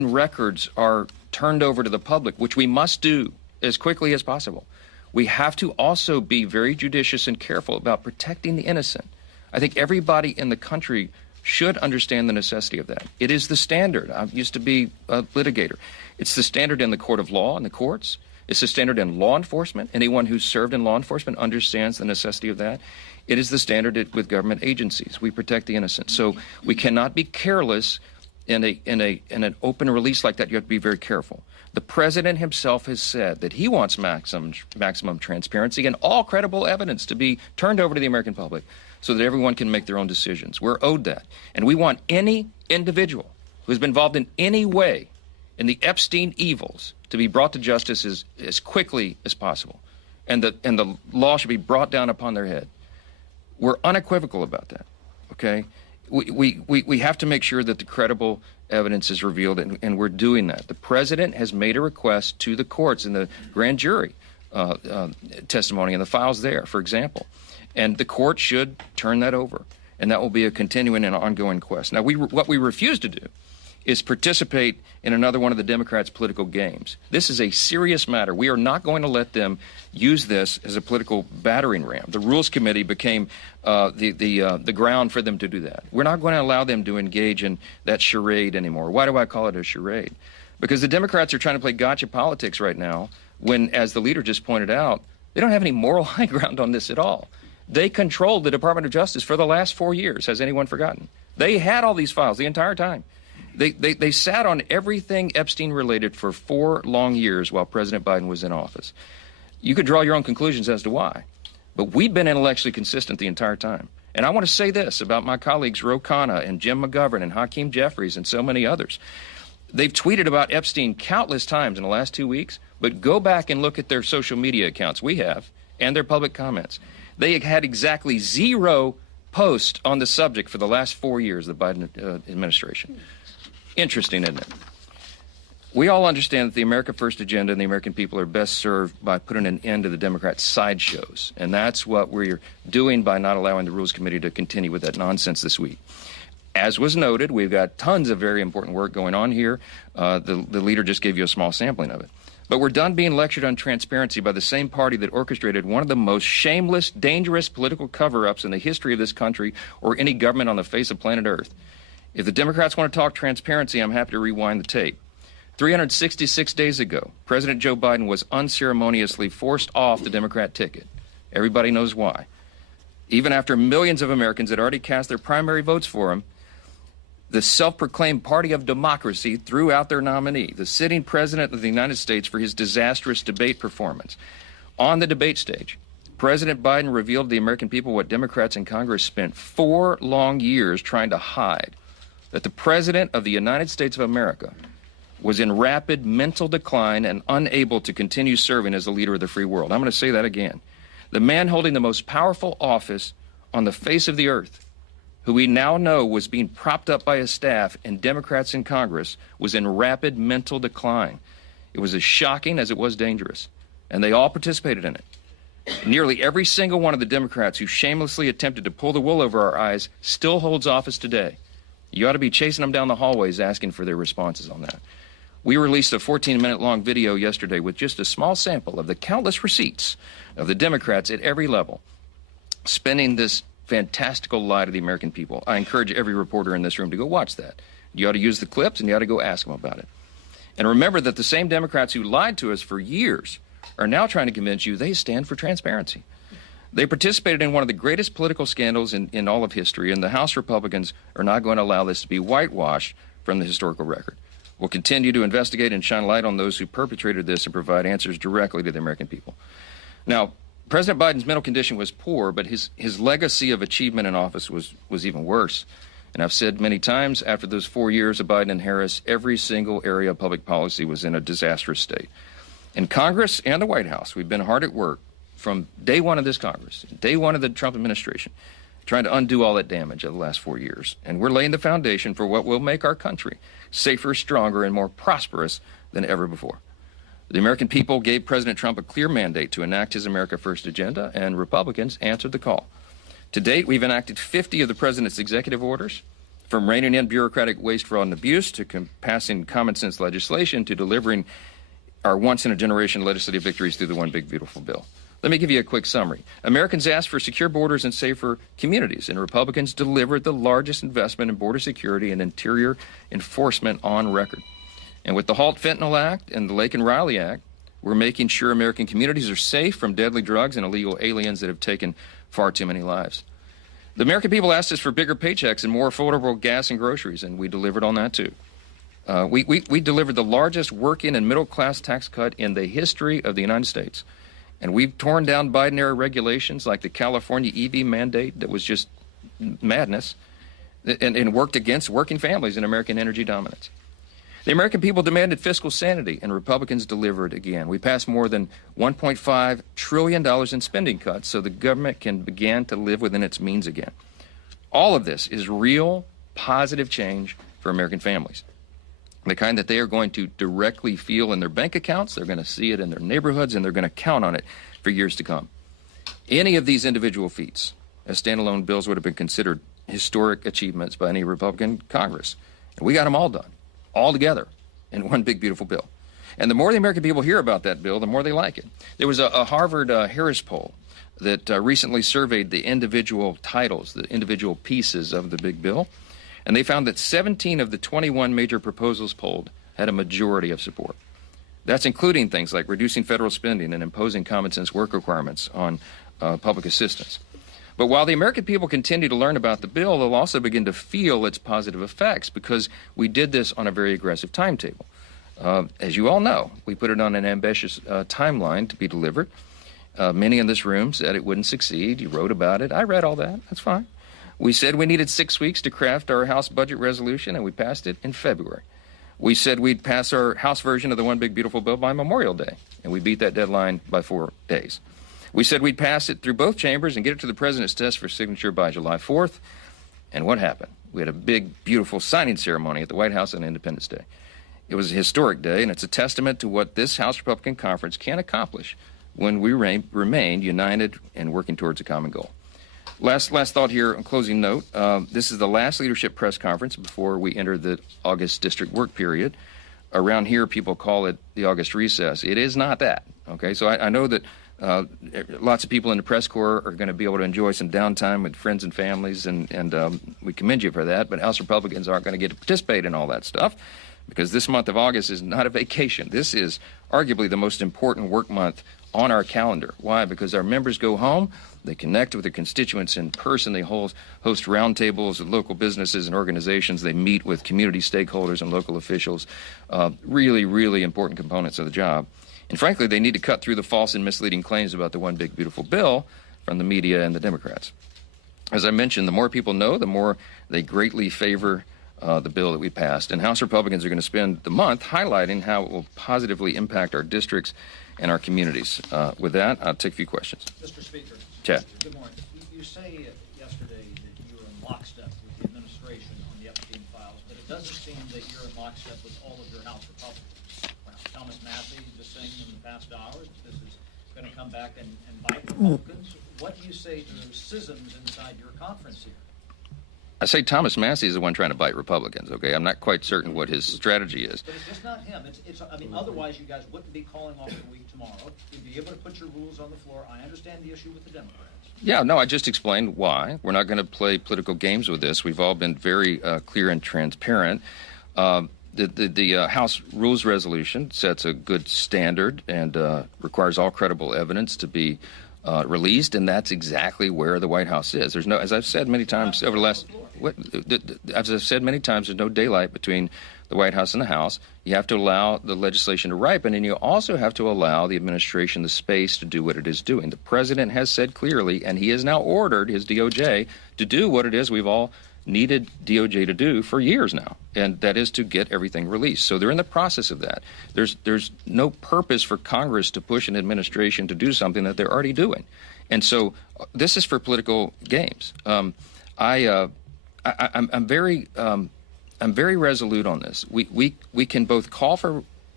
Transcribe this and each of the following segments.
records are turned over to the public, which we must do as quickly as possible, we have to also be very judicious and careful about protecting the innocent. I think everybody in the country should understand the necessity of that. It is the standard. I used to be a litigator. It's the standard in the court of law and the courts. It's the standard in law enforcement. Anyone who's served in law enforcement understands the necessity of that. It is the standard with government agencies. We protect the innocent. So we cannot be careless in an open release like that. You have to be very careful. The president himself has said that he wants maximum transparency and all credible evidence to be turned over to the American public so that everyone can make their own decisions. We're owed that. And we want any individual who's been involved in any way in the Epstein evils to be brought to justice as quickly as possible. And the law should be brought down upon their head. We're unequivocal about that, okay? We have to make sure that the credible evidence is revealed, and we're doing that. The president has made a request to the courts in the grand jury testimony and the files there, for example. And the court should turn that over, and that will be a continuing and ongoing quest. Now, what we refuse to do is participate in another one of the Democrats' political games. This is a serious matter. We are not going to let them use this as a political battering ram. The Rules Committee became the ground for them to do that. We're not going to allow them to engage in that charade anymore. Why do I call it a charade? Because the Democrats are trying to play gotcha politics right now when, as the leader just pointed out, they don't have any moral high ground on this at all. They controlled the Department of Justice for the last 4 years. Has anyone forgotten? They had all these files the entire time. They sat on everything Epstein related for 4 long years while President Biden was in office. You could draw your own conclusions as to why. But we've been intellectually consistent the entire time. And I want to say this about my colleagues Ro Khanna and Jim McGovern and Hakeem Jeffries and so many others. They've tweeted about Epstein countless times in the last 2 weeks, but go back and look at their social media accounts, we have, and their public comments. They had exactly 0 posts on the subject for the last 4 years of the Biden administration. Interesting, isn't it? We all understand that the America First agenda and the American people are best served by putting an end to the Democrats' sideshows. And that's what we're doing by not allowing the Rules Committee to continue with that nonsense this week. As was noted, we've got tons of very important work going on here. The leader just gave you a small sampling of it. But we're done being lectured on transparency by the same party that orchestrated one of the most shameless, dangerous political cover-ups in the history of this country or any government on the face of planet Earth. If the Democrats want to talk transparency, I'm happy to rewind the tape. 366 days ago, President Joe Biden was unceremoniously forced off the Democrat ticket. Everybody knows why. Even after millions of Americans had already cast their primary votes for him, the self-proclaimed party of democracy threw out their nominee, the sitting president of the United States, for his disastrous debate performance. On the debate stage, President Biden revealed to the American people what Democrats in Congress spent 4 long years trying to hide, that the President of the United States of America was in rapid mental decline and unable to continue serving as the leader of the free world. I'm going to say that again. The man holding the most powerful office on the face of the earth, who we now know was being propped up by his staff and Democrats in Congress, was in rapid mental decline. It was as shocking as it was dangerous, and they all participated in it. Nearly every single one of the Democrats who shamelessly attempted to pull the wool over our eyes still holds office today. You ought to be chasing them down the hallways asking for their responses on that. We released a 14-minute-long video yesterday with just a small sample of the countless receipts of the Democrats at every level spinning this fantastical lie to the American people. I encourage every reporter in this room to go watch that. You ought to use the clips, and you ought to go ask them about it. And remember that the same Democrats who lied to us for years are now trying to convince you they stand for transparency. They participated in one of the greatest political scandals in all of history, and the House Republicans are not going to allow this to be whitewashed from the historical record. We'll continue to investigate and shine light on those who perpetrated this and provide answers directly to the American people. Now, President Biden's mental condition was poor, but his legacy of achievement in office was even worse. And I've said many times, after those 4 years of Biden and Harris, every single area of public policy was in a disastrous state. In Congress and the White House, we've been hard at work from day one of this Congress, day one of the Trump administration, trying to undo all that damage of the last 4 years. And we're laying the foundation for what will make our country safer, stronger, and more prosperous than ever before. The American people gave President Trump a clear mandate to enact his America First agenda, and Republicans answered the call. To date, we've enacted 50 of the president's executive orders, From reining in bureaucratic waste, fraud, and abuse to passing common sense legislation to delivering our once-in-a-generation legislative victories through the One Big Beautiful Bill. Let me give you a quick summary. Americans asked for secure borders and safer communities, and Republicans delivered the largest investment in border security and interior enforcement on record. And with the Halt Fentanyl Act and the Lake and Riley Act, we're making sure American communities are safe from deadly drugs and illegal aliens that have taken far too many lives. The American people asked us for bigger paychecks and more affordable gas and groceries, and we delivered on that too. We delivered the largest working and middle-class tax cut in the history of the United States. And we've torn down Biden-era regulations like the California EV mandate that was just madness and worked against working families and American energy dominance. The American people demanded fiscal sanity, and Republicans delivered again. We passed more than $1.5 trillion in spending cuts so the government can begin to live within its means again. All of this is real, positive change for American families. The kind that they are going to directly feel in their bank accounts, they're going to see it in their neighborhoods, and they're going to count on it for years to come. Any of these individual feats as standalone bills would have been considered historic achievements by any Republican Congress. And we got them all done, all together, in one big, beautiful bill. And the more the American people hear about that bill, the more they like it. There was a Harvard Harris poll that recently surveyed the individual titles, the individual pieces of the big bill. And they found that 17 of the 21 major proposals polled had a majority of support. That's including things like reducing federal spending and imposing common sense work requirements on public assistance. But while the American people continue to learn about the bill, they'll also begin to feel its positive effects because we did this on a very aggressive timetable. As you all know, we put it on an ambitious timeline to be delivered. Many in this room said it wouldn't succeed. You wrote about it. I read all that. That's fine. We said we needed 6 weeks to craft our House budget resolution, and we passed it in February. We said we'd pass our House version of the One Big Beautiful Bill by Memorial Day, and we beat that deadline by 4 days. We said we'd pass it through both chambers and get it to the President's desk for signature by July 4th. And what happened? We had a big, beautiful signing ceremony at the White House on Independence Day. It was a historic day, and it's a testament to what this House Republican Conference can accomplish when we remain united and working towards a common goal. Last thought here, on closing note. This is the last leadership press conference before we enter the August district work period. Around here, people call it the August recess. It is not that, okay? So I know that lots of people in the press corps are going to be able to enjoy some downtime with friends and families, and we commend you for that, but House Republicans aren't going to get to participate in all that stuff because this month of August is not a vacation. This is arguably the most important work month on our calendar. Why? Because our members go home, they connect with their constituents in person, they host roundtables with local businesses and organizations, they meet with community stakeholders and local officials, really, really important components of the job. And frankly, they need to cut through the false and misleading claims about the One Big Beautiful Bill from the media and the Democrats. As I mentioned, the more people know, the more they greatly favor the bill that we passed. And House Republicans are going to spend the month highlighting how it will positively impact our districts and our communities. With that, I'll take a few questions. Mr. Speaker. Chad. Good morning. You say yesterday that you were in lockstep with the administration on the Epstein files, but it doesn't seem that you're in lockstep with all of your House Republicans. Thomas Massey just saying in the past hour that this is going to come back and bite Republicans. What do you say to those schisms inside your conference here? I say Thomas Massey is the one trying to bite Republicans, okay? I'm not quite certain what his strategy is. But it's just not him. I mean, otherwise you guys wouldn't be calling off the week tomorrow. You'd be able to put your rules on the floor. I understand the issue with the Democrats. Yeah, no, I just explained why. We're not going to play political games with this. We've all been very clear and transparent. The House Rules Resolution sets a good standard and requires all credible evidence to be released, and that's exactly where the White House is. There's no, as I've said many times over the last, as I've said many times, there's no daylight between the White House and the House. You have to allow the legislation to ripen, and you also have to allow the administration the space to do what it is doing. The president has said clearly, and he has now ordered his DOJ to do what it is we've all needed DOJ to do for years now, and that is to get everything released. So they're in the process of that. There's no purpose for Congress to push an administration to do something that they're already doing. And so this is for political games. I'm very resolute on this. We can both call for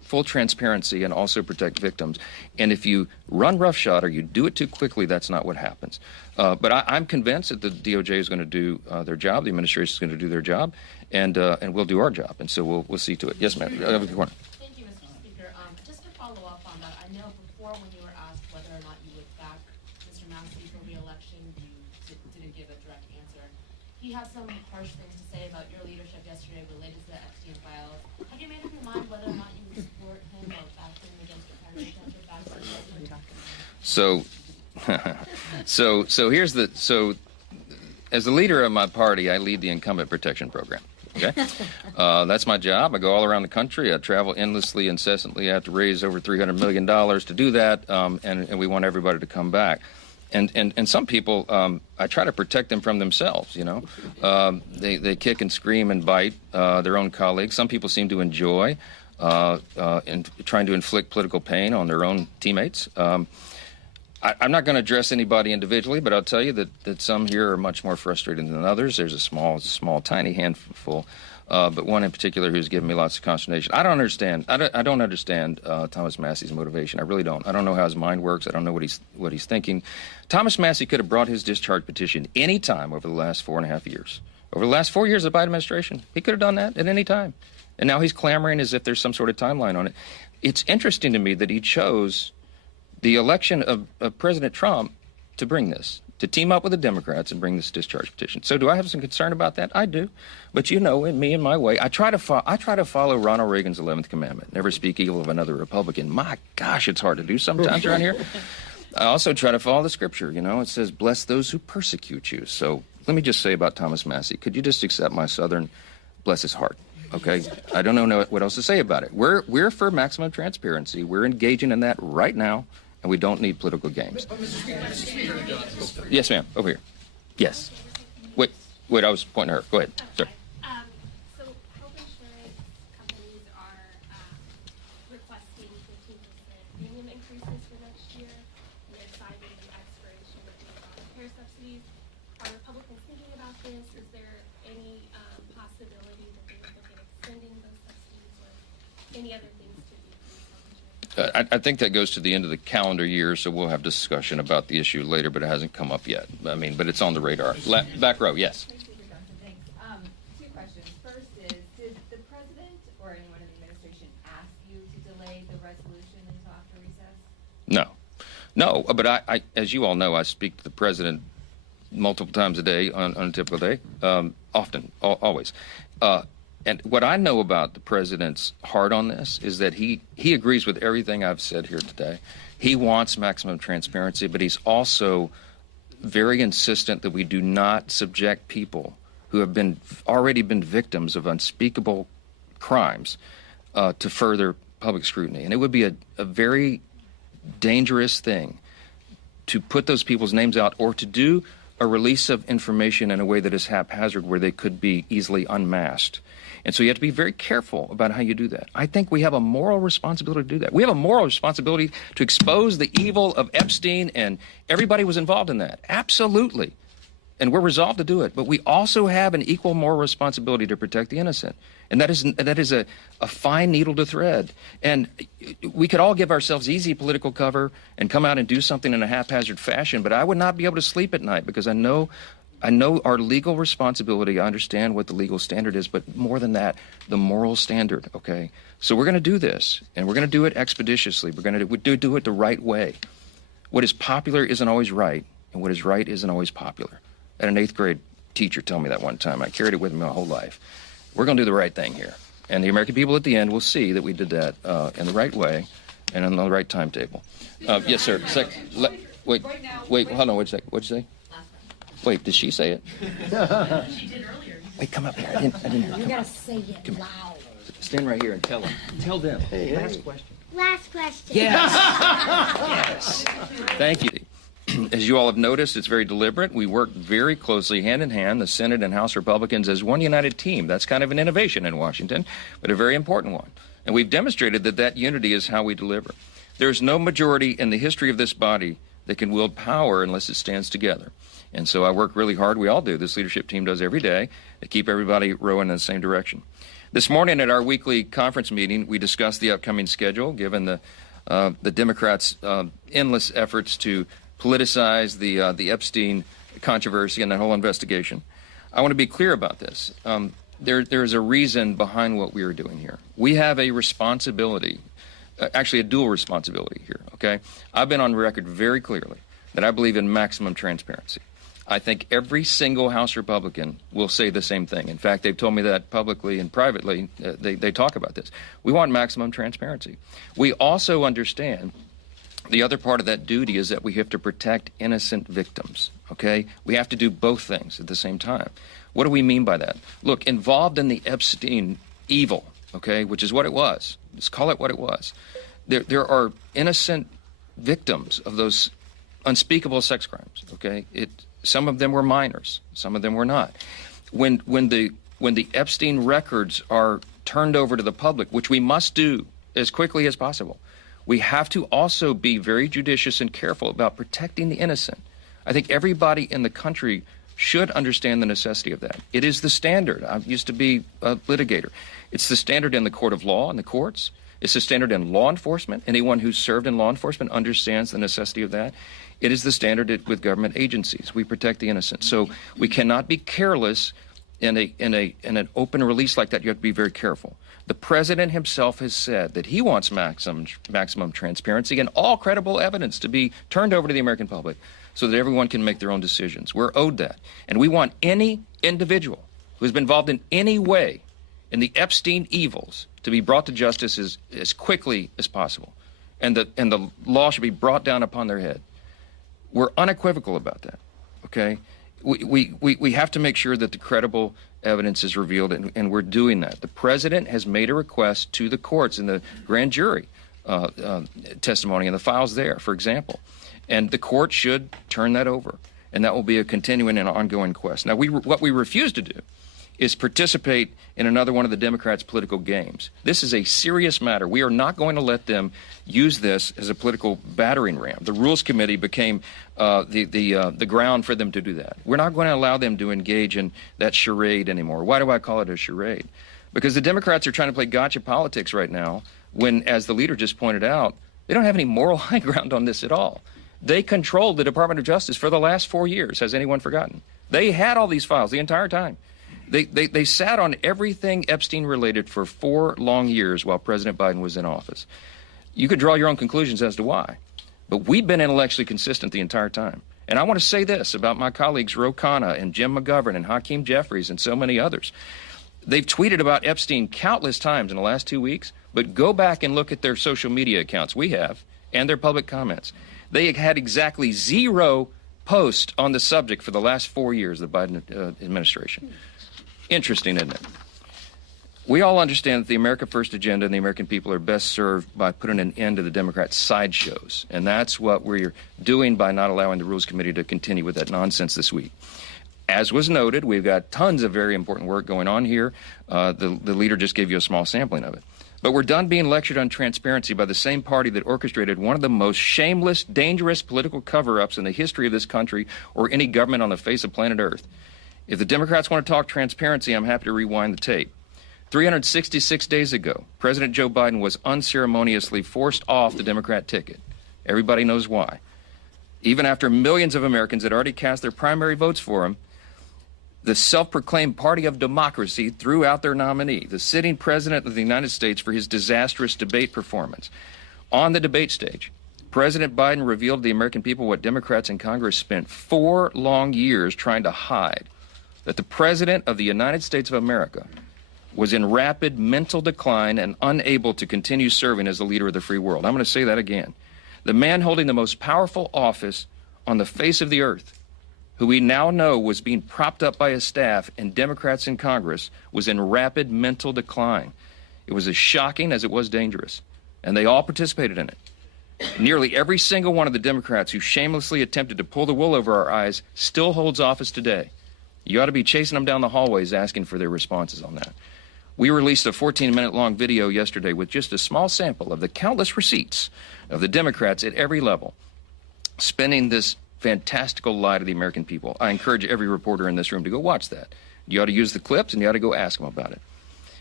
full transparency and also protect victims. And if you run roughshod or you do it too quickly, that's not what happens. But I'm convinced that the DOJ is going to do their job, the administration is going to do their job, and we'll do our job. And so we'll see to it. Yes, ma'am. Thank you, Mr. Speaker. Just to follow up on that, I know before when you were asked whether or not you would back Mr. Massey for re-election, you didn't give a direct answer. He had some harsh things to say about your leadership yesterday related to the Epstein files. Have you made up your mind whether or not you would support him or back him against the president or back the president? So as the leader of my party, I lead the incumbent protection program. Okay, that's my job. I go all around the country. I travel endlessly, incessantly. I have to raise over $300 million to do that, and we want everybody to come back. And some people, I try to protect them from themselves, you know. They kick and scream and bite their own colleagues. Some people seem to enjoy trying to inflict political pain on their own teammates. I'm not going to address anybody individually, but I'll tell you that some here are much more frustrated than others. There's a small, tiny handful, but one in particular who's given me lots of consternation. I don't understand. I don't understand Thomas Massey's motivation. I really don't. I don't know how his mind works. I don't know what he's thinking. Thomas Massey could have brought his discharge petition any time over the last 4.5 years. Over the last 4 years of the Biden administration, he could have done that at any time. And now he's clamoring as if there's some sort of timeline on it. It's interesting to me that he chose the election of President Trump to bring this, to team up with the Democrats and bring this discharge petition. So do I have some concern about that? I do. But you know, in me and my way, I try to follow Ronald Reagan's 11th commandment, never speak evil of another Republican. My gosh, it's hard to do sometimes around here. I also try to follow the scripture. You know, it says, bless those who persecute you. So let me just say about Thomas Massey, could you just accept my Southern bless his heart? Okay, I don't know what else to say about it. We're for maximum transparency. We're engaging in that right now. And we don't need political games. Yes, ma'am. Over here. Yes. Wait. I was pointing at her. Go ahead, sir. So health insurance companies are requesting 15% premium increases for next year. And they're citing the expiration of the care subsidies. Are Republicans thinking about this? Is there any possibility that they would look at extending those subsidies or any other things to the I think that goes to the end of the calendar year, so we'll have discussion about the issue later, but it hasn't come up yet. I mean, but it's on the radar. Back row, yes. Thanks. Two questions. First is, did the president or anyone in the administration ask you to delay the resolution until after recess? No, but I, as you all know, I speak to the president multiple times a day on a typical day, often, always. And what I know about the president's heart on this is that he agrees with everything I've said here today. He wants maximum transparency, but he's also very insistent that we do not subject people who have already been victims of unspeakable crimes to further public scrutiny. And it would be a very dangerous thing to put those people's names out or to do a release of information in a way that is haphazard where they could be easily unmasked. And so you have to be very careful about how you do that. I think we have a moral responsibility to do that. We have a moral responsibility to expose the evil of Epstein, and everybody was involved in that. Absolutely. And we're resolved to do it. But we also have an equal moral responsibility to protect the innocent. And that is a fine needle to thread. And we could all give ourselves easy political cover and come out and do something in a haphazard fashion, but I would not be able to sleep at night because I know our legal responsibility. I understand what the legal standard is, but more than that, the moral standard, okay? So we're going to do this, and we're going to do it expeditiously. We're going to do it the right way. What is popular isn't always right, and what is right isn't always popular. I had an 8th grade teacher tell me that one time. I carried it with me my whole life. We're going to do the right thing here. And the American people at the end will see that we did that in the right way and on the right timetable. Yes, sir. Wait, hold on, wait a second. What'd you say? Wait, did she say it? She did earlier. Wait, come up here. I didn't hear her. You gotta say it loud. Stand right here and tell them. Tell them. Hey. Last question. Last question. Yes. Yes. Thank you. As you all have noticed, it's very deliberate. We work very closely, hand in hand, the Senate and House Republicans as one united team. That's kind of an innovation in Washington, but a very important one. And we've demonstrated that unity is how we deliver. There's no majority in the history of this body that can wield power unless it stands together. And so I work really hard. We all do. This leadership team does every day to keep everybody rowing in the same direction. This morning at our weekly conference meeting, we discussed the upcoming schedule, given the Democrats' endless efforts to politicize the Epstein controversy and that whole investigation. I want to be clear about this. There's a reason behind what we are doing here. We have a responsibility, actually a dual responsibility here, okay? I've been on record very clearly that I believe in maximum transparency. I think every single House Republican will say the same thing. In fact, they've told me that publicly and privately. They talk about this. We want maximum transparency. We also understand the other part of that duty is that we have to protect innocent victims, okay? We have to do both things at the same time. What do we mean by that? Look, involved in the Epstein evil, okay, which is what it was. Let's call it what it was. There are innocent victims of those unspeakable sex crimes, okay? Some of them were minors, some of them were not. When the Epstein records are turned over to the public, which we must do as quickly as possible, we have to also be very judicious and careful about protecting the innocent. I think everybody in the country should understand the necessity of that. It is the standard. I used to be a litigator. It's the standard in the court of law and the courts. It's the standard in law enforcement. Anyone who's served in law enforcement understands the necessity of that. It is the standard with government agencies. We protect the innocent. So we cannot be careless in an open release like that. You have to be very careful. The president himself has said that he wants maximum transparency and all credible evidence to be turned over to the American public so that everyone can make their own decisions. We're owed that. And we want any individual who has been involved in any way in the Epstein evils to be brought to justice as quickly as possible. And the law should be brought down upon their head. We're unequivocal about that, okay? We have to make sure that the credible evidence is revealed, and we're doing that. The president has made a request to the courts in the grand jury testimony and the files there, for example. And the court should turn that over, and that will be a continuing and ongoing quest. Now, what we refuse to do is participate in another one of the Democrats' political games. This is a serious matter. We are not going to let them use this as a political battering ram. The Rules Committee became the ground for them to do that. We're not going to allow them to engage in that charade anymore. Why do I call it a charade? Because the Democrats are trying to play gotcha politics right now when, as the leader just pointed out, they don't have any moral high ground on this at all. They controlled the Department of Justice for the last 4 years. Has anyone forgotten? They had all these files the entire time. They sat on everything Epstein related for 4 long years while President Biden was in office. You could draw your own conclusions as to why. But we've been intellectually consistent the entire time. And I want to say this about my colleagues Ro Khanna and Jim McGovern and Hakeem Jeffries and so many others. They've tweeted about Epstein countless times in the last 2 weeks, but go back and look at their social media accounts we have and their public comments. They had exactly 0 posts on the subject for the last 4 years of the Biden administration. Interesting, isn't it? We all understand that the America First agenda and the American people are best served by putting an end to the Democrats' sideshows. And that's what we're doing by not allowing the Rules Committee to continue with that nonsense this week. As was noted, we've got tons of very important work going on here. The leader just gave you a small sampling of it. But we're done being lectured on transparency by the same party that orchestrated one of the most shameless, dangerous political cover-ups in the history of this country or any government on the face of planet Earth. If the Democrats want to talk transparency, I'm happy to rewind the tape. 366 days ago, President Joe Biden was unceremoniously forced off the Democrat ticket. Everybody knows why. Even after millions of Americans had already cast their primary votes for him, the self-proclaimed party of democracy threw out their nominee, the sitting president of the United States, for his disastrous debate performance. On the debate stage, President Biden revealed to the American people what Democrats in Congress spent 4 long years trying to hide, that the President of the United States of America was in rapid mental decline and unable to continue serving as the leader of the free world. I'm going to say that again. The man holding the most powerful office on the face of the earth, who we now know was being propped up by his staff and Democrats in Congress, was in rapid mental decline. It was as shocking as it was dangerous, and they all participated in it. Nearly every single one of the Democrats who shamelessly attempted to pull the wool over our eyes still holds office today. You ought to be chasing them down the hallways asking for their responses on that. We released a 14-minute-long video yesterday with just a small sample of the countless receipts of the Democrats at every level spinning this fantastical lie to the American people. I encourage every reporter in this room to go watch that. You ought to use the clips, and you ought to go ask them about it.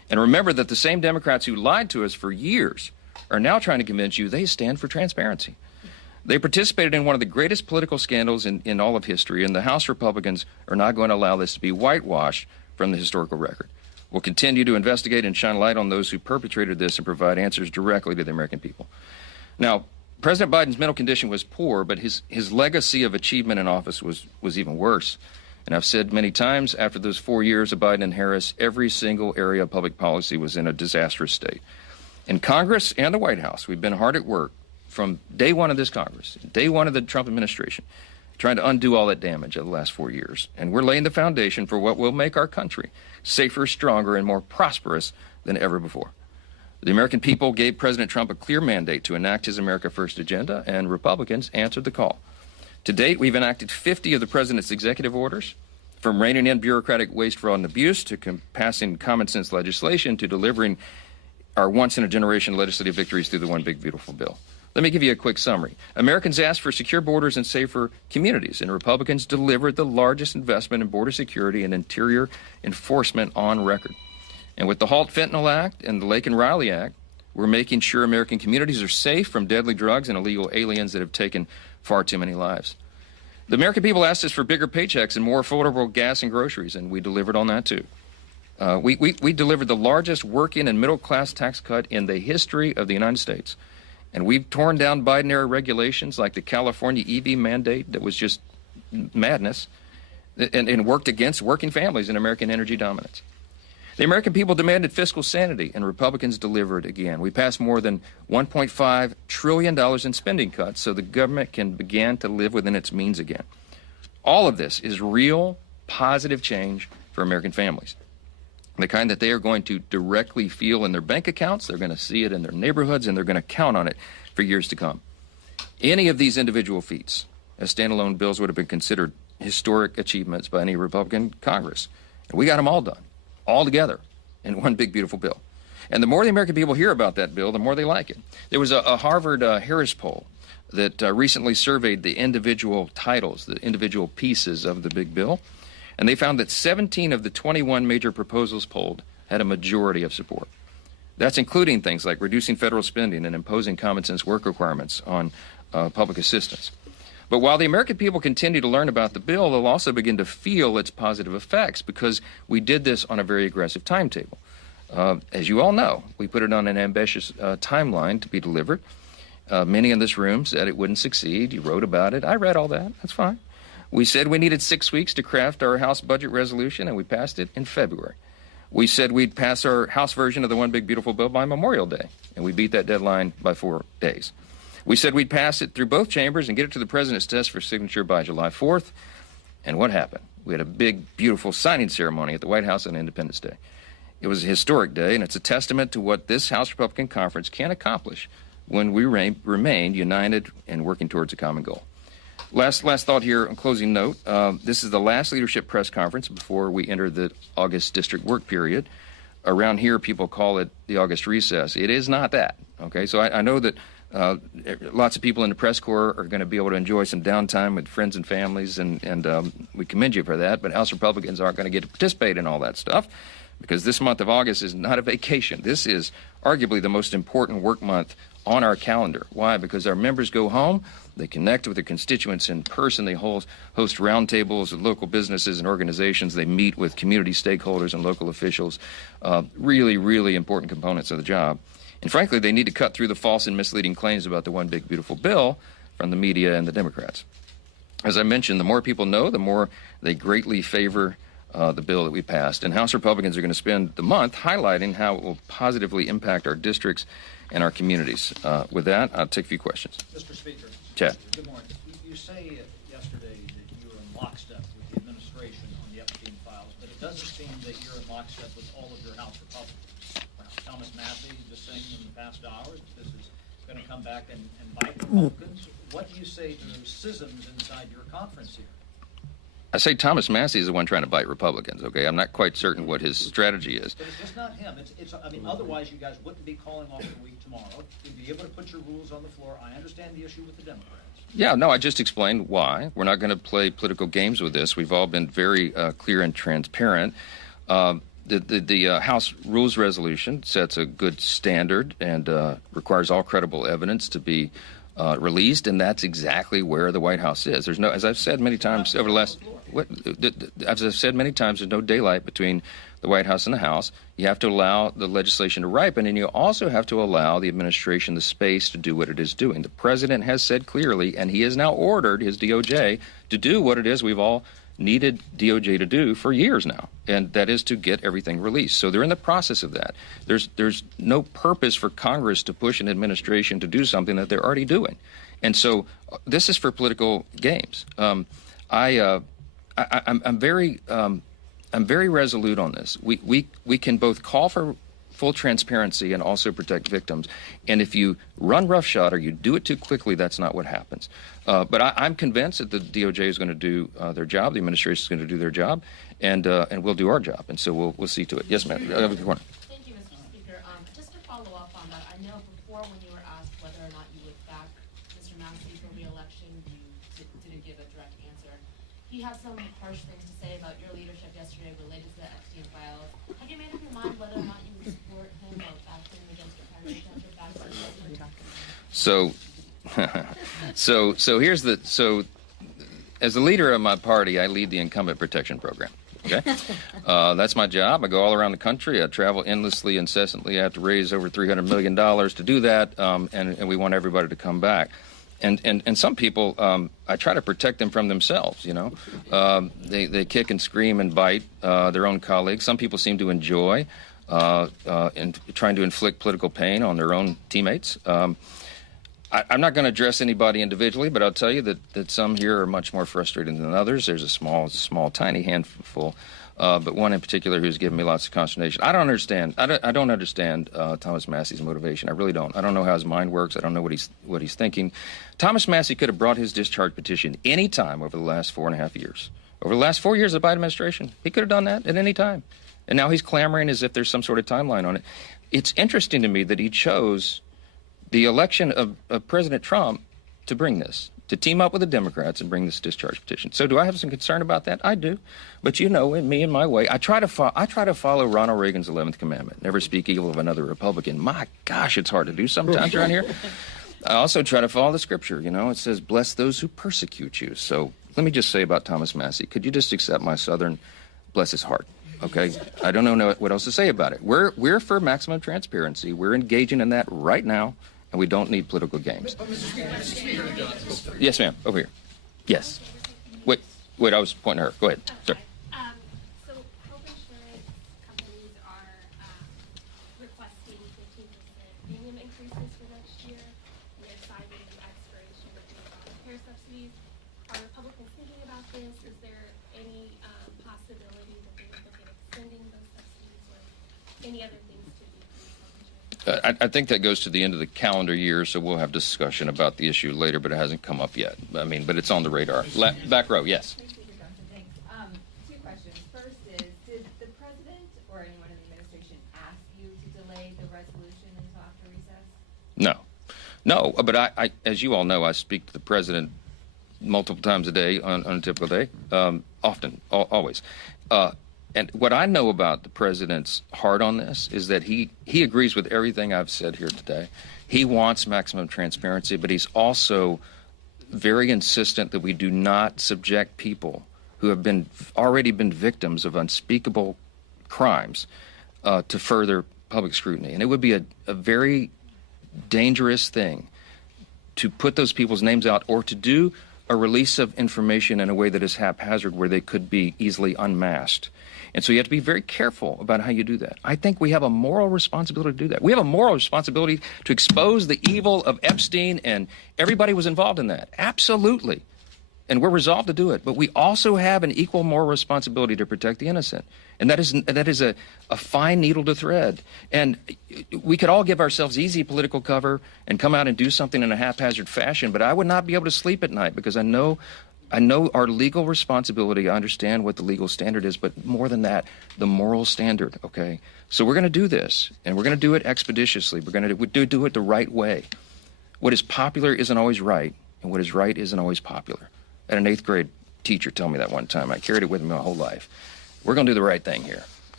And remember that the same Democrats who lied to us for years are now trying to convince you they stand for transparency. They participated in one of the greatest political scandals in all of history, and the House Republicans are not going to allow this to be whitewashed from the historical record. We'll continue to investigate and shine light on those who perpetrated this and provide answers directly to the American people. Now, President Biden's mental condition was poor, but his legacy of achievement in office was even worse. And I've said many times, after those 4 years of Biden and Harris, every single area of public policy was in a disastrous state. In Congress and the White House, we've been hard at work from day one of this Congress, day one of the Trump administration, trying to undo all that damage of the last 4 years. And we're laying the foundation for what will make our country safer, stronger, and more prosperous than ever before. The American people gave President Trump a clear mandate to enact his America First agenda, and Republicans answered the call. To date, we've enacted 50 of the president's executive orders, from reining in bureaucratic waste, fraud, and abuse to passing common sense legislation to delivering our once-in-a-generation legislative victories through the One Big Beautiful Bill. Let me give you a quick summary. Americans asked for secure borders and safer communities, and Republicans delivered the largest investment in border security and interior enforcement on record. And with the Halt Fentanyl Act and the Lake and Riley Act, we're making sure American communities are safe from deadly drugs and illegal aliens that have taken far too many lives. The American people asked us for bigger paychecks and more affordable gas and groceries, and we delivered on that too. We delivered the largest working and middle-class tax cut in the history of the United States. And we've torn down Biden-era regulations like the California EV mandate that was just madness and worked against working families and American energy dominance. The American people demanded fiscal sanity, and Republicans delivered again. We passed more than $1.5 trillion in spending cuts so the government can begin to live within its means again. All of this is real, positive change for American families. The kind that they are going to directly feel in their bank accounts, they're going to see it in their neighborhoods, and they're going to count on it for years to come. Any of these individual feats as standalone bills would have been considered historic achievements by any Republican Congress. And we got them all done, all together, in one big, beautiful bill. And the more the American people hear about that bill, the more they like it. There was a Harvard Harris poll that recently surveyed the individual titles, the individual pieces of the big bill. And they found that 17 of the 21 major proposals polled had a majority of support. That's including things like reducing federal spending and imposing common sense work requirements on public assistance. But while the American people continue to learn about the bill, they'll also begin to feel its positive effects because we did this on a very aggressive timetable. As you all know, we put it on an ambitious timeline to be delivered. Many in this room said it wouldn't succeed. You wrote about it. I read all that. That's fine. We said we needed 6 weeks to craft our House budget resolution, and we passed it in February. We said we'd pass our House version of the One Big Beautiful Bill by Memorial Day, and we beat that deadline by 4 days. We said we'd pass it through both chambers and get it to the president's desk for signature by July 4th. And what happened? We had a big, beautiful signing ceremony at the White House on Independence Day. It was a historic day, and it's a testament to what this House Republican Conference can accomplish when we remain united and working towards a common goal. Last thought here, on closing note. This is the last leadership press conference before we enter the August district work period. Around here, people call it the August recess. It is not that, okay? So I know that lots of people in the press corps are going to be able to enjoy some downtime with friends and families, and we commend you for that, but House Republicans aren't going to get to participate in all that stuff because this month of August is not a vacation. This is arguably the most important work month on our calendar. Why? Because our members go home, they connect with their constituents in person, they host roundtables with local businesses and organizations, they meet with community stakeholders and local officials, really, really important components of the job. And frankly, they need to cut through the false and misleading claims about the One Big Beautiful Bill from the media and the Democrats. As I mentioned, the more people know, the more they greatly favor the bill that we passed. And House Republicans are going to spend the month highlighting how it will positively impact our districts and our communities. With that, I'll take a few questions. Mr. Speaker. Chad. Good morning. You say yesterday that you were in lockstep with the administration on the Epstein files, but it doesn't seem that you're in lockstep with all of your House Republicans. Thomas Massey just saying in the past hours that this is going to come back and bite Republicans. What do you say to those schisms inside your conference here? I say Thomas Massey is the one trying to bite Republicans, okay? I'm not quite certain what his strategy is. But it's just not him. I mean, otherwise you guys wouldn't be calling off the week tomorrow. You'd be able to put your rules on the floor. I understand the issue with the Democrats. Yeah, no, I just explained why. We're not going to play political games with this. We've all been very clear and transparent. The House Rules Resolution sets a good standard and requires all credible evidence to be released, and that's exactly where the White House is. There's no, as I've said many times over the last, as I've said many times, there's no daylight between the White House and the House. You have to allow the legislation to ripen, and you also have to allow the administration the space to do what it is doing. The president has said clearly, and he has now ordered his DOJ to do what it is we've all needed DOJ to do for years now, and that is to get everything released. So they're in the process of that. There's no purpose for Congress to push an administration to do something that they're already doing, and so this is for political games. I'm very resolute on this. We can both call for full transparency and also protect victims. And if you run roughshod or you do it too quickly, that's not what happens. But I'm convinced that the DOJ is going to do their job, the administration is going to do their job, and we'll do our job. And so we'll see to it. Yes, ma'am. Thank you, Mr. Speaker. Just to follow up on that, I know before when you were asked whether or not you would back Mr. Massey for re-election, you didn't give a direct answer. He had some harsh things to say about your leadership yesterday related to the Epstein files. Have you made up your mind whether or not you would support him or back him against your primary candidate back to the president? So here's so as the leader of my party, I lead the incumbent protection program. Okay, that's my job. I go all around the country. I travel endlessly, incessantly. I have to raise over $300 million to do that, and we want everybody to come back. And some people, I try to protect them from themselves, you know. They kick and scream and bite their own colleagues. Some people seem to enjoy in trying to inflict political pain on their own teammates. I'm not going to address anybody individually, but I'll tell you that some here are much more frustrated than others. There's a small, tiny handful, but one in particular who's given me lots of consternation. I don't understand Thomas Massey's motivation. I really don't. I don't know how his mind works. I don't know what he's thinking. Thomas Massey could have brought his discharge petition any time over the last 4.5 years. Over the last 4 years of the Biden administration, he could have done that at any time. And now he's clamoring as if there's some sort of timeline on it. It's interesting to me that he chose the election of President Trump to bring this, to team up with the Democrats and bring this discharge petition. So do I have some concern about that? I do. But you know, in me and my way, I try to follow Ronald Reagan's 11th commandment, never speak evil of another Republican. My gosh, it's hard to do sometimes around here. I also try to follow the scripture. You know, it says, bless those who persecute you. So let me just say about Thomas Massey, could you just accept my Southern, bless his heart? Okay, I don't know what else to say about it. We're for maximum transparency. We're engaging in that right now, and we don't need political games. Yes, ma'am. Over here. Yes. Wait. I was pointing at her. Go ahead, sir. So health insurance companies are requesting 15% premium increases for next year. They're citing the expiration of the care subsidies. Are Republicans thinking about this? Is there any possibility that they would look at extending those subsidies or any other things to decrease health insurance? I think that goes to the end of the calendar year, so we'll have discussion about the issue later, but it hasn't come up yet. I mean, but it's on the radar. Back row, yes. Thanks. Two questions. First is, did the president or anyone in the administration ask you to delay the resolution until after recess? No, but I, as you all know, I speak to the president multiple times a day on a typical day, often, always. And what I know about the president's heart on this is that he agrees with everything I've said here today. He wants maximum transparency, but he's also very insistent that we do not subject people who have already been victims of unspeakable crimes to further public scrutiny. And it would be a very dangerous thing to put those people's names out or to do a release of information in a way that is haphazard where they could be easily unmasked. And so you have to be very careful about how you do that. I think we have a moral responsibility to do that. We have a moral responsibility to expose the evil of Epstein, and everybody was involved in that. Absolutely. And we're resolved to do it. But we also have an equal moral responsibility to protect the innocent. And that is a fine needle to thread. And we could all give ourselves easy political cover and come out and do something in a haphazard fashion, but I would not be able to sleep at night because I know our legal responsibility. I understand what the legal standard is, but more than that, the moral standard, okay? So we're going to do this, and we're going to do it expeditiously. We're going to do it the right way. What is popular isn't always right, and what is right isn't always popular. I had an 8th grade teacher tell me that one time. I carried it with me my whole life. We're going to do the right thing here,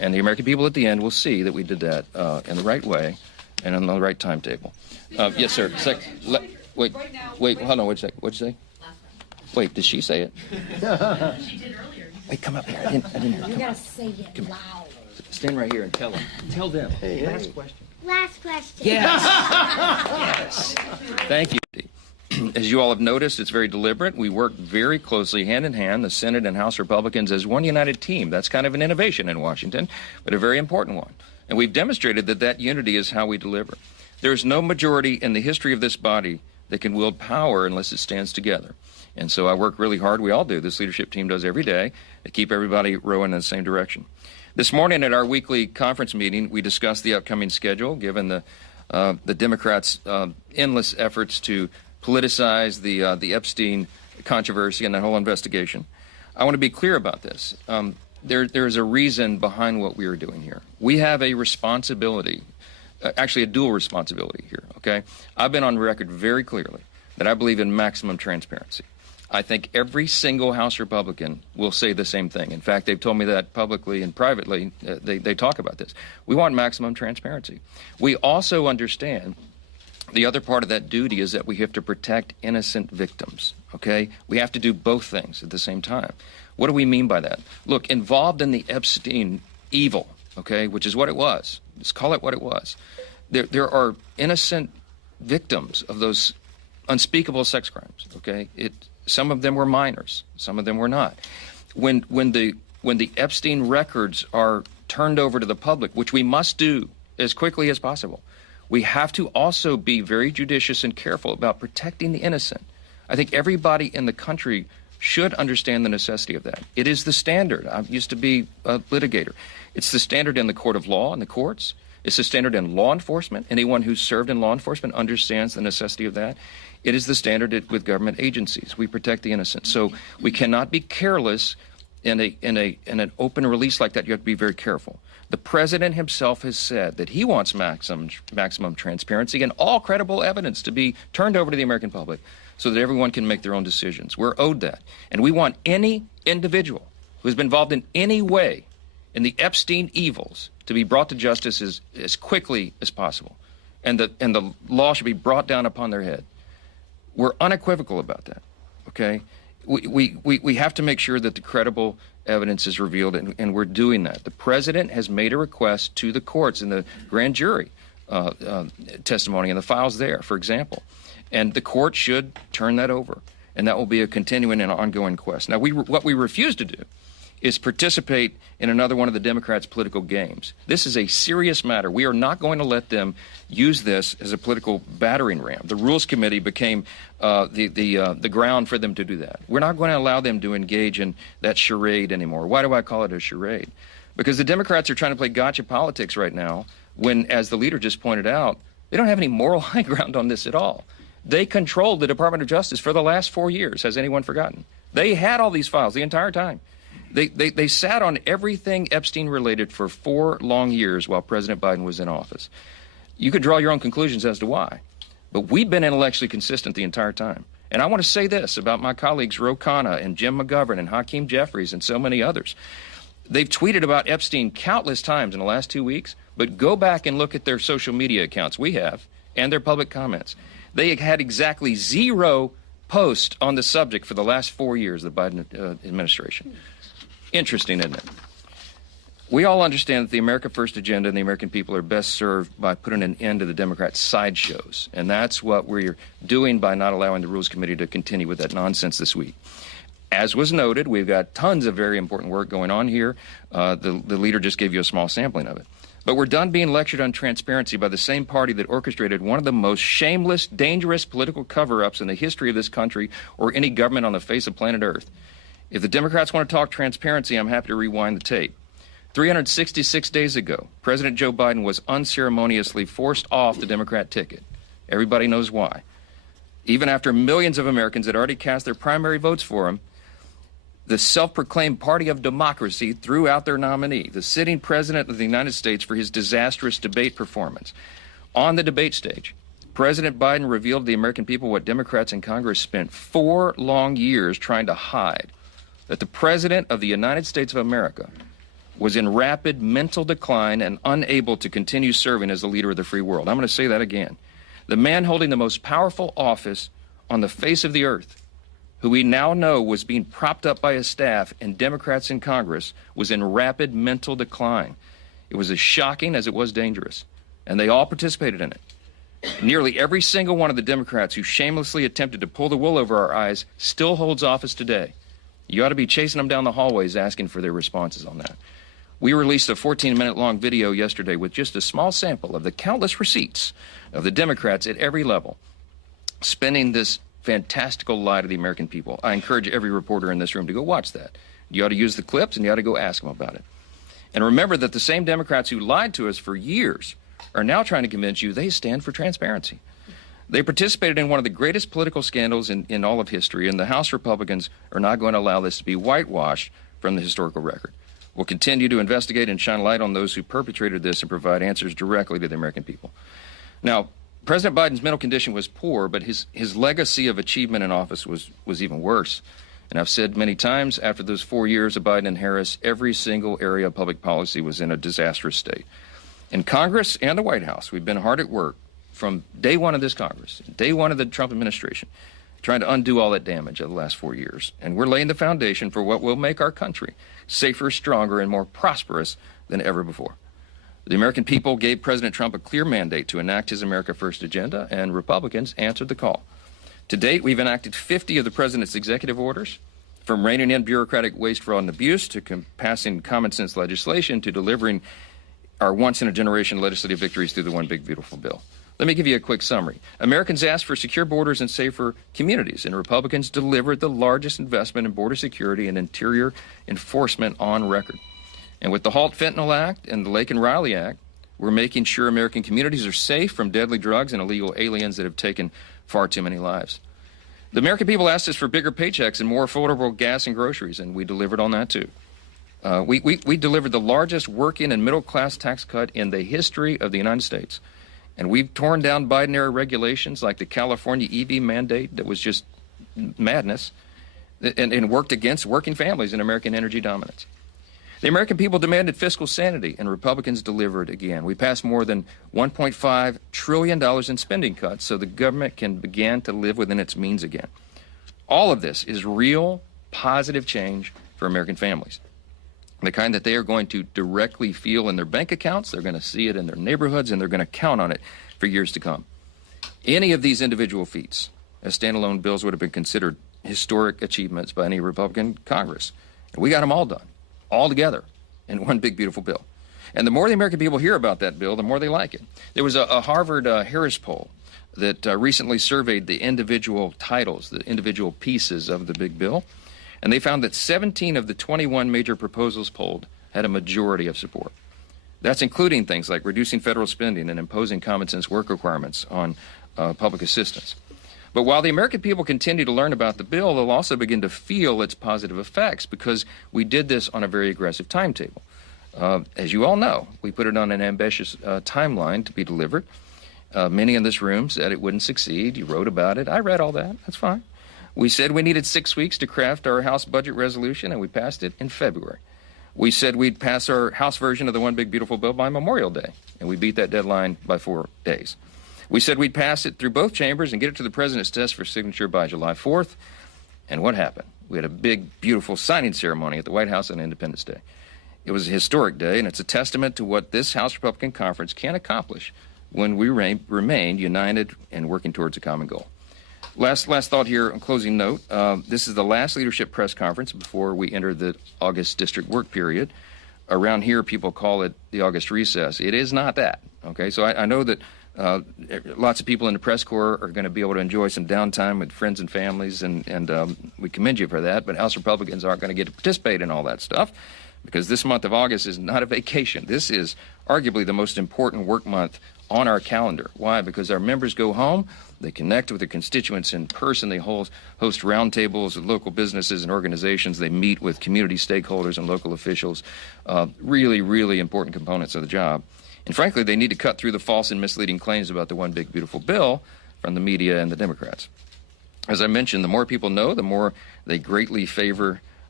And the American people at the end will see that we did that in the right way and on the right timetable. Yes, sir. Wait, hold on, wait a second. What'd you say? Wait, did she say it? She did earlier. Wait, come up here. I didn't hear. You gotta say it loud. Stand right here and tell them. Tell them. Hey. Last question. Last question. Yes. Yes. Thank you. As you all have noticed, it's very deliberate. We work very closely, hand in hand, the Senate and House Republicans as one united team. That's kind of an innovation in Washington, but a very important one. And we've demonstrated that that unity is how we deliver. There's no majority in the history of this body that can wield power unless it stands together. And so I work really hard. We all do. This leadership team does every day to keep everybody rowing in the same direction. This morning at our weekly conference meeting, we discussed the upcoming schedule, given the Democrats' endless efforts to politicize the Epstein controversy and that whole investigation. I want to be clear about this. There's a reason behind what we are doing here. We have a responsibility, actually a dual responsibility here, okay? I've been on record very clearly that I believe in maximum transparency. I think every single House Republican will say the same thing. In fact, they've told me that publicly and privately. They talk about this. We want maximum transparency. We also understand the other part of that duty is that we have to protect innocent victims, okay? We have to do both things at the same time. What do we mean by that? Look, involved in the Epstein evil, okay, which is what it was. Let's call it what it was. There are innocent victims of those unspeakable sex crimes, okay? Some of them were minors, some of them were not. When the Epstein records are turned over to the public, which we must do as quickly as possible, we have to also be very judicious and careful about protecting the innocent. I think everybody in the country should understand the necessity of that. It is the standard. I used to be a litigator. It's the standard in the court of law and the courts. It's the standard in law enforcement. Anyone who's served in law enforcement understands the necessity of that. It is the standard with government agencies. We protect the innocent. So we cannot be careless in an open release like that. You have to be very careful. The president himself has said that he wants maximum transparency and all credible evidence to be turned over to the American public so that everyone can make their own decisions. We're owed that. And we want any individual who has been involved in any way in the Epstein evils to be brought to justice as quickly as possible. And the law should be brought down upon their head. We're unequivocal about that, okay? We have to make sure that the credible evidence is revealed, and we're doing that. The president has made a request to the courts in the grand jury testimony and the files there, for example. And the court should turn that over, and that will be a continuing and ongoing quest. Now, what we refuse to do is participate in another one of the Democrats' political games. This is a serious matter. We are not going to let them use this as a political battering ram. The Rules Committee became the ground for them to do that. We're not going to allow them to engage in that charade anymore. Why do I call it a charade? Because the Democrats are trying to play gotcha politics right now when, as the leader just pointed out, they don't have any moral high ground on this at all. They controlled the Department of Justice for the last 4 years. Has anyone forgotten? They had all these files the entire time. They sat on everything Epstein related for 4 long years while President Biden was in office. You could draw your own conclusions as to why. But we've been intellectually consistent the entire time. And I want to say this about my colleagues Ro Khanna and Jim McGovern and Hakeem Jeffries and so many others. They've tweeted about Epstein countless times in the last 2 weeks, but go back and look at their social media accounts, we have, and their public comments. They had exactly 0 posts on the subject for the last 4 years of the Biden administration. Interesting, isn't it? We all understand that the America First agenda and the American people are best served by putting an end to the Democrats' sideshows. And that's what we're doing by not allowing the Rules Committee to continue with that nonsense this week. As was noted, we've got tons of very important work going on here. The leader just gave you a small sampling of it. But we're done being lectured on transparency by the same party that orchestrated one of the most shameless, dangerous political cover-ups in the history of this country or any government on the face of planet Earth. If the Democrats want to talk transparency, I'm happy to rewind the tape. 366 days ago, President Joe Biden was unceremoniously forced off the Democrat ticket. Everybody knows why. Even after millions of Americans had already cast their primary votes for him, the self-proclaimed party of democracy threw out their nominee, the sitting president of the United States, for his disastrous debate performance. On the debate stage, President Biden revealed to the American people what Democrats in Congress spent 4 long years trying to hide, that the President of the United States of America was in rapid mental decline and unable to continue serving as the leader of the free world. I'm going to say that again. The man holding the most powerful office on the face of the earth, who we now know was being propped up by his staff and Democrats in Congress, was in rapid mental decline. It was as shocking as it was dangerous, and they all participated in it. Nearly every single one of the Democrats who shamelessly attempted to pull the wool over our eyes still holds office today. You ought to be chasing them down the hallways asking for their responses on that. We released a 14-minute-long video yesterday with just a small sample of the countless receipts of the Democrats at every level spending this fantastical lie to the American people. I encourage every reporter in this room to go watch that. You ought to use the clips, and you ought to go ask them about it. And remember that the same Democrats who lied to us for years are now trying to convince you they stand for transparency. They participated in one of the greatest political scandals in all of history, and the House Republicans are not going to allow this to be whitewashed from the historical record. We'll continue to investigate and shine light on those who perpetrated this and provide answers directly to the American people. Now, President Biden's mental condition was poor, but his legacy of achievement in office was even worse. And I've said many times, after those 4 years of Biden and Harris, every single area of public policy was in a disastrous state. In Congress and the White House, we've been hard at work from day one of this Congress, day one of the Trump administration, trying to undo all that damage of the last 4 years. And we're laying the foundation for what will make our country safer, stronger, and more prosperous than ever before. The American people gave President Trump a clear mandate to enact his America First agenda, and Republicans answered the call. To date, we've enacted 50 of the president's executive orders, from reining in bureaucratic waste, fraud, and abuse to passing common sense legislation to delivering our once-in-a-generation legislative victories through the One Big Beautiful Bill. Let me give you a quick summary. Americans asked for secure borders and safer communities, and Republicans delivered the largest investment in border security and interior enforcement on record. And with the Halt Fentanyl Act and the Lake and Riley Act, we're making sure American communities are safe from deadly drugs and illegal aliens that have taken far too many lives. The American people asked us for bigger paychecks and more affordable gas and groceries, and we delivered on that too. We delivered the largest working and middle-class tax cut in the history of the United States. And we've torn down Biden-era regulations like the California EV mandate that was just madness and worked against working families and American energy dominance. The American people demanded fiscal sanity, and Republicans delivered again. We passed more than $1.5 trillion in spending cuts so the government can begin to live within its means again. All of this is real, positive change for American families. The kind that they are going to directly feel in their bank accounts, they're going to see it in their neighborhoods, and they're going to count on it for years to come. Any of these individual feats as standalone bills would have been considered historic achievements by any Republican Congress. And we got them all done, all together, in one big, beautiful bill. And the more the American people hear about that bill, the more they like it. There was a Harvard Harris poll that recently surveyed the individual titles, the individual pieces of the big bill. And they found that 17 of the 21 major proposals polled had a majority of support. That's including things like reducing federal spending and imposing common sense work requirements on public assistance. But while the American people continue to learn about the bill, they'll also begin to feel its positive effects because we did this on a very aggressive timetable. As you all know, we put it on an ambitious timeline to be delivered. Many in this room said it wouldn't succeed. You wrote about it. I read all that. That's fine. We said we needed 6 weeks to craft our House budget resolution, and we passed it in February. We said we'd pass our House version of the One Big Beautiful Bill by Memorial Day, and we beat that deadline by 4 days. We said we'd pass it through both chambers and get it to the President's desk for signature by July 4th. And what happened? We had a big, beautiful signing ceremony at the White House on Independence Day. It was a historic day, and it's a testament to what this House Republican Conference can accomplish when we remain united and working towards a common goal. Last thought here, on closing note, this is the last leadership press conference before we enter the August district work period. Around here, people call it the August recess. It is not that, okay? So I know that lots of people in the press corps are going to be able to enjoy some downtime with friends and families, and we commend you for that, but House Republicans aren't going to get to participate in all that stuff because this month of August is not a vacation. This is arguably the most important work month on our calendar. Why? Because our members go home, they connect with their constituents in person, they host roundtables with local businesses and organizations, they meet with community stakeholders and local officials, really, really important components of the job. And frankly, they need to cut through the false and misleading claims about the One Big Beautiful Bill from the media and the Democrats. As I mentioned, the more people know, the more they greatly favor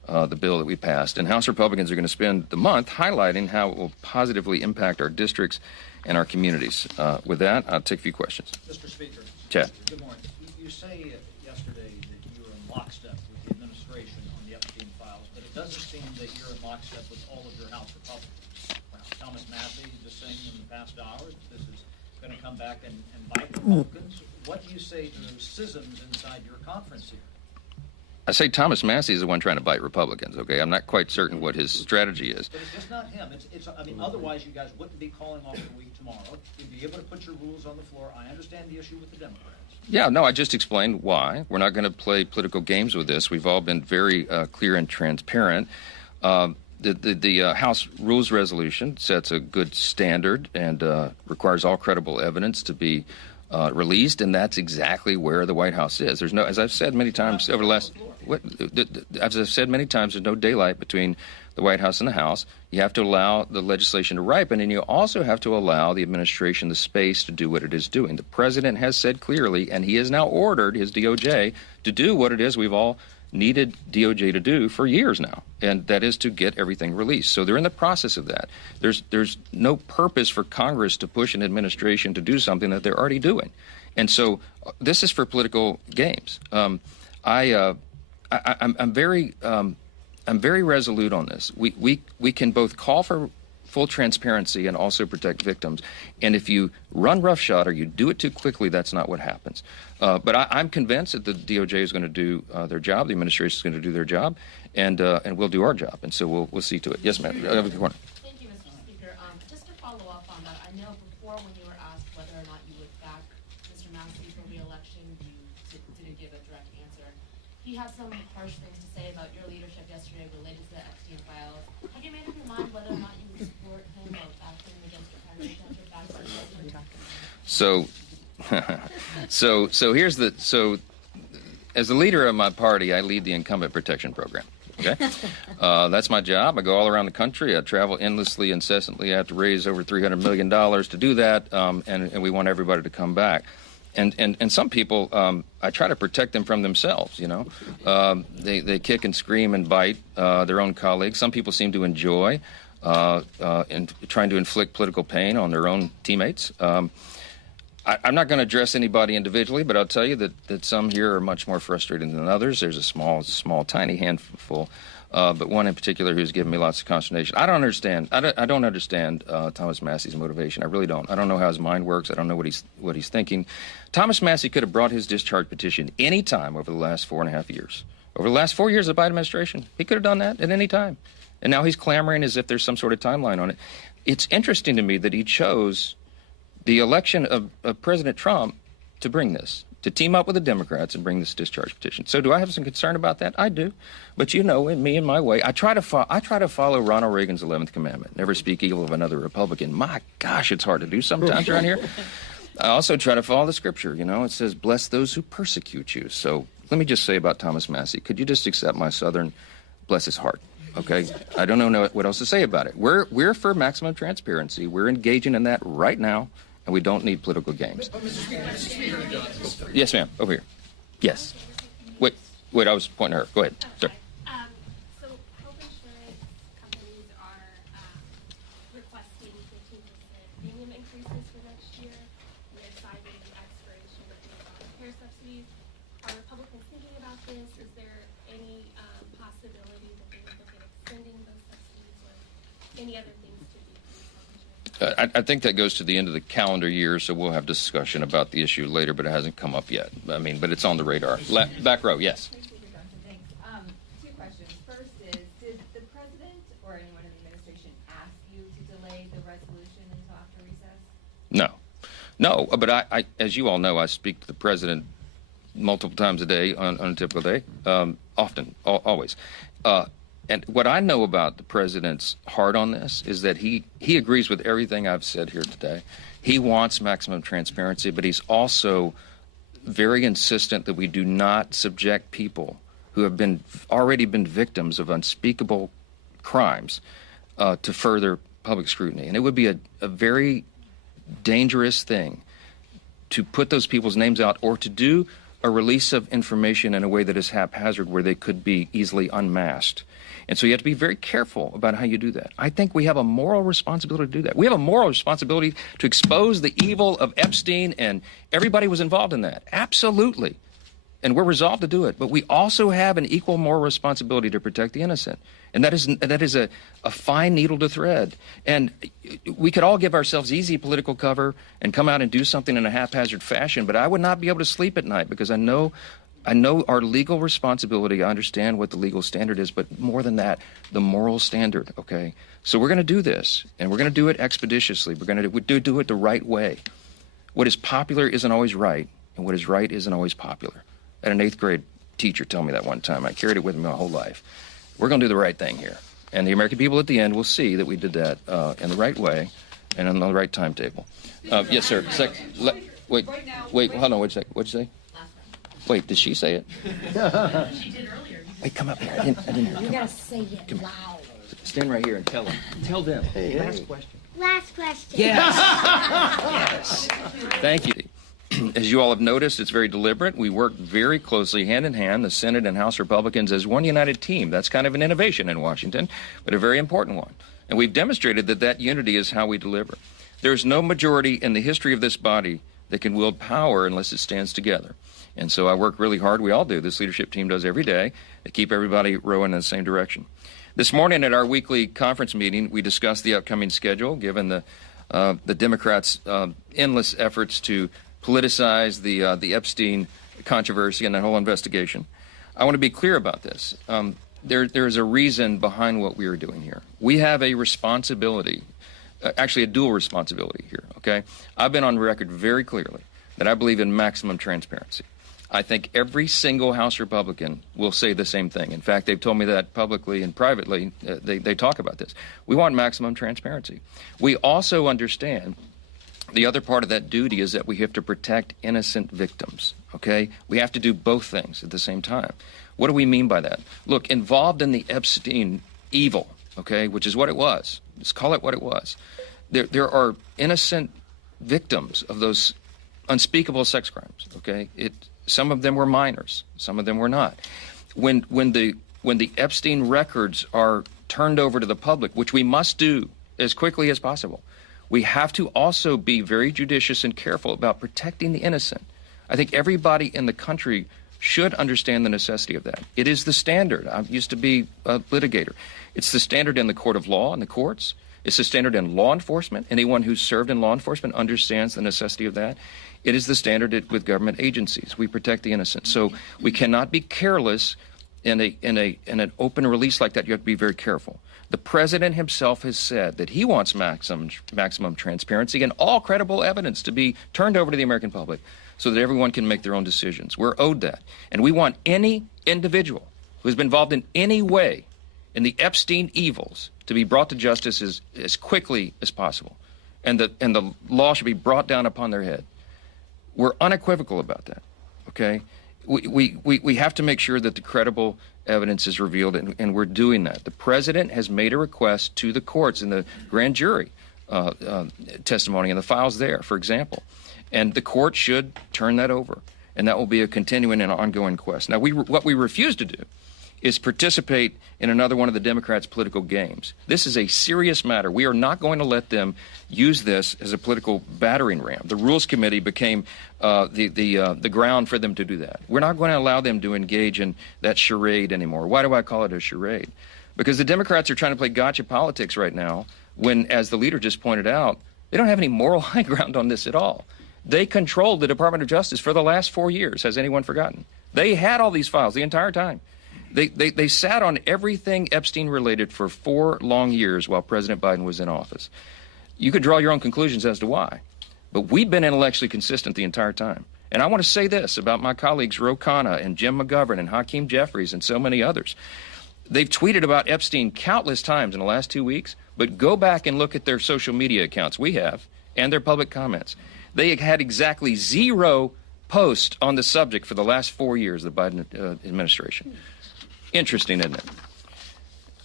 the bill that we passed. And House Republicans are going to spend the month highlighting how it will positively impact our districts and our communities. With that, I'll take a few questions. Mr. Speaker. Chad. Good morning. You say yesterday that you were in lockstep with the administration on the Epstein files, but it doesn't seem that you're in lockstep with all of your House Republicans. Thomas Massey just saying in the past hours this is going to come back and bite Republicans. What do you say to those schisms inside your conference here? I say Thomas Massey is the one trying to bite Republicans, okay? I'm not quite certain what his strategy is. But it's just not him. I mean, otherwise you guys wouldn't be calling off the week tomorrow. You'd be able to put your rules on the floor. I understand the issue with the Democrats. Yeah, no, I just explained why. We're not going to play political games with this. We've all been very clear and transparent. The House Rules Resolution sets a good standard and requires all credible evidence to be released, and that's exactly where the White House is. There's no, as I've said many times over the last, as I've said many times, there's no daylight between the White House and the House. You have to allow the legislation to ripen, and you also have to allow the administration the space to do what it is doing. The president has said clearly, and he has now ordered his DOJ to do what it is we've all needed DOJ to do for years now, and that is to get everything released. So they're in the process of that. There's no purpose for Congress to push an administration to do something that they're already doing. And so this is for political games. I'm very resolute on this. We can both call for full transparency and also protect victims. And if you run roughshod or you do it too quickly, that's not what happens. But I'm convinced that the DOJ is going to do their job, the administration is going to do their job, and we'll do our job. And so we'll see to it. Yes, ma'am. Thank you, Mr. Speaker. Just to follow up on that, I know before when you were asked whether or not you would back Mr. Massey for re-election, you didn't give a direct answer. He had some harsh things to say about your leadership yesterday related to the Epstein files. Have you made up your mind whether or not you would support him or back him against your primary candidate back to the So as the leader of my party, I lead the incumbent protection program. Okay, that's my job. I go all around the country. I travel endlessly, incessantly. I have to raise over $300 million to do that, and we want everybody to come back. And some people, I try to protect them from themselves, you know. They kick and scream and bite their own colleagues. Some people seem to enjoy trying to inflict political pain on their own teammates. I'm not going to address anybody individually, but I'll tell you that some here are much more frustrated than others. There's a small, tiny handful, but one in particular who's given me lots of consternation. I don't understand Thomas Massey's motivation. I really don't. I don't know how his mind works. I don't know what he's thinking. Thomas Massey could have brought his discharge petition any time over the last 4.5 years. Over the last 4 years of the Biden administration, he could have done that at any time. And now he's clamoring as if there's some sort of timeline on it. It's interesting to me that he chose the election of President Trump to bring this, to team up with the Democrats and bring this discharge petition. So do I have some concern about that? I do. But you know, in me and my way, I try to follow Ronald Reagan's 11th commandment, never speak evil of another Republican. My gosh, it's hard to do sometimes around here. I also try to follow the scripture. You know, it says, bless those who persecute you. So let me just say about Thomas Massey, could you just accept my Southern, bless his heart? Okay, I don't know what else to say about it. We're for maximum transparency. We're engaging in that right now. And we don't need political games. Mr. Speaker. Yes, ma'am. Over here. Yes. Wait. I was pointing at her. Go ahead, sir. So health insurance companies are requesting 15% premium increases for next year. And they're citing the expiration of the care subsidies. Are Republicans thinking about this? Is there any possibility that they would look at extending those subsidies or any other things to do? I think that goes to the end of the calendar year, so we'll have discussion about the issue later, but it hasn't come up yet. I mean, but it's on the radar. Back row, yes. Thanks. Two questions. First is, did the president or anyone in the administration ask you to delay the resolution until after recess? No, but I, as you all know, I speak to the president multiple times a day on a typical day, often, always. And what I know about the president's heart on this is that he agrees with everything I've said here today. He wants maximum transparency, but he's also very insistent that we do not subject people who have already been victims of unspeakable crimes to further public scrutiny. And it would be a very dangerous thing to put those people's names out or to do a release of information in a way that is haphazard where they could be easily unmasked. And so you have to be very careful about how you do that. I think we have a moral responsibility to do that. We have a moral responsibility to expose the evil of Epstein, and everybody was involved in that. Absolutely. And we're resolved to do it. But we also have an equal moral responsibility to protect the innocent. And that is a fine needle to thread. And we could all give ourselves easy political cover and come out and do something in a haphazard fashion, but I would not be able to sleep at night because I know our legal responsibility. I understand what the legal standard is, but more than that, the moral standard, okay? So we're going to do this, and we're going to do it expeditiously. We're going to do it the right way. What is popular isn't always right, and what is right isn't always popular. I had an 8th grade teacher tell me that one time. I carried it with me my whole life. We're going to do the right thing here. And the American people at the end will see that we did that in the right way and on the right timetable. Yes, sir. Wait, hold on, wait a second. What'd you say? Wait, did she say it? She did earlier. Wait, come up here. I didn't hear. You gotta say it loud. Stand right here and tell them. Tell them. Last question. Last question. Yes. Yes. Thank you. As you all have noticed, it's very deliberate. We work very closely, hand in hand, the Senate and House Republicans as one united team. That's kind of an innovation in Washington, but a very important one. And we've demonstrated that that unity is how we deliver. There's no majority in the history of this body that can wield power unless it stands together. And so I work really hard. We all do. This leadership team does every day to keep everybody rowing in the same direction. This morning at our weekly conference meeting, we discussed the upcoming schedule, given the Democrats' endless efforts to politicize the Epstein controversy and that whole investigation. I want to be clear about this. There's a reason behind what we are doing here. We have a responsibility, actually a dual responsibility here, okay? I've been on record very clearly that I believe in maximum transparency. I think every single House Republican will say the same thing. In fact, they've told me that publicly and privately. They talk about this. We want maximum transparency. We also understand the other part of that duty is that we have to protect innocent victims, okay? We have to do both things at the same time. What do we mean by that? Look, involved in the Epstein evil, okay, which is what it was. Let's call it what it was. There are innocent victims of those unspeakable sex crimes, okay? Some of them were minors, some of them were not. When the Epstein records are turned over to the public, which we must do as quickly as possible, we have to also be very judicious and careful about protecting the innocent. I think everybody in the country should understand the necessity of that. It is the standard. I used to be a litigator. It's the standard in the court of law and the courts. It's the standard in law enforcement. Anyone who's served in law enforcement understands the necessity of that. It is the standard with government agencies. We protect the innocent. So we cannot be careless in an open release like that. You have to be very careful. The president himself has said that he wants maximum transparency and all credible evidence to be turned over to the American public so that everyone can make their own decisions. We're owed that. And we want any individual who has been involved in any way in the Epstein evils to be brought to justice as quickly as possible. And the law should be brought down upon their head. We're unequivocal about that, okay? We have to make sure that the credible evidence is revealed, and we're doing that. The president has made a request to the courts in the grand jury testimony and the files there, for example. And the court should turn that over, and that will be a continuing and ongoing quest. Now, what we refuse to do is participate in another one of the Democrats' political games. This is a serious matter. We are not going to let them use this as a political battering ram. The Rules Committee became the ground for them to do that. We're not going to allow them to engage in that charade anymore. Why do I call it a charade? Because the Democrats are trying to play gotcha politics right now when, as the leader just pointed out, they don't have any moral high ground on this at all. They controlled the Department of Justice for the last 4 years. Has anyone forgotten? They had all these files the entire time. They sat on everything Epstein related for 4 long years while President Biden was in office. You could draw your own conclusions as to why. But we've been intellectually consistent the entire time. And I want to say this about my colleagues Ro Khanna and Jim McGovern and Hakeem Jeffries and so many others. They've tweeted about Epstein countless times in the last 2 weeks, but go back and look at their social media accounts, we have, and their public comments. They had exactly 0 posts on the subject for the last 4 years of the Biden administration. Interesting, isn't it?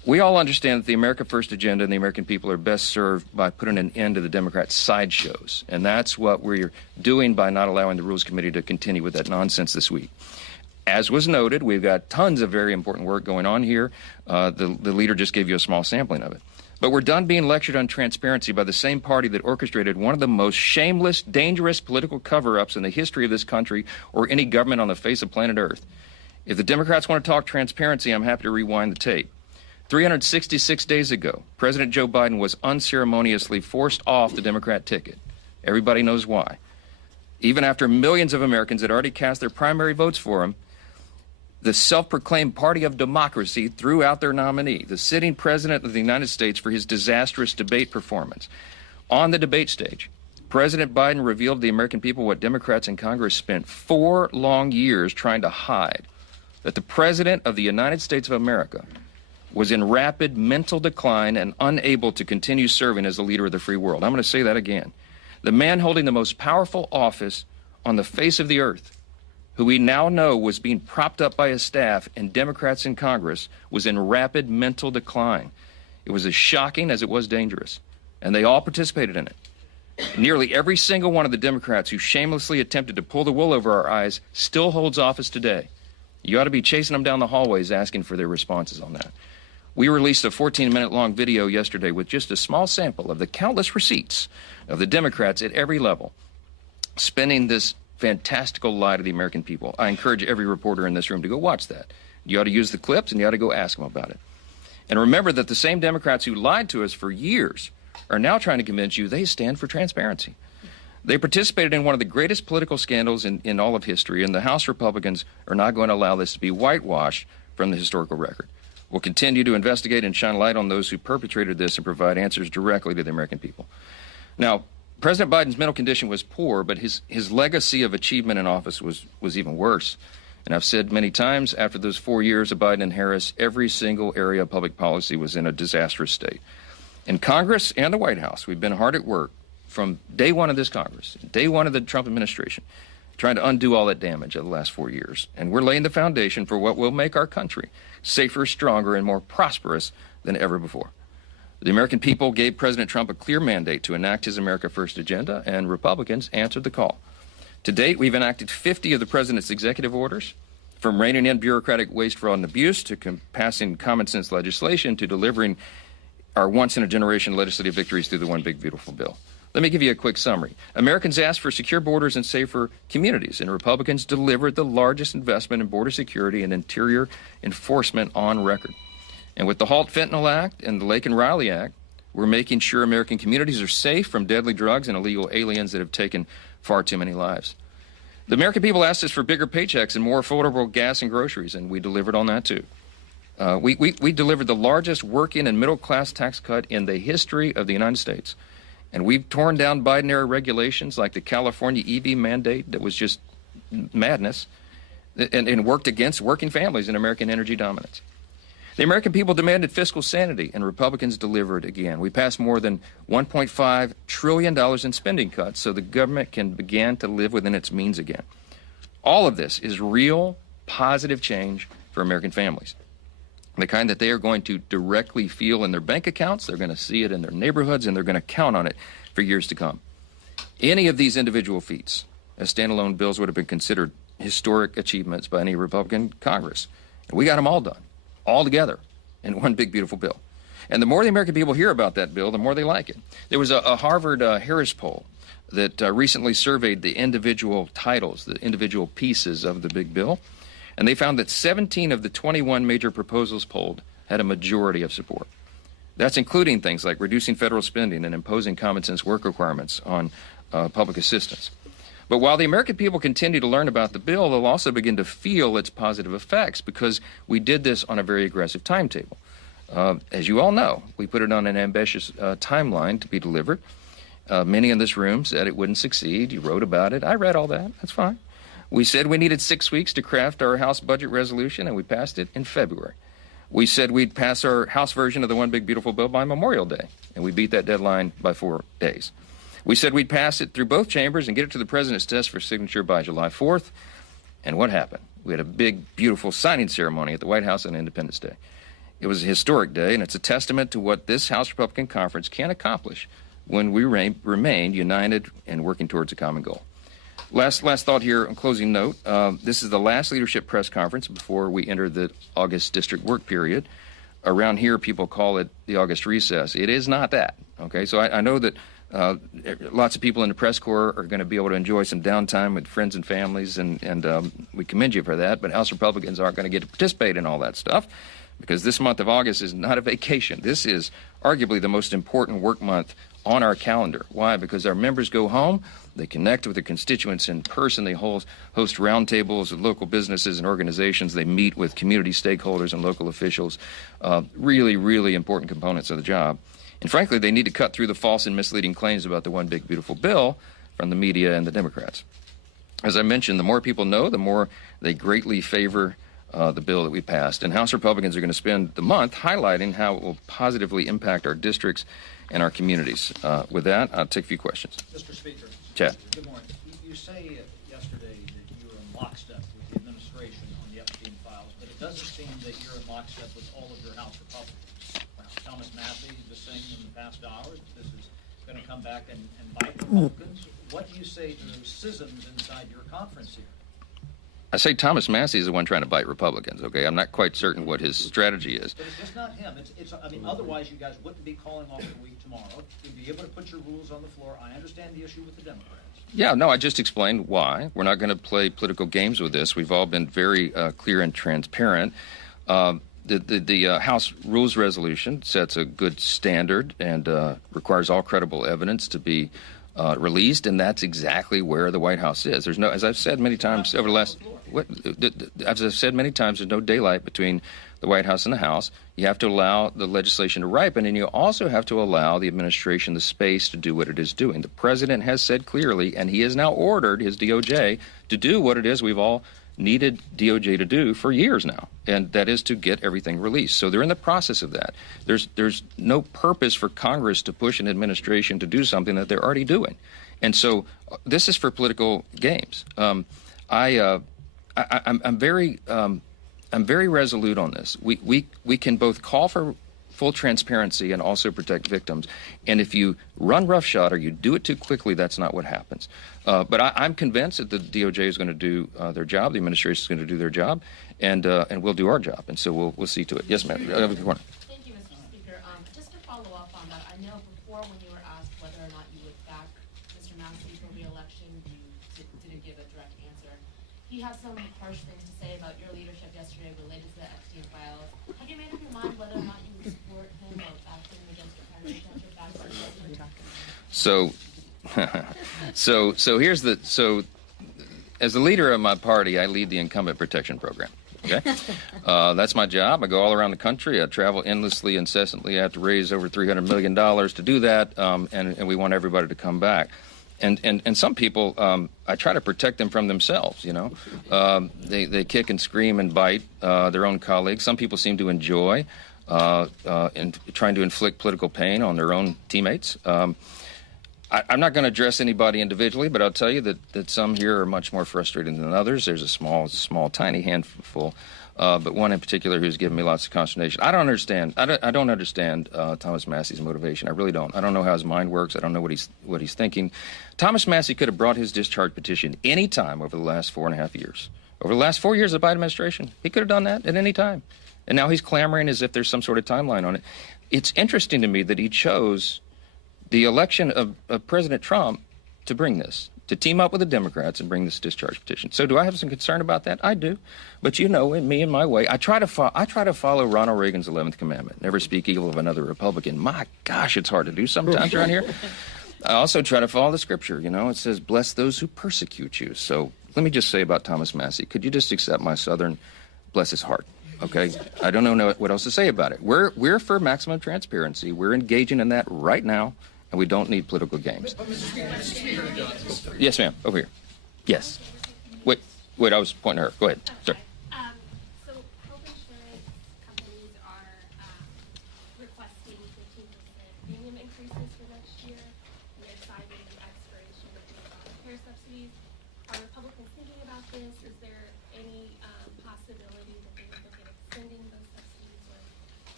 We all understand that the America First agenda and the American people are best served by putting an end to the Democrats' sideshows. And that's what we're doing by not allowing the Rules Committee to continue with that nonsense this week. As was noted, we've got tons of very important work going on here. The leader just gave you a small sampling of it. But we're done being lectured on transparency by the same party that orchestrated one of the most shameless, dangerous political cover-ups in the history of this country or any government on the face of planet Earth. If the Democrats want to talk transparency, I'm happy to rewind the tape. 366 days ago, President Joe Biden was unceremoniously forced off the Democrat ticket. Everybody knows why. Even after millions of Americans had already cast their primary votes for him, the self-proclaimed party of democracy threw out their nominee, the sitting president of the United States, for his disastrous debate performance. On the debate stage, President Biden revealed to the American people what Democrats in Congress spent 4 long years trying to hide, that the President of the United States of America was in rapid mental decline and unable to continue serving as the leader of the free world. I'm going to say that again. The man holding the most powerful office on the face of the earth, who we now know was being propped up by his staff and Democrats in Congress, was in rapid mental decline. It was as shocking as it was dangerous, and they all participated in it. Nearly every single one of the Democrats who shamelessly attempted to pull the wool over our eyes still holds office today. You ought to be chasing them down the hallways asking for their responses on that. We released a 14-minute-long video yesterday with just a small sample of the countless receipts of the Democrats at every level spending this fantastical lie to the American people. I encourage every reporter in this room to go watch that. You ought to use the clips, and you ought to go ask them about it. And remember that the same Democrats who lied to us for years are now trying to convince you they stand for transparency. They participated in one of the greatest political scandals in all of history, and the House Republicans are not going to allow this to be whitewashed from the historical record. We'll continue to investigate and shine light on those who perpetrated this and provide answers directly to the American people. Now, President Biden's mental condition was poor, but his legacy of achievement in office was even worse. And I've said many times, after those 4 years of Biden and Harris, every single area of public policy was in a disastrous state. In Congress and the White House, we've been hard at work from day one of this Congress, day one of the Trump administration, trying to undo all that damage of the last 4 years. And we're laying the foundation for what will make our country safer, stronger, and more prosperous than ever before. The American people gave President Trump a clear mandate to enact his America First agenda, and Republicans answered the call. To date, we've enacted 50 of the president's executive orders, from reining in bureaucratic waste, fraud, and abuse, to passing common sense legislation, to delivering our once-in-a-generation legislative victories through the One Big Beautiful Bill. Let me give you a quick summary. Americans asked for secure borders and safer communities, and Republicans delivered the largest investment in border security and interior enforcement on record. And with the Halt Fentanyl Act and the Lake and Riley Act, we're making sure American communities are safe from deadly drugs and illegal aliens that have taken far too many lives. The American people asked us for bigger paychecks and more affordable gas and groceries, and we delivered on that too. We delivered the largest working and middle-class tax cut in the history of the United States. And we've torn down Biden-era regulations like the California EV mandate that was just madness, and worked against working families and American energy dominance. The American people demanded fiscal sanity, and Republicans delivered again. We passed more than $1.5 trillion in spending cuts so the government can begin to live within its means again. All of this is real, positive change for American families. The kind that they are going to directly feel in their bank accounts, they're going to see it in their neighborhoods, and they're going to count on it for years to come. Any of these individual feats as standalone bills would have been considered historic achievements by any Republican Congress. And we got them all done, all together, in one big, beautiful bill. And the more the American people hear about that bill, the more they like it. There was a Harvard Harris poll that recently surveyed the individual titles, the individual pieces of the big bill. And they found that 17 of the 21 major proposals polled had a majority of support. That's including things like reducing federal spending and imposing common sense work requirements on public assistance. But while the American people continue to learn about the bill, they'll also begin to feel its positive effects because we did this on a very aggressive timetable. As you all know, we put it on an ambitious timeline to be delivered. Many in this room said it wouldn't succeed. You wrote about it. I read all that. That's fine. We said we needed 6 weeks to craft our House budget resolution, and we passed it in February. We said we'd pass our House version of the One Big Beautiful Bill by Memorial Day, and we beat that deadline by 4 days. We said we'd pass it through both chambers and get it to the President's desk for signature by July 4th. And what happened? We had a big, beautiful signing ceremony at the White House on Independence Day. It was a historic day, and it's a testament to what this House Republican Conference can accomplish when we remain united and working towards a common goal. Last thought here, on closing note, this is the last leadership press conference before we enter the August district work period. Around here, people call it the August recess. It is not that, okay? So I know that lots of people in the press corps are going to be able to enjoy some downtime with friends and families, and we commend you for that, but House Republicans aren't going to get to participate in all that stuff because this month of August is not a vacation. This is arguably the most important work month on our calendar. Why? Because our members go home, they connect with their constituents in person, they host roundtables with local businesses and organizations, they meet with community stakeholders and local officials, really, really important components of the job. And frankly, they need to cut through the false and misleading claims about the one big beautiful bill from the media and the Democrats. As I mentioned, the more people know, the more they greatly favor the bill that we passed. And House Republicans are going to spend the month highlighting how it will positively impact our districts and our communities. With that, I'll take a few questions. Mr. Speaker. Chad. Good morning. You say yesterday that you were in lockstep with the administration on the Epstein files, but it doesn't seem that you're in lockstep with all of your House Republicans. Thomas Massey just saying in the past hours that this is going to come back and bite Republicans. What do you say to those schisms inside your conference here? I say Thomas Massey is the one trying to bite Republicans, okay? I'm not quite certain what his strategy is. But it's just not him. I mean, otherwise you guys wouldn't be calling off the week tomorrow. You'd be able to put your rules on the floor. I understand the issue with the Democrats. Yeah, no, I just explained why. We're not going to play political games with this. We've all been very clear and transparent. The House Rules Resolution sets a good standard and requires all credible evidence to be released, and that's exactly where the White House is. There's no, as I've said many times over the last, as I've said many times, there's no daylight between the White House and the House. You have to allow the legislation to ripen, and you also have to allow the administration the space to do what it is doing. The president has said clearly, and he has now ordered his DOJ to do what it is we've all needed DOJ to do for years now, and that is to get everything released. So they're in the process of that. There's no purpose for Congress to push an administration to do something that they're already doing. And so this is for political games. I'm very resolute on this. We can both call for full transparency and also protect victims. And if you run roughshod or you do it too quickly, that's not what happens. But I'm convinced that the DOJ is going to do their job, the administration is going to do their job, and we'll do our job. And so we'll see to it. Yes, ma'am. Thank you, Mr. Speaker. Just to follow up on that, I know before when you were asked whether or not you would back Mr. Massey for re-election, you didn't give a direct answer. He had some harsh things to say about your leadership yesterday related to the Epstein files. Have you made up your mind whether or not you would support him or back him against your primary candidate back to the president? So as the leader of my party, I lead the incumbent protection program. Okay, that's my job. I go all around the country. I travel endlessly, incessantly. I have to raise over $300 million to do that, and we want everybody to come back. And some people, I try to protect them from themselves. You know, they kick and scream and bite their own colleagues. Some people seem to enjoy trying to inflict political pain on their own teammates. I'm not going to address anybody individually, but I'll tell you that some here are much more frustrated than others. There's a small, tiny handful, but one in particular who's given me lots of consternation. I don't understand Thomas Massey's motivation. I really don't. I don't know how his mind works. I don't know what he's thinking. Thomas Massey could have brought his discharge petition any time over the last 4.5 years. Over the last 4 years of the Biden administration, he could have done that at any time. And now he's clamoring as if there's some sort of timeline on it. It's interesting to me that he chose the election of President Trump to bring this, to team up with the Democrats and bring this discharge petition. So do I have some concern about that? I do. But you know, in me and my way, I try to follow Ronald Reagan's 11th commandment, never speak evil of another Republican. My gosh, it's hard to do sometimes around here. I also try to follow the scripture. You know, it says, bless those who persecute you. So let me just say about Thomas Massey, could you just accept my Southern, bless his heart? Okay, I don't know what else to say about it. We're for maximum transparency. We're engaging in that right now. And we don't need political games. Mr. Speaker. Yes, ma'am. Over here. Yes. Wait. I was pointing at her. Go ahead. Sir. So health insurance companies are requesting 15% premium increases for next year, and they're citing the expiration of the care subsidies. Are Republicans thinking about this? Is there any possibility that they would look at extending those subsidies or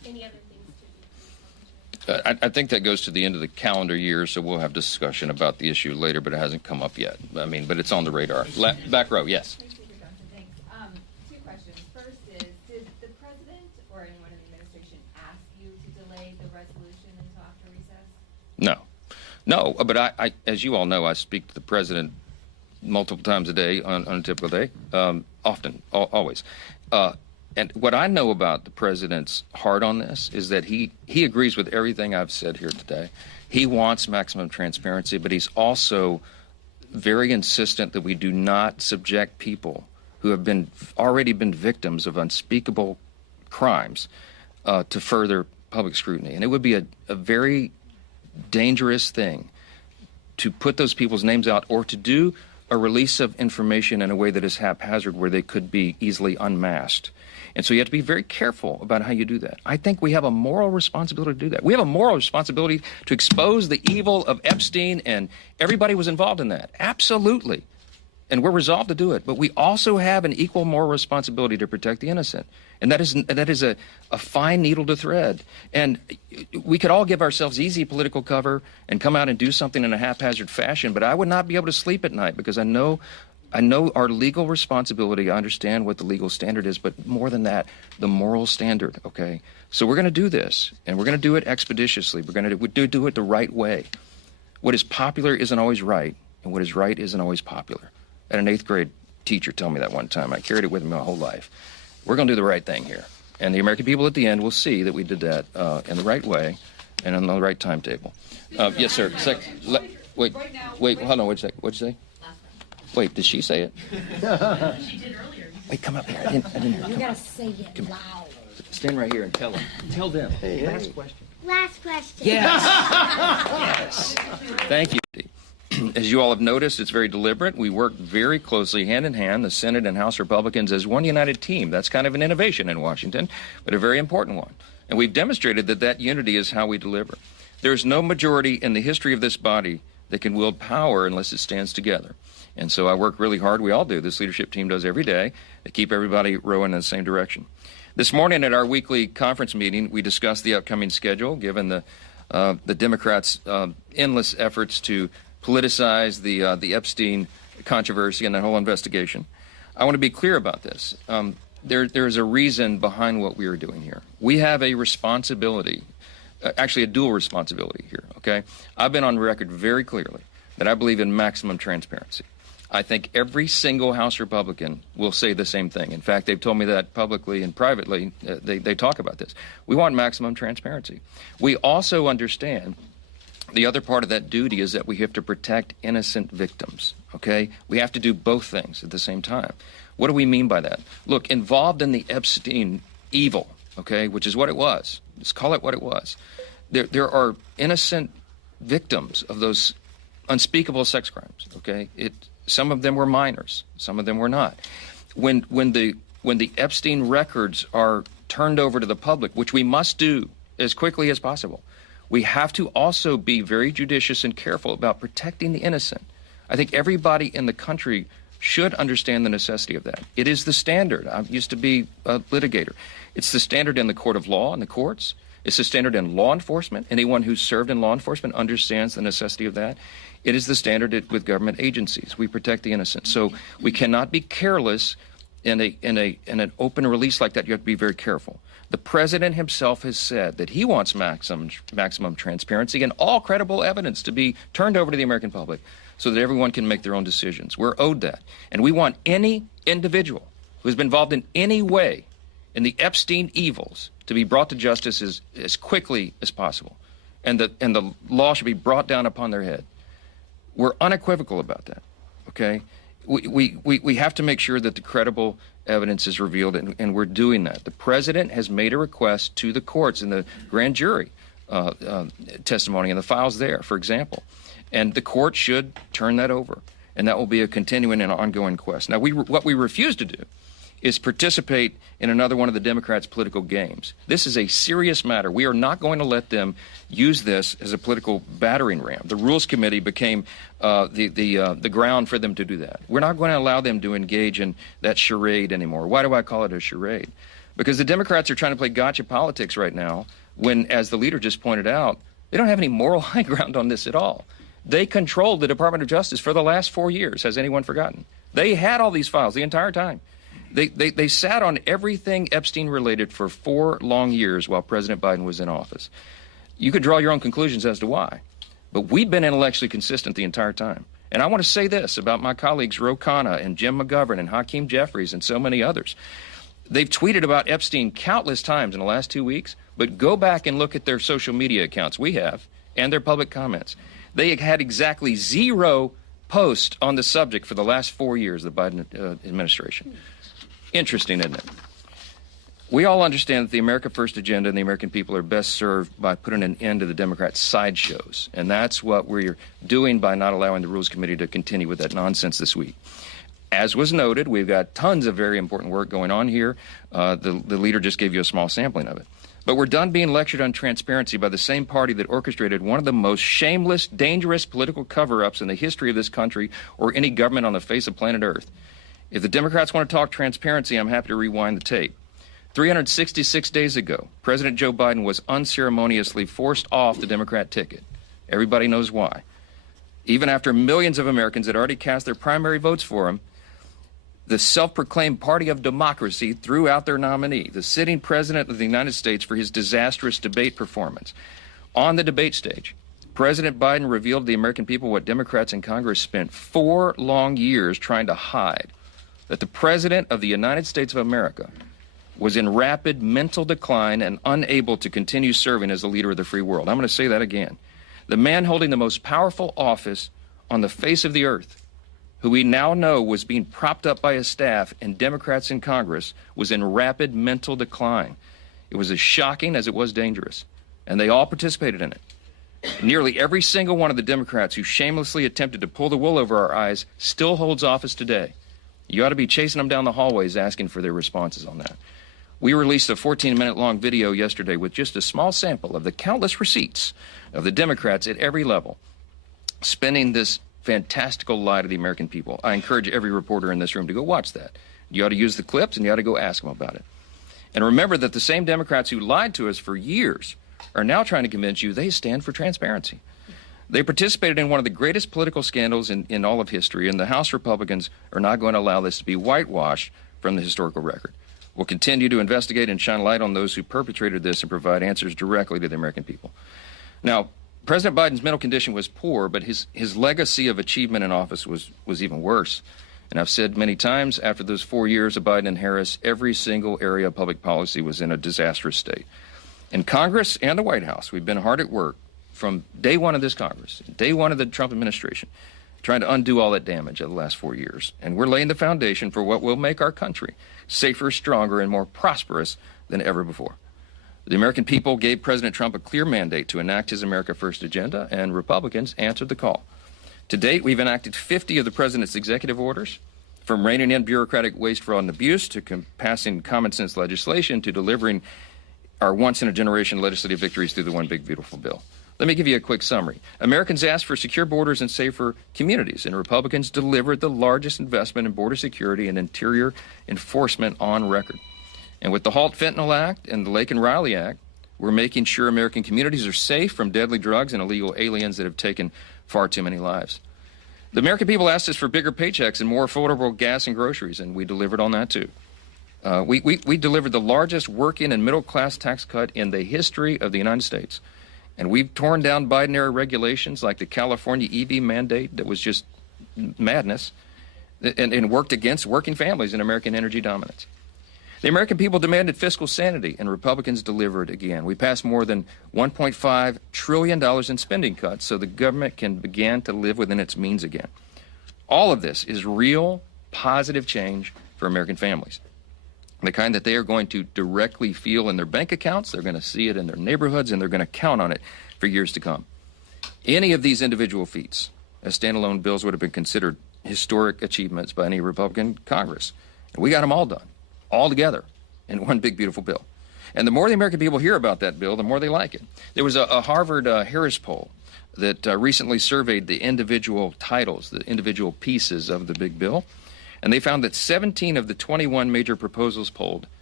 any other things to do? I think that goes to the end of the calendar year, so we'll have discussion about the issue later, but it hasn't come up yet. I mean, but it's on the radar. Back row, yes. Thanks, Speaker Johnson. Thanks. Two questions. First is, did the president or anyone in the administration ask you to delay the resolution until after recess? No, but I, as you all know, I speak to the president multiple times a day on a typical day, often, always. And what I know about the president's heart on this is that he agrees with everything I've said here today. He wants maximum transparency, but he's also very insistent that we do not subject people who have already been victims of unspeakable crimes to further public scrutiny. And it would be a very dangerous thing to put those people's names out or to do a release of information in a way that is haphazard where they could be easily unmasked. And so you have to be very careful about how you do that. I think we have a moral responsibility to do that. We have a moral responsibility to expose the evil of Epstein, and everybody was involved in that. Absolutely. And we're resolved to do it. But we also have an equal moral responsibility to protect the innocent. And that is a fine needle to thread. And we could all give ourselves easy political cover and come out and do something in a haphazard fashion, but I would not be able to sleep at night because I know our legal responsibility. I understand what the legal standard is, but more than that, the moral standard, okay? So we're going to do this, and we're going to do it expeditiously. We're going to do it the right way. What is popular isn't always right, and what is right isn't always popular. I had an 8th grade teacher tell me that one time. I carried it with me my whole life. We're going to do the right thing here. And the American people at the end will see that we did that in the right way and on the right timetable. Yes, sir. Wait, hold on, wait a second. What'd you say? Wait, did she say it? She did earlier. Wait, come up here. I didn't hear. You gotta say it loud. Stand right here and tell them. Tell them. Last question. Last question. Yes. Yes. Thank you. As you all have noticed, it's very deliberate. We work very closely hand in hand, the Senate and House Republicans, as one united team. That's kind of an innovation in Washington, but a very important one. And we've demonstrated that unity is how we deliver. There's no majority in the history of this body that can wield power unless it stands together. And so I work really hard. We all do. This leadership team does every day to keep everybody rowing in the same direction. This morning at our weekly conference meeting, we discussed the upcoming schedule, given the Democrats' endless efforts to politicize the Epstein controversy and that whole investigation. I want to be clear about this. There's a reason behind what we are doing here. We have a responsibility, actually a dual responsibility here, okay? I've been on record very clearly that I believe in maximum transparency. I think every single House Republican will say the same thing. In fact, they've told me that publicly and privately. They talk about this. We want maximum transparency. We also understand the other part of that duty is that we have to protect innocent victims, okay? We have to do both things at the same time. What do we mean by that? Look, involved in the Epstein evil, okay, which is what it was. Let's call it what it was. There are innocent victims of those unspeakable sex crimes, okay? Some of them were minors. Some of them were not. When the Epstein records are turned over to the public, which we must do as quickly as possible, we have to also be very judicious and careful about protecting the innocent. I think everybody in the country should understand the necessity of that. It is the standard. I used to be a litigator. It's the standard in the court of law and the courts. It's the standard in law enforcement. Anyone who's served in law enforcement understands the necessity of that. It is the standard with government agencies. We protect the innocent. So we cannot be careless in an open release like that. You have to be very careful. The president himself has said that he wants maximum transparency and all credible evidence to be turned over to the American public so that everyone can make their own decisions. We're owed that. And we want any individual who has been involved in any way in the Epstein evils to be brought to justice as quickly as possible. And the law should be brought down upon their head. We're unequivocal about that, okay? We have to make sure that the credible evidence is revealed, and we're doing that. The president has made a request to the courts in the grand jury testimony and the files there, for example. And the court should turn that over, and that will be a continuing and ongoing quest. Now, what we refuse to do is participate in another one of the Democrats' political games. This is a serious matter. We are not going to let them use this as a political battering ram. The Rules Committee became the ground for them to do that. We're not going to allow them to engage in that charade anymore. Why do I call it a charade? Because the Democrats are trying to play gotcha politics right now when, as the leader just pointed out, they don't have any moral high ground on this at all. They controlled the Department of Justice for the last 4 years. Has anyone forgotten? They had all these files the entire time. They sat on everything Epstein related for 4 long years while President Biden was in office. You could draw your own conclusions as to why. But we've been intellectually consistent the entire time. And I want to say this about my colleagues Ro Khanna and Jim McGovern and Hakeem Jeffries and so many others. They've tweeted about Epstein countless times in the last 2 weeks, but go back and look at their social media accounts, we have, and their public comments. They had exactly 0 posts on the subject for the last 4 years of the Biden administration. Interesting, isn't it? We all understand that the America First agenda and the American people are best served by putting an end to the Democrat sideshows. And that's what we're doing by not allowing the Rules Committee to continue with that nonsense this week. As was noted, we've got tons of very important work going on here. The leader just gave you a small sampling of it. But we're done being lectured on transparency by the same party that orchestrated one of the most shameless, dangerous political cover-ups in the history of this country or any government on the face of planet Earth. If the Democrats want to talk transparency, I'm happy to rewind the tape. 366 days ago, President Joe Biden was unceremoniously forced off the Democrat ticket. Everybody knows why. Even after millions of Americans had already cast their primary votes for him, the self-proclaimed party of democracy threw out their nominee, the sitting president of the United States, for his disastrous debate performance. On the debate stage, President Biden revealed to the American people what Democrats in Congress spent 4 long years trying to hide, that the President of the United States of America was in rapid mental decline and unable to continue serving as the leader of the free world. I'm going to say that again. The man holding the most powerful office on the face of the earth, who we now know was being propped up by his staff and Democrats in Congress, was in rapid mental decline. It was as shocking as it was dangerous, and they all participated in it. Nearly every single one of the Democrats who shamelessly attempted to pull the wool over our eyes still holds office today. You ought to be chasing them down the hallways asking for their responses on that. We released a 14-minute-long video yesterday with just a small sample of the countless receipts of the Democrats at every level spinning this fantastical lie to the American people. I encourage every reporter in this room to go watch that. You ought to use the clips, and you ought to go ask them about it. And remember that the same Democrats who lied to us for years are now trying to convince you they stand for transparency. They participated in one of the greatest political scandals in all of history, and the House Republicans are not going to allow this to be whitewashed from the historical record. We'll continue to investigate and shine light on those who perpetrated this and provide answers directly to the American people. Now, President Biden's mental condition was poor, but his legacy of achievement in office was even worse. And I've said many times, after those 4 years of Biden and Harris, every single area of public policy was in a disastrous state. In Congress and the White House, we've been hard at work from day one of this Congress, day one of the Trump administration, trying to undo all that damage of the last 4 years. And we're laying the foundation for what will make our country safer, stronger, and more prosperous than ever before. The American people gave President Trump a clear mandate to enact his America First agenda, and Republicans answered the call. To date, we've enacted 50 of the president's executive orders, from reining in bureaucratic waste, fraud, and abuse, to passing common sense legislation, to delivering our once-in-a-generation legislative victories through the One Big Beautiful Bill. Let me give you a quick summary. Americans asked for secure borders and safer communities, and Republicans delivered the largest investment in border security and interior enforcement on record. And with the Halt Fentanyl Act and the Lake and Riley Act, we're making sure American communities are safe from deadly drugs and illegal aliens that have taken far too many lives. The American people asked us for bigger paychecks and more affordable gas and groceries, and we delivered on that too. We delivered the largest working and middle-class tax cut in the history of the United States. And we've torn down Biden-era regulations like the California EV mandate that was just madness, and worked against working families and American energy dominance. The American people demanded fiscal sanity, and Republicans delivered again. We passed more than $1.5 trillion in spending cuts so the government can begin to live within its means again. All of this is real, positive change for American families. The kind that they are going to directly feel in their bank accounts, they're going to see it in their neighborhoods, and they're going to count on it for years to come. Any of these individual feats as standalone bills would have been considered historic achievements by any Republican Congress. And we got them all done, all together, in one big, beautiful bill. And the more the American people hear about that bill, the more they like it. There was a Harvard Harris poll that recently surveyed the individual titles, the individual pieces of the big bill. And they found that 17 of the 21 major proposals polled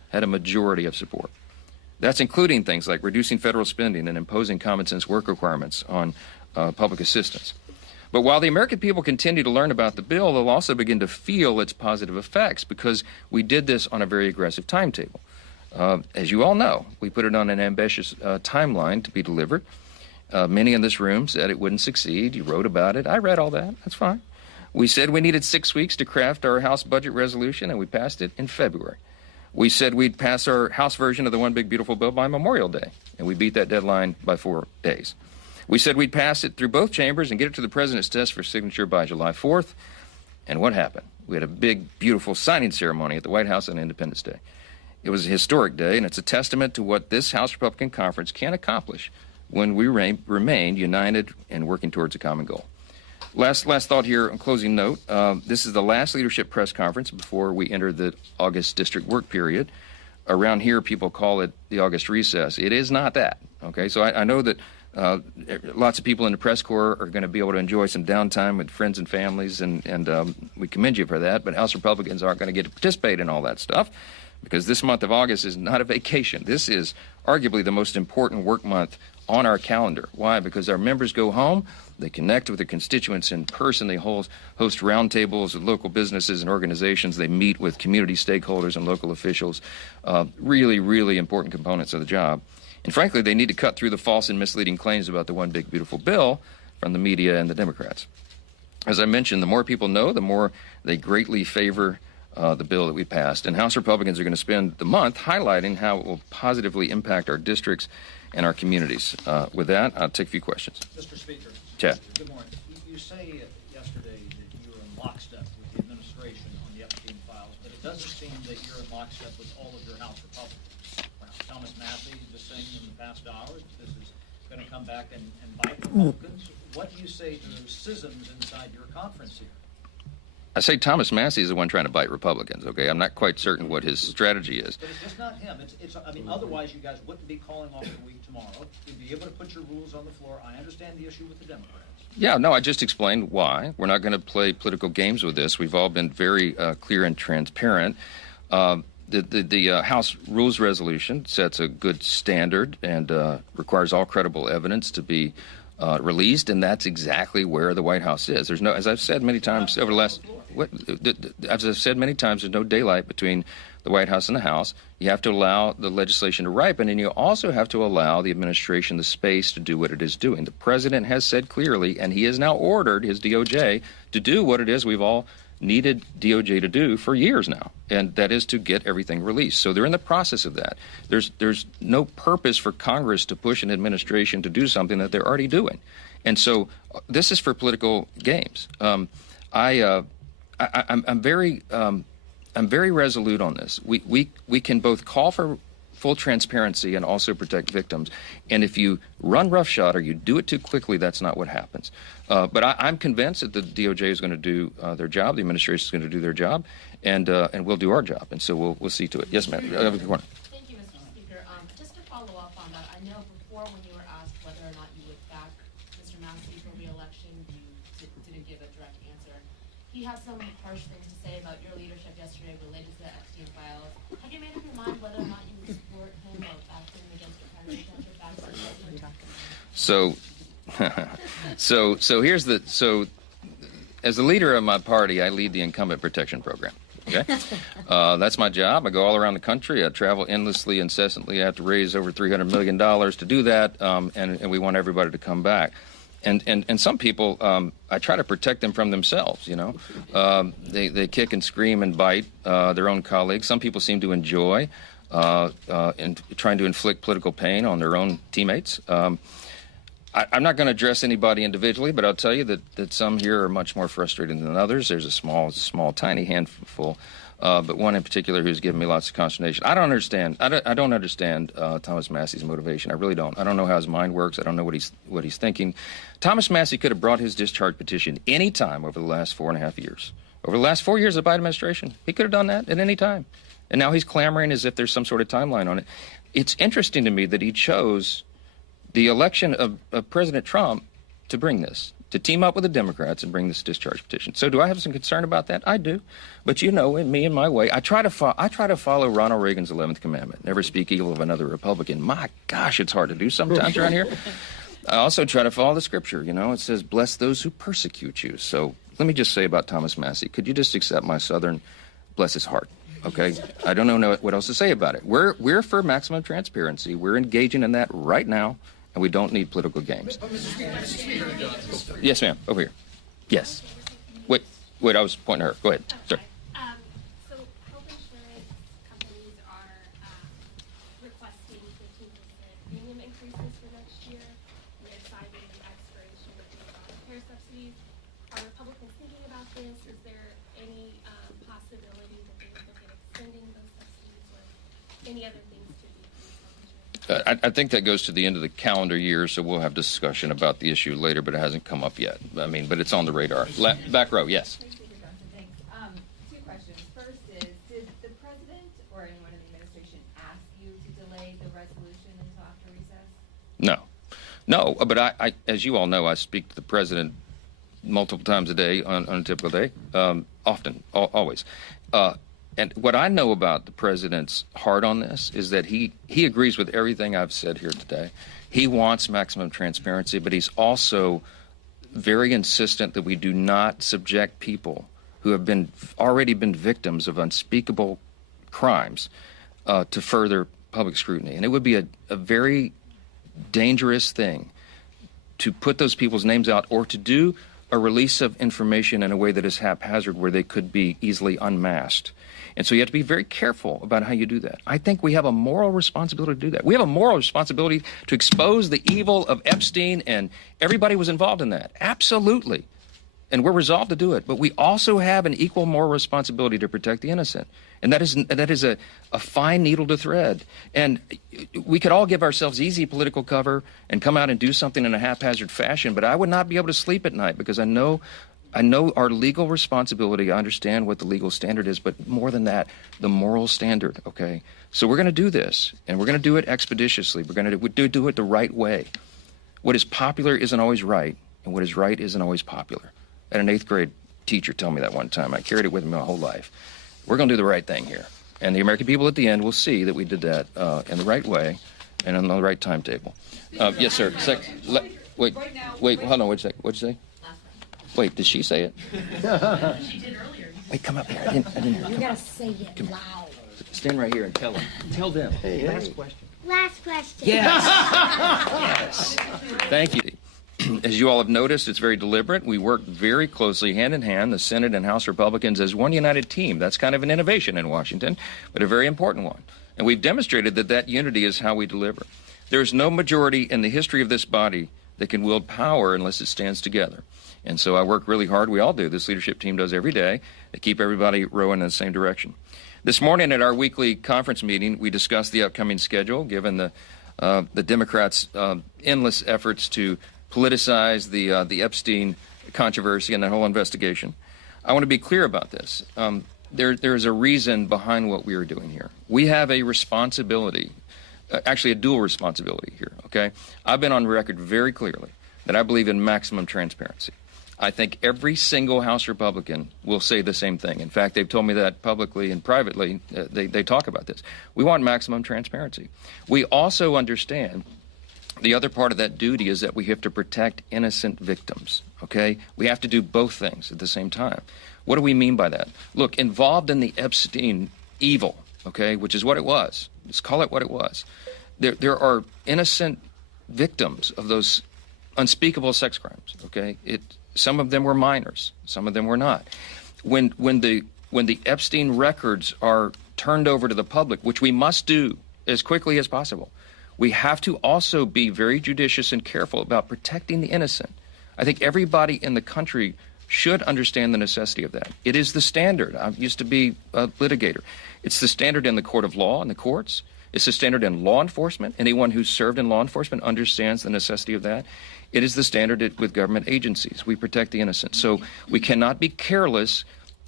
had a majority of support. That's including things like reducing federal spending and imposing common sense work requirements on public assistance. But while the American people continue to learn about the bill, they'll also begin to feel its positive effects because we did this on a very aggressive timetable. As you all know, we put it on an ambitious timeline to be delivered. Many in this room said it wouldn't succeed. You wrote about it. I read all that. That's fine. We said we needed 6 weeks to craft our House budget resolution, and we passed it in February. We said we'd pass our House version of the One Big Beautiful Bill by Memorial Day, and we beat that deadline by 4 days. We said we'd pass it through both chambers and get it to the president's desk for signature by July 4th. And what happened? We had a big, beautiful signing ceremony at the White House on Independence Day. It was a historic day, and it's a testament to what this House Republican Conference can accomplish when we remain united and working towards a common goal. Last thought here, on closing note, this is the last leadership press conference before we enter the August district work period. Around here, people call it the August recess. It is not that, okay? So I know that lots of people in the press corps are going to be able to enjoy some downtime with friends and families, and we commend you for that, but House Republicans aren't going to get to participate in all that stuff because this month of August is not a vacation. This is arguably the most important work month on our calendar. Why? Because our members go home, they connect with their constituents in person, they host roundtables with local businesses and organizations, they meet with community stakeholders and local officials, really, really important components of the job. And frankly, they need to cut through the false and misleading claims about the One Big Beautiful Bill from the media and the Democrats. As I mentioned, the more people know, the more they greatly favor the bill that we passed. And House Republicans are going to spend the month highlighting how it will positively impact our districts and our communities. With that, I'll take a few questions. Mr. Speaker. Chad. Good morning. You say yesterday that you were in lockstep with the administration on the Epstein files, but it doesn't seem that you're in lockstep with all of your House Republicans. Thomas Massey just saying in the past hour that this is going to come back and bite Republicans. What do you say to those schisms inside your conference here? I say Thomas Massey is the one trying to bite Republicans, okay? I'm not quite certain what his strategy is. But it's just not him. I mean, otherwise you guys wouldn't be calling off the week tomorrow. You'd be able to put your rules on the floor. I understand the issue with the Democrats. Yeah, no, I just explained why. We're not going to play political games with this. We've all been very clear and transparent. The House Rules Resolution sets a good standard and requires all credible evidence to be released, and that's exactly where the White House is. There's no, as I've said many times over the last, as I've said many times, there's no daylight between the White House and the House. You have to allow the legislation to ripen, and you also have to allow the administration the space to do what it is doing. The president has said clearly, and he has now ordered his DOJ to do what it is we've all needed DOJ to do for years now, and that is to get everything released. So they're in the process of that. There's no purpose for Congress to push an administration to do something that they're already doing. And so this is for political games. I'm very resolute on this. We can both call for full transparency and also protect victims. And if you run roughshod or you do it too quickly, that's not what happens. But I'm convinced that the DOJ is going to do their job, the administration is going to do their job, and we'll do our job. And so we'll see to it. Yes, ma'am. Thank you, Mr. Speaker. Just to follow up on that, I know before when you were asked whether or not you would back Mr. Massey for re-election, you didn't give a direct answer. He had some harsh things to say about your leadership yesterday related to the Epstein files. Have you made up your mind whether or not you would support him or back him against your primary candidate back to So as the leader of my party, I lead the incumbent protection program. Okay, that's my job. I go all around the country. I travel endlessly, incessantly. I have to raise over $300 million to do that, and we want everybody to come back. And some people, I try to protect them from themselves, you know. They kick and scream and bite their own colleagues. Some people seem to enjoy trying to inflict political pain on their own teammates. I'm not going to address anybody individually, but I'll tell you that some here are much more frustrated than others. There's a small, tiny handful, but one in particular who's given me lots of consternation. I don't understand Thomas Massey's motivation. I really don't. I don't know how his mind works. I don't know what he's thinking. Thomas Massey could have brought his discharge petition any time over the last 4.5 years. Over the last 4 years of the Biden administration, he could have done that at any time. And now he's clamoring as if there's some sort of timeline on it. It's interesting to me that he chose the election of President Trump to bring this. to team up with the Democrats and bring this discharge petition. So do I have some concern about that? I do. But you know, in me and my way, I try to follow Ronald Reagan's 11th commandment, never speak evil of another Republican. My gosh, it's hard to do sometimes around here. I also try to follow the scripture. You know, it says, bless those who persecute you. So let me just say about Thomas Massey, could you just accept my Southern, bless his heart? Okay, I don't know what else to say about it. We're for maximum transparency. We're engaging in that right now, and we don't need political games. Yes, ma'am. Over here. Yes. Wait. I was pointing at her. Go ahead. Sorry. So health insurance companies are requesting 15% premium increases for next year. And they're citing the expiration of the care subsidies. Are Republicans thinking about this? Is there any possibility that they would look at extending those subsidies or any other things to decrease health insurance? I think that goes to the end of the calendar year, so we'll have discussion about the issue later, but it hasn't come up yet. I mean, but it's on the radar. Back row, yes. Thanks. Two questions. First is, did the president or anyone in the administration ask you to delay the resolution until after recess? No, but I, as you all know, I speak to the president multiple times a day on a typical day, often, always. And what I know about the president's heart on this is that he agrees with everything I've said here today. He wants maximum transparency, but he's also very insistent that we do not subject people who have already been victims of unspeakable crimes to further public scrutiny. And it would be a very dangerous thing to put those people's names out or to do a release of information in a way that is haphazard where they could be easily unmasked. And so you have to be very careful about how you do that. I think we have a moral responsibility to do that. We have a moral responsibility to expose the evil of Epstein, and everybody was involved in that. Absolutely. And we're resolved to do it. But we also have an equal moral responsibility to protect the innocent. And that is a fine needle to thread. And we could all give ourselves easy political cover and come out and do something in a haphazard fashion, but I would not be able to sleep at night because I know our legal responsibility. I understand what the legal standard is, but more than that, the moral standard, okay? So we're going to do this, and we're going to do it expeditiously. We're going to do it the right way. What is popular isn't always right, and what is right isn't always popular. I had an 8th grade teacher tell me that one time. I carried it with me my whole life. We're going to do the right thing here. And the American people at the end will see that we did that in the right way and on the right timetable. Yes, sir. Wait, hold on. Wait a second. What'd you say? Wait, did she say it? She did earlier. Wait, come up here. I didn't hear You her. gotta say it loud. Stand right here and tell them. Tell them. Last question. Last question. Yes. Yes. Thank you. As you all have noticed, it's very deliberate. We work very closely hand in hand, the Senate and House Republicans, as one united team. That's kind of an innovation in Washington, but a very important one. And we've demonstrated that unity is how we deliver. There's no majority in the history of this body that can wield power unless it stands together. And so I work really hard. We all do. This leadership team does every day to keep everybody rowing in the same direction. This morning at our weekly conference meeting, we discussed the upcoming schedule, given the Democrats' endless efforts to politicize the Epstein controversy and that whole investigation. I want to be clear about this. There's a reason behind what we are doing here. We have a responsibility, actually a dual responsibility here, okay? I've been on record very clearly that I believe in maximum transparency. I think every single House Republican will say the same thing. In fact, they've told me that publicly and privately. They talk about this. We want maximum transparency. We also understand the other part of that duty is that we have to protect innocent victims, okay? We have to do both things at the same time. What do we mean by that? Look, involved in the Epstein evil, okay, which is what it was. Let's call it what it was. There are innocent victims of those unspeakable sex crimes, okay? Some of them were minors. Some of them were not. When the Epstein records are turned over to the public, which we must do as quickly as possible, we have to also be very judicious and careful about protecting the innocent. I think everybody in the country should understand the necessity of that. It is the standard. I used to be a litigator. It's the standard in the court of law and the courts. It's the standard in law enforcement. Anyone who's served in law enforcement understands the necessity of that. It is the standard with government agencies. We protect the innocent. So we cannot be careless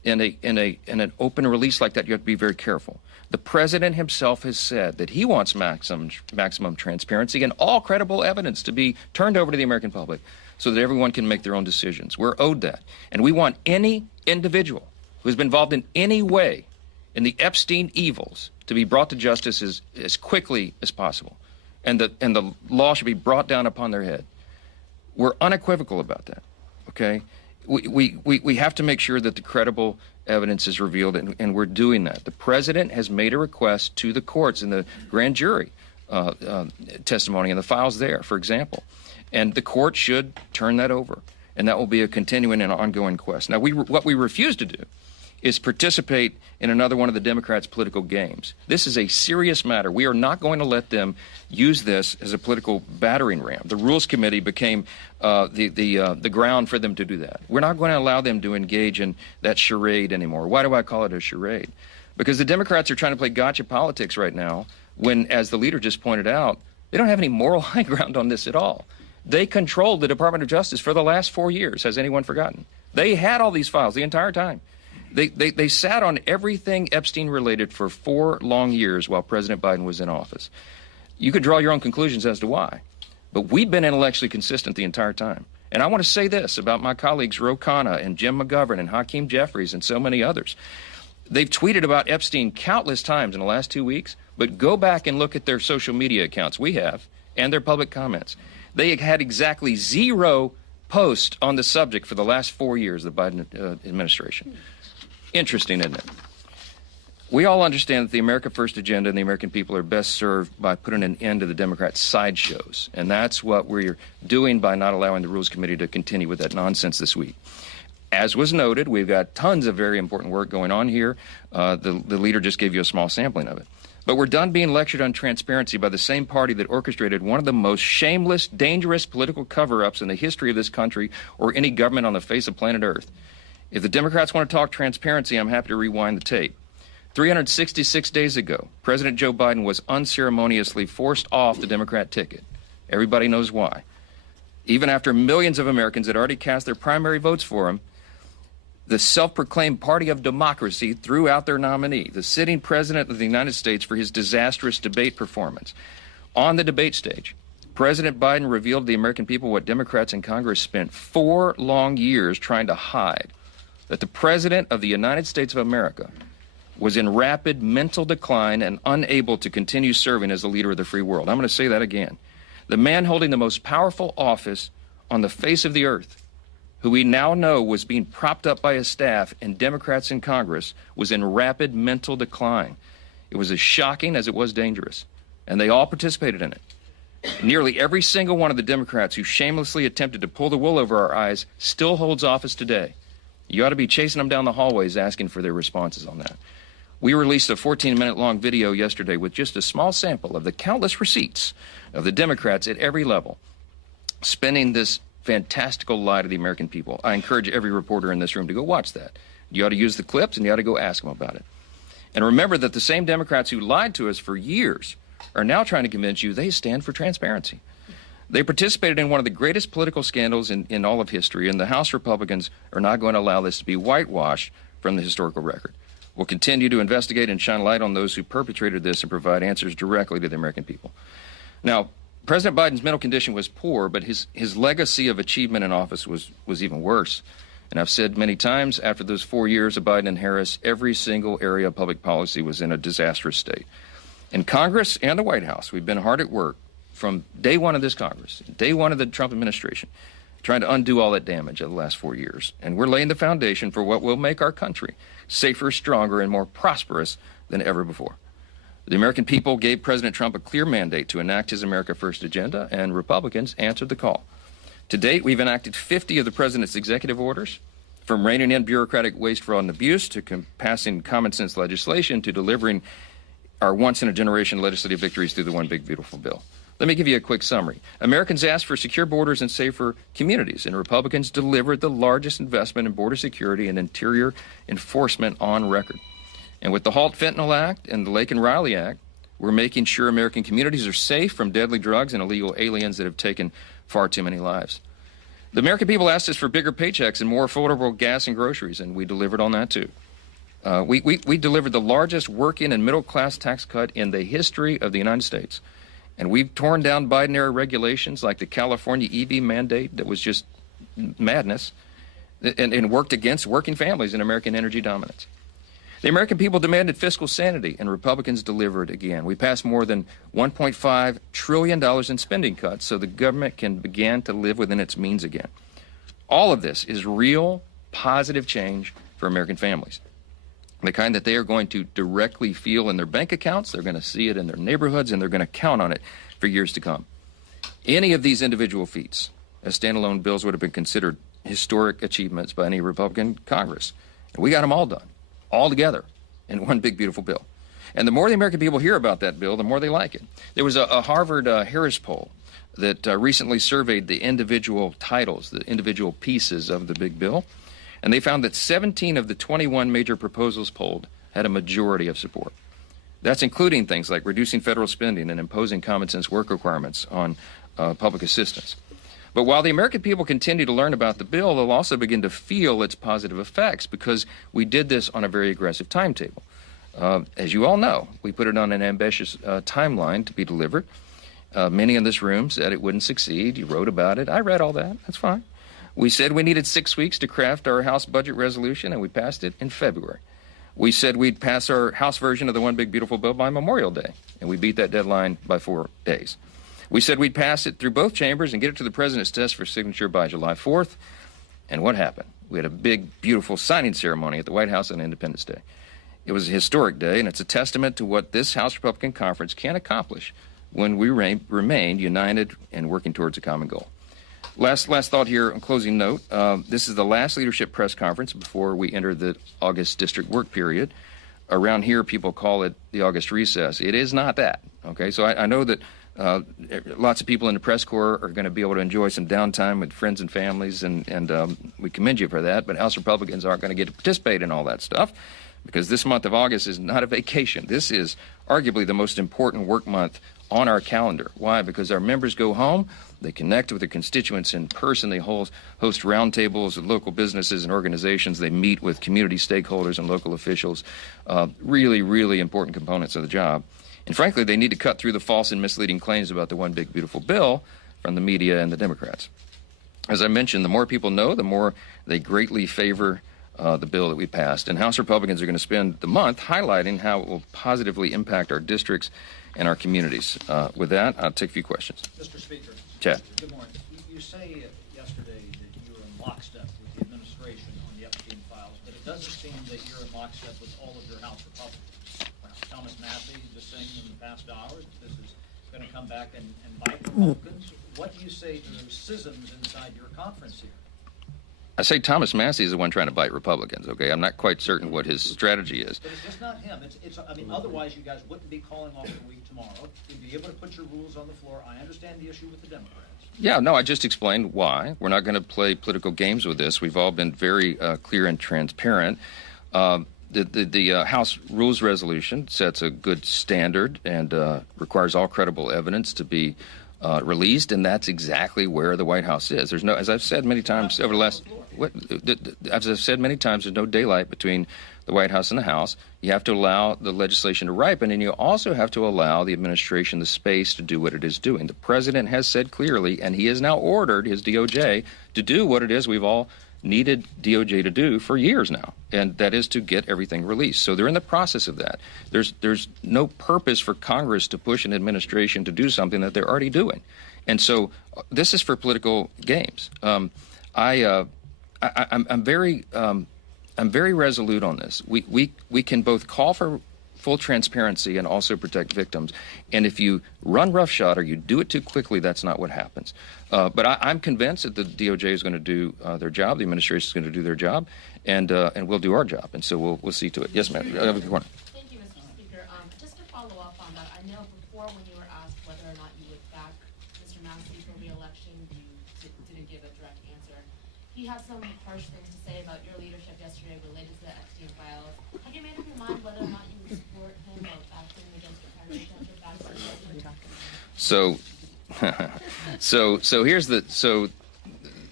in an open release like that, you have to be very careful. The president himself has said that he wants maximum transparency and all credible evidence to be turned over to the American public so that everyone can make their own decisions. We're owed that. And we want any individual who has been involved in any way in the Epstein evils to be brought to justice as quickly as possible. And the law should be brought down upon their head. We're unequivocal about that, okay? We have to make sure that the credible evidence is revealed, and we're doing that. The president has made a request to the courts in the grand jury testimony and the files there, for example. And the court should turn that over, and that will be a continuing and ongoing quest. Now, what we refuse to do is participate in another one of the Democrats' political games. This is a serious matter. We are not going to let them use this as a political battering ram. The Rules Committee became the ground for them to do that. We're not going to allow them to engage in that charade anymore. Why do I call it a charade? Because the Democrats are trying to play gotcha politics right now when, as the leader just pointed out, they don't have any moral high ground on this at all. They controlled the Department of Justice for the last 4 years. Has anyone forgotten? They had all these files the entire time. They sat on everything Epstein related for 4 long years while President Biden was in office. You could draw your own conclusions as to why, but we've been intellectually consistent the entire time. And I want to say this about my colleagues Ro Khanna and Jim McGovern and Hakeem Jeffries and so many others. They've tweeted about Epstein countless times in the last 2 weeks, but go back and look at their social media accounts, we have, and their public comments. They had exactly 0 posts on the subject for the last 4 years of the Biden administration. Interesting, isn't it? We all understand that the America First agenda and the American people are best served by putting an end to the Democrats' sideshows. And that's what we're doing by not allowing the Rules Committee to continue with that nonsense this week. As was noted, we've got tons of very important work going on here. The leader just gave you a small sampling of it. But we're done being lectured on transparency by the same party that orchestrated one of the most shameless, dangerous political cover-ups in the history of this country or any government on the face of planet Earth. If the Democrats want to talk transparency, I'm happy to rewind the tape. 366 days ago, President Joe Biden was unceremoniously forced off the Democrat ticket. Everybody knows why. Even after millions of Americans had already cast their primary votes for him, the self-proclaimed party of democracy threw out their nominee, the sitting president of the United States, for his disastrous debate performance. On the debate stage, President Biden revealed to the American people what Democrats in Congress spent 4 long years trying to hide, that the President of the United States of America was in rapid mental decline and unable to continue serving as the leader of the free world. I'm going to say that again. The man holding the most powerful office on the face of the earth, who we now know was being propped up by his staff and Democrats in Congress, was in rapid mental decline. It was as shocking as it was dangerous, and they all participated in it. Nearly every single one of the Democrats who shamelessly attempted to pull the wool over our eyes still holds office today. You ought to be chasing them down the hallways asking for their responses on that. We released a 14-minute-long video yesterday with just a small sample of the countless receipts of the Democrats at every level spinning this fantastical lie to the American people. I encourage every reporter in this room to go watch that. You ought to use the clips, and you ought to go ask them about it. And remember that the same Democrats who lied to us for years are now trying to convince you they stand for transparency. They participated in one of the greatest political scandals in all of history, and the House Republicans are not going to allow this to be whitewashed from the historical record. We'll continue to investigate and shine light on those who perpetrated this and provide answers directly to the American people. Now, President Biden's mental condition was poor, but his legacy of achievement in office was even worse. And I've said many times, after those 4 years of Biden and Harris, every single area of public policy was in a disastrous state. In Congress and the White House, we've been hard at work from day one of this Congress, day one of the Trump administration, trying to undo all that damage of the last 4 years. And we're laying the foundation for what will make our country safer, stronger, and more prosperous than ever before. The American people gave President Trump a clear mandate to enact his America First agenda, and Republicans answered the call. To date, we've enacted 50 of the president's executive orders, from reining in bureaucratic waste, fraud, and abuse to passing common sense legislation to delivering our once-in-a-generation legislative victories through the One Big Beautiful Bill. Let me give you a quick summary. Americans asked for secure borders and safer communities, and Republicans delivered the largest investment in border security and interior enforcement on record. And with the Halt Fentanyl Act and the Lake and Riley Act, we're making sure American communities are safe from deadly drugs and illegal aliens that have taken far too many lives. The American people asked us for bigger paychecks and more affordable gas and groceries, and we delivered on that too. We delivered the largest working and middle-class tax cut in the history of the United States. And we've torn down Biden-era regulations like the California EV mandate that was just madness and worked against working families and American energy dominance. The American people demanded fiscal sanity, and Republicans delivered again. We passed more than $1.5 trillion in spending cuts so the government can begin to live within its means again. All of this is real, positive change for American families. The kind that they are going to directly feel in their bank accounts, they're going to see it in their neighborhoods, and they're going to count on it for years to come. Any of these individual feats as standalone bills would have been considered historic achievements by any Republican Congress. And we got them all done, all together, in one big, beautiful bill. And the more the American people hear about that bill, the more they like it. There was a Harvard Harris poll that recently surveyed the individual titles, the individual pieces of the big bill. And they found that 17 of the 21 major proposals polled had a majority of support. That's including things like reducing federal spending and imposing common sense work requirements on public assistance. But while the American people continue to learn about the bill, they'll also begin to feel its positive effects because we did this on a very aggressive timetable. As you all know, we put it on an ambitious timeline to be delivered. Many in this room said it wouldn't succeed. You wrote about it. I read all that. That's fine. We said we needed 6 weeks to craft our House budget resolution, and we passed it in February. We said we'd pass our House version of the One Big Beautiful Bill by Memorial Day, and we beat that deadline by 4 days. We said we'd pass it through both chambers and get it to the president's desk for signature by July 4th. And what happened? We had a big, beautiful signing ceremony at the White House on Independence Day. It was a historic day, and it's a testament to what this House Republican Conference can accomplish when we remain united and working towards a common goal. Last thought here, on closing note. This is the last leadership press conference before we enter the August district work period. Around here, people call it the August recess. It is not that, okay? So I know that lots of people in the press corps are going to be able to enjoy some downtime with friends and families, and we commend you for that, but House Republicans aren't going to get to participate in all that stuff because this month of August is not a vacation. This is arguably the most important work month on our calendar. Why? Because our members go home, they connect with their constituents in person, they host roundtables with local businesses and organizations, they meet with community stakeholders and local officials, really, really important components of the job. And frankly, they need to cut through the false and misleading claims about the One Big Beautiful Bill from the media and the Democrats. As I mentioned, the more people know, the more they greatly favor the bill that we passed. And House Republicans are going to spend the month highlighting how it will positively impact our districts and our communities. With that, I'll take a few questions. Mr. Speaker. Chad. Good morning. You say yesterday that you were in lockstep with the administration on the Epstein files, but it doesn't seem that you're in lockstep with all of your House Republicans. Thomas Massey just saying in the past hour that this is going to come back and bite Republicans. What do you say to those schisms inside your conference here? I say Thomas Massey is the one trying to bite Republicans, okay? I'm not quite certain what his strategy is. But it's just not him. I mean, otherwise you guys wouldn't be calling off the week tomorrow. You'd be able to put your rules on the floor. I understand the issue with the Democrats. Yeah, no, I just explained why. We're not going to play political games with this. We've all been very clear and transparent. The House Rules Resolution sets a good standard and requires all credible evidence to be released, and that's exactly where the White House is. There's no, as I've said many times over the last, as I've said many times, there's no daylight between the White House and the House. You have to allow the legislation to ripen, and you also have to allow the administration the space to do what it is doing. The president has said clearly, and he has now ordered his DOJ to do what it is we've all needed DOJ to do for years now, and that is to get everything released. So they're in the process of that. There's no purpose for Congress to push an administration to do something that they're already doing. And so this is for political games. I'm very resolute on this. We can both call for full transparency and also protect victims. And if you run roughshod or you do it too quickly, that's not what happens. But I'm convinced that the DOJ is going to do their job, the administration is going to do their job, and we'll do our job. And so we'll see to it. Yes, ma'am. Thank you, Mr. Speaker. Just to follow up on that, I know before when you were asked whether or not you would back Mr. Massey for re-election, you didn't give a direct answer. He had some harsh things to say about your leadership yesterday related to the Epstein files. Have you made up your mind whether or not you would support him or back him against your party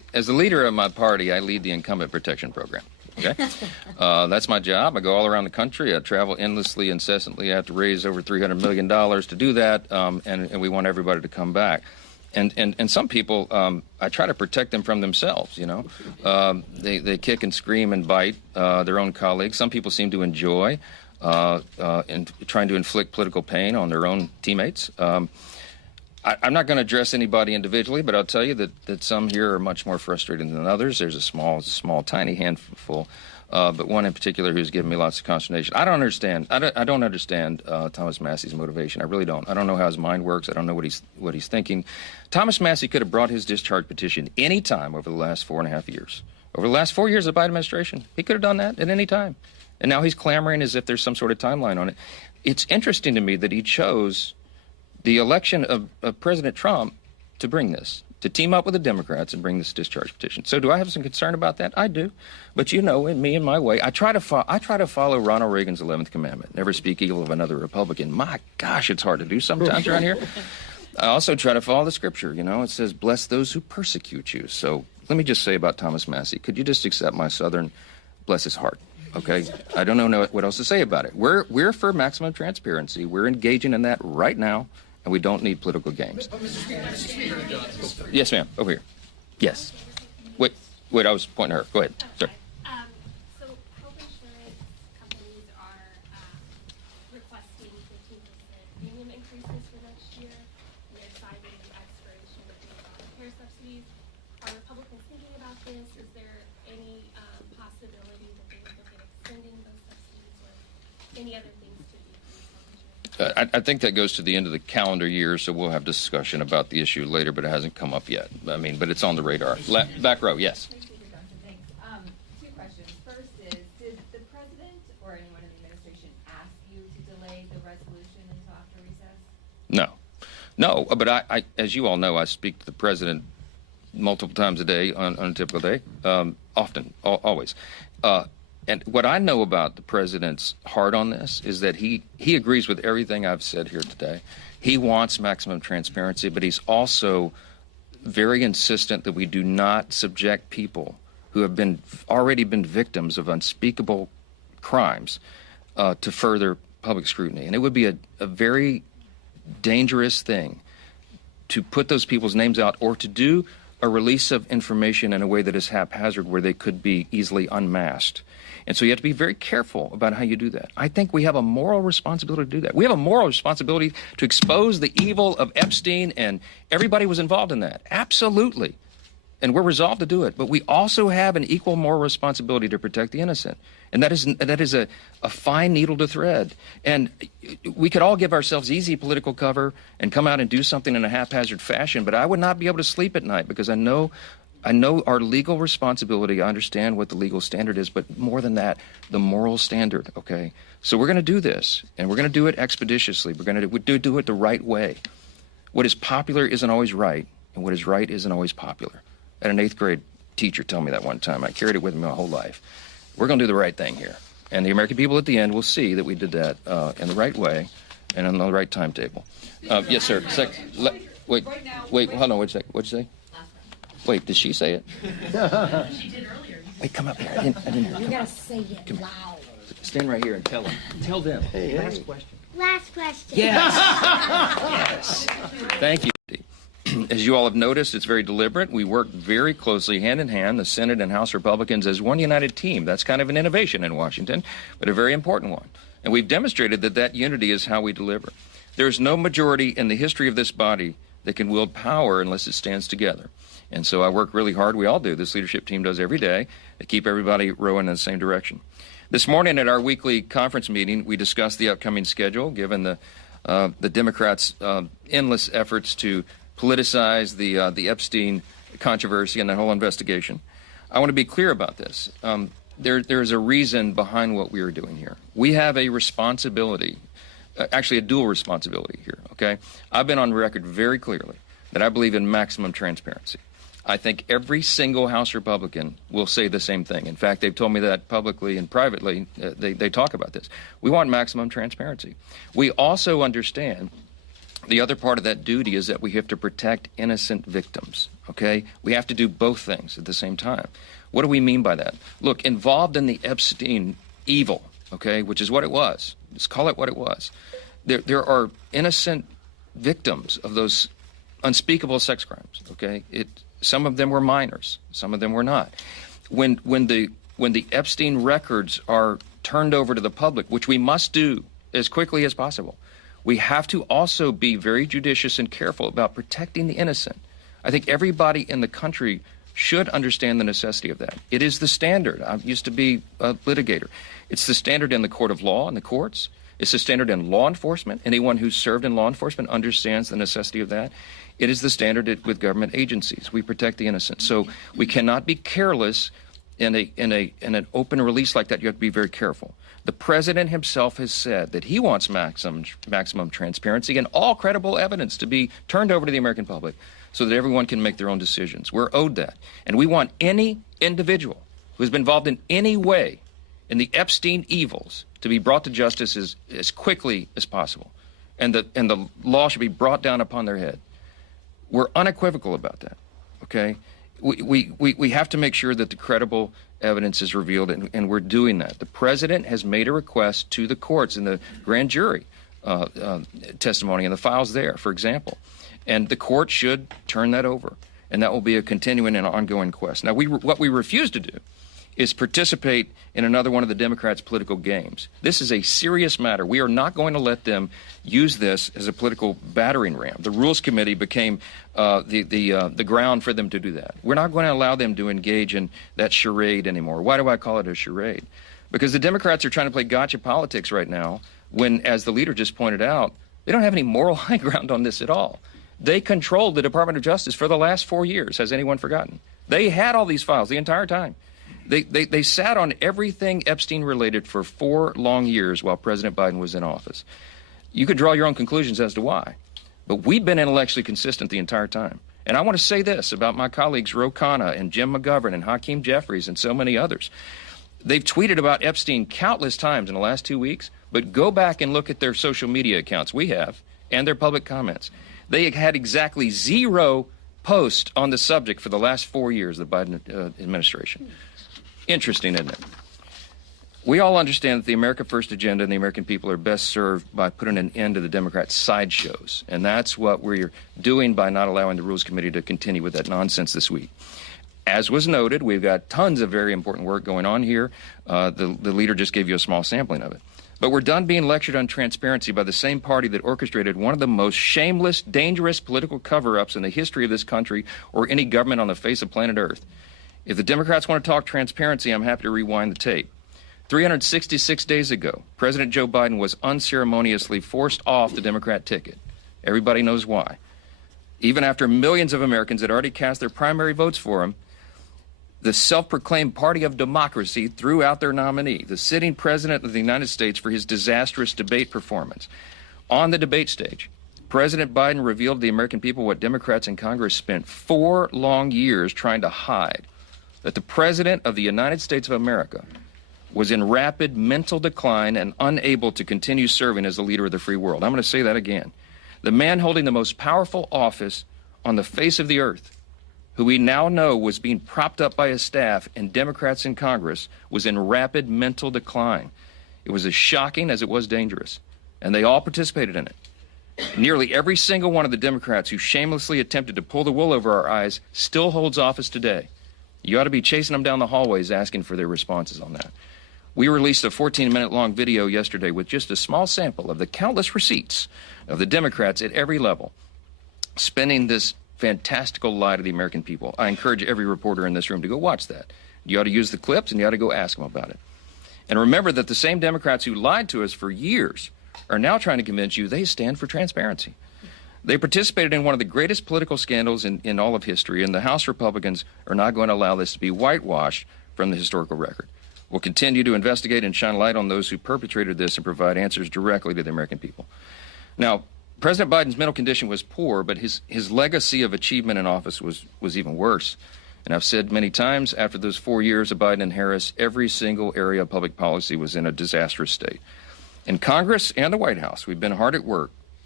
as the leader of my party, I lead the incumbent protection program. Okay, that's my job. I go all around the country. I travel endlessly, incessantly. I have to raise over $300 million to do that, and we want everybody to come back. And some people, I try to protect them from themselves. You know, they kick and scream and bite their own colleagues. Some people seem to enjoy trying to inflict political pain on their own teammates. I'm not going to address anybody individually, but I'll tell you that some here are much more frustrated than others. There's a small, tiny handful, but one in particular who's given me lots of consternation. I don't understand Thomas Massey's motivation. I really don't. I don't know how his mind works. I don't know what he's thinking. Thomas Massey could have brought his discharge petition any time over the last 4.5 years. Over the last 4 years of the Biden administration, he could have done that at any time. And now he's clamoring as if there's some sort of timeline on it. It's interesting to me that he chose the election of President Trump to bring this, to team up with the Democrats and bring this discharge petition. So do I have some concern about that? I do. But you know, in me and my way, I try to follow Ronald Reagan's 11th commandment, never speak evil of another Republican. My gosh, it's hard to do sometimes around here. I also try to follow the scripture. You know, it says, bless those who persecute you. So let me just say about Thomas Massey, could you just accept my Southern, bless his heart? Okay, I don't know what else to say about it. We're for maximum transparency. We're engaging in that right now, and we don't need political games. Yes, ma'am. Over here. Yes. Wait. I was pointing at her. Go ahead. Sorry. So health insurance companies are requesting 15% premium increases for next year. They're citing the expiration of the care subsidies. Are Republicans thinking about this? Is there any possibility that they would look at extending those subsidies or any other things to decrease health insurance? I think that goes to the end of the calendar year, so we'll have discussion about the issue later, but it hasn't come up yet. I mean, but it's on the radar. Back row, yes. Thanks. Two questions. First is, did the president or anyone in the administration ask you to delay the resolution until after recess? No, but I, as you all know, I speak to the president multiple times a day on a typical day, often, always. And what I know about the president's heart on this is that he agrees with everything I've said here today. He wants maximum transparency, but he's also very insistent that we do not subject people who have already been victims of unspeakable crimes to further public scrutiny. And it would be a very dangerous thing to put those people's names out or to do a release of information in a way that is haphazard where they could be easily unmasked. And so you have to be very careful about how you do that. I think we have a moral responsibility to do that. We have a moral responsibility to expose the evil of Epstein, and everybody was involved in that. Absolutely. And we're resolved to do it. But we also have an equal moral responsibility to protect the innocent. And that is a fine needle to thread. And we could all give ourselves easy political cover and come out and do something in a haphazard fashion, but I would not be able to sleep at night because I know our legal responsibility. I understand what the legal standard is, but more than that, the moral standard, okay? So we're going to do this, and we're going to do it expeditiously. We're going to do it the right way. What is popular isn't always right, and what is right isn't always popular. I had an 8th grade teacher tell me that one time. I carried it with me my whole life. We're going to do the right thing here. And the American people at the end will see that we did that in the right way and on the right timetable. Yes, sir. Wait, hold on. What'd you say? Wait, did she say it? She did earlier. Wait, come up here. I didn't hear. You gotta say it loud. Stand right here and tell them. Tell them. Last question. Last question. Yes. Yes. Thank you. As you all have noticed, it's very deliberate. We work very closely, hand in hand, the Senate and House Republicans as one united team. That's kind of an innovation in Washington, but a very important one. And we've demonstrated that unity is how we deliver. There's no majority in the history of this body that can wield power unless it stands together. And so I work really hard. We all do. This leadership team does every day to keep everybody rowing in the same direction. This morning at our weekly conference meeting, we discussed the upcoming schedule, given the Democrats' endless efforts to politicize the Epstein controversy and the whole investigation. I want to be clear about this. There's a reason behind what we are doing here. We have a responsibility, actually a dual responsibility here, okay? I've been on record very clearly that I believe in maximum transparency. I think every single House Republican will say the same thing. In fact, they've told me that publicly and privately. They talk about this. We want maximum transparency. We also understand The other part of that duty is that we have to protect innocent victims, okay? We have to do both things at the same time. What do we mean by that? Look, involved in the Epstein evil, okay, which is what it was. Let's call it what it was. There are innocent victims of those unspeakable sex crimes, okay? Some of them were minors, some of them were not. When the Epstein records are turned over to the public, which we must do as quickly as possible, we have to also be very judicious and careful about protecting the innocent. I think everybody in the country should understand the necessity of that. It is the standard. I used to be a litigator. It's the standard in the court of law and the courts. It's the standard in law enforcement. Anyone who's served in law enforcement understands the necessity of that. It is the standard with government agencies. We protect the innocent. So we cannot be careless in an open release like that. You have to be very careful. The president himself has said that he wants maximum transparency and all credible evidence to be turned over to the American public so that everyone can make their own decisions. We're owed that. And we want any individual who has been involved in any way in the Epstein evils to be brought to justice as quickly as possible. And the law should be brought down upon their head. We're unequivocal about that, okay? We have to make sure that the credible evidence is revealed, and we're doing that. The president has made a request to the courts in the grand jury testimony and the files there, for example. And the court should turn that over, and that will be a continuing and ongoing quest. Now, what we refuse to do is participate in another one of the Democrats' political games. This is a serious matter. We are not going to let them use this as a political battering ram. The Rules Committee became the ground for them to do that. We're not going to allow them to engage in that charade anymore. Why do I call it a charade? Because the Democrats are trying to play gotcha politics right now when, as the leader just pointed out, they don't have any moral high ground on this at all. They controlled the Department of Justice for the last 4 years. Has anyone forgotten? They had all these files the entire time. They sat on everything Epstein related for 4 long years while President Biden was in office. You could draw your own conclusions as to why. But we've been intellectually consistent the entire time. And I want to say this about my colleagues Ro Khanna and Jim McGovern and Hakeem Jeffries and so many others. They've tweeted about Epstein countless times in the last 2 weeks, but go back and look at their social media accounts, we have, and their public comments. They had exactly 0 posts on the subject for the last 4 years of the Biden administration. Interesting, isn't it? We all understand that the America First agenda and the American people are best served by putting an end to the Democrats' sideshows. And that's what we're doing by not allowing the Rules Committee to continue with that nonsense this week. As was noted, we've got tons of very important work going on here. The leader just gave you a small sampling of it. But we're done being lectured on transparency by the same party that orchestrated one of the most shameless, dangerous political cover-ups in the history of this country or any government on the face of planet Earth. If the Democrats want to talk transparency, I'm happy to rewind the tape. 366 days ago, President Joe Biden was unceremoniously forced off the Democrat ticket. Everybody knows why. Even after millions of Americans had already cast their primary votes for him, the self-proclaimed party of democracy threw out their nominee, the sitting president of the United States, for his disastrous debate performance. On the debate stage, President Biden revealed to the American people what Democrats in Congress spent 4 long years trying to hide, that the President of the United States of America was in rapid mental decline and unable to continue serving as the leader of the free world. I'm going to say that again. The man holding the most powerful office on the face of the earth, who we now know was being propped up by his staff and Democrats in Congress, was in rapid mental decline. It was as shocking as it was dangerous, and they all participated in it. Nearly every single one of the Democrats who shamelessly attempted to pull the wool over our eyes still holds office today. You ought to be chasing them down the hallways asking for their responses on that. We released a 14-minute long video yesterday with just a small sample of the countless receipts of the Democrats at every level spinning this fantastical lie to the American people. I encourage every reporter in this room to go watch that. You ought to use the clips and you ought to go ask them about it. And remember that the same Democrats who lied to us for years are now trying to convince you they stand for transparency. They participated in one of the greatest political scandals in all of history, and the House Republicans are not going to allow this to be whitewashed from the historical record. We'll continue to investigate and shine light on those who perpetrated this and provide answers directly to the American people. Now, President Biden's mental condition was poor, but his legacy of achievement in office was even worse. And I've said many times, after those 4 years of Biden and Harris, every single area of public policy was in a disastrous state. In Congress and the White House, we've been hard at work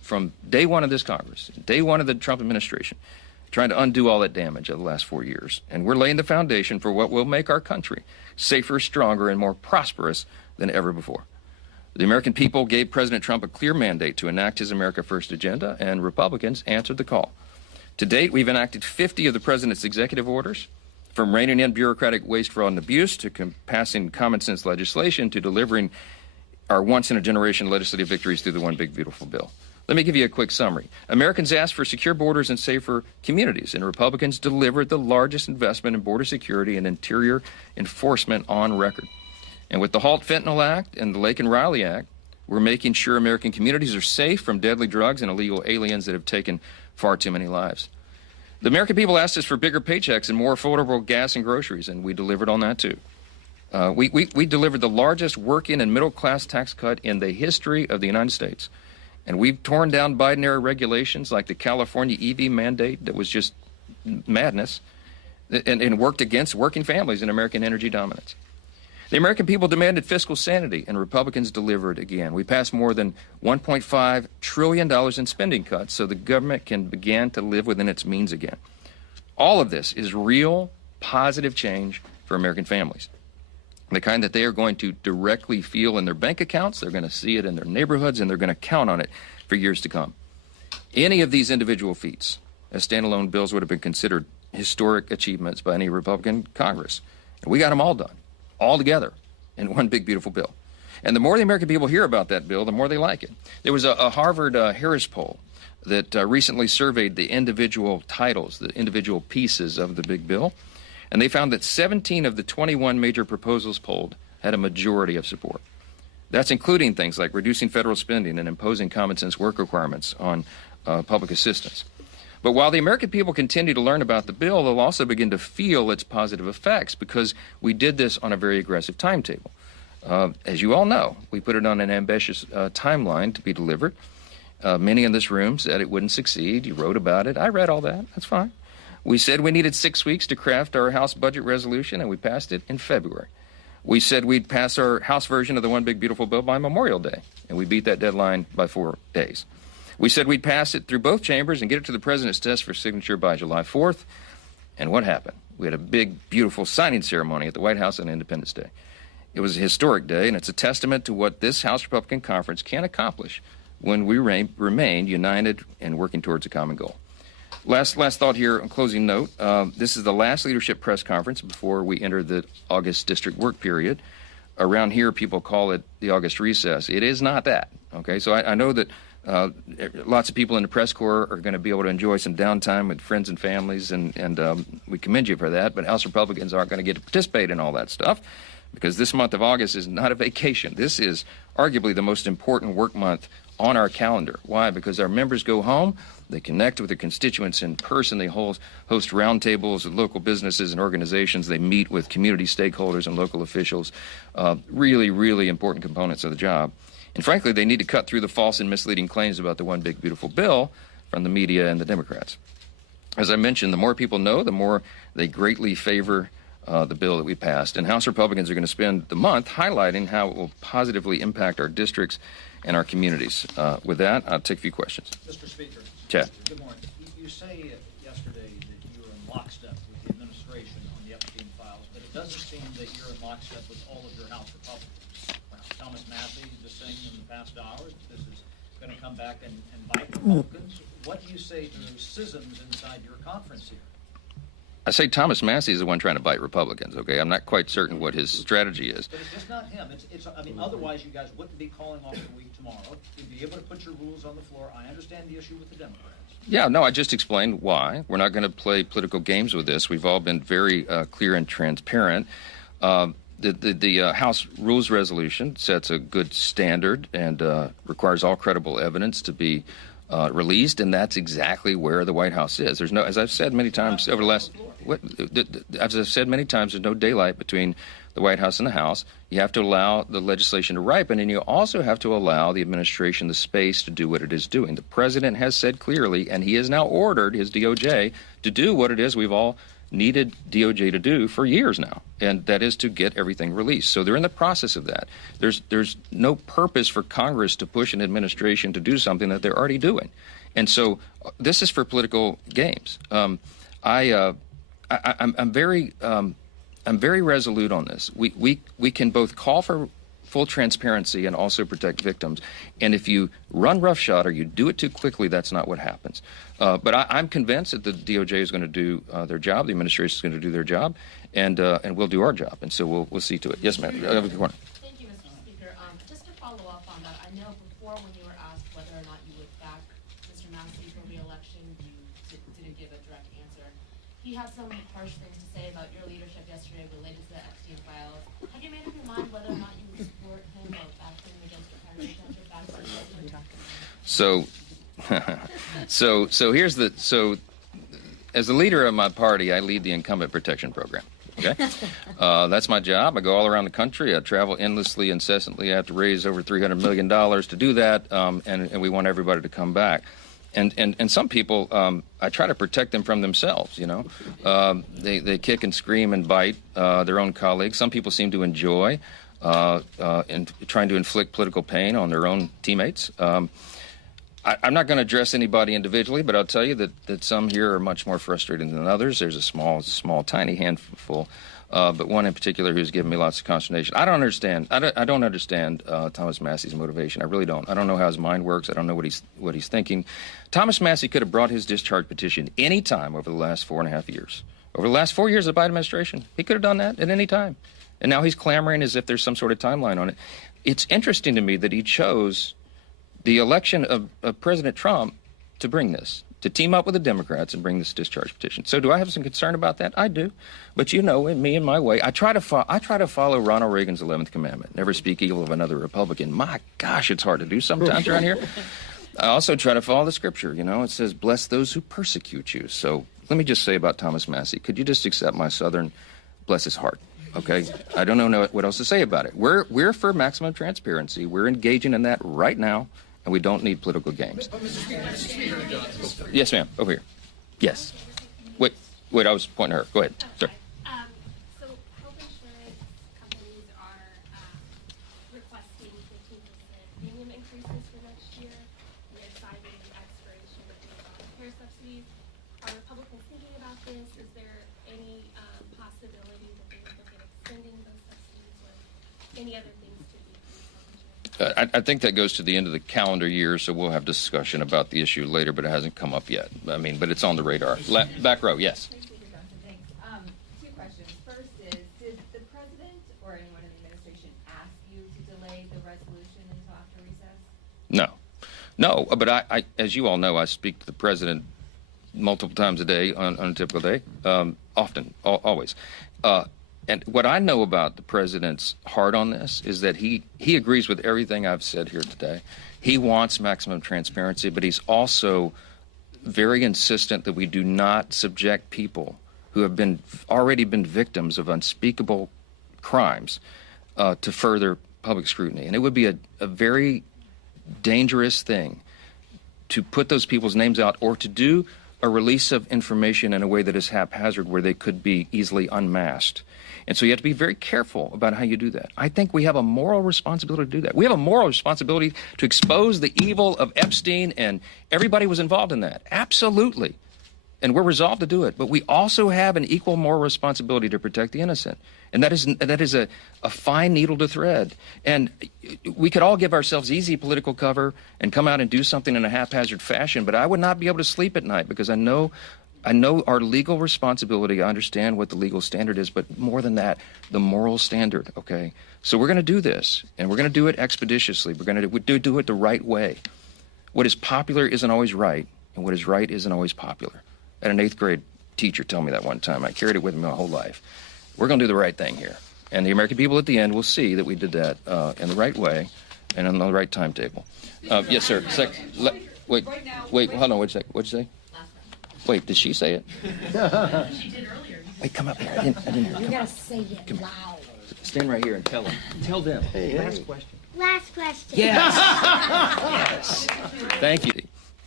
from day one of this Congress, day one of the Trump administration, trying to undo all that damage of the last 4 years. And we're laying the foundation for what will make our country safer, stronger, and more prosperous than ever before. The American people gave President Trump a clear mandate to enact his America First agenda, and Republicans answered the call. To date, we've enacted 50 of the president's executive orders, from reining in bureaucratic waste, fraud, and abuse to passing common sense legislation to delivering our once-in-a-generation legislative victories through the One Big Beautiful Bill. Let me give you a quick summary. Americans asked for secure borders and safer communities, and Republicans delivered the largest investment in border security and interior enforcement on record. And with the Halt Fentanyl Act and the Lake and Riley Act, we're making sure American communities are safe from deadly drugs and illegal aliens that have taken far too many lives. The American people asked us for bigger paychecks and more affordable gas and groceries, and we delivered on that too. We delivered the largest working and middle-class tax cut in the history of the United States. And we've torn down Biden-era regulations like the California EV mandate that was just madness and worked against working families and American energy dominance. The American people demanded fiscal sanity, and Republicans delivered again. We passed more than $1.5 trillion in spending cuts so the government can begin to live within its means again. All of this is real, positive change for American families. The kind that they are going to directly feel in their bank accounts, they're going to see it in their neighborhoods, and they're going to count on it for years to come. Any of these individual feats as standalone bills would have been considered historic achievements by any Republican Congress. And we got them all done, all together, in one big, beautiful bill. And the more the American people hear about that bill, the more they like it. There was a Harvard Harris poll that recently surveyed the individual titles, the individual pieces of the big bill. And they found that 17 of the 21 major proposals polled had a majority of support. That's including things like reducing federal spending and imposing common sense work requirements on public assistance. But while the American people continue to learn about the bill, they'll also begin to feel its positive effects because we did this on a very aggressive timetable. As you all know, we put it on an ambitious timeline to be delivered. Many in this room said it wouldn't succeed. You wrote about it. I read all that. That's fine. We said we needed 6 weeks to craft our House budget resolution, and we passed it in February. We said we'd pass our House version of the One Big Beautiful Bill by Memorial Day, and we beat that deadline by 4 days. We said we'd pass it through both chambers and get it to the president's desk for signature by July 4th. And what happened? We had a big, beautiful signing ceremony at the White House on Independence Day. It was a historic day, and it's a testament to what this House Republican Conference can accomplish when we remain united and working towards a common goal. Last thought here, on closing note. This is the last leadership press conference before we enter the August district work period. Around here, people call it the August recess. It is not that. Okay, so I know that lots of people in the press corps are going to be able to enjoy some downtime with friends and families, and we commend you for that. But House Republicans aren't going to get to participate in all that stuff because this month of August is not a vacation. This is arguably the most important work month on our calendar. Why? Because our members go home, they connect with their constituents in person, they host roundtables with local businesses and organizations, they meet with community stakeholders and local officials, really, really important components of the job. And frankly, they need to cut through the false and misleading claims about the One Big Beautiful Bill from the media and the Democrats. As I mentioned, the more people know, the more they greatly favor the bill that we passed. And House Republicans are going to spend the month highlighting how it will positively impact our districts and our communities. With that, I'll take a few questions. Mr. Speaker. Chad. Good morning. You say yesterday that you were in lockstep with the administration on the Epstein files, but it doesn't seem that you're in lockstep with all of your House Republicans. Thomas Massey just saying in the past hours that this is going to come back and bite Republicans. What do you say to those schisms inside your conference here? I say Thomas Massey is the one trying to bite Republicans, okay? I'm not quite certain what his strategy is. But it's just not him. I mean, otherwise you guys wouldn't be calling off the week tomorrow. You'd be able to put your rules on the floor. I understand the issue with the Democrats. Yeah, no, I just explained why. We're not going to play political games with this. We've all been very clear and transparent. The House Rules Resolution sets a good standard and requires all credible evidence to be released, and that's exactly where the White House is. There's no, as I've said many times over the last, as I've said many times, there's no daylight between the White House and the House. You have to allow the legislation to ripen, and you also have to allow the administration the space to do what it is doing. The president has said clearly, and he has now ordered his DOJ to do what it is we've all needed DOJ to do for years now, and that is to get everything released. So they're in the process of that. There's no purpose for Congress to push an administration to do something that they're already doing. And so this is for political games. I'm very resolute on this. We can both call for full transparency and also protect victims. And if you run roughshod or you do it too quickly, that's not what happens. But I'm convinced that the DOJ is going to do their job, the administration is going to do their job, and we'll do our job. And so we'll see to it. Yes, ma'am. Thank you, Mr. Speaker. Just to follow up on that, I know before when you were asked whether or not you would back Mr. Massey for re-election, you didn't give a direct answer. He had some harsh things to say about your leadership yesterday related to the Epstein files. Have you made up your mind whether or not you would support him or back him against your primary candidate back to the president? So as the leader of my party, I lead the incumbent protection program. Okay, that's my job. I go all around the country. I travel endlessly, incessantly. I have to raise over $300 million to do that, and we want everybody to come back. And some people, I try to protect them from themselves. You know, they kick and scream and bite their own colleagues. Some people seem to enjoy trying to inflict political pain on their own teammates. I'm not going to address anybody individually, but I'll tell you that some here are much more frustrated than others. There's a small, tiny handful, but one in particular who's given me lots of consternation. I don't understand Thomas Massey's motivation. I really don't. I don't know how his mind works. I don't know what he's thinking. Thomas Massey could have brought his discharge petition any time over the last 4.5 years. Over the last 4 years of the Biden administration, he could have done that at any time. And now he's clamoring as if there's some sort of timeline on it. It's interesting to me that he chose the election of President Trump to bring this, to team up with the Democrats and bring this discharge petition. So do I have some concern about that? I do. But you know, in me and my way, I try to follow Ronald Reagan's 11th commandment, never speak evil of another Republican. My gosh, it's hard to do sometimes around here. I also try to follow the scripture. You know, it says, bless those who persecute you. So let me just say about Thomas Massey, could you just accept my Southern, bless his heart? Okay, I don't know what else to say about it. We're for maximum transparency. We're engaging in that right now. And we don't need political games. Mr. Speaker. Yes, ma'am. Over here. Yes. Wait. I was pointing at her. Go ahead, sir. So health insurance companies are requesting 15% premium increases for next year. And they're citing the expiration of the care subsidies. Are Republicans thinking about this? Is there any possibility that they would look at extending those subsidies or any other things to decrease health insurance? I think that goes to the end of the calendar year, so we'll have discussion about the issue later, but it hasn't come up yet. I mean, but it's on the radar. Back row, yes. Thanks. Two questions. First is, did the president or anyone in the administration ask you to delay the resolution until after recess? No, but I, as you all know, I speak to the president multiple times a day on a typical day, often, always. And what I know about the president's heart on this is that he agrees with everything I've said here today. He wants maximum transparency, but he's also very insistent that we do not subject people who have already been victims of unspeakable crimes to further public scrutiny. And it would be a very dangerous thing to put those people's names out or to do a release of information in a way that is haphazard where they could be easily unmasked. And so you have to be very careful about how you do that. I think we have a moral responsibility to do that. We have a moral responsibility to expose the evil of Epstein, and everybody was involved in that. Absolutely. And we're resolved to do it. But we also have an equal moral responsibility to protect the innocent. And that is a fine needle to thread. And we could all give ourselves easy political cover and come out and do something in a haphazard fashion, but I would not be able to sleep at night because I know our legal responsibility. I understand what the legal standard is, but more than that, the moral standard, okay? So we're going to do this, and we're going to do it expeditiously. We're going to do it the right way. What is popular isn't always right, and what is right isn't always popular. I had an 8th grade teacher tell me that one time. I carried it with me my whole life. We're going to do the right thing here. And the American people at the end will see that we did that in the right way and on the right timetable. Yes, sir. Wait, hold on, wait a second. What'd you say? Wait, did she say it? She did earlier. Wait, come up here. I didn't hear. You gotta say it loud. Stand right here and tell them. Tell them. Last question. Last question. Yes. Yes. Thank you.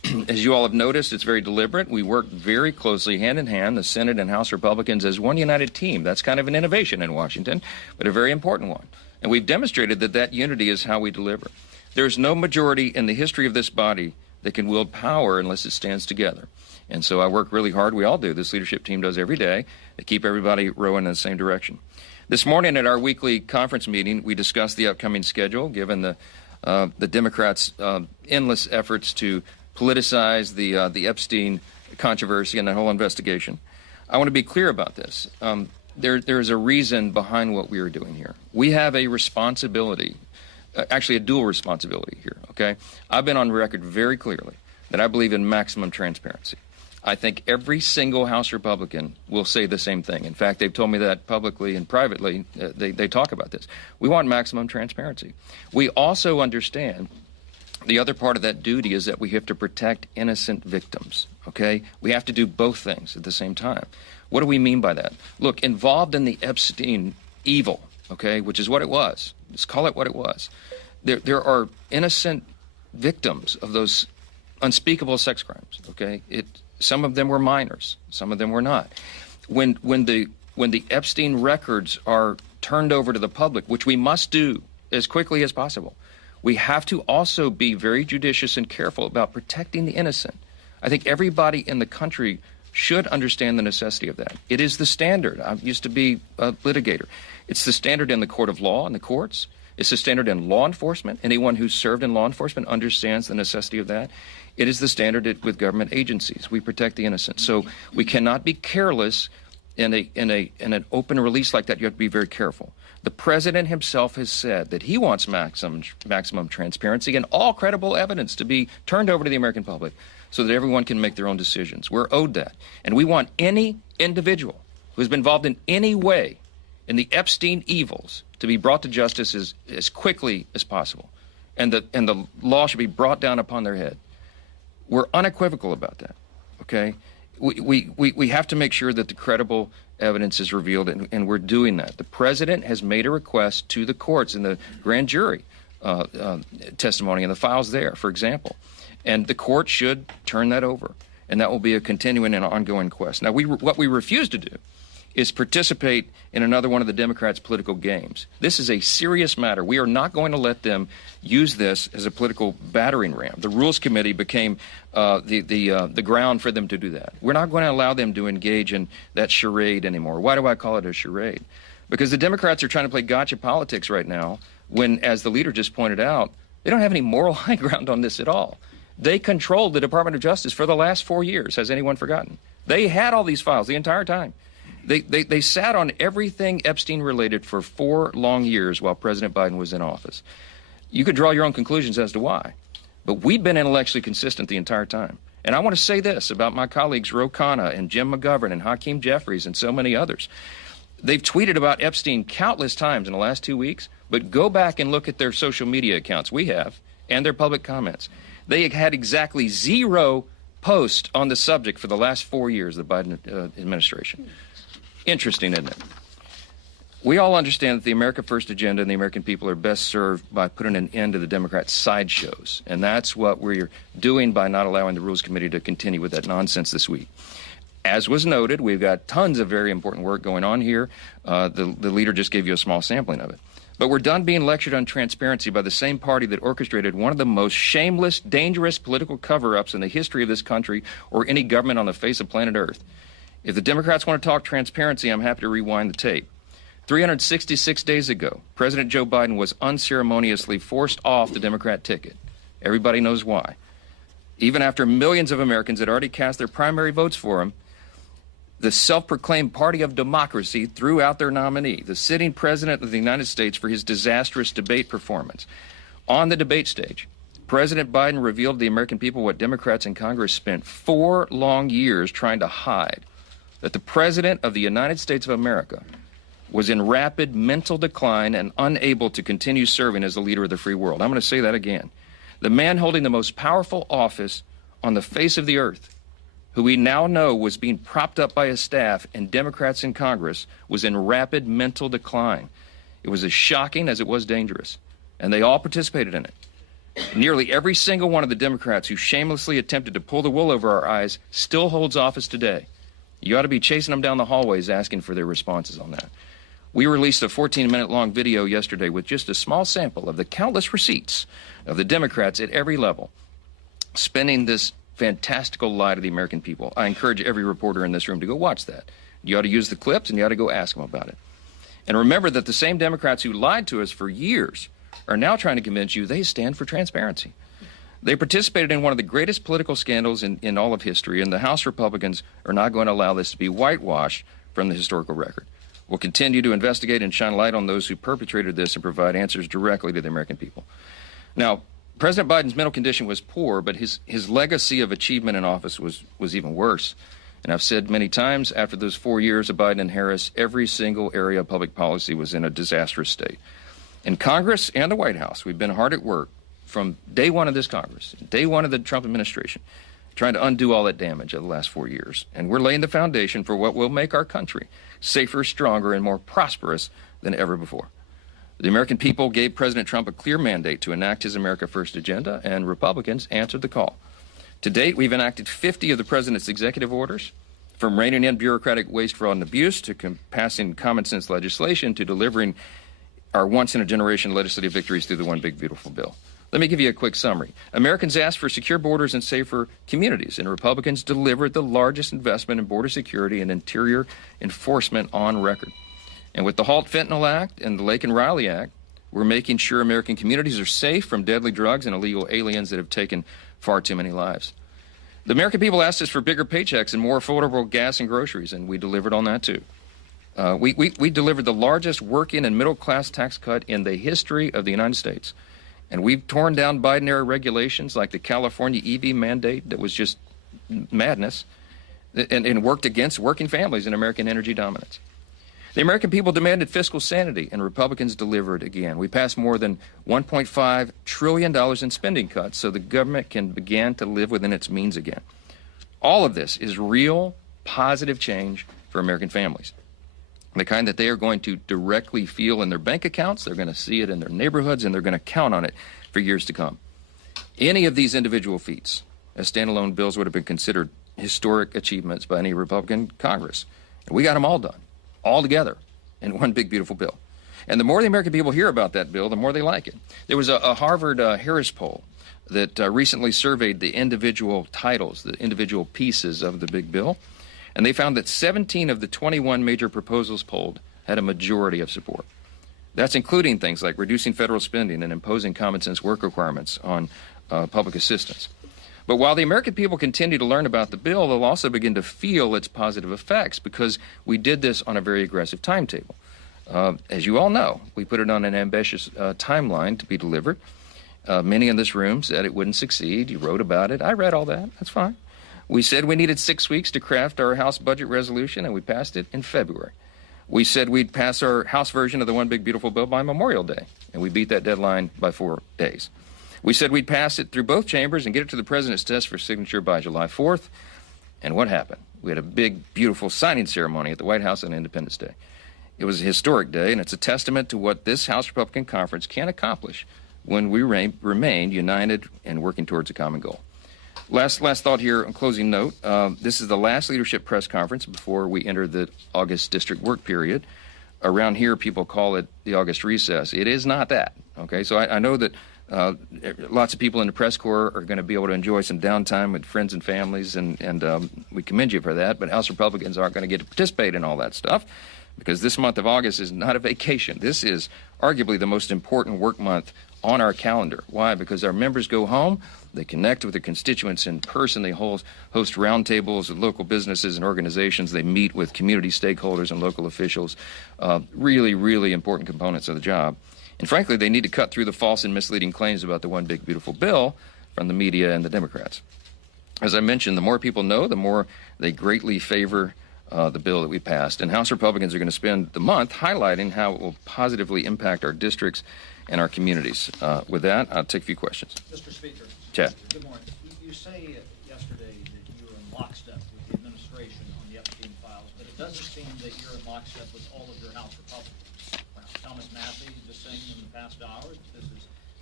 As you all have noticed, it's very deliberate. We work very closely, hand in hand, the Senate and House Republicans, as one united team. That's kind of an innovation in Washington, but a very important one. And we've demonstrated that that unity is how we deliver. There's no majority in the history of this body that can wield power unless it stands together. And so I work really hard. We all do. This leadership team does every day to keep everybody rowing in the same direction. This morning at our weekly conference meeting, we discussed the upcoming schedule, given the Democrats' endless efforts to politicize the Epstein controversy and that whole investigation. I want to be clear about this. There's a reason behind what we are doing here. We have a responsibility, actually a dual responsibility here, okay? I've been on record very clearly that I believe in maximum transparency. I think every single House Republican will say the same thing. In fact, they've told me that publicly and privately. They talk about this. We want maximum transparency. We also understand the other part of that duty is that we have to protect innocent victims, okay? We have to do both things at the same time. What do we mean by that? Look, involved in the Epstein evil, okay, which is what it was. Let's call it what it was. There are innocent victims of those unspeakable sex crimes, okay? Some of them were minors, some of them were not. When the Epstein records are turned over to the public, which we must do as quickly as possible, we have to also be very judicious and careful about protecting the innocent. I think everybody in the country should understand the necessity of that. It is the standard. I used to be a litigator. It's the standard in the court of law and the courts. It's the standard in law enforcement. Anyone who's served in law enforcement understands the necessity of that. It is the standard with government agencies. We protect the innocent. So we cannot be careless in an open release like that. You have to be very careful. The president himself has said that he wants maximum transparency and all credible evidence to be turned over to the American public so that everyone can make their own decisions. We're owed that. And we want any individual who has been involved in any way in the Epstein evils to be brought to justice as quickly as possible. And the law should be brought down upon their head. We're unequivocal about that, okay? We have to make sure that the credible evidence is revealed, and we're doing that. The president has made a request to the courts in the grand jury testimony and the files there, for example. And the court should turn that over, and that will be a continuing and ongoing quest. Now, what we refuse to do is participate in another one of the Democrats' political games. This is a serious matter. We are not going to let them use this as a political battering ram. The Rules Committee became the ground for them to do that. We're not going to allow them to engage in that charade anymore. Why do I call it a charade? Because the Democrats are trying to play gotcha politics right now when, as the leader just pointed out, they don't have any moral high ground on this at all. They controlled the Department of Justice for the last 4 years. Has anyone forgotten? They had all these files the entire time. They sat on everything Epstein related for 4 long years while President Biden was in office. You could draw your own conclusions as to why. But we've been intellectually consistent the entire time. And I want to say this about my colleagues Ro Khanna and Jim McGovern and Hakeem Jeffries and so many others. They've tweeted about Epstein countless times in the last 2 weeks, but go back and look at their social media accounts, we have, and their public comments. They had exactly 0 posts on the subject for the last 4 years of the Biden administration. Interesting, isn't it? We all understand that the America First agenda and the American people are best served by putting an end to the Democrats' sideshows. And that's what we're doing by not allowing the Rules Committee to continue with that nonsense this week. As was noted, we've got tons of very important work going on here. The leader just gave you a small sampling of it. But we're done being lectured on transparency by the same party that orchestrated one of the most shameless, dangerous political cover-ups in the history of this country or any government on the face of planet Earth. If the Democrats want to talk transparency, I'm happy to rewind the tape. 366 days ago, President Joe Biden was unceremoniously forced off the Democrat ticket. Everybody knows why. Even after millions of Americans had already cast their primary votes for him, the self-proclaimed party of democracy threw out their nominee, the sitting president of the United States, for his disastrous debate performance. On the debate stage, President Biden revealed to the American people what Democrats in Congress spent 4 long years trying to hide, that the President of the United States of America was in rapid mental decline and unable to continue serving as the leader of the free world. I'm going to say that again. The man holding the most powerful office on the face of the earth, who we now know was being propped up by his staff and Democrats in Congress, was in rapid mental decline. It was as shocking as it was dangerous, and they all participated in it. Nearly every single one of the Democrats who shamelessly attempted to pull the wool over our eyes still holds office today. You ought to be chasing them down the hallways asking for their responses on that. We released a 14-minute long video yesterday with just a small sample of the countless receipts of the Democrats at every level spinning this fantastical lie to the American people. I encourage every reporter in this room to go watch that. You ought to use the clips and you ought to go ask them about it. And remember that the same Democrats who lied to us for years are now trying to convince you they stand for transparency. They participated in one of the greatest political scandals in all of history, and the House Republicans are not going to allow this to be whitewashed from the historical record. We'll continue to investigate and shine light on those who perpetrated this and provide answers directly to the American people. Now, President Biden's mental condition was poor, but his legacy of achievement in office was even worse. And I've said many times, after those 4 years of Biden and Harris, every single area of public policy was in a disastrous state. In Congress and the White House, we've been hard at work from day one of this Congress, day one of the Trump administration, trying to undo all that damage of the last 4 years. And we're laying the foundation for what will make our country safer, stronger, and more prosperous than ever before. The American people gave President Trump a clear mandate to enact his America First agenda, and Republicans answered the call. To date, we've enacted 50 of the president's executive orders, from reining in bureaucratic waste, fraud, and abuse, to passing common sense legislation, to delivering our once-in-a-generation legislative victories through the One Big Beautiful Bill. Let me give you a quick summary. Americans asked for secure borders and safer communities, and Republicans delivered the largest investment in border security and interior enforcement on record. And with the Halt Fentanyl Act and the Lake and Riley Act, we're making sure American communities are safe from deadly drugs and illegal aliens that have taken far too many lives. The American people asked us for bigger paychecks and more affordable gas and groceries, and we delivered on that too. We delivered the largest working and middle-class tax cut in the history of the United States. And we've torn down Biden-era regulations like the California EV mandate that was just madness, and worked against working families and American energy dominance. The American people demanded fiscal sanity, and Republicans delivered again. We passed more than $1.5 trillion in spending cuts so the government can begin to live within its means again. All of this is real, positive change for American families. The kind that they are going to directly feel in their bank accounts, they're going to see it in their neighborhoods, and they're going to count on it for years to come. Any of these individual feats as standalone bills would have been considered historic achievements by any Republican Congress. And we got them all done, all together, in one big, beautiful bill. And the more the American people hear about that bill, the more they like it. There was a Harvard Harris poll that recently surveyed the individual titles, the individual pieces of the big bill. And they found that 17 of the 21 major proposals polled had a majority of support. That's including things like reducing federal spending and imposing common sense work requirements on public assistance. But while the American people continue to learn about the bill, they'll also begin to feel its positive effects because we did this on a very aggressive timetable. As you all know, we put it on an ambitious timeline to be delivered. Many in this room said it wouldn't succeed. You wrote about it. I read all that. That's fine. We said we needed 6 weeks to craft our House budget resolution, and we passed it in February. We said we'd pass our House version of the One Big Beautiful Bill by Memorial Day, and we beat that deadline by 4 days. We said we'd pass it through both chambers and get it to the President's desk for signature by July 4th. And what happened? We had a big, beautiful signing ceremony at the White House on Independence Day. It was a historic day, and it's a testament to what this House Republican Conference can accomplish when we remain united and working towards a common goal. Last thought here, on closing note, this is the last leadership press conference before we enter the August district work period. Around here, people call it the August recess. It is not that, okay? So I know that lots of people in the press corps are going to be able to enjoy some downtime with friends and families, and we commend you for that, but House Republicans aren't going to get to participate in all that stuff because this month of August is not a vacation. This is arguably the most important work month on our calendar. Why? Because our members go home, they connect with their constituents in person, they host roundtables with local businesses and organizations, they meet with community stakeholders and local officials, really, really important components of the job. And frankly, they need to cut through the false and misleading claims about the One Big Beautiful Bill from the media and the Democrats. As I mentioned, the more people know, the more they greatly favor the bill that we passed. And House Republicans are going to spend the month highlighting how it will positively impact our districts and our communities. With that, I'll take a few questions. Mr. Speaker. Chad. Good morning. You say yesterday that you were in lockstep with the administration on the Epstein files, but it doesn't seem that you're in lockstep with all of your House Republicans. Thomas Massey just saying in the past hours that this is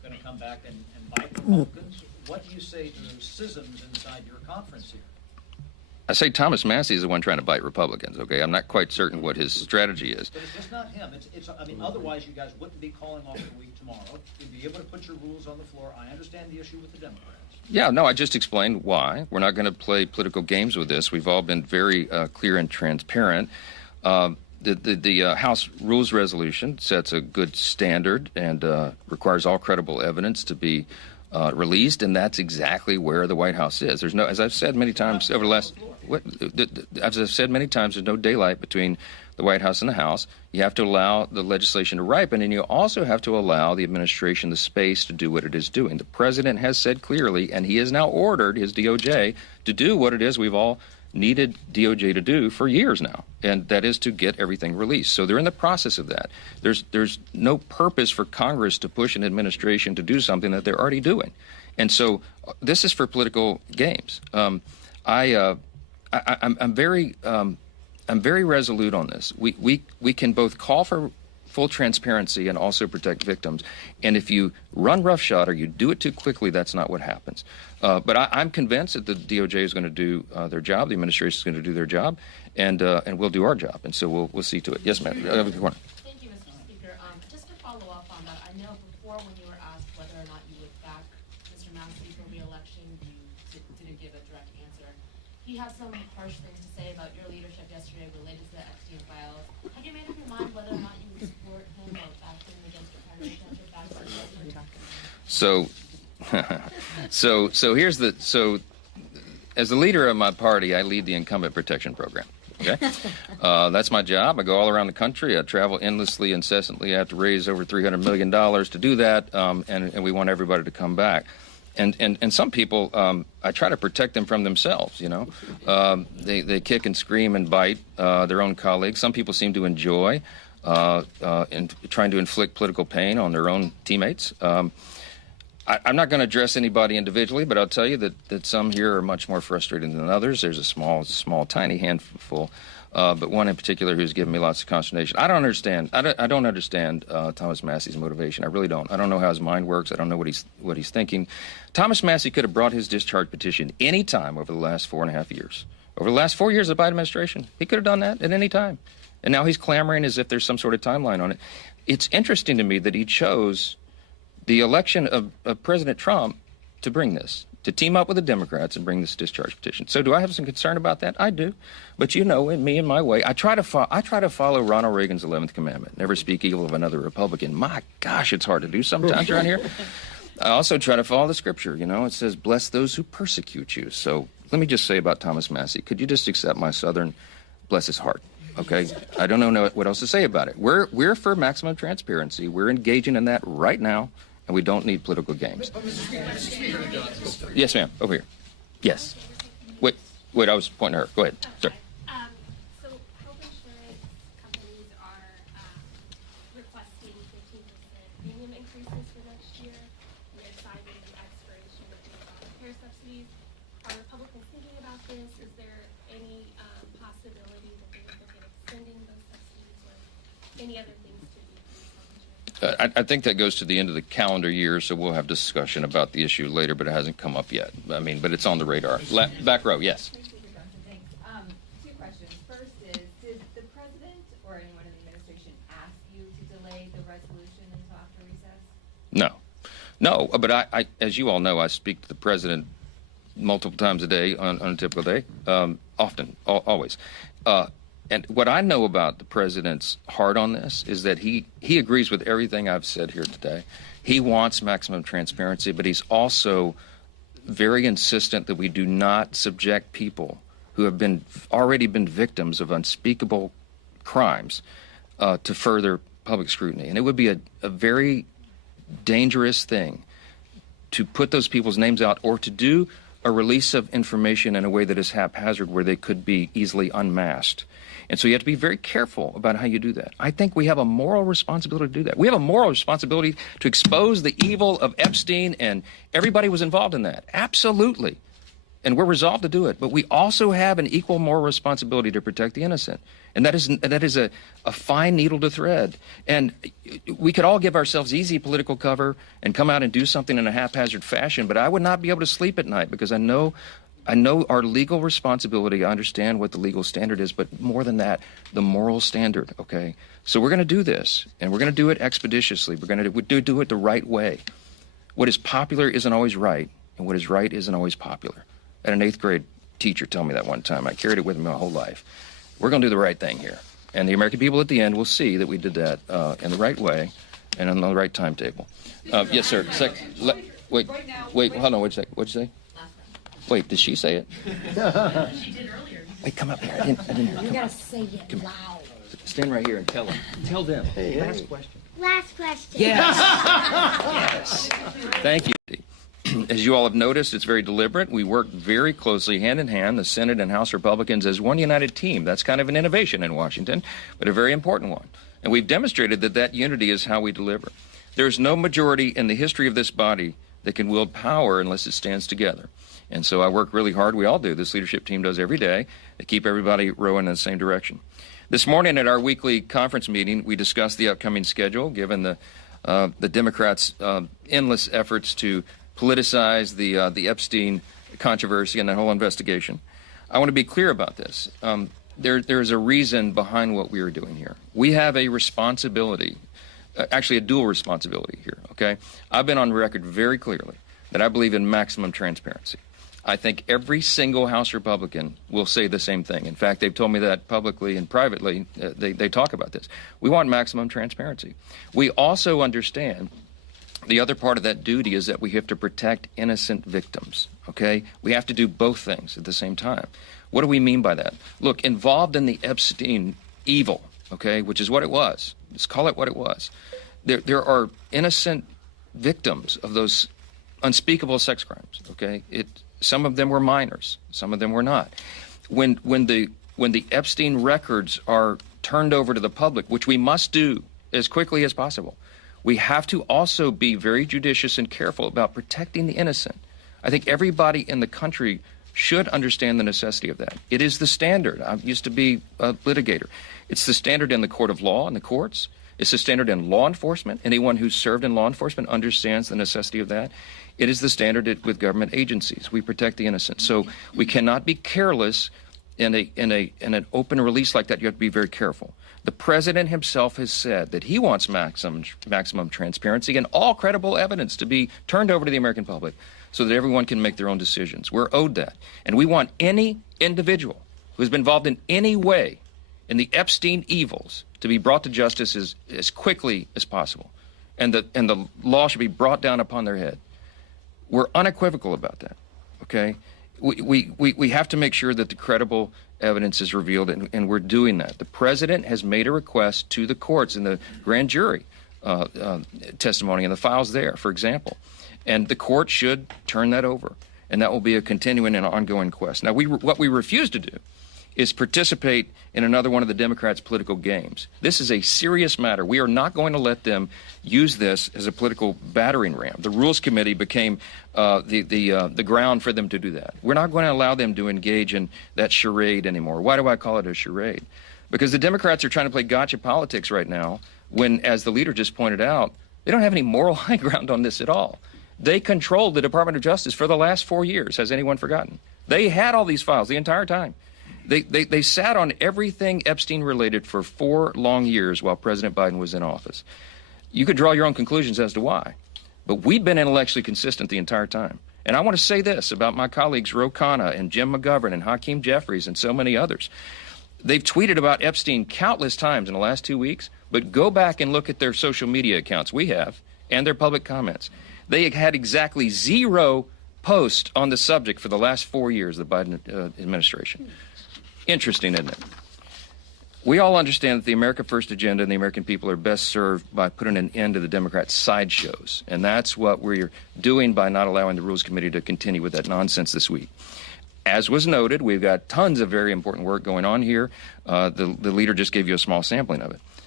going to come back and bite Republicans. What do you say to those schisms inside your conference here? I say Thomas Massey is the one trying to bite Republicans, okay? I'm not quite certain what his strategy is. But it's just not him. I mean, otherwise you guys wouldn't be calling off the week tomorrow. You'd be able to put your rules on the floor. I understand the issue with the Democrats. Yeah, no, I just explained why. We're not going to play political games with this. We've all been very clear and transparent. The House Rules Resolution sets a good standard and requires all credible evidence to be released, and that's exactly where the White House is. There's no, as I've said many times over the last, as I've said many times, there's no daylight between the White House and the House. You have to allow the legislation to ripen, and you also have to allow the administration the space to do what it is doing. The president has said clearly, and he has now ordered his DOJ to do what it is we've all needed DOJ to do for years now, and that is to get everything released. So they're in the process of that. There's no purpose for Congress to push an administration to do something that they're already doing. And so this is for political games. I'm very resolute on this. We can both call for full transparency and also protect victims. And if you run roughshod or you do it too quickly, that's not what happens. But I'm convinced that the DOJ is going to do their job, the administration is going to do their job, and we'll do our job. And so we'll see to it. Yes, ma'am. Thank you, Mr. Speaker. Just to follow up on that, I know before when you were asked whether or not you would back Mr. Massey for re-election, you didn't give a direct answer. He had some harsh things to say about your leadership yesterday related to the Epstein files. Have you made up your mind whether or not you would support him or back him against your primary candidate back to the president? So as the leader of my party, I lead the incumbent protection program. Okay, that's my job. I go all around the country. I travel endlessly, incessantly. I have to raise over $300 million to do that, and we want everybody to come back. And some people, I try to protect them from themselves, you know. They kick and scream and bite their own colleagues. Some people seem to enjoy trying to inflict political pain on their own teammates. I'm not going to address anybody individually, but I'll tell you that some here are much more frustrated than others. There's a small, tiny handful, but one in particular who's given me lots of consternation. I don't understand Thomas Massey's motivation. I really don't. I don't know how his mind works. I don't know what he's thinking. Thomas Massey could have brought his discharge petition any time over the last 4.5 years. Over the last 4 years of the Biden administration, he could have done that at any time. And now he's clamoring as if there's some sort of timeline on it. It's interesting to me that he chose the election of President Trump to bring this, to team up with the Democrats and bring this discharge petition. So do I have some concern about that? I do. But you know, in me and my way, I try to follow Ronald Reagan's 11th commandment, never speak evil of another Republican. My gosh, it's hard to do sometimes around here. I also try to follow the scripture. You know, it says, bless those who persecute you. So let me just say about Thomas Massey, could you just accept my Southern, bless his heart? Okay, I don't know what else to say about it. We're for maximum transparency. We're engaging in that right now. And we don't need political games. Mr. Speaker. Yes, ma'am. Over here. Yes. Wait. I was pointing at her. Go ahead. Sorry. So health insurance companies are requesting 15% premium increases for next year. And they're citing the expiration of the care subsidies. Are Republicans thinking about this? Is there any possibility that they would look at extending those subsidies or any other things to do with health insurance? I think that goes to the end of the calendar year, so we'll have discussion about the issue later, but it hasn't come up yet. I mean, but it's on the radar. Back row, yes. Thanks. Two questions. First is, did the president or anyone in the administration ask you to delay the resolution until after recess? No, but I, as you all know, I speak to the president multiple times a day on a typical day, often, always. And what I know about the president's heart on this is that he agrees with everything I've said here today. He wants maximum transparency, but he's also very insistent that we do not subject people who have already been victims of unspeakable crimes to further public scrutiny. And it would be a very dangerous thing to put those people's names out or to do a release of information in a way that is haphazard where they could be easily unmasked. And so you have to be very careful about how you do that. I think we have a moral responsibility to do that. We have a moral responsibility to expose the evil of Epstein, and everybody was involved in that. Absolutely. and we're resolved to do it. But we also have an equal moral responsibility to protect the innocent. And that is a fine needle to thread. And we could all give ourselves easy political cover and come out and do something in a haphazard fashion, but I would not be able to sleep at night because I know our legal responsibility. I understand what the legal standard is, but more than that, the moral standard, okay? So we're going to do this, and we're going to do it expeditiously. We're going to do it the right way. What is popular isn't always right, and what is right isn't always popular. I had an 8th grade teacher tell me that one time. I carried it with me my whole life. We're going to do the right thing here. And the American people at the end will see that we did that in the right way and on the right timetable. Yes, sir. Wait, hold on, wait a second. What'd you say? Wait, did she say it? She did earlier. Wait, come up here. I didn't hear. You gotta say it loud. Stand right here and tell them. Tell them. Last question. Last question. Yes. Yes. Thank you. As you all have noticed, it's very deliberate. We work very closely hand in hand, the Senate and House Republicans, as one united team. That's kind of an innovation in Washington, but a very important one. And we've demonstrated that unity is how we deliver. There's no majority in the history of this body that can wield power unless it stands together. And so I work really hard. We all do. This leadership team does every day to keep everybody rowing in the same direction. This morning at our weekly conference meeting, we discussed the upcoming schedule, given the Democrats' endless efforts to politicize the Epstein controversy and that whole investigation. I want to be clear about this. There's a reason behind what we are doing here. We have a responsibility, actually a dual responsibility here, okay? I've been on record very clearly that I believe in maximum transparency. I think every single House Republican will say the same thing. In fact, they've told me that publicly and privately. They talk about this. We want maximum transparency. We also understand the other part of that duty is that we have to protect innocent victims, okay? We have to do both things at the same time. What do we mean by that? Look, involved in the Epstein evil, okay, which is what it was. Let's call it what it was. There are innocent victims of those unspeakable sex crimes, okay? Some of them were minors. Some of them were not. When the Epstein records are turned over to the public, which we must do as quickly as possible, we have to also be very judicious and careful about protecting the innocent. I think everybody in the country should understand the necessity of that. It is the standard. I used to be a litigator. It's the standard in the court of law and the courts. It's the standard in law enforcement. Anyone who's served in law enforcement understands the necessity of that. It is the standard with government agencies. We protect the innocent. So we cannot be careless in an open release like that. You have to be very careful. The president himself has said that he wants maximum transparency and all credible evidence to be turned over to the American public so that everyone can make their own decisions. We're owed that. And we want any individual who has been involved in any way in the Epstein evils to be brought to justice as quickly as possible. And the law should be brought down upon their head. We're unequivocal about that, okay? We have to make sure that the credible evidence is revealed, and we're doing that. The president has made a request to the courts in the grand jury testimony and the files there, for example. And the court should turn that over, and that will be a continuing and ongoing quest. Now, what we refuse to do is participate in another one of the Democrats' political games. This is a serious matter. We are not going to let them use this as a political battering ram. The Rules Committee became the ground for them to do that. We're not going to allow them to engage in that charade anymore. Why do I call it a charade? Because the Democrats are trying to play gotcha politics right now when, as the leader just pointed out, they don't have any moral high ground on this at all. They controlled the Department of Justice for the last 4 years. Has anyone forgotten? They had all these files the entire time. They sat on everything Epstein related for 4 long years while President Biden was in office. You could draw your own conclusions as to why, but we've been intellectually consistent the entire time. And I want to say this about my colleagues Ro Khanna and Jim McGovern and Hakeem Jeffries and so many others. They've tweeted about Epstein countless times in the last 2 weeks, but go back and look at their social media accounts, we have, and their public comments. They had exactly 0 posts on the subject for the last 4 years of the Biden administration. Interesting, isn't it? We all understand that the America First agenda and the American people are best served by putting an end to the Democrats' sideshows. And that's what we're doing by not allowing the Rules Committee to continue with that nonsense this week. As was noted, we've got tons of very important work going on here. The leader just gave you a small sampling of it.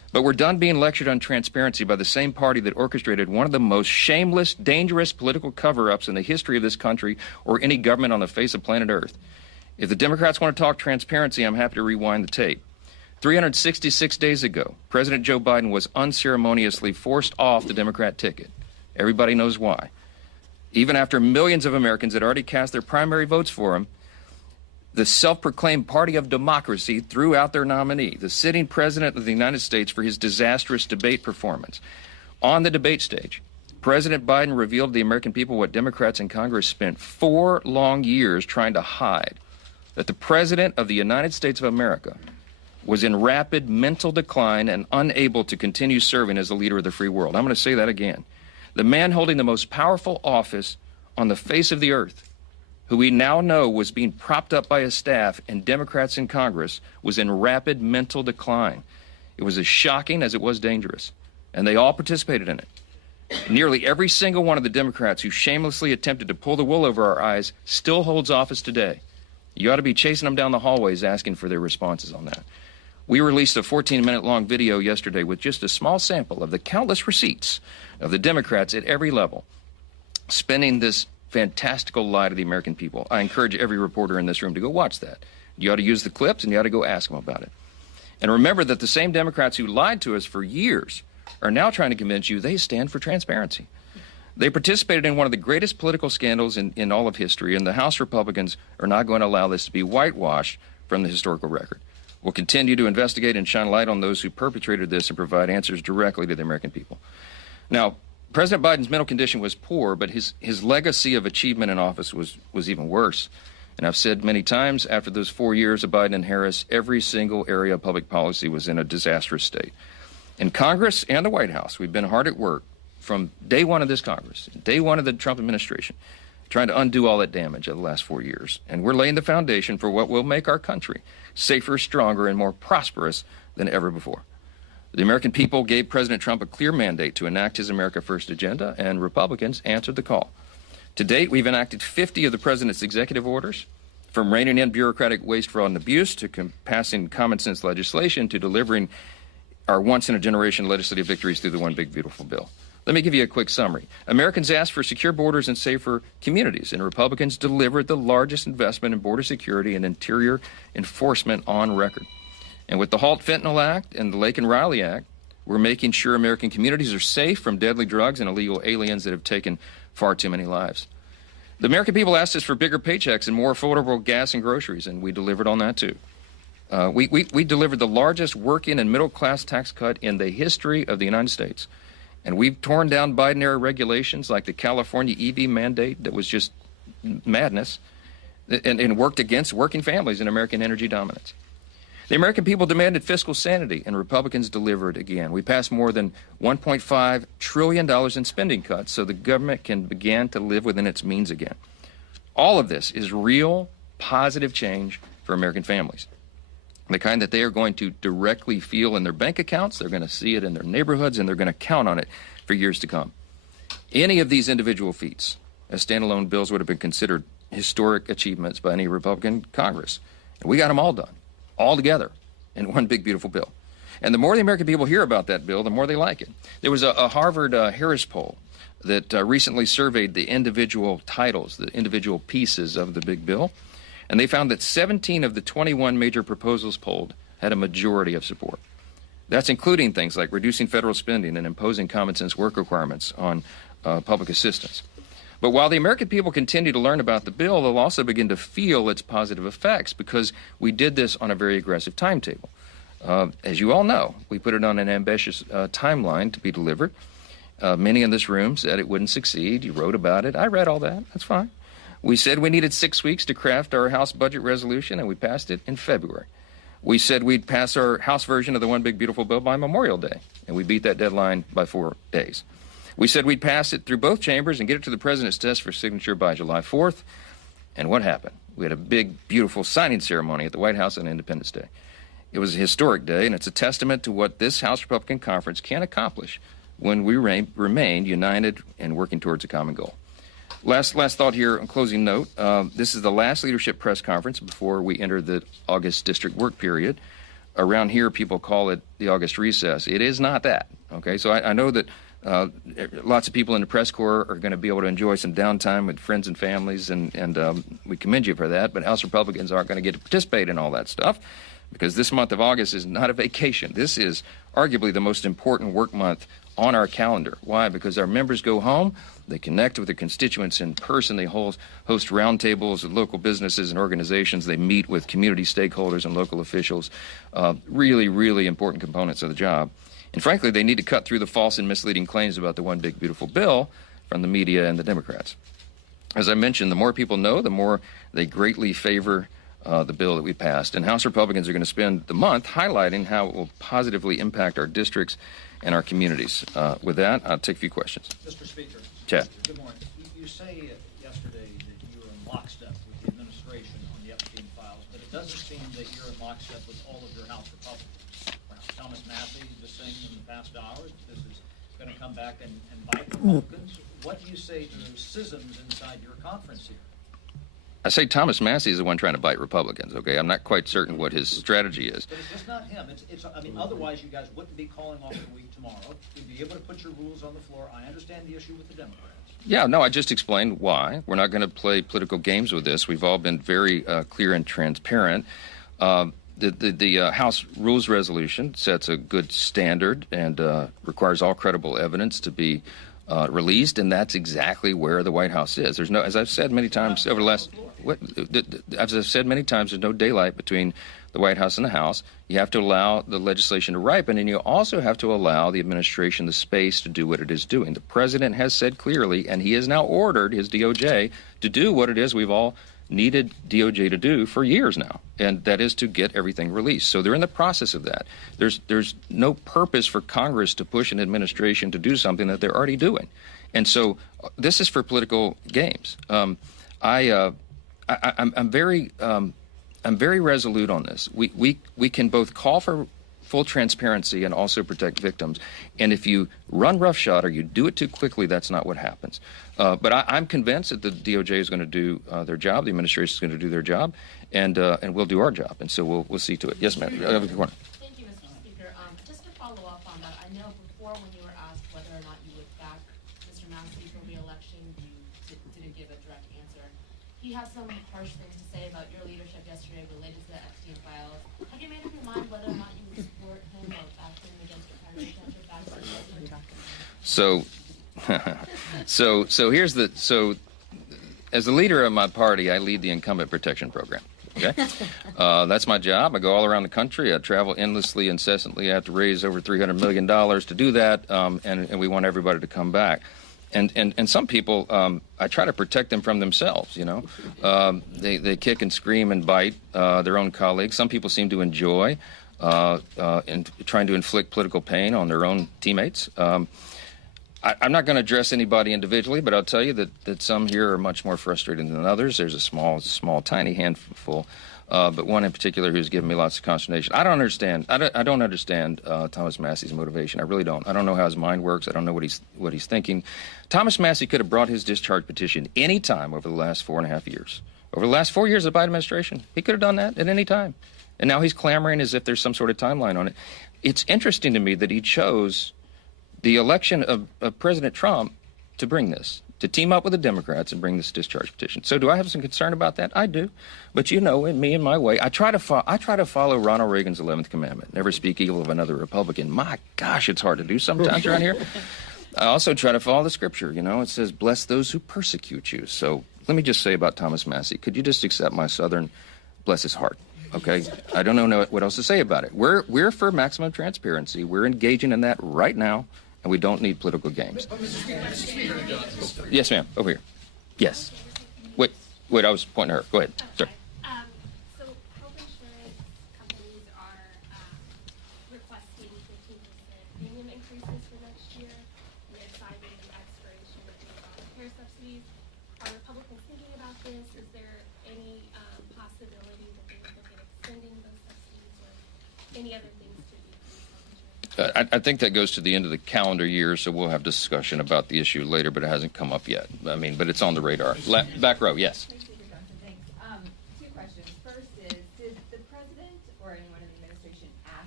But we're done being lectured on transparency by the same party that orchestrated one of the most shameless, dangerous political cover-ups in the history of this country or any government on the face of planet Earth. If the Democrats want to talk transparency, I'm happy to rewind the tape. 366 days ago, President Joe Biden was unceremoniously forced off the Democrat ticket. Everybody knows why. Even after millions of Americans had already cast their primary votes for him, the self-proclaimed party of democracy threw out their nominee, the sitting president of the United States, for his disastrous debate performance. On the debate stage, President Biden revealed to the American people what Democrats in Congress spent 4 long years trying to hide, that the President of the United States of America was in rapid mental decline and unable to continue serving as the leader of the free world. I'm going to say that again. The man holding the most powerful office on the face of the earth, who we now know was being propped up by his staff and Democrats in Congress, was in rapid mental decline. It was as shocking as it was dangerous, and they all participated in it. Nearly every single one of the Democrats who shamelessly attempted to pull the wool over our eyes still holds office today. You ought to be chasing them down the hallways asking for their responses on that. We released a 14-minute-long video yesterday with just a small sample of the countless receipts of the Democrats at every level spinning this fantastical lie to the American people. I encourage every reporter in this room to go watch that. You ought to use the clips, and you ought to go ask them about it. And remember that the same Democrats who lied to us for years are now trying to convince you they stand for transparency. They participated in one of the greatest political scandals in all of history, and the House Republicans are not going to allow this to be whitewashed from the historical record. We'll continue to investigate and shine light on those who perpetrated this and provide answers directly to the American people. Now, President Biden's mental condition was poor, but his legacy of achievement in office was even worse. And I've said many times, after those 4 years of Biden and Harris, every single area of public policy was in a disastrous state. In Congress and the White House, we've been hard at work from day one of this Congress, day one of the Trump administration, trying to undo all that damage of the last 4 years. And we're laying the foundation for what will make our country safer, stronger, and more prosperous than ever before. The American people gave President Trump a clear mandate to enact his America First agenda, and Republicans answered the call. To date, we've enacted 50 of the president's executive orders, from reining in bureaucratic waste, fraud, and abuse, to passing common sense legislation, to delivering our once-in-a-generation legislative victories through the One Big Beautiful Bill. Let me give you a quick summary. Americans asked for secure borders and safer communities, and Republicans delivered the largest investment in border security and interior enforcement on record. And with the Halt Fentanyl Act and the Lake and Riley Act, we're making sure American communities are safe from deadly drugs and illegal aliens that have taken far too many lives. The American people asked us for bigger paychecks and more affordable gas and groceries, and we delivered on that too. We delivered the largest working and middle-class tax cut in the history of the United States. And we've torn down Biden-era regulations like the California EV mandate that was just madness, and worked against working families and American energy dominance. The American people demanded fiscal sanity, and Republicans delivered again. We passed more than $1.5 trillion in spending cuts so the government can begin to live within its means again. All of this is real, positive change for American families. The kind that they are going to directly feel in their bank accounts, they're going to see it in their neighborhoods, and they're going to count on it for years to come. Any of these individual feats as standalone bills would have been considered historic achievements by any Republican Congress. And we got them all done, all together, in one big, beautiful bill. And the more the American people hear about that bill, the more they like it. There was a Harvard Harris poll that recently surveyed the individual titles, the individual pieces of the big bill. And they found that 17 of the 21 major proposals polled had a majority of support. That's including things like reducing federal spending and imposing common sense work requirements on public assistance. But while the American people continue to learn about the bill, they'll also begin to feel its positive effects because we did this on a very aggressive timetable. As you all know, we put it on an ambitious timeline to be delivered. Many in this room said it wouldn't succeed. You wrote about it. I read all that. That's fine. We said we needed 6 weeks to craft our House budget resolution, and we passed it in February. We said we'd pass our House version of the One Big Beautiful Bill by Memorial Day, and we beat that deadline by 4 days. We said we'd pass it through both chambers and get it to the president's desk for signature by July 4th. And what happened? We had a big, beautiful signing ceremony at the White House on Independence Day. It was a historic day, and it's a testament to what this House Republican Conference can accomplish when we remain united and working towards a common goal. Last thought here, on closing note. This is the last leadership press conference before we enter the August district work period. around here people call it the August recess. It is not that. Okay, so I know that lots of people in the press corps are going to be able to enjoy some downtime with friends and families, and we commend you for that. But House Republicans aren't going to get to participate in all that stuff, because this month of August is not a vacation. This is arguably the most important work month on our calendar. Why? Because our members go home, they connect with their constituents in person, they host roundtables with local businesses and organizations, they meet with community stakeholders and local officials, really, really important components of the job. And frankly, they need to cut through the false and misleading claims about the one big beautiful bill from the media and the Democrats. As I mentioned, the more people know, the more they greatly favor the bill that we passed. And House Republicans are going to spend the month highlighting how it will positively impact our districts and our communities. With that, I'll take a few questions. Mr. Speaker. Chad. Good morning. You say yesterday that you were in lockstep with the administration on the Epstein files, but it doesn't seem that you're in lockstep with all of your House Republicans. Thomas Massey just saying in the past hour that this is going to come back and bite Republicans. What do you say to those schisms inside your conference here? I say Thomas Massey is the one trying to bite Republicans, okay? I'm not quite certain what his strategy is. But it's just not him. I mean, otherwise you guys wouldn't be calling off the week tomorrow. You'd be able to put your rules on the floor. I understand the issue with the Democrats. Yeah, no, I just explained why. We're not going to play political games with this. We've all been very clear and transparent. The House Rules Resolution sets a good standard and requires all credible evidence to be released, and that's exactly where the White House is. There's no, as I've said many times over the last, as I've said many times, there's no daylight between the White House and the House. You have to allow the legislation to ripen, and you also have to allow the administration the space to do what it is doing. The president has said clearly, and he has now ordered his DOJ to do what it is we've all needed DOJ to do for years now, and that is to get everything released. So they're in the process of that. There's no purpose for Congress to push an administration to do something that they're already doing. And so this is for political games. I'm very resolute on this. We can both call for full transparency and also protect victims. And if you run roughshod or you do it too quickly, that's not what happens. But I'm convinced that the DOJ is going to do their job, the administration is going to do their job, and we'll do our job. And so we'll see to it. Yes, ma'am. Thank you, Mr. Speaker. Just to follow up on that, I know before when you were asked whether or not you would back Mr. Massey for re-election, you didn't give a direct answer. He had some harsh things to say about your leadership yesterday related to the Epstein files. Have you made up your mind whether or not you would support him or back him against your primary candidate back to So as the leader of my party, I lead the incumbent protection program. Okay, that's my job. I go all around the country. I travel endlessly, incessantly. I have to raise over $300 million to do that, and we want everybody to come back. And some people, I try to protect them from themselves, you know. They kick and scream and bite their own colleagues. Some people seem to enjoy trying to inflict political pain on their own teammates. I'm not going to address anybody individually, but I'll tell you that some here are much more frustrated than others. There's a small, tiny handful, but one in particular who's given me lots of consternation. I don't understand Thomas Massey's motivation. I really don't. I don't know how his mind works. I don't know what he's thinking. Thomas Massey could have brought his discharge petition any time over the last 4.5 years. Over the last 4 years of the Biden administration, he could have done that at any time. And now he's clamoring as if there's some sort of timeline on it. It's interesting to me that he chose the election of President Trump to bring this, to team up with the Democrats and bring this discharge petition. So do I have some concern about that? I do. But you know, in me and my way, I try to follow Ronald Reagan's 11th commandment, never speak evil of another Republican. My gosh, it's hard to do sometimes around here. I also try to follow the scripture. You know, it says, bless those who persecute you. So let me just say about Thomas Massey, could you just accept my Southern, bless his heart? Okay, I don't know what else to say about it. We're for maximum transparency. We're engaging in that right now, and we don't need political games. Yes, ma'am. Over here. Yes. Wait. I was pointing at her. Go ahead. Sorry. So health insurance companies are requesting 15% premium increases for next year. And they're citing the expiration of the care subsidies. Are Republicans thinking about this? Is there any possibility that they would look at extending those subsidies or any other things to increase health insurance? I think that goes to the end of the calendar year, so we'll have discussion about the issue later, but it hasn't come up yet. I mean, but it's on the radar. Back row, yes. Thanks. Two questions. First is, did the president or anyone in the administration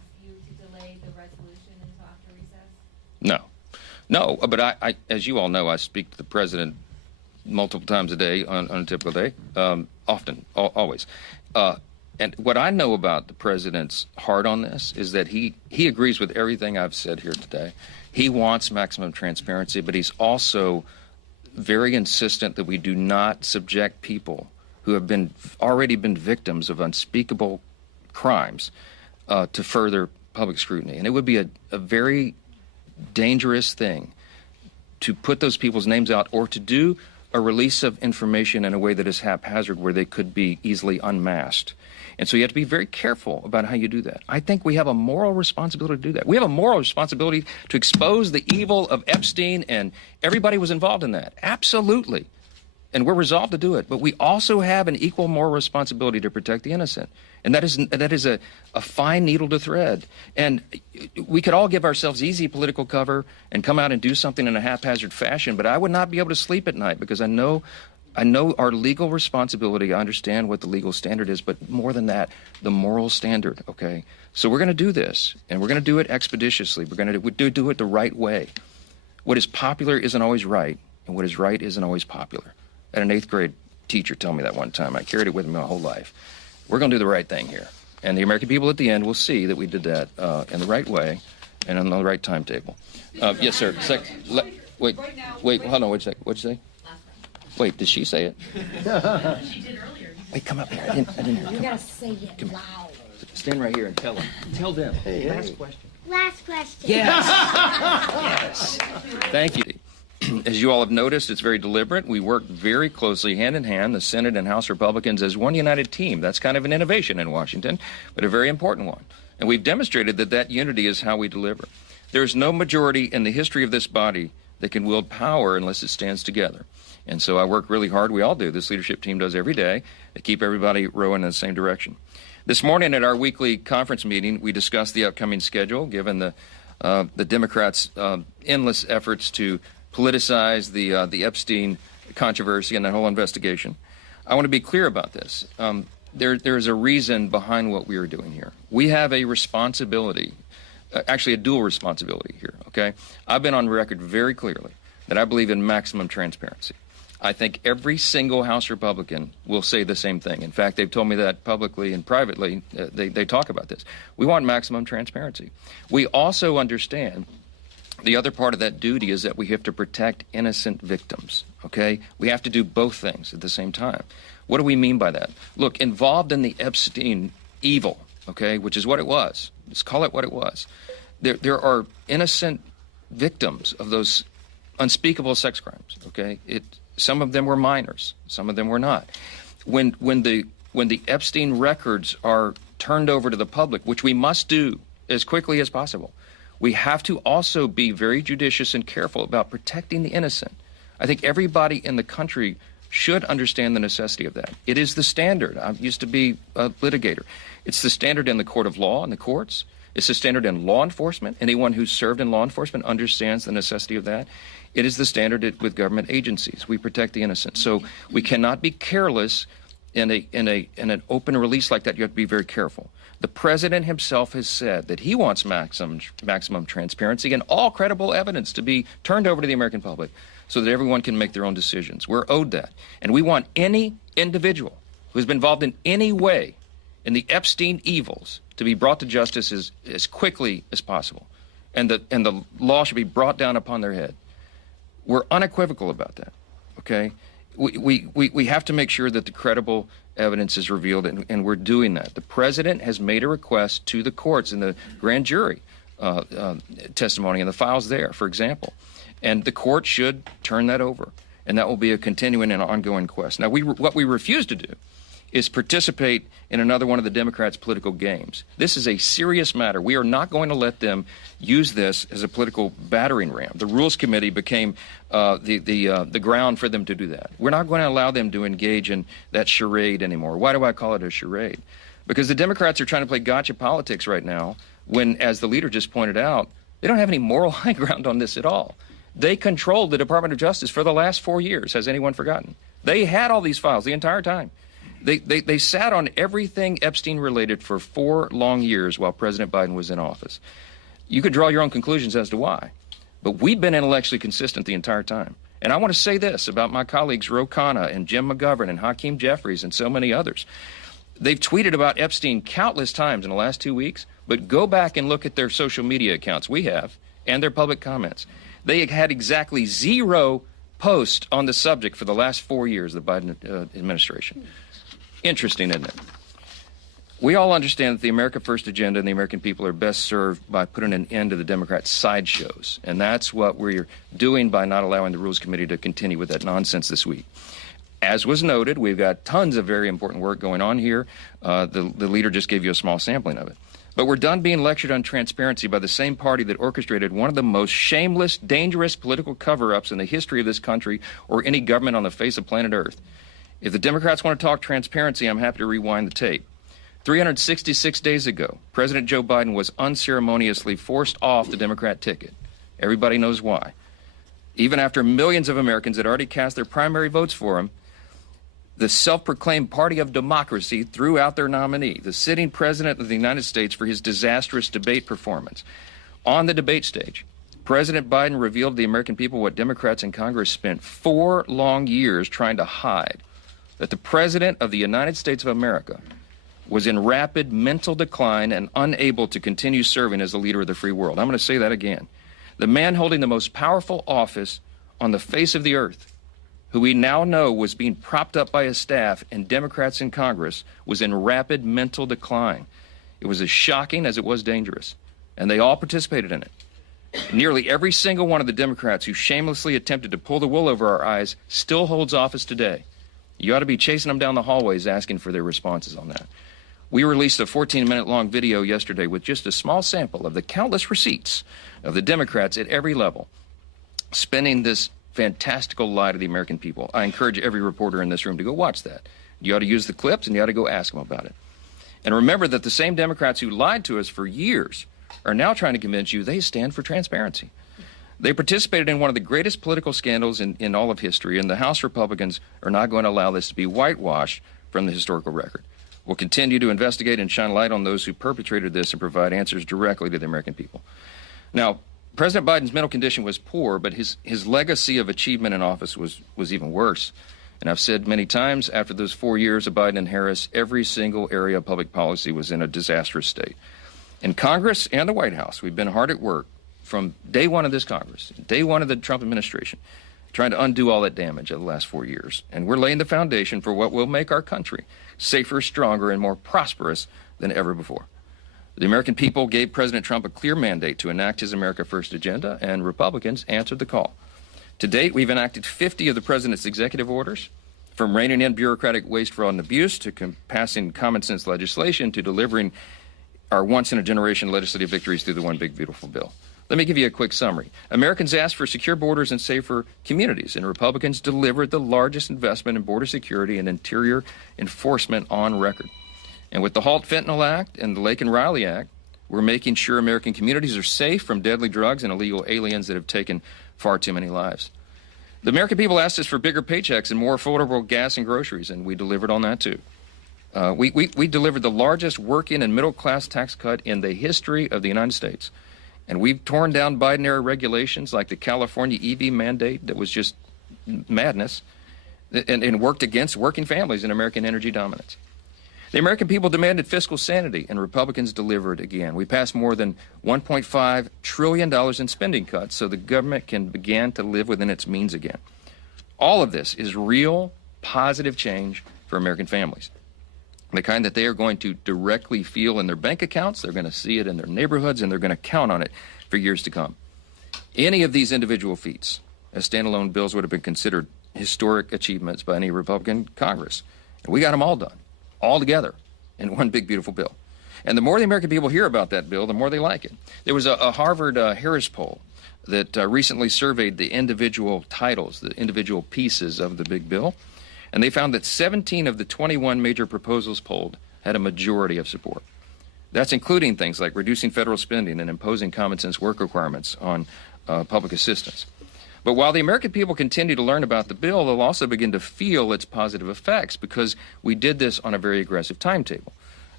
the resolution until after recess? No, but I, as you all know, I speak to the president multiple times a day on a typical day, often, always. And what I know about the president's heart on this is that he agrees with everything I've said here today. He wants maximum transparency, but he's also very insistent that we do not subject people who have already been victims of unspeakable crimes to further public scrutiny. And it would be a very dangerous thing to put those people's names out or to do a release of information in a way that is haphazard where they could be easily unmasked. And so you have to be very careful about how you do that. I think we have a moral responsibility to do that. We have a moral responsibility to expose the evil of Epstein, and everybody was involved in that. Absolutely. And we're resolved to do it. But we also have an equal moral responsibility to protect the innocent. And that is a fine needle to thread. And we could all give ourselves easy political cover and come out and do something in a haphazard fashion, but I would not be able to sleep at night because I know our legal responsibility. I understand what the legal standard is, but more than that, the moral standard, okay? So we're going to do this, and we're going to do it expeditiously. We're going to do it the right way. What is popular isn't always right, and what is right isn't always popular. I had an 8th grade teacher tell me that one time. I carried it with me my whole life. We're going to do the right thing here. And the American people at the end will see that we did that in the right way and on the right timetable. Yes, sir. Wait, hold on. What'd you say? Wait, did she say it? She did earlier. Wait, come up here. I didn't hear. You gotta say it loud. Stand right here and tell them. Tell them. Last question. Last question. Yes. Yes. Thank you. As you all have noticed, it's very deliberate. We work very closely hand in hand, the Senate and House Republicans, as one united team. That's kind of an innovation in Washington, but a very important one. And we've demonstrated that unity is how we deliver. There's no majority in the history of this body that can wield power unless it stands together. And so I work really hard. We all do. This leadership team does every day to keep everybody rowing in the same direction. This morning at our weekly conference meeting, we discussed the upcoming schedule, given the Democrats' endless efforts to politicize the Epstein controversy and that whole investigation. I want to be clear about this. There's a reason behind what we are doing here. We have a responsibility, actually a dual responsibility here, okay? I've been on record very clearly that I believe in maximum transparency. I think every single House Republican will say the same thing. In fact, they've told me that publicly and privately. They talk about this. We want maximum transparency. We also understand the other part of that duty is that we have to protect innocent victims, okay? We have to do both things at the same time. What do we mean by that? Look, involved in the Epstein evil, okay, which is what it was. Let's call it what it was. There are innocent victims of those unspeakable sex crimes, okay? Some of them were minors. Some of them were not. When the Epstein records are turned over to the public, which we must do as quickly as possible, we have to also be very judicious and careful about protecting the innocent. I think everybody in the country should understand the necessity of that. It is the standard. I used to be a litigator. It's the standard in the court of law and the courts. It's the standard in law enforcement. Anyone who's served in law enforcement understands the necessity of that. It is the standard with government agencies. We protect the innocent. So we cannot be careless in an open release like that. You have to be very careful. The president himself has said that he wants maximum transparency and all credible evidence to be turned over to the American public so that everyone can make their own decisions. We're owed that. And we want any individual who has been involved in any way in the Epstein evils to be brought to justice as quickly as possible. And the law should be brought down upon their head. We're unequivocal about that, okay? We have to make sure that the credible evidence is revealed, and we're doing that. The president has made a request to the courts in the grand jury testimony and the files there, for example. And the court should turn that over, and that will be a continuing and ongoing quest. Now, what we refuse to do is participate in another one of the Democrats' political games. This is a serious matter. We are not going to let them use this as a political battering ram. The Rules Committee became the ground for them to do that. We're not going to allow them to engage in that charade anymore. Why do I call it a charade? Because the Democrats are trying to play gotcha politics right now when, as the leader just pointed out, they don't have any moral high ground on this at all. They controlled the Department of Justice for the last 4 years. Has anyone forgotten? They had all these files the entire time. They sat on everything Epstein related for 4 long years while President Biden was in office. You could draw your own conclusions as to why. But we've been intellectually consistent the entire time. And I want to say this about my colleagues Ro Khanna and Jim McGovern and Hakeem Jeffries and so many others. They've tweeted about Epstein countless times in the last 2 weeks, but go back and look at their social media accounts, we have, and their public comments. They had exactly 0 posts on the subject for the last 4 years of the Biden administration. Interesting, isn't it? We all understand that the America First agenda and the American people are best served by putting an end to the Democrats' sideshows. And that's what we're doing by not allowing the Rules Committee to continue with that nonsense this week. As was noted, we've got tons of very important work going on here. The leader just gave you a small sampling of it. But we're done being lectured on transparency by the same party that orchestrated one of the most shameless, dangerous political cover-ups in the history of this country or any government on the face of planet Earth. If the Democrats want to talk transparency, I'm happy to rewind the tape. 366 days ago, President Joe Biden was unceremoniously forced off the Democrat ticket. Everybody knows why. Even after millions of Americans had already cast their primary votes for him, the self-proclaimed party of democracy threw out their nominee, the sitting president of the United States, for his disastrous debate performance. On the debate stage, President Biden revealed to the American people what Democrats in Congress spent 4 long years trying to hide, that the President of the United States of America was in rapid mental decline and unable to continue serving as the leader of the free world. I'm going to say that again. The man holding the most powerful office on the face of the earth, who we now know was being propped up by his staff and Democrats in Congress, was in rapid mental decline. It was as shocking as it was dangerous, and they all participated in it. Nearly every single one of the Democrats who shamelessly attempted to pull the wool over our eyes still holds office today. You ought to be chasing them down the hallways asking for their responses on that. We released a 14-minute-long video yesterday with just a small sample of the countless receipts of the Democrats at every level spinning this fantastical lie to the American people. I encourage every reporter in this room to go watch that. You ought to use the clips, and you ought to go ask them about it. And remember that the same Democrats who lied to us for years are now trying to convince you they stand for transparency. They participated in one of the greatest political scandals in all of history, and the House Republicans are not going to allow this to be whitewashed from the historical record. We'll continue to investigate and shine light on those who perpetrated this and provide answers directly to the American people. Now, President Biden's mental condition was poor, but his legacy of achievement in office was even worse. And I've said many times, after those 4 years of Biden and Harris, every single area of public policy was in a disastrous state. In Congress and the White House, we've been hard at work from day one of this Congress, day one of the Trump administration, trying to undo all that damage of the last 4 years. And we're laying the foundation for what will make our country safer, stronger, and more prosperous than ever before. The American people gave President Trump a clear mandate to enact his America First agenda, and Republicans answered the call. To date, we've enacted 50 of the president's executive orders, from reining in bureaucratic waste, fraud, and abuse, to passing common sense legislation, to delivering our once-in-a-generation legislative victories through the One Big Beautiful Bill. Let me give you a quick summary. Americans asked for secure borders and safer communities, and Republicans delivered the largest investment in border security and interior enforcement on record. And with the Halt Fentanyl Act and the Lake and Riley Act, we're making sure American communities are safe from deadly drugs and illegal aliens that have taken far too many lives. The American people asked us for bigger paychecks and more affordable gas and groceries, and we delivered on that too. We delivered the largest working and middle-class tax cut in the history of the United States. And we've torn down Biden-era regulations like the California EV mandate that was just madness, and worked against working families and American energy dominance. The American people demanded fiscal sanity, and Republicans delivered again. We passed more than $1.5 trillion in spending cuts so the government can begin to live within its means again. All of this is real, positive change for American families. The kind that they are going to directly feel in their bank accounts, they're going to see it in their neighborhoods, and they're going to count on it for years to come. Any of these individual feats as standalone bills would have been considered historic achievements by any Republican Congress. And we got them all done, all together, in one big, beautiful bill. And the more the American people hear about that bill, the more they like it. There was a Harvard Harris poll that recently surveyed the individual titles, the individual pieces of the big bill. And they found that 17 of the 21 major proposals polled had a majority of support. That's including things like reducing federal spending and imposing common sense work requirements on public assistance. But while the American people continue to learn about the bill, they'll also begin to feel its positive effects because we did this on a very aggressive timetable.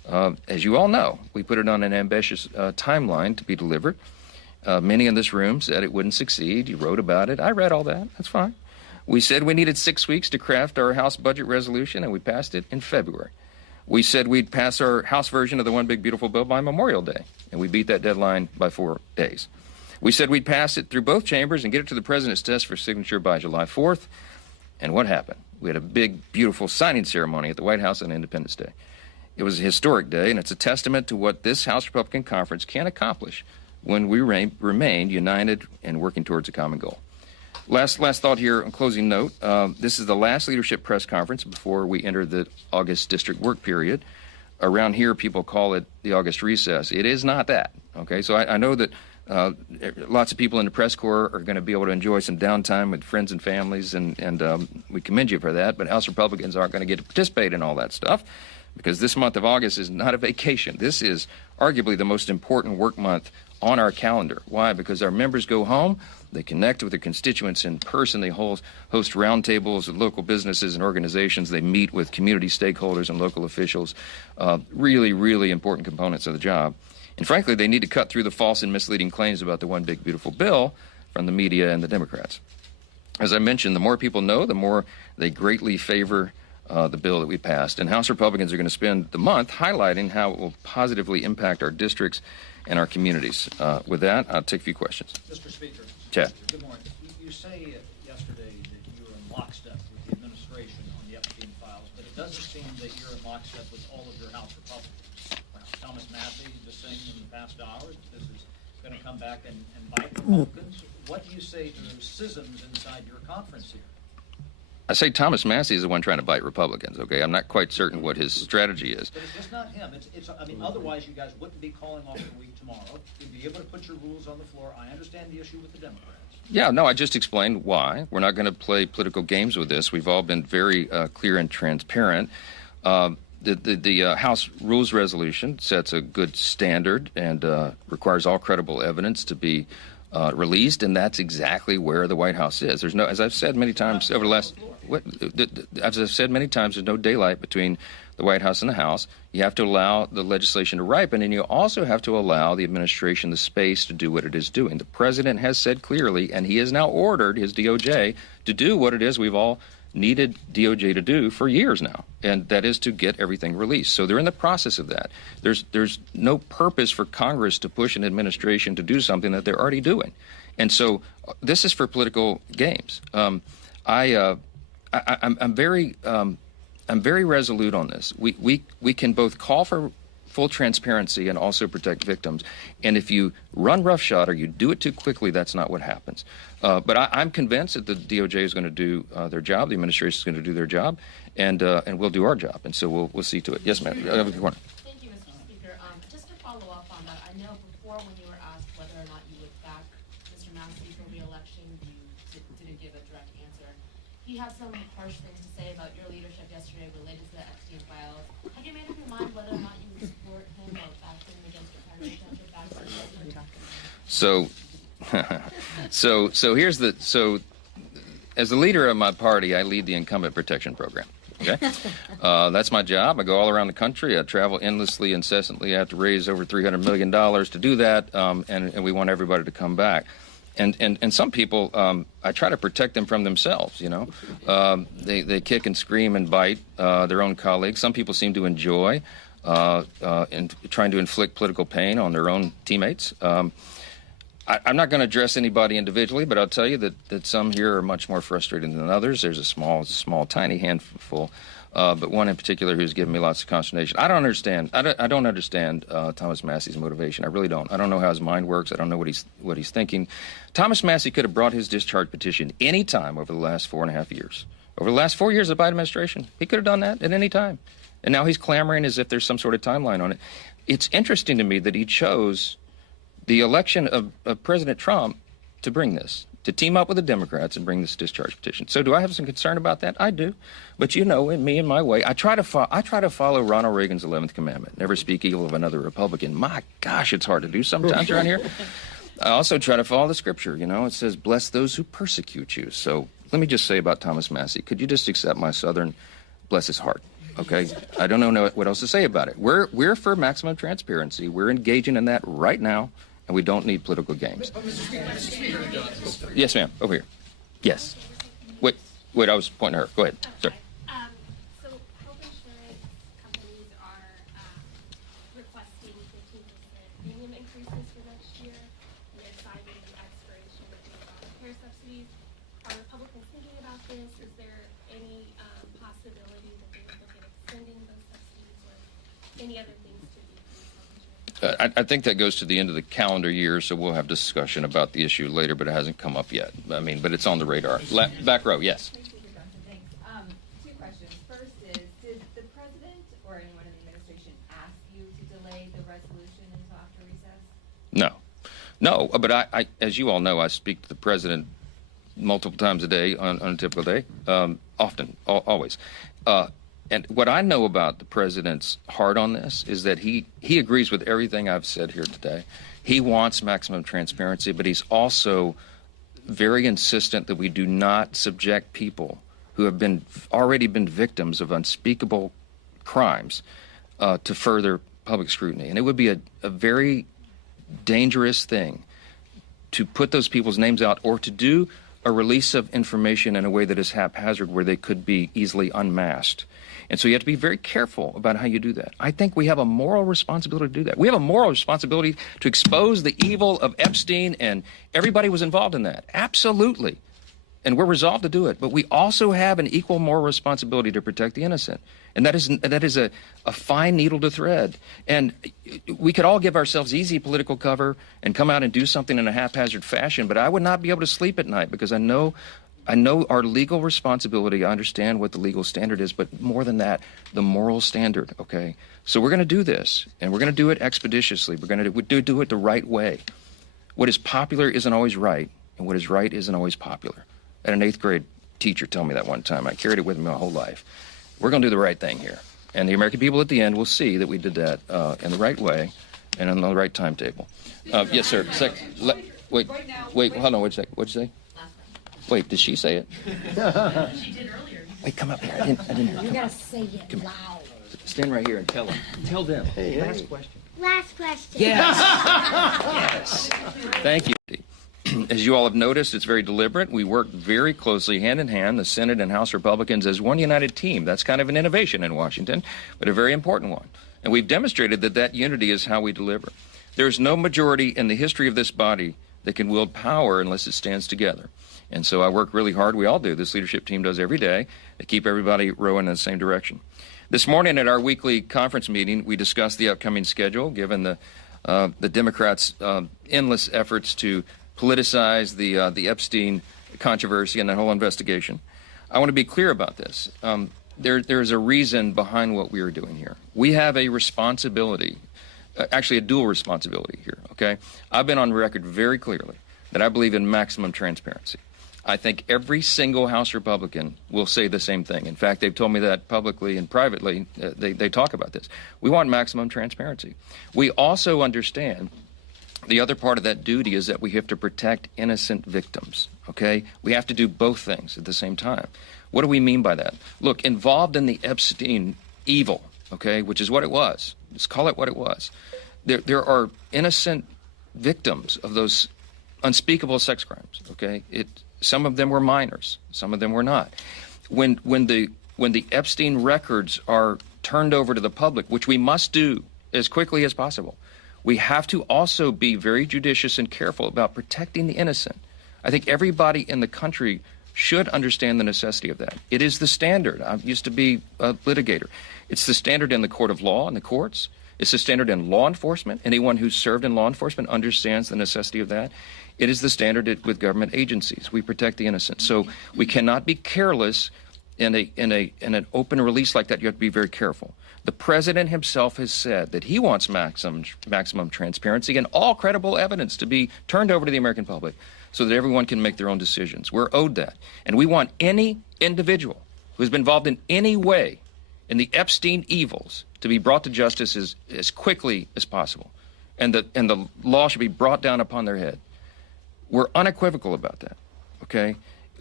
As you all know, we put it on an ambitious timeline to be delivered. Many in this room said it wouldn't succeed. You wrote about it. I read all that. That's fine. We said we needed 6 weeks to craft our House budget resolution, and we passed it in February. We said we'd pass our House version of the One Big Beautiful Bill by Memorial Day, and we beat that deadline by 4 days. We said we'd pass it through both chambers and get it to the president's desk for signature by July 4th. And what happened? We had a big, beautiful signing ceremony at the White House on Independence Day. It was a historic day, and it's a testament to what this House Republican Conference can accomplish when we remain united and working towards a common goal. Last thought here on closing note. This is the last leadership press conference before we enter the August district work period. Around here, people call it the August recess. It is not that. Okay, so I know that lots of people in the press corps are going to be able to enjoy some downtime with friends and families, and we commend you for that. But House Republicans aren't going to get to participate in all that stuff because this month of August is not a vacation. This is arguably the most important work month on our calendar. Why? Because our members go home, they connect with their constituents in person, they host roundtables with local businesses and organizations, they meet with community stakeholders and local officials, really, really important components of the job. And frankly, they need to cut through the false and misleading claims about the One Big Beautiful Bill from the media and the Democrats. As I mentioned, the more people know, the more they greatly favor the bill that we passed. And House Republicans are going to spend the month highlighting how it will positively impact our districts and our communities. With that, I'll take a few questions. Mr. Speaker. Chad. Good morning. You say yesterday that you were in lockstep with the administration on the Epstein files, but it doesn't seem that you're in lockstep with all of your House Republicans. Thomas Massey just saying in the past hour that this is going to come back and bite Republicans. What do you say to those schisms inside your conference here? I say Thomas Massey is the one trying to bite Republicans, okay? I'm not quite certain what his strategy is. But it's just not him. I mean, otherwise you guys wouldn't be calling off the week tomorrow. You'd be able to put your rules on the floor. I understand the issue with the Democrats. Yeah, no, I just explained why. We're not going to play political games with this. We've all been very clear and transparent. The House Rules Resolution sets a good standard and requires all credible evidence to be released, and that's exactly where the White House is. There's no, as I've said many times over the last, as I've said many times, there's no daylight between the White House and the House. You have to allow the legislation to ripen, and you also have to allow the administration the space to do what it is doing. The president has said clearly, and he has now ordered his DOJ to do what it is we've all needed DOJ to do for years now, and that is to get everything released. So they're in the process of that. There's no purpose for Congress to push an administration to do something that they're already doing. And so this is for political games. I'm very resolute on this. We can both call for full transparency and also protect victims. And if you run roughshod or you do it too quickly, that's not what happens. But I'm convinced that the DOJ is going to do their job, the administration is going to do their job, and we'll do our job. And so we'll see to it. Yes, ma'am. Thank you, Mr. Speaker. Just to follow up on that, I know before when you were asked whether or not you would back Mr. Massey for re-election, you didn't give a direct answer. He had some harsh things to say about your leadership yesterday related to the Epstein files. Have you made up your mind whether or not you would support him or back him against your primary candidate back to So as the leader of my party, I lead the incumbent protection program. Okay, that's my job. I go all around the country. I travel endlessly, incessantly. I have to raise over $300 million to do that, and we want everybody to come back. And some people, I try to protect them from themselves. You know, they kick and scream and bite their own colleagues. Some people seem to enjoy trying to inflict political pain on their own teammates. I'm not going to address anybody individually, but I'll tell you that some here are much more frustrated than others. There's a small, tiny handful, but one in particular who's given me lots of consternation. I don't understand Thomas Massey's motivation. I really don't. I don't know how his mind works. I don't know what he's thinking. Thomas Massey could have brought his discharge petition any time over the last 4.5 years. Over the last 4 years of the Biden administration, he could have done that at any time. And now he's clamoring as if there's some sort of timeline on it. It's interesting to me that he chose the election of President Trump to bring this, to team up with the Democrats and bring this discharge petition. So do I have some concern about that? I do. But you know, in me and my way, I try to follow Ronald Reagan's 11th commandment, never speak evil of another Republican. My gosh, it's hard to do sometimes around here. I also try to follow the scripture. You know, it says, bless those who persecute you. So let me just say about Thomas Massey, could you just accept my Southern, bless his heart? Okay, I don't know what else to say about it. We're for maximum transparency. We're engaging in that right now, and we don't need political games. Yes, ma'am. Over here. Yes. Wait. I was pointing at her. Go ahead. Sorry. So health insurance companies are requesting 15% premium increases for next year. And they're citing the expiration of the care subsidies. Are Republicans thinking about this? Is there any possibility that they would look at extending those subsidies or any other things to decrease health insurance? I think that goes to the end of the calendar year, so we'll have discussion about the issue later, but it hasn't come up yet. I mean, but it's on the radar. Back row, yes. Thanks. Two questions. First is, did the president or anyone in the administration ask you to delay the resolution until after recess? No, but I, as you all know, I speak to the president multiple times a day on a typical day, often, always. And what I know about the president's heart on this is that he agrees with everything I've said here today. He wants maximum transparency, but he's also very insistent that we do not subject people who have already been victims of unspeakable crimes to further public scrutiny. And it would be a very dangerous thing to put those people's names out or to do a release of information in a way that is haphazard where they could be easily unmasked. And so you have to be very careful about how you do that. I think we have a moral responsibility to do that. We have a moral responsibility to expose the evil of Epstein, and everybody was involved in that. Absolutely. And we're resolved to do it. But we also have an equal moral responsibility to protect the innocent. And that is a fine needle to thread. And we could all give ourselves easy political cover and come out and do something in a haphazard fashion, but I would not be able to sleep at night because I know our legal responsibility. I understand what the legal standard is, but more than that, the moral standard, okay? So we're going to do this, and we're going to do it expeditiously. We're going to do it the right way. What is popular isn't always right, and what is right isn't always popular. I had an 8th grade teacher tell me that one time. I carried it with me my whole life. We're going to do the right thing here. And the American people at the end will see that we did that in the right way and on the right timetable. Yes, sir. Wait, hold on. What'd you say? Wait, did she say it? She did earlier. Wait, come up here. I didn't hear. You gotta say it loud. Stand right here and tell them. Tell them. Last question. Last question. Yes. Yes. Thank you. As you all have noticed, it's very deliberate. We work very closely hand in hand, the Senate and House Republicans, as one united team. That's kind of an innovation in Washington, but a very important one. And we've demonstrated that unity is how we deliver. There's no majority in the history of this body that can wield power unless it stands together. And so I work really hard. We all do. This leadership team does every day to keep everybody rowing in the same direction. This morning at our weekly conference meeting, we discussed the upcoming schedule, given the Democrats' endless efforts to politicize the Epstein controversy and that whole investigation. I want to be clear about this. There's a reason behind what we are doing here. We have a responsibility, actually a dual responsibility here, okay? I've been on record very clearly that I believe in maximum transparency. I think every single House Republican will say the same thing. In fact, they've told me that publicly and privately. They talk about this. We want maximum transparency. We also understand the other part of that duty is that we have to protect innocent victims, okay? We have to do both things at the same time. What do we mean by that? Look, involved in the Epstein evil, okay, which is what it was. Let's call it what it was. There are innocent victims of those unspeakable sex crimes, okay? Some of them were minors, some of them were not. When the Epstein records are turned over to the public, which we must do as quickly as possible, we have to also be very judicious and careful about protecting the innocent. I think everybody in the country should understand the necessity of that. It is the standard. I used to be a litigator. It's the standard in the court of law and the courts. It's the standard in law enforcement. Anyone who's served in law enforcement understands the necessity of that. It is the standard with government agencies. We protect the innocent. So we cannot be careless in an open release like that. You have to be very careful. The president himself has said that he wants maximum transparency and all credible evidence to be turned over to the American public so that everyone can make their own decisions. We're owed that. And we want any individual who has been involved in any way in the Epstein evils to be brought to justice as quickly as possible. And the law should be brought down upon their head. We're unequivocal about that, okay?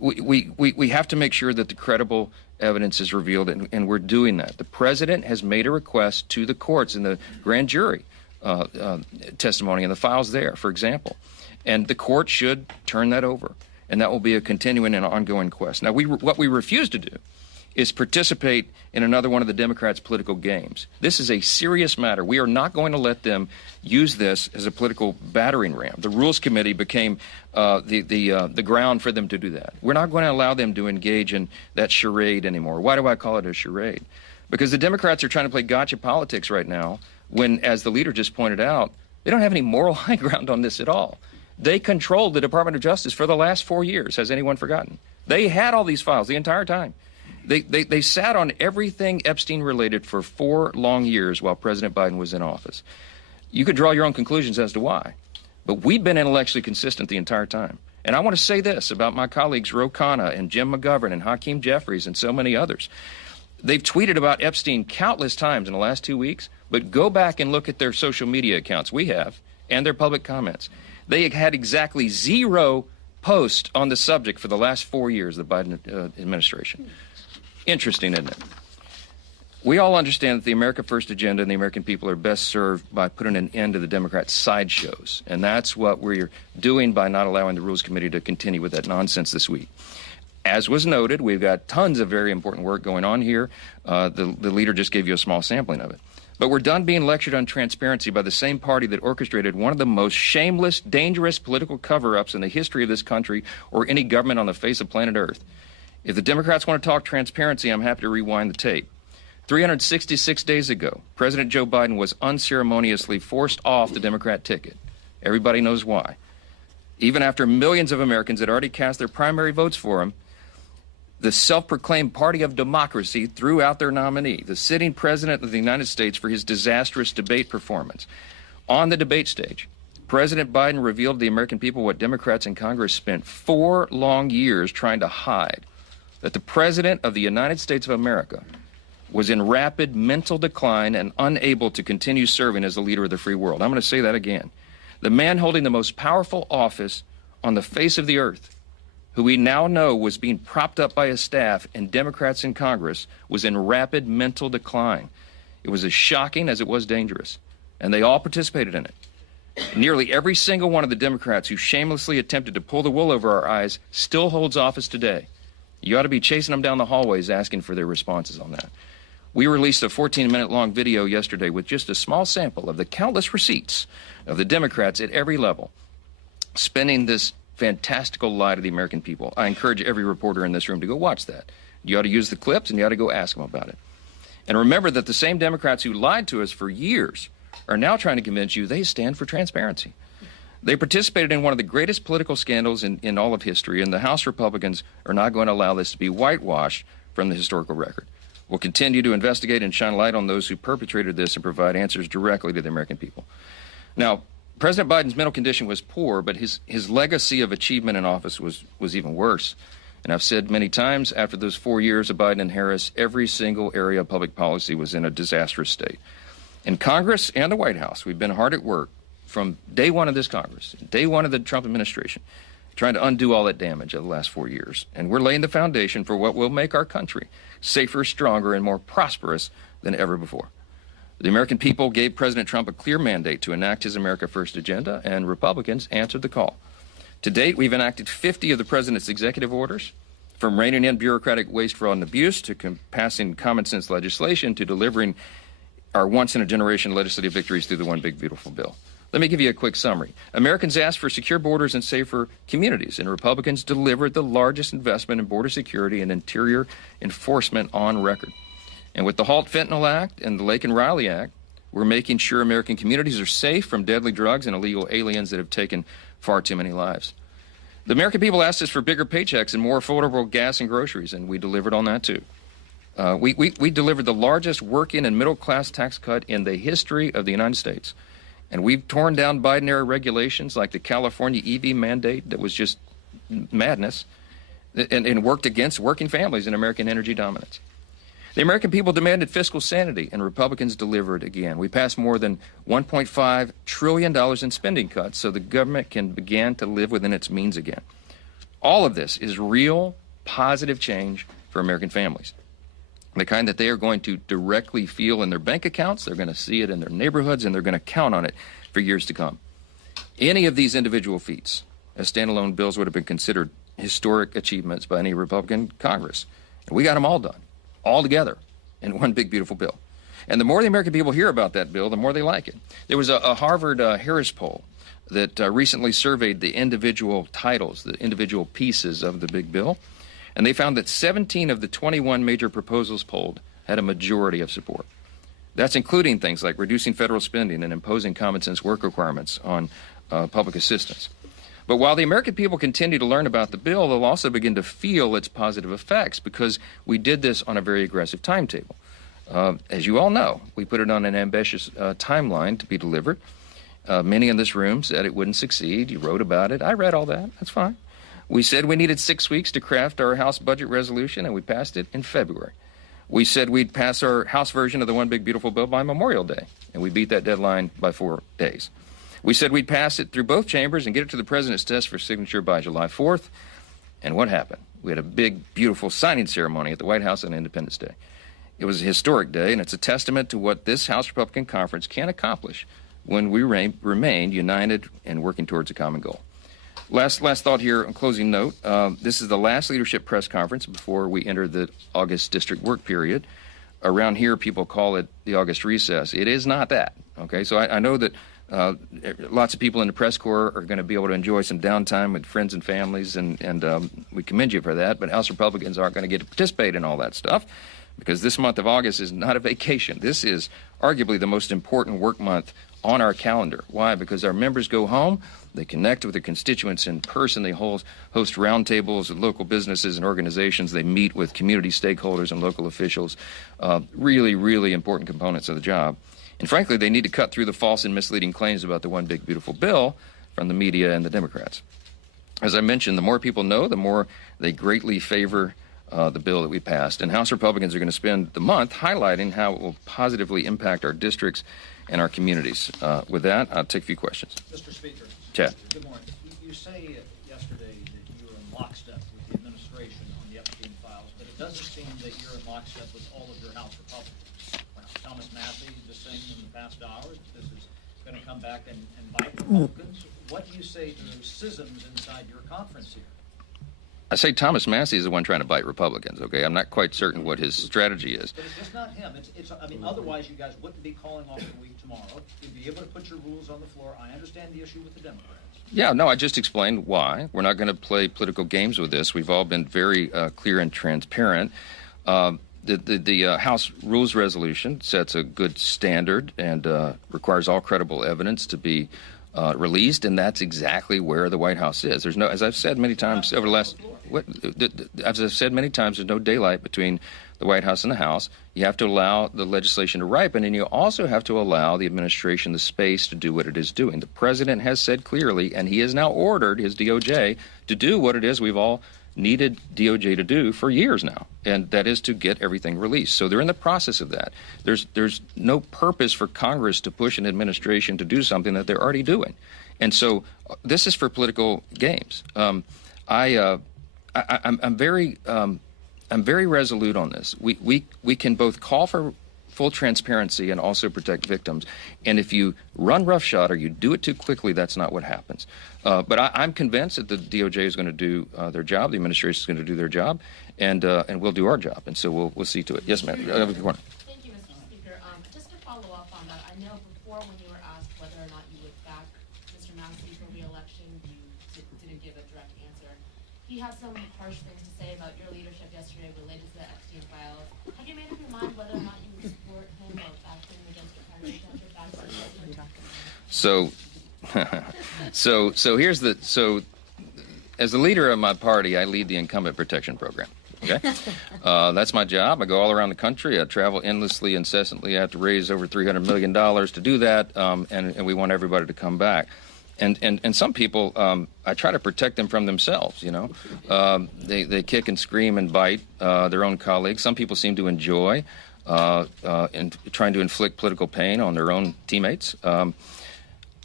we have to make sure that the credible evidence is revealed, and we're doing that. The president has made a request to the courts in the grand jury testimony and the files there, for example. And the court should turn that over, and that will be a continuing and ongoing quest. Now, what we refuse to do is participate in another one of the Democrats' political games. This is a serious matter. We are not going to let them use this as a political battering ram. The Rules Committee became the ground for them to do that. We're not going to allow them to engage in that charade anymore. Why do I call it a charade? Because the Democrats are trying to play gotcha politics right now when, as the leader just pointed out, they don't have any moral high ground on this at all. They controlled the Department of Justice for the last 4 years. Has anyone forgotten? They had all these files the entire time. They sat on everything Epstein-related for 4 long years while President Biden was in office. You could draw your own conclusions as to why. But we've been intellectually consistent the entire time. And I want to say this about my colleagues Ro Khanna and Jim McGovern and Hakeem Jeffries and so many others. They've tweeted about Epstein countless times in the last 2 weeks, but go back and look at their social media accounts, we have, and their public comments. They had exactly 0 posts on the subject for the last 4 years of the Biden administration. Interesting, isn't it? We all understand that the America First agenda and the American people are best served by putting an end to the Democrats' sideshows. And that's what we're doing by not allowing the Rules Committee to continue with that nonsense this week. As was noted, we've got tons of very important work going on here. The leader just gave you a small sampling of it. But we're done being lectured on transparency by the same party that orchestrated one of the most shameless, dangerous political cover-ups in the history of this country or any government on the face of planet Earth. If the Democrats want to talk transparency, I'm happy to rewind the tape. 366 days ago, President Joe Biden was unceremoniously forced off the Democrat ticket. Everybody knows why. Even after millions of Americans had already cast their primary votes for him, the self-proclaimed party of democracy threw out their nominee, the sitting president of the United States, for his disastrous debate performance. On the debate stage, President Biden revealed to the American people what Democrats in Congress spent 4 long years trying to hide, that the President of the United States of America was in rapid mental decline and unable to continue serving as the leader of the free world. I'm going to say that again. The man holding the most powerful office on the face of the earth, who we now know was being propped up by his staff and Democrats in Congress, was in rapid mental decline. It was as shocking as it was dangerous, and they all participated in it. Nearly every single one of the Democrats who shamelessly attempted to pull the wool over our eyes still holds office today. You ought to be chasing them down the hallways asking for their responses on that. We released a 14-minute-long video yesterday with just a small sample of the countless receipts of the Democrats at every level spinning this fantastical lie to the American people. I encourage every reporter in this room to go watch that. You ought to use the clips, and you ought to go ask them about it. And remember that the same Democrats who lied to us for years are now trying to convince you they stand for transparency. They participated in one of the greatest political scandals in all of history, and the House Republicans are not going to allow this to be whitewashed from the historical record. We'll continue to investigate and shine light on those who perpetrated this and provide answers directly to the American people. Now, President Biden's mental condition was poor, but his legacy of achievement in office was even worse. And I've said many times, after those 4 years of Biden and Harris, every single area of public policy was in a disastrous state. In Congress and the White House, we've been hard at work from day one of this Congress, day one of the Trump administration, trying to undo all that damage of the last 4 years. And we're laying the foundation for what will make our country safer, stronger, and more prosperous than ever before. The American people gave President Trump a clear mandate to enact his America First agenda, and Republicans answered the call. To date, we've enacted 50 of the president's executive orders, from reining in bureaucratic waste, fraud, and abuse, to passing common-sense legislation, to delivering our once-in-a-generation legislative victories through the One Big Beautiful Bill. Let me give you a quick summary. Americans asked for secure borders and safer communities, and Republicans delivered the largest investment in border security and interior enforcement on record. And with the Halt Fentanyl Act and the Lake and Riley Act, we're making sure American communities are safe from deadly drugs and illegal aliens that have taken far too many lives. The American people asked us for bigger paychecks and more affordable gas and groceries, and we delivered on that too. We delivered the largest working and middle-class tax cut in the history of the United States. And we've torn down Biden-era regulations like the California EV mandate that was just madness, and worked against working families and American energy dominance. The American people demanded fiscal sanity, and Republicans delivered again. We passed more than $1.5 trillion in spending cuts so the government can begin to live within its means again. All of this is real, positive change for American families. The kind that they are going to directly feel in their bank accounts, they're going to see it in their neighborhoods, and they're going to count on it for years to come. Any of these individual feats as standalone bills would have been considered historic achievements by any Republican Congress. And we got them all done, all together, in one big, beautiful bill. And the more the American people hear about that bill, the more they like it. There was a Harvard Harris poll that recently surveyed the individual titles, the individual pieces of the big bill, and they found that 17 of the 21 major proposals polled had a majority of support. That's including things like reducing federal spending and imposing common sense work requirements on public assistance. But while the American people continue to learn about the bill, they'll also begin to feel its positive effects because we did this on a very aggressive timetable. As you all know, we put it on an ambitious timeline to be delivered. Many in this room said it wouldn't succeed. You wrote about it. I read all that. That's fine. We said we needed 6 weeks to craft our House budget resolution, and we passed it in February. We said we'd pass our House version of the One Big Beautiful Bill by Memorial Day, and we beat that deadline by 4 days. We said we'd pass it through both chambers and get it to the president's desk for signature by July 4th. And what happened? We had a big, beautiful signing ceremony at the White House on Independence Day. It was a historic day, and it's a testament to what this House Republican Conference can accomplish when we remain united and working towards a common goal. Last thought here, on closing note. This is the last leadership press conference before we enter the August district work period. Around here, people call it the August recess. It is not that, okay? So I know that lots of people in the press corps are going to be able to enjoy some downtime with friends and families, and we commend you for that, but House Republicans aren't going to get to participate in all that stuff because this month of August is not a vacation. This is arguably the most important work month on our calendar. Why? Because our members go home, they connect with their constituents in person, they host roundtables with local businesses and organizations, they meet with community stakeholders and local officials, really, really important components of the job. And frankly, they need to cut through the false and misleading claims about the One Big Beautiful Bill from the media and the Democrats. As I mentioned, the more people know, the more they greatly favor the bill that we passed. And House Republicans are going to spend the month highlighting how it will positively impact our districts and our communities. With that, I'll take a few questions. Mr. Speaker. Chad. Good morning. You say yesterday that you were in lockstep with the administration on the Epstein files, but it doesn't seem that you're in lockstep with all of your House Republicans. Thomas Massey just saying in the past hour that this is going to come back and bite Republicans. What do you say to those schisms inside your conference here? I say Thomas Massey is the one trying to bite Republicans, okay? I'm not quite certain what his strategy is. But it's just not him. I mean, otherwise you guys wouldn't be calling off the week tomorrow. You'd be able to put your rules on the floor. I understand the issue with the Democrats. Yeah, no, I just explained why. We're not going to play political games with this. We've all been very clear and transparent. The House Rules Resolution sets a good standard and requires all credible evidence to be released, and that's exactly where the White House is. There's no, as I've said many times over the last, as I've said many times, there's no daylight between the White House and the House. You have to allow the legislation to ripen, and you also have to allow the administration the space to do what it is doing. The president has said clearly, and he has now ordered his DOJ to do what it is we've all needed DOJ to do for years now, and that is to get everything released. So they're in the process of that. There's no purpose for Congress to push an administration to do something that they're already doing. And so this is for political games. I'm very resolute on this. We can both call for full transparency and also protect victims. And if you run roughshod or you do it too quickly, that's not what happens. But I'm convinced that the DOJ is going to do their job, the administration is going to do their job, and we'll do our job. And so we'll see to it. Yes, ma'am. Thank you, Mr. Speaker. Just to follow up on that, I know before when you were asked whether or not you would back Mr. Massey for re-election, you didn't give a direct answer. He had some harsh things to say about your leadership yesterday related to the Epstein files. Have you made up your mind whether or not you would support him or back him against your primary candidate back to the president? So here's so as the leader of my party, I lead the incumbent protection program. Okay, that's my job. I go all around the country. I travel endlessly, incessantly. I have to raise over $300 million to do that, and we want everybody to come back. And some people, I try to protect them from themselves, you know. They kick and scream and bite their own colleagues. Some people seem to enjoy in trying to inflict political pain on their own teammates.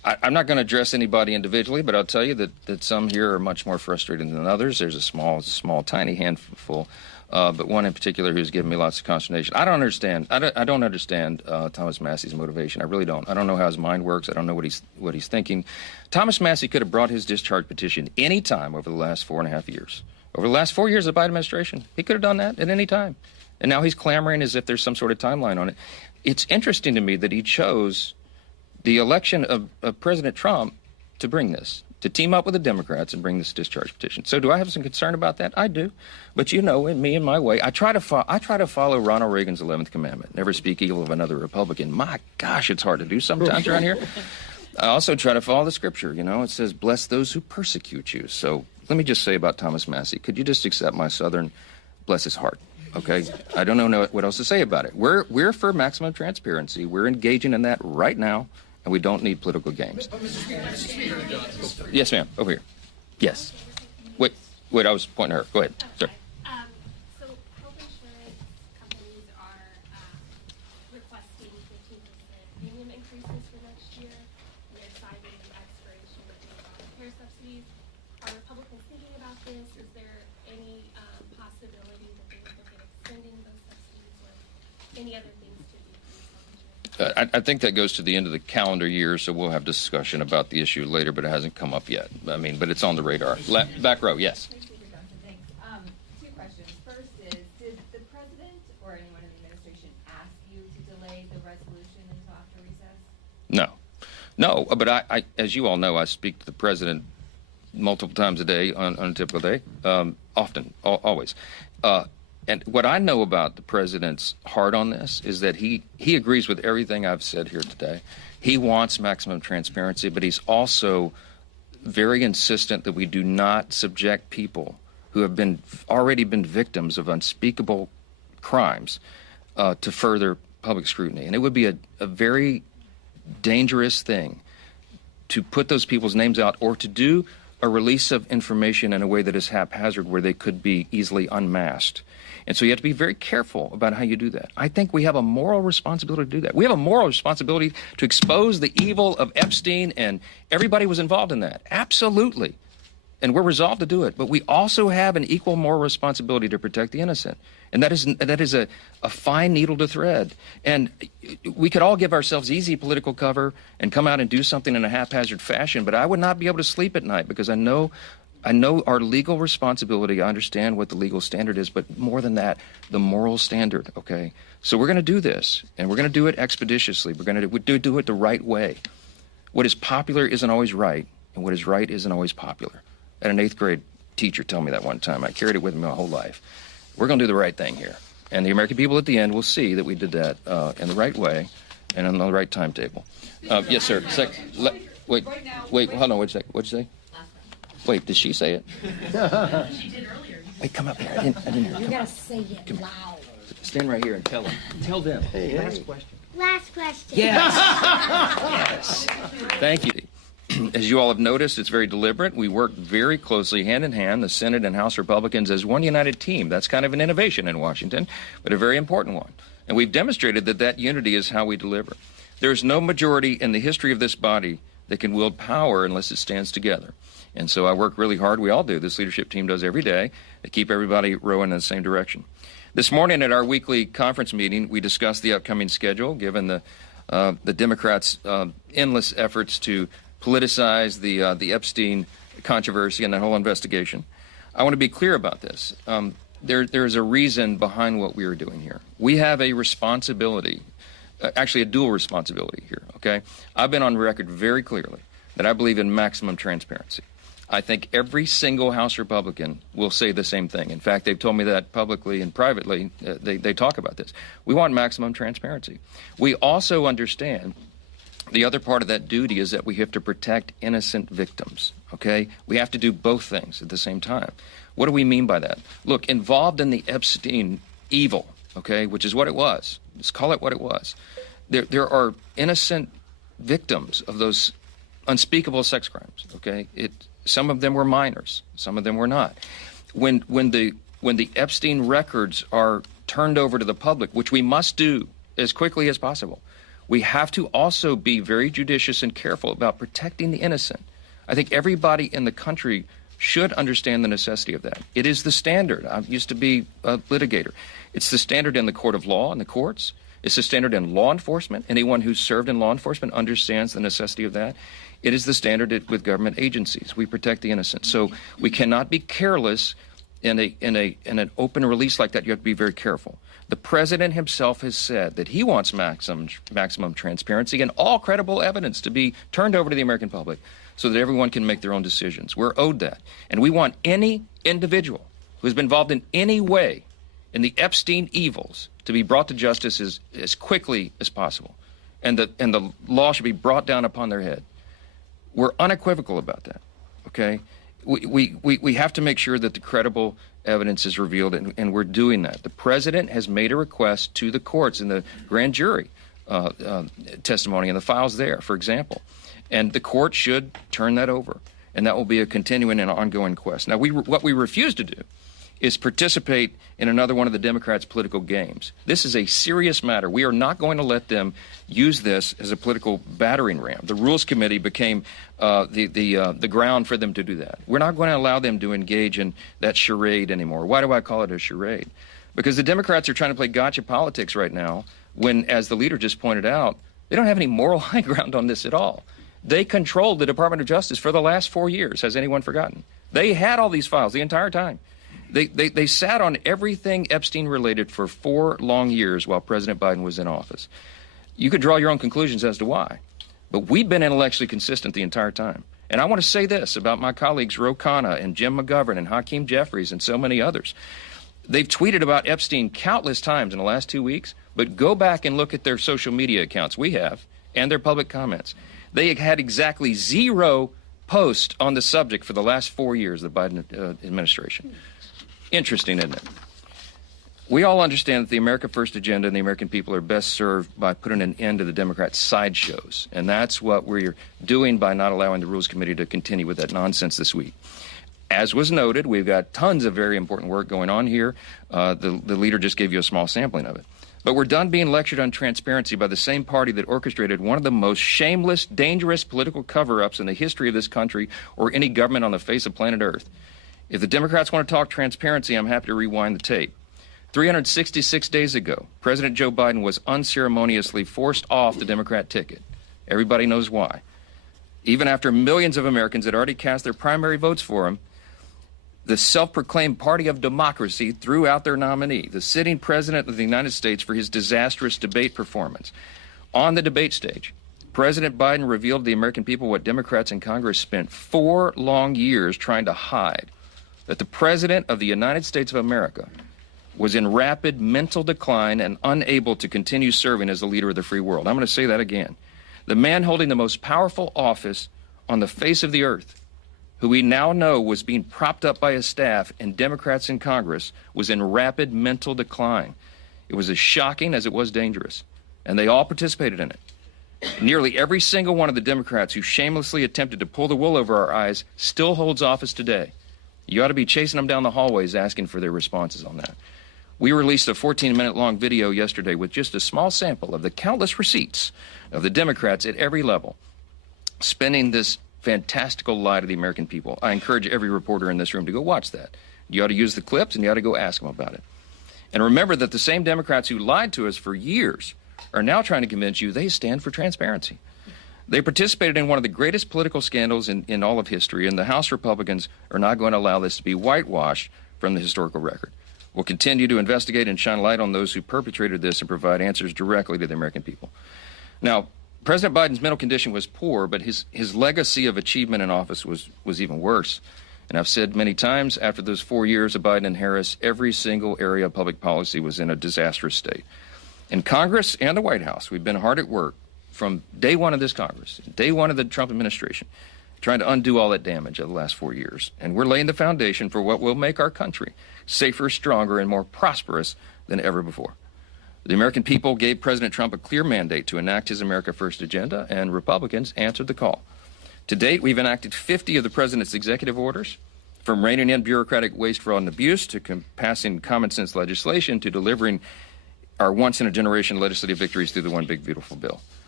I'm not going to address anybody individually, but I'll tell you that some here are much more frustrated than others. There's a small, tiny handful, but one in particular who's given me lots of consternation. I don't understand. I don't understand Thomas Massey's motivation. I really don't. I don't know how his mind works. I don't know what he's thinking. Thomas Massey could have brought his discharge petition any time over the last 4.5 years. Over the last 4 years of the Biden administration, he could have done that at any time. And now he's clamoring as if there's some sort of timeline on it. It's interesting to me that he chose the election of President Trump to bring this, to team up with the Democrats and bring this discharge petition. So do I have some concern about that? I do. But you know, in me and my way, I try to follow Ronald Reagan's 11th commandment, never speak evil of another Republican. My gosh, it's hard to do sometimes around here. I also try to follow the scripture. You know, it says, bless those who persecute you. So let me just say about Thomas Massey, could you just accept my Southern, bless his heart? Okay, I don't know what else to say about it. We're for maximum transparency. We're engaging in that right now. And we don't need political games. Yes, ma'am. Over here. Yes. Wait. I was pointing at her. Go ahead. Sir. So health insurance companies are requesting 15% premium increases for next year. And they're citing the expiration of the care subsidies. Are Republicans thinking about this? Is there any possibility that they would look at extending those subsidies or any other things to decrease health insurance? I think that goes to the end of the calendar year, so we'll have discussion about the issue later, but it hasn't come up yet. I mean, but it's on the radar. Back row, yes. Thanks. Two questions. First is, did the president or anyone in the administration ask you to delay the resolution until after recess? No, but I, as you all know, I speak to the president multiple times a day on a typical day, often, always. And what I know about the president's heart on this is that he agrees with everything I've said here today. He wants maximum transparency, but he's also very insistent that we do not subject people who have already been victims of unspeakable crimes to further public scrutiny. And it would be a very dangerous thing to put those people's names out or to do a release of information in a way that is haphazard where they could be easily unmasked. And so you have to be very careful about how you do that. I think we have a moral responsibility to do that. We have a moral responsibility to expose the evil of Epstein, and everybody was involved in that. Absolutely. And we're resolved to do it. But we also have an equal moral responsibility to protect the innocent. And that is a fine needle to thread. And we could all give ourselves easy political cover and come out and do something in a haphazard fashion, but I would not be able to sleep at night because I know our legal responsibility. I understand what the legal standard is, but more than that, the moral standard, okay? So we're going to do this, and we're going to do it expeditiously. We're going to do it the right way. What is popular isn't always right, and what is right isn't always popular. I had an 8th grade teacher tell me that one time. I carried it with me my whole life. We're going to do the right thing here. And the American people at the end will see that we did that in the right way and on the right timetable. Yes, sir. Wait, hold on, wait a second. What'd you say? Wait, did she say it? She did earlier. Wait, come up here. I didn't hear. You gotta say it loud. Stand right here and tell them. Tell them. Last question. Last question. Yes. Yes. Thank you. As you all have noticed, it's very deliberate. We work very closely, hand in hand, the Senate and House Republicans as one united team. That's kind of an innovation in Washington, but a very important one. And we've demonstrated that unity is how we deliver. There is no majority in the history of this body that can wield power unless it stands together. And so I work really hard. We all do. This leadership team does every day to keep everybody rowing in the same direction. This morning at our weekly conference meeting, we discussed the upcoming schedule, given the Democrats' endless efforts to politicize the Epstein controversy and that whole investigation. I want to be clear about this. There is a reason behind what we are doing here. We have a responsibility, actually a dual responsibility here, okay? I've been on record very clearly that I believe in maximum transparency. I think every single House Republican will say the same thing. In fact, they've told me that publicly and privately. They talk about this. We want maximum transparency. We also understand the other part of that duty is that we have to protect innocent victims, okay? We have to do both things at the same time. What do we mean by that? Look, involved in the Epstein evil, okay, which is what it was. Let's call it what it was. There are innocent victims of those unspeakable sex crimes, okay? Some of them were minors, some of them were not. When the Epstein records are turned over to the public, which we must do as quickly as possible, We have to also be very judicious and careful about protecting the innocent. I think everybody in the country should understand the necessity of that. It is the standard. I used to be a litigator. It's the standard in the court of law and the courts. It's the standard in law enforcement. Anyone who's served in law enforcement understands the necessity of that. It is the standard with government agencies. We protect the innocent. So we cannot be careless in an open release like that. You have to be very careful. The president himself has said that he wants maximum transparency and all credible evidence to be turned over to the American public so that everyone can make their own decisions. We're owed that. And we want any individual who's been involved in any way in the Epstein evils to be brought to justice as quickly as possible. And the law should be brought down upon their head. We're unequivocal about that, okay? We have to make sure that the credible evidence is revealed, and we're doing that. The president has made a request to the courts in the grand jury testimony and the files there, for example. And the court should turn that over, and that will be a continuing and ongoing quest. Now, what we refuse to do is participate in another one of the Democrats' political games. This is a serious matter. We are not going to let them use this as a political battering ram. The Rules Committee became the ground for them to do that. We're not going to allow them to engage in that charade anymore. Why do I call it a charade? Because the Democrats are trying to play gotcha politics right now when, as the leader just pointed out, they don't have any moral high ground on this at all. They controlled the Department of Justice for the last 4 years. Has anyone forgotten? They had all these files the entire time. They sat on everything Epstein related for 4 long years while President Biden was in office. You could draw your own conclusions as to why. But we've been intellectually consistent the entire time. And I want to say this about my colleagues Ro Khanna and Jim McGovern and Hakeem Jeffries and so many others. They've tweeted about Epstein countless times in the last 2 weeks, but go back and look at their social media accounts, we have, and their public comments. They had exactly 0 posts on the subject for the last 4 years of the Biden administration. Interesting, isn't it? We all understand that the America First agenda and the American people are best served by putting an end to the Democrats' sideshows. And that's what we're doing by not allowing the Rules Committee to continue with that nonsense this week. As was noted, we've got tons of very important work going on here. The leader just gave you a small sampling of it. But we're done being lectured on transparency by the same party that orchestrated one of the most shameless, dangerous political cover-ups in the history of this country or any government on the face of planet Earth. If the Democrats want to talk transparency, I'm happy to rewind the tape. 366 days ago, President Joe Biden was unceremoniously forced off the Democrat ticket. Everybody knows why. Even after millions of Americans had already cast their primary votes for him, the self-proclaimed party of democracy threw out their nominee, the sitting president of the United States, for his disastrous debate performance. On the debate stage, President Biden revealed to the American people what Democrats in Congress spent 4 long years trying to hide, that the President of the United States of America was in rapid mental decline and unable to continue serving as the leader of the free world. I'm going to say that again. The man holding the most powerful office on the face of the earth, who we now know was being propped up by his staff and Democrats in Congress, was in rapid mental decline. It was as shocking as it was dangerous, and they all participated in it. Nearly every single one of the Democrats who shamelessly attempted to pull the wool over our eyes still holds office today. You ought to be chasing them down the hallways asking for their responses on that. We released a 14-minute-long video yesterday with just a small sample of the countless receipts of the Democrats at every level spinning this fantastical lie to the American people. I encourage every reporter in this room to go watch that. You ought to use the clips, and you ought to go ask them about it. And remember that the same Democrats who lied to us for years are now trying to convince you they stand for transparency. They participated in one of the greatest political scandals in all of history, and the House Republicans are not going to allow this to be whitewashed from the historical record. We'll continue to investigate and shine light on those who perpetrated this and provide answers directly to the American people. Now, President Biden's mental condition was poor, but his legacy of achievement in office was even worse. And I've said many times, after those 4 years of Biden and Harris, every single area of public policy was in a disastrous state. In Congress and the White House, we've been hard at work from day one of this Congress, day one of the Trump administration, trying to undo all that damage of the last 4 years. And we're laying the foundation for what will make our country safer, stronger, and more prosperous than ever before. The American people gave President Trump a clear mandate to enact his America First agenda, and Republicans answered the call. To date, we've enacted 50 of the president's executive orders, from reining in bureaucratic waste, fraud, and abuse to passing common-sense legislation to delivering our once-in-a-generation legislative victories through the One Big Beautiful Bill.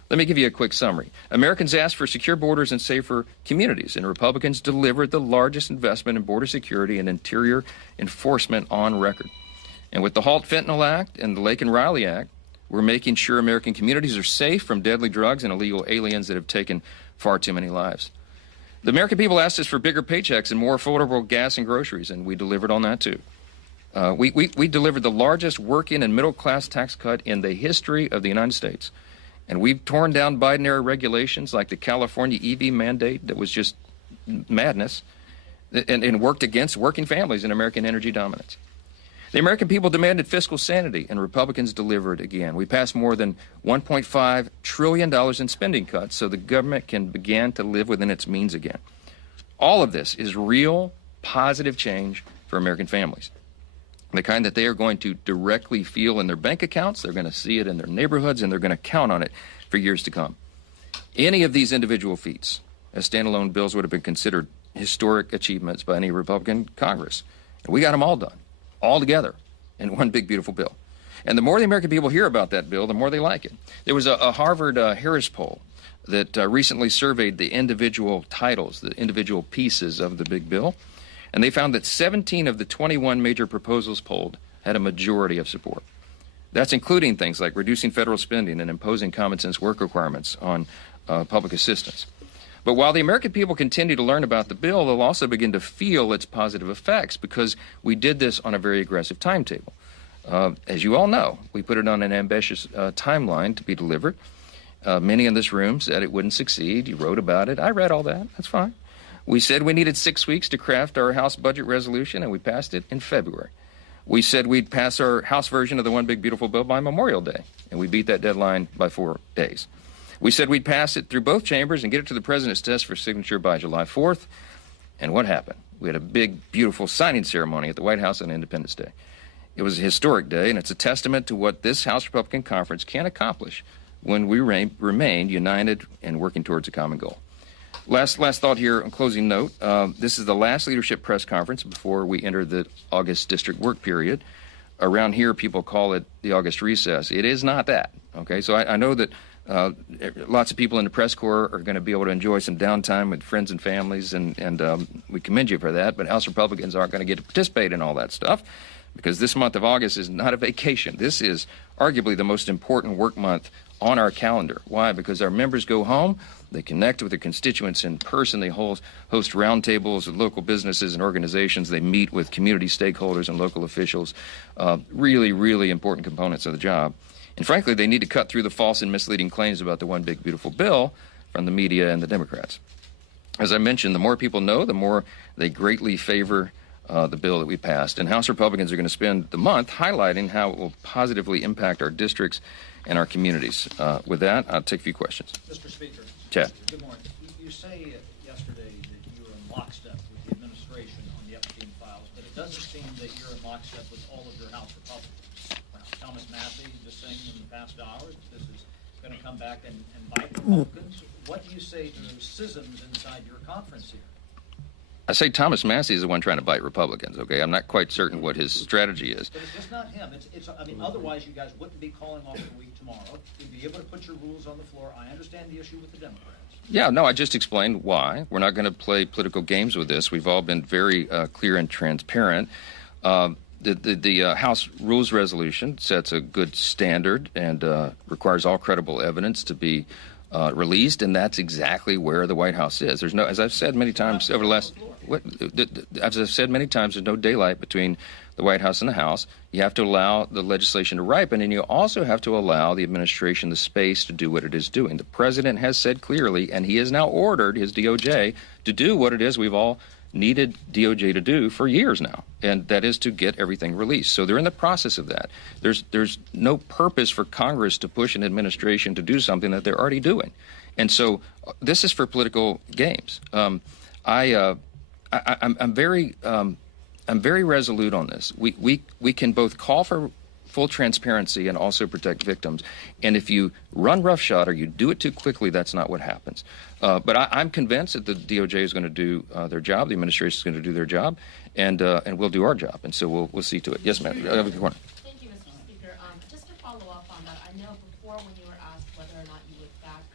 Let me give you a quick summary. Americans asked for secure borders and safer communities, and Republicans delivered the largest investment in border security and interior enforcement on record. And with the Halt Fentanyl Act and the Lake and Riley Act, we're making sure American communities are safe from deadly drugs and illegal aliens that have taken far too many lives. The American people asked us for bigger paychecks and more affordable gas and groceries, and we delivered on that too. We delivered the largest working and middle-class tax cut in the history of the United States. And we've torn down Biden-era regulations like the California EV mandate that was just madness and worked against working families and American energy dominance. The American people demanded fiscal sanity, and Republicans delivered again. We passed more than $1.5 trillion in spending cuts so the government can begin to live within its means again. All of this is real, positive change for American families. The kind that they are going to directly feel in their bank accounts, they're going to see it in their neighborhoods, and they're going to count on it for years to come. Any of these individual feats as standalone bills would have been considered historic achievements by any Republican Congress. And we got them all done, all together, in one big, beautiful bill. And the more the American people hear about that bill, the more they like it. There was a Harvard Harris poll that recently surveyed the individual titles, the individual pieces of the big bill. And they found that 17 of the 21 major proposals polled had a majority of support. That's including things like reducing federal spending and imposing common sense work requirements on public assistance. But while the American people continue to learn about the bill, they'll also begin to feel its positive effects because we did this on a very aggressive timetable. As you all know, we put it on an ambitious timeline to be delivered. Many in this room said it wouldn't succeed. You wrote about it. I read all that. That's fine. We said we needed 6 weeks to craft our House budget resolution, and we passed it in February. We said we'd pass our House version of the One Big Beautiful Bill by Memorial Day, and we beat that deadline by 4 days. We said we'd pass it through both chambers and get it to the president's desk for signature by July 4th. And what happened? We had a big, beautiful signing ceremony at the White House on Independence Day. It was a historic day, and it's a testament to what this House Republican Conference can accomplish when we remain united and working towards a common goal. Last thought here, on closing note. This is the last leadership press conference before we enter the August district work period. Around here, people call it the August recess. It is not that, okay? So I know that lots of people in the press corps are going to be able to enjoy some downtime with friends and families, and we commend you for that, but House Republicans aren't going to get to participate in all that stuff because this month of August is not a vacation. This is arguably the most important work month on our calendar. Why? Because our members go home, they connect with their constituents in person, they host roundtables with local businesses and organizations, they meet with community stakeholders and local officials, really, really important components of the job. And frankly, they need to cut through the false and misleading claims about the One Big Beautiful Bill from the media and the Democrats. As I mentioned, the more people know, the more they greatly favor the bill that we passed. And House Republicans are going to spend the month highlighting how it will positively impact our districts and our communities. With that, I'll take a few questions. Mr. Speaker. Chad. Good morning. You say yesterday that you were in lockstep with the administration on the Epstein files, but it doesn't seem that you're in lockstep with all of your House Republicans. Thomas Massey just saying in the past hours that this is going to come back and bite Republicans. What do you say to those schisms inside your conference here? I say Thomas Massey is the one trying to bite Republicans, okay? I'm not quite certain what his strategy is. But it's just not him. I mean, otherwise you guys wouldn't be calling off the week tomorrow. You'd be able to put your rules on the floor. I understand the issue with the Democrats. Yeah, no, I just explained why. We're not going to play political games with this. We've all been very clear and transparent. The House Rules Resolution sets a good standard and requires all credible evidence to be released, and that's exactly where the White House is. There's no, as I've said many times over the last, as I've said many times, there's no daylight between the White House and the House. You have to allow the legislation to ripen, and you also have to allow the administration the space to do what it is doing. The president has said clearly, and he has now ordered his DOJ to do what it is we've all needed DOJ to do for years now, and that is to get everything released. So they're in the process of that. There's no purpose for Congress to push an administration to do something that they're already doing. And so this is for political games. I'm very resolute on this. We can both call for full transparency and also protect victims. And if you run roughshod or you do it too quickly, that's not what happens. But I'm convinced that the DOJ is going to do their job, the administration is going to do their job, and we'll do our job. And so we'll see to it. Yes, ma'am. Thank you, Mr. Speaker. Just to follow up on that, I know before when you were asked whether or not you would back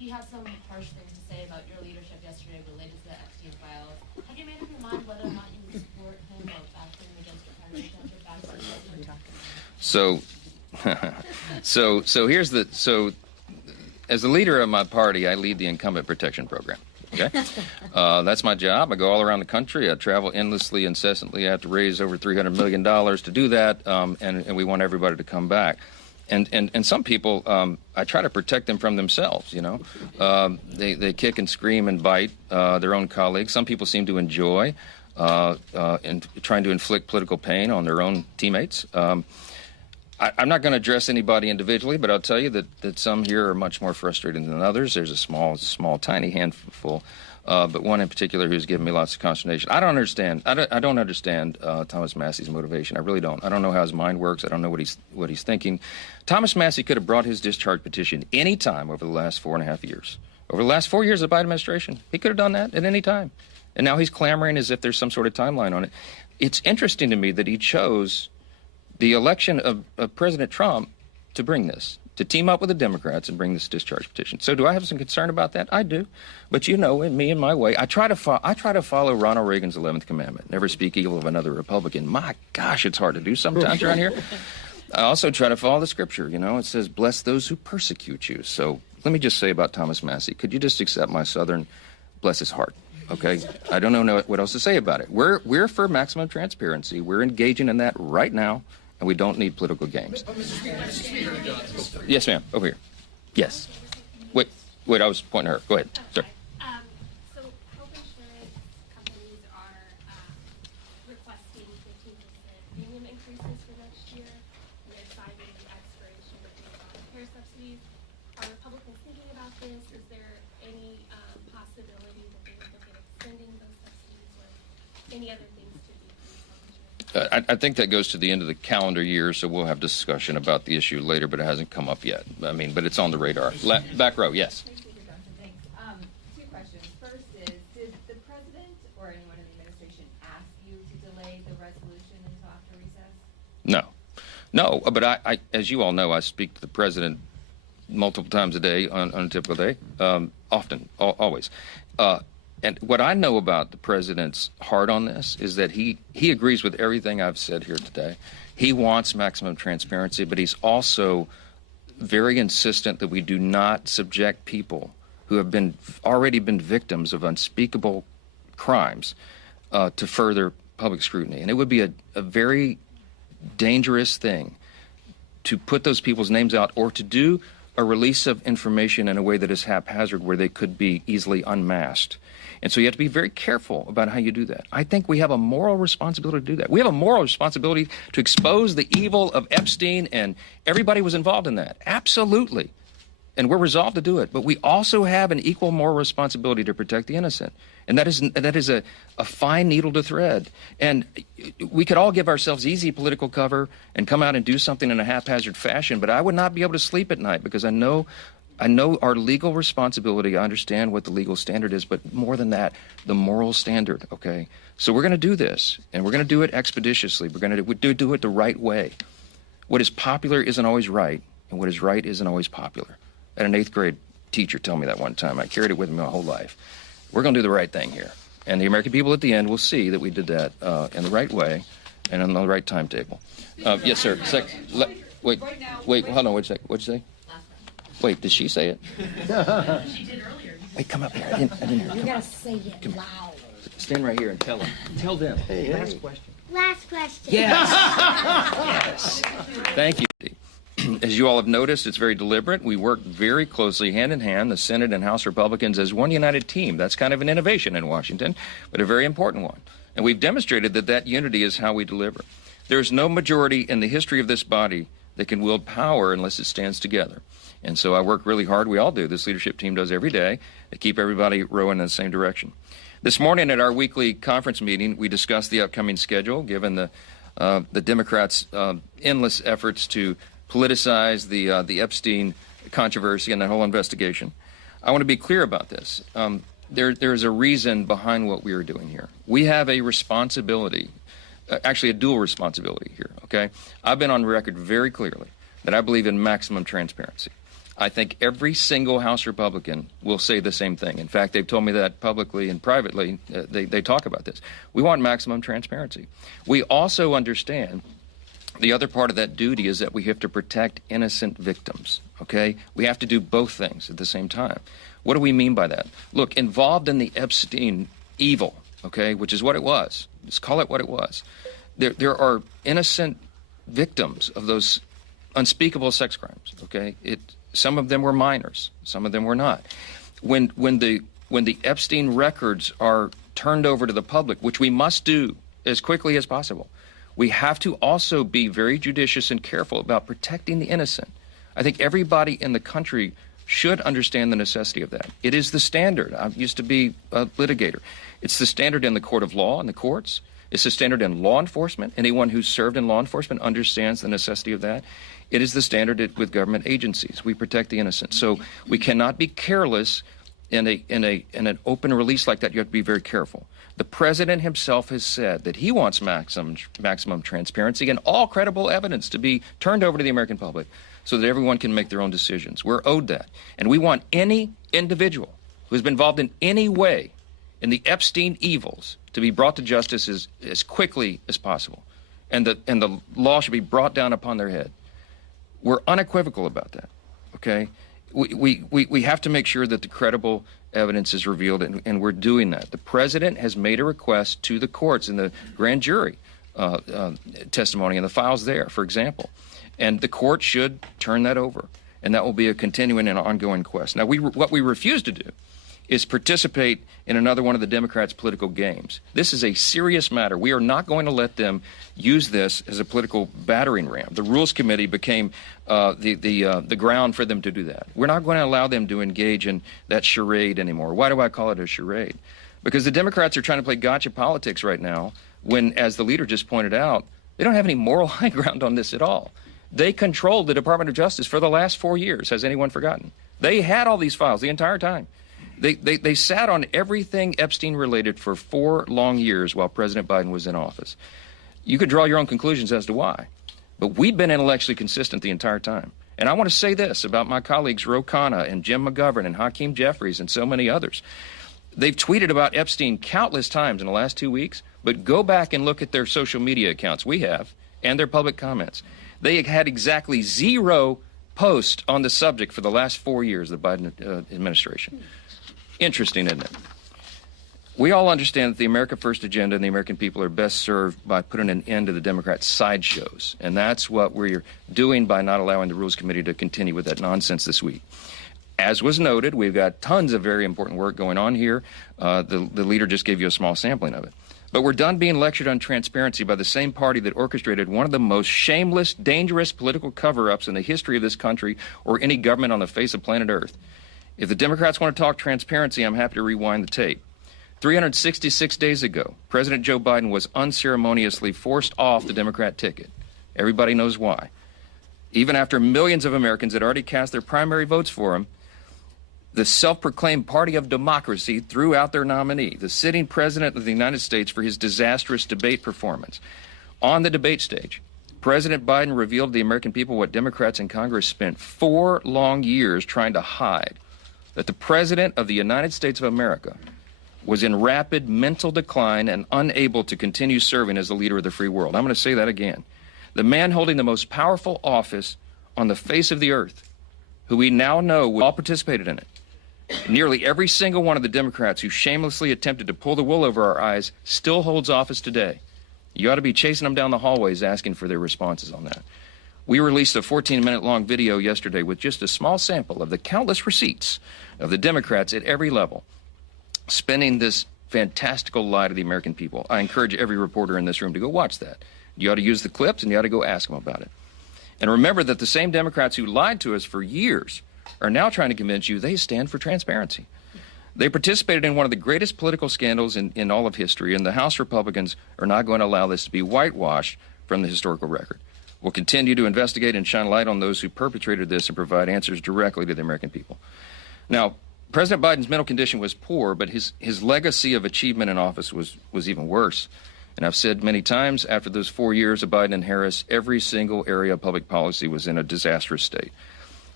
he had some harsh things to say about your leadership yesterday related to the Epstein files. Have you made up your mind whether or not you would support him or back him against your president or back So here's so as the leader of my party, I lead the incumbent protection program. Okay, that's my job. I go all around the country. I travel endlessly, incessantly. I have to raise over $300 million to do that, and we want everybody to come back. And some people, I try to protect them from themselves. You know, they kick and scream and bite their own colleagues. Some people seem to enjoy in trying to inflict political pain on their own teammates. I'm not going to address anybody individually, but I'll tell you that some here are much more frustrated than others. There's a small, tiny handful, but one in particular who's given me lots of consternation. I don't understand. I don't understand Thomas Massey's motivation. I really don't. I don't know how his mind works. I don't know what he's thinking. Thomas Massey could have brought his discharge petition any time over the last 4.5 years. Over the last 4 years of the Biden administration, he could have done that at any time. And now he's clamoring as if there's some sort of timeline on it. It's interesting to me that he chose the election of President Trump to bring this, to team up with the Democrats and bring this discharge petition. So do I have some concern about that? I do. But you know, in me and my way, I try to follow Ronald Reagan's 11th commandment, never speak evil of another Republican. My gosh, it's hard to do sometimes around here. I also try to follow the scripture. You know, it says, bless those who persecute you. So let me just say about Thomas Massey, could you just accept my Southern, bless his heart? Okay, I don't know what else to say about it. We're for maximum transparency. We're engaging in that right now. And we don't need political games. Yes, ma'am. Over here. Yes. Wait. I was pointing at her. Go ahead, sir. So health insurance companies are requesting 15% premium increases for next year. And they're citing the expiration of the care subsidies. Are Republicans thinking about this? Is there any possibility that they would look at extending those subsidies or any other things to decrease health insurance? I think that goes to the end of the calendar year, so we'll have discussion about the issue later, but it hasn't come up yet. I mean, but it's on the radar. Back row, yes. Thanks. Two questions. First is, did the president or anyone in the administration ask you to delay the resolution until after recess? No, but I as you all know, I speak to the president multiple times a day on a typical day, often, always. And what I know about the president's heart on this is that he agrees with everything I've said here today. He wants maximum transparency, but he's also very insistent that we do not subject people who have already been victims of unspeakable crimes to further public scrutiny. And it would be a very dangerous thing to put those people's names out or to do a release of information in a way that is haphazard where they could be easily unmasked. And so you have to be very careful about how you do that. I think we have a moral responsibility to do that. We have a moral responsibility to expose the evil of Epstein, and everybody was involved in that. Absolutely. And we're resolved to do it. But we also have an equal moral responsibility to protect the innocent. And that is a fine needle to thread. And we could all give ourselves easy political cover and come out and do something in a haphazard fashion, but I would not be able to sleep at night because I know our legal responsibility. I understand what the legal standard is, but more than that, the moral standard, okay? So we're going to do this, and we're going to do it expeditiously. We're going to do it the right way. What is popular isn't always right, and what is right isn't always popular. I had an 8th grade teacher tell me that one time. I carried it with me my whole life. We're going to do the right thing here. And the American people at the end will see that we did that in the right way and on the right timetable. Yes, sir. Wait, hold on, wait a second. What'd you say? Wait, did she say it? She did earlier. Wait, come up here. I didn't hear. You gotta say it loud. Stand right here and tell them. Tell them. Hey. Last question. Last question. Yes. Yes. Thank you. As you all have noticed, it's very deliberate. We work very closely, hand in hand, the Senate and House Republicans as one united team. That's kind of an innovation in Washington, but a very important one. And we've demonstrated that unity is how we deliver. There's no majority in the history of this body that can wield power unless it stands together. And so I work really hard. We all do. This leadership team does every day to keep everybody rowing in the same direction. This morning at our weekly conference meeting, we discussed the upcoming schedule, given the Democrats' endless efforts to politicize the Epstein controversy and the whole investigation. I want to be clear about this. There's a reason behind what we are doing here. We have a responsibility, actually a dual responsibility here, okay? I've been on record very clearly that I believe in maximum transparency. I think every single House Republican will say the same thing. In fact, they've told me that publicly and privately. They talk about this. We want maximum transparency. We also understand the other part of that duty is that we have to protect innocent victims, okay? We have to do both things at the same time. What do we mean by that? Look, involved in the Epstein evil, okay, which is what it was. Let's call it what it was. There are innocent victims of those unspeakable sex crimes, okay? Some of them were minors. Some of them were not. When the Epstein records are turned over to the public, which we must do as quickly as possible, we have to also be very judicious and careful about protecting the innocent. I think everybody in the country should understand the necessity of that. It is the standard. I used to be a litigator. It's the standard in the court of law and the courts. It's the standard in law enforcement. Anyone who's served in law enforcement understands the necessity of that. It is the standard with government agencies. We protect the innocent. So we cannot be careless in an open release like that. You have to be very careful. The president himself has said that he wants maximum transparency and all credible evidence to be turned over to the American public so that everyone can make their own decisions. We're owed that. And we want any individual who has been involved in any way in the Epstein evils to be brought to justice as quickly as possible. And the law should be brought down upon their head. We're unequivocal about that, okay? We have to make sure that the credible evidence is revealed, and we're doing that. The president has made a request to the courts in the grand jury testimony and the files there, for example. And the court should turn that over, and that will be a continuing and ongoing quest. Now, what we refuse to do is participate in another one of the Democrats' political games. This is a serious matter. We are not going to let them use this as a political battering ram. The Rules Committee became the ground for them to do that. We're not going to allow them to engage in that charade anymore. Why do I call it a charade? Because the Democrats are trying to play gotcha politics right now when, as the leader just pointed out, they don't have any moral high ground on this at all. They controlled the Department of Justice for the last 4 years. Has anyone forgotten? They had all these files the entire time. They sat on everything Epstein related for 4 long years while President Biden was in office. You could draw your own conclusions as to why. But we've been intellectually consistent the entire time. And I want to say this about my colleagues Ro Khanna and Jim McGovern and Hakeem Jeffries and so many others. They've tweeted about Epstein countless times in the last 2 weeks, but go back and look at their social media accounts, we have, and their public comments. They had exactly 0 posts on the subject for the last 4 years of the Biden administration. Interesting, isn't it? We all understand that the America First agenda and the American people are best served by putting an end to the Democrats' sideshows. And that's what we're doing by not allowing the Rules Committee to continue with that nonsense this week. As was noted, we've got tons of very important work going on here. The leader just gave you a small sampling of it. But we're done being lectured on transparency by the same party that orchestrated one of the most shameless, dangerous political cover-ups in the history of this country or any government on the face of planet Earth. If the Democrats want to talk transparency, I'm happy to rewind the tape. 366 days ago, President Joe Biden was unceremoniously forced off the Democrat ticket. Everybody knows why. Even after millions of Americans had already cast their primary votes for him, the self-proclaimed party of democracy threw out their nominee, the sitting president of the United States, for his disastrous debate performance. On the debate stage, President Biden revealed to the American people what Democrats in Congress spent 4 long years trying to hide, that the President of the United States of America was in rapid mental decline and unable to continue serving as the leader of the free world. I'm going to say that again. The man holding the most powerful office on the face of the earth, who we now know all participated in it. Nearly every single one of the Democrats who shamelessly attempted to pull the wool over our eyes still holds office today. You ought to be chasing them down the hallways asking for their responses on that. We released a 14-minute-long video yesterday with just a small sample of the countless receipts of the Democrats at every level spinning this fantastical lie to the American people. I encourage every reporter in this room to go watch that. You ought to use the clips, and you ought to go ask them about it. And remember that the same Democrats who lied to us for years are now trying to convince you they stand for transparency. They participated in one of the greatest political scandals in all of history, and the House Republicans are not going to allow this to be whitewashed from the historical record. We'll continue to investigate and shine light on those who perpetrated this and provide answers directly to the American people. Now, President Biden's mental condition was poor, but his legacy of achievement in office was even worse. And I've said many times, after those 4 years of Biden and Harris, every single area of public policy was in a disastrous state.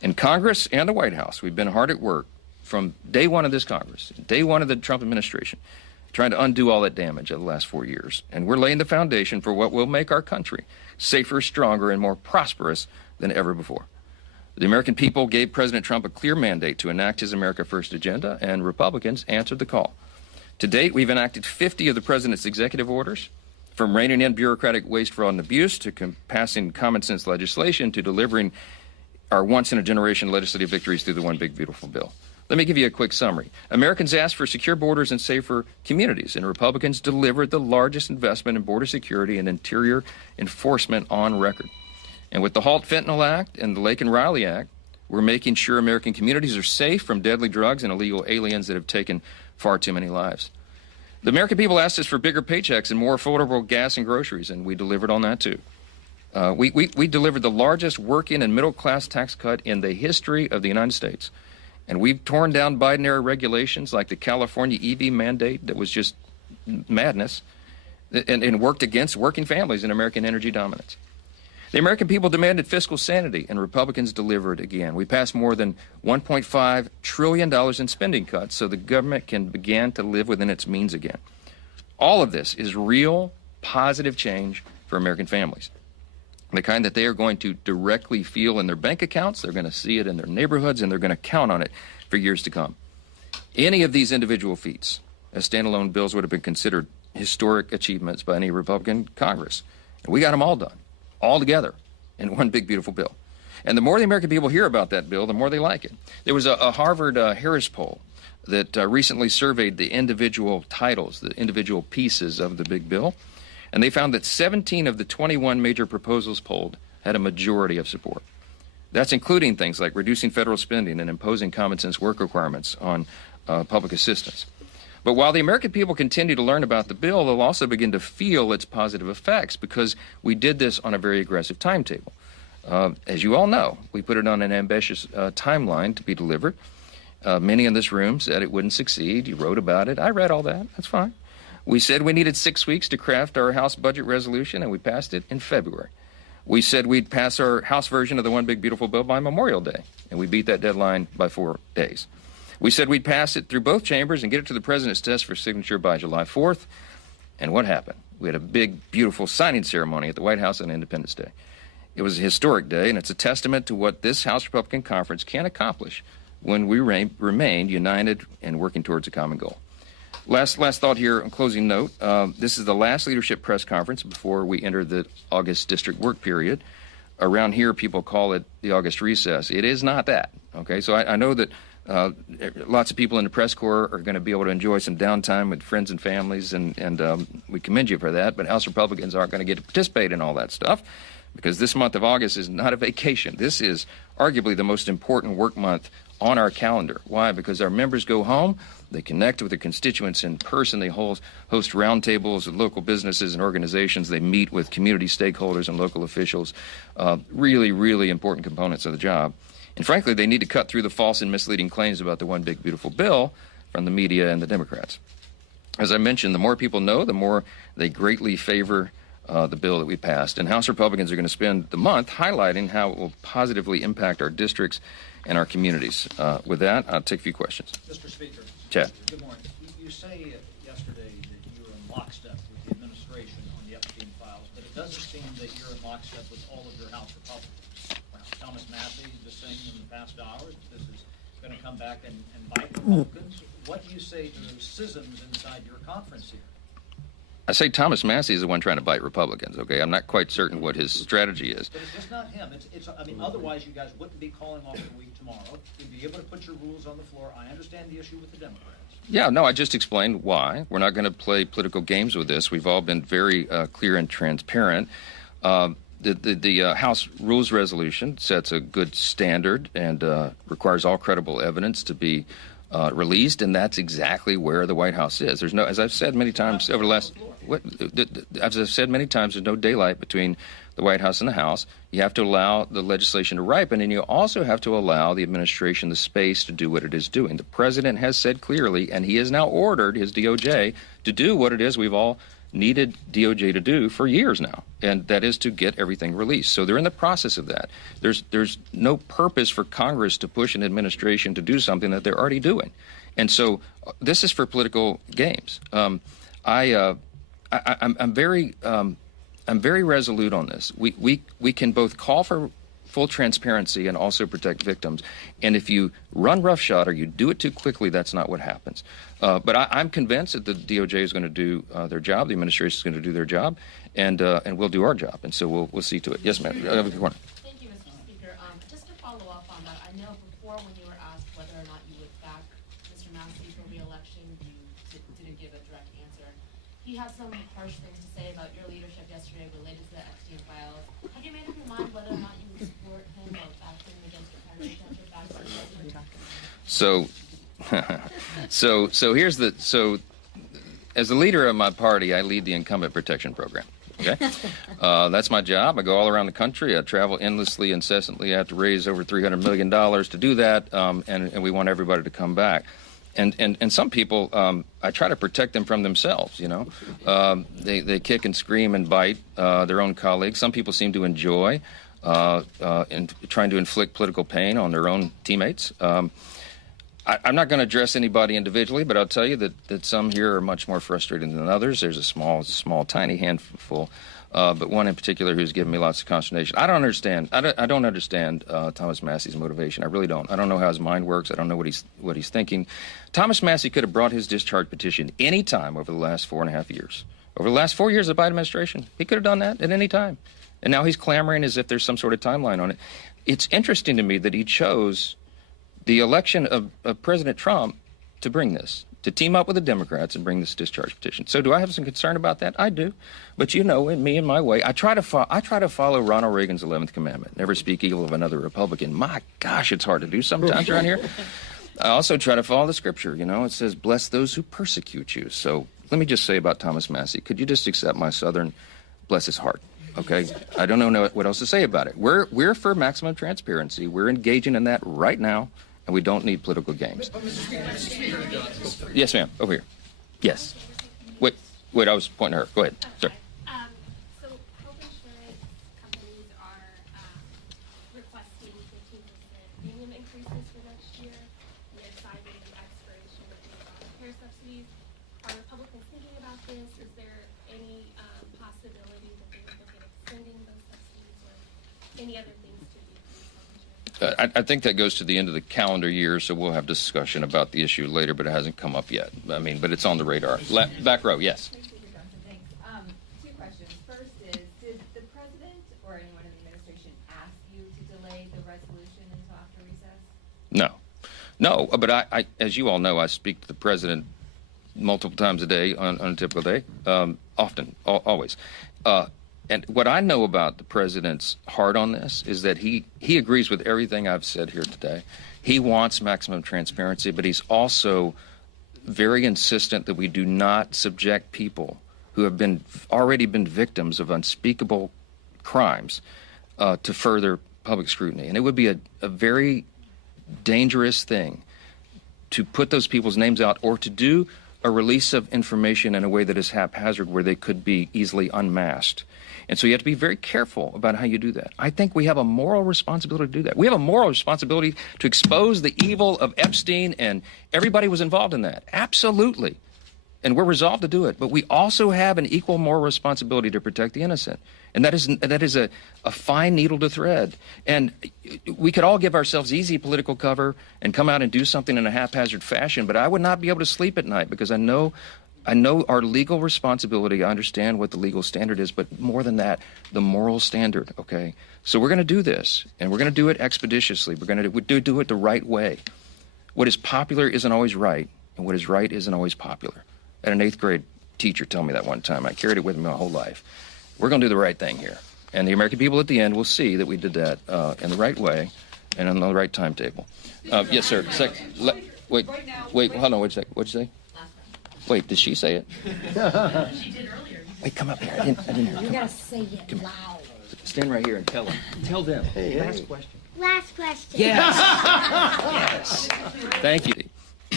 In Congress and the White House, we've been hard at work from day one of this Congress, day one of the Trump administration, trying to undo all that damage of the last 4 years. And we're laying the foundation for what will make our country safer, stronger, and more prosperous than ever before. The American people gave President Trump a clear mandate to enact his America First agenda, and Republicans answered the call. To date, we've enacted 50 of the president's executive orders, from reining in bureaucratic waste, fraud, and abuse, to passing common sense legislation, to delivering our once-in-a-generation legislative victories through the One Big Beautiful Bill. Let me give you a quick summary. Americans asked for secure borders and safer communities, and Republicans delivered the largest investment in border security and interior enforcement on record. And with the Halt Fentanyl Act and the Lake and Riley Act, we're making sure American communities are safe from deadly drugs and illegal aliens that have taken far too many lives. The American people asked us for bigger paychecks and more affordable gas and groceries, and we delivered on that too. We delivered the largest working and middle-class tax cut in the history of the United States. And we've torn down Biden-era regulations like the California EV mandate that was just madness, and worked against working families and American energy dominance. The American people demanded fiscal sanity, and Republicans delivered again. We passed more than $1.5 trillion in spending cuts so the government can begin to live within its means again. All of this is real, positive change for American families. The kind that they are going to directly feel in their bank accounts, they're going to see it in their neighborhoods, and they're going to count on it for years to come. Any of these individual feats as standalone bills would have been considered historic achievements by any Republican Congress. And we got them all done, all together, in one big, beautiful bill. And the more the American people hear about that bill, the more they like it. There was a Harvard Harris poll that recently surveyed the individual titles, the individual pieces of the big bill. And they found that 17 of the 21 major proposals polled had a majority of support. That's including things like reducing federal spending and imposing common sense work requirements on public assistance. But while the American people continue to learn about the bill, they'll also begin to feel its positive effects because we did this on a very aggressive timetable. As you all know, we put it on an ambitious timeline to be delivered. Many in this room said it wouldn't succeed. You wrote about it. I read all that. That's fine. We said we needed 6 weeks to craft our House budget resolution, and we passed it in February. We said we'd pass our House version of the One Big Beautiful Bill by Memorial Day, and we beat that deadline by 4 days. We said we'd pass it through both chambers and get it to the president's desk for signature by July 4th. And what happened? We had a big, beautiful signing ceremony at the White House on Independence Day. It was a historic day, and it's a testament to what this House Republican Conference can accomplish when we remain united and working towards a common goal. Last thought here, on closing note, this is the last leadership press conference before we enter the August district work period. Around here, people call it the August recess. It is not that, okay? So I know that lots of people in the press corps are going to be able to enjoy some downtime with friends and families, and we commend you for that, but House Republicans aren't going to get to participate in all that stuff because this month of August is not a vacation. This is arguably the most important work month on our calendar. Why? Because our members go home, they connect with their constituents in person, they host roundtables with local businesses and organizations, they meet with community stakeholders and local officials, really, really important components of the job. And frankly, they need to cut through the false and misleading claims about the One Big Beautiful Bill from the media and the Democrats. As I mentioned, the more people know, the more they greatly favor the bill that we passed. And House Republicans are going to spend the month highlighting how it will positively impact our districts and our communities. With that, I'll take a few questions. Mr. Speaker. Chad. Good morning. You say yesterday that you were in lockstep with the administration on the Epstein files, but it doesn't seem that you're in lockstep with all of your House Republicans. Well, Thomas Massey just saying in the past hours that this is going to come back and bite Republicans. What do you say to those schisms inside your conference here? I say Thomas Massey is the one trying to bite Republicans, okay? I'm not quite certain what his strategy is. But it's just not him. I mean, otherwise you guys wouldn't be calling off the week tomorrow. You'd be able to put your rules on the floor. I understand the issue with the Democrats. Yeah, no, I just explained why. We're not going to play political games with this. We've all been very clear and transparent. The House Rules Resolution sets a good standard and requires all credible evidence to be released, and that's exactly where the White House is. There's no, as I've said many times over the last, as I've said many times, there's no daylight between the White House and the House. You have to allow the legislation to ripen, and you also have to allow the administration the space to do what it is doing. The president has said clearly, and he has now ordered his DOJ to do what it is we've all needed DOJ to do for years now, and that is to get everything released. So they're in the process of that. There's no purpose for Congress to push an administration to do something that they're already doing. And so this is for political games. I'm very resolute on this. We can both call for full transparency and also protect victims. And if you run roughshod or you do it too quickly, that's not what happens. But I'm convinced that the DOJ is going to do their job, the administration is going to do their job, and we'll do our job. And so we'll see to it. Yes, ma'am. Thank you, Mr. Speaker. Just to follow up on that, I know before when you were asked whether or not you would back Mr. Massey for re-election, you didn't give a direct answer. He had some harsh things to say about your leadership yesterday related to the Epstein files. Have you made up your mind whether or not you would support him or back him against your primary candidate back to the president? So as the leader of my party, I lead the incumbent protection program. Okay, that's my job. I go all around the country. I travel endlessly, incessantly. I have to raise over $300 million to do that, and we want everybody to come back. And some people, I try to protect them from themselves. You know, they kick and scream and bite their own colleagues. Some people seem to enjoy trying to inflict political pain on their own teammates. I'm not going to address anybody individually, but I'll tell you that some here are much more frustrated than others. There's a small, tiny handful, but one in particular who's given me lots of consternation. I don't understand Thomas Massey's motivation. I really don't. I don't know how his mind works. I don't know what he's thinking. Thomas Massey could have brought his discharge petition any time over the last 4.5 years. Over the last 4 years of the Biden administration, he could have done that at any time. And now he's clamoring as if there's some sort of timeline on it. It's interesting to me that he chose the election of President Trump to bring this, to team up with the Democrats and bring this discharge petition. So do I have some concern about that? I do. But you know, in me and my way, I try to follow Ronald Reagan's 11th commandment, never speak evil of another Republican. My gosh, it's hard to do sometimes around here. I also try to follow the scripture. You know, it says, bless those who persecute you. So let me just say about Thomas Massey, could you just accept my Southern, bless his heart? Okay, I don't know what else to say about it. We're for maximum transparency. We're engaging in that right now. And we don't need political games. Yes, ma'am. Over here. Yes. Wait. I was pointing at her. Go ahead. Sir. So health insurance companies are requesting 15% premium increases for next year. And they're citing the expiration of the care subsidies. Are Republicans thinking about this? Is there any possibility that they would look at extending those subsidies or any other things to decrease health insurance? I think that goes to the end of the calendar year, so we'll have discussion about the issue later, but it hasn't come up yet. I mean, but it's on the radar. Back row, yes. Thanks. Two questions. First is, did the president or anyone in the administration ask you to delay the resolution until after recess? No, but I, as you all know, I speak to the president multiple times a day on a typical day, often, always. And what I know about the president's heart on this is that he agrees with everything I've said here today. He wants maximum transparency, but he's also very insistent that we do not subject people who have already been victims of unspeakable crimes to further public scrutiny. And it would be a very dangerous thing to put those people's names out or to do a release of information in a way that is haphazard where they could be easily unmasked. And so you have to be very careful about how you do that. I think we have a moral responsibility to do that. We have a moral responsibility to expose the evil of Epstein, and everybody was involved in that. Absolutely. And we're resolved to do it. But we also have an equal moral responsibility to protect the innocent. And that is a fine needle to thread. And we could all give ourselves easy political cover and come out and do something in a haphazard fashion, but I would not be able to sleep at night because I know our legal responsibility. I understand what the legal standard is, but more than that, the moral standard, okay? So we're going to do this, and we're going to do it expeditiously. We're going to do it the right way. What is popular isn't always right, and what is right isn't always popular. I had an 8th grade teacher tell me that one time. I carried it with me my whole life. We're going to do the right thing here. And the American people at the end will see that we did that in the right way and on the right timetable. Yes, sir. Wait, hold on, wait a second. What'd you say? Wait, did she say it? She did earlier. Wait, come up here. I didn't hear. You gotta say it loud. Stand right here and tell them. Tell them. Last question. Last question. Yes. Yes. Thank you.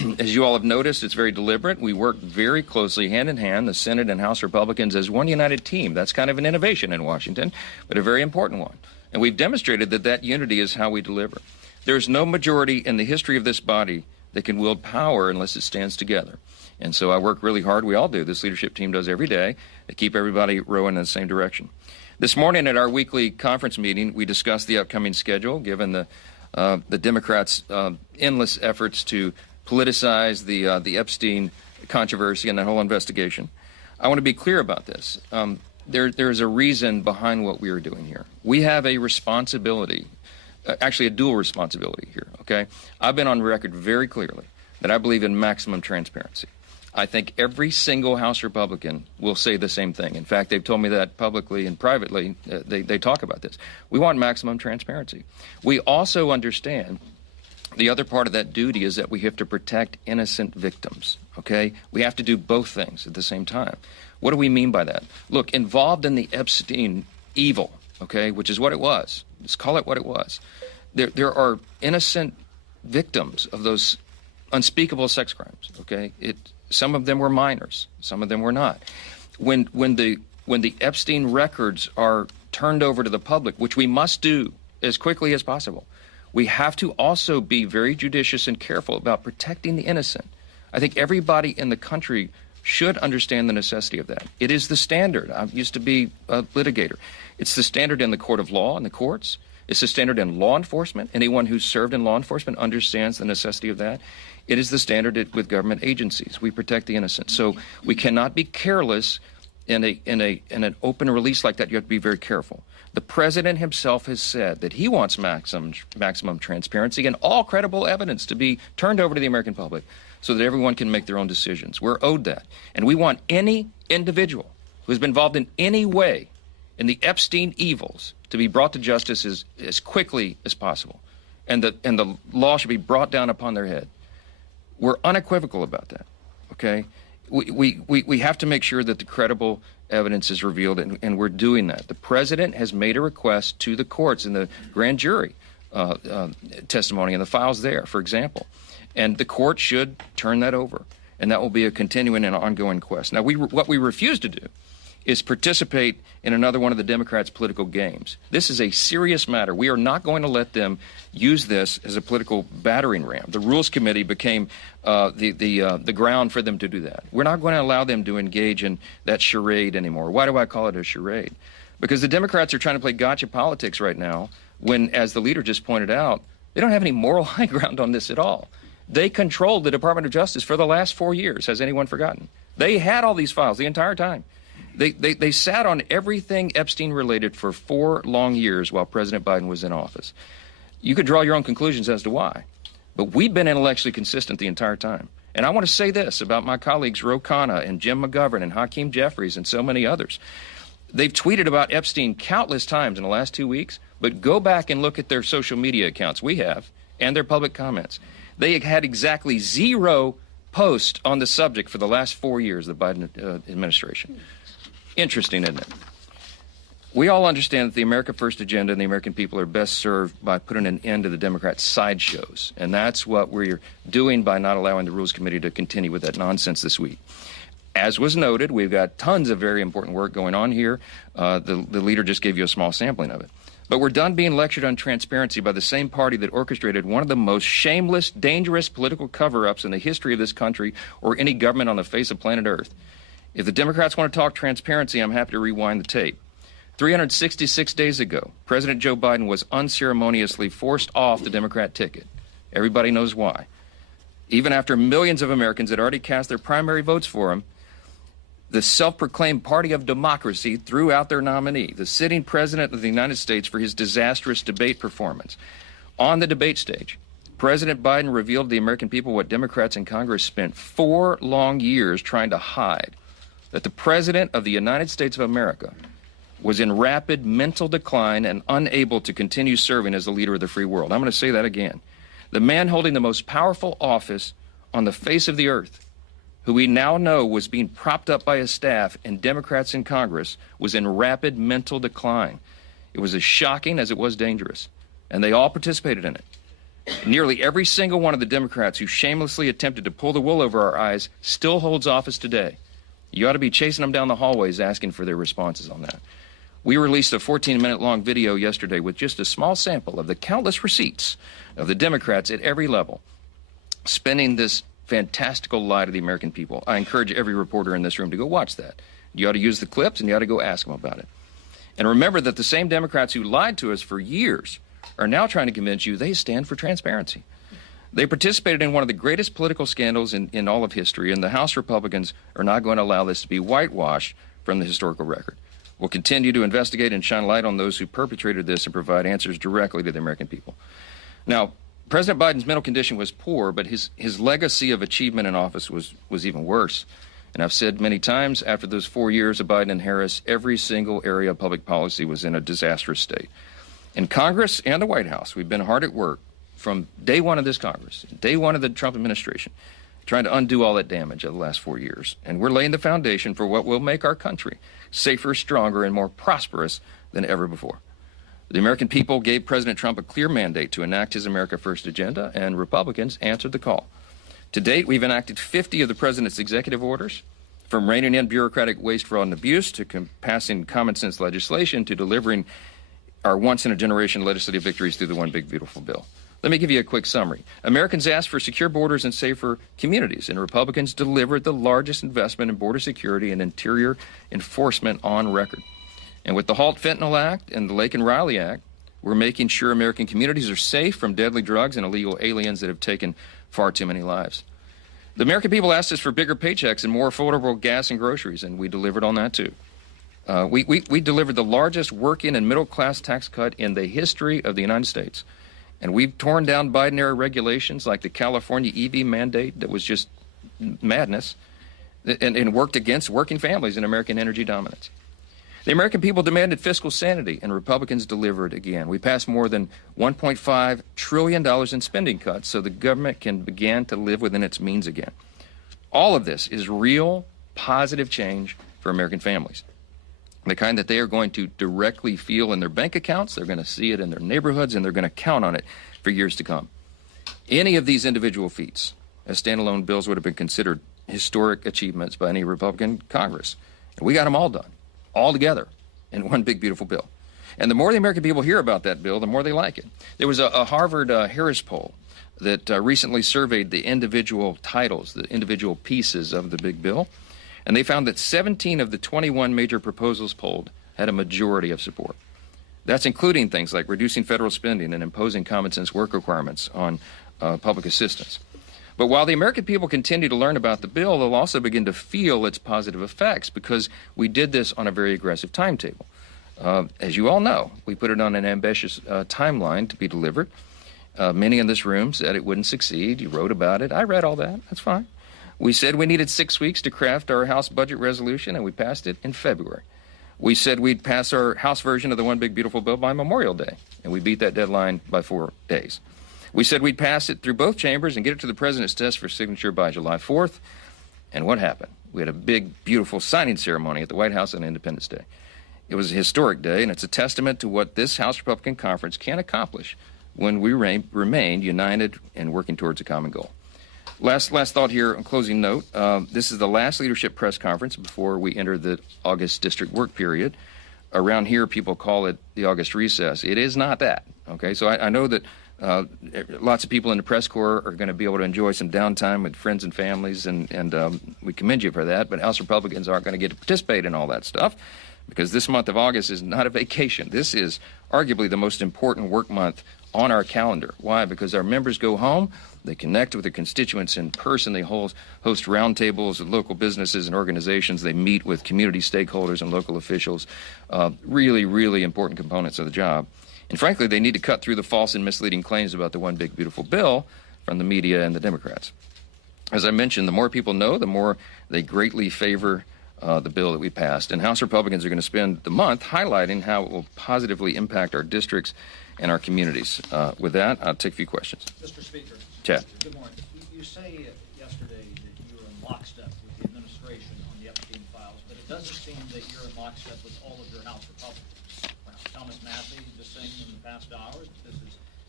As you all have noticed, it's very deliberate. We work very closely, hand in hand, the Senate and House Republicans as one united team. That's kind of an innovation in Washington, but a very important one. And we've demonstrated that that unity is how we deliver. There's no majority in the history of this body that can wield power unless it stands together. And so I work really hard. We all do. This leadership team does every day to keep everybody rowing in the same direction. This morning at our weekly conference meeting, we discussed the upcoming schedule, given the Democrats' endless efforts to politicize the Epstein controversy and that whole investigation. I want to be clear about this. There's a reason behind what we are doing here. We have a responsibility, actually a dual responsibility here, okay? I've been on record very clearly that I believe in maximum transparency. I think every single House Republican will say the same thing. In fact, they've told me that publicly and privately. They talk about this. We want maximum transparency. We also understand the other part of that duty is that we have to protect innocent victims, okay? We have to do both things at the same time. What do we mean by that? Look, involved in the Epstein evil, okay, which is what it was. Let's call it what it was. There are innocent victims of those unspeakable sex crimes, okay? Some of them were minors. Some of them were not. When the Epstein records are turned over to the public, which we must do as quickly as possible, we have to also be very judicious and careful about protecting the innocent. I think everybody in the country should understand the necessity of that. It is the standard. I used to be a litigator. It's the standard in the court of law and the courts. It's the standard in law enforcement. Anyone who's served in law enforcement understands the necessity of that. It is the standard with government agencies. We protect the innocent. So we cannot be careless in an open release like that. You have to be very careful. The president himself has said that he wants maximum transparency and all credible evidence to be turned over to the American public so that everyone can make their own decisions. We're owed that. And we want any individual who has been involved in any way in the Epstein evils to be brought to justice as quickly as possible. And the law should be brought down upon their head. We're unequivocal about that, okay? We have to make sure that the credible evidence is revealed, and we're doing that. The president has made a request to the courts in the grand jury testimony and the files there, for example. And the court should turn that over, and that will be a continuing and ongoing quest. Now, what we refuse to do is participate in another one of the Democrats' political games. This is a serious matter. We are not going to let them use this as a political battering ram. The Rules Committee became the ground for them to do that. We're not going to allow them to engage in that charade anymore. Why do I call it a charade? Because the Democrats are trying to play gotcha politics right now when, as the leader just pointed out, they don't have any moral high ground on this at all. They controlled the Department of Justice for the last 4 years. Has anyone forgotten? They had all these files the entire time. They sat on everything Epstein related for 4 long years while President Biden was in office. You could draw your own conclusions as to why. But we've been intellectually consistent the entire time. And I want to say this about my colleagues Ro Khanna and Jim McGovern and Hakeem Jeffries and so many others. They've tweeted about Epstein countless times in the last 2 weeks, but go back and look at their social media accounts, we have, and their public comments. They had exactly 0 posts on the subject for the last 4 years of the Biden administration. Interesting, isn't it? We all understand that the America First agenda and the American people are best served by putting an end to the Democrats' sideshows. And that's what we're doing by not allowing the Rules Committee to continue with that nonsense this week. As was noted, we've got tons of very important work going on here. The leader just gave you a small sampling of it. But we're done being lectured on transparency by the same party that orchestrated one of the most shameless, dangerous political cover-ups in the history of this country or any government on the face of planet Earth. If the Democrats want to talk transparency, I'm happy to rewind the tape. 366 days ago, President Joe Biden was unceremoniously forced off the Democrat ticket. Everybody knows why. Even after millions of Americans had already cast their primary votes for him, the self-proclaimed party of democracy threw out their nominee, the sitting president of the United States, for his disastrous debate performance. On the debate stage, President Biden revealed to the American people what Democrats in Congress spent 4 long years trying to hide, that the President of the United States of America was in rapid mental decline and unable to continue serving as the leader of the free world. I'm going to say that again. The man holding the most powerful office on the face of the earth, who we now know was being propped up by his staff and Democrats in Congress, was in rapid mental decline. It was as shocking as it was dangerous, and they all participated in it. Nearly every single one of the Democrats who shamelessly attempted to pull the wool over our eyes still holds office today. You ought to be chasing them down the hallways asking for their responses on that. We released a 14-minute long video yesterday with just a small sample of the countless receipts of the Democrats at every level spinning this fantastical lie to the American people. I encourage every reporter in this room to go watch that. You ought to use the clips and you ought to go ask them about it. And remember that the same Democrats who lied to us for years are now trying to convince you they stand for transparency. They participated in one of the greatest political scandals in all of history, and the House Republicans are not going to allow this to be whitewashed from the historical record. We'll continue to investigate and shine light on those who perpetrated this and provide answers directly to the American people. Now, President Biden's mental condition was poor, but his legacy of achievement in office was even worse. And I've said many times, after those 4 years of Biden and Harris, every single area of public policy was in a disastrous state. In Congress and the White House, we've been hard at work from day one of this Congress, day one of the Trump administration, trying to undo all that damage of the last 4 years. And we're laying the foundation for what will make our country safer, stronger, and more prosperous than ever before. The American people gave President Trump a clear mandate to enact his America First agenda, and Republicans answered the call. To date, we've enacted 50 of the president's executive orders, from reining in bureaucratic waste, fraud, and abuse, to passing common sense legislation, to delivering our once-in-a-generation legislative victories through the One Big Beautiful Bill. Let me give you a quick summary. Americans asked for secure borders and safer communities, and Republicans delivered the largest investment in border security and interior enforcement on record. And with the Halt Fentanyl Act and the Lake and Riley Act, we're making sure American communities are safe from deadly drugs and illegal aliens that have taken far too many lives. The American people asked us for bigger paychecks and more affordable gas and groceries, and we delivered on that too. We delivered the largest working and middle-class tax cut in the history of the United States. And we've torn down Biden-era regulations like the California EV mandate that was just madness, and worked against working families and American energy dominance. The American people demanded fiscal sanity, and Republicans delivered again. We passed more than $1.5 trillion in spending cuts so the government can begin to live within its means again. All of this is real, positive change for American families. The kind that they are going to directly feel in their bank accounts, they're going to see it in their neighborhoods, and they're going to count on it for years to come. Any of these individual feats as standalone bills would have been considered historic achievements by any Republican Congress. And we got them all done, all together, in one big, beautiful bill. And the more the American people hear about that bill, the more they like it. There was a Harvard Harris poll that recently surveyed the individual titles, the individual pieces of the big bill. And they found that 17 of the 21 major proposals polled had a majority of support. That's including things like reducing federal spending and imposing common sense work requirements on public assistance. But while the American people continue to learn about the bill, they'll also begin to feel its positive effects because we did this on a very aggressive timetable. As you all know, we put it on an ambitious timeline to be delivered. Many in this room said it wouldn't succeed. You wrote about it. I read all that. That's fine. We said we needed 6 weeks to craft our House budget resolution, and we passed it in February. We said we'd pass our House version of the One Big Beautiful Bill by Memorial Day, and we beat that deadline by 4 days. We said we'd pass it through both chambers and get it to the President's desk for signature by July 4th. And what happened? We had a big, beautiful signing ceremony at the White House on Independence Day. It was a historic day, and it's a testament to what this House Republican Conference can accomplish when we remain united and working towards a common goal. Last thought here, on closing note, this is the last leadership press conference before we enter the August district work period. Around here, people call it the August recess. It is not that, okay? So I know that lots of people in the press corps are going to be able to enjoy some downtime with friends and families, and we commend you for that, but House Republicans aren't going to get to participate in all that stuff because this month of August is not a vacation. This is arguably the most important work month on our calendar. Why? Because our members go home, they connect with their constituents in person, they host roundtables with local businesses and organizations, they meet with community stakeholders and local officials, really, really important components of the job. And frankly, they need to cut through the false and misleading claims about the One Big Beautiful Bill from the media and the Democrats. As I mentioned, the more people know, the more they greatly favor the bill that we passed. And House Republicans are going to spend the month highlighting how it will positively impact our districts and our communities. With that, I'll take a few questions. Mr. Speaker. Chad. Good morning. You say yesterday that you were in lockstep with the administration on the Epstein files, but it doesn't seem that you're in lockstep with all of your House Republicans. Thomas Massey just saying in the past hours that this is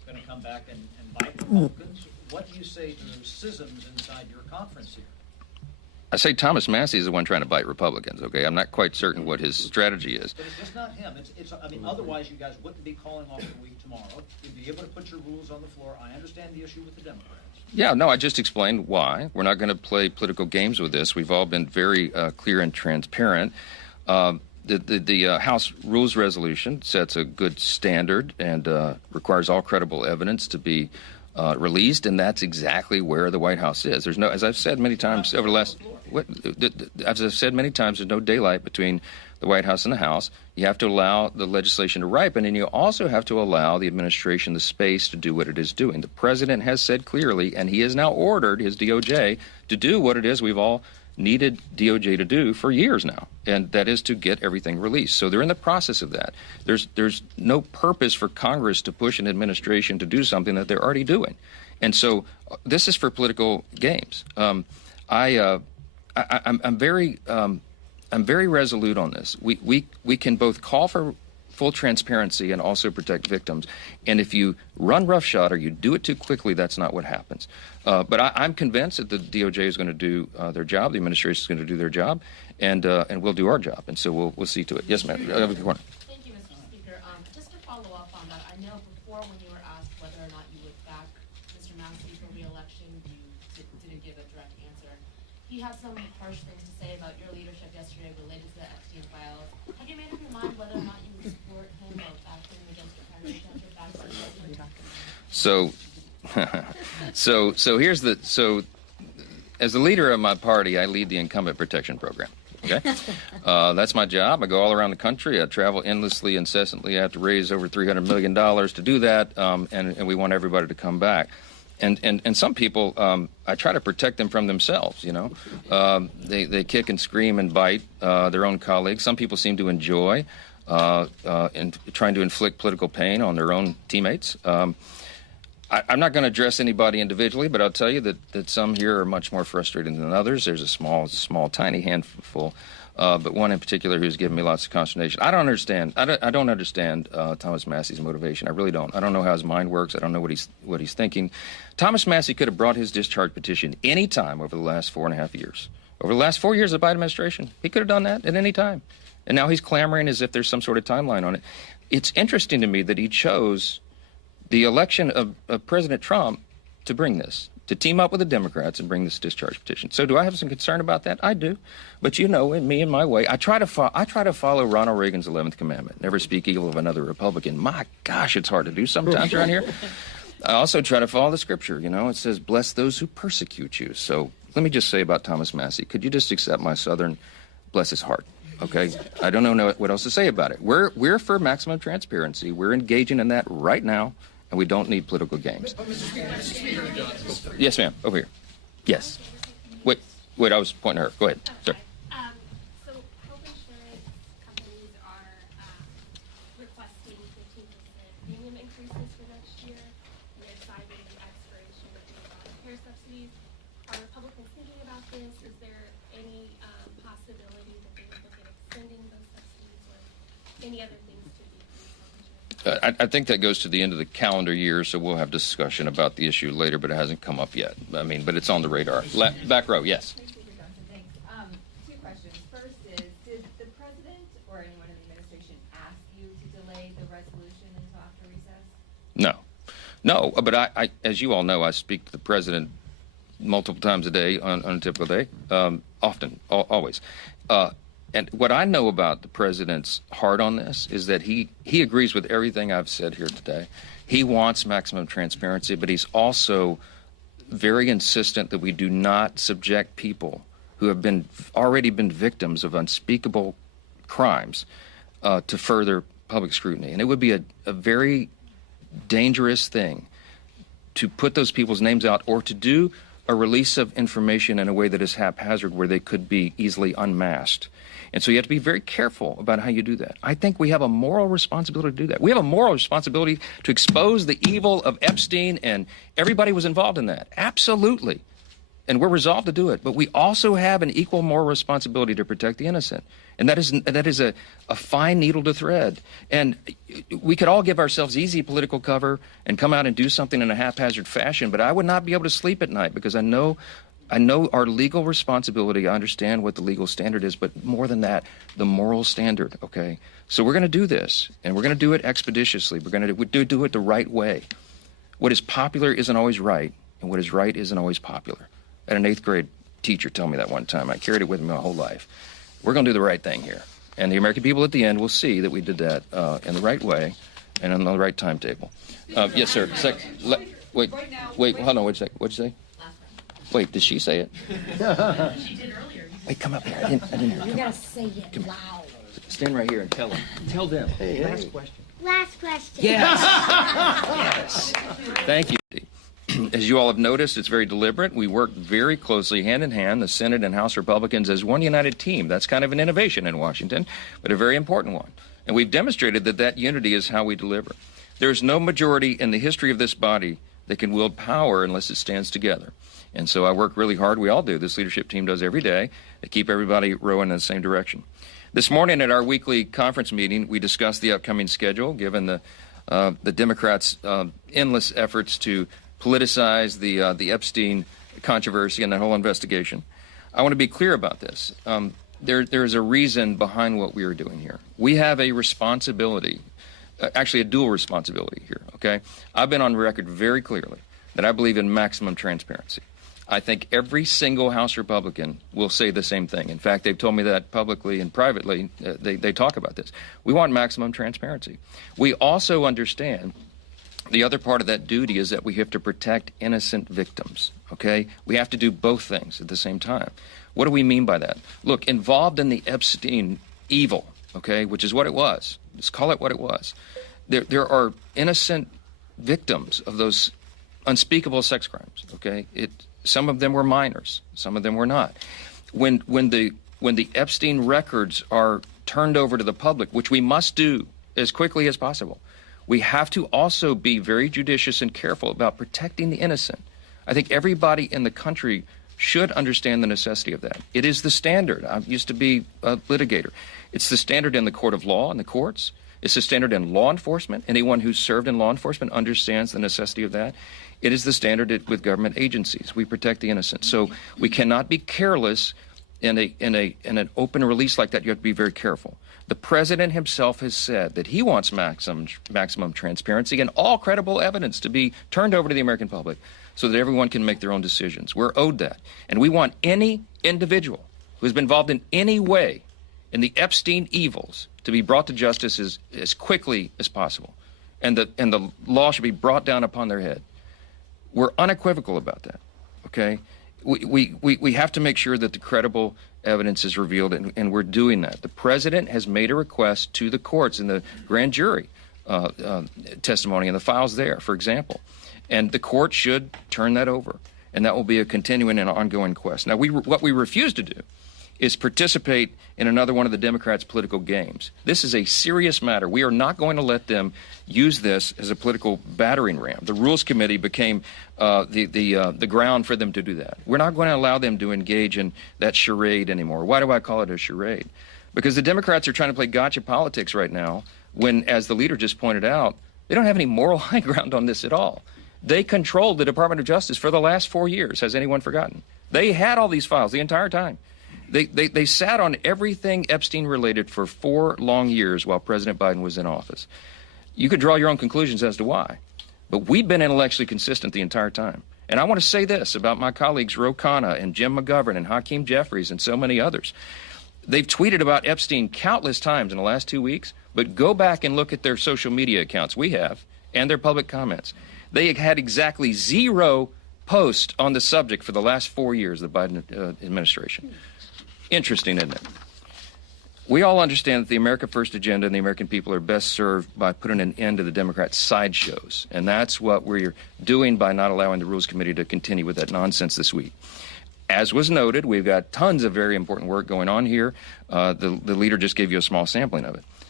going to come back and bite Republicans. What do you say to those schisms inside your conference here? I say Thomas Massey is the one trying to bite Republicans, okay? I'm not quite certain what his strategy is. But it's just not him. I mean, otherwise you guys wouldn't be calling off the week tomorrow. You'd be able to put your rules on the floor. I understand the issue with the Democrats. Yeah, no, I just explained why. We're not going to play political games with this. We've all been very clear and transparent. The House Rules Resolution sets a good standard and requires all credible evidence to be released, and that's exactly where the White House is. There's no, as I've said many times over the last, as I've said many times, there's no daylight between the White House and the House. You have to allow the legislation to ripen, and you also have to allow the administration the space to do what it is doing. The president has said clearly, and he has now ordered his DOJ to do what it is we've all needed DOJ to do for years now, and that is to get everything released. So they're in the process of that. There's no purpose for Congress to push an administration to do something that they're already doing. And so this is for political games. I'm very resolute on this. We can both call for full transparency and also protect victims. And if you run roughshod or you do it too quickly, that's not what happens. But I'm convinced that the DOJ is going to do their job, the administration is going to do their job, and we'll do our job. And so we'll see to it. Yes, ma'am. Thank you, Mr. Speaker. Just to follow up on that, I know before when you were asked whether or not you would back Mr. Massey for re-election, you didn't give a direct answer. He had some harsh things to say about your leadership yesterday related to the Epstein files. Have you made up your mind whether or not you would support him or back him against your primary candidate back to So as the leader of my party, I lead the incumbent protection program. Okay, that's my job. I go all around the country. I travel endlessly, incessantly. I have to raise over $300 million to do that, and we want everybody to come back. And some people, I try to protect them from themselves. You know, they kick and scream and bite their own colleagues. Some people seem to enjoy trying to inflict political pain on their own teammates. I'm not going to address anybody individually, but I'll tell you that some here are much more frustrated than others. There's a small, tiny handful, but one in particular who's given me lots of consternation. I don't understand Thomas Massey's motivation. I really don't. I don't know how his mind works. I don't know what he's thinking. Thomas Massey could have brought his discharge petition any time over the last 4.5 years. Over the last 4 years of the Biden administration, he could have done that at any time. And now he's clamoring as if there's some sort of timeline on it. It's interesting to me that he chose the election of President Trump to bring this, to team up with the Democrats and bring this discharge petition. So do I have some concern about that? I do. But you know, in me and my way, I try to follow Ronald Reagan's 11th commandment, never speak evil of another Republican. My gosh, it's hard to do sometimes around here. I also try to follow the scripture. You know, it says, bless those who persecute you. So let me just say about Thomas Massey, could you just accept my Southern, bless his heart? Okay, I don't know what else to say about it. We're for maximum transparency. We're engaging in that right now. And we don't need political games. Mr. Speaker. Yes, ma'am. Over here. Yes. Wait, I was pointing at her. Go ahead. Sir. So health insurance companies are requesting 15% premium increases for next year. And they're citing the expiration of the care subsidies. Are Republicans thinking about this? Is there any possibility that they would look at extending those subsidies or any other things to decrease health insurance? I think that goes to the end of the calendar year, so we'll have discussion about the issue later, but it hasn't come up yet. I mean, but it's on the radar. Back row, yes. Thanks. Two questions. First is, did the president or anyone in the administration ask you to delay the resolution until after recess? No, but I, as you all know, I speak to the president multiple times a day on a typical day, often, always. And what I know about the president's heart on this is that he agrees with everything I've said here today. He wants maximum transparency, but he's also very insistent that we do not subject people who have already been victims of unspeakable crimes to further public scrutiny. And it would be a very dangerous thing to put those people's names out or to do a release of information in a way that is haphazard where they could be easily unmasked. And so you have to be very careful about how you do that. I think we have a moral responsibility to do that. We have a moral responsibility to expose the evil of Epstein, and everybody was involved in that. Absolutely. and we're resolved to do it. But we also have an equal moral responsibility to protect the innocent. And that is a fine needle to thread. And we could all give ourselves easy political cover and come out and do something in a haphazard fashion, but I would not be able to sleep at night because I know our legal responsibility. I understand what the legal standard is, but more than that, the moral standard, okay? So we're going to do this, and we're going to do it expeditiously. We're going to do it the right way. What is popular isn't always right, and what is right isn't always popular. I had an 8th grade teacher tell me that one time. I carried it with me my whole life. We're going to do the right thing here. And the American people at the end will see that we did that in the right way and on the right timetable. Yes, sir. Wait, hold on, wait a second. What'd you say? Wait, did she say it? She did earlier. Wait, come up here. I didn't hear. You gotta say it loud. Stand right here and tell them. Tell them. Last question. Last question. Yes. Yes. Thank you. As you all have noticed, it's very deliberate. We work very closely hand in hand, the Senate and House Republicans, as one united team. That's kind of an innovation in Washington, but a very important one. And we've demonstrated that that unity is how we deliver. There's no majority in the history of this body that can wield power unless it stands together. And so I work really hard. We all do. This leadership team does every day to keep everybody rowing in the same direction. This morning at our weekly conference meeting, we discussed the upcoming schedule, given the Democrats' endless efforts to politicize the Epstein controversy and the whole investigation. I want to be clear about this. There's a reason behind what we are doing here. We have a responsibility, actually a dual responsibility here, okay? I've been on record very clearly that I believe in maximum transparency. I think every single House Republican will say the same thing. In fact, they've told me that publicly and privately. They talk about this. We want maximum transparency. We also understand the other part of that duty is that we have to protect innocent victims, okay? We have to do both things at the same time. What do we mean by that? Look, involved in the Epstein evil, okay, which is what it was. Let's call it what it was. There are innocent victims of those unspeakable sex crimes, okay? Some of them were minors. Some of them were not. When the Epstein records are turned over to the public, which we must do as quickly as possible, we have to also be very judicious and careful about protecting the innocent. I think everybody in the country should understand the necessity of that. It is the standard. I used to be a litigator. It's the standard in the court of law and the courts. It's the standard in law enforcement. Anyone who's served in law enforcement understands the necessity of that. It is the standard with government agencies. We protect the innocent. So we cannot be careless in an open release like that. You have to be very careful. The president himself has said that he wants maximum transparency and all credible evidence to be turned over to the American public so that everyone can make their own decisions. We're owed that. And we want any individual who has been involved in any way in the Epstein evils to be brought to justice as quickly as possible. And the law should be brought down upon their head. We're unequivocal about that, okay? We have to make sure that the credible evidence is revealed, and we're doing that. The president has made a request to the courts in the grand jury testimony and the files there, for example. And the court should turn that over, and that will be a continuing and ongoing quest. Now, what we refuse to do is participate in another one of the Democrats' political games. This is a serious matter. We are not going to let them use this as a political battering ram. The Rules Committee became the ground for them to do that. We're not going to allow them to engage in that charade anymore. Why do I call it a charade? Because the Democrats are trying to play gotcha politics right now when, as the leader just pointed out, they don't have any moral high ground on this at all. They controlled the Department of Justice for the last 4 years. Has anyone forgotten? They had all these files the entire time. They sat on everything Epstein related for 4 long years while President Biden was in office. You could draw your own conclusions as to why, but we've been intellectually consistent the entire time. And I want to say this about my colleagues Ro Khanna and Jim McGovern and Hakeem Jeffries and so many others. They've tweeted about Epstein countless times in the last 2 weeks, but go back and look at their social media accounts, we have, and their public comments. They had exactly 0 posts on the subject for the last 4 years of the Biden administration. Interesting, isn't it? We all understand that the America First agenda and the American people are best served by putting an end to the Democrats' sideshows. And that's what we're doing by not allowing the Rules Committee to continue with that nonsense this week. As was noted, we've got tons of very important work going on here. The leader just gave you a small sampling of it.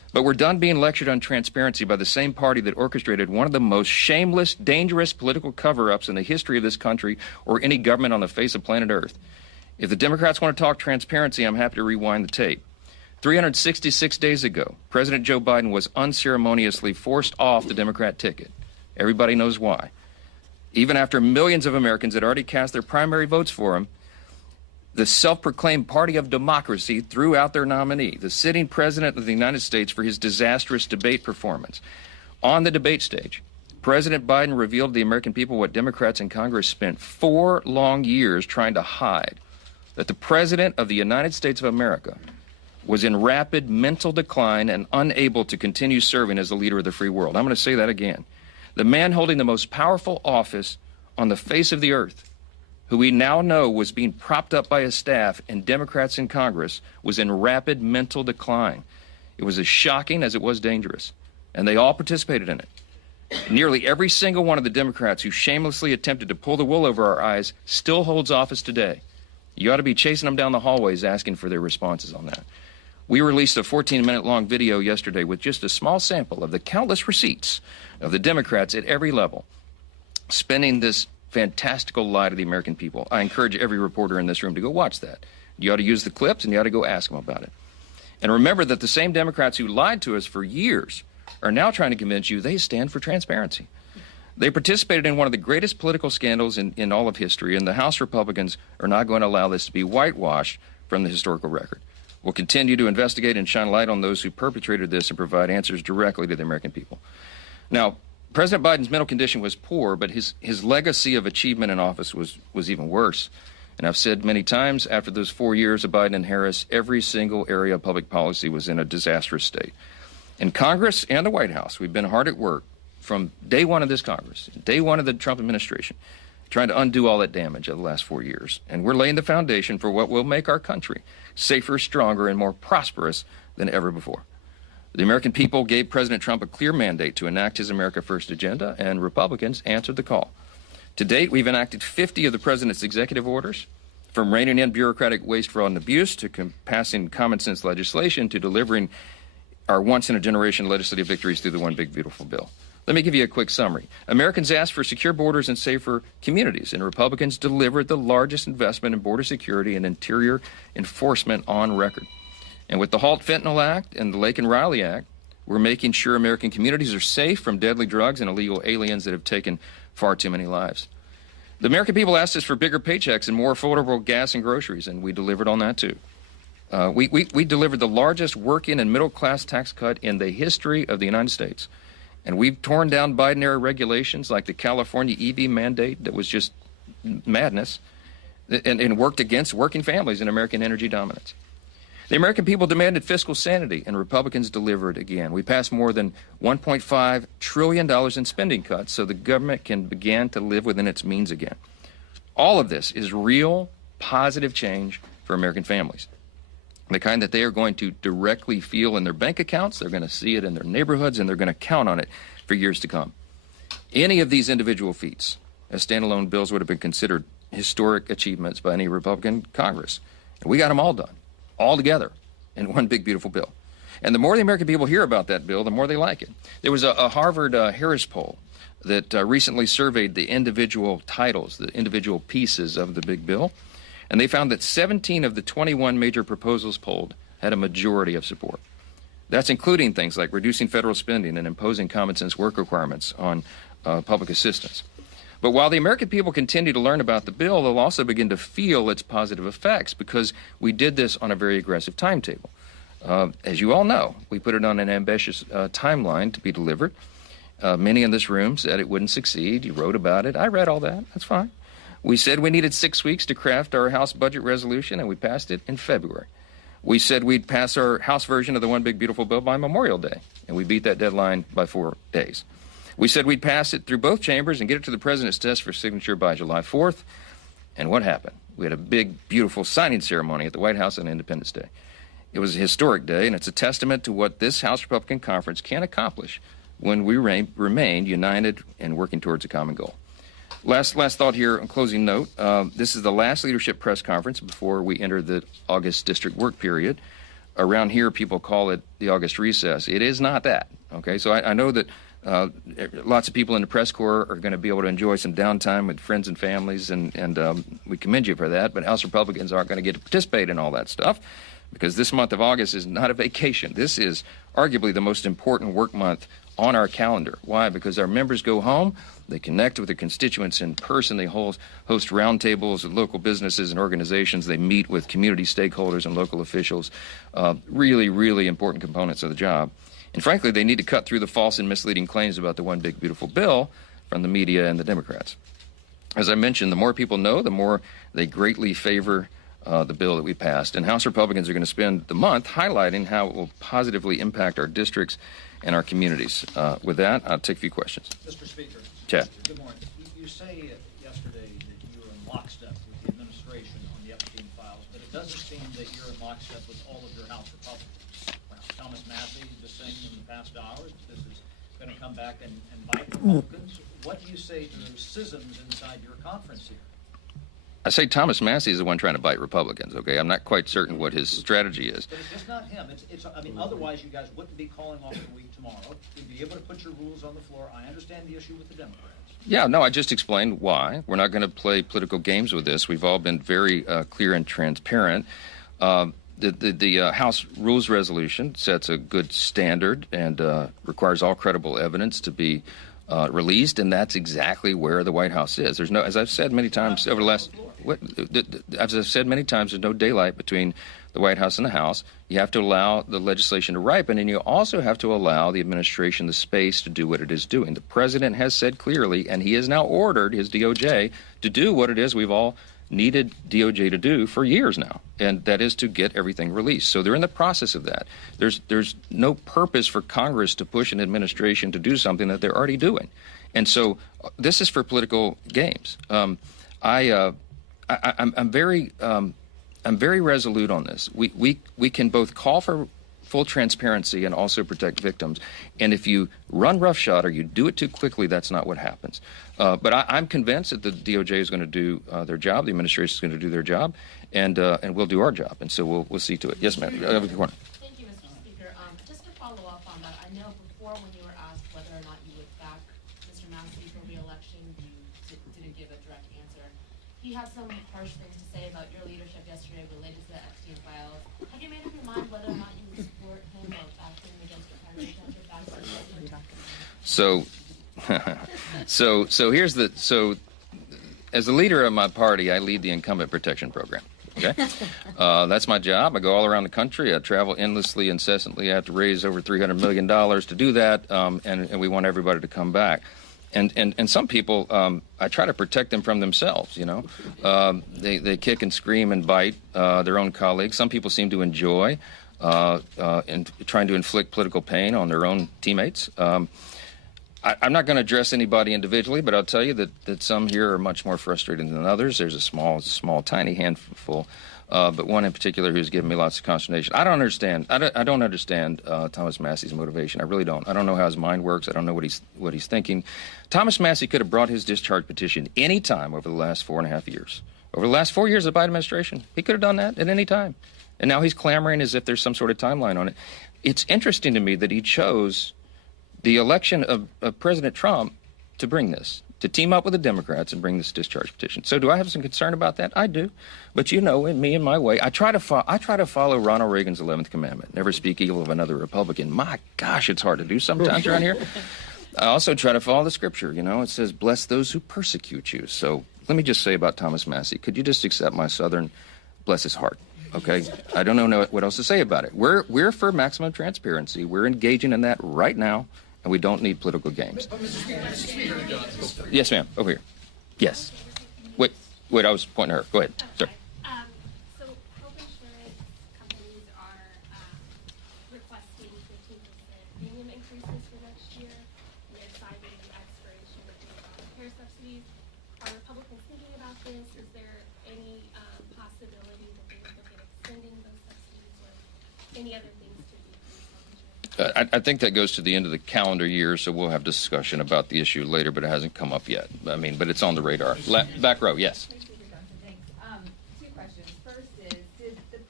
But we're done being lectured on transparency by the same party that orchestrated one of the most shameless, dangerous political cover-ups in the history of this country or any government on the face of planet Earth. If the Democrats want to talk transparency, I'm happy to rewind the tape. 366 days ago, President Joe Biden was unceremoniously forced off the Democrat ticket. Everybody knows why. Even after millions of Americans had already cast their primary votes for him, the self-proclaimed party of democracy threw out their nominee, the sitting president of the United States, for his disastrous debate performance. On the debate stage, President Biden revealed to the American people what Democrats in Congress spent 4 long years trying to hide, that the President of the United States of America was in rapid mental decline and unable to continue serving as the leader of the free world. I'm going to say that again. The man holding the most powerful office on the face of the earth, who we now know was being propped up by his staff and Democrats in Congress, was in rapid mental decline. It was as shocking as it was dangerous, and they all participated in it. Nearly every single one of the Democrats who shamelessly attempted to pull the wool over our eyes still holds office today. You ought to be chasing them down the hallways asking for their responses on that. We released a 14-minute-long video yesterday with just a small sample of the countless receipts of the Democrats at every level spinning this fantastical lie to the American people. I encourage every reporter in this room to go watch that. You ought to use the clips, and you ought to go ask them about it. And remember that the same Democrats who lied to us for years are now trying to convince you they stand for transparency. They participated in one of the greatest political scandals in all of history, and the House Republicans are not going to allow this to be whitewashed from the historical record. We'll continue to investigate and shine light on those who perpetrated this and provide answers directly to the American people. Now, President Biden's mental condition was poor, but his legacy of achievement in office was even worse. And I've said many times, after those 4 years of Biden and Harris, every single area of public policy was in a disastrous state. In Congress and the White House, we've been hard at work from day one of this Congress, day one of the Trump administration, trying to undo all that damage of the last 4 years. And we're laying the foundation for what will make our country safer, stronger, and more prosperous than ever before. The American people gave President Trump a clear mandate to enact his America First agenda, and Republicans answered the call. To date, we've enacted 50 of the president's executive orders, from reining in bureaucratic waste, fraud, and abuse, to passing common sense legislation, to delivering our once-in-a-generation legislative victories through the One Big Beautiful Bill. Let me give you a quick summary. Americans asked for secure borders and safer communities, and Republicans delivered the largest investment in border security and interior enforcement on record. And with the Halt Fentanyl Act and the Lake and Riley Act, we're making sure American communities are safe from deadly drugs and illegal aliens that have taken far too many lives. The American people asked us for bigger paychecks and more affordable gas and groceries, and we delivered on that too. We delivered the largest working and middle-class tax cut in the history of the United States. And we've torn down Biden-era regulations like the California EV mandate that was just madness, and worked against working families and American energy dominance. The American people demanded fiscal sanity, and Republicans delivered again. We passed more than $1.5 trillion in spending cuts so the government can begin to live within its means again. All of this is real, positive change for American families. The kind that they are going to directly feel in their bank accounts, they're going to see it in their neighborhoods, and they're going to count on it for years to come. Any of these individual feats as standalone bills would have been considered historic achievements by any Republican Congress. And we got them all done, all together, in one big, beautiful bill. And the more the American people hear about that bill, the more they like it. There was a Harvard Harris poll that recently surveyed the individual titles, the individual pieces of the big bill. And they found that 17 of the 21 major proposals polled had a majority of support. That's including things like reducing federal spending and imposing common sense work requirements on public assistance. But while the American people continue to learn about the bill, they'll also begin to feel its positive effects because we did this on a very aggressive timetable. As you all know, we put it on an ambitious timeline to be delivered. Many in this room said it wouldn't succeed. You wrote about it. I read all that. That's fine. We said we needed 6 weeks to craft our House budget resolution, and we passed it in February. We said we'd pass our House version of the One Big Beautiful Bill by Memorial Day, and we beat that deadline by 4 days. We said we'd pass it through both chambers and get it to the President's desk for signature by July 4th. And what happened? We had a big, beautiful signing ceremony at the White House on Independence Day. It was a historic day, and it's a testament to what this House Republican Conference can accomplish when we remain united and working towards a common goal. Last thought here, on closing note. This is the last leadership press conference before we enter the August district work period. around here people call it the August recess. It is not that. Okay, so I know that lots of people in the press corps are going to be able to enjoy some downtime with friends and families, and we commend you for that. But House Republicans aren't going to get to participate in all that stuff, because this month of August is not a vacation. This is arguably the most important work month on our calendar. Why? Because our members go home, they connect with their constituents in person, they host roundtables with local businesses and organizations, they meet with community stakeholders and local officials, really, really important components of the job. And frankly, they need to cut through the false and misleading claims about the one big beautiful bill from the media and the Democrats. As I mentioned, the more people know, the more they greatly favor the bill that we passed. And House Republicans are going to spend the month highlighting how it will positively impact our districts and our communities. With that, I'll take a few questions. Mr. Speaker. Chad. Good morning. You say yesterday that you were in lockstep with the administration on the Epstein files, but it doesn't seem that you're in lockstep with all of your House Republicans. Thomas Massey just saying in the past hour that this is going to come back and bite Republicans. What do you say to those schisms inside your conference here? I say Thomas Massey is the one trying to bite Republicans, okay? I'm not quite certain what his strategy is. But it's just not him. I mean, otherwise you guys wouldn't be calling off the week tomorrow. You'd be able to put your rules on the floor. I understand the issue with the Democrats. Yeah, no, I just explained why. We're not going to play political games with this. We've all been very clear and transparent. The House Rules Resolution sets a good standard and requires all credible evidence to be released, and that's exactly where the White House is. There's no, as I've said many times over the last, as I've said many times, there's no daylight between the White House and the House. You have to allow the legislation to ripen, and you also have to allow the administration the space to do what it is doing. The president has said clearly, and he has now ordered his DOJ to do what it is we've all needed DOJ to do for years now, and that is to get everything released. So they're in the process of that. There's no purpose for Congress to push an administration to do something that they're already doing. And so this is for political games. I'm very resolute on this. We can both call for full transparency and also protect victims. And if you run roughshod or you do it too quickly, that's not what happens. But I'm convinced that the DOJ is going to do their job, the administration is going to do their job, and we'll do our job. And so we'll see to it. Yes, ma'am. Thank you, Mr. Speaker. Just to follow up on that, I know before when you were asked whether or not you would back Mr. Massey for re-election, you didn't give a direct answer. He had some harsh things to say about your leadership yesterday related to the Epstein files. Have you made up your mind whether or not you would support him or back him against your primary candidate back to So as the leader of my party, I lead the incumbent protection program. Okay, that's my job. I go all around the country. I travel endlessly, incessantly. I have to raise over $300 million to do that, and we want everybody to come back. And some people, I try to protect them from themselves. You know, they kick and scream and bite their own colleagues. Some people seem to enjoy trying to inflict political pain on their own teammates. I'm not going to address anybody individually, but I'll tell you that some here are much more frustrated than others. There's a small, tiny handful, but one in particular who's given me lots of consternation. I don't understand Thomas Massey's motivation. I really don't. I don't know how his mind works. I don't know what he's thinking. Thomas Massey could have brought his discharge petition any time over the last 4.5 years. Over the last 4 years of the Biden administration, he could have done that at any time. And now he's clamoring as if there's some sort of timeline on it. It's interesting to me that he chose the election of President Trump to bring this, to team up with the Democrats and bring this discharge petition. So do I have some concern about that? I do. But you know, in me and my way, I try to follow Ronald Reagan's 11th commandment, never speak evil of another Republican. My gosh, it's hard to do sometimes around here. I also try to follow the scripture. You know, it says, bless those who persecute you. So let me just say about Thomas Massey, could you just accept my Southern, bless his heart? Okay, I don't know what else to say about it. We're for maximum transparency. We're engaging in that right now, and we don't need political games. Yes, ma'am. Over here. Yes. Wait. I was pointing at her. Go ahead, sir. So health insurance companies are requesting 15% premium increases for next year. And they're citing the expiration of the care subsidies. Are Republicans thinking about this? Is there any possibility that they would look at extending those subsidies or any other things to decrease health insurance? I think that goes to the end of the calendar year, so we'll have discussion about the issue later, but it hasn't come up yet. But it's on the radar. Back row, yes. Thanks. Two questions. First is, did the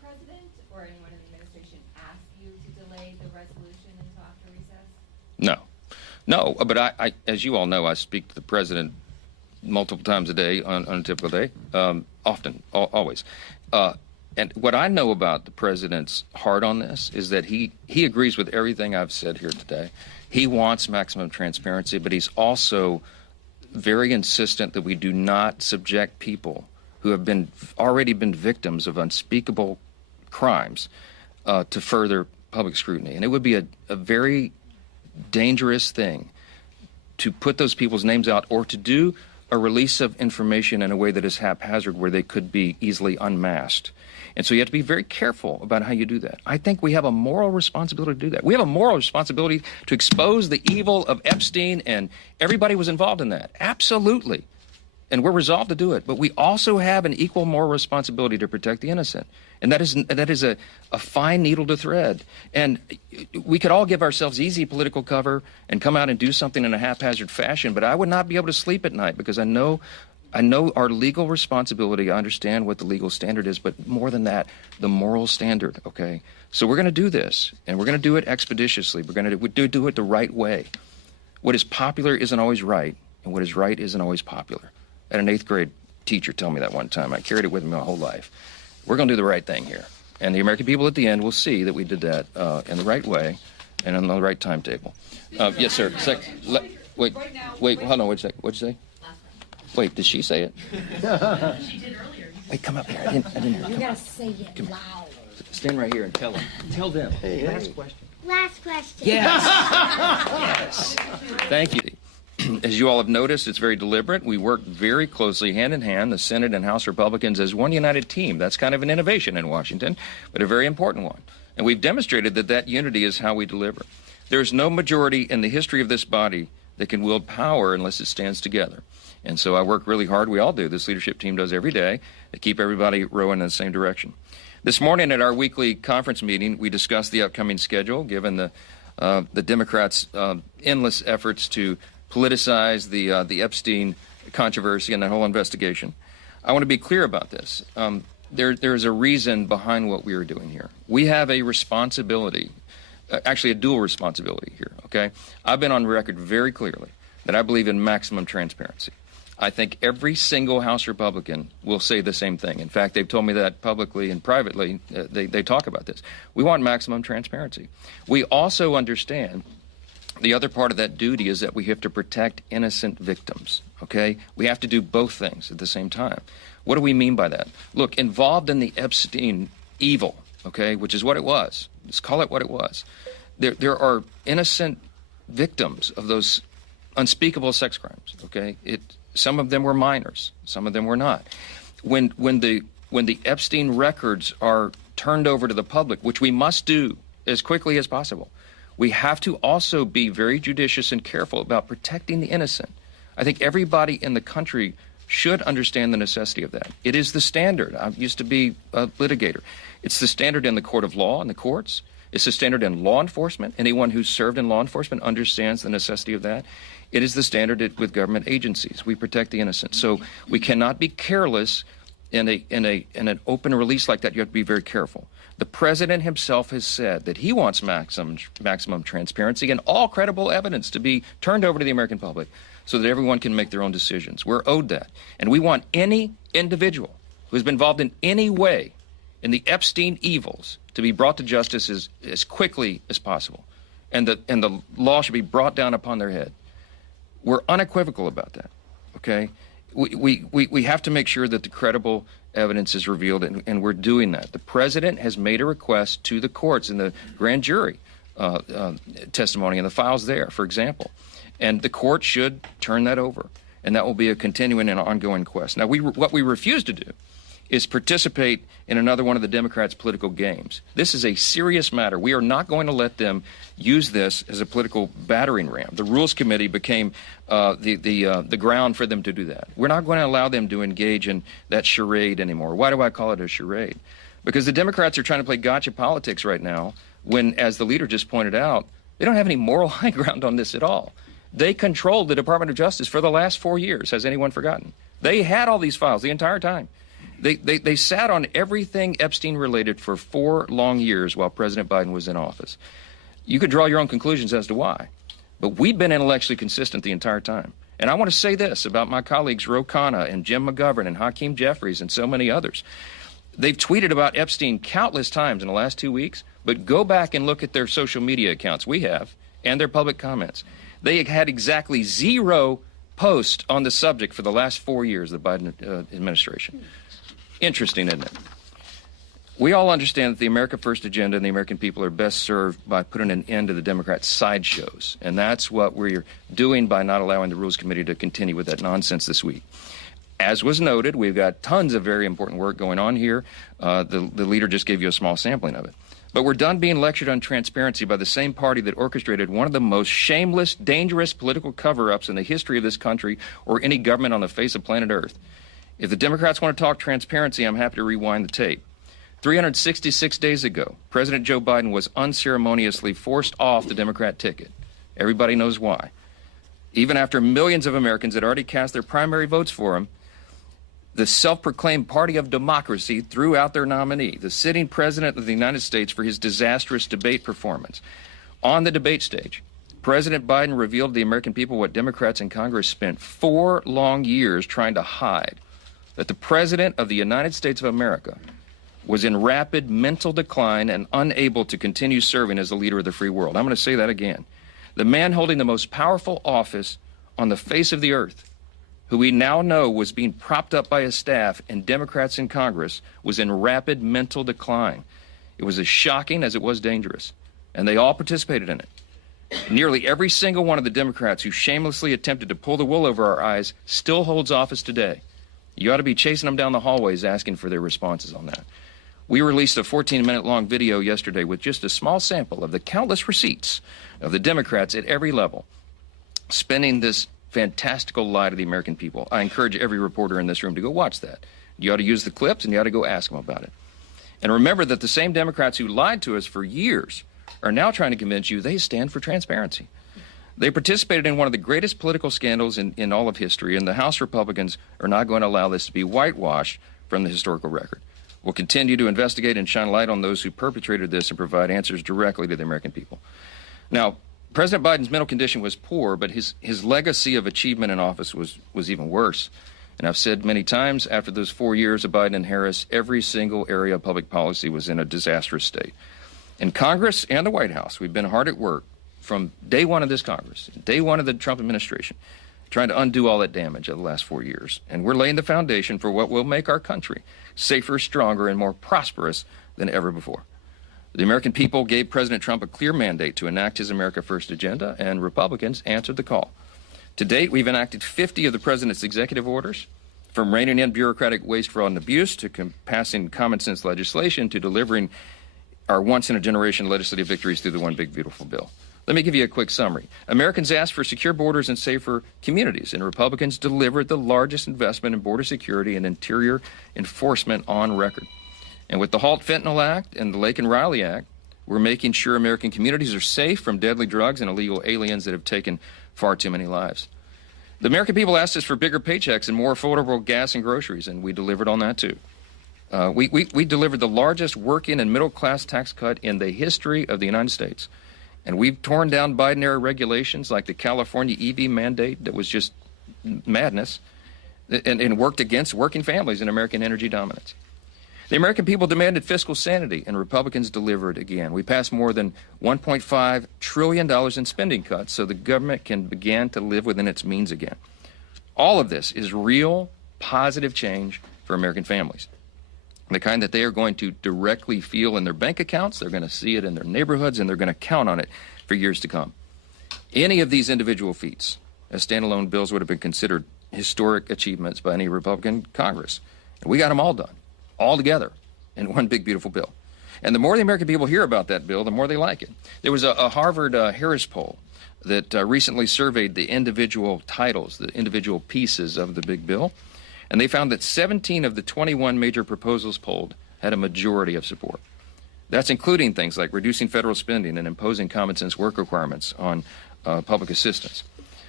president or anyone in the administration ask you to delay the resolution until after recess? No, but I, as you all know, I speak to the president multiple times a day on a typical day, often, always. And what I know about the president's heart on this is that he agrees with everything I've said here today. He wants maximum transparency, but he's also very insistent that we do not subject people who have already been victims of unspeakable crimes to further public scrutiny. And it would be a very dangerous thing to put those people's names out or to do a release of information in a way that is haphazard where they could be easily unmasked. And so you have to be very careful about how you do that. I think we have a moral responsibility to do that. We have a moral responsibility to expose the evil of Epstein, and everybody was involved in that. Absolutely. And we're resolved to do it. But we also have an equal moral responsibility to protect the innocent. And that is a fine needle to thread. And we could all give ourselves easy political cover and come out and do something in a haphazard fashion, but I would not be able to sleep at night because I know our legal responsibility. I understand what the legal standard is, but more than that, the moral standard, okay? So we're going to do this, and we're going to do it expeditiously. We're going to do it the right way. What is popular isn't always right, and what is right isn't always popular. I had an 8th grade teacher tell me that one time. I carried it with me my whole life. We're going to do the right thing here. And the American people at the end will see that we did that in the right way and on the right timetable. Yes, sir. Wait, hold on. Wait a second. What'd you say? Wait, did she say it? She did earlier. Wait, come up here. I didn't hear. You gotta say it loud. Stand right here and tell them. Tell them. Last question. Last question. Yes. Yes. Thank you. As you all have noticed, it's very deliberate. We work very closely, hand in hand, the Senate and House Republicans, as one united team. That's kind of an innovation in Washington, but a very important one. And we've demonstrated that unity is how we deliver. There's no majority in the history of this body that can wield power unless it stands together. And so I work really hard. We all do. This leadership team does every day to keep everybody rowing in the same direction. This morning at our weekly conference meeting, we discussed the upcoming schedule, given the Democrats' endless efforts to politicize the Epstein controversy and the whole investigation. I want to be clear about this. There's a reason behind what we are doing here. We have a responsibility, actually a dual responsibility here, okay? I've been on record very clearly that I believe in maximum transparency. I think every single House Republican will say the same thing. In fact, they've told me that publicly and privately. They talk about this. We want maximum transparency. We also understand the other part of that duty is that we have to protect innocent victims, okay? We have to do both things at the same time. What do we mean by that? Look, involved in the Epstein evil, okay, which is what it was. Let's call it what it was. There are innocent victims of those unspeakable sex crimes, okay? Some of them were minors. Some of them were not. When the Epstein records are turned over to the public, which we must do as quickly as possible, we have to also be very judicious and careful about protecting the innocent. I think everybody in the country should understand the necessity of that. It is the standard. I used to be a litigator. It's the standard in the court of law and the courts. It's the standard in law enforcement. Anyone who's served in law enforcement understands the necessity of that. It is the standard with government agencies. We protect the innocent. So we cannot be careless in an open release like that. You have to be very careful. The president himself has said that he wants maximum transparency and all credible evidence to be turned over to the American public so that everyone can make their own decisions. We're owed that. And we want any individual who has been involved in any way in the Epstein evils to be brought to justice as quickly as possible. And the law should be brought down upon their head. We're unequivocal about that, okay? We have to make sure that the credible evidence is revealed, and we're doing that. The president has made a request to the courts in the grand jury testimony and the files there, for example. And the court should turn that over, and that will be a continuing and ongoing quest. Now, what we refuse to do is participate in another one of the Democrats' political games. This is a serious matter. We are not going to let them use this as a political battering ram. The Rules Committee became the ground for them to do that. We're not going to allow them to engage in that charade anymore. Why do I call it a charade? Because the Democrats are trying to play gotcha politics right now when, as the leader just pointed out, they don't have any moral high ground on this at all. They controlled the Department of Justice for the last 4 years. Has anyone forgotten? They had all these files the entire time. They sat on everything Epstein-related for 4 long years while President Biden was in office. You could draw your own conclusions as to why. But we've been intellectually consistent the entire time. And I want to say this about my colleagues Ro Khanna and Jim McGovern and Hakeem Jeffries and so many others. They've tweeted about Epstein countless times in the last 2 weeks, but go back and look at their social media accounts, we have, and their public comments. They had exactly 0 posts on the subject for the last 4 years of the Biden administration. Interesting, isn't it? We all understand that the America First agenda and the American people are best served by putting an end to the Democrats' sideshows. And that's what we're doing by not allowing the Rules Committee to continue with that nonsense this week. As was noted, we've got tons of very important work going on here. The leader just gave you a small sampling of it. But we're done being lectured on transparency by the same party that orchestrated one of the most shameless, dangerous political cover-ups in the history of this country or any government on the face of planet Earth. If the Democrats want to talk transparency, I'm happy to rewind the tape. 366 days ago, President Joe Biden was unceremoniously forced off the Democrat ticket. Everybody knows why. Even after millions of Americans had already cast their primary votes for him, the self-proclaimed party of democracy threw out their nominee, the sitting president of the United States, for his disastrous debate performance. On the debate stage, President Biden revealed to the American people what Democrats in Congress spent 4 long years trying to hide, that the President of the United States of America was in rapid mental decline and unable to continue serving as the leader of the free world. I'm going to say that again. The man holding the most powerful office on the face of the earth, who we now know was being propped up by his staff and Democrats in Congress, was in rapid mental decline. It was as shocking as it was dangerous, and they all participated in it. Nearly every single one of the Democrats who shamelessly attempted to pull the wool over our eyes still holds office today. You ought to be chasing them down the hallways asking for their responses on that. We released a 14-minute-long video yesterday with just a small sample of the countless receipts of the Democrats at every level spinning this fantastical lie to the American people. I encourage every reporter in this room to go watch that. You ought to use the clips, and you ought to go ask them about it. And remember that the same Democrats who lied to us for years are now trying to convince you they stand for transparency. They participated in one of the greatest political scandals in all of history, and the House Republicans are not going to allow this to be whitewashed from the historical record. We'll continue to investigate and shine light on those who perpetrated this and provide answers directly to the American people. Now, President Biden's mental condition was poor, but his legacy of achievement in office was even worse. And I've said many times, after those 4 years of Biden and Harris, every single area of public policy was in a disastrous state. In Congress and the White House, we've been hard at work from day one of this Congress, day one of the Trump administration, trying to undo all that damage of the last 4 years. And we're laying the foundation for what will make our country safer, stronger, and more prosperous than ever before. The American people gave President Trump a clear mandate to enact his America First agenda, and Republicans answered the call. To date, we've enacted 50 of the president's executive orders, from reining in bureaucratic waste, fraud, and abuse, to passing common sense legislation, to delivering our once-in-a-generation legislative victories through the One Big Beautiful Bill. Let me give you a quick summary. Americans asked for secure borders and safer communities, and Republicans delivered the largest investment in border security and interior enforcement on record. And with the Halt Fentanyl Act and the Lake and Riley Act, we're making sure American communities are safe from deadly drugs and illegal aliens that have taken far too many lives. The American people asked us for bigger paychecks and more affordable gas and groceries, and we delivered on that too. We delivered the largest working and middle-class tax cut in the history of the United States. And we've torn down Biden-era regulations like the California EV mandate that was just madness, and worked against working families and American energy dominance. The American people demanded fiscal sanity, and Republicans delivered again. We passed more than $1.5 trillion in spending cuts so the government can begin to live within its means again. All of this is real, positive change for American families. The kind that they are going to directly feel in their bank accounts, they're going to see it in their neighborhoods, and they're going to count on it for years to come. Any of these individual feats as standalone bills would have been considered historic achievements by any Republican Congress. And we got them all done, all together, in one big, beautiful bill. And the more the American people hear about that bill, the more they like it. There was a Harvard Harris poll that recently surveyed the individual titles, the individual pieces of the big bill. And they found that 17 of the 21 major proposals polled had a majority of support. That's including things like reducing federal spending and imposing common sense work requirements on public assistance.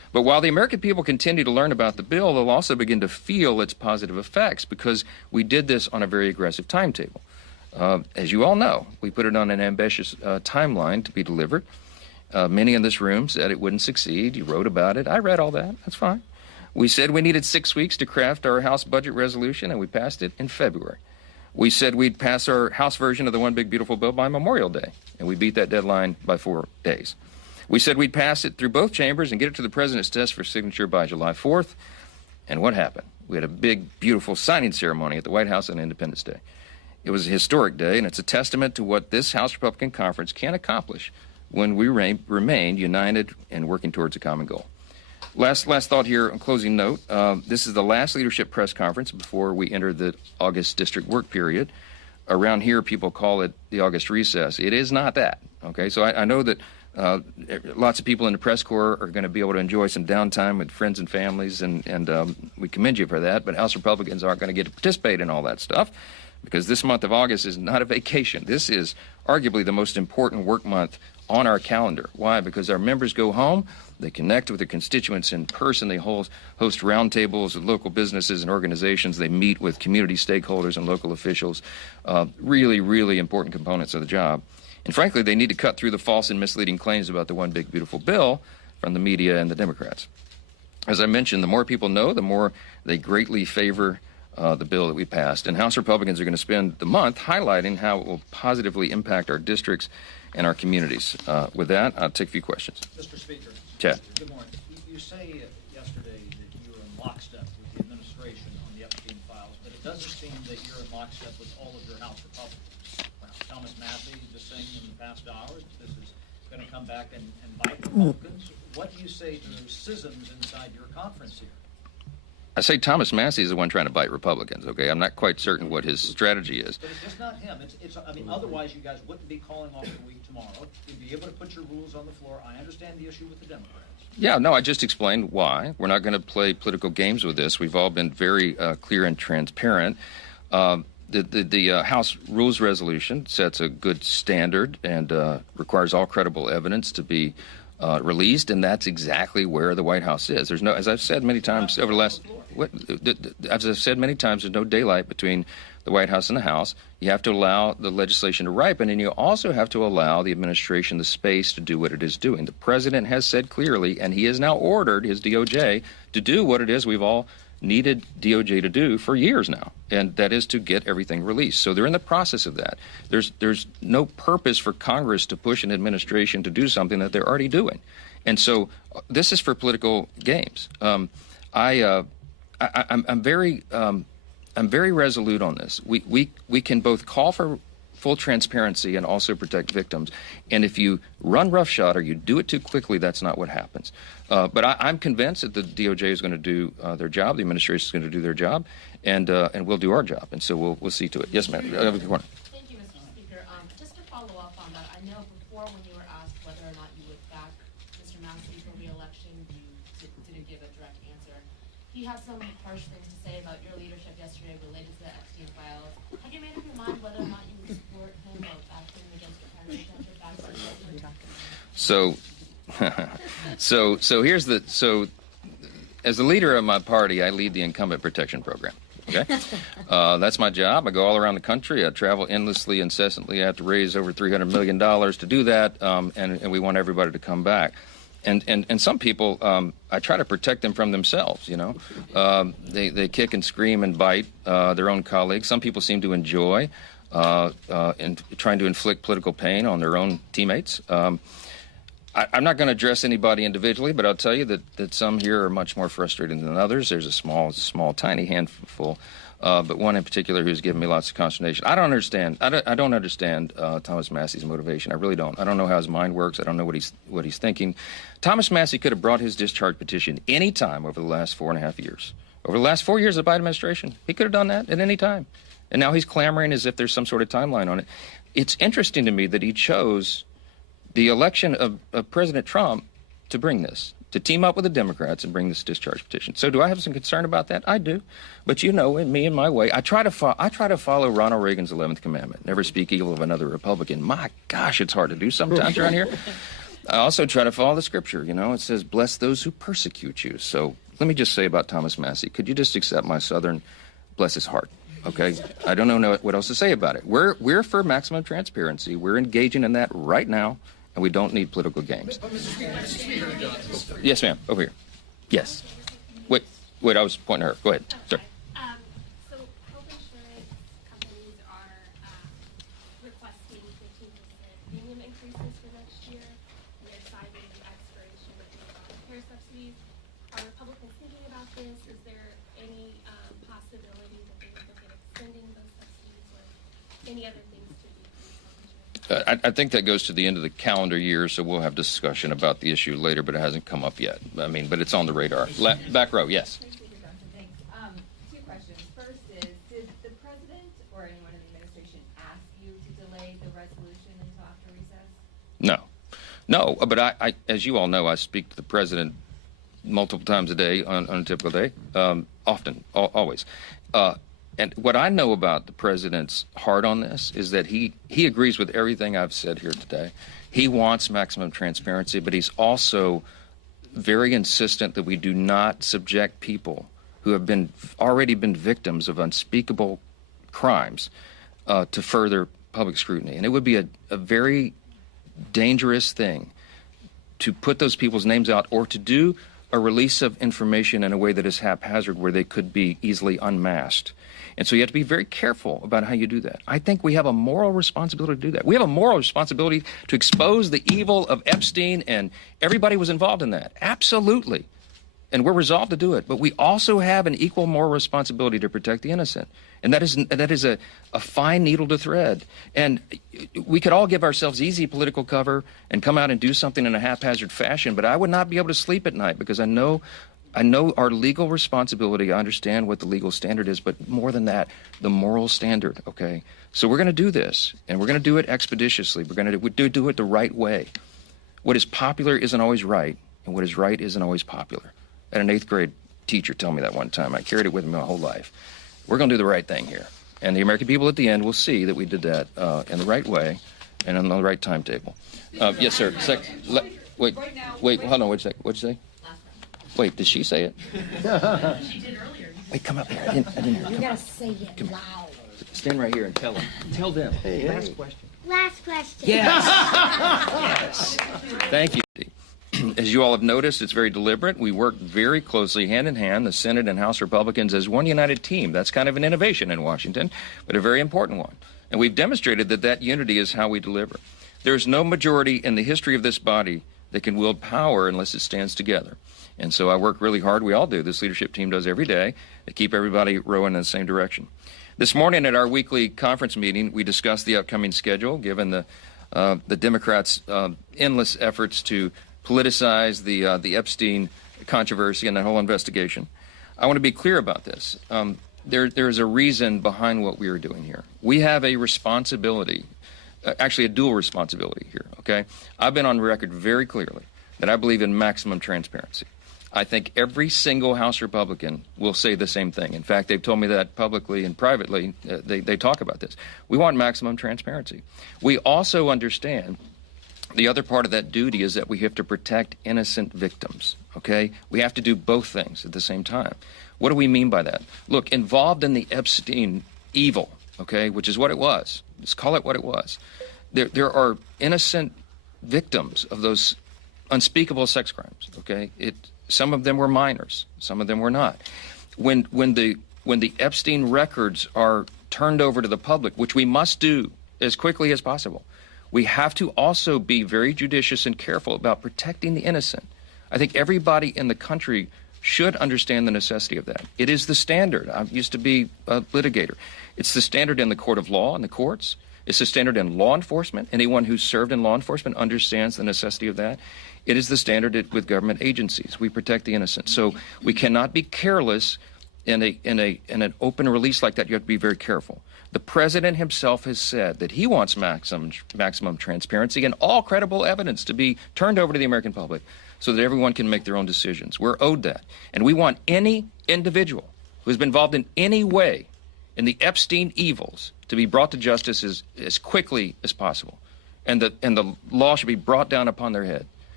But while the American people continue to learn about the bill, they'll also begin to feel its positive effects because we did this on a very aggressive timetable. As you all know, we put it on an ambitious timeline to be delivered. Many in this room said it wouldn't succeed. You wrote about it. I read all that. That's fine. We said we needed 6 weeks to craft our House budget resolution, and we passed it in February. We said we'd pass our House version of the One Big Beautiful Bill by Memorial Day, and we beat that deadline by 4 days. We said we'd pass it through both chambers and get it to the president's desk for signature by July 4th. And what happened? We had a big, beautiful signing ceremony at the White House on Independence Day. It was a historic day, and it's a testament to what this House Republican Conference can accomplish when we remain united and working towards a common goal. Last thought here, on closing note, this is the last leadership press conference before we enter the August district work period. Around here, people call it the August recess. It is not that, okay? So I know that lots of people in the press corps are going to be able to enjoy some downtime with friends and families, and we commend you for that, but House Republicans aren't going to get to participate in all that stuff because this month of August is not a vacation. This is arguably the most important work month on our calendar. Why? Because our members go home, they connect with their constituents in person, they host roundtables with local businesses and organizations, they meet with community stakeholders and local officials, really, really important components of the job. And frankly, they need to cut through the false and misleading claims about the One Big Beautiful Bill from the media and the Democrats. As I mentioned, the more people know, the more they greatly favor the bill that we passed. And House Republicans are going to spend the month highlighting how it will positively impact our districts and our communities. With that, I'll take a few questions. Mr. Speaker. Chad. Good morning. You say yesterday that you were in lockstep with the administration on the Epstein files, but it doesn't seem that you're in lockstep with all of your House Republicans. Thomas Massey just saying in the past hours that this is going to come back and bite Republicans. What do you say to those schisms inside your conference here? I say Thomas Massey is the one trying to bite Republicans, okay? I'm not quite certain what his strategy is. But it's just not him. I mean, otherwise you guys wouldn't be calling off the week tomorrow. You'd be able to put your rules on the floor. I understand the issue with the Democrats. Yeah, no, I just explained why. We're not going to play political games with this. We've all been very clear and transparent. The House Rules Resolution sets a good standard and requires all credible evidence to be released, and that's exactly where the White House is. There's no, as I've said many times over the last, as I've said many times, there's no daylight between the White House and the House. You have to allow the legislation to ripen, and you also have to allow the administration the space to do what it is doing. The president has said clearly, and he has now ordered his DOJ to do what it is we've all needed DOJ to do for years now, and that is to get everything released. So they're in the process of that. There's no purpose for Congress to push an administration to do something that they're already doing. And so this is for political games. I'm very resolute on this. We can both call for full transparency and also protect victims. And if you run roughshod or you do it too quickly, that's not what happens. But I'm convinced that the DOJ is going to do their job, the administration is going to do their job, and we'll do our job. And so we'll see to it. Yes, ma'am. Thank you, Mr. Speaker. Just to follow up on that, I know before when you were asked whether or not you would back Mr. Massey for re-election, you didn't give a direct answer. He had some harsh things to say about your leadership yesterday related to the Epstein files. Have you made up your mind whether or not you would support him or back him against your parents after back So as the leader of my party, I lead the incumbent protection program. Okay, that's my job. I go all around the country. I travel endlessly, incessantly. I have to raise over $300 million to do that, and we want everybody to come back. And some people, I try to protect them from themselves, you know. They kick and scream and bite their own colleagues. Some people seem to enjoy trying to inflict political pain on their own teammates. I'm not going to address anybody individually, but I'll tell you that some here are much more frustrated than others. There's a small, tiny handful, but one in particular who's given me lots of consternation. I don't understand Thomas Massey's motivation. I really don't. I don't know how his mind works. I don't know what he's thinking. Thomas Massey could have brought his discharge petition any time over the last 4.5 years. Over the last 4 years of the Biden administration, he could have done that at any time. And now he's clamoring as if there's some sort of timeline on it. It's interesting to me that he chose the election of President Trump to bring this, to team up with the Democrats and bring this discharge petition. So do I have some concern about that? I do. But you know, in me and my way, I try to follow Ronald Reagan's 11th commandment, never speak evil of another Republican. My gosh, it's hard to do sometimes around here. I also try to follow the scripture. You know, it says, bless those who persecute you. So let me just say about Thomas Massey, could you just accept my Southern, bless his heart, okay? I don't know what else to say about it. We're for maximum transparency. We're engaging in that right now, and we don't need political games. Yes, ma'am, over here. Yes. Wait, I was pointing at her. Go ahead, sir. So health insurance companies are requesting 15% premium increases for next year. And they're citing the expiration of the care subsidies. Are Republicans thinking about this? Is there any possibility that they would look at extending those subsidies or any other things to decrease health insurance? I think that goes to the end of the calendar year, so we'll have discussion about the issue later, but it hasn't come up yet. I mean, but it's on the radar. Back row, yes. Thanks. Two questions. First is, did the president or anyone in the administration ask you to delay the resolution until after recess? No, but I, as you all know, I speak to the president multiple times a day on a typical day, often, always. And what I know about the president's heart on this is that he agrees with everything I've said here today. He wants maximum transparency, but he's also very insistent that we do not subject people who have already been victims of unspeakable crimes to further public scrutiny. And it would be a very dangerous thing to put those people's names out or to do a release of information in a way that is haphazard where they could be easily unmasked. And so you have to be very careful about how you do that. I think we have a moral responsibility to do that. We have a moral responsibility to expose the evil of Epstein, and everybody was involved in that. Absolutely. And we're resolved to do it. But we also have an equal moral responsibility to protect the innocent. And that is a fine needle to thread. And we could all give ourselves easy political cover and come out and do something in a haphazard fashion, but I would not be able to sleep at night because I know our legal responsibility. I understand what the legal standard is, but more than that, the moral standard, okay? So we're going to do this, and we're going to do it expeditiously. We're going to do it the right way. What is popular isn't always right, and what is right isn't always popular. I had an 8th grade teacher tell me that one time. I carried it with me my whole life. We're going to do the right thing here. And the American people at the end will see that we did that in the right way and on the right timetable. Yes, sir. Wait, hold on. Wait a second. What'd you say? Wait, did she say it? She did earlier. Wait, come up here. I didn't hear. You gotta say it loud. Stand right here and tell them. Tell them. Last question. Last question. Yes. Yes. Thank you. As you all have noticed, it's very deliberate. We work very closely hand in hand, the Senate and House Republicans, as one united team. That's kind of an innovation in Washington, but a very important one. And we've demonstrated that unity is how we deliver. There's no majority in the history of this body that can wield power unless it stands together. And so I work really hard. We all do. This leadership team does every day to keep everybody rowing in the same direction. This morning at our weekly conference meeting, we discussed the upcoming schedule, given the Democrats' endless efforts to politicize the Epstein controversy and that whole investigation. I want to be clear about this. There's a reason behind what we are doing here. We have a responsibility, actually a dual responsibility here, okay? I've been on record very clearly that I believe in maximum transparency. I think every single House Republican will say the same thing. In fact, they've told me that publicly and privately. They talk about this. We want maximum transparency. We also understand the other part of that duty is that we have to protect innocent victims, okay? We have to do both things at the same time. What do we mean by that? Look, involved in the Epstein evil, okay, which is what it was. Let's call it what it was. There are innocent victims of those unspeakable sex crimes, okay? Some of them were minors, some of them were not. When the Epstein records are turned over to the public, which we must do as quickly as possible, we have to also be very judicious and careful about protecting the innocent. I think everybody in the country should understand the necessity of that. It is the standard. I used to be a litigator. It's the standard in the court of law and the courts. It's the standard in law enforcement. Anyone who's served in law enforcement understands the necessity of that. It is the standard with government agencies. We protect the innocent. So we cannot be careless in an open release like that. You have to be very careful. The president himself has said that he wants maximum transparency and all credible evidence to be turned over to the American public so that everyone can make their own decisions. We're owed that. And we want any individual who has been involved in any way in the Epstein evils to be brought to justice as quickly as possible. And the law should be brought down upon their head.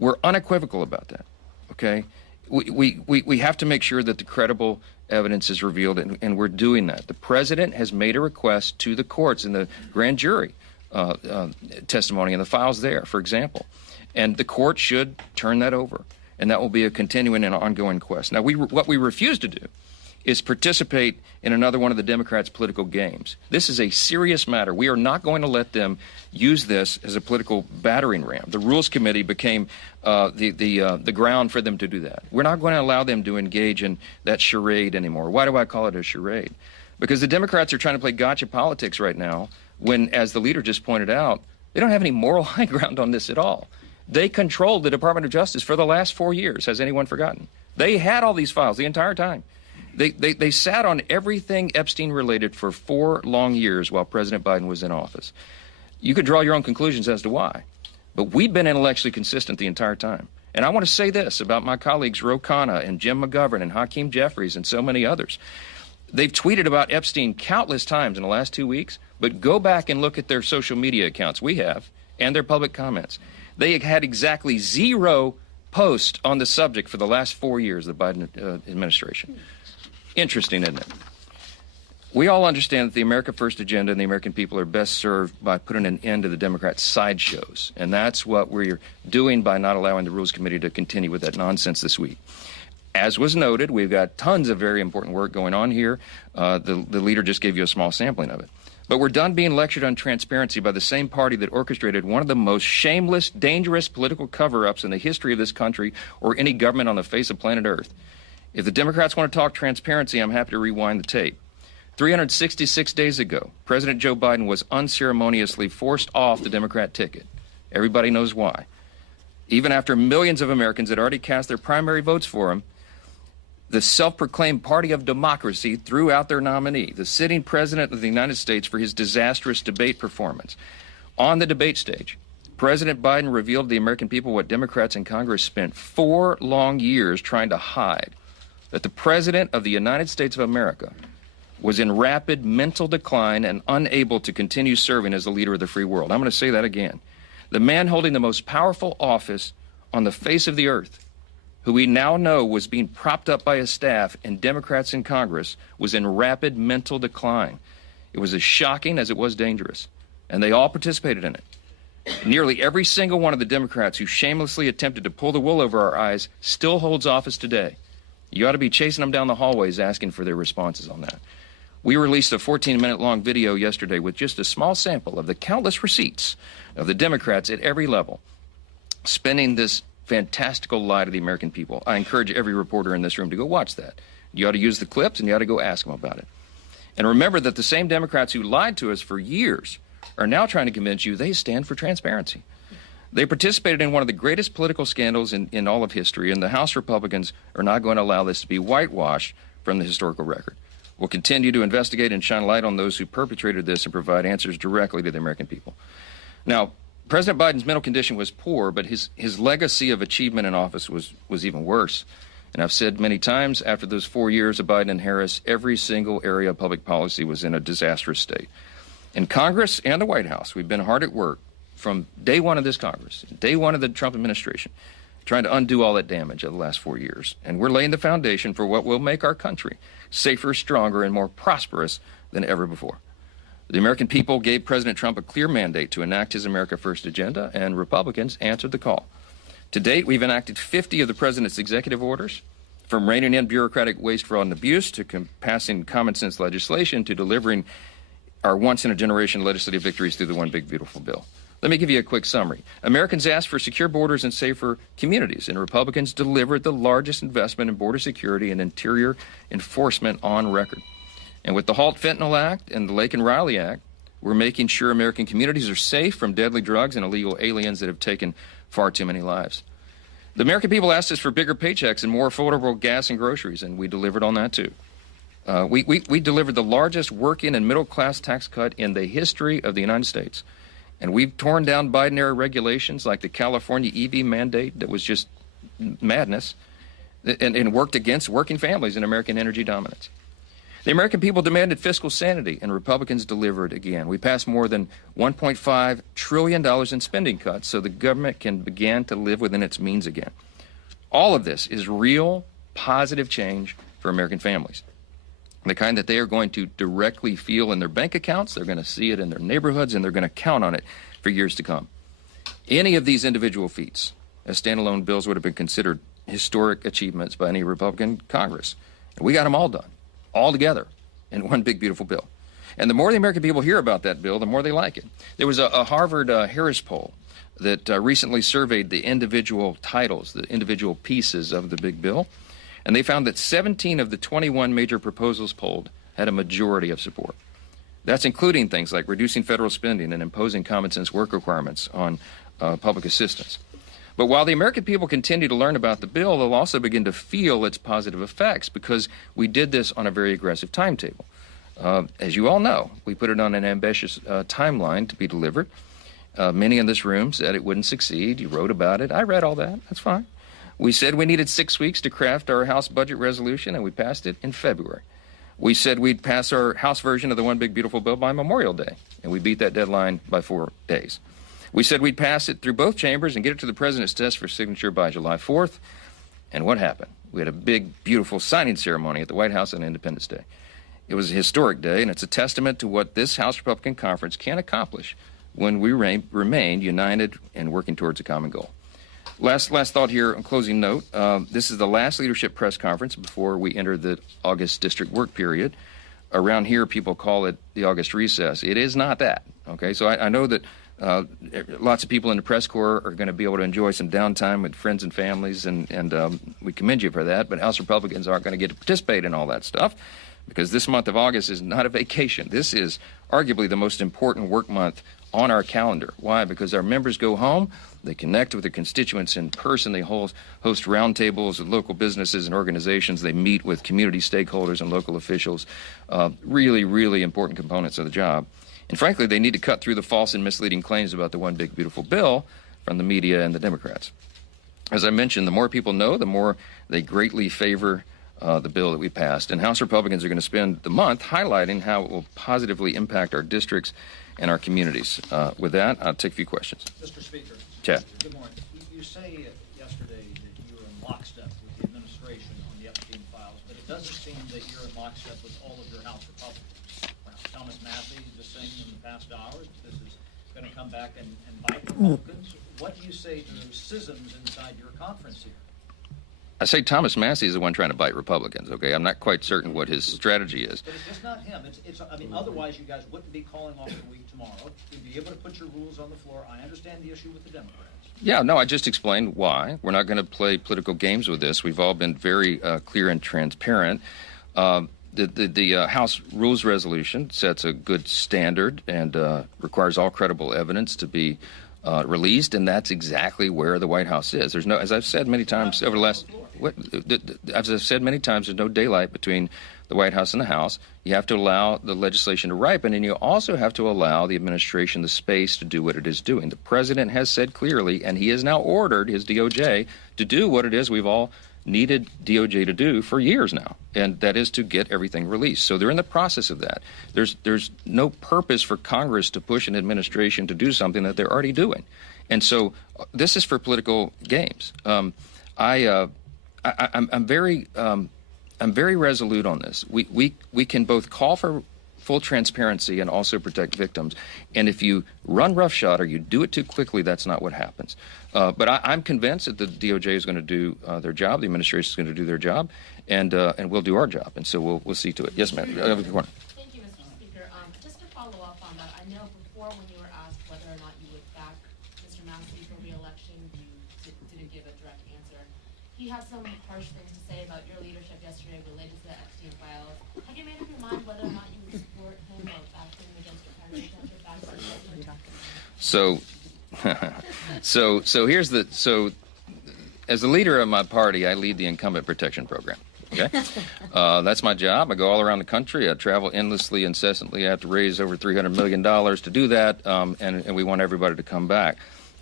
We're unequivocal about that, okay? We have to make sure that the credible evidence is revealed, and we're doing that. The president has made a request to the courts in the grand jury testimony and the files there, for example. And the court should turn that over, and that will be a continuing and ongoing quest. Now, what we refuse to do is participate in another one of the Democrats' political games. This is a serious matter. We are not going to let them use this as a political battering ram. The Rules Committee became the ground for them to do that. We're not going to allow them to engage in that charade anymore. Why do I call it a charade? Because the Democrats are trying to play gotcha politics right now when, as the leader just pointed out, they don't have any moral high ground on this at all. They controlled the Department of Justice for the last 4 years. Has anyone forgotten? They had all these files the entire time. They sat on everything Epstein related for 4 long years while President Biden was in office. You could draw your own conclusions as to why. But we've been intellectually consistent the entire time. And I want to say this about my colleagues Ro Khanna and Jim McGovern and Hakeem Jeffries and so many others. They've tweeted about Epstein countless times in the last 2 weeks, but go back and look at their social media accounts, we have, and their public comments. They had exactly 0 posts on the subject for the last 4 years of the Biden administration. Interesting, isn't it? We all understand that the America First agenda and the American people are best served by putting an end to the Democrats' sideshows. And that's what we're doing by not allowing the Rules Committee to continue with that nonsense this week. As was noted, we've got tons of very important work going on here. The leader just gave you a small sampling of it. But we're done being lectured on transparency by the same party that orchestrated one of the most shameless, dangerous political cover-ups in the history of this country or any government on the face of planet Earth. If the Democrats want to talk transparency, I'm happy to rewind the tape. 366 days ago, President Joe Biden was unceremoniously forced off the Democrat ticket. Everybody knows why. Even after millions of Americans had already cast their primary votes for him, the self-proclaimed party of democracy threw out their nominee, the sitting president of the United States, for his disastrous debate performance. On the debate stage, President Biden revealed to the American people what Democrats in Congress spent 4 long years trying to hide, that the President of the United States of America was in rapid mental decline and unable to continue serving as the leader of the free world. I'm going to say that again. The man holding the most powerful office on the face of the earth, who we now know was being propped up by his staff and Democrats in Congress, was in rapid mental decline. It was as shocking as it was dangerous, and they all participated in it. Nearly every single one of the Democrats who shamelessly attempted to pull the wool over our eyes still holds office today. You ought to be chasing them down the hallways asking for their responses on that. We released a 14-minute-long video yesterday with just a small sample of the countless receipts of the Democrats at every level spinning this fantastical lie to the American people. I encourage every reporter in this room to go watch that. You ought to use the clips, and you ought to go ask them about it. And remember that the same Democrats who lied to us for years are now trying to convince you they stand for transparency. They participated in one of the greatest political scandals in all of history, and the House Republicans are not going to allow this to be whitewashed from the historical record. We'll continue to investigate and shine light on those who perpetrated this and provide answers directly to the American people. Now, President Biden's mental condition was poor, but his legacy of achievement in office was even worse. And I've said many times, after those 4 years of Biden and Harris, every single area of public policy was in a disastrous state. In Congress and the White House, we've been hard at work from day one of this Congress, day one of the Trump administration, trying to undo all that damage of the last 4 years. And we're laying the foundation for what will make our country safer, stronger, and more prosperous than ever before. The American people gave President Trump a clear mandate to enact his America First agenda, and Republicans answered the call. To date, we've enacted 50 of the president's executive orders, from reining in bureaucratic waste, fraud, and abuse to passing common-sense legislation to delivering our once-in-a-generation legislative victories through the One Big Beautiful Bill. Let me give you a quick summary. Americans asked for secure borders and safer communities, and Republicans delivered the largest investment in border security and interior enforcement on record. And with the Halt Fentanyl Act and the Lake and Riley Act, we're making sure American communities are safe from deadly drugs and illegal aliens that have taken far too many lives. The American people asked us for bigger paychecks and more affordable gas and groceries, and we delivered on that too. We delivered the largest working and middle-class tax cut in the history of the United States. And we've torn down Biden-era regulations like the California EV mandate that was just madness and worked against working families and American energy dominance. The American people demanded fiscal sanity, and Republicans delivered again. We passed more than $1.5 trillion in spending cuts so the government can begin to live within its means again. All of this is real, positive change for American families. The kind that they are going to directly feel in their bank accounts, they're going to see it in their neighborhoods, and they're going to count on it for years to come. Any of these individual feats as standalone bills would have been considered historic achievements by any Republican Congress. And we got them all done, all together, in one big, beautiful bill. And the more the American people hear about that bill, the more they like it. There was a Harvard Harris poll that recently surveyed the individual titles, the individual pieces of the big bill, and they found that 17 of the 21 major proposals polled had a majority of support. That's including things like reducing federal spending and imposing common sense work requirements on public assistance. But while the American people continue to learn about the bill, they'll also begin to feel its positive effects because we did this on a very aggressive timetable. As you all know, we put it on an ambitious timeline to be delivered. Many in this room said it wouldn't succeed. You wrote about it. I read all that. That's fine. We said we needed 6 weeks to craft our House budget resolution, and we passed it in February. We said we'd pass our House version of the One Big Beautiful Bill by Memorial Day, and we beat that deadline by 4 days. We said we'd pass it through both chambers and get it to the president's desk for signature by July 4th. And what happened? We had a big, beautiful signing ceremony at the White House on Independence Day. It was a historic day, and it's a testament to what this House Republican Conference can accomplish when we remain united and working towards a common goal. Last thought here, on closing note. This is the last leadership press conference before we enter the August district work period. Around here, people call it the August recess. It is not that, okay? So I know that lots of people in the press corps are going to be able to enjoy some downtime with friends and families, and we commend you for that, but House Republicans aren't going to get to participate in all that stuff because this month of August is not a vacation. This is arguably the most important work month on our calendar. Why? Because our members go home, they connect with their constituents in person, they host roundtables with local businesses and organizations, they meet with community stakeholders and local officials, really, really important components of the job. And frankly, they need to cut through the false and misleading claims about the One Big Beautiful Bill from the media and the Democrats. As I mentioned, the more people know, the more they greatly favor the bill that we passed. And House Republicans are going to spend the month highlighting how it will positively impact our districts and our communities. With that, I'll take a few questions. Mr. Speaker. Chad. Good morning. You say yesterday that you were in lockstep with the administration on the Epstein files, but it doesn't seem that you're in lockstep with all of your House Republicans. Thomas Massey just saying in the past hours that this is going to come back and bite Republicans. What do you say to those schisms inside your conference here? I say Thomas Massey is the one trying to bite Republicans, okay? I'm not quite certain what his strategy is. But it's just not him. I mean, otherwise you guys wouldn't be calling off the week tomorrow. You'd be able to put your rules on the floor. I understand the issue with the Democrats. Yeah, no, I just explained why. We're not going to play political games with this. We've all been very clear and transparent. The House Rules Resolution sets a good standard and requires all credible evidence to be released, and that's exactly where the White House is. There's no, as I've said many times over the last, as I've said many times, there's no daylight between the White House and the House. You have to allow the legislation to ripen, and you also have to allow the administration the space to do what it is doing. The president has said clearly, and he has now ordered his DOJ to do what it is we've all needed DOJ to do for years now, and that is to get everything released. So they're in the process of that. There's no purpose for Congress to push an administration to do something that they're already doing. And so this is for political games. I'm very resolute on this. We can both call for full transparency and also protect victims. And if you run roughshod or you do it too quickly, that's not what happens. But I'm convinced that the DOJ is going to do their job, the administration is going to do their job, and we'll do our job. And so we'll see to it. Yes, ma'am. Thank you, Mr. Speaker. Just to follow up on that, I know before when you were asked whether or not you would back Mr. Massey for re-election, you didn't give a direct answer. He had some harsh things to say about your leadership yesterday related to the Epstein files. Have you made up your mind whether or not you would support him or back him against your primary candidate back to the president? So here's as the leader of my party, I lead the incumbent protection program. Okay, that's my job. I go all around the country. I travel endlessly, incessantly. I have to raise over $300 million to do that, and we want everybody to come back.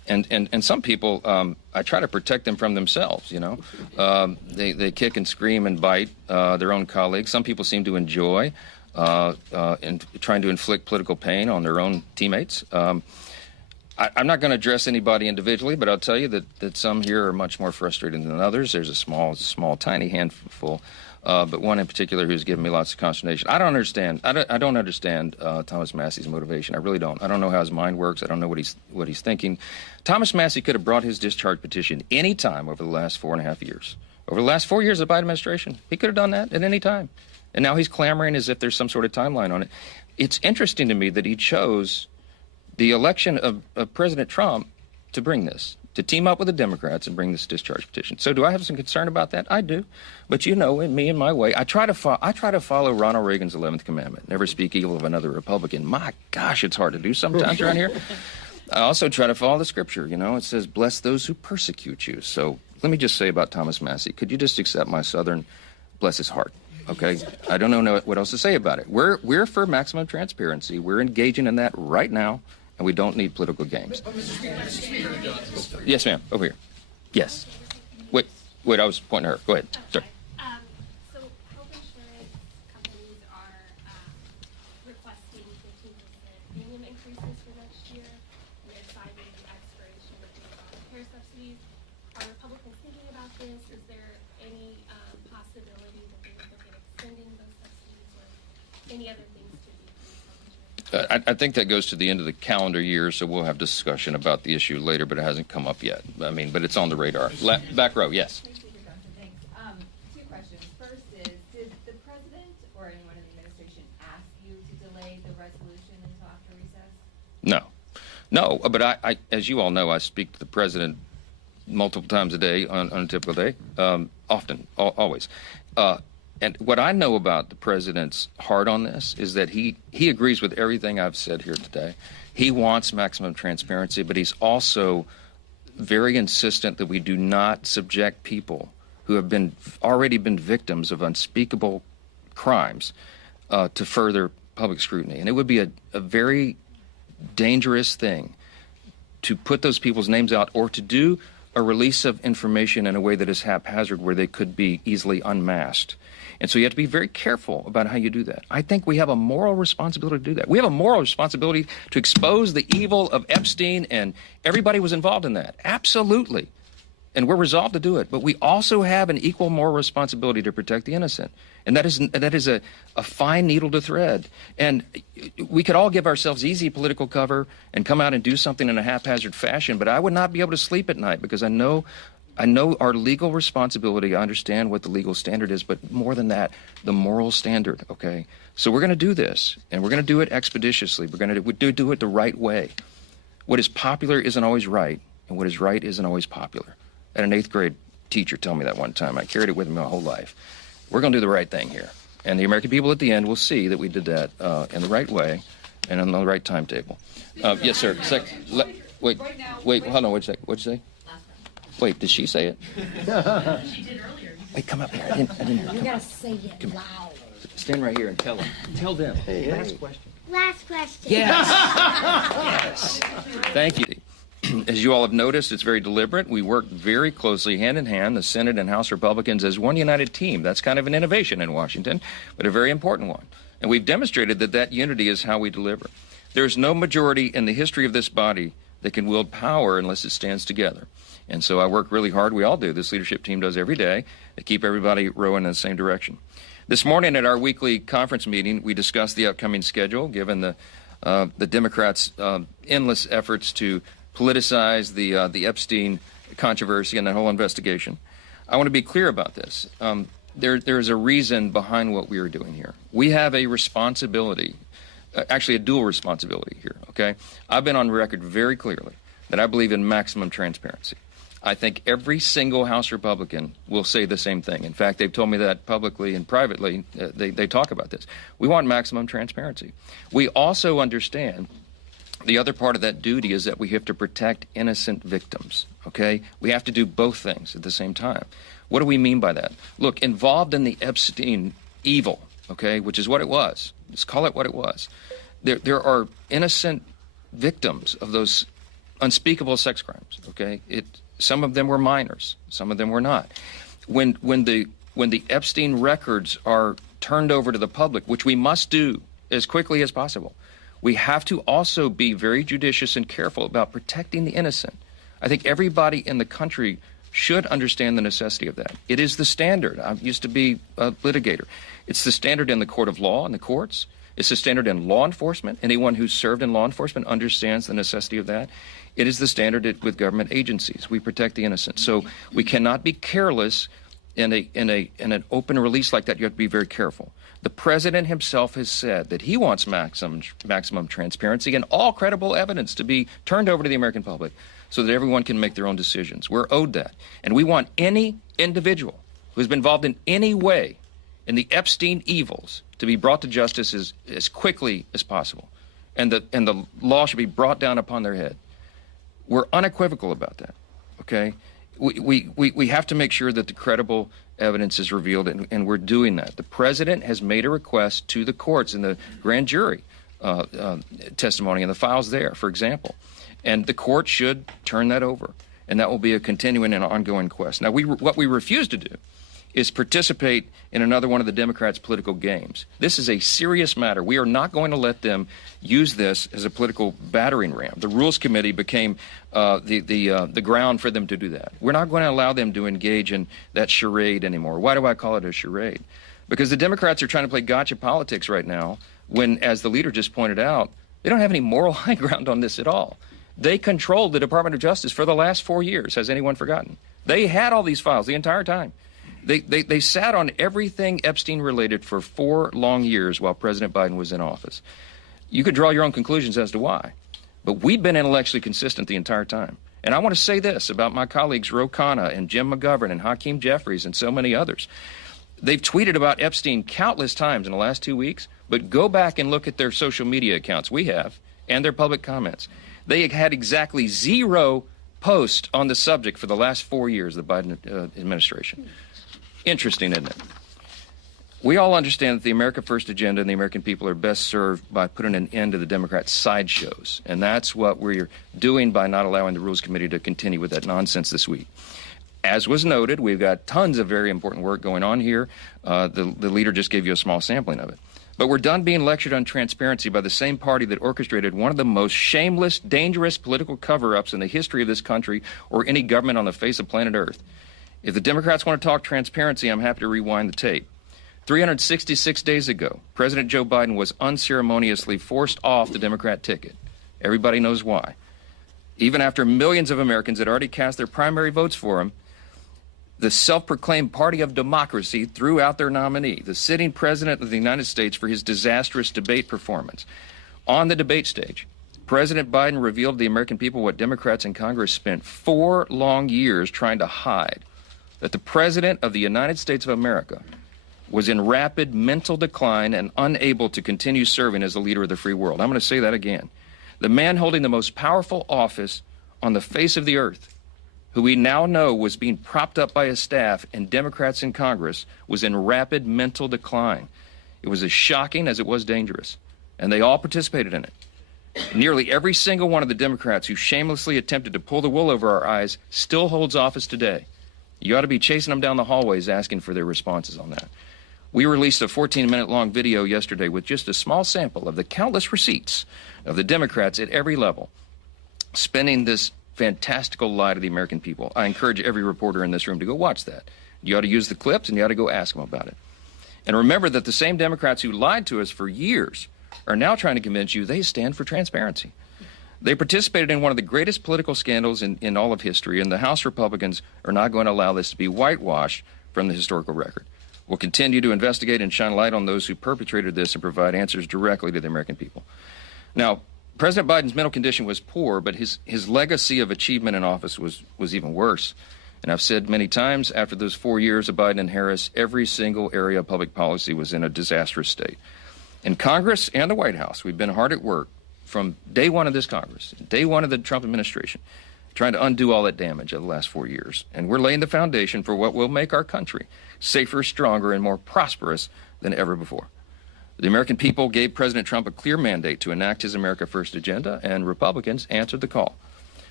And some people, I try to protect them from themselves, you know. They kick and scream and bite their own colleagues. Some people seem to enjoy trying to inflict political pain on their own teammates. I'm not going to address anybody individually, but I'll tell you that some here are much more frustrated than others. There's a small, tiny handful, but one in particular who's given me lots of consternation. I don't understand. I don't understand Thomas Massey's motivation. I really don't. I don't know how his mind works. I don't know what he's thinking. Thomas Massey could have brought his discharge petition any time over the last 4.5 years. Over the last 4 years of the Biden administration, he could have done that at any time. And now he's clamoring as if there's some sort of timeline on it. It's interesting to me that he chose the election of President Trump to bring this, to team up with the Democrats and bring this discharge petition. So do I have some concern about that? I do. But you know, in me and my way, I try to follow Ronald Reagan's 11th commandment, never speak evil of another Republican. My gosh, it's hard to do sometimes around here. I also try to follow the scripture. You know, it says, bless those who persecute you. So let me just say about Thomas Massey, could you just accept my Southern, bless his heart? Okay, I don't know what else to say about it. We're for maximum transparency. We're engaging in that right now, and we don't need political games. Yes, ma'am. Over here. Yes. Wait. I was pointing at her. Go ahead. Sorry. So health insurance companies are requesting 15% premium increases for next year. They're citing the expiration of the care subsidies. Are Republicans thinking about this? Is there any possibility that they would look at extending those subsidies or any other things to decrease health insurance? I think that goes to the end of the calendar year, so we'll have discussion about the issue later, but it hasn't come up yet. I mean, but it's on the radar. Back row, yes. Thanks, Speaker Johnson. Thanks. Two questions. First is, did the president or anyone in the administration ask you to delay the resolution until after recess? No, but I, as you all know, I speak to the president multiple times a day on a typical day, often, always. And what I know about the president's heart on this is that he agrees with everything I've said here today. He wants maximum transparency, but he's also very insistent that we do not subject people who have already been victims of unspeakable crimes to further public scrutiny. And it would be a very dangerous thing to put those people's names out or to do a release of information in a way that is haphazard where they could be easily unmasked. And so you have to be very careful about how you do that. I think we have a moral responsibility to do that. We have a moral responsibility to expose the evil of Epstein, and everybody was involved in that. Absolutely. And we're resolved to do it. But we also have an equal moral responsibility to protect the innocent. And that is a fine needle to thread. And we could all give ourselves easy political cover and come out and do something in a haphazard fashion, but I would not be able to sleep at night because I know our legal responsibility. I understand what the legal standard is, but more than that, the moral standard, okay? So we're going to do this, and we're going to do it expeditiously. We're going to do it the right way. What is popular isn't always right, and what is right isn't always popular. I had an 8th grade teacher tell me that one time. I carried it with me my whole life. We're going to do the right thing here. And the American people at the end will see that we did that in the right way and on the right timetable. Yes, sir. Wait, hold on. What'd you say? Wait, did she say it? She did earlier. Wait, come up here. I didn't hear. You gotta say it loud. Stand right here and tell them. Tell them. Last question. Last question. Yes. Yes. Thank you. As you all have noticed, it's very deliberate. We work very closely, hand in hand, the Senate and House Republicans as one united team. That's kind of an innovation in Washington, but a very important one. And we've demonstrated that unity is how we deliver. There's no majority in the history of this body that can wield power unless it stands together. And so I work really hard. We all do. This leadership team does every day to keep everybody rowing in the same direction. This morning at our weekly conference meeting, we discussed the upcoming schedule, given the Democrats' endless efforts to politicize the Epstein controversy and that whole investigation. I want to be clear about this. There's a reason behind what we are doing here. We have a responsibility, actually a dual responsibility here, okay? I've been on record very clearly that I believe in maximum transparency. I think every single House Republican will say the same thing. In fact, they've told me that publicly and privately. They talk about this. We want maximum transparency. We also understand the other part of that duty is that we have to protect innocent victims, okay? We have to do both things at the same time. What do we mean by that? Look, involved in the Epstein evil, okay, which is what it was. Let's call it what it was. There are innocent victims of those unspeakable sex crimes. Okay, some of them were minors, some of them were not. When the Epstein records are turned over to the public, which we must do as quickly as possible, we have to also be very judicious and careful about protecting the innocent. I think everybody in the country should understand the necessity of that. It is the standard. I used to be a litigator. It's the standard in the court of law and the courts. It's the standard in law enforcement. Anyone who's served in law enforcement understands the necessity of that. It is the standard with government agencies. We protect the innocent. So we cannot be careless in an open release like that. You have to be very careful. The president himself has said that he wants maximum transparency and all credible evidence to be turned over to the American public so that everyone can make their own decisions. We're owed that. And we want any individual who's been involved in any way in the Epstein evils to be brought to justice as quickly as possible. And the law should be brought down upon their head. We're unequivocal about that, okay? We have to make sure that the credible evidence is revealed, and we're doing that. The president has made a request to the courts in the grand jury testimony and the files there, for example. And the court should turn that over, and that will be a continuing and ongoing quest. Now, what we refuse to do is participate in another one of the Democrats' political games. This is a serious matter. We are not going to let them use this as a political battering ram. The Rules Committee became the ground for them to do that. We're not going to allow them to engage in that charade anymore. Why do I call it a charade? Because the Democrats are trying to play gotcha politics right now when, as the leader just pointed out, they don't have any moral high ground on this at all. They controlled the Department of Justice for the last 4 years. Has anyone forgotten? They had all these files the entire time. They sat on everything Epstein related for 4 long years while President Biden was in office. You could draw your own conclusions as to why. But we've been intellectually consistent the entire time. And I want to say this about my colleagues Ro Khanna and Jim McGovern and Hakeem Jeffries and so many others. They've tweeted about Epstein countless times in the last 2 weeks, but go back and look at their social media accounts, we have, and their public comments. They had exactly 0 posts on the subject for the last 4 years of the Biden administration. Interesting, isn't it? We all understand that the America First agenda and the American people are best served by putting an end to the Democrats' sideshows. And that's what we're doing by not allowing the Rules Committee to continue with that nonsense this week. As was noted, we've got tons of very important work going on here. The leader just gave you a small sampling of it. But we're done being lectured on transparency by the same party that orchestrated one of the most shameless, dangerous political cover-ups in the history of this country or any government on the face of planet Earth. If the Democrats want to talk transparency, I'm happy to rewind the tape. 366 days ago, President Joe Biden was unceremoniously forced off the Democrat ticket. Everybody knows why. Even after millions of Americans had already cast their primary votes for him, the self-proclaimed party of democracy threw out their nominee, the sitting president of the United States, for his disastrous debate performance. On the debate stage, President Biden revealed to the American people what Democrats in Congress spent 4 long years trying to hide, that the President of the United States of America was in rapid mental decline and unable to continue serving as the leader of the free world. I'm going to say that again. The man holding the most powerful office on the face of the earth, who we now know was being propped up by his staff and Democrats in Congress, was in rapid mental decline. It was as shocking as it was dangerous, and they all participated in it. Nearly every single one of the Democrats who shamelessly attempted to pull the wool over our eyes still holds office today. You ought to be chasing them down the hallways asking for their responses on that. We released a 14-minute-long video yesterday with just a small sample of the countless receipts of the Democrats at every level spinning this fantastical lie to the American people. I encourage every reporter in this room to go watch that. You ought to use the clips, and you ought to go ask them about it. And remember that the same Democrats who lied to us for years are now trying to convince you they stand for transparency. They participated in one of the greatest political scandals in all of history, and the House Republicans are not going to allow this to be whitewashed from the historical record. We'll continue to investigate and shine light on those who perpetrated this and provide answers directly to the American people. Now, President Biden's mental condition was poor, but his legacy of achievement in office was even worse. And I've said many times, after those 4 years of Biden and Harris, every single area of public policy was in a disastrous state. In Congress and the White House, we've been hard at work from day one of this Congress, day one of the Trump administration, trying to undo all that damage of the last 4 years. And we're laying the foundation for what will make our country safer, stronger, and more prosperous than ever before. The American people gave President Trump a clear mandate to enact his America First agenda, and Republicans answered the call.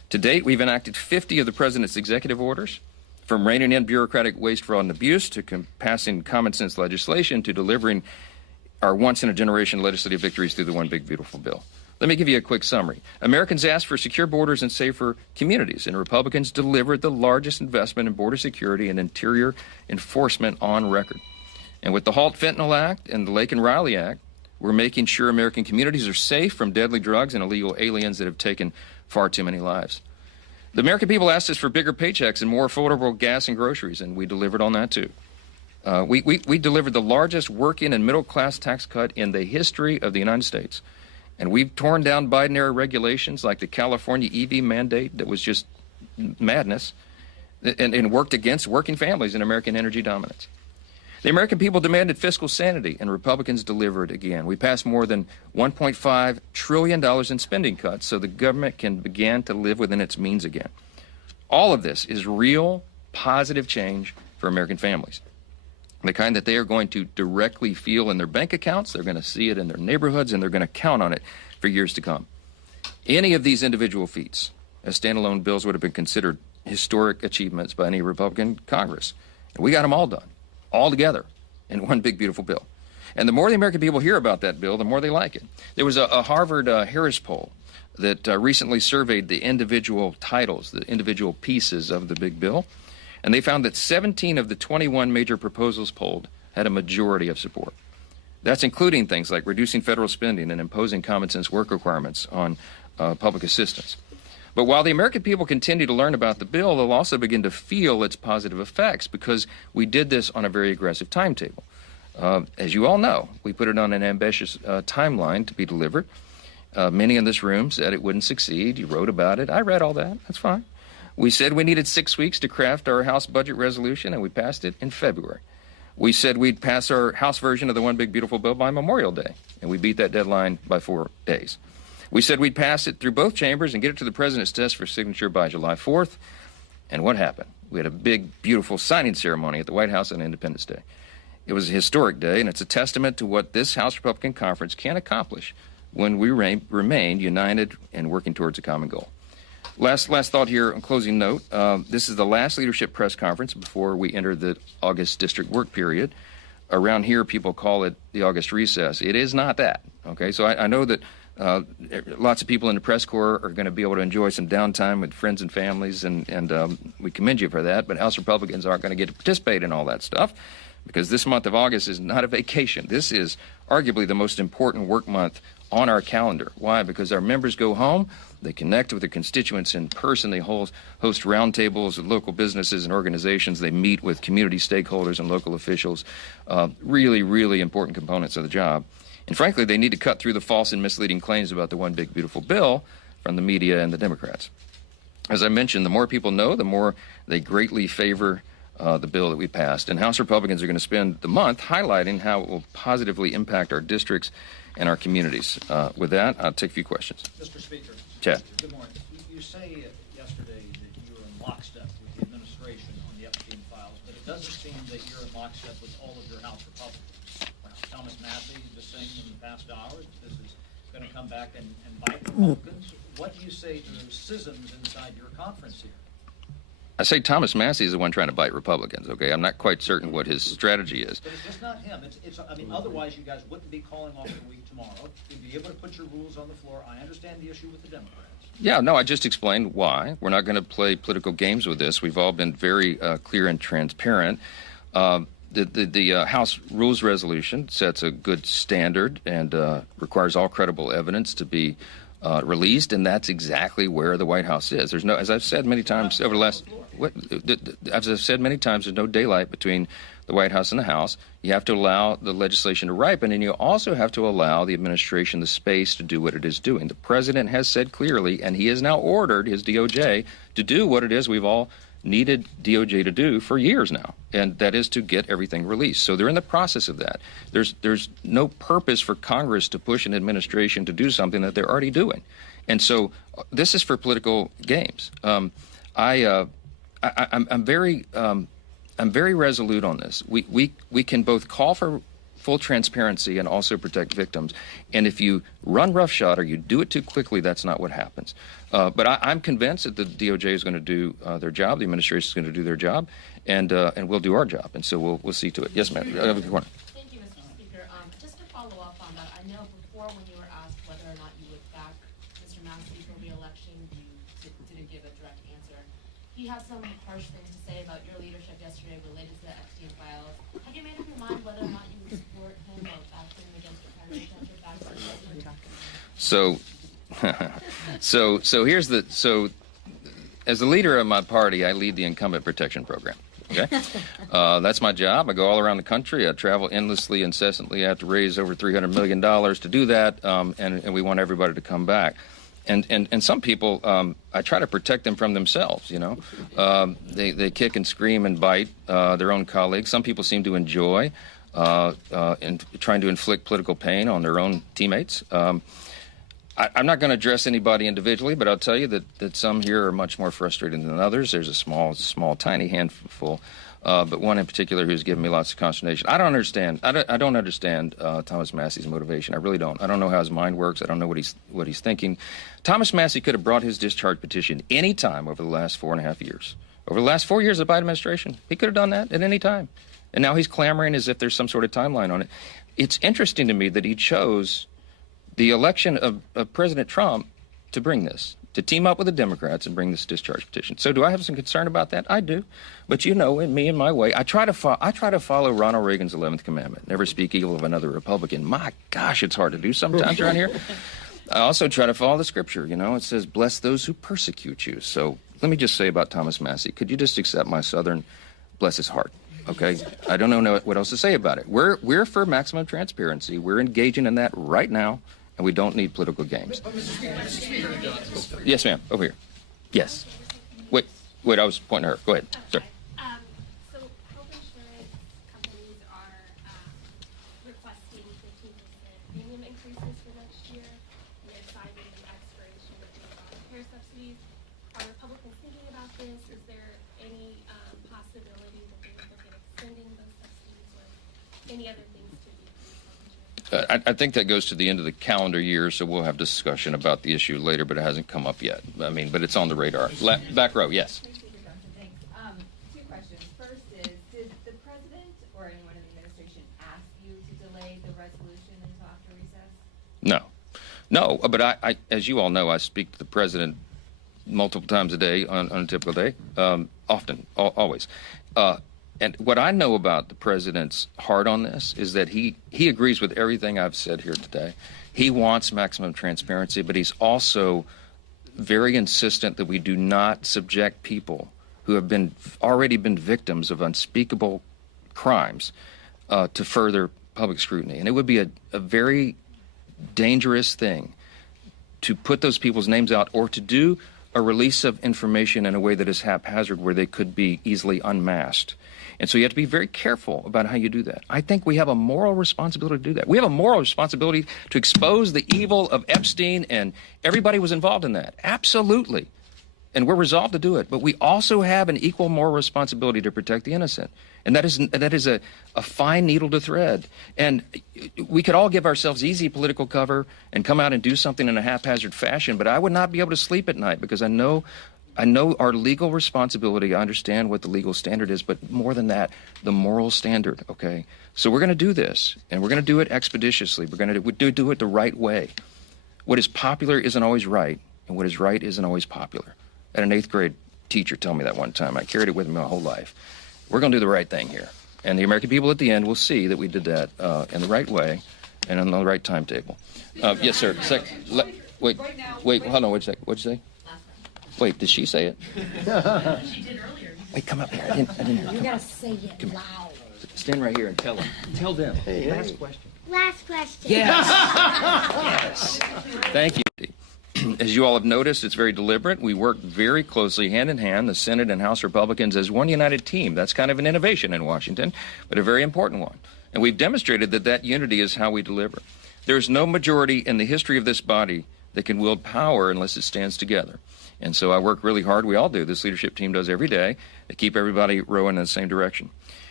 To date, we've enacted 50 of the president's executive orders, from reining in bureaucratic waste, fraud, and abuse to passing common sense legislation to delivering our once-in-a-generation legislative victories through the One Big Beautiful Bill. Let me give you a quick summary. Americans asked for secure borders and safer communities, and Republicans delivered the largest investment in border security and interior enforcement on record. And with the Halt Fentanyl Act and the Lake and Riley Act, we're making sure American communities are safe from deadly drugs and illegal aliens that have taken far too many lives. The American people asked us for bigger paychecks and more affordable gas and groceries, and we delivered on that too. We delivered the largest working and middle-class tax cut in the history of the United States. And we've torn down Biden-era regulations like the California EV mandate that was just madness and worked against working families and American energy dominance. The American people demanded fiscal sanity, and Republicans delivered again. We passed more than $1.5 trillion in spending cuts so the government can begin to live within its means again. All of this is real, positive change for American families. The kind that they are going to directly feel in their bank accounts, they're going to see it in their neighborhoods, and they're going to count on it for years to come. Any of these individual feats as standalone bills would have been considered historic achievements by any Republican Congress. And we got them all done, all together, in one big, beautiful bill. And the more the American people hear about that bill, the more they like it. There was a Harvard Harris poll that recently surveyed the individual titles, the individual pieces of the big bill. And they found that 17 of the 21 major proposals polled had a majority of support. That's including things like reducing federal spending and imposing common sense work requirements on public assistance. But while the American people continue to learn about the bill, they'll also begin to feel its positive effects because we did this on a very aggressive timetable. As you all know, we put it on an ambitious timeline to be delivered. Many in this room said it wouldn't succeed. You wrote about it. I read all that. That's fine. We said we needed 6 weeks to craft our House budget resolution, and we passed it in February. We said we'd pass our House version of the One Big Beautiful Bill by Memorial Day, and we beat that deadline by 4 days. We said we'd pass it through both chambers and get it to the president's desk for signature by July 4th. And what happened? We had a big, beautiful signing ceremony at the White House on Independence Day. It was a historic day, and it's a testament to what this House Republican Conference can accomplish when we remain united and working towards a common goal. Last thought here, on closing note. This is the last leadership press conference before we enter the August district work period. Around here, people call it the August recess. It is not that, okay? So I know that lots of people in the press corps are going to be able to enjoy some downtime with friends and families, and we commend you for that, but House Republicans aren't going to get to participate in all that stuff because this month of August is not a vacation. This is arguably the most important work month on our calendar. Why? Because our members go home, they connect with their constituents in person, they host roundtables with local businesses and organizations, they meet with community stakeholders and local officials, really, really important components of the job. And frankly, they need to cut through the false and misleading claims about the One Big Beautiful Bill from the media and the Democrats. As I mentioned, the more people know, the more they greatly favor the bill that we passed. And House Republicans are going to spend the month highlighting how it will positively impact our districts and our communities. With that, I'll take a few questions. Mr. Speaker. Chad. Good morning. You say yesterday that you were in lockstep with the administration on the Epstein files, but it doesn't seem that you're in lockstep with all of your House Republicans. Thomas Massey just saying in the past hour that this is going to come back and bite Republicans. What do you say to those schisms inside your conference here? I say Thomas Massey is the one trying to bite Republicans, okay? I'm not quite certain what his strategy is. But it's just not him. I mean, otherwise you guys wouldn't be calling off the week tomorrow. You'd be able to put your rules on the floor. I understand the issue with the Democrats. Yeah, no, I just explained why. We're not going to play political games with this. We've all been very clear and transparent. The House Rules Resolution sets a good standard and requires all credible evidence to be released, and that's exactly where the White House is. There's no, as I've said many times over the last, as I've said many times, there's no daylight between the White House and the House. You have to allow the legislation to ripen, and you also have to allow the administration the space to do what it is doing. The president has said clearly, and he has now ordered his DOJ to do what it is we've all needed DOJ to do for years now, and that is to get everything released. So they're in the process of that. There's no purpose for Congress to push an administration to do something that they're already doing. And so this is for political games. I'm very resolute on this. We can both call for full transparency and also protect victims. And if you run roughshod or you do it too quickly, that's not what happens. But I'm convinced that the DOJ is going to do their job, the administration is going to do their job, and we'll do our job. And so we'll see to it. Yes, ma'am. Thank you, Mr. Speaker. Just to follow up on that, I know before when you were asked whether or not you would back Mr. Massey for re-election, you didn't give a direct answer. He had some harsh things to say about your leadership yesterday related to the Epstein files. Have you made up your mind whether or not you would support him or back him against your primary candidate back to the president? So as the leader of my party, I lead the incumbent protection program. Okay, that's my job. I go all around the country. I travel endlessly, incessantly. I have to raise over $300 million to do that, and we want everybody to come back. And some people, I try to protect them from themselves. You know, they kick and scream and bite their own colleagues. Some people seem to enjoy in trying to inflict political pain on their own teammates. I'm not going to address anybody individually, but I'll tell you that some here are much more frustrated than others. There's a small, tiny handful, but one in particular who's given me lots of consternation. I don't understand. I don't understand Thomas Massey's motivation. I really don't. I don't know how his mind works. I don't know what he's thinking. Thomas Massey could have brought his discharge petition any time over the last 4.5 years. Over the last 4 years of the Biden administration, he could have done that at any time. And now he's clamoring as if there's some sort of timeline on it. It's interesting to me that he chose the election of President Trump to bring this, to team up with the Democrats and bring this discharge petition. So do I have some concern about that? I do. But you know, in me and my way, I try to follow Ronald Reagan's 11th commandment, never speak evil of another Republican. My gosh, it's hard to do sometimes around here. I also try to follow the scripture. You know, it says, bless those who persecute you. So let me just say about Thomas Massey, could you just accept my Southern, bless his heart? Okay, I don't know what else to say about it. We're for maximum transparency. We're engaging in that right now. And we don't need political games. Yes, ma'am. Over here. Yes. Wait. I was pointing at her. Go ahead. Sir. So health insurance companies are requesting 15% premium increases for next year. They're citing the expiration of the care subsidies. Are Republicans thinking about this? Is there any possibility that they would look at extending those subsidies or any other things to decrease health insurance? I think that goes to the end of the calendar year, so we'll have discussion about the issue later, but it hasn't come up yet. I mean, but it's on the radar. Back row, yes. Thanks. Two questions. First is, did the president or anyone in the administration ask you to delay the resolution until after recess? No, but I, as you all know, I speak to the president multiple times a day on a typical day, often, always. And what I know about the president's heart on this is that he agrees with everything I've said here today. He wants maximum transparency, but he's also very insistent that we do not subject people who have already been victims of unspeakable crimes to further public scrutiny. And it would be a very dangerous thing to put those people's names out or to do a release of information in a way that is haphazard where they could be easily unmasked. And so you have to be very careful about how you do that. I think we have a moral responsibility to do that. We have a moral responsibility to expose the evil of Epstein, and everybody was involved in that. Absolutely. And we're resolved to do it. But we also have an equal moral responsibility to protect the innocent. And that is a fine needle to thread. And we could all give ourselves easy political cover and come out and do something in a haphazard fashion, but I would not be able to sleep at night because I know our legal responsibility. I understand what the legal standard is, but more than that, the moral standard, okay? So we're going to do this, and we're going to do it expeditiously. We're going to do it the right way. What is popular isn't always right, and what is right isn't always popular. I had an 8th grade teacher tell me that one time. I carried it with me my whole life. We're going to do the right thing here. And the American people at the end will see that we did that in the right way and on the right timetable. Yes, sir. Wait, hold on, wait a second. What'd you say? Wait, did she say it? She did earlier. Wait, come up here. I didn't hear. You gotta say it loud. Stand right here and tell them. Tell them. Last question. Last question. Yes. Yes. Thank you. As you all have noticed, it's very deliberate. We work very closely, hand in hand, the Senate and House Republicans as one united team. That's kind of an innovation in Washington, but a very important one. And we've demonstrated that unity is how we deliver. There's no majority in the history of this body that can wield power unless it stands together. And so I work really hard. We all do. This leadership team does every day to keep everybody rowing in the same direction.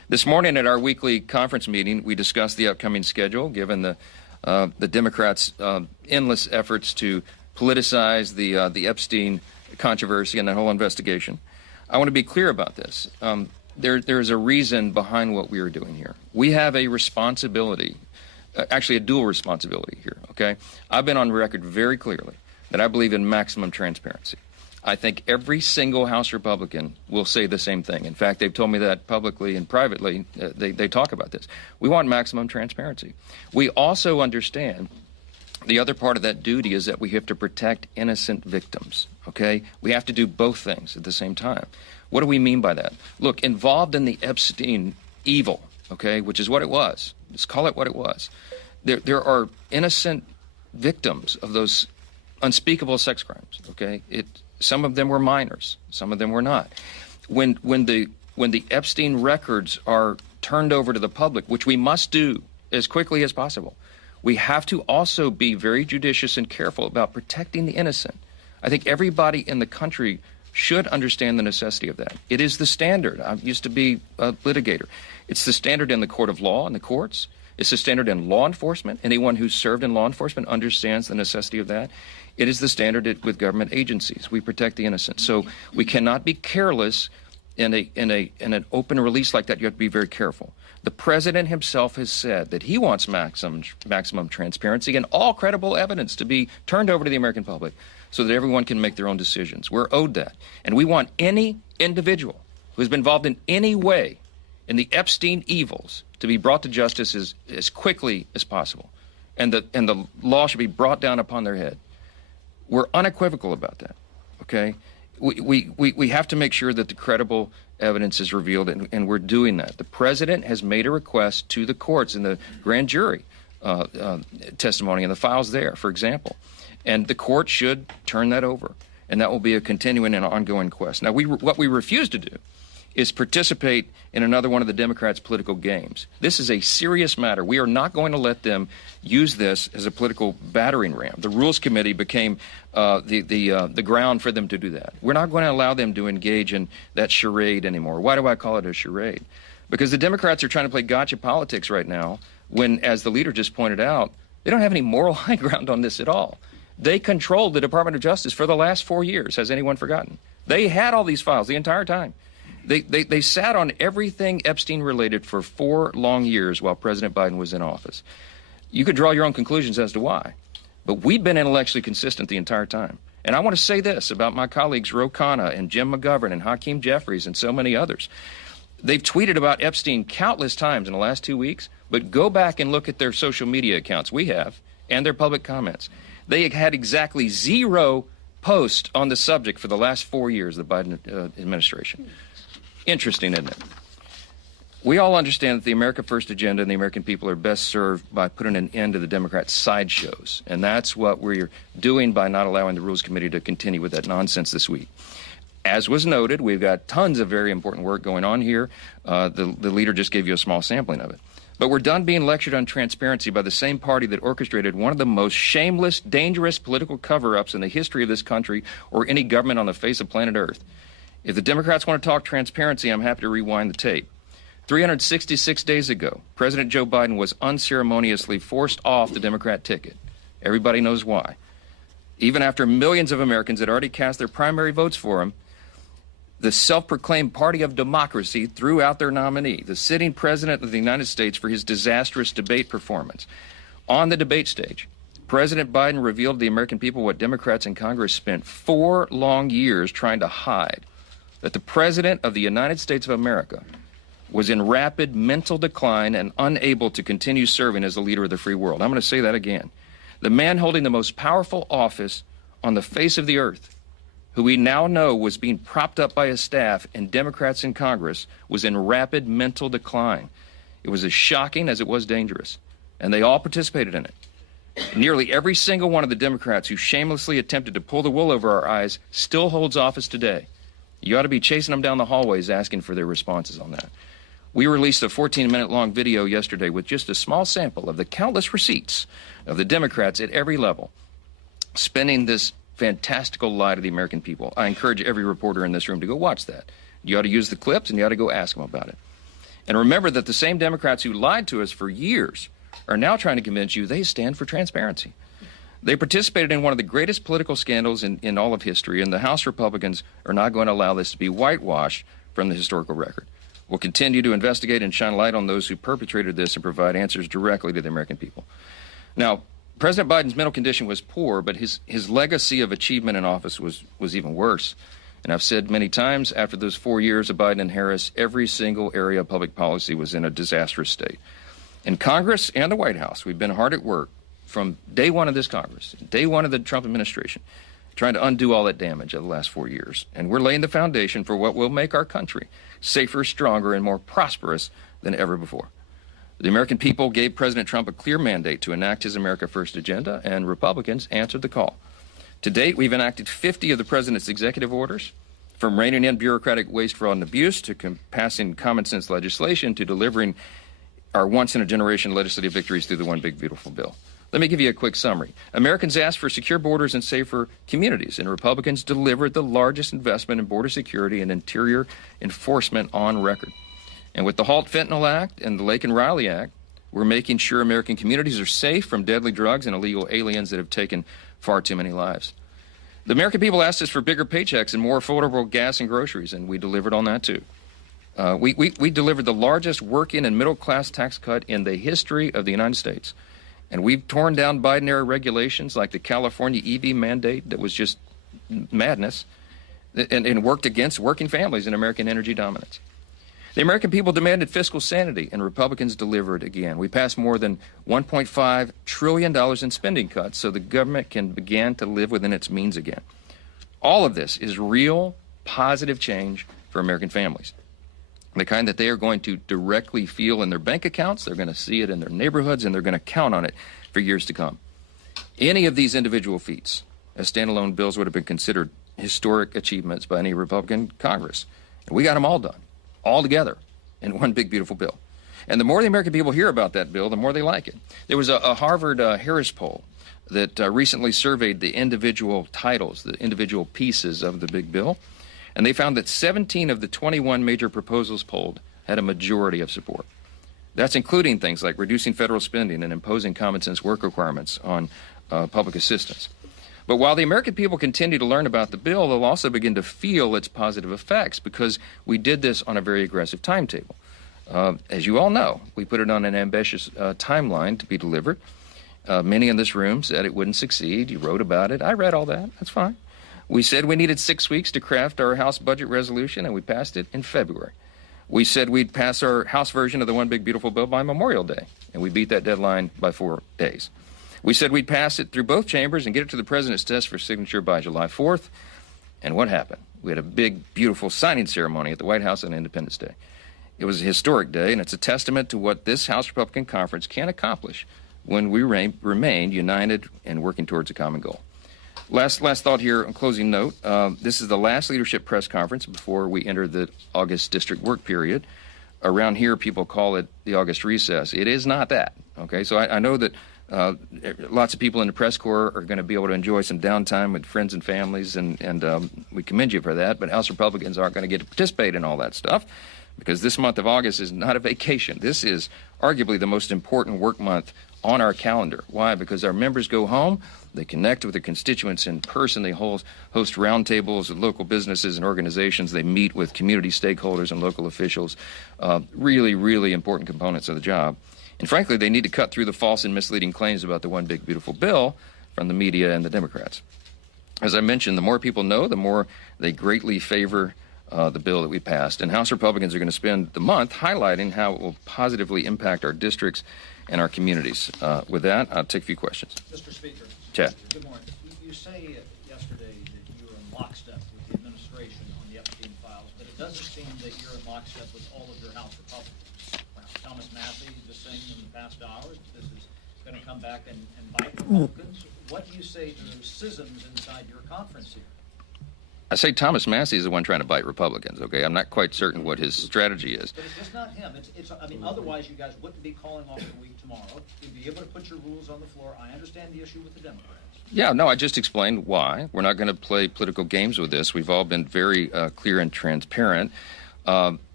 This morning at our weekly conference meeting, we discussed the upcoming schedule, given the Democrats' endless efforts to politicize the Epstein controversy and the whole investigation. I want to be clear about this. There's a reason behind what we are doing here. We have a responsibility, actually a dual responsibility here, okay? I've been on record very clearly that I believe in maximum transparency. I think every single House Republican will say the same thing. In fact, they've told me that publicly and privately. They talk about this. We want maximum transparency. We also understand the other part of that duty is that we have to protect innocent victims, okay? We have to do both things at the same time. What do we mean by that? Look, involved in the Epstein evil, okay, which is what it was. Let's call it what it was. There are innocent victims of those unspeakable sex crimes, okay? Some of them were minors. Some of them were not. When the Epstein records are turned over to the public, which we must do as quickly as possible, we have to also be very judicious and careful about protecting the innocent. I think everybody in the country should understand the necessity of that. It is the standard. I used to be a litigator. It's the standard in the court of law and the courts. It's the standard in law enforcement. Anyone who's served in law enforcement understands the necessity of that. It is the standard with government agencies. We protect the innocent. So we cannot be careless in an open release like that. You have to be very careful. The president himself has said that he wants maximum transparency and all credible evidence to be turned over to the American public so that everyone can make their own decisions. We're owed that. And we want any individual who has been involved in any way in the Epstein evils to be brought to justice as quickly as possible. And the law should be brought down upon their head. We're unequivocal about that, okay? We have to make sure that the credible evidence is revealed, and we're doing that. The president has made a request to the courts in the grand jury testimony and the files there, for example. And the court should turn that over, and that will be a continuing and ongoing quest. Now, what we refuse to do is participate in another one of the Democrats' political games. This is a serious matter. We are not going to let them use this as a political battering ram. The Rules Committee became the ground for them to do that. We're not going to allow them to engage in that charade anymore. Why do I call it a charade? Because the Democrats are trying to play gotcha politics right now when, as the leader just pointed out, they don't have any moral high ground on this at all. They controlled the Department of Justice for the last 4 years. Has anyone forgotten? They had all these files the entire time. They sat on everything Epstein related for 4 long years while President Biden was in office. You could draw your own conclusions as to why. But we've been intellectually consistent the entire time. And I want to say this about my colleagues Ro Khanna and Jim McGovern and Hakeem Jeffries and so many others. They've tweeted about Epstein countless times in the last 2 weeks, but go back and look at their social media accounts, we have, and their public comments. They had exactly 0 posts on the subject for the last 4 years of the Biden administration. Interesting, isn't it? We all understand that the America First agenda and the American people are best served by putting an end to the Democrats' sideshows. And that's what we're doing by not allowing the Rules Committee to continue with that nonsense this week. As was noted, we've got tons of very important work going on here. The leader just gave you a small sampling of it. But we're done being lectured on transparency by the same party that orchestrated one of the most shameless, dangerous political cover-ups in the history of this country or any government on the face of planet Earth. If the Democrats want to talk transparency, I'm happy to rewind the tape. 366 days ago, President Joe Biden was unceremoniously forced off the Democrat ticket. Everybody knows why. Even after millions of Americans had already cast their primary votes for him, the self-proclaimed party of democracy threw out their nominee, the sitting president of the United States, for his disastrous debate performance. On the debate stage, President Biden revealed to the American people what Democrats in Congress spent 4 long years trying to hide, that the President of the United States of America was in rapid mental decline and unable to continue serving as the leader of the free world. I'm going to say that again. The man holding the most powerful office on the face of the earth, who we now know was being propped up by his staff and Democrats in Congress, was in rapid mental decline. It was as shocking as it was dangerous, and they all participated in it. Nearly every single one of the Democrats who shamelessly attempted to pull the wool over our eyes still holds office today. You ought to be chasing them down the hallways asking for their responses on that. We released a 14-minute-long video yesterday with just a small sample of the countless receipts of the Democrats at every level spinning this fantastical lie to the American people. I encourage every reporter in this room to go watch that. You ought to use the clips, and you ought to go ask them about it. And remember that the same Democrats who lied to us for years are now trying to convince you they stand for transparency. They participated in one of the greatest political scandals in all of history, and the House Republicans are not going to allow this to be whitewashed from the historical record. We'll continue to investigate and shine light on those who perpetrated this and provide answers directly to the American people. Now, President Biden's mental condition was poor, but his legacy of achievement in office was even worse. And I've said many times, after those 4 years of Biden and Harris, every single area of public policy was in a disastrous state. In Congress and the White House, we've been hard at work from day one of this Congress, day one of the Trump administration, trying to undo all that damage of the last 4 years. And we're laying the foundation for what will make our country safer, stronger, and more prosperous than ever before. The American people gave President Trump a clear mandate to enact his America First agenda, and Republicans answered the call. To date, we've enacted 50 of the president's executive orders, from reining in bureaucratic waste, fraud, and abuse, to passing common sense legislation, to delivering our once-in-a-generation legislative victories through the One Big Beautiful Bill. Let me give you a quick summary. Americans asked for secure borders and safer communities, and Republicans delivered the largest investment in border security and interior enforcement on record. And with the Halt Fentanyl Act and the Lake and Riley Act, we're making sure American communities are safe from deadly drugs and illegal aliens that have taken far too many lives. The American people asked us for bigger paychecks and more affordable gas and groceries, and we delivered on that too. We delivered the largest working and middle-class tax cut in the history of the United States. And we've torn down Biden-era regulations like the California EV mandate that was just madness, and worked against working families and American energy dominance. The American people demanded fiscal sanity, and Republicans delivered again. We passed more than $1.5 trillion in spending cuts so the government can begin to live within its means again. All of this is real, positive change for American families. The kind that they are going to directly feel in their bank accounts, they're going to see it in their neighborhoods, and they're going to count on it for years to come. Any of these individual feats as standalone bills would have been considered historic achievements by any Republican Congress. And we got them all done, all together, in one big, beautiful bill. And the more the American people hear about that bill, the more they like it. There was a Harvard Harris poll that recently surveyed the individual titles, the individual pieces of the big bill. And they found that 17 of the 21 major proposals polled had a majority of support. That's including things like reducing federal spending and imposing common sense work requirements on public assistance. But while the American people continue to learn about the bill, they'll also begin to feel its positive effects because we did this on a very aggressive timetable. As you all know, we put it on an ambitious timeline to be delivered. Many in this room said it wouldn't succeed. You wrote about it. I read all that. That's fine. We said we needed 6 weeks to craft our House budget resolution, and we passed it in February. We said we'd pass our House version of the One Big Beautiful Bill by Memorial Day, and we beat that deadline by 4 days. We said we'd pass it through both chambers and get it to the president's desk for signature by July 4th. And what happened? We had a big, beautiful signing ceremony at the White House on Independence Day. It was a historic day, and it's a testament to what this House Republican Conference can accomplish when we remain united and working towards a common goal. Last thought here, on closing note, this is the last leadership press conference before we enter the August district work period. Around here, people call it the August recess. It is not that, okay? So I know that lots of people in the press corps are going to be able to enjoy some downtime with friends and families, and we commend you for that, but House Republicans aren't going to get to participate in all that stuff because this month of August is not a vacation. This is arguably the most important work month on our calendar. Why? Because our members go home, they connect with their constituents in person, they host roundtables with local businesses and organizations, they meet with community stakeholders and local officials, really, really important components of the job. And frankly, they need to cut through the false and misleading claims about the One Big Beautiful Bill from the media and the Democrats. As I mentioned, the more people know, the more they greatly favor the bill that we passed. And House Republicans are going to spend the month highlighting how it will positively impact our districts and our communities. With that, I'll take a few questions. Mr. Speaker. Chad. Good morning. You say yesterday that you were in lockstep with the administration on the Epstein files, but it doesn't seem that you're in lockstep with all of your House Republicans. Thomas Massey just saying in the past hours that this is going to come back and bite Republicans. What do you say to those schisms inside your conference here? I say Thomas Massey is the one trying to bite Republicans, okay? I'm not quite certain what his strategy is. But it's just not him. I mean, otherwise you guys wouldn't be calling off the week tomorrow. You'd be able to put your rules on the floor. I understand the issue with the Democrats. Yeah, no, I just explained why. We're not going to play political games with this. We've all been very clear and transparent.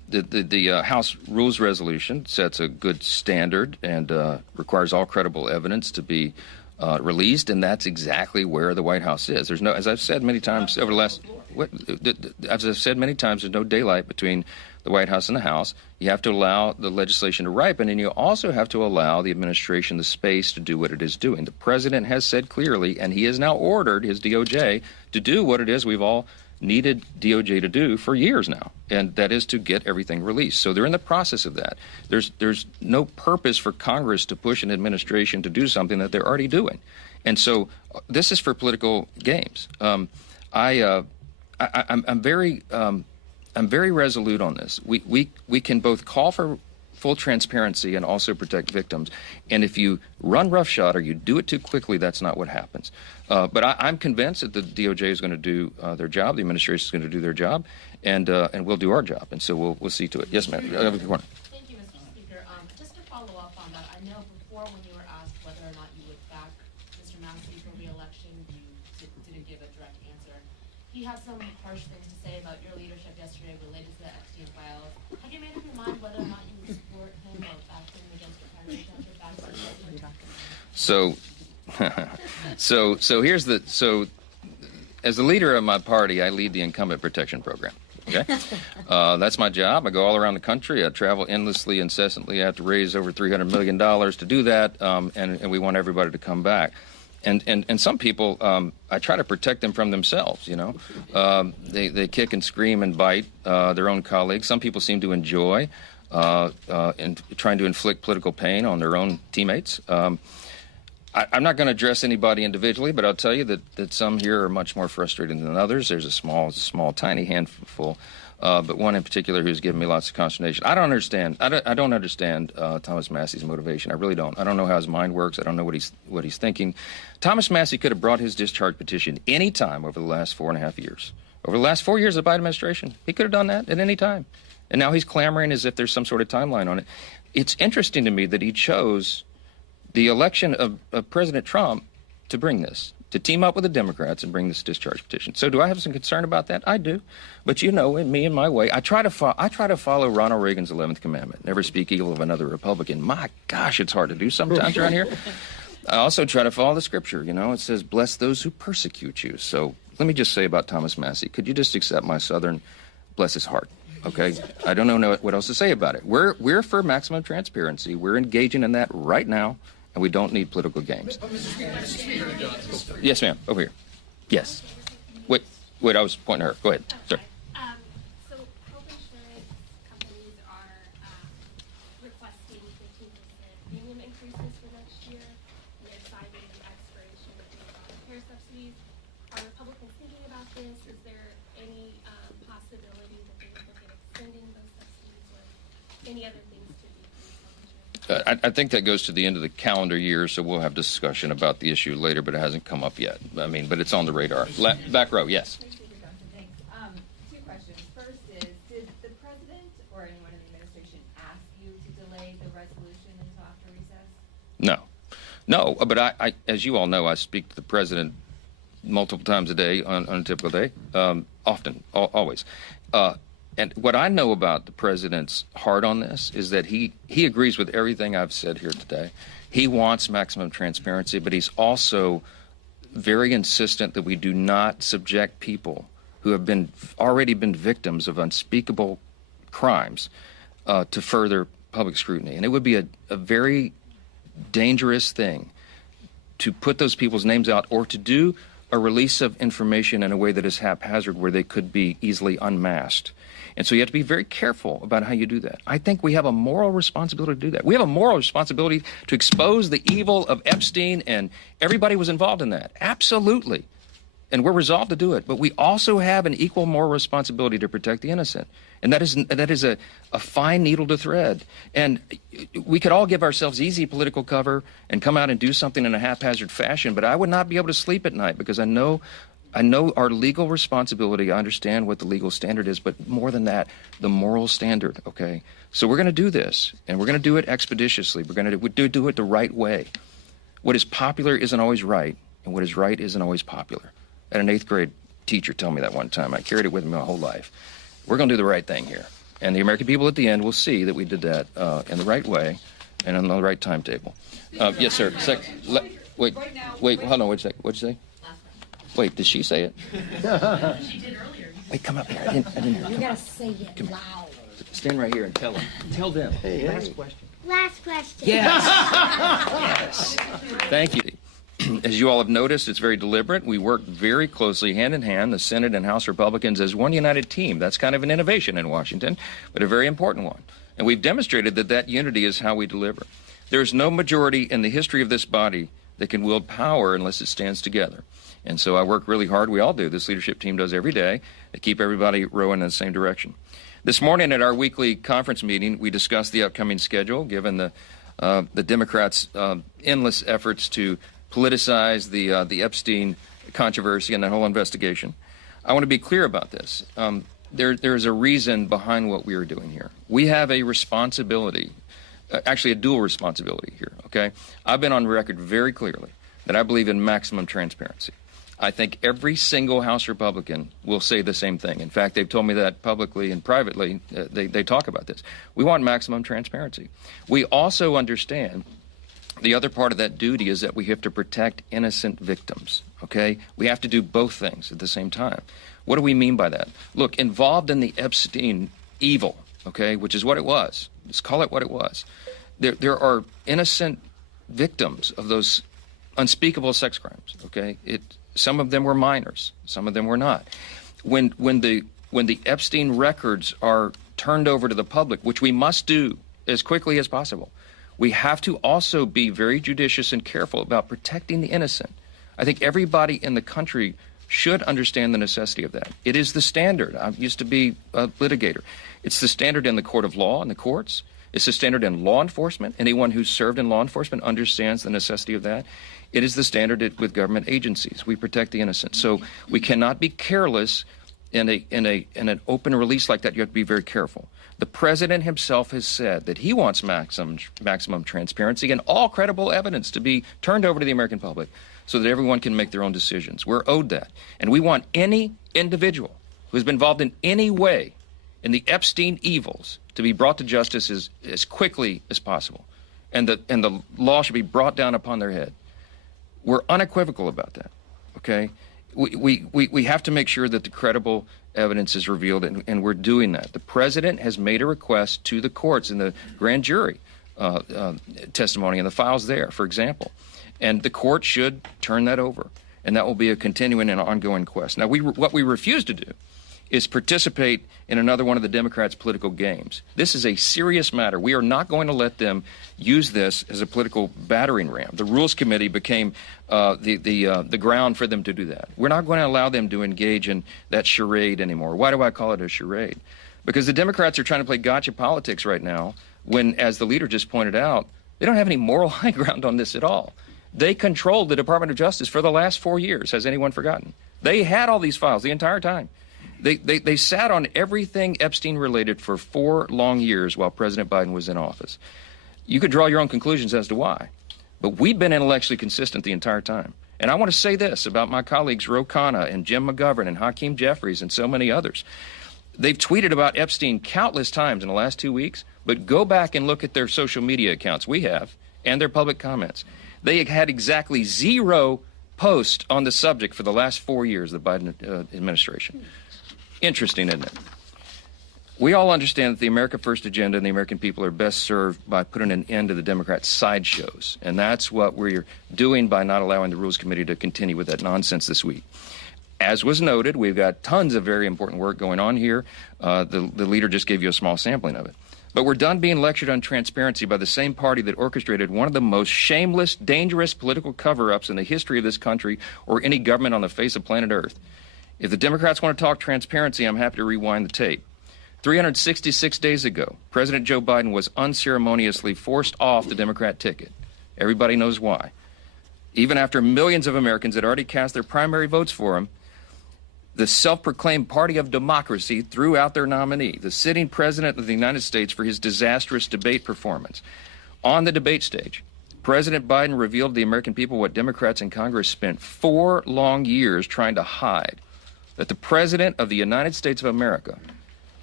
The House Rules Resolution sets a good standard and requires all credible evidence to be released, and that's exactly where the White House is. There's no, as I've said many times over the last, as I've said many times, there's no daylight between the White House and the House. You have to allow the legislation to ripen, and you also have to allow the administration the space to do what it is doing. The president has said clearly, and he has now ordered his DOJ to do what it is we've all needed DOJ to do for years now, and that is to get everything released. So they're in the process of that. There's no purpose for Congress to push an administration to do something that they're already doing. And so this is for political games. I'm very resolute on this. We can both call for full transparency and also protect victims. And if you run roughshod or you do it too quickly, that's not what happens. But I'm convinced that the DOJ is going to do their job, the administration is going to do their job, and we'll do our job. And so we'll see to it. Yes, ma'am. Thank you, Mr. Speaker. Just to follow up on that, I know before when you were asked whether or not you would back Mr. Massey for re-election, you didn't give a direct answer. He had some harsh things to say about your leadership yesterday related to the Epstein files. Have you made up your mind whether or not you would support him or back him against your primary candidate back to the So as the leader of my party, I lead the incumbent protection program. Okay, that's my job. I go all around the country. I travel endlessly, incessantly. I have to raise over $300 million to do that, and we want everybody to come back. And some people, I try to protect them from themselves. You know, they kick and scream and bite their own colleagues. Some people seem to enjoy trying to inflict political pain on their own teammates. I'm not going to address anybody individually, but I'll tell you that some here are much more frustrated than others. There's a small, tiny handful, but one in particular who's given me lots of consternation. I don't understand Thomas Massey's motivation. I really don't. I don't know how his mind works. I don't know what he's thinking. Thomas Massey could have brought his discharge petition any time over the last 4.5 years. Over the last 4 years of the Biden administration, he could have done that at any time. And now he's clamoring as if there's some sort of timeline on it. It's interesting to me that he chose the election of President Trump to bring this, to team up with the Democrats and bring this discharge petition. So do I have some concern about that? I do. But you know, in me and my way, I try to follow Ronald Reagan's 11th commandment, never speak evil of another Republican. My gosh, it's hard to do sometimes around here. I also try to follow the scripture. You know, it says, bless those who persecute you. So let me just say about Thomas Massey, could you just accept my Southern, bless his heart? Okay, I don't know what else to say about it. We're for maximum transparency. We're engaging in that right now. And we don't need political games. Mr. Speaker. Yes, ma'am. Over here. Yes. Wait. I was pointing at her. Go ahead, sir. So health insurance companies are requesting 15% premium increases for next year. And they're citing the expiration of the care subsidies. Are Republicans thinking about this? Is there any possibility that they would look at extending those subsidies or any other things to decrease health insurance? I think that goes to the end of the calendar year, so we'll have discussion about the issue later, but it hasn't come up yet. I mean, but it's on the radar. Back row, yes. Thanks. Two questions. First is, did the president or anyone in the administration ask you to delay the resolution until after recess? No, but I, as you all know, I speak to the president multiple times a day on a typical day, often, always. And what I know about the president's heart on this is that he agrees with everything I've said here today. He wants maximum transparency, but he's also very insistent that we do not subject people who have already been victims of unspeakable crimes to further public scrutiny. And it would be a very dangerous thing to put those people's names out or to do a release of information in a way that is haphazard where they could be easily unmasked. And so you have to be very careful about how you do that. I think we have a moral responsibility to do that. We have a moral responsibility to expose the evil of Epstein, and everybody was involved in that. Absolutely. And we're resolved to do it. But we also have an equal moral responsibility to protect the innocent. And that is a fine needle to thread. And we could all give ourselves easy political cover and come out and do something in a haphazard fashion, but I would not be able to sleep at night because I know our legal responsibility. I understand what the legal standard is, but more than that, the moral standard, okay? So we're going to do this, and we're going to do it expeditiously. We're going to do it the right way. What is popular isn't always right, and what is right isn't always popular. I had an 8th grade teacher tell me that one time. I carried it with me my whole life. We're going to do the right thing here, And the American people at the end will see that we did that in the right way and on the right timetable. Yes, sir. Wait, hold on, wait a second. What'd you say? Wait, did she say it? She did earlier. Wait, come up here. I didn't hear. You gotta say it loud. Stand right here and tell them. Tell them. Last question. Last question. Yes. Yes. Thank you. As you all have noticed, it's very deliberate. We work very closely, hand in hand, the Senate and House Republicans as one united team. That's kind of an innovation in Washington, but a very important one. And we've demonstrated that that unity is how we deliver. There's no majority in the history of this body that can wield power unless it stands together. And so I work really hard. We all do. This leadership team does every day to keep everybody rowing in the same direction. This morning at our weekly conference meeting, we discussed the upcoming schedule, given the Democrats' endless efforts to politicize the Epstein controversy and that whole investigation. I want to be clear about this. There's a reason behind what we are doing here. We have a responsibility, actually a dual responsibility here, okay? I've been on record very clearly that I believe in maximum transparency. I think every single House Republican will say the same thing. In fact, they've told me that publicly and privately. They talk about this. We want maximum transparency. We also understand the other part of that duty is that we have to protect innocent victims, okay? We have to do both things at the same time. What do we mean by that? Look, involved in the Epstein evil, okay, which is what it was. Let's call it what it was. There are innocent victims of those unspeakable sex crimes, okay? Some of them were minors. Some of them were not. When the Epstein records are turned over to the public, which we must do as quickly as possible, we have to also be very judicious and careful about protecting the innocent. I think everybody in the country should understand the necessity of that. It is the standard. I used to be a litigator. It's the standard in the court of law and the courts. It's the standard in law enforcement. Anyone who's served in law enforcement understands the necessity of that. It is the standard with government agencies. We protect the innocent. So we cannot be careless in an open release like that. You have to be very careful. The president himself has said that he wants maximum transparency and all credible evidence to be turned over to the American public so that everyone can make their own decisions. We're owed that. And we want any individual who has been involved in any way in the Epstein evils to be brought to justice as quickly as possible. And the law should be brought down upon their head. We're unequivocal about that, okay? We have to make sure that the credible evidence is revealed, and we're doing that. The president has made a request to the courts in the grand jury testimony and the files there, for example. And the court should turn that over, and that will be a continuing and ongoing quest. Now, what we refuse to do is participate in another one of the Democrats' political games. This is a serious matter. We are not going to let them use this as a political battering ram. The Rules Committee became the ground for them to do that. We're not going to allow them to engage in that charade anymore. Why do I call it a charade? Because the Democrats are trying to play gotcha politics right now when, as the leader just pointed out, they don't have any moral high ground on this at all. They controlled the Department of Justice for the last 4 years. Has anyone forgotten? They had all these files the entire time. They sat on everything Epstein related for 4 long years while President Biden was in office. You could draw your own conclusions as to why. But we've been intellectually consistent the entire time. And I want to say this about my colleagues Ro Khanna and Jim McGovern and Hakeem Jeffries and so many others. They've tweeted about Epstein countless times in the last 2 weeks, but go back and look at their social media accounts, we have, and their public comments. They had exactly 0 posts on the subject for the last 4 years of the Biden administration. Interesting, isn't it? We all understand that the America First agenda and the American people are best served by putting an end to the Democrats' sideshows. And that's what we're doing by not allowing the Rules Committee to continue with that nonsense this week. As was noted, we've got tons of very important work going on here. The leader just gave you a small sampling of it. But we're done being lectured on transparency by the same party that orchestrated one of the most shameless, dangerous political cover-ups in the history of this country or any government on the face of planet Earth. If the Democrats want to talk transparency, I'm happy to rewind the tape. 366 days ago, President Joe Biden was unceremoniously forced off the Democrat ticket. Everybody knows why. Even after millions of Americans had already cast their primary votes for him, the self-proclaimed party of democracy threw out their nominee, the sitting president of the United States, for his disastrous debate performance. On the debate stage, President Biden revealed to the American people what Democrats in Congress spent 4 long years trying to hide, that the President of the United States of America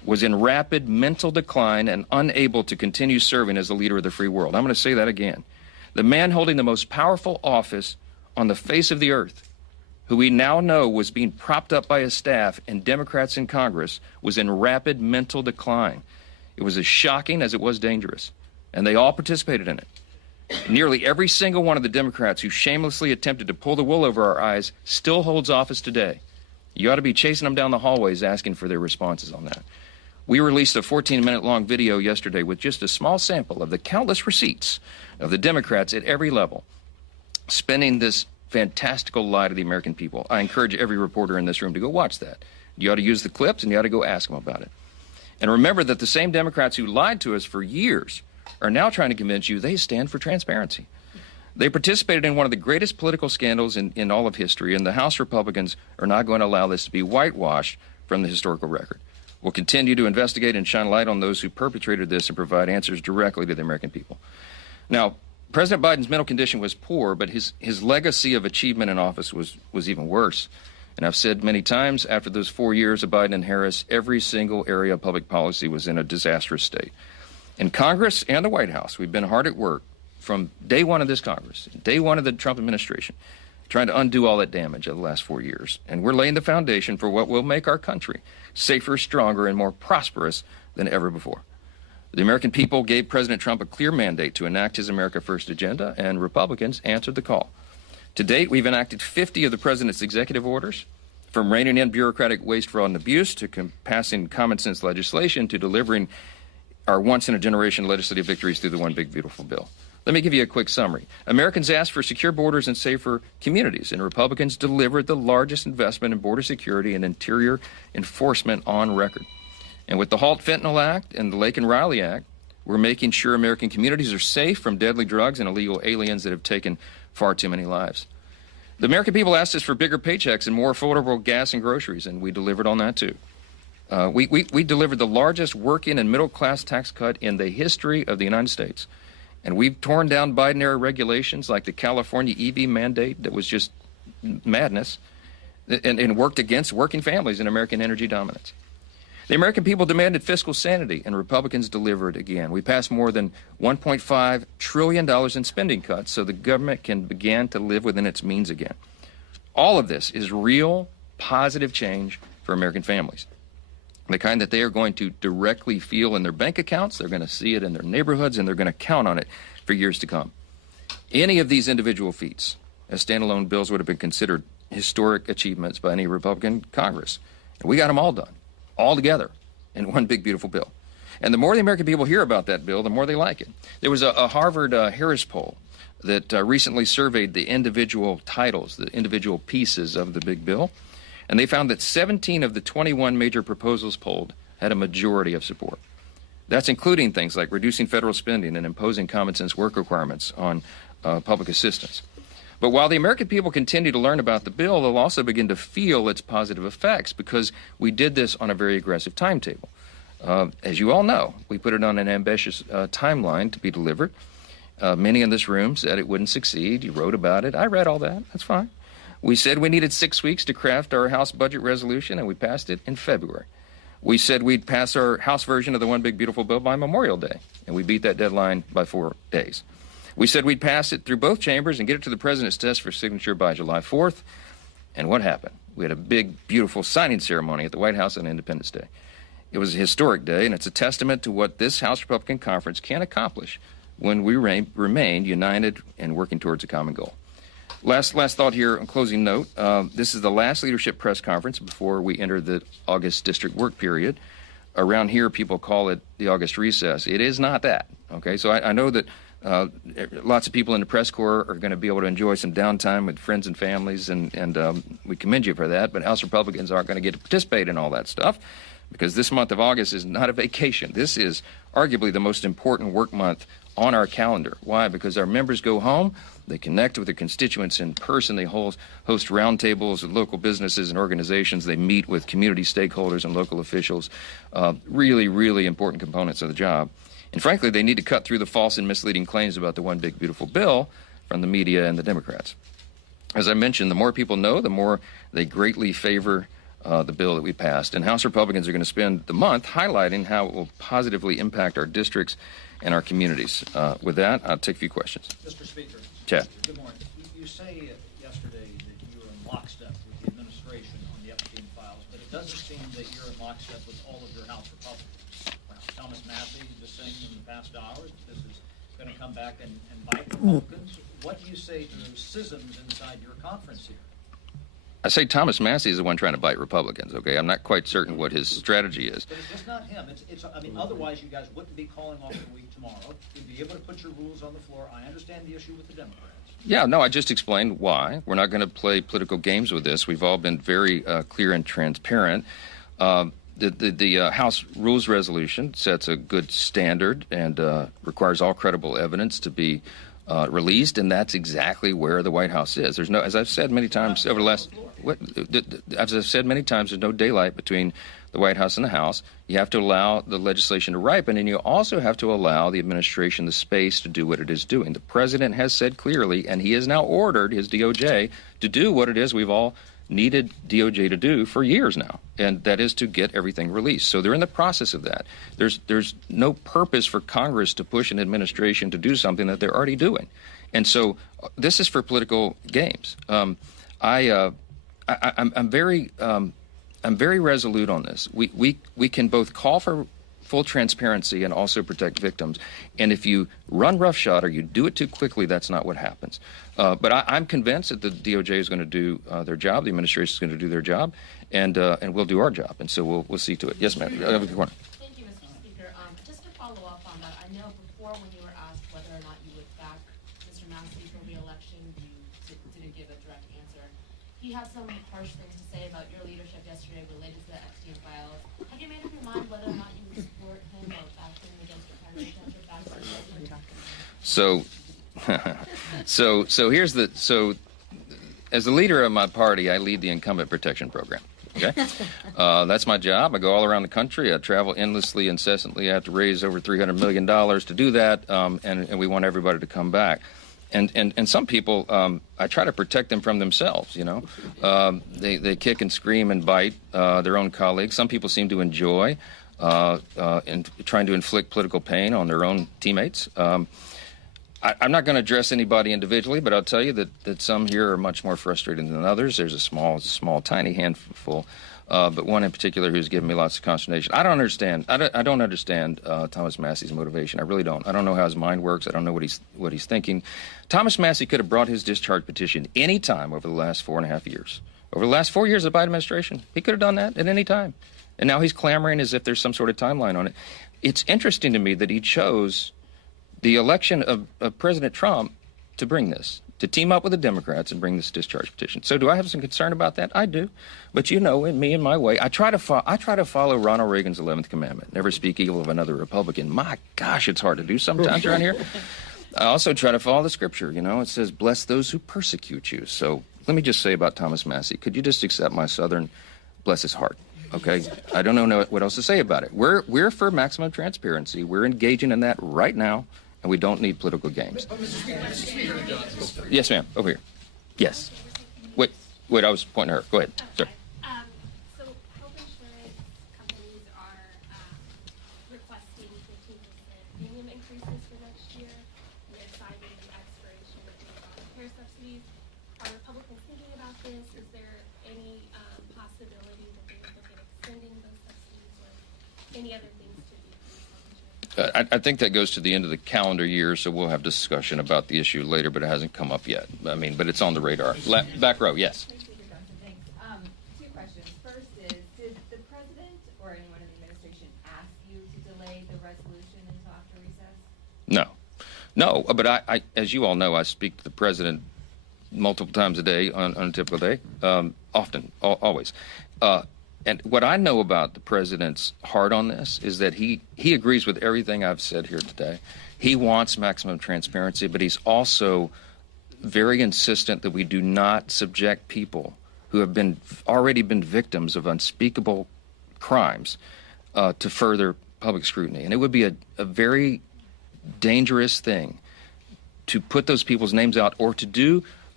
was in rapid mental decline and unable to continue serving as the leader of the free world. I'm going to say that again. The man holding the most powerful office on the face of the earth, who we now know was being propped up by his staff and Democrats in Congress, was in rapid mental decline. It was as shocking as it was dangerous, and they all participated in it. Nearly every single one of the Democrats who shamelessly attempted to pull the wool over our eyes still holds office today. You ought to be chasing them down the hallways asking for their responses on that. We released a 14-minute-long video yesterday with just a small sample of the countless receipts of the Democrats at every level spinning this fantastical lie to the American people. I encourage every reporter in this room to go watch that. You ought to use the clips, and you ought to go ask them about it. And remember that the same Democrats who lied to us for years are now trying to convince you they stand for transparency. They participated in one of the greatest political scandals in all of history, and the House Republicans are not going to allow this to be whitewashed from the historical record. We'll continue to investigate and shine light on those who perpetrated this and provide answers directly to the American people. Now, President Biden's mental condition was poor, but his legacy of achievement in office was even worse. And I've said many times, after those 4 years of Biden and Harris, every single area of public policy was in a disastrous state. In Congress and the White House, we've been hard at work from day one of this Congress, day one of the Trump administration, trying to undo all that damage of the last 4 years. And we're laying the foundation for what will make our country safer, stronger, and more prosperous than ever before. The American people gave President Trump a clear mandate to enact his America First agenda, and Republicans answered the call. To date, we've enacted 50 of the president's executive orders, from reining in bureaucratic waste, fraud, and abuse to passing common sense legislation to delivering our once-in-a-generation legislative victories through the One Big Beautiful Bill. Let me give you a quick summary. Americans asked for secure borders and safer communities, and Republicans delivered the largest investment in border security and interior enforcement on record. And with the Halt Fentanyl Act and the Lake and Riley Act, we're making sure American communities are safe from deadly drugs and illegal aliens that have taken far too many lives. The American people asked us for bigger paychecks and more affordable gas and groceries, and we delivered on that too. We delivered the largest working and middle-class tax cut in the history of the United States. And we've torn down Biden-era regulations like the California EV mandate that was just madness and worked against working families and American energy dominance. The American people demanded fiscal sanity, and Republicans delivered again. We passed more than $1.5 trillion in spending cuts so the government can begin to live within its means again. All of this is real, positive change for American families. The kind that they are going to directly feel in their bank accounts, they're going to see it in their neighborhoods, and they're going to count on it for years to come. Any of these individual feats as standalone bills would have been considered historic achievements by any Republican Congress. And we got them all done, all together, in one big, beautiful bill. And the more the American people hear about that bill, the more they like it. There was a Harvard Harris poll that recently surveyed the individual titles, the individual pieces of the big bill. And they found that 17 of the 21 major proposals polled had a majority of support. That's including things like reducing federal spending and imposing common sense work requirements on public assistance. But while the American people continue to learn about the bill, they'll also begin to feel its positive effects because we did this on a very aggressive timetable. As you all know, we put it on an ambitious timeline to be delivered. Many in this room said it wouldn't succeed. You wrote about it. I read all that. That's fine. We said we needed 6 weeks to craft our House budget resolution, and we passed it in February. We said we'd pass our House version of the One Big Beautiful Bill by Memorial Day, and we beat that deadline by 4 days. We said we'd pass it through both chambers and get it to the President's desk for signature by July 4th. And what happened? We had a big, beautiful signing ceremony at the White House on Independence Day. It was a historic day, and it's a testament to what this House Republican Conference can accomplish when we remain united and working towards a common goal. Last thought here, on closing note, this is the last leadership press conference before we enter the August district work period. Around here, people call it the August recess. It is not that, okay? So I know that lots of people in the press corps are going to be able to enjoy some downtime with friends and families, and we commend you for that, but House Republicans aren't going to get to participate in all that stuff because this month of August is not a vacation. This is arguably the most important work month on our calendar. Why? Because our members go home, they connect with their constituents in person, they host roundtables with local businesses and organizations, they meet with community stakeholders and local officials, really, really important components of the job. And frankly, they need to cut through the false and misleading claims about the One Big Beautiful Bill from the media and the Democrats. As I mentioned, the more people know, the more they greatly favor the bill that we passed. And House Republicans are going to spend the month highlighting how it will positively impact our districts and our communities. With that, I'll take a few questions. Mr. Speaker. Chad. Good morning. You say yesterday that you were in lockstep with the administration on the Epstein files, but it doesn't seem that you're in lockstep with all of your House Republicans. Thomas Massey just saying in the past hours that this is going to come back and bite Republicans. What do you say to those schisms inside your conference here? I say Thomas Massey is the one trying to bite Republicans, okay? I'm not quite certain what his strategy is. But it's just not him. I mean, otherwise you guys wouldn't be calling off the week tomorrow. You'd be able to put your rules on the floor. I understand the issue with the Democrats. Yeah, no, I just explained why. We're not going to play political games with this. We've all been very clear and transparent. The House Rules Resolution sets a good standard and requires all credible evidence to be released, and that's exactly where the White House is. There's no, as I've said many times over the last, as I've said many times, there's no daylight between the White House and the House. You have to allow the legislation to ripen, and you also have to allow the administration the space to do what it is doing. The president has said clearly, and he has now ordered his DOJ to do what it is we've all needed DOJ to do for years now, and that is to get everything released. So they're in the process of that. There's no purpose for Congress to push an administration to do something that they're already doing. And so this is for political games. I'm very resolute on this. We can both call for full transparency and also protect victims. And if you run roughshod or you do it too quickly, that's not what happens. But I'm convinced that the DOJ is going to do their job, the administration is going to do their job, and we'll do our job. And so we'll see to it. Yes, ma'am. Thank you, Mr. Speaker. Just to follow up on that, I know before when you were asked whether or not you would back Mr. Massey for re-election, you didn't give a direct answer. He had some harsh things to say about your leadership yesterday related to the Epstein files. Have you made up your mind whether or not you would support him or back him against your primary candidate back to the So as the leader of my party, I lead the incumbent protection program. Okay, that's my job. I go all around the country. I travel endlessly, incessantly. I have to raise over $300 million to do that, and we want everybody to come back. And some people, I try to protect them from themselves. You know, they kick and scream and bite their own colleagues. Some people seem to enjoy trying to inflict political pain on their own teammates. I'm not going to address anybody individually, but I'll tell you that some here are much more frustrated than others. There's a small, tiny handful, but one in particular who's given me lots of consternation. I don't understand Thomas Massey's motivation. I really don't. I don't know how his mind works. I don't know what he's thinking. Thomas Massey could have brought his discharge petition any time over the last 4.5 years. Over the last 4 years of the Biden administration, he could have done that at any time. And now he's clamoring as if there's some sort of timeline on it. It's interesting to me that he chose the election of President Trump to bring this, to team up with the Democrats and bring this discharge petition. So do I have some concern about that? I do. But you know, in me and my way, I try to follow Ronald Reagan's 11th commandment, never speak evil of another Republican. My gosh, it's hard to do sometimes around here. I also try to follow the scripture. You know, it says, bless those who persecute you. So let me just say about Thomas Massey, could you just accept my Southern, bless his heart? Okay, I don't know what else to say about it. We're for maximum transparency. We're engaging in that right now. And we don't need political games. Yes, ma'am. Over here. Yes. Wait. I was pointing at her. Go ahead. Sir. So health insurance companies are requesting 15% premium increases for next year. And they're citing the expiration of the care subsidies. Are Republicans thinking about this? Is there any possibility that they would look at extending those subsidies or any other things to decrease health insurance? I think that goes to the end of the calendar year, so we'll have discussion about the issue later, but it hasn't come up yet. I mean, but it's on the radar. Back row, yes. Thanks. Two questions. First is, did the president or anyone in the administration ask you to delay the resolution until after recess? No, but I, as you all know, I speak to the president multiple times a day on a typical day, often, always. And what I know about the president's heart on this is that he agrees with everything I've said here today. He wants maximum transparency, but he's also very insistent that we do not subject people who have already been victims of unspeakable crimes to further public scrutiny. And it would be a very dangerous thing to put those people's names out or to do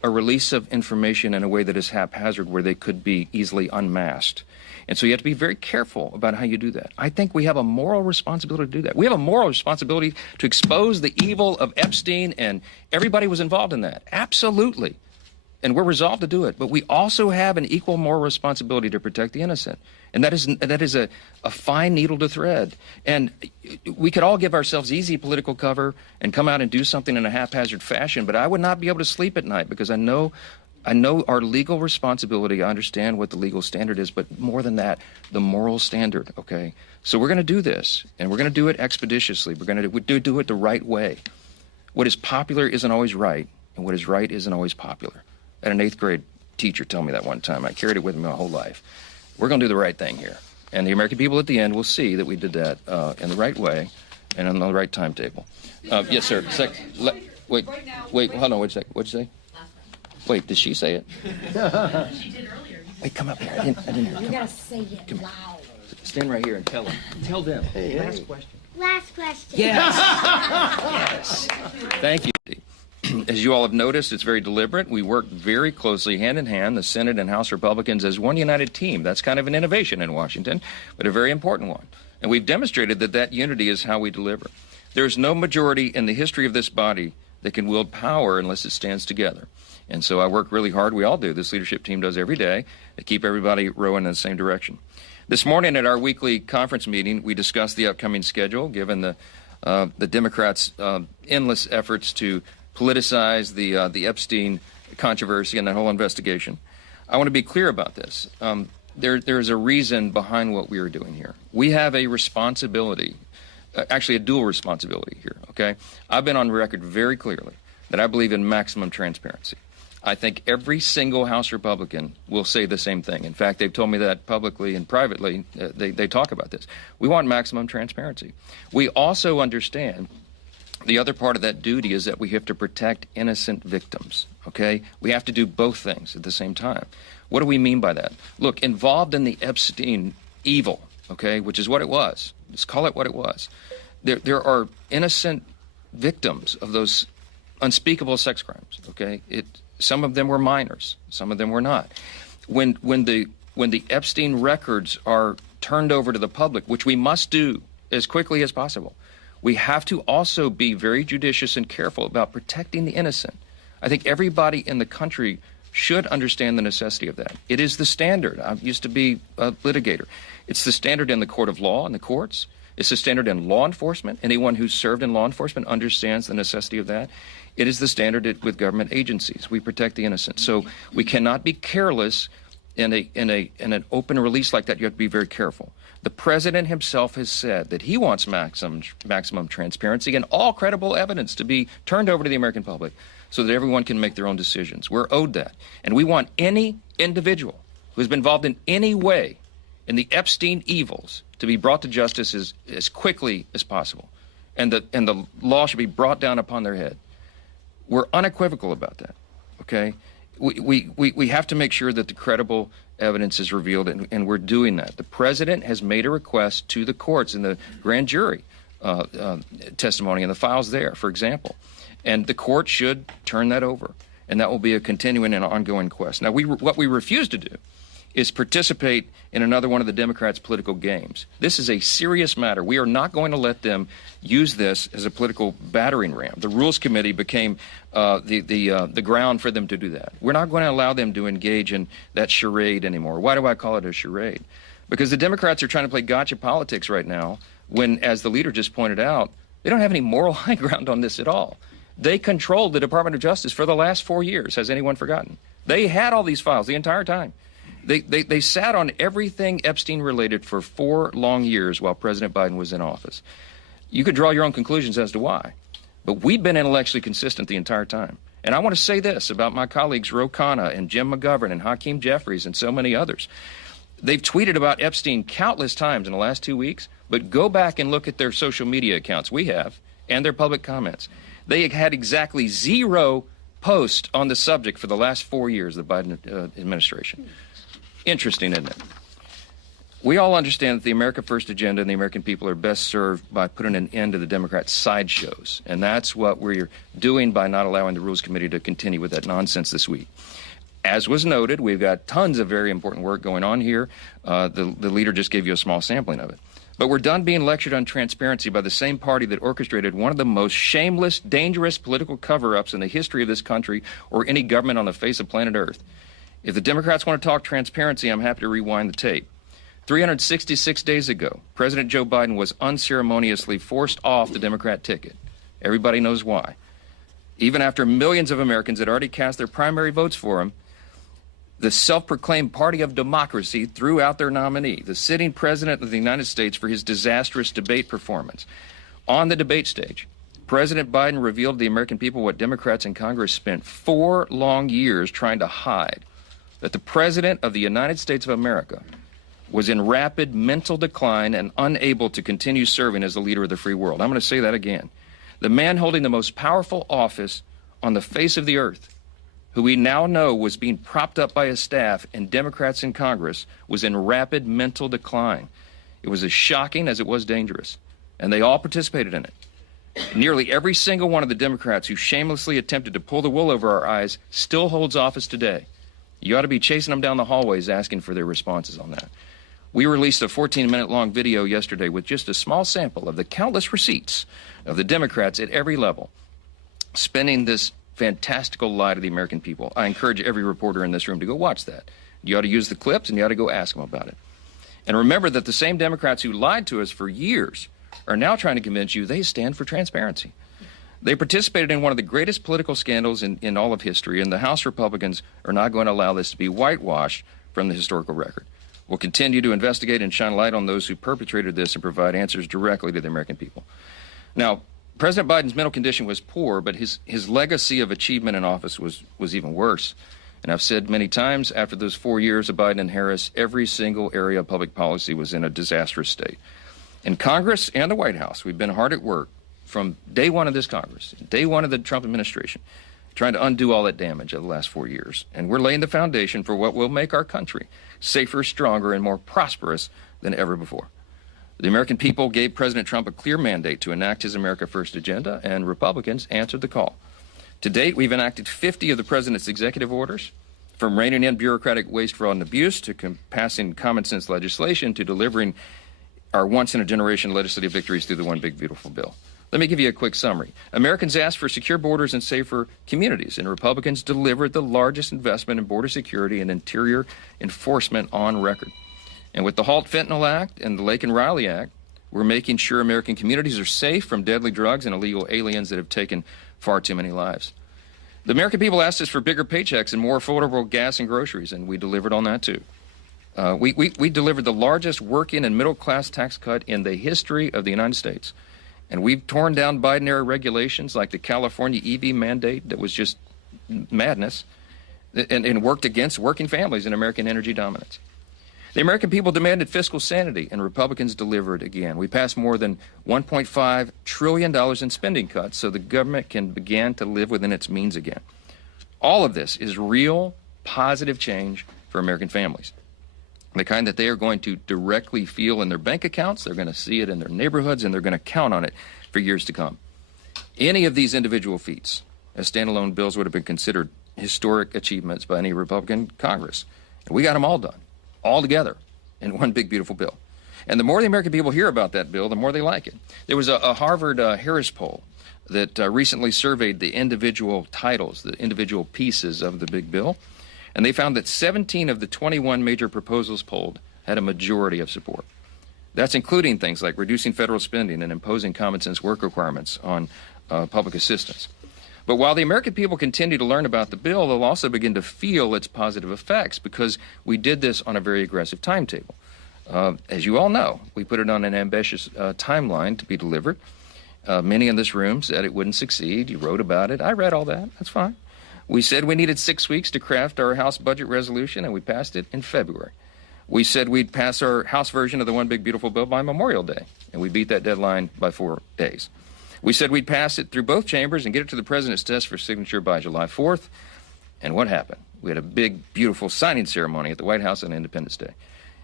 a release of information in a way that is haphazard where they could be easily unmasked. And so you have to be very careful about how you do that. I think we have a moral responsibility to do that. We have a moral responsibility to expose the evil of Epstein, and everybody was involved in that. Absolutely. And we're resolved to do it. But we also have an equal moral responsibility to protect the innocent. And that is a fine needle to thread. And we could all give ourselves easy political cover and come out and do something in a haphazard fashion, but I would not be able to sleep at night because I know our legal responsibility. I understand what the legal standard is, but more than that, the moral standard, okay? So we're going to do this, and we're going to do it expeditiously. We're going to do it the right way. What is popular isn't always right, and what is right isn't always popular. I had an 8th grade teacher tell me that one time. I carried it with me my whole life. We're going to do the right thing here. And the American people at the end will see that we did that in the right way and on the right timetable. Yes, sir. Wait, hold on, wait a second. What'd you say? Wait, did she say it? She did earlier. Wait, come up here. I didn't hear. You gotta say it loud. Stand right here and tell them. Tell them. Hey. Last question. Last question. Yes. Yes. Thank you. As you all have noticed, it's very deliberate. We work very closely hand in hand, the Senate and House Republicans, as one united team. That's kind of an innovation in Washington, but a very important one. And we've demonstrated that that unity is how we deliver. There's no majority in the history of this body that can wield power unless it stands together. And so I work really hard. We all do. This leadership team does every day to keep everybody rowing in the same direction. This morning at our weekly conference meeting, we discussed the upcoming schedule, given the Democrats' endless efforts to politicize the Epstein controversy and that whole investigation. I want to be clear about this. There's a reason behind what we are doing here. We have a responsibility, actually a dual responsibility here, okay? I've been on record very clearly that I believe in maximum transparency. I think every single House Republican will say the same thing. In fact, they've told me that publicly and privately. They talk about this. We want maximum transparency. We also understand the other part of that duty is that we have to protect innocent victims, okay? We have to do both things at the same time. What do we mean by that? Look, involved in the Epstein evil, okay, which is what it was. Let's call it what it was. There are innocent victims of those unspeakable sex crimes, okay? Some of them were minors. Some of them were not. When the Epstein records are turned over to the public, which we must do as quickly as possible, we have to also be very judicious and careful about protecting the innocent. I think everybody in the country should understand the necessity of that. It is the standard. I used to be a litigator. It's the standard in the court of law and the courts. It's the standard in law enforcement. Anyone who's served in law enforcement understands the necessity of that. It is the standard with government agencies. We protect the innocent. So we cannot be careless in an open release like that. You have to be very careful. The president himself has said that he wants maximum transparency and all credible evidence to be turned over to the American public so that everyone can make their own decisions. We're owed that. And we want any individual who has been involved in any way in the Epstein evils to be brought to justice as quickly as possible. And the law should be brought down upon their head. We're unequivocal about that, okay? We have to make sure that the credible evidence is revealed, and we're doing that. The president has made a request to the courts in the grand jury testimony and the files there, for example. And the court should turn that over, and that will be a continuing and ongoing quest. Now, what we refuse to do is participate in another one of the Democrats' political games. This is a serious matter. We are not going to let them use this as a political battering ram. The Rules Committee became the ground for them to do that. We're not going to allow them to engage in that charade anymore. Why do I call it a charade? Because the Democrats are trying to play gotcha politics right now when, as the leader just pointed out, they don't have any moral high ground on this at all. They controlled the Department of Justice for the last 4 years. Has anyone forgotten? They had all these files the entire time. They sat on everything Epstein related for 4 long years while President Biden was in office. You could draw your own conclusions as to why, but we've been intellectually consistent the entire time. And I want to say this about my colleagues Ro Khanna and Jim McGovern and Hakeem Jeffries and so many others. They've tweeted about Epstein countless times in the last 2 weeks, but go back and look at their social media accounts, we have, and their public comments. They had exactly 0 posts on the subject for the last 4 years of the Biden administration. Interesting, isn't it? We all understand that the America First agenda and the American people are best served by putting an end to the Democrats' sideshows. And that's what we're doing by not allowing the Rules Committee to continue with that nonsense this week. As was noted, we've got tons of very important work going on here. The leader just gave you a small sampling of it. But we're done being lectured on transparency by the same party that orchestrated one of the most shameless, dangerous political cover-ups in the history of this country or any government on the face of planet Earth. If the Democrats want to talk transparency, I'm happy to rewind the tape. 366 days ago, President Joe Biden was unceremoniously forced off the Democrat ticket. Everybody knows why. Even after millions of Americans had already cast their primary votes for him, the self-proclaimed party of democracy threw out their nominee, the sitting president of the United States, for his disastrous debate performance. On the debate stage, President Biden revealed to the American people what Democrats in Congress spent 4 long years trying to hide, that the President of the United States of America was in rapid mental decline and unable to continue serving as the leader of the free world. I'm going to say that again. The man holding the most powerful office on the face of the earth, who we now know was being propped up by his staff and Democrats in Congress, was in rapid mental decline. It was as shocking as it was dangerous, and they all participated in it. Nearly every single one of the Democrats who shamelessly attempted to pull the wool over our eyes still holds office today. You ought to be chasing them down the hallways asking for their responses on that. We released a 14-minute-long video yesterday with just a small sample of the countless receipts of the Democrats at every level spinning this fantastical lie to the American people. I encourage every reporter in this room to go watch that. You ought to use the clips, and you ought to go ask them about it. And remember that the same Democrats who lied to us for years are now trying to convince you they stand for transparency. They participated in one of the greatest political scandals in all of history, and the House Republicans are not going to allow this to be whitewashed from the historical record. We'll continue to investigate and shine light on those who perpetrated this and provide answers directly to the American people. Now, President Biden's mental condition was poor, but his legacy of achievement in office was even worse. And I've said many times, after those 4 years of Biden and Harris, every single area of public policy was in a disastrous state. In Congress and the White House, we've been hard at work from day one of this Congress, day one of the Trump administration, trying to undo all that damage of the last 4 years. And we're laying the foundation for what will make our country safer, stronger, and more prosperous than ever before. The American people gave President Trump a clear mandate to enact his America First agenda, and Republicans answered the call. To date, we've enacted 50 of the president's executive orders, from reining in bureaucratic waste, fraud, and abuse, to passing common sense legislation, to delivering our once-in-a-generation legislative victories through the One Big Beautiful Bill. Let me give you a quick summary. Americans asked for secure borders and safer communities, and Republicans delivered the largest investment in border security and interior enforcement on record. And with the Halt Fentanyl Act and the Lake and Riley Act, we're making sure American communities are safe from deadly drugs and illegal aliens that have taken far too many lives. The American people asked us for bigger paychecks and more affordable gas and groceries, and we delivered on that too. We delivered the largest working and middle-class tax cut in the history of the United States. And we've torn down Biden-era regulations like the California EV mandate that was just madness, and worked against working families and American energy dominance. The American people demanded fiscal sanity, and Republicans delivered again. We passed more than $1.5 trillion in spending cuts so the government can begin to live within its means again. All of this is real, positive change for American families. The kind that they are going to directly feel in their bank accounts, they're going to see it in their neighborhoods, and they're going to count on it for years to come. Any of these individual feats as standalone bills would have been considered historic achievements by any Republican Congress. And we got them all done, all together, in one big, beautiful bill. And the more the American people hear about that bill, the more they like it. There was a Harvard Harris poll that recently surveyed the individual titles, the individual pieces of the big bill. And they found that 17 of the 21 major proposals polled had a majority of support. That's including things like reducing federal spending and imposing common sense work requirements on public assistance. But while the American people continue to learn about the bill, they'll also begin to feel its positive effects because we did this on a very aggressive timetable. As you all know, we put it on an ambitious timeline to be delivered. Many in this room said it wouldn't succeed. You wrote about it. I read all that. That's fine. We said we needed 6 weeks to craft our House budget resolution, and we passed it in February. We said we'd pass our House version of the One Big Beautiful Bill by Memorial Day, and we beat that deadline by 4 days. We said we'd pass it through both chambers and get it to the president's desk for signature by July 4th. And what happened? We had a big, beautiful signing ceremony at the White House on Independence Day.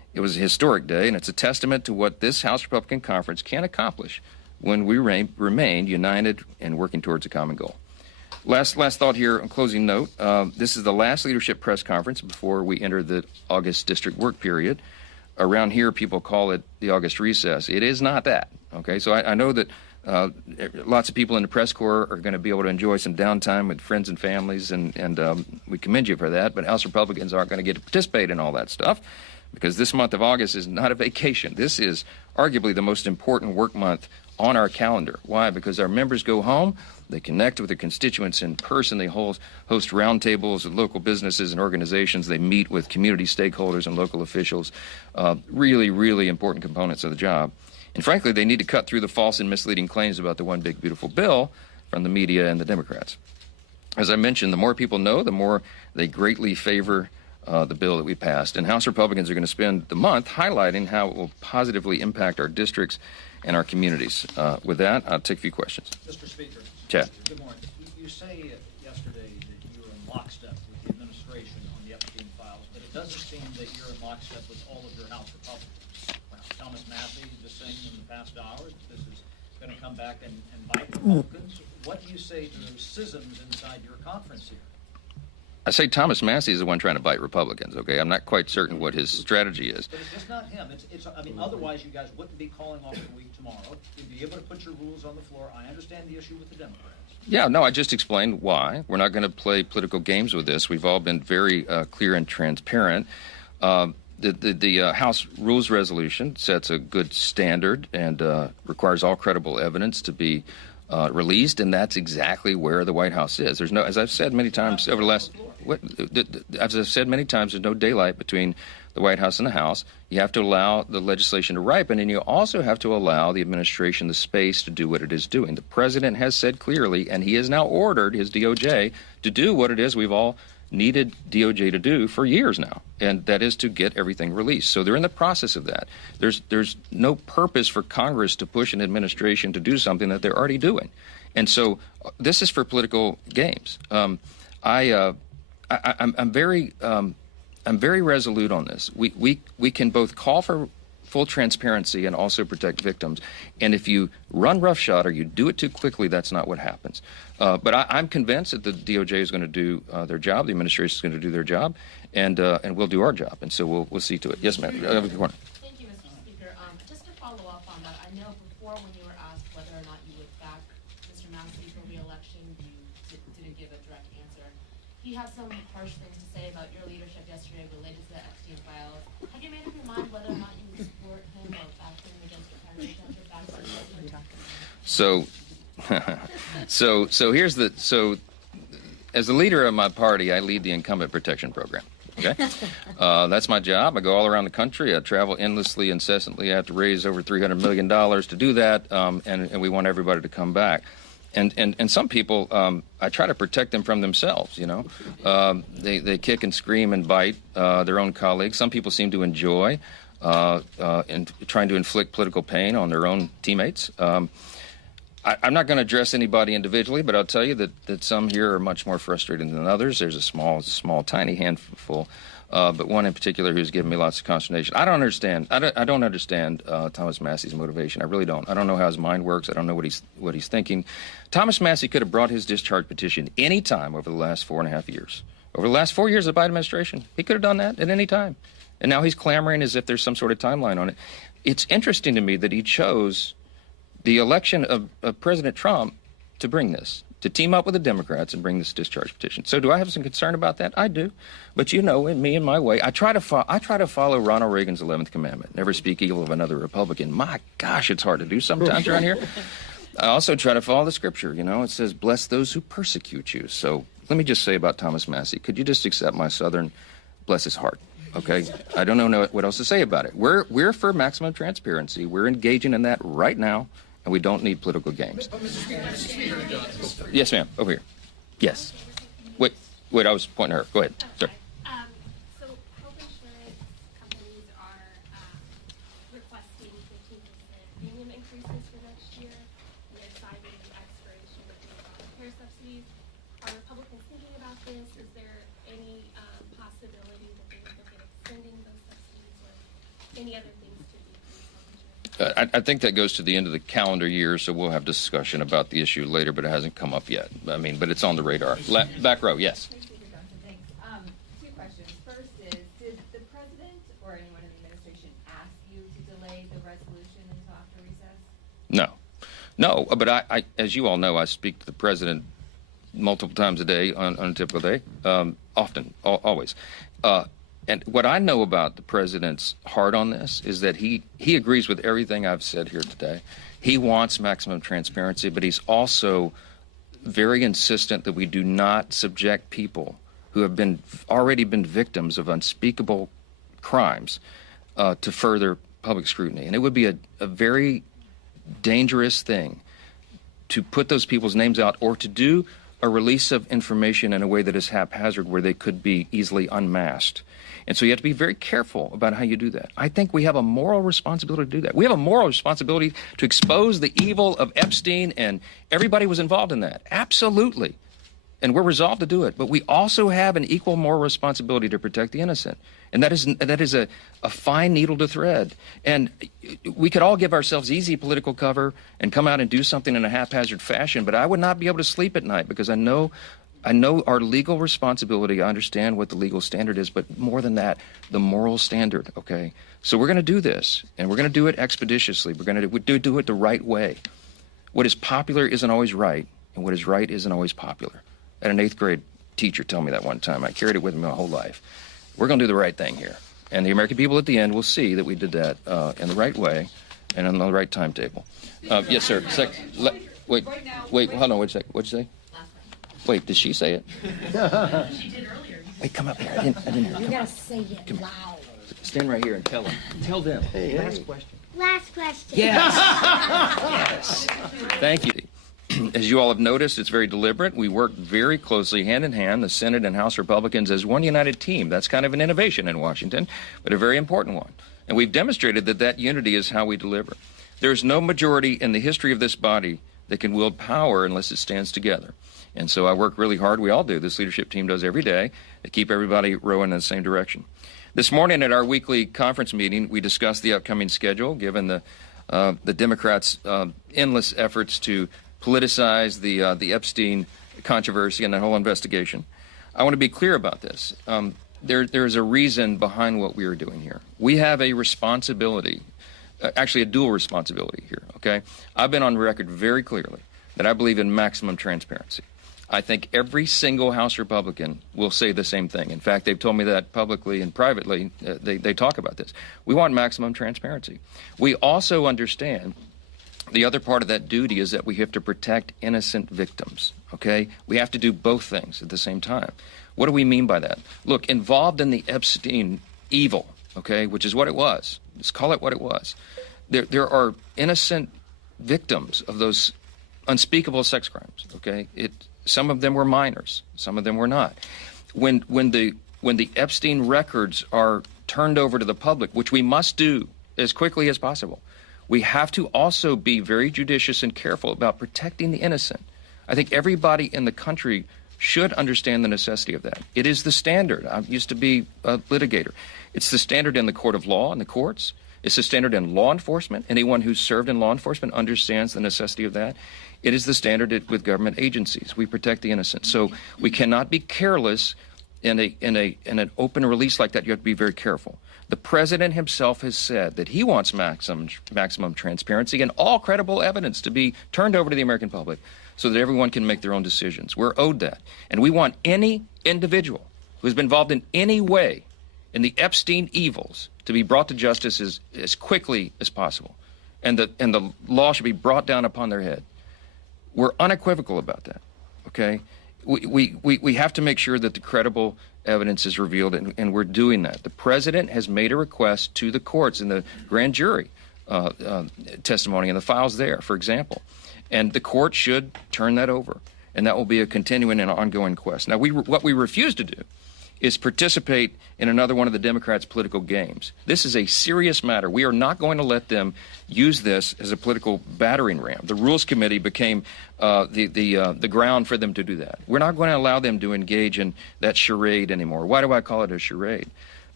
It was a historic day, and it's a testament to what this House Republican Conference can accomplish when we remain united and working towards a common goal. Last thought here, on closing note, this is the last leadership press conference before we enter the August district work period. Around here, people call it the August recess. It is not that, okay? So I know that lots of people in the press corps are going to be able to enjoy some downtime with friends and families, and we commend you for that, but House Republicans aren't going to get to participate in all that stuff because this month of August is not a vacation. This is arguably the most important work month on our calendar. Why? Because our members go home, they connect with their constituents in person, they host roundtables with local businesses and organizations, they meet with community stakeholders and local officials, really, really important components of the job. And frankly, they need to cut through the false and misleading claims about the one big beautiful bill from the media and the Democrats. As I mentioned, the more people know, the more they greatly favor the bill that we passed. And House Republicans are going to spend the month highlighting how it will positively impact our districts and our communities. With that, I'll take a few questions. Mr. Speaker. Chad. Good morning. You say yesterday that you were in lockstep with the administration on the Epstein files, but it doesn't seem that you're in lockstep with all of your House Republicans. Thomas Massey just saying in the past hour that this is going to come back and bite Republicans. What do you say to those schisms inside your conference here? I say Thomas Massey is the one trying to bite Republicans, okay? I'm not quite certain what his strategy is. But it's just not him. I mean, otherwise you guys wouldn't be calling off the week tomorrow. You'd be able to put your rules on the floor. I understand the issue with the Democrats. Yeah, no, I just explained why. We're not going to play political games with this. We've all been very clear and transparent. The House Rules Resolution sets a good standard and requires all credible evidence to be released, and that's exactly where the White House is. There's no, as I've said many times over the last, as I've said many times, there's no daylight between the White House and the House. You have to allow the legislation to ripen, and you also have to allow the administration the space to do what it is doing. The president has said clearly, and he has now ordered his DOJ to do what it is we've all needed DOJ to do for years now, and that is to get everything released. So they're in the process of that. There's no purpose for Congress to push an administration to do something that they're already doing. And so this is for political games. I'm very resolute on this. We can both call for full transparency and also protect victims. And if you run roughshod or you do it too quickly, that's not what happens. But I'm convinced that the DOJ is going to do their job, the administration is going to do their job, and we'll do our job. And so we'll see to it. Yes, ma'am. Thank you, Mr. Speaker. Just to follow up on that, I know before when you were asked whether or not you would back Mr. Massey for re-election, you didn't give a direct answer. He had some harsh things to say about your leadership yesterday related to the Epstein files. Have you made up your mind whether or not you would support him or back him against your candidate? So as the leader of my party, I lead the incumbent protection program. Okay, that's my job. I go all around the country. I travel endlessly, incessantly. I have to raise over $300 million to do that, and we want everybody to come back. And some people, I try to protect them from themselves, you know. They kick and scream and bite their own colleagues. Some people seem to enjoy trying to inflict political pain on their own teammates. I'm not going to address anybody individually, but I'll tell you that some here are much more frustrated than others. There's a small, tiny handful, but one in particular who's given me lots of consternation. I don't understand Thomas Massey's motivation. I really don't. I don't know how his mind works. I don't know what he's thinking. Thomas Massey could have brought his discharge petition any time over the last 4.5 years. Over the last 4 years of the Biden administration, he could have done that at any time. And now he's clamoring as if there's some sort of timeline on it. It's interesting to me that he chose the election of President Trump to bring this, to team up with the Democrats and bring this discharge petition. So do I have some concern about that? I do. But you know, in me and my way, I try to follow Ronald Reagan's 11th commandment, never speak evil of another Republican. My gosh, it's hard to do sometimes around here. I also try to follow the scripture. You know, it says, bless those who persecute you. So let me just say about Thomas Massey, could you just accept my Southern, bless his heart? Okay, I don't know what else to say about it. We're for maximum transparency. We're engaging in that right now, and we don't need political games. Yes, ma'am. Over here. Yes. Wait. I was pointing at her. Go ahead. Sorry. So health insurance companies are requesting 15% premium increases for next year, and they're citing the expiration of the care subsidies. Are Republicans thinking about this? Is there any possibility that they would look at extending those subsidies or any other things to be? I think that goes to the end of the calendar year, so we'll have discussion about the issue later, but it hasn't come up yet. But it's on the radar. Back row, yes. Thanks. Two questions. First is, did the president or anyone in the administration ask you to delay the resolution until after recess? No, but I, as you all know, I speak to the president multiple times a day on a typical day, often, always. And what I know about the president's heart on this is that he agrees with everything I've said here today. He wants maximum transparency, but he's also very insistent that we do not subject people who have already been victims of unspeakable crimes to further public scrutiny. And it would be a very dangerous thing to put those people's names out or to do a release of information in a way that is haphazard where they could be easily unmasked. And so you have to be very careful about how you do that. I think we have a moral responsibility to do that. We have a moral responsibility to expose the evil of Epstein, and everybody was involved in that. Absolutely. And we're resolved to do it. But we also have an equal moral responsibility to protect the innocent. And that is a fine needle to thread. And we could all give ourselves easy political cover and come out and do something in a haphazard fashion, but I would not be able to sleep at night because I know our legal responsibility. I understand what the legal standard is, but more than that, the moral standard, okay? So we're going to do this, and we're going to do it expeditiously. We're going to do it the right way. What is popular isn't always right, and what is right isn't always popular. I had an 8th grade teacher tell me that one time. I carried it with me my whole life. We're going to do the right thing here. And the American people at the end will see that we did that in the right way and on the right timetable. Yes, sir. Wait, hold on, wait a second. What'd you say? Wait, did she say it? She did earlier. Wait, come up here. I didn't hear. You gotta say it loud. Stand right here and tell them. Tell them. Last question. Last question. Yes. Yes. Thank you. As you all have noticed, it's very deliberate. We work very closely hand in hand, the Senate and House Republicans, as one united team. That's kind of an innovation in Washington, but a very important one. And we've demonstrated that unity is how we deliver. There's no majority in the history of this body that can wield power unless it stands together. And so I work really hard. We all do. This leadership team does every day to keep everybody rowing in the same direction. This morning at our weekly conference meeting, we discussed the upcoming schedule, given the Democrats' endless efforts to politicize the Epstein controversy and the whole investigation. I want to be clear about this. There's a reason behind what we are doing here. We have a responsibility, actually a dual responsibility here, okay? I've been on record very clearly that I believe in maximum transparency. I think every single House Republican will say the same thing. In fact, they've told me that publicly and privately. They talk about this. We want maximum transparency. We also understand the other part of that duty is that we have to protect innocent victims, okay? We have to do both things at the same time. What do we mean by that? Look, involved in the Epstein evil, okay, which is what it was. Let's call it what it was. There are innocent victims of those unspeakable sex crimes, okay? Some of them were minors. Some of them were not. When the Epstein records are turned over to the public, which we must do as quickly as possible, we have to also be very judicious and careful about protecting the innocent. I think everybody in the country should understand the necessity of that. It is the standard. I used to be a litigator. It's the standard in the court of law and the courts. It's the standard in law enforcement. Anyone who's served in law enforcement understands the necessity of that. It is the standard with government agencies. We protect the innocent. So we cannot be careless in an open release like that. You have to be very careful. The president himself has said that he wants maximum transparency and all credible evidence to be turned over to the American public so that everyone can make their own decisions. We're owed that. And we want any individual who has been involved in any way in the Epstein evils to be brought to justice as quickly as possible. And the law should be brought down upon their head. We're unequivocal about that, okay? We have to make sure that the credible evidence is revealed, and we're doing that. The president has made a request to the courts in the grand jury testimony and the files there, for example. And the court should turn that over, and that will be a continuing and ongoing quest. Now, what we refuse to do is participate in another one of the Democrats' political games. This is a serious matter. We are not going to let them use this as a political battering ram. The Rules Committee became the ground for them to do that. We're not going to allow them to engage in that charade anymore. Why do I call it a charade?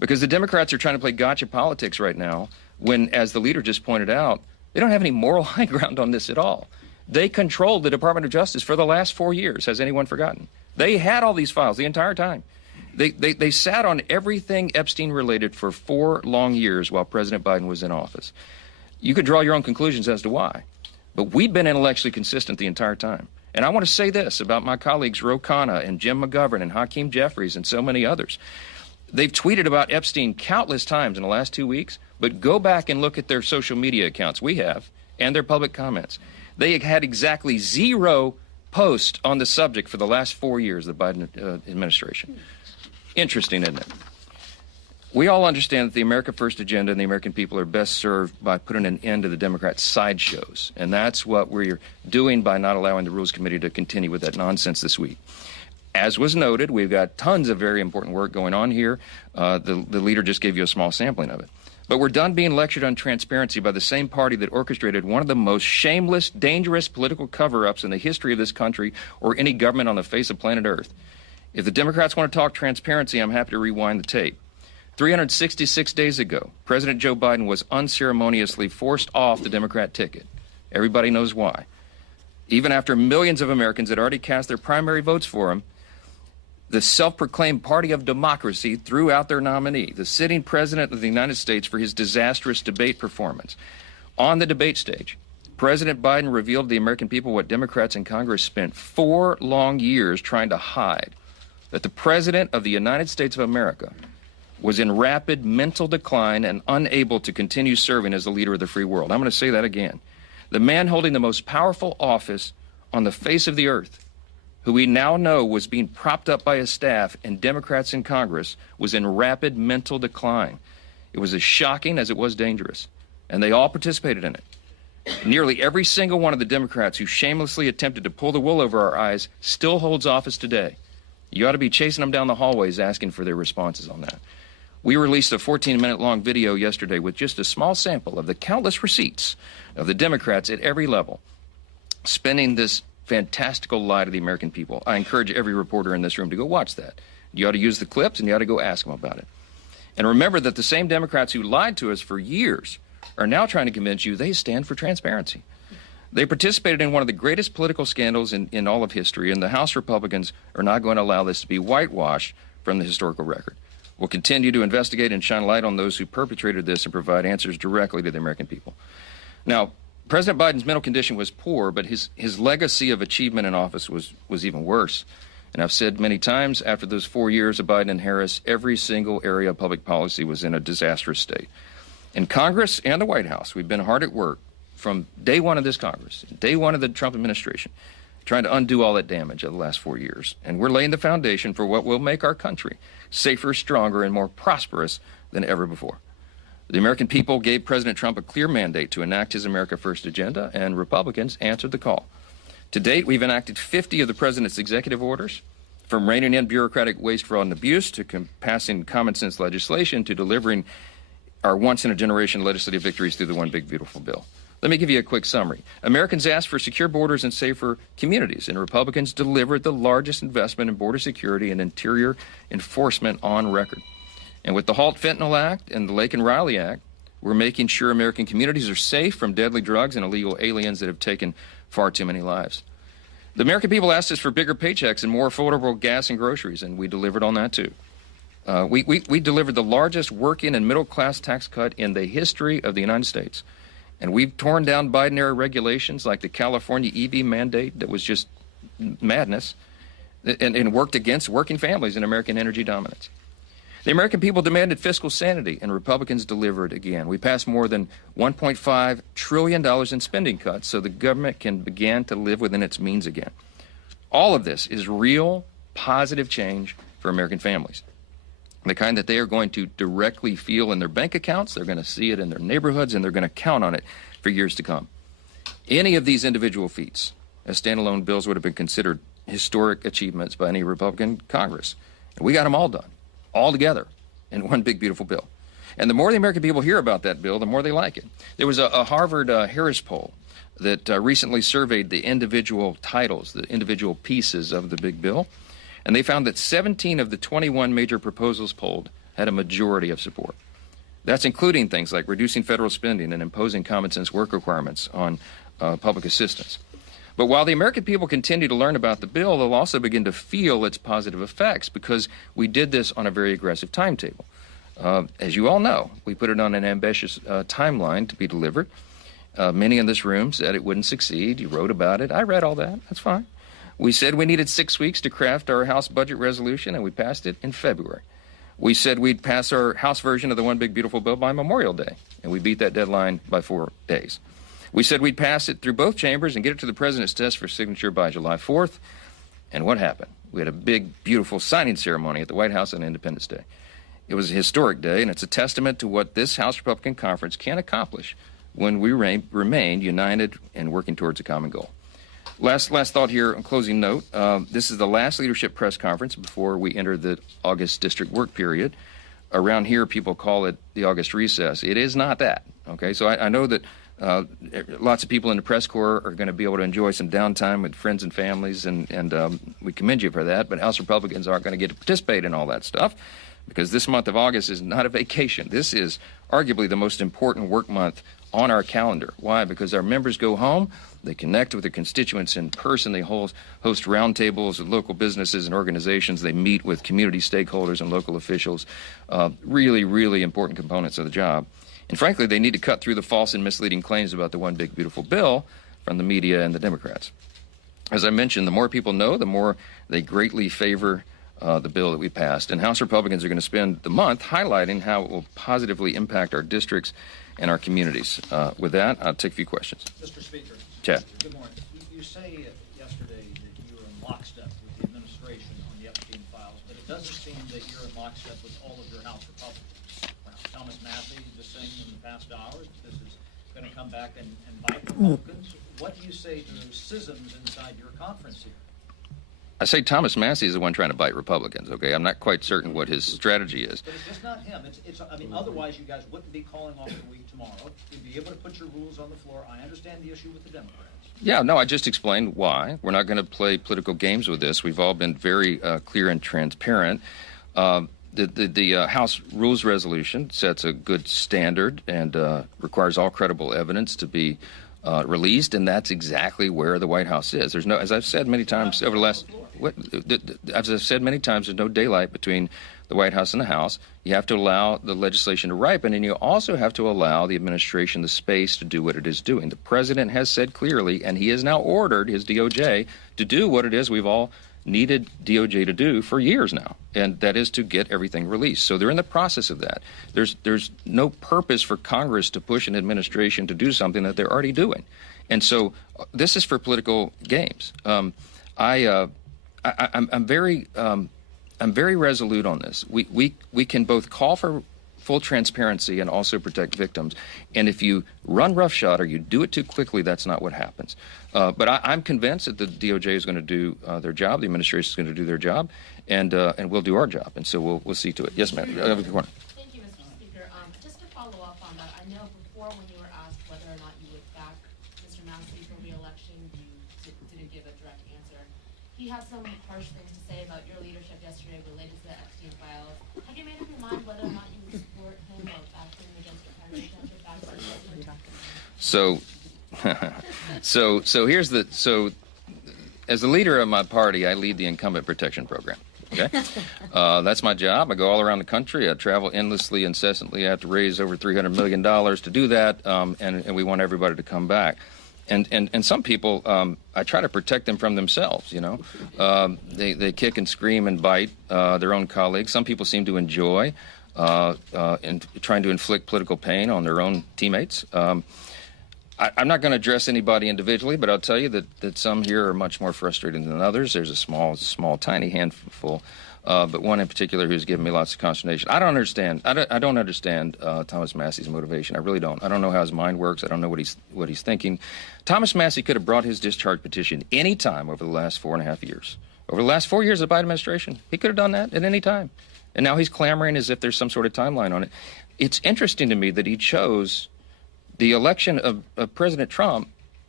Because the Democrats are trying to play gotcha politics right now when, as the leader just pointed out, they don't have any moral high ground on this at all. They controlled the Department of Justice for the last 4 years. Has anyone forgotten? They had all these files the entire time. They sat on everything Epstein related for 4 long years while President Biden was in office. You could draw your own conclusions as to why. But we've been intellectually consistent the entire time. And I want to say this about my colleagues Ro Khanna and Jim McGovern and Hakeem Jeffries and so many others. They've tweeted about Epstein countless times in the last 2 weeks, but go back and look at their social media accounts, we have, and their public comments. They had exactly 0 posts on the subject for the last 4 years of the Biden administration. Interesting, isn't it? We all understand that the America First agenda and the American people are best served by putting an end to the Democrat sideshows. And that's what we're doing by not allowing the Rules Committee to continue with that nonsense this week. As was noted, we've got tons of very important work going on here. The leader just gave you a small sampling of it. But we're done being lectured on transparency by the same party that orchestrated one of the most shameless, dangerous political cover-ups in the history of this country or any government on the face of planet Earth. If the Democrats want to talk transparency, I'm happy to rewind the tape. 366 days ago, President Joe Biden was unceremoniously forced off the Democrat ticket. Everybody knows why. Even after millions of Americans had already cast their primary votes for him, the self-proclaimed party of democracy threw out their nominee, the sitting president of the United States, for his disastrous debate performance. On the debate stage, President Biden revealed to the American people what Democrats in Congress spent 4 long years trying to hide, that the President of the United States of America was in rapid mental decline and unable to continue serving as the leader of the free world. I'm going to say that again. The man holding the most powerful office on the face of the earth, who we now know was being propped up by his staff and Democrats in Congress, was in rapid mental decline. It was as shocking as it was dangerous, and they all participated in it. Nearly every single one of the Democrats who shamelessly attempted to pull the wool over our eyes still holds office today. You ought to be chasing them down the hallways asking for their responses on that. We released a 14-minute-long video yesterday with just a small sample of the countless receipts of the Democrats at every level spinning this fantastical lie to the American people. I encourage every reporter in this room to go watch that. You ought to use the clips, and you ought to go ask them about it. And remember that the same Democrats who lied to us for years are now trying to convince you they stand for transparency. They participated in one of the greatest political scandals in all of history, and the House Republicans are not going to allow this to be whitewashed from the historical record. We'll continue to investigate and shine light on those who perpetrated this and provide answers directly to the American people. Now, President Biden's mental condition was poor, but his legacy of achievement in office was even worse. And I've said many times, after those 4 years of Biden and Harris, every single area of public policy was in a disastrous state. In Congress and the White House, we've been hard at work from day one of this Congress, day one of the Trump administration, trying to undo all that damage of the last 4 years. And we're laying the foundation for what will make our country safer, stronger, and more prosperous than ever before. The American people gave President Trump a clear mandate to enact his America First agenda, and Republicans answered the call. To date, we've enacted 50 of the president's executive orders, from reining in bureaucratic waste, fraud, and abuse, to passing common sense legislation, to delivering our once-in-a-generation legislative victories through the One Big Beautiful Bill. Let me give you a quick summary. Americans asked for secure borders and safer communities, and Republicans delivered the largest investment in border security and interior enforcement on record. And with the Halt Fentanyl Act and the Lake and Riley Act, we're making sure American communities are safe from deadly drugs and illegal aliens that have taken far too many lives. The American people asked us for bigger paychecks and more affordable gas and groceries, and we delivered on that too. We delivered the largest working and middle-class tax cut in the history of the United States. And we've torn down Biden-era regulations like the California EV mandate that was just madness, and worked against working families and American energy dominance. The American people demanded fiscal sanity, and Republicans delivered again. We passed more than $1.5 trillion in spending cuts so the government can begin to live within its means again. All of this is real, positive change for American families. The kind that they are going to directly feel in their bank accounts, they're going to see it in their neighborhoods, and they're going to count on it for years to come. Any of these individual feats as standalone bills would have been considered historic achievements by any Republican Congress. And we got them all done, all together, in one big, beautiful bill. And the more the American people hear about that bill, the more they like it. There was a Harvard Harris poll that recently surveyed the individual titles, the individual pieces of the big bill. And they found that 17 of the 21 major proposals polled had a majority of support. That's including things like reducing federal spending and imposing common sense work requirements on public assistance. But while the American people continue to learn about the bill, they'll also begin to feel its positive effects because we did this on a very aggressive timetable. As you all know, we put it on an ambitious timeline to be delivered. Many in this room said it wouldn't succeed. You wrote about it. I read all that. That's fine. We said we needed 6 weeks to craft our House budget resolution, and we passed it in February. We said we'd pass our House version of the One Big Beautiful Bill by Memorial Day, and we beat that deadline by 4 days. We said we'd pass it through both chambers and get it to the president's desk for signature by July 4th. And what happened? We had a big, beautiful signing ceremony at the White House on Independence Day. It was a historic day, and it's a testament to what this House Republican Conference can accomplish when we remain united and working towards a common goal. Last thought here, on closing note, this is the last leadership press conference before we enter the August district work period. Around here, people call it the August recess. It is not that, okay? So I know that lots of people in the press corps are going to be able to enjoy some downtime with friends and families, and we commend you for that, but House Republicans aren't going to get to participate in all that stuff because this month of August is not a vacation. This is arguably the most important work month on our calendar. Why? Because our members go home, they connect with their constituents in person, they host roundtables with local businesses and organizations, they meet with community stakeholders and local officials, really, really important components of the job. And frankly, they need to cut through the false and misleading claims about the One Big Beautiful Bill from the media and the Democrats. As I mentioned, the more people know, the more they greatly favor the bill that we passed. And House Republicans are going to spend the month highlighting how it will positively impact our districts and our communities. With that, I'll take a few questions. Mr. Speaker. Chad. Good morning. You say yesterday that you were in lockstep with the administration on the Epstein files, but it doesn't seem that you're in lockstep with all of your House Republicans. Thomas Massey just saying in the past hour that this is going to come back and bite Republicans. What do you say to those schisms inside your conference here? I say Thomas Massey is the one trying to bite Republicans, okay? I'm not quite certain what his strategy is. But it's just not him. I mean, otherwise you guys wouldn't be calling off the week tomorrow. You'd be able to put your rules on the floor. I understand the issue with the Democrats. Yeah, no, I just explained why. We're not going to play political games with this. We've all been very clear and transparent. The House Rules Resolution sets a good standard and requires all credible evidence to be released, and that's exactly where the White House is. There's no, as I've said many times over the last, as I've said many times, there's no daylight between the White House and the House. You have to allow the legislation to ripen, and you also have to allow the administration the space to do what it is doing. The president has said clearly, and he has now ordered his DOJ to do what it is we've all needed DOJ to do for years now, and that is to get everything released. So they're in the process of that. There's no purpose for Congress to push an administration to do something that they're already doing. And so this is for political games. I'm very resolute on this. We can both call for full transparency and also protect victims. And if you run roughshod or you do it too quickly, that's not what happens. But I'm convinced that the DOJ is going to do their job, the administration is going to do their job, and we'll do our job. And so we'll see to it. Yes, ma'am. Thank you, Mr. Speaker. Just to follow up on that, I know before when you were asked whether or not you would back Mr. Massey for re-election, you didn't give a direct answer. He had some harsh things to say about your leadership yesterday related to the Epstein files. Have you made up your mind whether or not you would support him or back him against your parents' back to So as the leader of my party, I lead the incumbent protection program. Okay, that's my job. I go all around the country. I travel endlessly, incessantly. I have to raise over $300 million to do that, and we want everybody to come back. And some people, I try to protect them from themselves. You know, they kick and scream and bite their own colleagues. Some people seem to enjoy trying to inflict political pain on their own teammates. I'm not going to address anybody individually, but I'll tell you that some here are much more frustrated than others. There's a small, tiny handful, but one in particular who's given me lots of consternation. I don't understand Thomas Massey's motivation. I really don't. I don't know how his mind works. I don't know what he's thinking. Thomas Massey could have brought his discharge petition any time over the last 4.5 years. Over the last 4 years of the Biden administration, he could have done that at any time. And now he's clamoring as if there's some sort of timeline on it. It's interesting to me that he chose the election of President Trump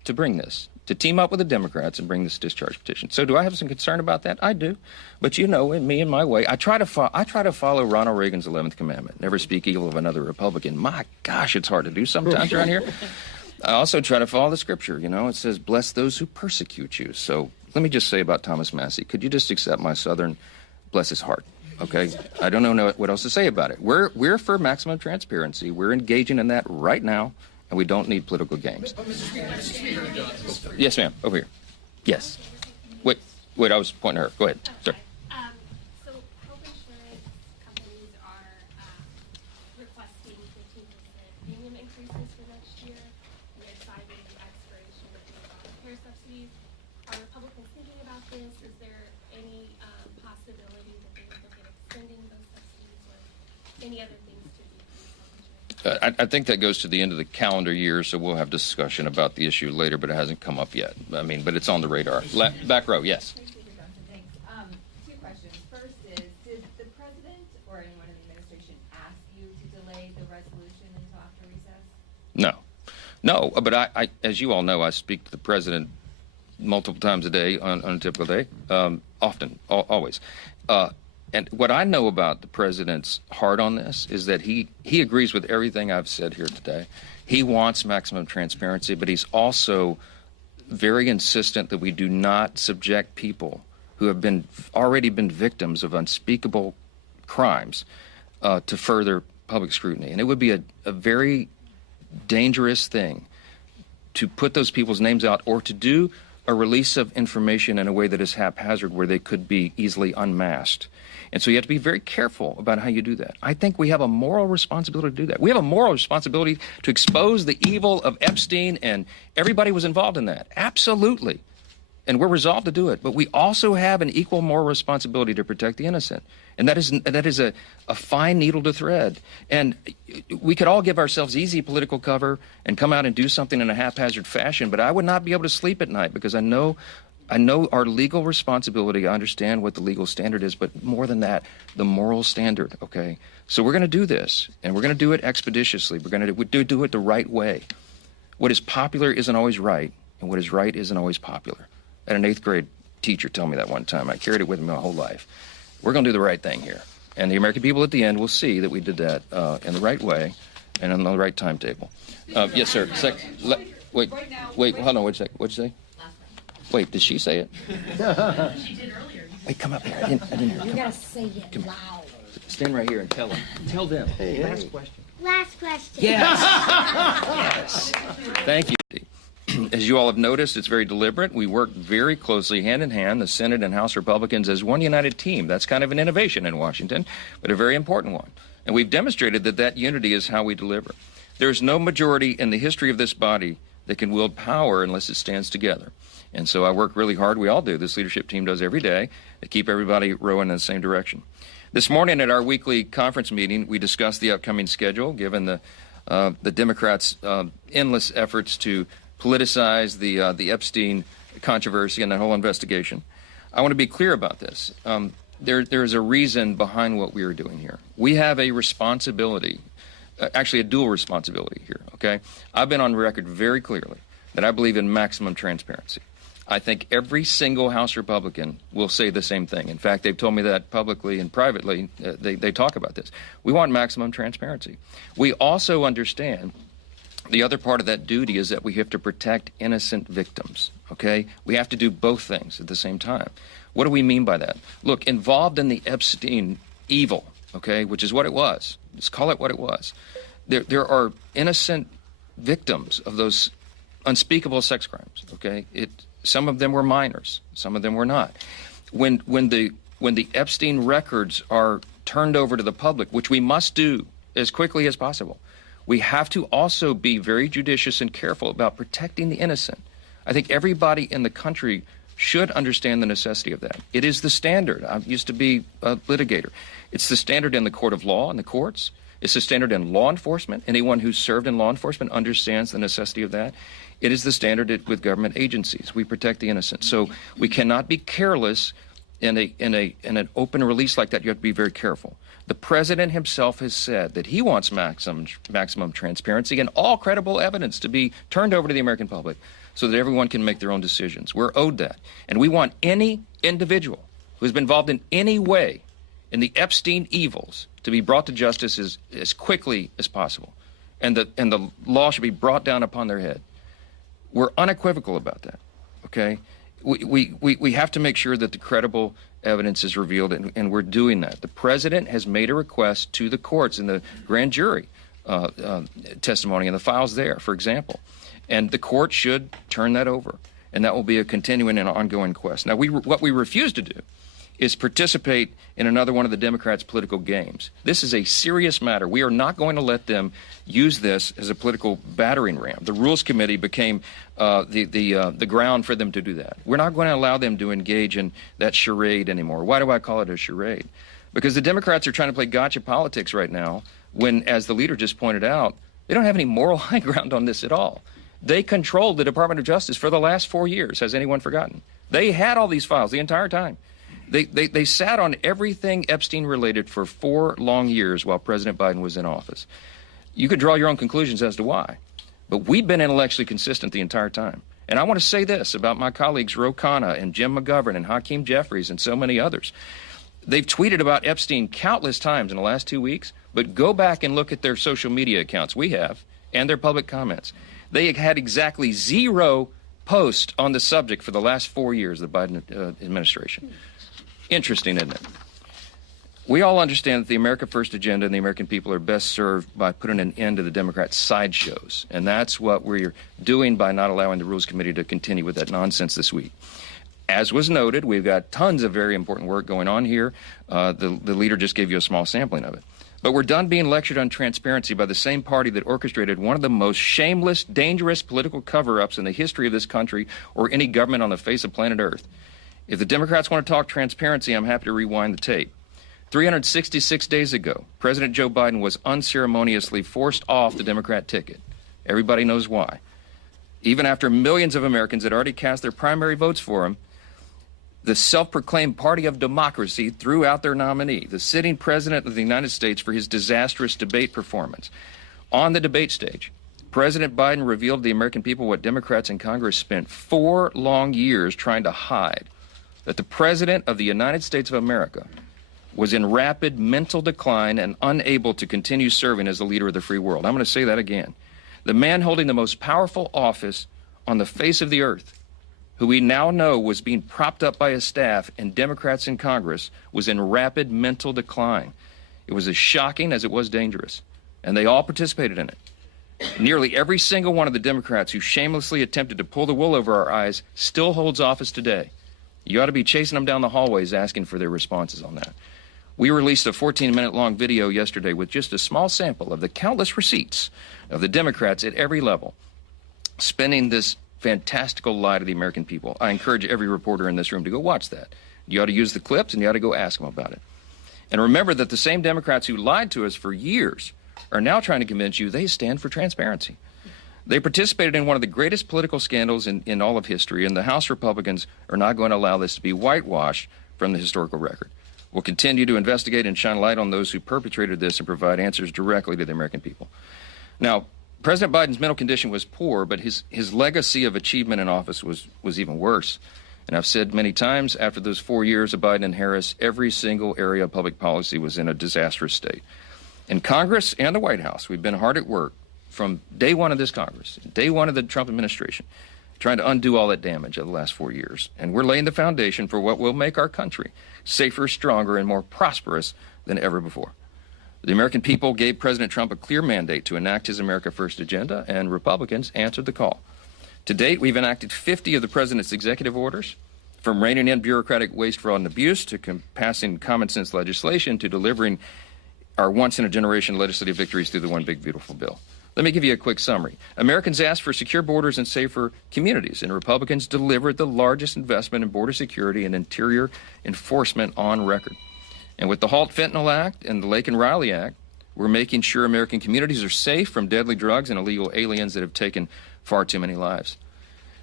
to bring this, to team up with the Democrats and bring this discharge petition. So do I have some concern about that? I do. But you know, in me and my way, I try to follow Ronald Reagan's 11th commandment, never speak evil of another Republican. My gosh, it's hard to do sometimes around here. I also try to follow the scripture. You know, it says, bless those who persecute you. So let me just say about Thomas Massey, could you just accept my Southern, bless his heart? Okay, I don't know what else to say about it. We're for maximum transparency. We're engaging in that right now, and we don't need political games. Yes, ma'am. Over here. Yes. Wait. I was pointing at her. Go ahead. Sorry. So health insurance companies are requesting 15% premium increases for next year, and they're citing the expiration of the Obamacare subsidies. Are Republicans thinking about this? Is there any possibility that they would look at extending those subsidies or any other things to decrease health insurance? I think that goes to the end of the calendar year, so we'll have discussion about the issue later, but it hasn't come up yet. I mean, but it's on the radar. Back row, yes. Thanks. Two questions. First is, did the president or anyone in the administration ask you to delay the resolution until after recess? No, but I, as you all know, I speak to the president multiple times a day on a typical day, often, always. And what I know about the president's heart on this is that he agrees with everything I've said here today. He wants maximum transparency, but he's also very insistent that we do not subject people who have already been victims of unspeakable crimes to further public scrutiny. And it would be a very dangerous thing to put those people's names out or to do a release of information in a way that is haphazard where they could be easily unmasked. And so you have to be very careful about how you do that. I think we have a moral responsibility to do that. We have a moral responsibility to expose the evil of Epstein, and everybody was involved in that. Absolutely. And we're resolved to do it. But we also have an equal moral responsibility to protect the innocent. And that is a fine needle to thread. And we could all give ourselves easy political cover and come out and do something in a haphazard fashion, but I would not be able to sleep at night because I know our legal responsibility. I understand what the legal standard is, but more than that, the moral standard, okay? So we're going to do this, and we're going to do it expeditiously. We're going to do it the right way. What is popular isn't always right, and what is right isn't always popular. I had an 8th grade teacher tell me that one time. I carried it with me my whole life. We're going to do the right thing here. And the American people at the end will see that we did that in the right way and on the right timetable. Yes, sir. Wait, hold on. Wait a second. What'd you say? Wait, did she say it? She did earlier. Wait, come up here. I didn't hear. You gotta say it loud. Stand right here and tell them. Tell them. Last question. Last question. Yes. Yes. Thank you. As you all have noticed, it's very deliberate. We work very closely hand in hand, the Senate and House Republicans, as one united team. That's kind of an innovation in Washington, but a very important one. And we've demonstrated that unity is how we deliver. There's no majority in the history of this body that can wield power unless it stands together. And so I work really hard. We all do. This leadership team does every day to keep everybody rowing in the same direction. This morning at our weekly conference meeting, we discussed the upcoming schedule, given the Democrats' endless efforts to politicize the Epstein controversy and that whole investigation. I want to be clear about this. There is a reason behind what we are doing here. We have a responsibility, actually a dual responsibility here, okay? I've been on record very clearly that I believe in maximum transparency. I think every single House Republican will say the same thing. In fact, they've told me that publicly and privately. They talk about this. We want maximum transparency. We also understand the other part of that duty is that we have to protect innocent victims, okay? We have to do both things at the same time. What do we mean by that? Look, involved in the Epstein evil, okay, which is what it was. Let's call it what it was. There are innocent victims of those unspeakable sex crimes, okay? Some of them were minors. Some of them were not. When the Epstein records are turned over to the public, which we must do as quickly as possible, we have to also be very judicious and careful about protecting the innocent. I think everybody in the country should understand the necessity of that. It is the standard. I used to be a litigator. It's the standard in the court of law and the courts. It's the standard in law enforcement. Anyone who's served in law enforcement understands the necessity of that. It is the standard with government agencies. We protect the innocent. So we cannot be careless in an open release like that, you have to be very careful. The president himself has said that he wants maximum transparency and all credible evidence to be turned over to the American public so that everyone can make their own decisions. We're owed that. And we want any individual who's been involved in any way in the Epstein evils to be brought to justice as quickly as possible. And the law should be brought down upon their head. We're unequivocal about that, okay? We have to make sure that the credible evidence is revealed, and we're doing that. The president has made a request to the courts in the grand jury testimony and the files there, for example. And the court should turn that over, and that will be a continuing and ongoing quest. Now, what we refuse to do is participate in another one of the Democrats' political games. This is a serious matter. We are not going to let them use this as a political battering ram. The Rules Committee became the ground for them to do that. We're not going to allow them to engage in that charade anymore. Why do I call it a charade? Because the Democrats are trying to play gotcha politics right now when, as the leader just pointed out, they don't have any moral high ground on this at all. They controlled the Department of Justice for the last 4 years. Has anyone forgotten? They had all these files the entire time. They sat on everything Epstein related for 4 long years while President Biden was in office. You could draw your own conclusions as to why. But we've been intellectually consistent the entire time. And I want to say this about my colleagues Ro Khanna and Jim McGovern and Hakeem Jeffries and so many others. They've tweeted about Epstein countless times in the last 2 weeks, but go back and look at their social media accounts, we have, and their public comments. They had exactly 0 posts on the subject for the last 4 years of the Biden administration. Interesting, isn't it? We all understand that the America First agenda and the American people are best served by putting an end to the Democrats' sideshows. And that's what we're doing by not allowing the Rules Committee to continue with that nonsense this week. As was noted, we've got tons of very important work going on here. The leader just gave you a small sampling of it. But we're done being lectured on transparency by the same party that orchestrated one of the most shameless, dangerous political cover-ups in the history of this country or any government on the face of planet Earth. If the Democrats want to talk transparency, I'm happy to rewind the tape. 366 days ago, President Joe Biden was unceremoniously forced off the Democrat ticket. Everybody knows why. Even after millions of Americans had already cast their primary votes for him, the self-proclaimed party of democracy threw out their nominee, the sitting president of the United States, for his disastrous debate performance. On the debate stage, President Biden revealed to the American people what Democrats in Congress spent 4 long years trying to hide, that the President of the United States of America was in rapid mental decline and unable to continue serving as the leader of the free world. I'm going to say that again. The man holding the most powerful office on the face of the earth, who we now know was being propped up by his staff and Democrats in Congress, was in rapid mental decline. It was as shocking as it was dangerous, and they all participated in it. Nearly every single one of the Democrats who shamelessly attempted to pull the wool over our eyes still holds office today. You ought to be chasing them down the hallways asking for their responses on that. We released a 14-minute-long video yesterday with just a small sample of the countless receipts of the Democrats at every level spinning this fantastical lie to the American people. I encourage every reporter in this room to go watch that. You ought to use the clips, and you ought to go ask them about it. And remember that the same Democrats who lied to us for years are now trying to convince you they stand for transparency. They participated in one of the greatest political scandals in all of history, and the House Republicans are not going to allow this to be whitewashed from the historical record. We'll continue to investigate and shine light on those who perpetrated this and provide answers directly to the American people. Now, President Biden's mental condition was poor, but his legacy of achievement in office was even worse. And I've said many times, after those 4 years of Biden and Harris, every single area of public policy was in a disastrous state. In Congress and the White House, we've been hard at work from day one of this Congress, day one of the Trump administration, trying to undo all that damage of the last 4 years. And we're laying the foundation for what will make our country safer, stronger, and more prosperous than ever before. The American people gave President Trump a clear mandate to enact his America First agenda, and Republicans answered the call. To date, we've enacted 50 of the president's executive orders, from reining in bureaucratic waste, fraud, and abuse to passing common-sense legislation to delivering our once-in-a-generation legislative victories through the One Big Beautiful Bill. Let me give you a quick summary. Americans asked for secure borders and safer communities, and Republicans delivered the largest investment in border security and interior enforcement on record. And with the Halt Fentanyl Act and the Lake and Riley Act, we're making sure American communities are safe from deadly drugs and illegal aliens that have taken far too many lives.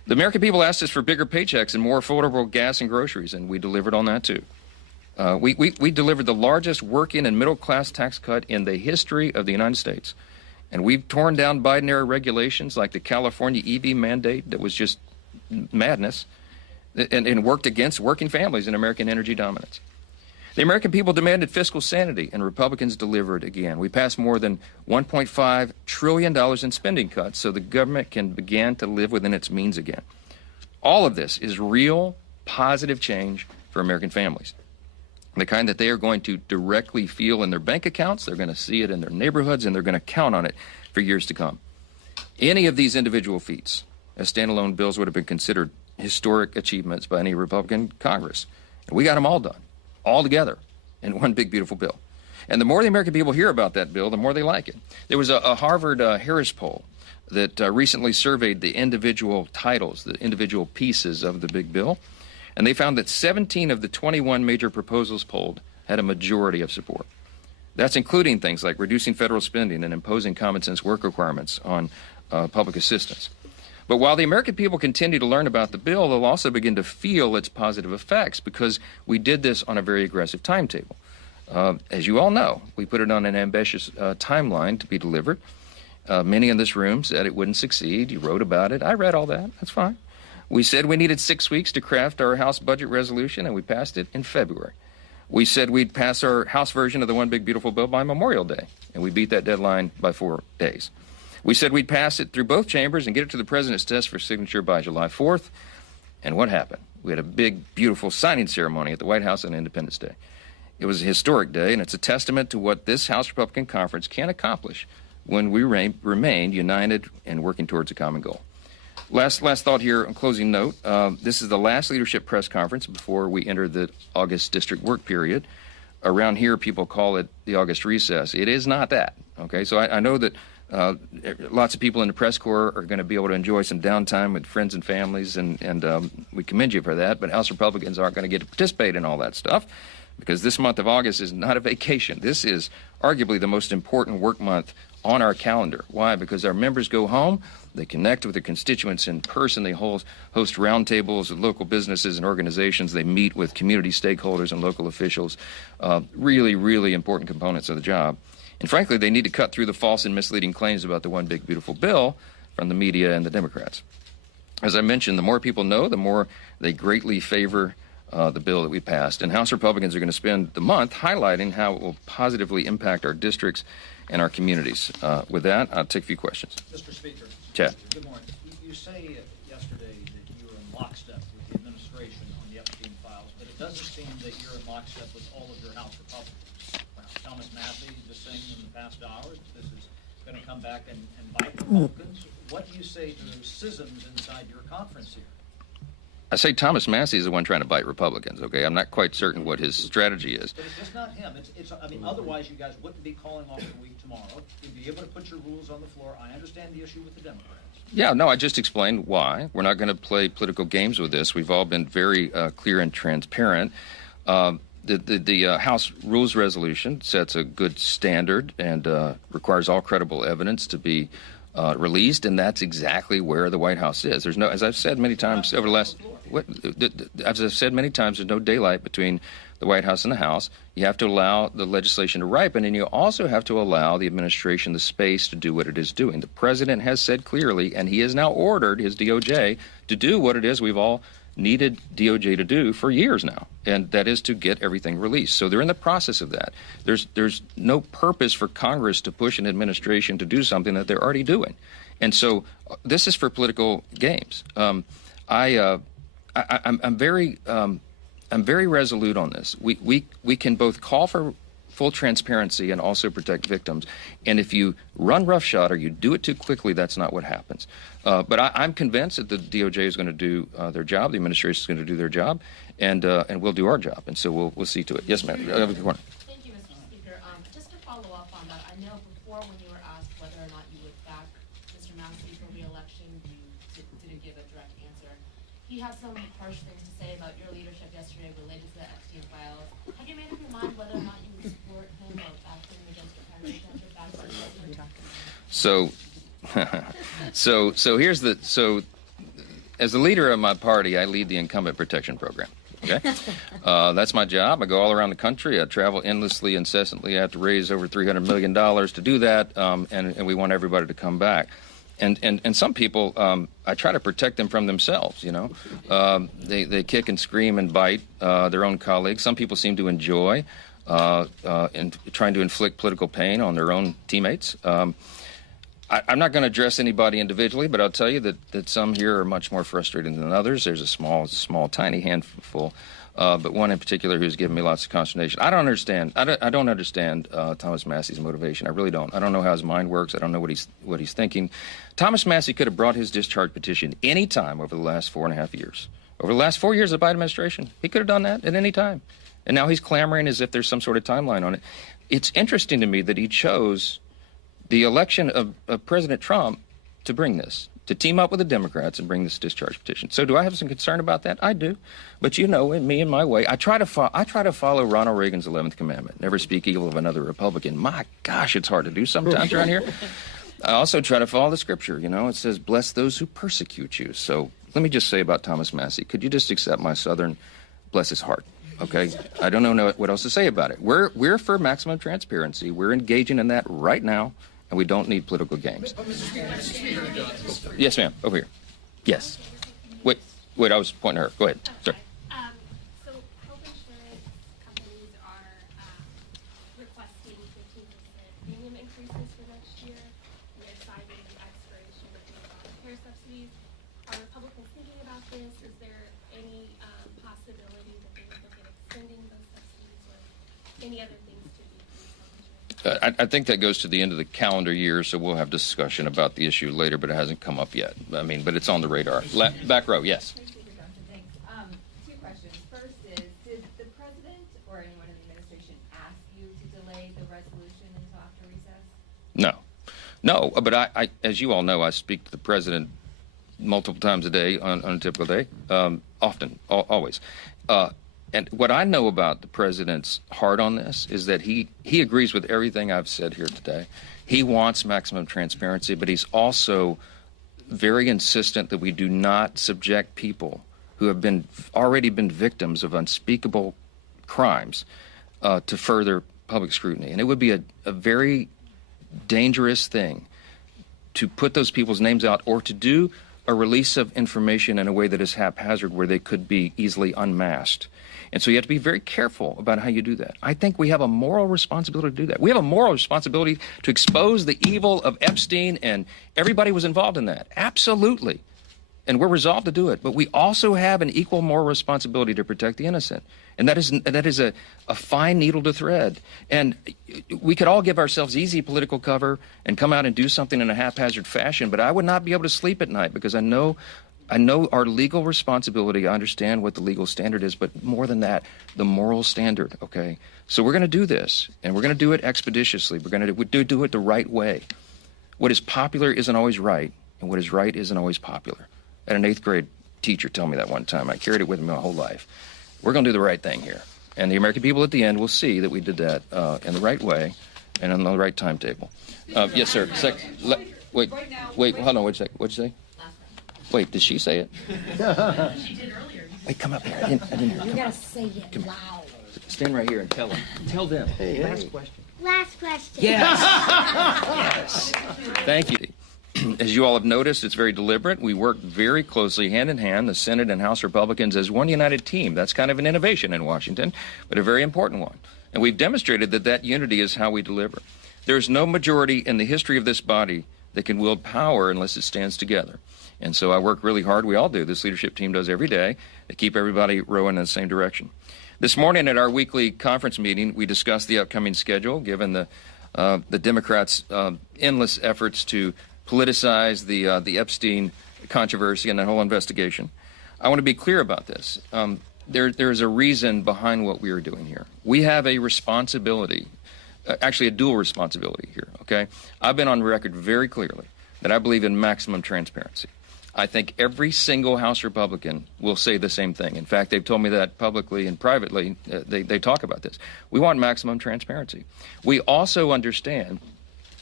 The American people asked us for bigger paychecks and more affordable gas and groceries, and we delivered on that too. We delivered the largest working and middle-class tax cut in the history of the United States. And we've torn down Biden-era regulations like the California EV mandate that was just madness and worked against working families and American energy dominance. The American people demanded fiscal sanity, and Republicans delivered again. We passed more than $1.5 trillion in spending cuts so the government can begin to live within its means again. All of this is real, positive change for American families. The kind that they are going to directly feel in their bank accounts, they're going to see it in their neighborhoods, and they're going to count on it for years to come. Any of these individual feats as standalone bills would have been considered historic achievements by any Republican Congress. And we got them all done, all together, in one big, beautiful bill. And the more the American people hear about that bill, the more they like it. There was a Harvard Harris poll that recently surveyed the individual titles, the individual pieces of the big bill. And they found that 17 of the 21 major proposals polled had a majority of support. That's including things like reducing federal spending and imposing common sense work requirements on public assistance. But while the American people continue to learn about the bill, they'll also begin to feel its positive effects because we did this on a very aggressive timetable. As you all know, we put it on an ambitious timeline to be delivered. Many in this room said it wouldn't succeed. You wrote about it. I read all that. That's fine. We said we needed 6 weeks to craft our House budget resolution, and we passed it in February. We said we'd pass our House version of the One Big Beautiful Bill by Memorial Day, and we beat that deadline by 4 days. We said we'd pass it through both chambers and get it to the president's desk for signature by July 4th. And what happened? We had a big, beautiful signing ceremony at the White House on Independence Day. It was a historic day, and it's a testament to what this House Republican Conference can accomplish when we remain united and working towards a common goal. Last thought here, on closing note, this is the last leadership press conference before we enter the August district work period. Around here, people call it the August recess. It is not that, okay? So I know that lots of people in the press corps are going to be able to enjoy some downtime with friends and families, and we commend you for that, but House Republicans aren't going to get to participate in all that stuff because this month of August is not a vacation. This is arguably the most important work month on our calendar. Why? Because our members go home, they connect with their constituents in person, they host roundtables with local businesses and organizations, they meet with community stakeholders and local officials, really, really important components of the job. And frankly, they need to cut through the false and misleading claims about the One Big Beautiful Bill from the media and the Democrats. As I mentioned, the more people know, the more they greatly favor the bill that we passed. And House Republicans are going to spend the month highlighting how it will positively impact our districts and our communities. With that, I'll take a few questions. Mr. Speaker. Chad. Good morning. You say yesterday that you were in lockstep with the administration on the Epstein files, but it doesn't seem that you're in lockstep with all of your House Republicans. Thomas Massey just saying in the past hour that this is going to come back and bite Republicans. What do you say to those schisms inside your conference here? I say Thomas Massey is the one trying to bite Republicans, okay? I'm not quite certain what his strategy is. But it's just not him. I mean, otherwise you guys wouldn't be calling off the week tomorrow. You'd be able to put your rules on the floor. I understand the issue with the Democrats. Yeah, no, I just explained why. We're not going to play political games with this. We've all been very clear and transparent. The House Rules Resolution sets a good standard and requires all credible evidence to be released, and that's exactly where the White House is. There's no, as I've said many times over the last, as I've said many times, there's no daylight between the White House and the House. You have to allow the legislation to ripen, and you also have to allow the administration the space to do what it is doing. The president has said clearly, and he has now ordered his DOJ to do what it is we've all needed DOJ to do for years now, and that is to get everything released. So they're in the process of that. There's no purpose for Congress to push an administration to do something that they're already doing. And so this is for political games. I'm very resolute on this. We can both call for full transparency and also protect victims. And if you run roughshod or you do it too quickly, that's not what happens. But I'm convinced that the DOJ is going to do their job, the administration is going to do their job, and we'll do our job. And so we'll see to it. Yes, ma'am. Thank you, Mr. Speaker. Just to follow up on that, I know before when you were asked whether or not you would back Mr. Massey for re-election, you didn't give a direct answer. He had some harsh things to say about your leadership yesterday related to the Epstein files. Have you made up your mind whether or not you would support him or back him against your primary candidate back to the president? So here's the as the leader of my party, I lead the incumbent protection program. Okay, that's my job. I go all around the country. I travel endlessly, incessantly. I have to raise over $300 million to do that, and we want everybody to come back. And some people, I try to protect them from themselves, you know. They kick and scream and bite their own colleagues. Some people seem to enjoy in trying to inflict political pain on their own teammates. I'm not going to address anybody individually, but I'll tell you that some here are much more frustrated than others. There's a small, tiny handful, but one in particular who's given me lots of consternation. I don't understand. I don't understand Thomas Massey's motivation. I really don't. I don't know how his mind works. I don't know what he's thinking. Thomas Massey could have brought his discharge petition any time over the last 4.5 years. Over the last 4 years of the Biden administration, he could have done that at any time. And now he's clamoring as if there's some sort of timeline on it. It's interesting to me that he chose the election of President Trump to bring this, to team up with the Democrats and bring this discharge petition. So do I have some concern about that? I do. But you know, in me and my way, I try to follow Ronald Reagan's 11th commandment, never speak evil of another Republican. My gosh, it's hard to do sometimes around here. I also try to follow the scripture. You know, it says, bless those who persecute you. So let me just say about Thomas Massey, could you just accept my Southern, bless his heart? Okay, I don't know what else to say about it. We're for maximum transparency. We're engaging in that right now. And we don't need political games. Yes, ma'am. Over here. Yes. Wait. I was pointing at her. Go ahead. Sorry. So health insurance companies are requesting 15% premium increases for next year. They're citing the expiration of the care subsidies. Are Republicans thinking about this? Is there any possibility that they would look at extending those subsidies or any other things to do? I think that goes to the end of the calendar year, so we'll have discussion about the issue later, but it hasn't come up yet. I mean, but it's on the radar. Back row, yes. Thanks. Two questions. First is, did the president or anyone in the administration ask you to delay the resolution until after recess? No, but I as you all know, I speak to the president multiple times a day on a typical day, often, always. And what I know about the president's heart on this is that he agrees with everything I've said here today. He wants maximum transparency, but he's also very insistent that we do not subject people who have already been victims of unspeakable crimes to further public scrutiny. And it would be a very dangerous thing to put those people's names out or to do a release of information in a way that is haphazard where they could be easily unmasked. And so you have to be very careful about how you do that. I think we have a moral responsibility to do that. We have a moral responsibility to expose the evil of Epstein, and everybody was involved in that. Absolutely. And we're resolved to do it. But we also have an equal moral responsibility to protect the innocent. And that is a fine needle to thread. And we could all give ourselves easy political cover and come out and do something in a haphazard fashion, but I would not be able to sleep at night because I know our legal responsibility. I understand what the legal standard is, but more than that, the moral standard, okay? So we're going to do this, and we're going to do it expeditiously. We're going to do it the right way. What is popular isn't always right, and what is right isn't always popular. I had an 8th grade teacher tell me that one time. I carried it with me my whole life. We're going to do the right thing here. And the American people at the end will see that we did that in the right way and on the right timetable. Yes, sir. Wait, hold on. What'd you say? Wait, did she say it? She did earlier. Wait, come up here. I didn't hear. You gotta say it loud. Stand right here and tell them. Tell them. Last question. Last question. Yes. Yes. Thank you. As you all have noticed, it's very deliberate. We work very closely, hand in hand, the Senate and House Republicans as one united team. That's kind of an innovation in Washington, but a very important one. And we've demonstrated that unity is how we deliver. There's no majority in the history of this body that can wield power unless it stands together. And so I work really hard. We all do. This leadership team does every day to keep everybody rowing in the same direction. This morning at our weekly conference meeting, we discussed the upcoming schedule, given the Democrats' endless efforts to politicize the Epstein controversy and that whole investigation. I want to be clear about this. There's a reason behind what we are doing here. We have a responsibility, actually a dual responsibility here, okay? I've been on record very clearly that I believe in maximum transparency. I think every single House Republican will say the same thing. In fact, they've told me that publicly and privately. They talk about this. We want maximum transparency. We also understand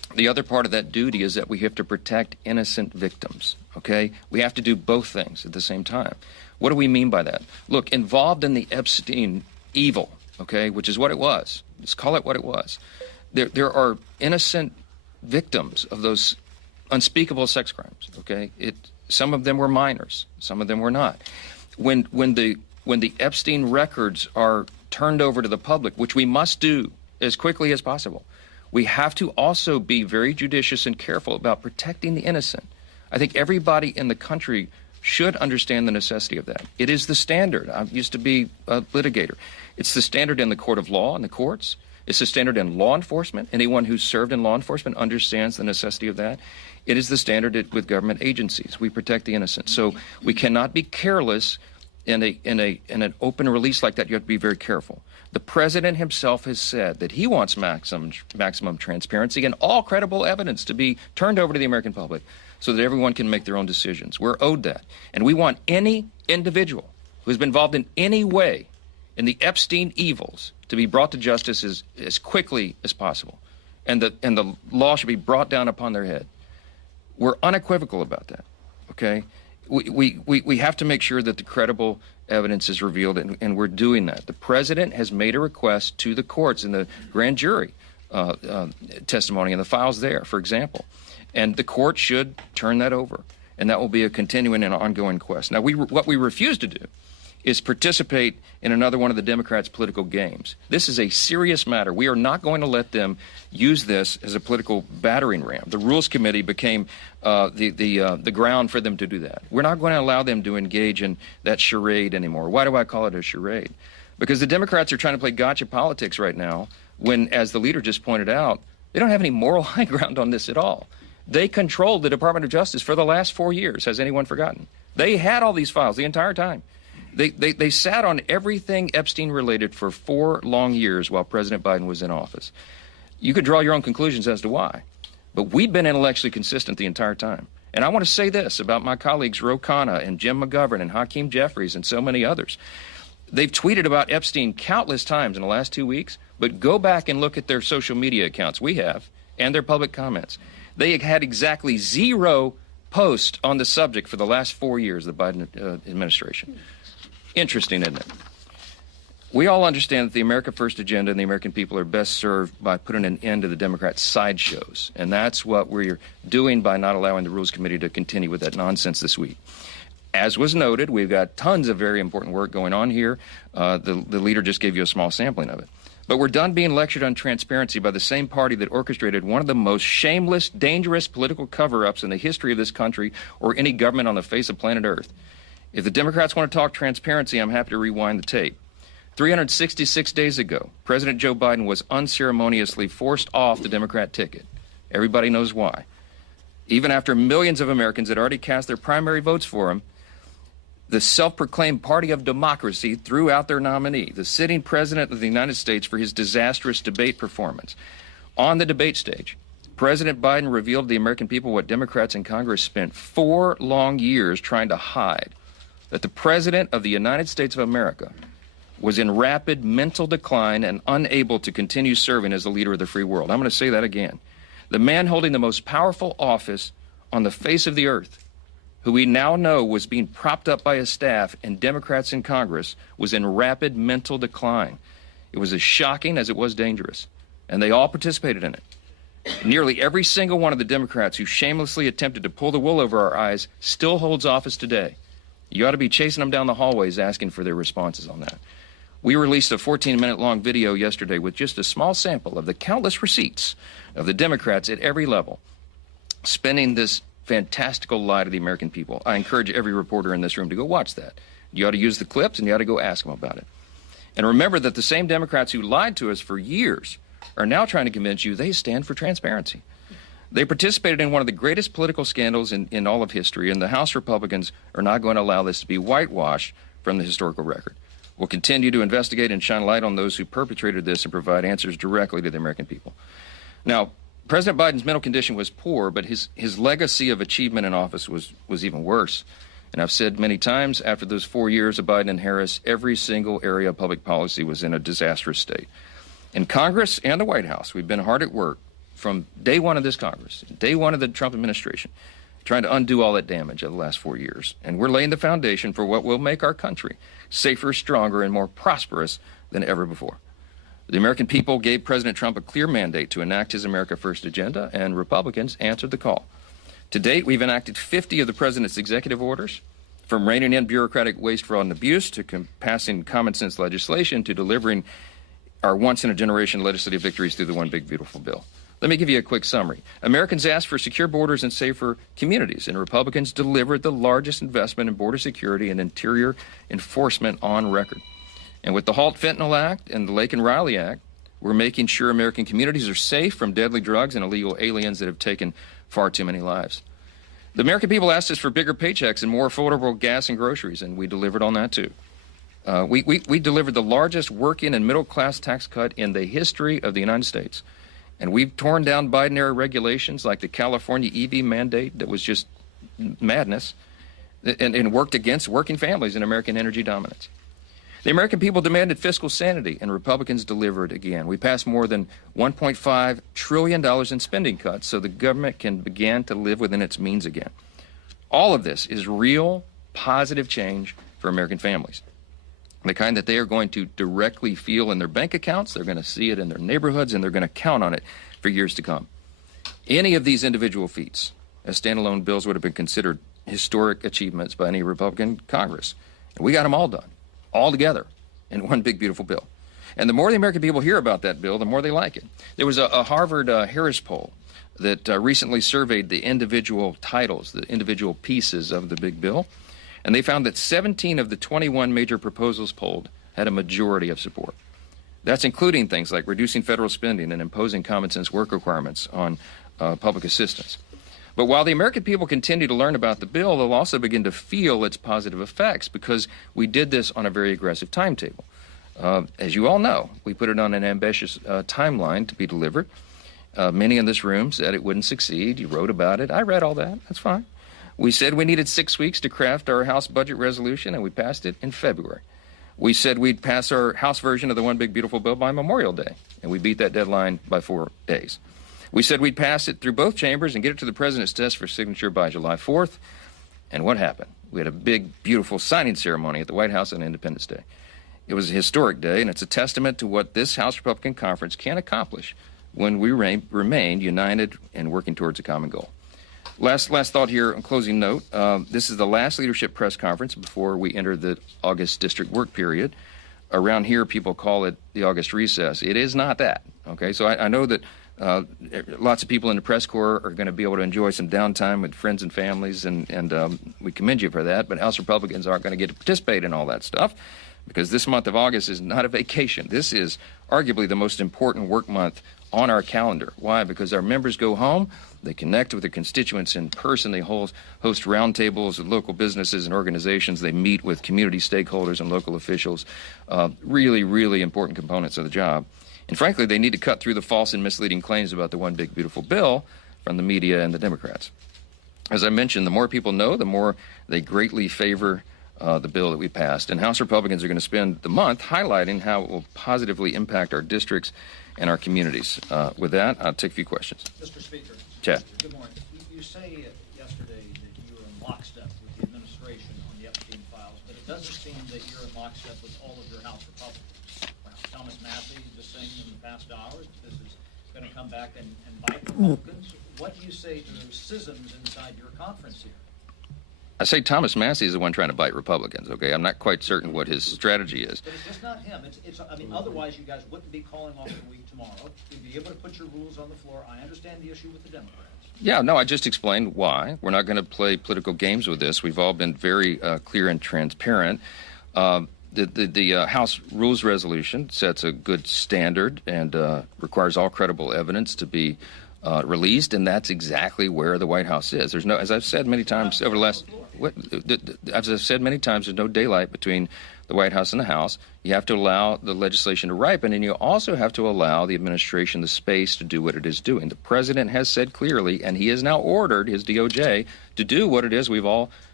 The other part of that duty is that we have to protect innocent victims, okay? We have to do both things at the same time. What do we mean by that? Look, involved in the Epstein evil, okay, which is what it was. Let's call it what it was. There are innocent victims of those unspeakable sex crimes, okay? Some of them were minors, some of them were not. When the Epstein records are turned over to the public, which we must do as quickly as possible, we have to also be very judicious and careful about protecting the innocent. I think everybody in the country should understand the necessity of that. It is the standard. I used to be a litigator. It's the standard in the court of law and the courts. It's the standard in law enforcement. Anyone who's served in law enforcement understands the necessity of that. It is the standard with government agencies. We protect the innocent. So we cannot be careless in an open release like that. You have to be very careful. The president himself has said that he wants maximum transparency and all credible evidence to be turned over to the American public so that everyone can make their own decisions. We're owed that. And we want any individual who's been involved in any way in the Epstein evils to be brought to justice as quickly as possible. And the law should be brought down upon their head. We're unequivocal about that, okay? We have to make sure that the credible evidence is revealed, and we're doing that. The president has made a request to the courts in the grand jury testimony and the files there, for example. And the court should turn that over, and that will be a continuing and ongoing quest. Now, what we refuse to do is participate in another one of the Democrats' political games. This is a serious matter. We are not going to let them use this as a political battering ram. The Rules Committee became the ground for them to do that. We're not going to allow them to engage in that charade anymore. Why do I call it a charade? Because the Democrats are trying to play gotcha politics right now when, as the leader just pointed out, they don't have any moral high ground on this at all. They controlled the Department of Justice for the last 4 years. Has anyone forgotten? They had all these files the entire time. They sat on everything Epstein related for 4 long years while President Biden was in office. You could draw your own conclusions as to why. But we've been intellectually consistent the entire time. And I want to say this about my colleagues Ro Khanna and Jim McGovern and Hakeem Jeffries and so many others. They've tweeted about Epstein countless times in the last 2 weeks, but go back and look at their social media accounts, we have, and their public comments. They had exactly 0 posts on the subject for the last 4 years of the Biden administration. Interesting, isn't it? We all understand that the America First agenda and the American people are best served by putting an end to the Democrats' sideshows. And that's what we're doing by not allowing the Rules Committee to continue with that nonsense this week. As was noted, we've got tons of very important work going on here. The leader just gave you a small sampling of it. But we're done being lectured on transparency by the same party that orchestrated one of the most shameless, dangerous political cover-ups in the history of this country or any government on the face of planet Earth. If the Democrats want to talk transparency, I'm happy to rewind the tape. 366 days ago, President Joe Biden was unceremoniously forced off the Democrat ticket. Everybody knows why. Even after millions of Americans had already cast their primary votes for him, the self-proclaimed party of democracy threw out their nominee, the sitting president of the United States, for his disastrous debate performance. On the debate stage, President Biden revealed to the American people what Democrats in Congress spent 4 long years trying to hide, that the President of the United States of America was in rapid mental decline and unable to continue serving as the leader of the free world. I'm going to say that again. The man holding the most powerful office on the face of the earth, who we now know was being propped up by his staff and Democrats in Congress, was in rapid mental decline. It was as shocking as it was dangerous, and they all participated in it. Nearly every single one of the Democrats who shamelessly attempted to pull the wool over our eyes still holds office today. You ought to be chasing them down the hallways asking for their responses on that. We released a 14-minute-long video yesterday with just a small sample of the countless receipts of the Democrats at every level spinning this fantastical lie to the American people. I encourage every reporter in this room to go watch that. You ought to use the clips, and you ought to go ask them about it. And remember that the same Democrats who lied to us for years are now trying to convince you they stand for transparency. They participated in one of the greatest political scandals in all of history, and the House Republicans are not going to allow this to be whitewashed from the historical record. We'll continue to investigate and shine light on those who perpetrated this and provide answers directly to the American people. Now, President Biden's mental condition was poor, but his legacy of achievement in office was even worse. And I've said many times, after those 4 years of Biden and Harris, every single area of public policy was in a disastrous state. In Congress and the White House, we've been hard at work from day one of this Congress, day one of the Trump administration, trying to undo all that damage of the last 4 years. And we're laying the foundation for what will make our country safer, stronger, and more prosperous than ever before. The American people gave President Trump a clear mandate to enact his America First agenda, and Republicans answered the call. To date, we've enacted 50 of the president's executive orders, from reining in bureaucratic waste, fraud, and abuse to passing common sense legislation to delivering our once-in-a-generation legislative victories through the One Big Beautiful Bill. Let me give you a quick summary. Americans asked for secure borders and safer communities, and Republicans delivered the largest investment in border security and interior enforcement on record. And with the Halt Fentanyl Act and the Lake and Riley Act, we're making sure American communities are safe from deadly drugs and illegal aliens that have taken far too many lives. The American people asked us for bigger paychecks and more affordable gas and groceries, and we delivered on that too. We delivered the largest working and middle-class tax cut in the history of the United States. And we've torn down Biden-era regulations like the California EV mandate that was just madness and worked against working families and American energy dominance. The American people demanded fiscal sanity, and Republicans delivered again. We passed more than $1.5 trillion in spending cuts so the government can begin to live within its means again. All of this is real, positive change for American families. The kind that they are going to directly feel in their bank accounts, they're going to see it in their neighborhoods, and they're going to count on it for years to come. Any of these individual feats as standalone bills would have been considered historic achievements by any Republican Congress. And we got them all done, all together, in one big, beautiful bill. And the more the American people hear about that bill, the more they like it. There was a Harvard Harris poll that recently surveyed the individual titles, the individual pieces of the big bill. And they found that 17 of the 21 major proposals polled had a majority of support. That's including things like reducing federal spending and imposing common sense work requirements on public assistance. But while the American people continue to learn about the bill, they'll also begin to feel its positive effects because we did this on a very aggressive timetable. As you all know, we put it on an ambitious timeline to be delivered. Many in this room said it wouldn't succeed. You wrote about it. I read all that. That's fine. We said we needed 6 weeks to craft our House budget resolution, and we passed it in February. We said we'd pass our House version of the One Big Beautiful Bill by Memorial Day, and we beat that deadline by 4 days. We said we'd pass it through both chambers and get it to the president's desk for signature by July 4th. And what happened? We had a big, beautiful signing ceremony at the White House on Independence Day. It was a historic day, and it's a testament to what this House Republican Conference can accomplish when we remain united and working towards a common goal. Last thought here, on closing note. This is the last leadership press conference before we enter the August district work period. Around here, people call it the August recess. It is not that, okay? So I know that lots of people in the press corps are going to be able to enjoy some downtime with friends and families, and we commend you for that, but House Republicans aren't going to get to participate in all that stuff because this month of August is not a vacation. This is arguably the most important work month on our calendar. Why? Because our members go home, they connect with their constituents in person, they host roundtables with local businesses and organizations, they meet with community stakeholders and local officials, really, really important components of the job. And frankly, they need to cut through the false and misleading claims about the One Big Beautiful Bill from the media and the Democrats. As I mentioned, the more people know, the more they greatly favor the bill that we passed. And House Republicans are going to spend the month highlighting how it will positively impact our districts and our communities. With that, I'll take a few questions. Mr. Speaker. Chad. Good morning. You say yesterday that you were in lockstep with the administration on the Epstein files, but it doesn't seem that you're in lockstep with all of your House Republicans. Thomas Massey just saying in the past hours that this is going to come back and bite Republicans. What do you say to those schisms inside your conference here? I say Thomas Massey is the one trying to bite Republicans, okay? I'm not quite certain what his strategy is. But it's just not him. I mean, otherwise you guys wouldn't be calling off the week tomorrow. You'd be able to put your rules on the floor. I understand the issue with the Democrats. Yeah, no, I just explained why. We're not going to play political games with this. We've all been very clear and transparent. The House Rules Resolution sets a good standard and requires all credible evidence to be released, and that's exactly where the White House is. There's no, as I've said many times over the last, as I've said many times, there's no daylight between the White House and the House. You have to allow the legislation to ripen, and you also have to allow the administration the space to do what it is doing. The president has said clearly, and he has now ordered his DOJ to do what it is we've all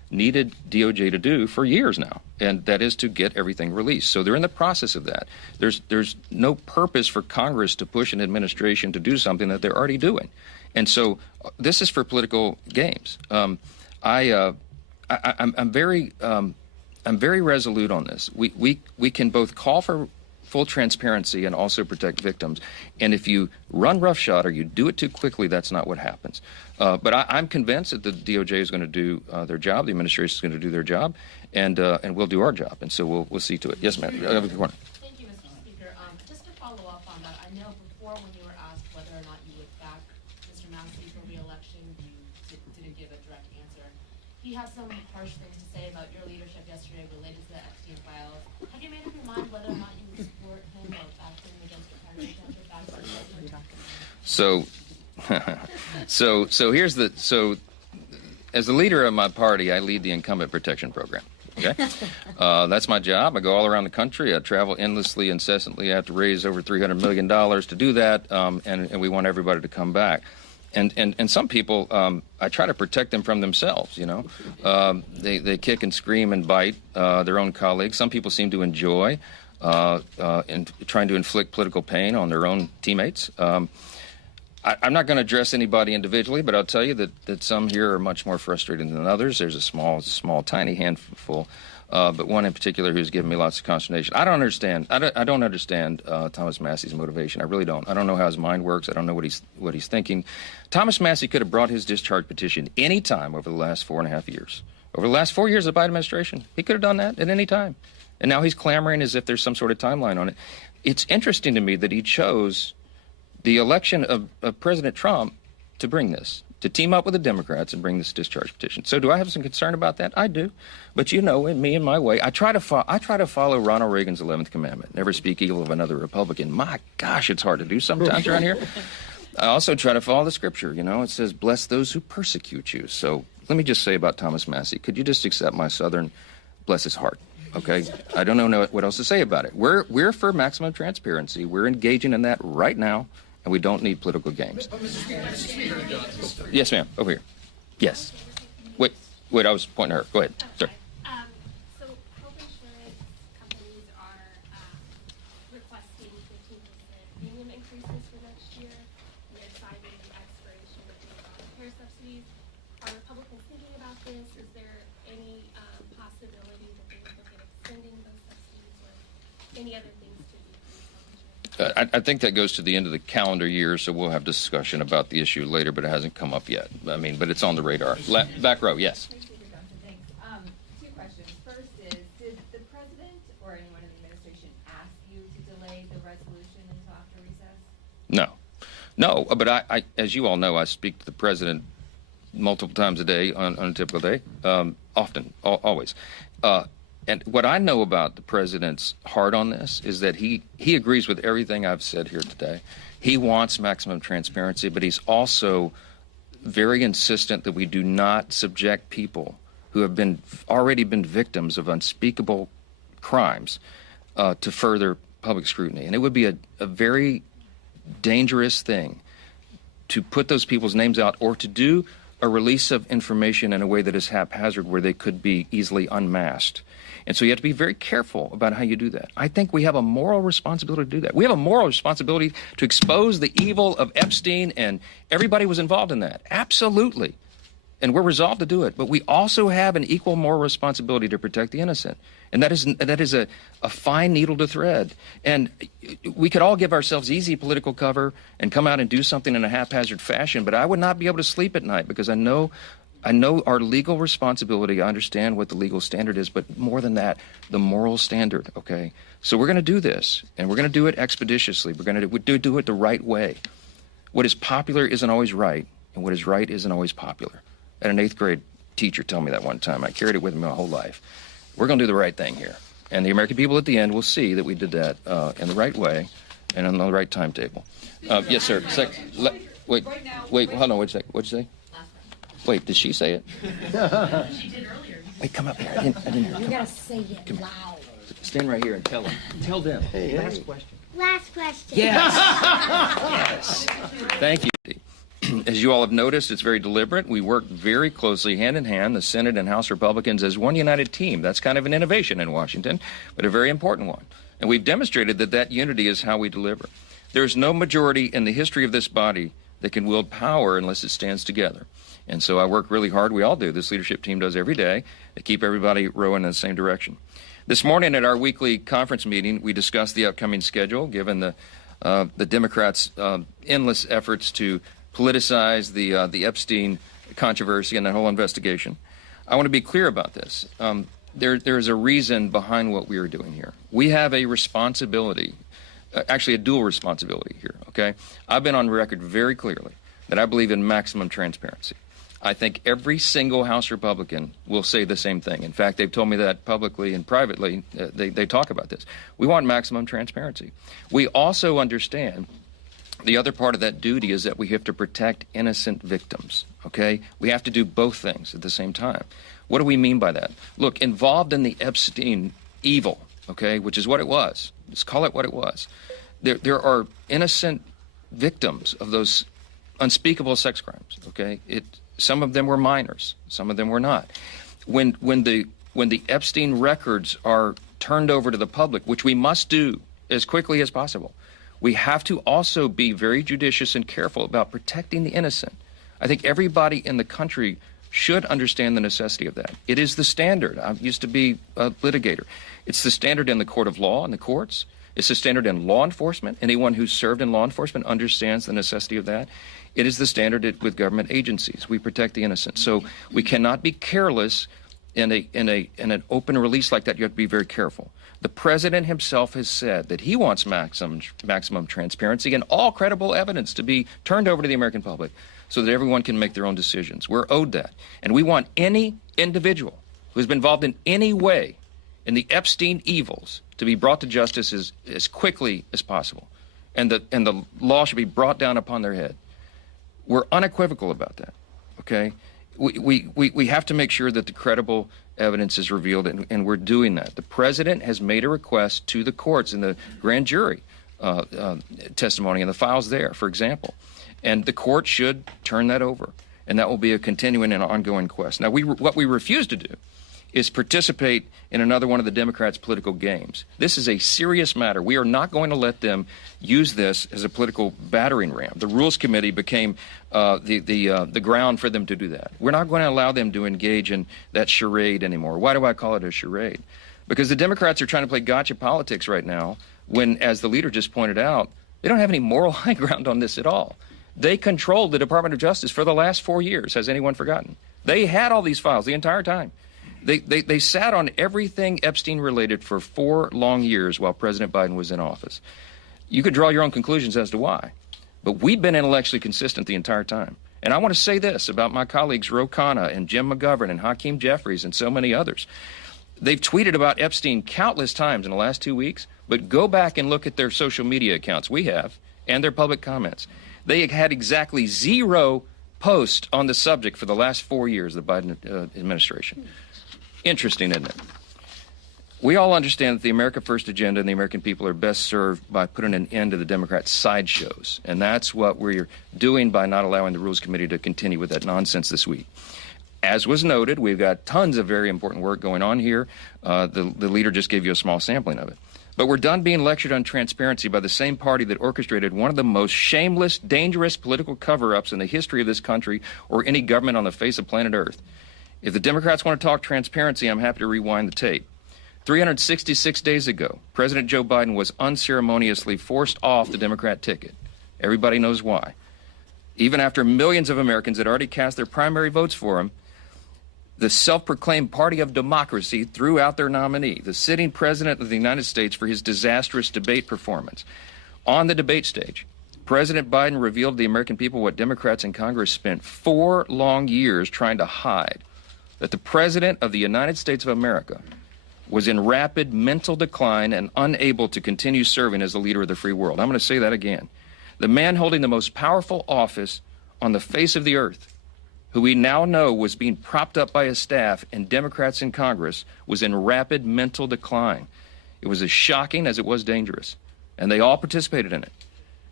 needed DOJ to do for years now, and that is to get everything released. So they're in the process of that. There's no purpose for Congress to push an administration to do something that they're already doing. And so this is for political games. I'm very resolute on this. We can both call for full transparency and also protect victims. And if you run roughshod or you do it too quickly, that's not what happens. But I'm convinced that the DOJ is going to do their job, the administration is going to do their job, and we'll do our job. And so we'll see to it. Yes, ma'am. Thank you, Mr. Speaker. Just to follow up on that, I know before when you were asked whether or not you would back Mr. Massey for re-election, you didn't give a direct answer. He had some harsh things to say about your leadership yesterday related to the Epstein files. Have you made up your mind whether or not you would support him or back him against your primary candidate back to the president? So here's as the leader of my party, I lead the incumbent protection program. Okay, that's my job. I go all around the country. I travel endlessly, incessantly. I have to raise over $300 million to do that, and we want everybody to come back. And some people, I try to protect them from themselves. You know, they kick and scream and bite their own colleagues. Some people seem to enjoy in trying to inflict political pain on their own teammates. I'm not going to address anybody individually, but I'll tell you that some here are much more frustrated than others. There's a small, tiny handful, but one in particular who's given me lots of consternation. I don't understand. I don't understand Thomas Massey's motivation. I really don't. I don't know how his mind works. I don't know what he's thinking. Thomas Massey could have brought his discharge petition any time over the last 4.5 years. Over the last 4 years of the Biden administration, he could have done that at any time. And now he's clamoring as if there's some sort of timeline on it. It's interesting to me that he chose the election of President Trump to bring this, to team up with the Democrats and bring this discharge petition. So do I have some concern about that? I do. But you know, in me and my way, I try to follow Ronald Reagan's 11th commandment, never speak evil of another Republican. My gosh, it's hard to do sometimes around here. I also try to follow the scripture. You know, it says, bless those who persecute you. So let me just say about Thomas Massey, could you just accept my Southern, bless his heart? Okay, I don't know what else to say about it. We're for maximum transparency. We're engaging in that right now. And we don't need political games. Yes, ma'am. Over here. Yes. Wait. I was pointing at her. Go ahead. Sir. So health insurance companies are requesting 15% premium increases for next year. They're citing the expiration of the care subsidies. Are Republicans thinking about this? Is there any possibility that they would look at extending those subsidies or any other things to decrease health insurance? I think that goes to the end of the calendar year, so we'll have discussion about the issue later, but it hasn't come up yet. I mean, but it's on the radar. Back row, yes. Thanks. Two questions. First is, did the president or anyone in the administration ask you to delay the resolution until after recess? No, but I as you all know, I speak to the president multiple times a day on a typical day, often, always. And what I know about the president's heart on this is that he agrees with everything I've said here today. He wants maximum transparency, but he's also very insistent that we do not subject people who have already been victims of unspeakable crimes to further public scrutiny. And it would be a very dangerous thing to put those people's names out or to do a release of information in a way that is haphazard where they could be easily unmasked. And so you have to be very careful about how you do that. I think we have a moral responsibility to do that. We have a moral responsibility to expose the evil of Epstein, and everybody was involved in that. Absolutely. And we're resolved to do it. But we also have an equal moral responsibility to protect the innocent. And that is a fine needle to thread. And we could all give ourselves easy political cover and come out and do something in a haphazard fashion, but I would not be able to sleep at night because I know our legal responsibility. I understand what the legal standard is, but more than that, the moral standard, okay? So we're going to do this, and we're going to do it expeditiously. We're going to do it the right way. What is popular isn't always right, and what is right isn't always popular. I had an 8th grade teacher tell me that one time. I carried it with me my whole life. We're going to do the right thing here. And the American people at the end will see that we did that in the right way and on the right timetable. Yes, sir. Wait, hold on, wait a second. What'd you say? Wait, did she say it? She did earlier. Wait, come up here. I didn't hear her. You gotta say it loud. Stand right here and tell them. Tell them. Last question. Last question. Yes. Yes. Thank you. As you all have noticed, it's very deliberate. We work very closely, hand in hand, the Senate and House Republicans, as one united team. That's kind of an innovation in Washington, but a very important one. And we've demonstrated that that unity is how we deliver. There's no majority in the history of this body that can wield power unless it stands together. And so I work really hard. We all do. This leadership team does every day to keep everybody rowing in the same direction. This morning at our weekly conference meeting, we discussed the upcoming schedule, given the Democrats' endless efforts to politicize the Epstein controversy and the whole investigation. I want to be clear about this. There's a reason behind what we are doing here. We have a responsibility, actually a dual responsibility here, okay? I've been on record very clearly that I believe in maximum transparency. I think every single House Republican will say the same thing. In fact, they've told me that publicly and privately. They talk about this. We want maximum transparency. We also understand the other part of that duty is that we have to protect innocent victims, okay? We have to do both things at the same time. What do we mean by that? Look, involved in the Epstein evil, okay, which is what it was. Let's call it what it was. There are innocent victims of those unspeakable sex crimes, okay? Some of them were minors, some of them were not. When the Epstein records are turned over to the public, which we must do as quickly as possible, we have to also be very judicious and careful about protecting the innocent. I think everybody in the country should understand the necessity of that. It is the standard. I used to be a litigator. It's the standard in the court of law and the courts. It's the standard in law enforcement. Anyone who's served in law enforcement understands the necessity of that. It is the standard with government agencies. We protect the innocent. So we cannot be careless in an open release like that. You have to be very careful. The president himself has said that he wants maximum transparency and all credible evidence to be turned over to the American public so that everyone can make their own decisions. We're owed that. And we want any individual who's been involved in any way in the Epstein evils to be brought to justice as quickly as possible. And the law should be brought down upon their head. We're unequivocal about that, okay? We have to make sure that the credible evidence is revealed, and we're doing that. The president has made a request to the courts in the grand jury testimony and the files there, for example. And the court should turn that over, and that will be a continuing and ongoing quest. Now, what we refuse to do is participate in another one of the Democrats' political games. This is a serious matter. We are not going to let them use this as a political battering ram. The Rules Committee became the ground for them to do that. We're not going to allow them to engage in that charade anymore. Why do I call it a charade? Because the Democrats are trying to play gotcha politics right now when, as the leader just pointed out, they don't have any moral high ground on this at all. They controlled the Department of Justice for the last 4 years. Has anyone forgotten? They had all these files the entire time. They sat on everything Epstein related for 4 long years while President Biden was in office. You could draw your own conclusions as to why. But we've been intellectually consistent the entire time. And I want to say this about my colleagues Ro Khanna and Jim McGovern and Hakeem Jeffries and so many others. They've tweeted about Epstein countless times in the last 2 weeks, but go back and look at their social media accounts, we have, and their public comments. They had exactly 0 posts on the subject for the last 4 years of the Biden administration. Interesting, isn't it? We all understand that the America First agenda and the American people are best served by putting an end to the Democrats' sideshows. And that's what we're doing by not allowing the Rules Committee to continue with that nonsense this week. As was noted, we've got tons of very important work going on here. The leader just gave you a small sampling of it. But we're done being lectured on transparency by the same party that orchestrated one of the most shameless, dangerous political cover-ups in the history of this country or any government on the face of planet Earth. If the Democrats want to talk transparency, I'm happy to rewind the tape. 366 days ago, President Joe Biden was unceremoniously forced off the Democrat ticket. Everybody knows why. Even after millions of Americans had already cast their primary votes for him, the self-proclaimed party of democracy threw out their nominee, the sitting president of the United States, for his disastrous debate performance. On the debate stage, President Biden revealed to the American people what Democrats in Congress spent 4 long years trying to hide, that the President of the United States of America was in rapid mental decline and unable to continue serving as the leader of the free world. I'm going to say that again. The man holding the most powerful office on the face of the earth, who we now know was being propped up by his staff and Democrats in Congress, was in rapid mental decline. It was as shocking as it was dangerous, and they all participated in it.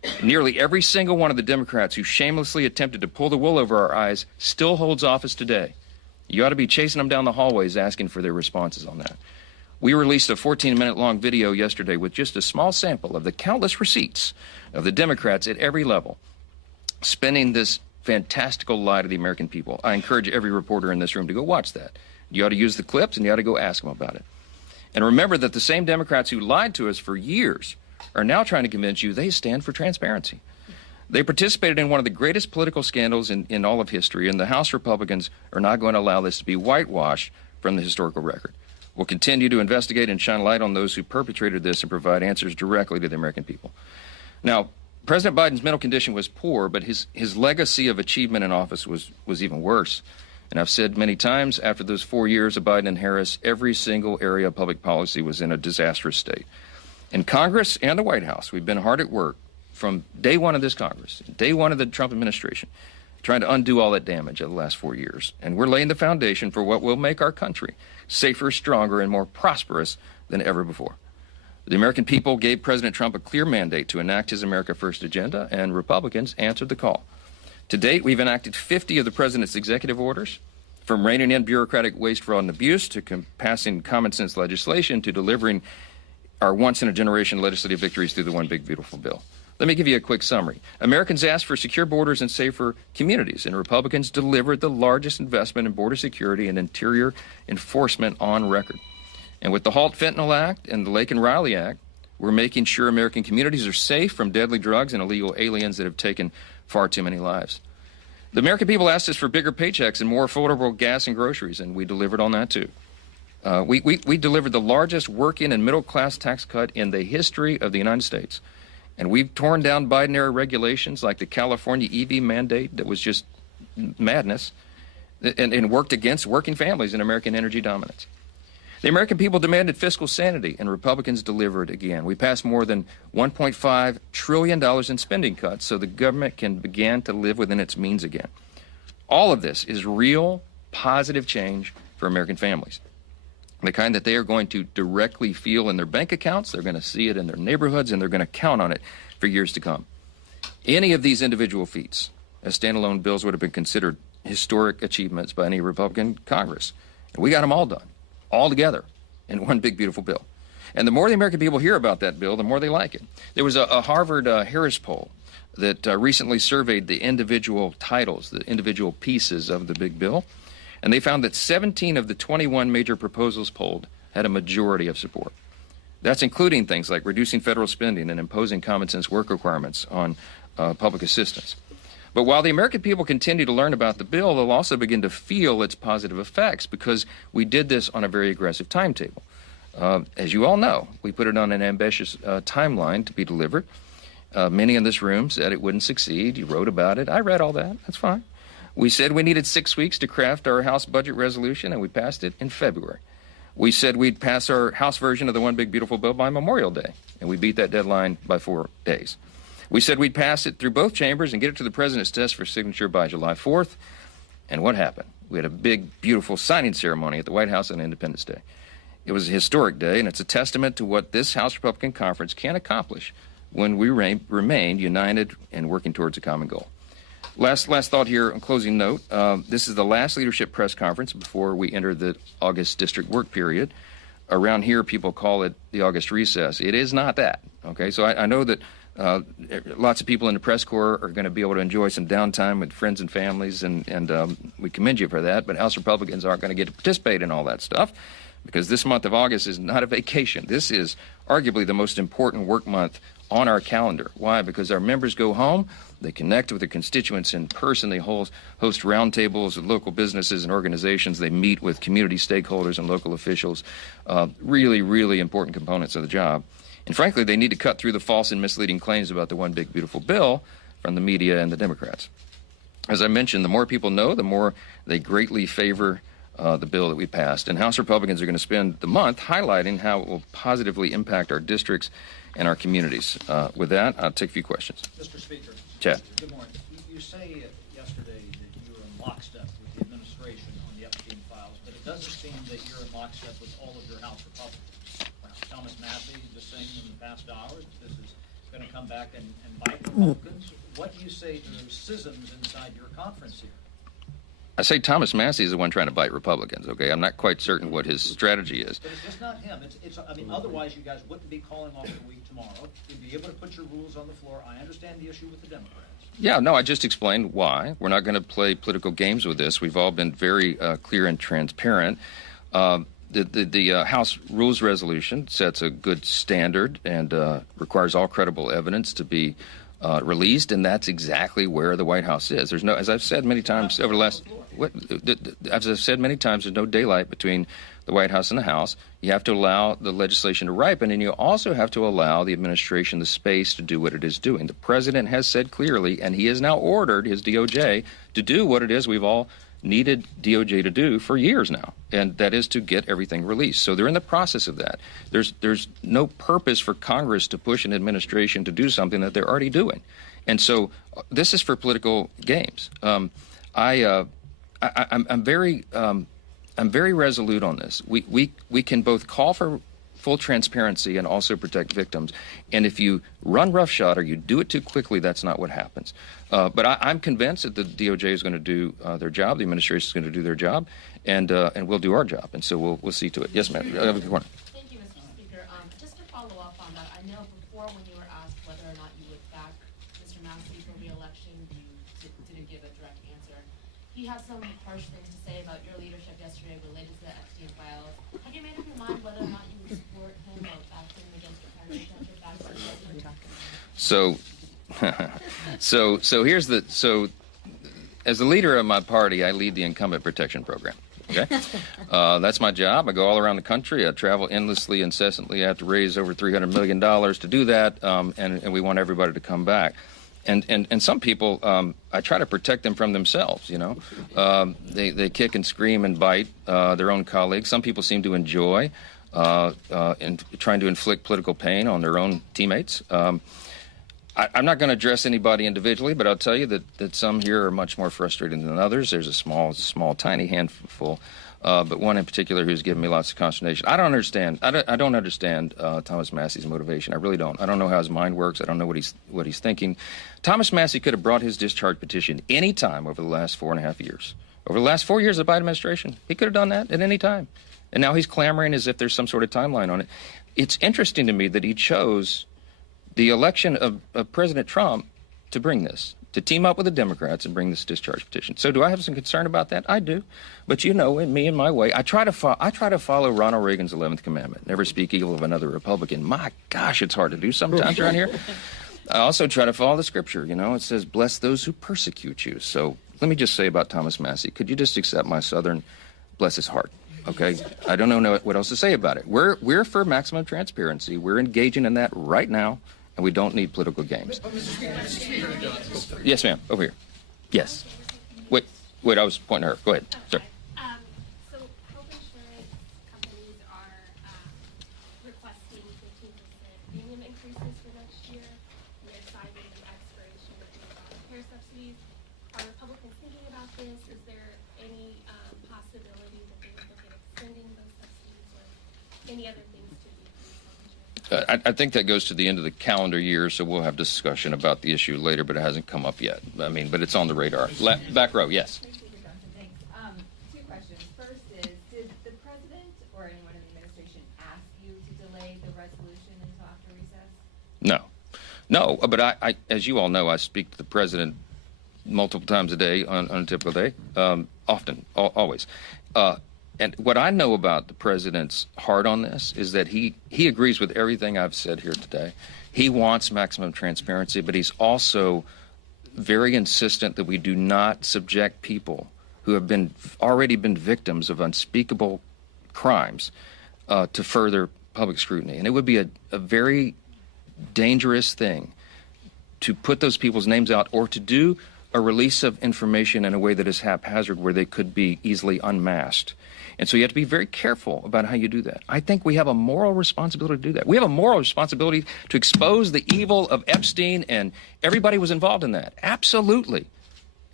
Nearly every single one of the Democrats who shamelessly attempted to pull the wool over our eyes still holds office today. You ought to be chasing them down the hallways asking for their responses on that. We released a 14-minute long video yesterday with just a small sample of the countless receipts of the Democrats at every level spinning this fantastical lie to the American people. I encourage every reporter in this room to go watch that. You ought to use the clips and you ought to go ask them about it. And remember that the same Democrats who lied to us for years are now trying to convince you they stand for transparency. They participated in one of the greatest political scandals in all of history, and the House Republicans are not going to allow this to be whitewashed from the historical record. We'll continue to investigate and shine light on those who perpetrated this and provide answers directly to the American people. Now, President Biden's mental condition was poor, but his legacy of achievement in office was even worse. And I've said many times, after those 4 years of Biden and Harris, every single area of public policy was in a disastrous state. In Congress and the White House, we've been hard at work from day one of this Congress, day one of the Trump administration, trying to undo all that damage of the last 4 years. And we're laying the foundation for what will make our country safer, stronger, and more prosperous than ever before. The American people gave President Trump a clear mandate to enact his America First agenda, and Republicans answered the call. To date, we've enacted 50 of the president's executive orders, from reining in bureaucratic waste, fraud, and abuse, to passing common sense legislation, to delivering our once-in-a-generation legislative victories through the One Big Beautiful Bill. Let me give you a quick summary. Americans asked for secure borders and safer communities, and Republicans delivered the largest investment in border security and interior enforcement on record. And with the Halt Fentanyl Act and the Lake and Riley Act, we're making sure American communities are safe from deadly drugs and illegal aliens that have taken far too many lives. The American people asked us for bigger paychecks and more affordable gas and groceries, and we delivered on that too. We delivered the largest working and middle-class tax cut in the history of the United States. And we've torn down Biden-era regulations like the California EV mandate that was just madness, and worked against working families and American energy dominance. The American people demanded fiscal sanity, and Republicans delivered again. We passed more than $1.5 trillion in spending cuts so the government can begin to live within its means again. All of this is real, positive change for American families. The kind that they are going to directly feel in their bank accounts, they're going to see it in their neighborhoods, and they're going to count on it for years to come. Any of these individual feats as standalone bills would have been considered historic achievements by any Republican Congress. And we got them all done, all together, in one big, beautiful bill. And the more the American people hear about that bill, the more they like it. There was a Harvard Harris poll that recently surveyed the individual titles, the individual pieces of the big bill. And they found that 17 of the 21 major proposals polled had a majority of support. That's including things like reducing federal spending and imposing common sense work requirements on public assistance. But while the American people continue to learn about the bill, they'll also begin to feel its positive effects because we did this on a very aggressive timetable. As you all know, we put it on an ambitious timeline to be delivered. Many in this room said it wouldn't succeed. You wrote about it. I read all that. That's fine. We said we needed 6 weeks to craft our House budget resolution, and we passed it in February. We said we'd pass our House version of the One Big Beautiful Bill by Memorial Day, and we beat that deadline by 4 days. We said we'd pass it through both chambers and get it to the President's desk for signature by July 4th. And what happened? We had a big, beautiful signing ceremony at the White House on Independence Day. It was a historic day, and it's a testament to what this House Republican Conference can accomplish when we remain united and working towards a common goal. Last thought here, on closing note, this is the last leadership press conference before we enter the August district work period. Around here, people call it the August recess. It is not that, okay? So I know that lots of people in the press corps are going to be able to enjoy some downtime with friends and families, and we commend you for that, but House Republicans aren't going to get to participate in all that stuff because this month of August is not a vacation. This is arguably the most important work month on our calendar. Why? Because our members go home, they connect with their constituents in person, they host roundtables with local businesses and organizations, they meet with community stakeholders and local officials, really, really important components of the job. And frankly, they need to cut through the false and misleading claims about the One Big Beautiful Bill from the media and the Democrats. As I mentioned, the more people know, the more they greatly favor the bill that we passed. And House Republicans are going to spend the month highlighting how it will positively impact our districts and our communities. With that, I'll take a few questions. Mr. Speaker. Chad. Good morning. You say yesterday that you were in lockstep with the administration on the Epstein files, but it doesn't seem that you're in lockstep with all of your House Republicans. Thomas Massey just saying in the past hours this has going to come back and bite Republicans. What do you say to those schisms inside your conference here? I say Thomas Massey is the one trying to bite Republicans, okay? I'm not quite certain what his strategy is. But it's just not him. I mean, otherwise you guys wouldn't be calling off the week tomorrow. You'd be able to put your rules on the floor. I understand the issue with the Democrats. Yeah, no, I just explained why. We're not going to play political games with this. We've all been very clear and transparent. The House Rules Resolution sets a good standard and requires all credible evidence to be released, and that's exactly where the White House is. There's no, as I've said many times over the last, as I've said many times, there's no daylight between the White House and the House. You have to allow the legislation to ripen, and you also have to allow the administration the space to do what it is doing. The president has said clearly, and he has now ordered his DOJ to do what it is we've all needed DOJ to do for years now, and that is to get everything released. So they're in the process of that. There's no purpose for Congress to push an administration to do something that they're already doing. And so this is for political games. I'm very resolute on this. We can both call for full transparency and also protect victims. And if you run roughshod or you do it too quickly, that's not what happens. But I'm convinced that the DOJ is going to do their job, the administration is going to do their job, and we'll do our job. And so we'll see to it. Yes, ma'am. Thank you, Mr. Speaker. Just to follow up on that, I know before when you were asked whether or not you would back Mr. Massey for re-election, you didn't give a direct answer. He had some harsh things to say about your leadership yesterday related to the Epstein files. Have you made up your mind whether or not you would support him or back him against your primary candidate back to the president? So as the leader of my party, I lead the incumbent protection program. Okay, that's my job. I go all around the country. I travel endlessly, incessantly. I have to raise over $300 million to do that, and we want everybody to come back. And some people, I try to protect them from themselves. You know, they kick and scream and bite their own colleagues. Some people seem to enjoy trying to inflict political pain on their own teammates. I'm not going to address anybody individually, but I'll tell you that some here are much more frustrated than others. There's a small, tiny handful, but one in particular who's given me lots of consternation. I don't understand Thomas Massey's motivation. I really don't. I don't know how his mind works. I don't know what he's thinking. Thomas Massey could have brought his discharge petition any time over the last 4.5 years. Over the last 4 years of the Biden administration, he could have done that at any time. And now he's clamoring as if there's some sort of timeline on it. It's interesting to me that he chose the election of President Trump to bring this, to team up with the Democrats and bring this discharge petition. So do I have some concern about that? I do. But you know, in me and my way, I try to follow Ronald Reagan's 11th commandment, never speak evil of another Republican. My gosh, it's hard to do sometimes around here. I also try to follow the scripture. You know, it says, bless those who persecute you. So let me just say about Thomas Massey, could you just accept my Southern, bless his heart? Okay, I don't know what else to say about it. We're for maximum transparency. We're engaging in that right now. And we don't need political games. Mr. Speaker. Yes, ma'am. Over here. Yes. Wait. I was pointing at her. Go ahead, sir. So health insurance companies are requesting 15% premium increases for next year. And they're citing the expiration of the care subsidies. Are Republicans thinking about this? Is there any possibility that they would look at extending those subsidies or any other things to decrease health insurance? I think that goes to the end of the calendar year, so we'll have discussion about the issue later, but it hasn't come up yet. I mean, but it's on the radar. Back row, yes. Thanks. Two questions. First is, did the president or anyone in the administration ask you to delay the resolution until after recess? No, but I, as you all know, I speak to the president multiple times a day on a typical day, often, always. And what I know about the president's heart on this is that he agrees with everything I've said here today. He wants maximum transparency, but he's also very insistent that we do not subject people who have already been victims of unspeakable crimes to further public scrutiny. And it would be a very dangerous thing to put those people's names out or to do a release of information in a way that is haphazard where they could be easily unmasked. And so you have to be very careful about how you do that. I think we have a moral responsibility to do that. We have a moral responsibility to expose the evil of Epstein, and everybody was involved in that. Absolutely.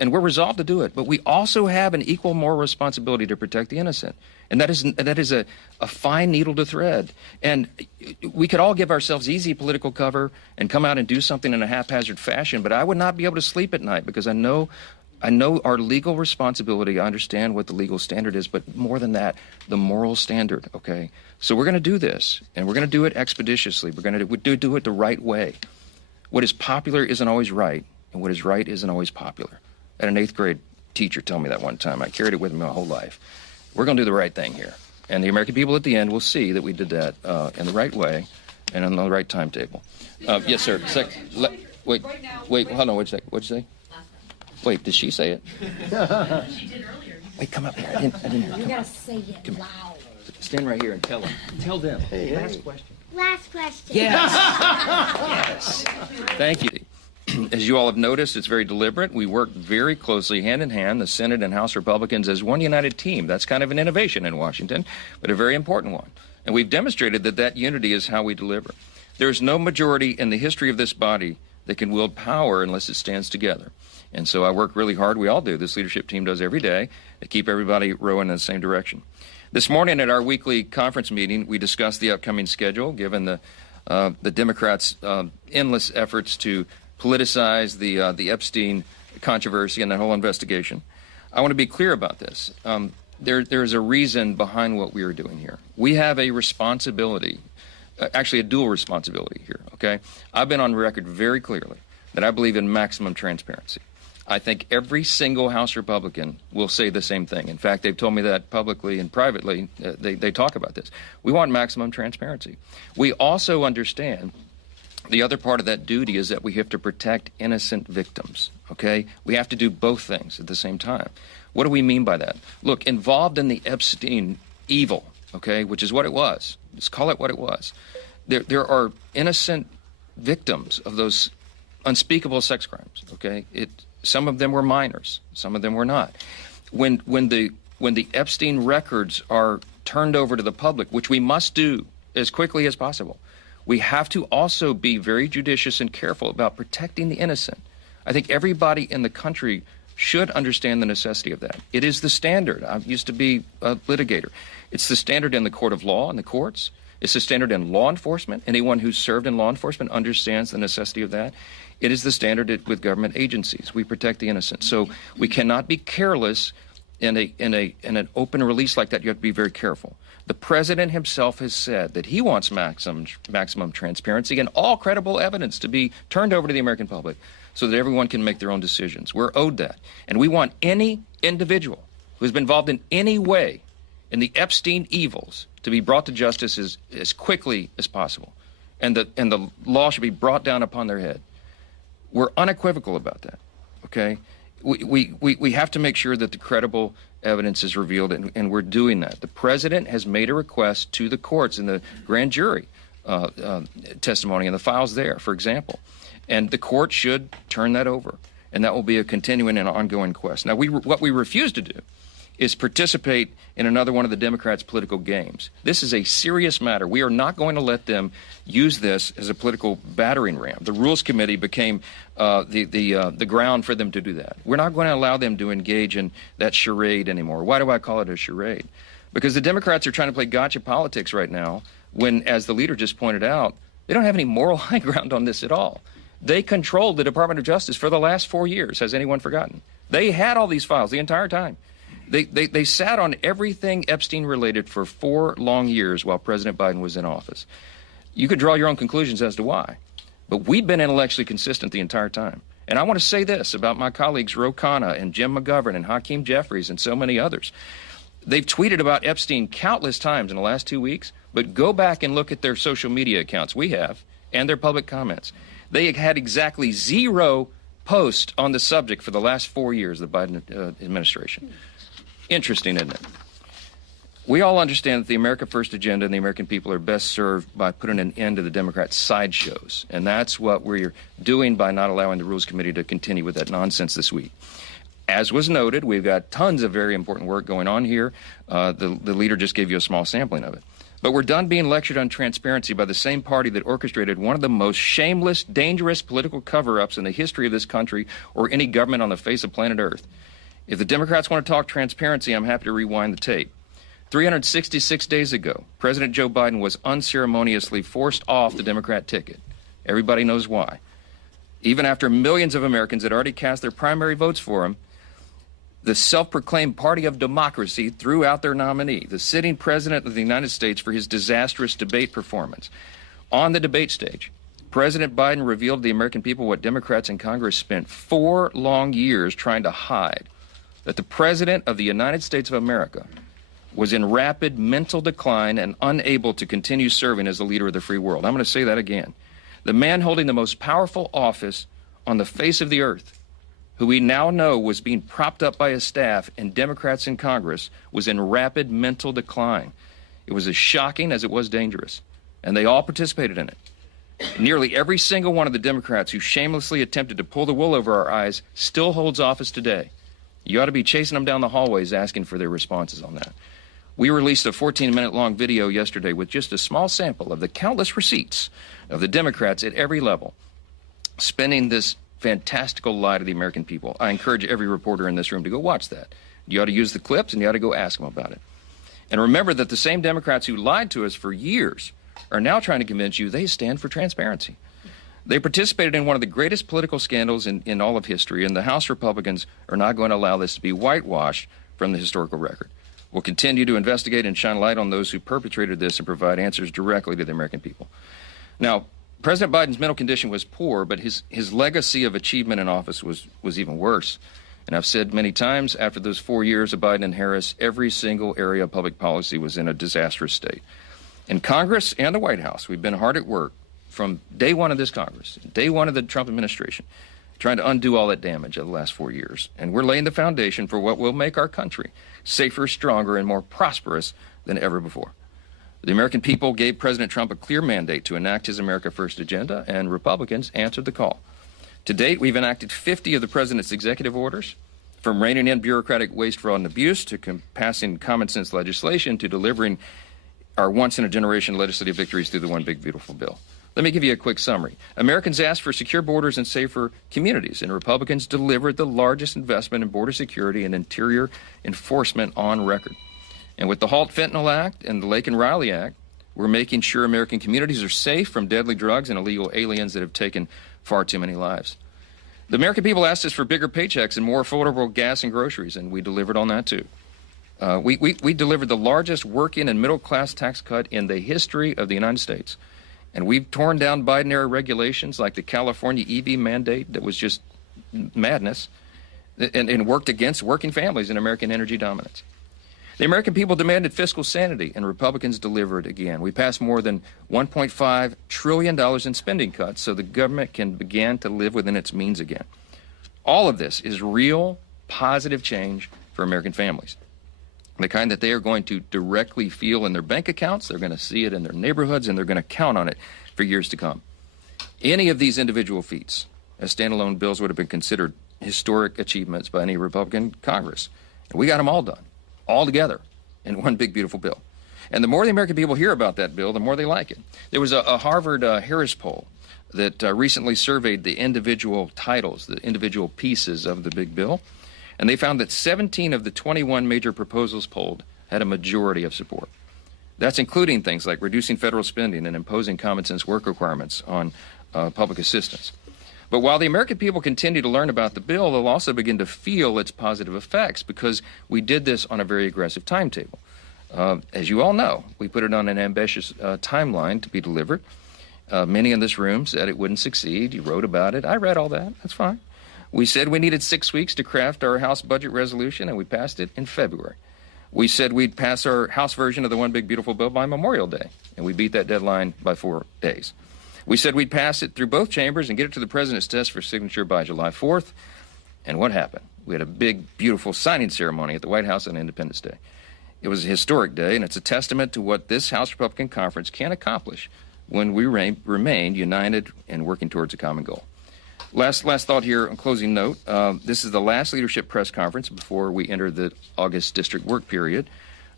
and we're resolved to do it. But we also have an equal moral responsibility to protect the innocent. And that is a fine needle to thread. And we could all give ourselves easy political cover and come out and do something in a haphazard fashion, but I would not be able to sleep at night because I know our legal responsibility. I understand what the legal standard is, but more than that, the moral standard, okay? So we're going to do this, and we're going to do it expeditiously. We're going to do it the right way. What is popular isn't always right, and what is right isn't always popular. I had an 8th grade teacher tell me that one time. I carried it with me my whole life. We're going to do the right thing here. And the American people at the end will see that we did that in the right way and on the right timetable. Yes, sir. Wait, hold on, what'd you say? Wait, did she say it? She did earlier. Wait, come up here. I didn't hear. You gotta say it loud. Stand right here and tell them. Tell them. Hey. Last question. Last question. Yes. Yes. Thank you. As you all have noticed, it's very deliberate. We work very closely hand in hand, the Senate and House Republicans, as one united team. That's kind of an innovation in Washington, but a very important one. And we've demonstrated that unity is how we deliver. There's no majority in the history of this body that can wield power unless it stands together. And so I work really hard. We all do. This leadership team does every day to keep everybody rowing in the same direction. This morning at our weekly conference meeting, we discussed the upcoming schedule, given the Democrats' endless efforts to politicize the Epstein controversy and the whole investigation. I want to be clear about this. There's a reason behind what we are doing here. We have a responsibility, actually a dual responsibility here, okay? I've been on record very clearly that I believe in maximum transparency. I think every single House Republican will say the same thing. In fact, they've told me that publicly and privately. They talk about this. We want maximum transparency. We also understand the other part of that duty is that we have to protect innocent victims, okay? We have to do both things at the same time. What do we mean by that? Look, involved in the Epstein evil, okay, which is what it was. Let's call it what it was. There are innocent victims of those unspeakable sex crimes, okay? Some of them were minors. Some of them were not. When the Epstein records are turned over to the public, which we must do as quickly as possible, we have to also be very judicious and careful about protecting the innocent. I think everybody in the country should understand the necessity of that. It is the standard. I used to be a litigator. It's the standard in the court of law and the courts. It's the standard in law enforcement. Anyone who's served in law enforcement understands the necessity of that. It is the standard with government agencies. We protect the innocent. So we cannot be careless in an open release like that. You have to be very careful. The president himself has said that he wants maximum transparency and all credible evidence to be turned over to the American public so that everyone can make their own decisions. We're owed that. And we want any individual who has been involved in any way in the Epstein evils to be brought to justice as quickly as possible. And the law should be brought down upon their head. We're unequivocal about that, okay? We have to make sure that the credible evidence is revealed, and we're doing that. The president has made a request to the courts in the grand jury testimony and the files there, for example. And the court should turn that over, and that will be a continuing and ongoing quest. Now, what we refuse to do is participate in another one of the Democrats' political games. This is a serious matter. We are not going to let them use this as a political battering ram. The Rules Committee became the ground for them to do that. We're not going to allow them to engage in that charade anymore. Why do I call it a charade? Because the Democrats are trying to play gotcha politics right now when, as the leader just pointed out, they don't have any moral high ground on this at all. They controlled the Department of Justice for the last 4 years. Has anyone forgotten? They had all these files the entire time. They sat on everything Epstein related for 4 long years while President Biden was in office. You could draw your own conclusions as to why. But we've been intellectually consistent the entire time. And I want to say this about my colleagues Ro Khanna and Jim McGovern and Hakeem Jeffries and so many others. They've tweeted about Epstein countless times in the last 2 weeks, but go back and look at their social media accounts, we have, and their public comments. They had exactly 0 posts on the subject for the last 4 years of the Biden administration. Interesting, isn't it? We all understand that the America First agenda and the American people are best served by putting an end to the Democrats' sideshows. And that's what we're doing by not allowing the Rules Committee to continue with that nonsense this week. As was noted, we've got tons of very important work going on here. The leader just gave you a small sampling of it. But we're done being lectured on transparency by the same party that orchestrated one of the most shameless, dangerous political cover-ups in the history of this country or any government on the face of planet Earth. If the Democrats want to talk transparency, I'm happy to rewind the tape. 366 days ago, President Joe Biden was unceremoniously forced off the Democrat ticket. Everybody knows why. Even after millions of Americans had already cast their primary votes for him, the self-proclaimed party of democracy threw out their nominee, the sitting president of the United States, for his disastrous debate performance. On the debate stage, President Biden revealed to the American people what Democrats in Congress spent 4 long years trying to hide, that the President of the United States of America was in rapid mental decline and unable to continue serving as the leader of the free world. I'm going to say that again. The man holding the most powerful office on the face of the earth, who we now know was being propped up by his staff and Democrats in Congress, was in rapid mental decline. It was as shocking as it was dangerous, and they all participated in it. Nearly every single one of the Democrats who shamelessly attempted to pull the wool over our eyes still holds office today. You ought to be chasing them down the hallways asking for their responses on that. We released a 14-minute-long video yesterday with just a small sample of the countless receipts of the Democrats at every level spending this fantastical lie to the American people. I encourage every reporter in this room to go watch that. You ought to use the clips, and you ought to go ask them about it. And remember that the same Democrats who lied to us for years are now trying to convince you they stand for transparency. They participated in one of the greatest political scandals in all of history, and the House Republicans are not going to allow this to be whitewashed from the historical record. We'll continue to investigate and shine light on those who perpetrated this and provide answers directly to the American people. Now, President Biden's mental condition was poor, but his legacy of achievement in office was even worse. And I've said many times, after those 4 years of Biden and Harris, every single area of public policy was in a disastrous state. In Congress and the White House, we've been hard at work from day one of this Congress, day one of the Trump administration, trying to undo all that damage of the last 4 years. And we're laying the foundation for what will make our country safer, stronger, and more prosperous than ever before. The American people gave President Trump a clear mandate to enact his America First agenda, and Republicans answered the call. To date, we've enacted 50 of the president's executive orders, from reining in bureaucratic waste, fraud, and abuse, to passing common sense legislation, to delivering our once-in-a-generation legislative victories through the One Big Beautiful Bill. Let me give you a quick summary. Americans asked for secure borders and safer communities, and Republicans delivered the largest investment in border security and interior enforcement on record. And with the Halt Fentanyl Act and the Lake and Riley Act, we're making sure American communities are safe from deadly drugs and illegal aliens that have taken far too many lives. The American people asked us for bigger paychecks and more affordable gas and groceries, and we delivered on that too. We delivered the largest working and middle-class tax cut in the history of the United States. And we've torn down Biden-era regulations like the California EV mandate that was just madness, and worked against working families and American energy dominance. The American people demanded fiscal sanity, and Republicans delivered again. We passed more than $1.5 trillion in spending cuts so the government can begin to live within its means again. All of this is real, positive change for American families. The kind that they are going to directly feel in their bank accounts, they're going to see it in their neighborhoods, and they're going to count on it for years to come. Any of these individual feats as standalone bills would have been considered historic achievements by any Republican Congress. And we got them all done, all together, in one big, beautiful bill. And the more the American people hear about that bill, the more they like it. There was a Harvard Harris poll that recently surveyed the individual titles, the individual pieces of the big bill. And they found that 17 of the 21 major proposals polled had a majority of support. That's including things like reducing federal spending and imposing common sense work requirements on public assistance. But while the American people continue to learn about the bill, they'll also begin to feel its positive effects because we did this on a very aggressive timetable. As you all know, we put it on an ambitious timeline to be delivered. Many in this room said it wouldn't succeed. You wrote about it. I read all that. That's fine. We said we needed 6 weeks to craft our House budget resolution, and we passed it in February. We said we'd pass our House version of the One Big Beautiful Bill by Memorial Day, and we beat that deadline by 4 days. We said we'd pass it through both chambers and get it to the President's desk for signature by July 4th. And what happened? We had a big, beautiful signing ceremony at the White House on Independence Day. It was a historic day, and it's a testament to what this House Republican Conference can accomplish when we remain united and working towards a common goal. Last thought here, on closing note. This is the last leadership press conference before we enter the August district work period.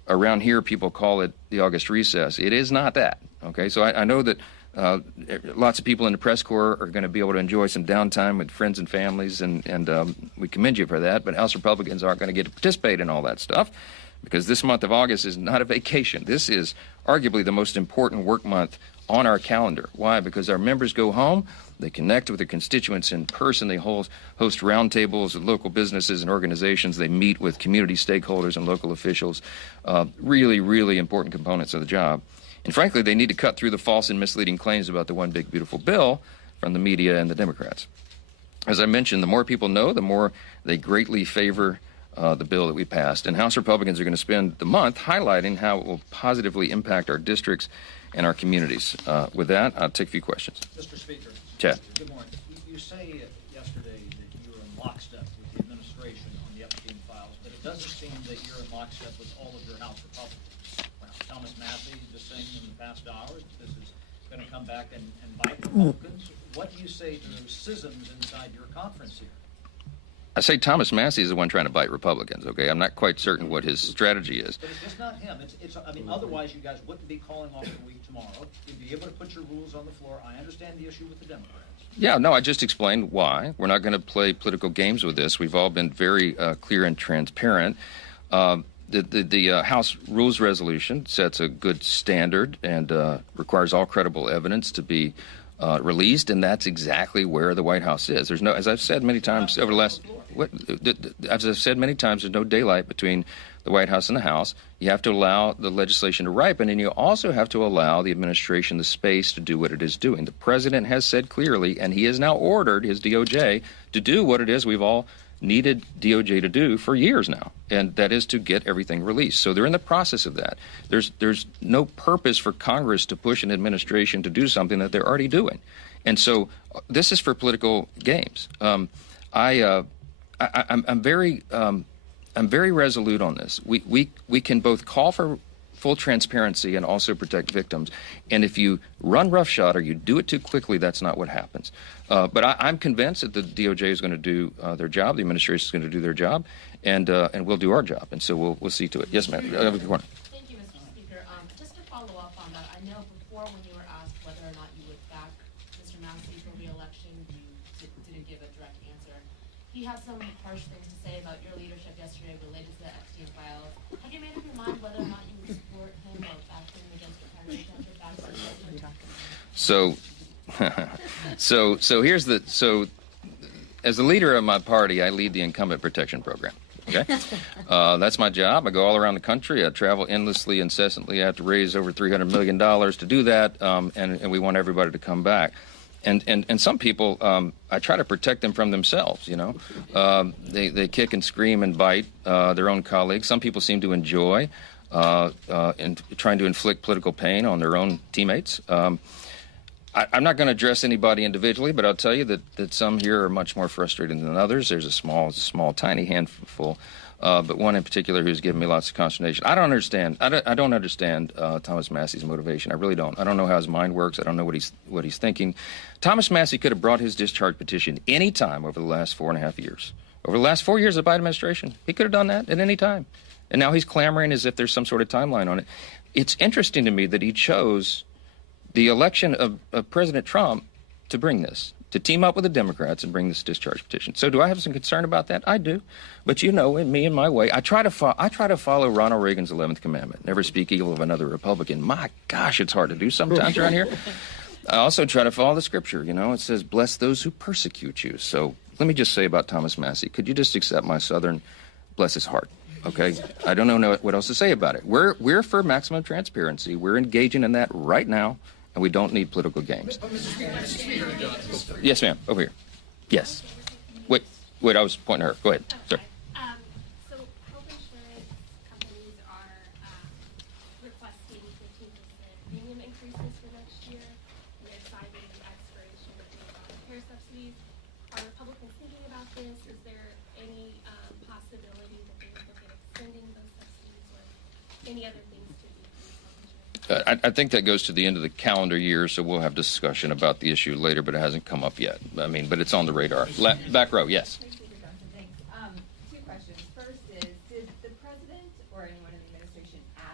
around here people call it the August recess. It is not that. Okay, so I know that lots of people in the press corps are going to be able to enjoy some downtime with friends and families, and we commend you for that. But House Republicans aren't going to get to participate in all that stuff, because this month of August is not a vacation. This is arguably the most important work month on our calendar. Why? Because our members go home, they connect with their constituents in person, they host roundtables with local businesses and organizations, they meet with community stakeholders and local officials, really, really important components of the job. And frankly, they need to cut through the false and misleading claims about the one big beautiful bill from the media and the Democrats. As I mentioned, the more people know, the more they greatly favor the bill that we passed. And House Republicans are going to spend the month highlighting how it will positively impact our districts and our communities. With that, I'll take a few questions. Mr. Speaker. Chad. Good morning. You say yesterday that you were in lockstep with the administration on the Epstein files, but it doesn't seem that you're in lockstep with all of your House Republicans. Thomas Massey just saying in the past hours that this is going to come back and bite Republicans. What do you say to those schisms inside your conference here? I say Thomas Massey is the one trying to bite Republicans, okay? I'm not quite certain what his strategy is. But it's just not him. I mean, otherwise you guys wouldn't be calling off the week tomorrow. You'd be able to put your rules on the floor. I understand the issue with the Democrats. Yeah, no, I just explained why. We're not going to play political games with this. We've all been very clear and transparent. The House Rules Resolution sets a good standard and requires all credible evidence to be released, and that's exactly where the White House is. There's no, as I've said many times over the last, as I've said many times, there's no daylight between the White House and the House. You have to allow the legislation to ripen, and you also have to allow the administration the space to do what it is doing. The president has said clearly, and he has now ordered his DOJ to do what it is we've all needed DOJ to do for years now, and that is to get everything released. So they're in the process of that. There's no purpose for Congress to push an administration to do something that they're already doing. And so this is for political games. I'm very resolute on this. We can both call for full transparency and also protect victims. And if you run roughshod or you do it too quickly, that's not what happens. But I'm convinced that the DOJ is going to do their job, the administration is going to do their job, and we'll do our job. And so we'll see to it. Yes, ma'am. Thank you, Mr. Speaker. Just to follow up on that, I know before when you were asked whether or not you would back Mr. Massey for re-election, you didn't give a direct answer. He had some harsh things to say about your leadership yesterday related to the Epstein files. Have you made up your mind whether or not you would support him or back him against your primary candidate back to So as the leader of my party, I lead the incumbent protection program. Okay, that's my job. I go all around the country. I travel endlessly, incessantly. I have to raise over $300 million to do that, and we want everybody to come back. And some people, I try to protect them from themselves, you know. They kick and scream and bite their own colleagues. Some people seem to enjoy trying to inflict political pain on their own teammates. I'm not going to address anybody individually, but I'll tell you that some here are much more frustrated than others. There's a small, tiny handful, but one in particular who's given me lots of consternation. I don't understand Thomas Massey's motivation. I really don't. I don't know how his mind works. I don't know what he's thinking. Thomas Massey could have brought his discharge petition any time over the last 4.5 years. Over the last 4 years of the Biden administration, he could have done that at any time. And now he's clamoring as if there's some sort of timeline on it. It's interesting to me that he chose the election of President Trump to bring this, to team up with the Democrats and bring this discharge petition. So do I have some concern about that? I do. But you know, in me and my way, I try to follow Ronald Reagan's 11th commandment, never speak evil of another Republican. My gosh, it's hard to do sometimes around here. I also try to follow the scripture. You know, it says, bless those who persecute you. So let me just say about Thomas Massey, could you just accept my Southern, bless his heart? Okay, I don't know what else to say about it. We're for maximum transparency. We're engaging in that right now. And we don't need political games. Mr. Speaker. Yes, ma'am. Over here. Yes. Wait. I was pointing at her. Go ahead. Sir. So health insurance companies are requesting 15% premium increases for next year. And they're citing the expiration of the care subsidies. Are Republicans thinking about this? Is there any possibility that they would look at extending those subsidies or any other things to do? I think that goes to the end of the calendar year, so we'll have discussion about the issue later, but it hasn't come up yet. I mean, but it's on the radar. Back row, yes. Thanks. Two questions. First is, did the president or anyone in the administration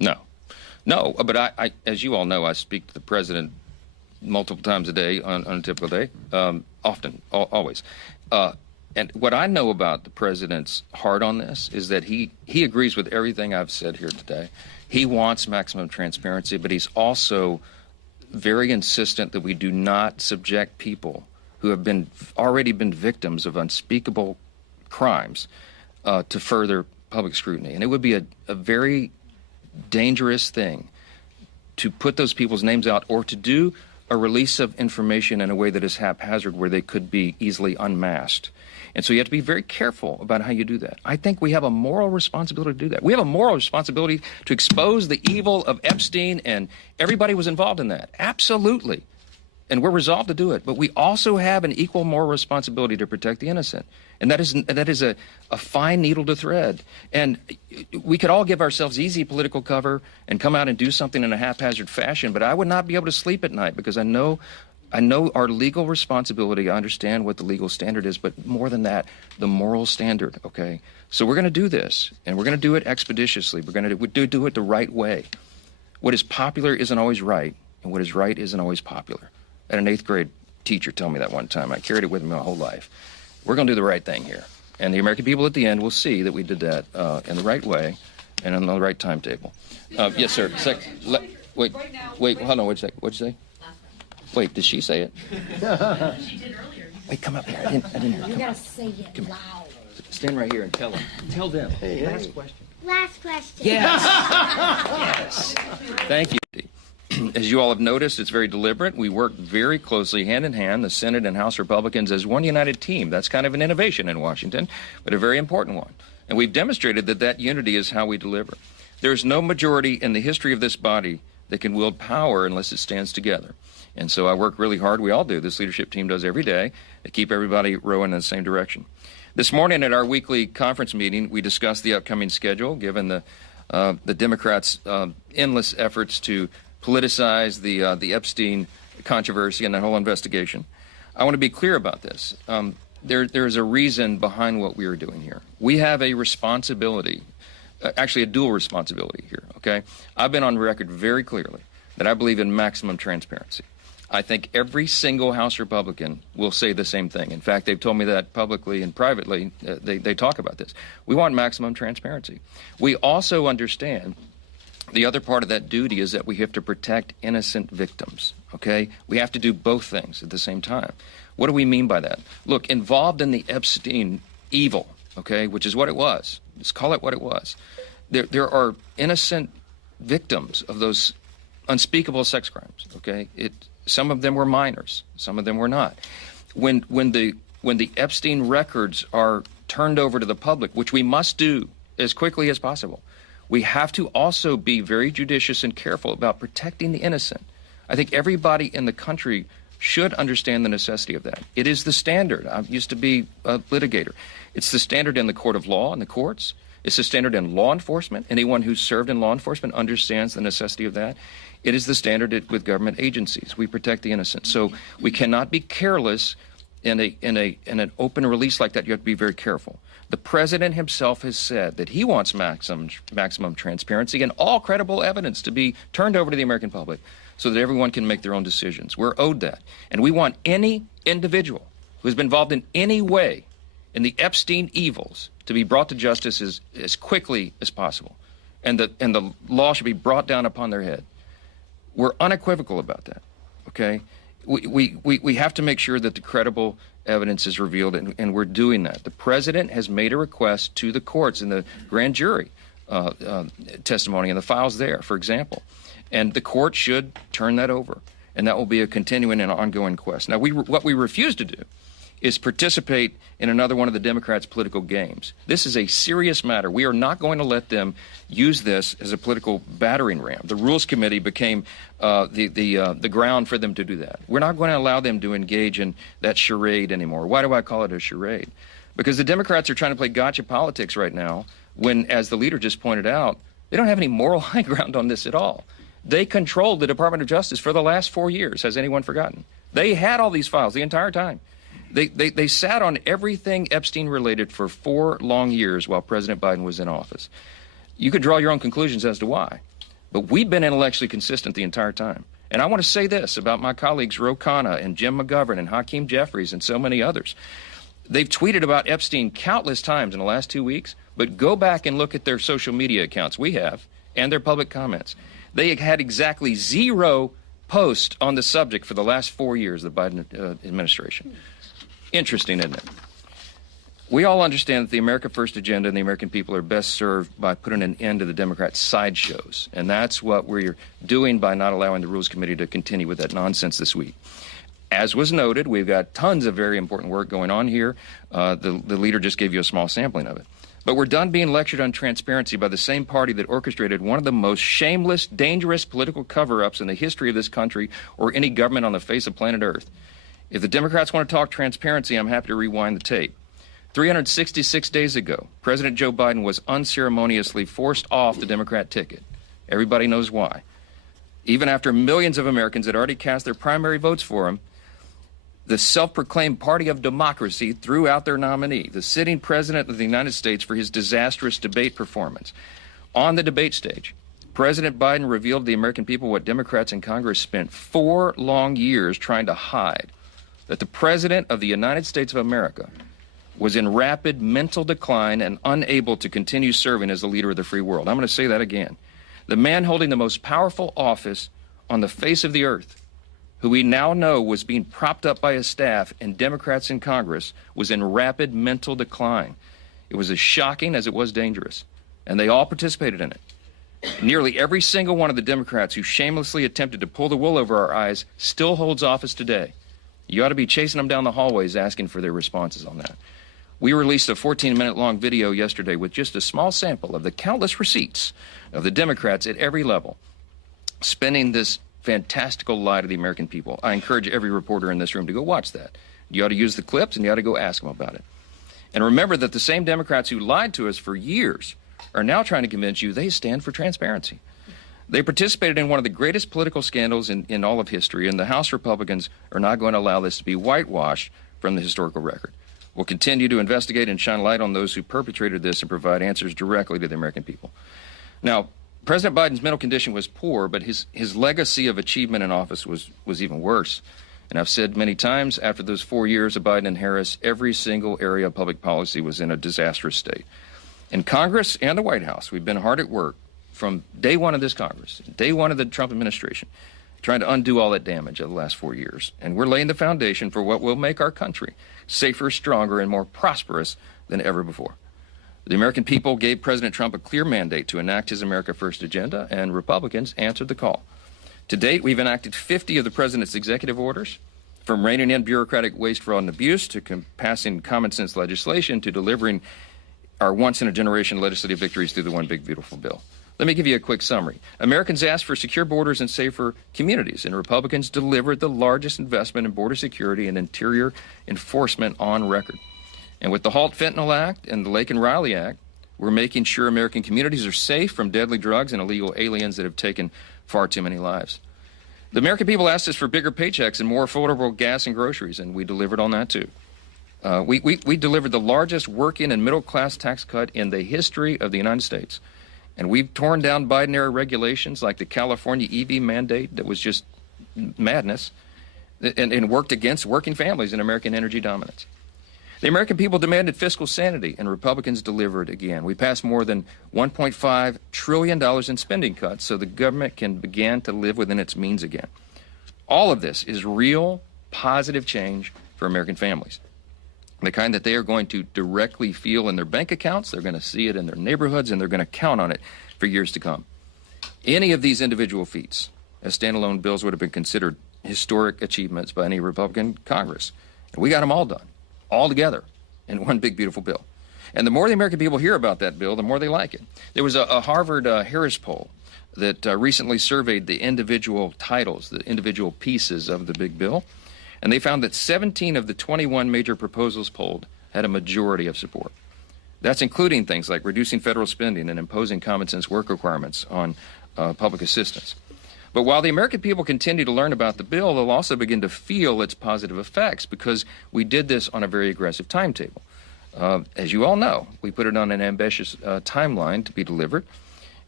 No, but I, as you all know, I speak to the president multiple times a day on a typical day, often, always. And what I know about the president's heart on this is that he agrees with everything I've said here today. He wants maximum transparency, but he's also very insistent that we do not subject people who have already been victims of unspeakable crimes to further public scrutiny. And it would be a very dangerous thing to put those people's names out or to do a release of information in a way that is haphazard where they could be easily unmasked. And so you have to be very careful about how you do that. I think we have a moral responsibility to do that. We have a moral responsibility to expose the evil of Epstein, and everybody was involved in that. Absolutely. And we're resolved to do it. But we also have an equal moral responsibility to protect the innocent. And that is a fine needle to thread. And we could all give ourselves easy political cover and come out and do something in a haphazard fashion, but I would not be able to sleep at night because I know our legal responsibility. I understand what the legal standard is, but more than that, the moral standard, okay? So we're going to do this, and we're going to do it expeditiously. We're going to do it the right way. What is popular isn't always right, and what is right isn't always popular. I had an 8th grade teacher tell me that one time. I carried it with me my whole life. We're going to do the right thing here. And the American people at the end will see that we did that in the right way and on the right timetable. Yes, sir. Wait, hold on, wait a second. What'd you say? Wait, did she say it? She did earlier. Wait, come up here. I didn't hear. You gotta say it loud. Stand right here and tell them. Tell them. Last question. Last question. Yes. Yes. Thank you. As you all have noticed, it's very deliberate. We work very closely hand in hand, the Senate and House Republicans, as one united team. That's kind of an innovation in Washington, but a very important one. And we've demonstrated that unity is how we deliver. There's no majority in the history of this body that can wield power unless it stands together. And so I work really hard. We all do. This leadership team does every day to keep everybody rowing in the same direction. This morning at our weekly conference meeting, we discussed the upcoming schedule, given the Democrats' endless efforts to politicize the Epstein controversy and that whole investigation. I want to be clear about this. There's a reason behind what we are doing here. We have a responsibility, actually a dual responsibility here, okay? I've been on record very clearly that I believe in maximum transparency. I think every single House Republican will say the same thing. In fact, they've told me that publicly and privately. They talk about this. We want maximum transparency. We also understand the other part of that duty is that we have to protect innocent victims, okay? We have to do both things at the same time. What do we mean by that? Look, involved in the Epstein evil, okay, which is what it was. Let's call it what it was. There are innocent victims of those unspeakable sex crimes, okay? Some of them were minors. Some of them were not. When the Epstein records are turned over to the public, which we must do as quickly as possible, we have to also be very judicious and careful about protecting the innocent. I think everybody in the country should understand the necessity of that. It is the standard. I used to be a litigator. It's the standard in the court of law and the courts. It's the standard in law enforcement. Anyone who's served in law enforcement understands the necessity of that. It is the standard with government agencies. We protect the innocent. So we cannot be careless in an open release like that. You have to be very careful. The president himself has said that he wants maximum transparency and all credible evidence to be turned over to the American public so that everyone can make their own decisions. We're owed that. And we want any individual who has been involved in any way in the Epstein evils to be brought to justice as quickly as possible. And the law should be brought down upon their head. We're unequivocal about that, okay? We have to make sure that the credible evidence is revealed, and we're doing that. The president has made a request to the courts in the grand jury testimony and the files there, for example. And the court should turn that over, and that will be a continuing and ongoing quest. Now, what we refuse to do is participate in another one of the Democrats' political games. This is a serious matter. We are not going to let them use this as a political battering ram. The Rules Committee became the ground for them to do that. We're not going to allow them to engage in that charade anymore. Why do I call it a charade? Because the Democrats are trying to play gotcha politics right now when, as the leader just pointed out, they don't have any moral high ground on this at all. They controlled the Department of Justice for the last 4 years. Has anyone forgotten? They had all these files the entire time. They sat on everything Epstein related for 4 long years while President Biden was in office. You could draw your own conclusions as to why. But we've been intellectually consistent the entire time. And I want to say this about my colleagues Ro Khanna and Jim McGovern and Hakeem Jeffries and so many others. They've tweeted about Epstein countless times in the last 2 weeks, but go back and look at their social media accounts, we have, and their public comments. They had exactly 0 posts on the subject for the last 4 years of the Biden administration. Interesting, isn't it? We all understand that the America First agenda and the American people are best served by putting an end to the Democrats' sideshows. And that's what we're doing by not allowing the Rules Committee to continue with that nonsense this week. As was noted, we've got tons of very important work going on here. The leader just gave you a small sampling of it. But we're done being lectured on transparency by the same party that orchestrated one of the most shameless, dangerous political cover-ups in the history of this country or any government on the face of planet Earth. If the Democrats want to talk transparency, I'm happy to rewind the tape. 366 days ago, President Joe Biden was unceremoniously forced off the Democrat ticket. Everybody knows why. Even after millions of Americans had already cast their primary votes for him, the self-proclaimed party of democracy threw out their nominee, the sitting president of the United States, for his disastrous debate performance. On the debate stage, President Biden revealed to the American people what Democrats in Congress spent 4 long years trying to hide, that the President of the United States of America was in rapid mental decline and unable to continue serving as the leader of the free world. I'm going to say that again. The man holding the most powerful office on the face of the earth, who we now know was being propped up by his staff and Democrats in Congress, was in rapid mental decline. It was as shocking as it was dangerous, and they all participated in it. Nearly every single one of the Democrats who shamelessly attempted to pull the wool over our eyes still holds office today. You ought to be chasing them down the hallways asking for their responses on that. We released a 14-minute-long video yesterday with just a small sample of the countless receipts of the Democrats at every level spinning this fantastical lie to the American people. I encourage every reporter in this room to go watch that. You ought to use the clips, and you ought to go ask them about it. And remember that the same Democrats who lied to us for years are now trying to convince you they stand for transparency. They participated in one of the greatest political scandals in all of history, and the House Republicans are not going to allow this to be whitewashed from the historical record. We'll continue to investigate and shine light on those who perpetrated this and provide answers directly to the American people. Now, President Biden's mental condition was poor, but his legacy of achievement in office was even worse. And I've said many times, after those 4 years of Biden and Harris, every single area of public policy was in a disastrous state. In Congress and the White House, we've been hard at work from day one of this Congress, day one of the Trump administration, trying to undo all that damage of the last 4 years. And we're laying the foundation for what will make our country safer, stronger, and more prosperous than ever before. The American people gave President Trump a clear mandate to enact his America First agenda, and Republicans answered the call. To date, we've enacted 50 of the president's executive orders, from reining in bureaucratic waste, fraud, and abuse, to passing common sense legislation, to delivering our once-in-a-generation legislative victories through the One Big Beautiful Bill. Let me give you a quick summary. Americans asked for secure borders and safer communities, and Republicans delivered the largest investment in border security and interior enforcement on record. And with the Halt Fentanyl Act and the Lake and Riley Act, we're making sure American communities are safe from deadly drugs and illegal aliens that have taken far too many lives. The American people asked us for bigger paychecks and more affordable gas and groceries, and we delivered on that too. We delivered the largest working and middle-class tax cut in the history of the United States. And we've torn down Biden-era regulations like the California EV mandate that was just madness, and worked against working families and American energy dominance. The American people demanded fiscal sanity, and Republicans delivered again. We passed more than $1.5 trillion in spending cuts so the government can begin to live within its means again. All of this is real, positive change for American families. The kind that they are going to directly feel in their bank accounts, they're going to see it in their neighborhoods, and they're going to count on it for years to come. Any of these individual feats as standalone bills would have been considered historic achievements by any Republican Congress. And we got them all done, all together, in one big, beautiful bill. And the more the American people hear about that bill, the more they like it. There was a Harvard Harris poll that recently surveyed the individual titles, the individual pieces of the big bill. And they found that 17 of the 21 major proposals polled had a majority of support. That's including things like reducing federal spending and imposing common sense work requirements on public assistance. But while the American people continue to learn about the bill, they'll also begin to feel its positive effects because we did this on a very aggressive timetable. As you all know, we put it on an ambitious timeline to be delivered.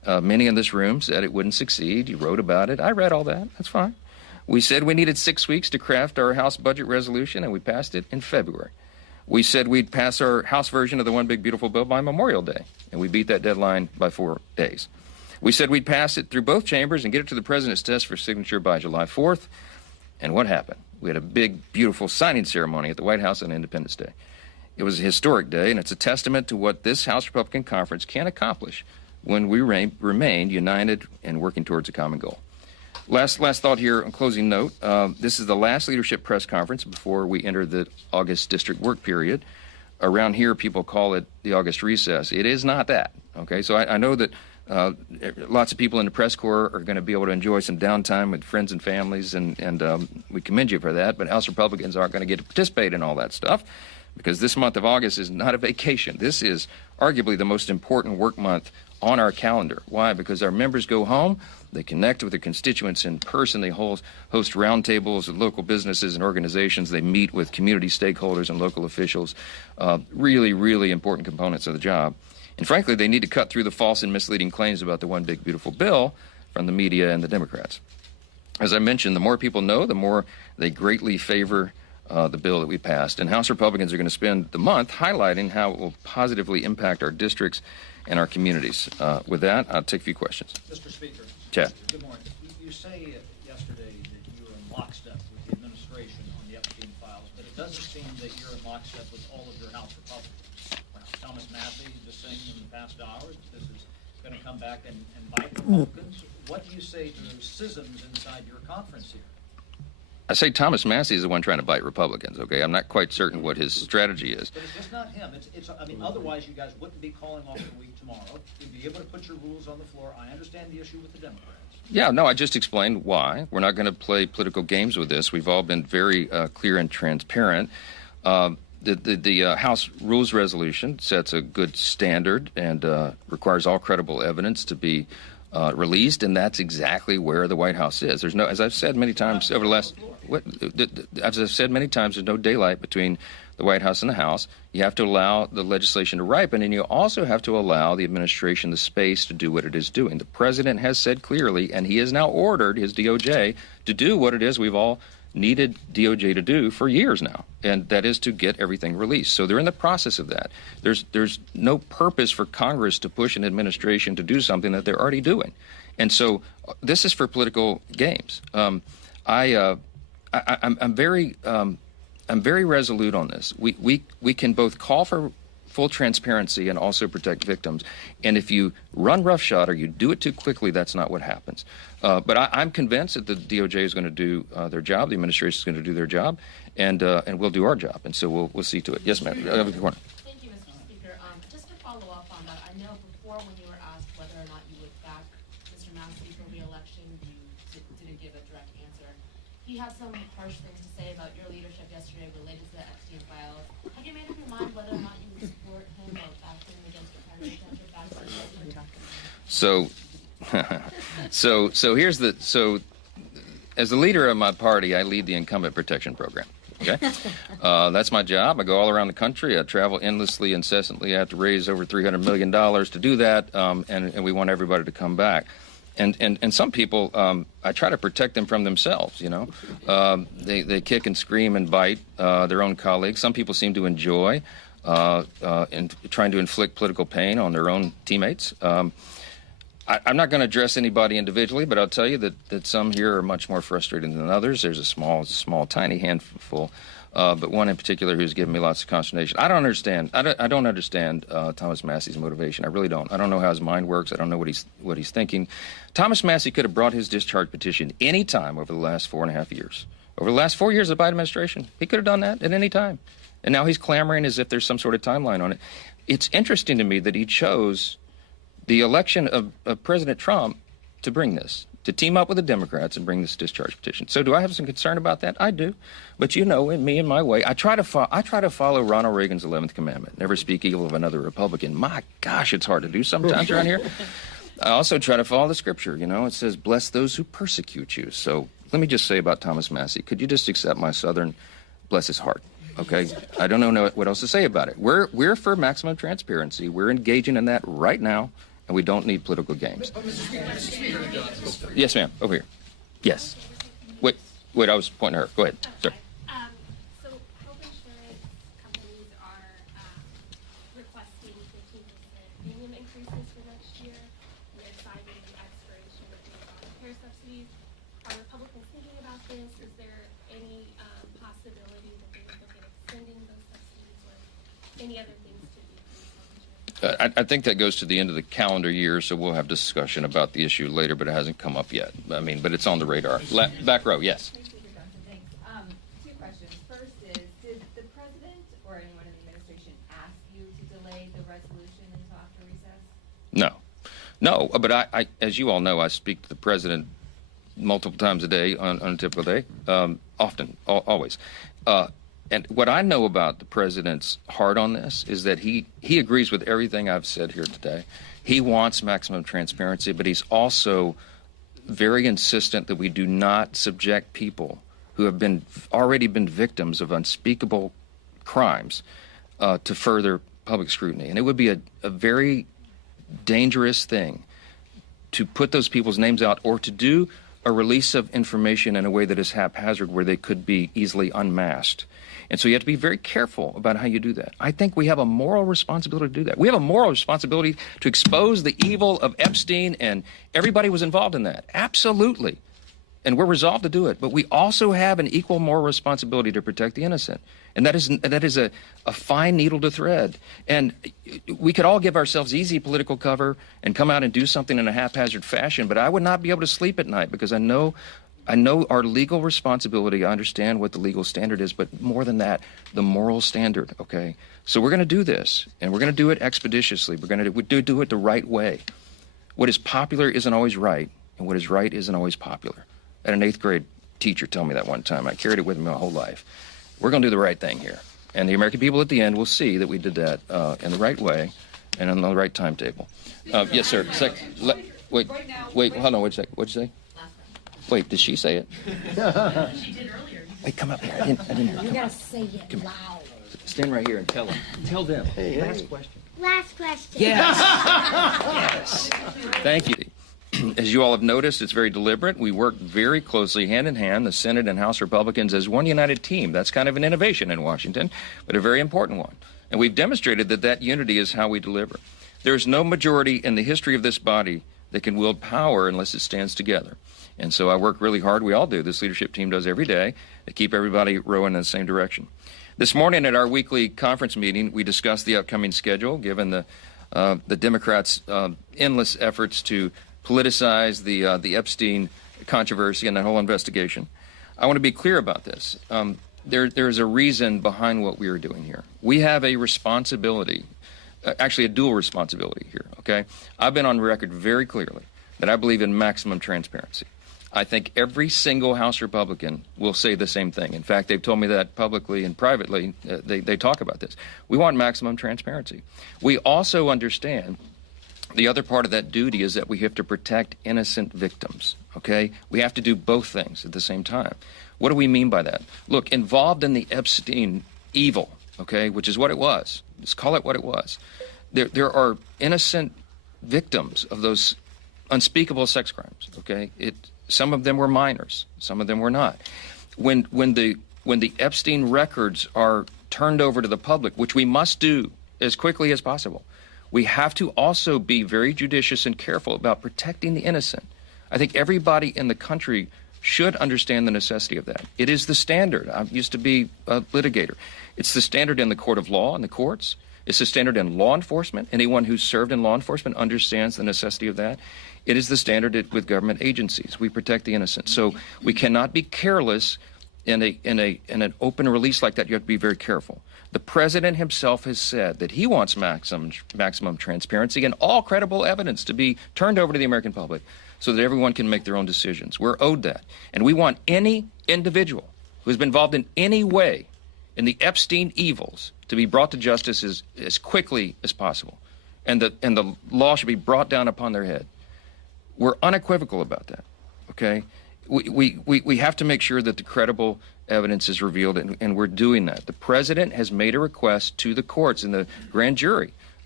Many in this room said it wouldn't succeed. You wrote about it. I read all that. That's fine. We said we needed 6 weeks to craft our House budget resolution, and we passed it in February. We said we'd pass our House version of the One Big Beautiful Bill by Memorial Day, and we beat that deadline by 4 days. We said we'd pass it through both chambers and get it to the president's desk for signature by July 4th. And what happened? We had a big, beautiful signing ceremony at the White House on Independence Day. It was a historic day, and it's a testament to what this House Republican Conference can accomplish when we remain united and working towards a common goal. Last thought here, on closing note, this is the last leadership press conference before we enter the August district work period. Around here, people call it the August recess. It is not that, okay? So I know that lots of people in the press corps are going to be able to enjoy some downtime with friends and families, and we commend you for that, but House Republicans aren't going to get to participate in all that stuff because this month of August is not a vacation. This is arguably the most important work month on our calendar. Why? Because our members go home, they connect with their constituents in person, they host roundtables with local businesses and organizations, they meet with community stakeholders and local officials, really, really important components of the job. And frankly, they need to cut through the false and misleading claims about the One Big Beautiful Bill from the media and the Democrats. As I mentioned, the more people know, the more they greatly favor the bill that we passed. And House Republicans are going to spend the month highlighting how it will positively impact our districts and our communities. With that, I'll take a few questions. Mr. Speaker. Chad. Good morning. You say yesterday that you were in lockstep with the administration on the Epstein files, but it doesn't seem that you're in lockstep with all of your House Republicans. Thomas Massey just saying in the past hours this is going to come back and bite Republicans. What do you say to those schisms inside your conference here? I say Thomas Massey is the one trying to bite Republicans, okay? I'm not quite certain what his strategy is. But it's just not him. I mean, otherwise you guys wouldn't be calling off the week tomorrow. You'd be able to put your rules on the floor. I understand the issue with the Democrats. Yeah, no, I just explained why. We're not going to play political games with this. We've all been very clear and transparent. The House Rules Resolution sets a good standard and requires all credible evidence to be released, and that's exactly where the White House is. There's no, as I've said many times over the last, as I've said many times, there's no daylight between the White House and the House. You have to allow the legislation to ripen, and you also have to allow the administration the space to do what it is doing. The president has said clearly, and he has now ordered his DOJ to do what it is we've all needed DOJ to do for years now, and that is to get everything released. So they're in the process of that. There's no purpose for Congress to push an administration to do something that they're already doing. And so this is for political games. I'm very resolute on this. We can both call for full transparency and also protect victims. And if you run roughshod or you do it too quickly, that's not what happens. But I'm convinced that the DOJ is going to do their job, the administration is going to do their job, and we'll do our job. And so we'll see to it. Yes, ma'am. Thank you, Mr. Speaker. Just to follow up on that, I know before when you were asked whether or not you would back Mr. Massey for re-election, you didn't give a direct answer. He had some harsh things to say about your leadership yesterday related to the Epstein files. Have you made up your mind whether or not you would support him or back him against your president? So as the leader of my party, I lead the incumbent protection program. Okay, that's my job. I go all around the country. I travel endlessly, incessantly. I have to raise over $300 million to do that, and we want everybody to come back. And some people, I try to protect them from themselves, you know. They kick and scream and bite their own colleagues. Some people seem to enjoy trying to inflict political pain on their own teammates. I'm not going to address anybody individually, but I'll tell you that some here are much more frustrated than others. There's a small, tiny handful, but one in particular who's given me lots of consternation. I don't understand Thomas Massey's motivation. I really don't. I don't know how his mind works. I don't know what he's thinking. Thomas Massey could have brought his discharge petition any time over the last 4.5 years. Over the last 4 years of the Biden administration, he could have done that at any time. And now he's clamoring as if there's some sort of timeline on it. It's interesting to me that he chose the election of President Trump to bring this, to team up with the Democrats and bring this discharge petition. So do I have some concern about that? I do. But you know, in me and my way, I try to follow Ronald Reagan's 11th commandment, never speak evil of another Republican. My gosh, it's hard to do sometimes around here. I also try to follow the scripture. You know, it says, bless those who persecute you. So let me just say about Thomas Massey, could you just accept my Southern, bless his heart? Okay, I don't know what else to say about it. We're for maximum transparency. We're engaging in that right now, and we don't need political games. Yes, ma'am. Over here. Yes. Wait, I was pointing at her. Go ahead, sir. So health insurance companies are requesting 15% premium increases for next year. And they're citing the expiration of the care subsidies. Are Republicans thinking about this? Is there any possibility that they would look at extending those subsidies or any other things to decrease health insurance? I think that goes to the end of the calendar year, so we'll have discussion about the issue later, but it hasn't come up yet. But it's on the radar. Back row, yes. Thanks. Two questions. First is, did the president or anyone in the administration ask you to delay the resolution until after recess? No, but I, as you all know, I speak to the president multiple times a day on a typical day, often, always. And what I know about the president's heart on this is that he agrees with everything I've said here today. He wants maximum transparency, but he's also very insistent that we do not subject people who have already been victims of unspeakable crimes to further public scrutiny. And it would be a very dangerous thing to put those people's names out or to do a release of information in a way that is haphazard where they could be easily unmasked. And so you have to be very careful about how you do that. I think we have a moral responsibility to do that. We have a moral responsibility to expose the evil of Epstein, and everybody was involved in that. Absolutely. And we're resolved to do it. But we also have an equal moral responsibility to protect the innocent. And that is a fine needle to thread. And we could all give ourselves easy political cover and come out and do something in a haphazard fashion, but I would not be able to sleep at night because I know our legal responsibility. I understand what the legal standard is, but more than that, the moral standard, okay? So we're going to do this, and we're going to do it expeditiously. We're going to do it the right way. What is popular isn't always right, and what is right isn't always popular. I had an 8th grade teacher tell me that one time. I carried it with me my whole life. We're going to do the right thing here. And the American people at the end will see that we did that in the right way and on the right timetable. Yes, sir. Wait, hold on, wait a second. What'd you say? Wait, did she say it? She did earlier. Wait, come up here. I didn't hear her. You gotta say it loud. Stand right here and tell them. Tell them. Last question. Last question. Yes. Yes. Thank you. As you all have noticed, it's very deliberate. We work very closely hand in hand, the Senate and House Republicans, as one united team. That's kind of an innovation in Washington, but a very important one. And we've demonstrated that unity is how we deliver. There's no majority in the history of this body that can wield power unless it stands together. And so I work really hard. We all do. This leadership team does every day to keep everybody rowing in the same direction. This morning at our weekly conference meeting, we discussed the upcoming schedule, given the Democrats' endless efforts to politicize the Epstein controversy and that whole investigation. I want to be clear about this. There's a reason behind what we are doing here. We have a responsibility, actually a dual responsibility here, okay? I've been on record very clearly that I believe in maximum transparency. I think every single House Republican will say the same thing. In fact, they've told me that publicly and privately. They talk about this. We want maximum transparency. We also understand the other part of that duty is that we have to protect innocent victims, okay? We have to do both things at the same time. What do we mean by that? Look, involved in the Epstein evil, okay, which is what it was. Let's call it what it was. There are innocent victims of those unspeakable sex crimes, okay? Some of them were minors. Some of them were not. When the Epstein records are turned over to the public, which we must do as quickly as possible, we have to also be very judicious and careful about protecting the innocent. I think everybody in the country should understand the necessity of that. It is the standard. I used to be a litigator. It's the standard in the court of law and the courts. It's the standard in law enforcement. Anyone who's served in law enforcement understands the necessity of that. It is the standard with government agencies. We protect the innocent. So we cannot be careless in an open release like that. You have to be very careful. The president himself has said that he wants maximum transparency and all credible evidence to be turned over to the American public so that everyone can make their own decisions. We're owed that. And we want any individual who has been involved in any way in the Epstein evils to be brought to justice as quickly as possible. And the law should be brought down upon their head. We're unequivocal about that, okay? We have to make sure that the credible evidence is revealed, and we're doing that. The president has made a request to the courts and the grand jury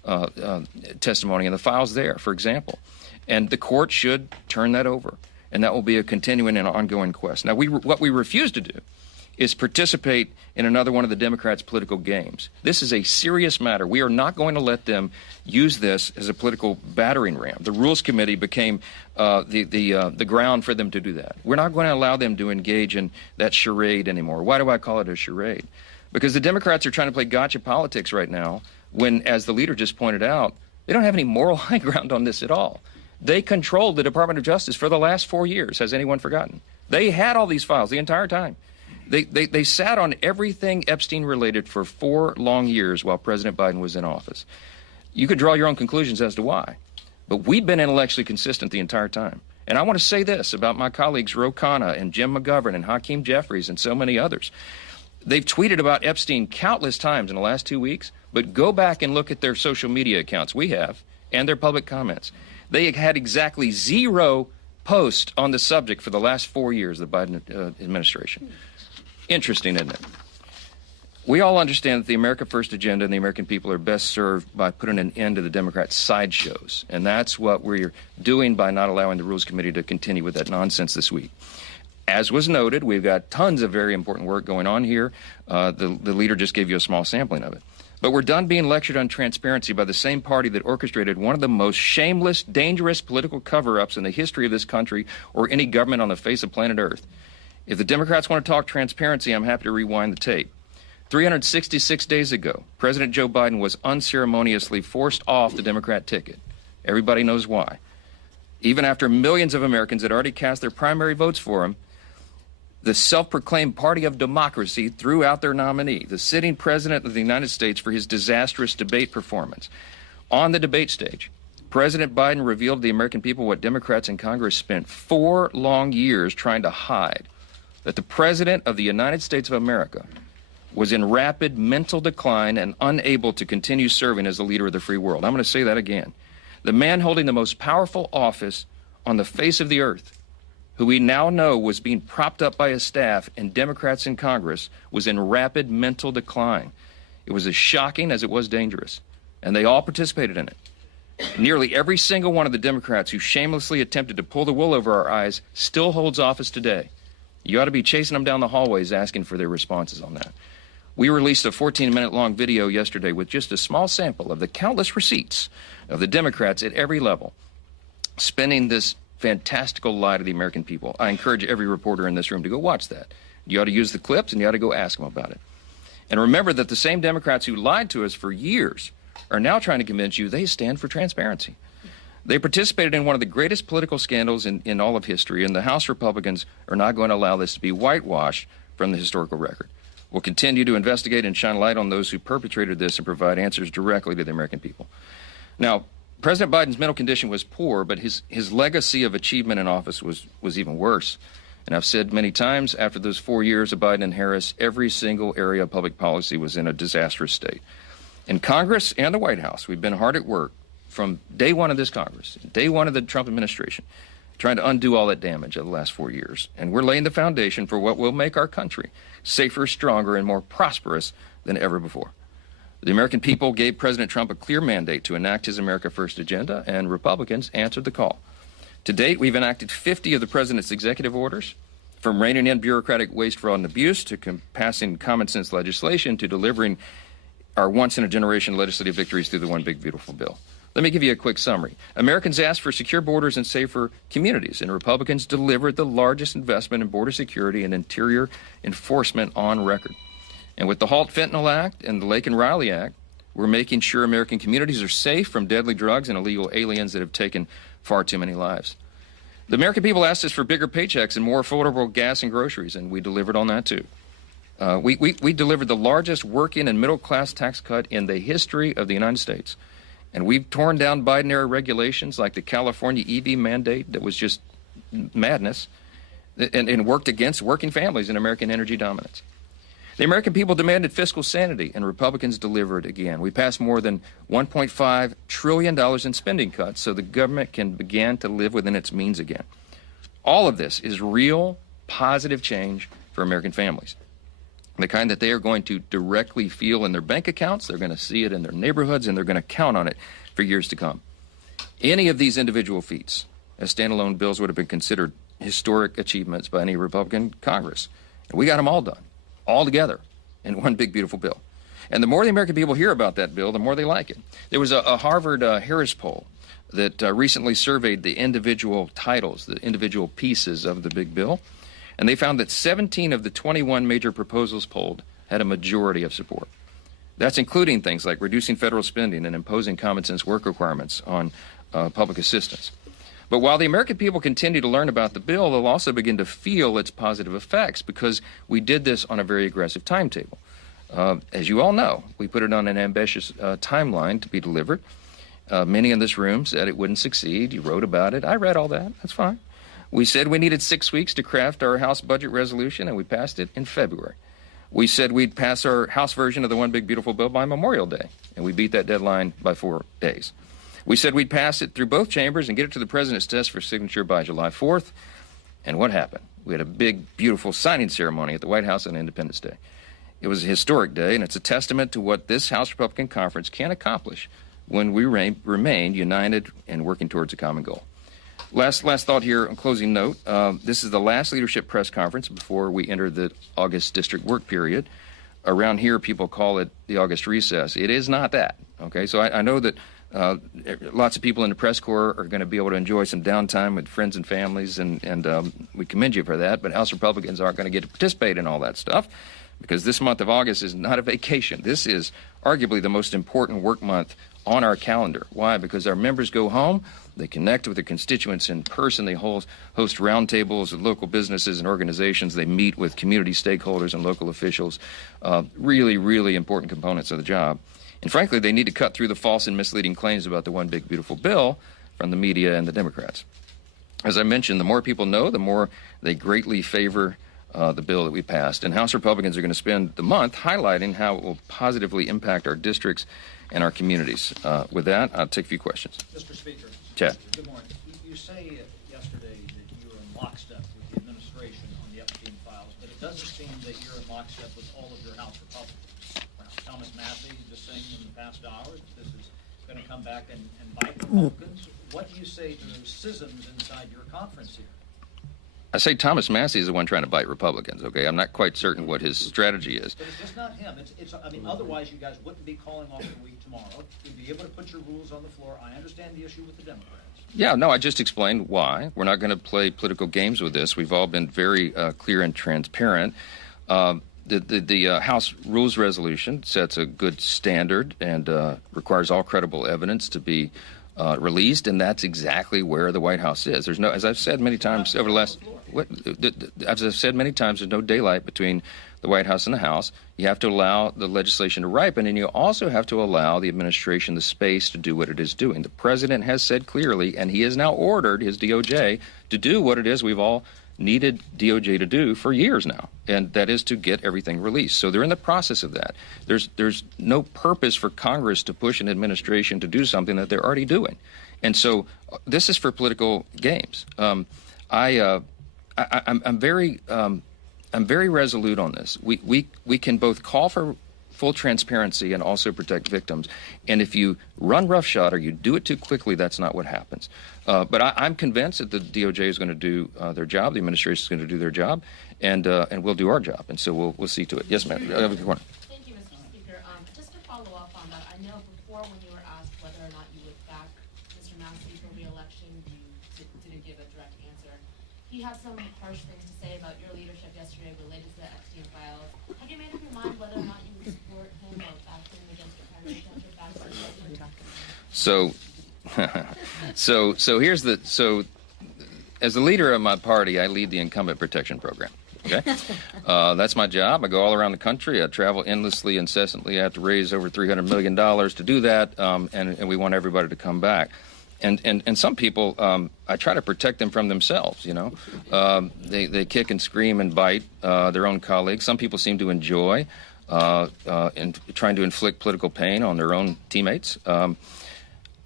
testimony and the files there, for example. And the court should turn that over. And that will be a continuing and ongoing quest. Now, what we refuse to do is participate in another one of the Democrats' political games. This is a serious matter. We are not going to let them use this as a political battering ram. The Rules Committee became the ground for them to do that. We're not going to allow them to engage in that charade anymore. Why do I call it a charade? Because the Democrats are trying to play gotcha politics right now when, as the leader just pointed out, they don't have any moral high ground on this at all. They controlled the Department of Justice for the last 4 years. Has anyone forgotten? They had all these files the entire time. They sat on everything Epstein related for 4 long years while President Biden was in office. You could draw your own conclusions as to why. But we've been intellectually consistent the entire time. And I want to say this about my colleagues Ro Khanna and Jim McGovern and Hakeem Jeffries and so many others. They've tweeted about Epstein countless times in the last 2 weeks, but go back and look at their social media accounts, we have, and their public comments. They had exactly 0 posts on the subject for the last 4 years of the Biden administration. Interesting, isn't it? We all understand that the America First agenda and the American people are best served by putting an end to the Democrats' sideshows. And that's what we're doing by not allowing the Rules Committee to continue with that nonsense this week. As was noted, we've got tons of very important work going on here. The leader just gave you a small sampling of it. But we're done being lectured on transparency by the same party that orchestrated one of the most shameless, dangerous political cover-ups in the history of this country or any government on the face of planet Earth. If the Democrats want to talk transparency, I'm happy to rewind the tape. 366 days ago, President Joe Biden was unceremoniously forced off the Democrat ticket. Everybody knows why. Even after millions of Americans had already cast their primary votes for him, the self-proclaimed party of democracy threw out their nominee, the sitting president of the United States, for his disastrous debate performance. On the debate stage, President Biden revealed to the American people what Democrats in Congress spent 4 long years trying to hide, that the President of the United States of America was in rapid mental decline and unable to continue serving as the leader of the free world. I'm going to say that again. The man holding the most powerful office on the face of the earth, who we now know was being propped up by his staff and Democrats in Congress, was in rapid mental decline. It was as shocking as it was dangerous, and they all participated in it. Nearly every single one of the Democrats who shamelessly attempted to pull the wool over our eyes still holds office today. You ought to be chasing them down the hallways asking for their responses on that. We released a 14-minute-long video yesterday with just a small sample of the countless receipts of the Democrats at every level spinning this fantastical lie to the American people. I encourage every reporter in this room to go watch that. You ought to use the clips, and you ought to go ask them about it. And remember that the same Democrats who lied to us for years are now trying to convince you they stand for transparency. They participated in one of the greatest political scandals in all of history, and the House Republicans are not going to allow this to be whitewashed from the historical record. We'll continue to investigate and shine light on those who perpetrated this and provide answers directly to the American people. Now, President Biden's mental condition was poor, but his legacy of achievement in office was even worse. And I've said many times, after those 4 years of Biden and Harris, every single area of public policy was in a disastrous state. In Congress and the White House, we've been hard at work from day one of this Congress, day one of the Trump administration, trying to undo all that damage of the last 4 years. And we're laying the foundation for what will make our country safer, stronger, and more prosperous than ever before. The American people gave President Trump a clear mandate to enact his America First agenda, and Republicans answered the call. To date, we've enacted 50 of the president's executive orders, from reining in bureaucratic waste, fraud, and abuse to passing common sense legislation to delivering our once-in-a-generation legislative victories through the One Big Beautiful Bill. Let me give you a quick summary. Americans asked for secure borders and safer communities, and Republicans delivered the largest investment in border security and interior enforcement on record. And with the Halt Fentanyl Act and the Lake and Riley Act, we're making sure American communities are safe from deadly drugs and illegal aliens that have taken far too many lives. The American people asked us for bigger paychecks and more affordable gas and groceries, and we delivered on that too. We delivered the largest working and middle-class tax cut in the history of the United States. And we've torn down Biden-era regulations like the California EV mandate that was just madness and worked against working families and American energy dominance. The American people demanded fiscal sanity, and Republicans delivered again. We passed more than $1.5 trillion in spending cuts so the government can begin to live within its means again. All of this is real, positive change for American families. the kind that they are going to directly feel in their bank accounts, they're going to see it in their neighborhoods, and they're going to count on it for years to come. Any of these individual feats as standalone bills would have been considered historic achievements by any Republican Congress. And we got them all done, all together, in one big, beautiful bill. And the more the American people hear about that bill, the more they like it. There was a Harvard Harris poll that recently surveyed the individual titles, the individual pieces of the big bill, and they found that 17 of the 21 major proposals polled had a majority of support. That's including things like reducing federal spending and imposing common sense work requirements on public assistance. But while the American people continue to learn about the bill, they'll also begin to feel its positive effects because we did this on a very aggressive timetable. As you all know, we put it on an ambitious timeline to be delivered. Many in this room said it wouldn't succeed. You wrote about it. I read all that. That's fine. We said we needed 6 weeks to craft our House budget resolution, and we passed it in February. We said we'd pass our House version of the One Big Beautiful Bill by Memorial Day, and we beat that deadline by 4 days. We said we'd pass it through both chambers and get it to the president's desk for signature by July 4th. And what happened? We had a big, beautiful signing ceremony at the White House on Independence Day. It was a historic day, and it's a testament to what this House Republican Conference can accomplish when we remain united and working towards a common goal. Last thought here, on closing note. This is the last leadership press conference before we enter the August district work period. Around here, people call it the August recess. It is not that, okay? So I know that lots of people in the press corps are going to be able to enjoy some downtime with friends and families, and we commend you for that, but House Republicans aren't going to get to participate in all that stuff because this month of August is not a vacation. This is arguably the most important work month on our calendar. Why? Because our members go home, they connect with their constituents in person, they host roundtables with local businesses and organizations, they meet with community stakeholders and local officials, really, really important components of the job. And frankly, they need to cut through the false and misleading claims about the One Big Beautiful Bill from the media and the Democrats. As I mentioned, the more people know, the more they greatly favor the bill that we passed. And House Republicans are going to spend the month highlighting how it will positively impact our districts and our communities. With that, I'll take a few questions. Mr. Speaker. Chad. Good morning. You say yesterday that you were in lockstep with the administration on the Epstein files, but it doesn't seem that you're in lockstep with all of your House Republicans. Thomas Massey just saying in the past hour that this is going to come back and bite Republicans. What do you say to those schisms inside your conference here? I say Thomas Massey is the one trying to bite Republicans, okay? I'm not quite certain what his strategy is. But it's just not him. I mean, otherwise you guys wouldn't be calling off the week tomorrow. You'd be able to put your rules on the floor. I understand the issue with the Democrats. Yeah, no, I just explained why. We're not going to play political games with this. We've all been very clear and transparent. The House Rules Resolution sets a good standard and requires all credible evidence to be released, and that's exactly where the White House is. There's no, as I've said many times over the last, as I've said many times, there's no daylight between the White House and the House. You have to allow the legislation to ripen, and you also have to allow the administration the space to do what it is doing. The president has said clearly, and he has now ordered his DOJ to do what it is we've all needed DOJ to do for years now, and that is to get everything released. So they're in the process of that. There's no purpose for Congress to push an administration to do something that they're already doing. And so this is for political games. I'm very resolute on this. We can both call for full transparency and also protect victims. And if you run roughshod or you do it too quickly, that's not what happens. But I'm convinced that the DOJ is going to do their job, the administration is going to do their job, and we'll do our job. And so we'll see to it. Yes, ma'am. Thank you, Mr. Speaker. Just to follow up on that, I know before when you were asked whether or not you would back Mr. Massey for re-election, you didn't give a direct answer. He had some harsh things to say about your leadership yesterday related to the Epstein files. Have you made up your mind whether or not you would support him or back him against your primary candidate back to So as the leader of my party, I lead the incumbent protection program. Okay, that's my job. I go all around the country. I travel endlessly, incessantly. I have to raise over $300 million to do that, and we want everybody to come back. And some people, I try to protect them from themselves. You know, they kick and scream and bite their own colleagues. Some people seem to enjoy in trying to inflict political pain on their own teammates.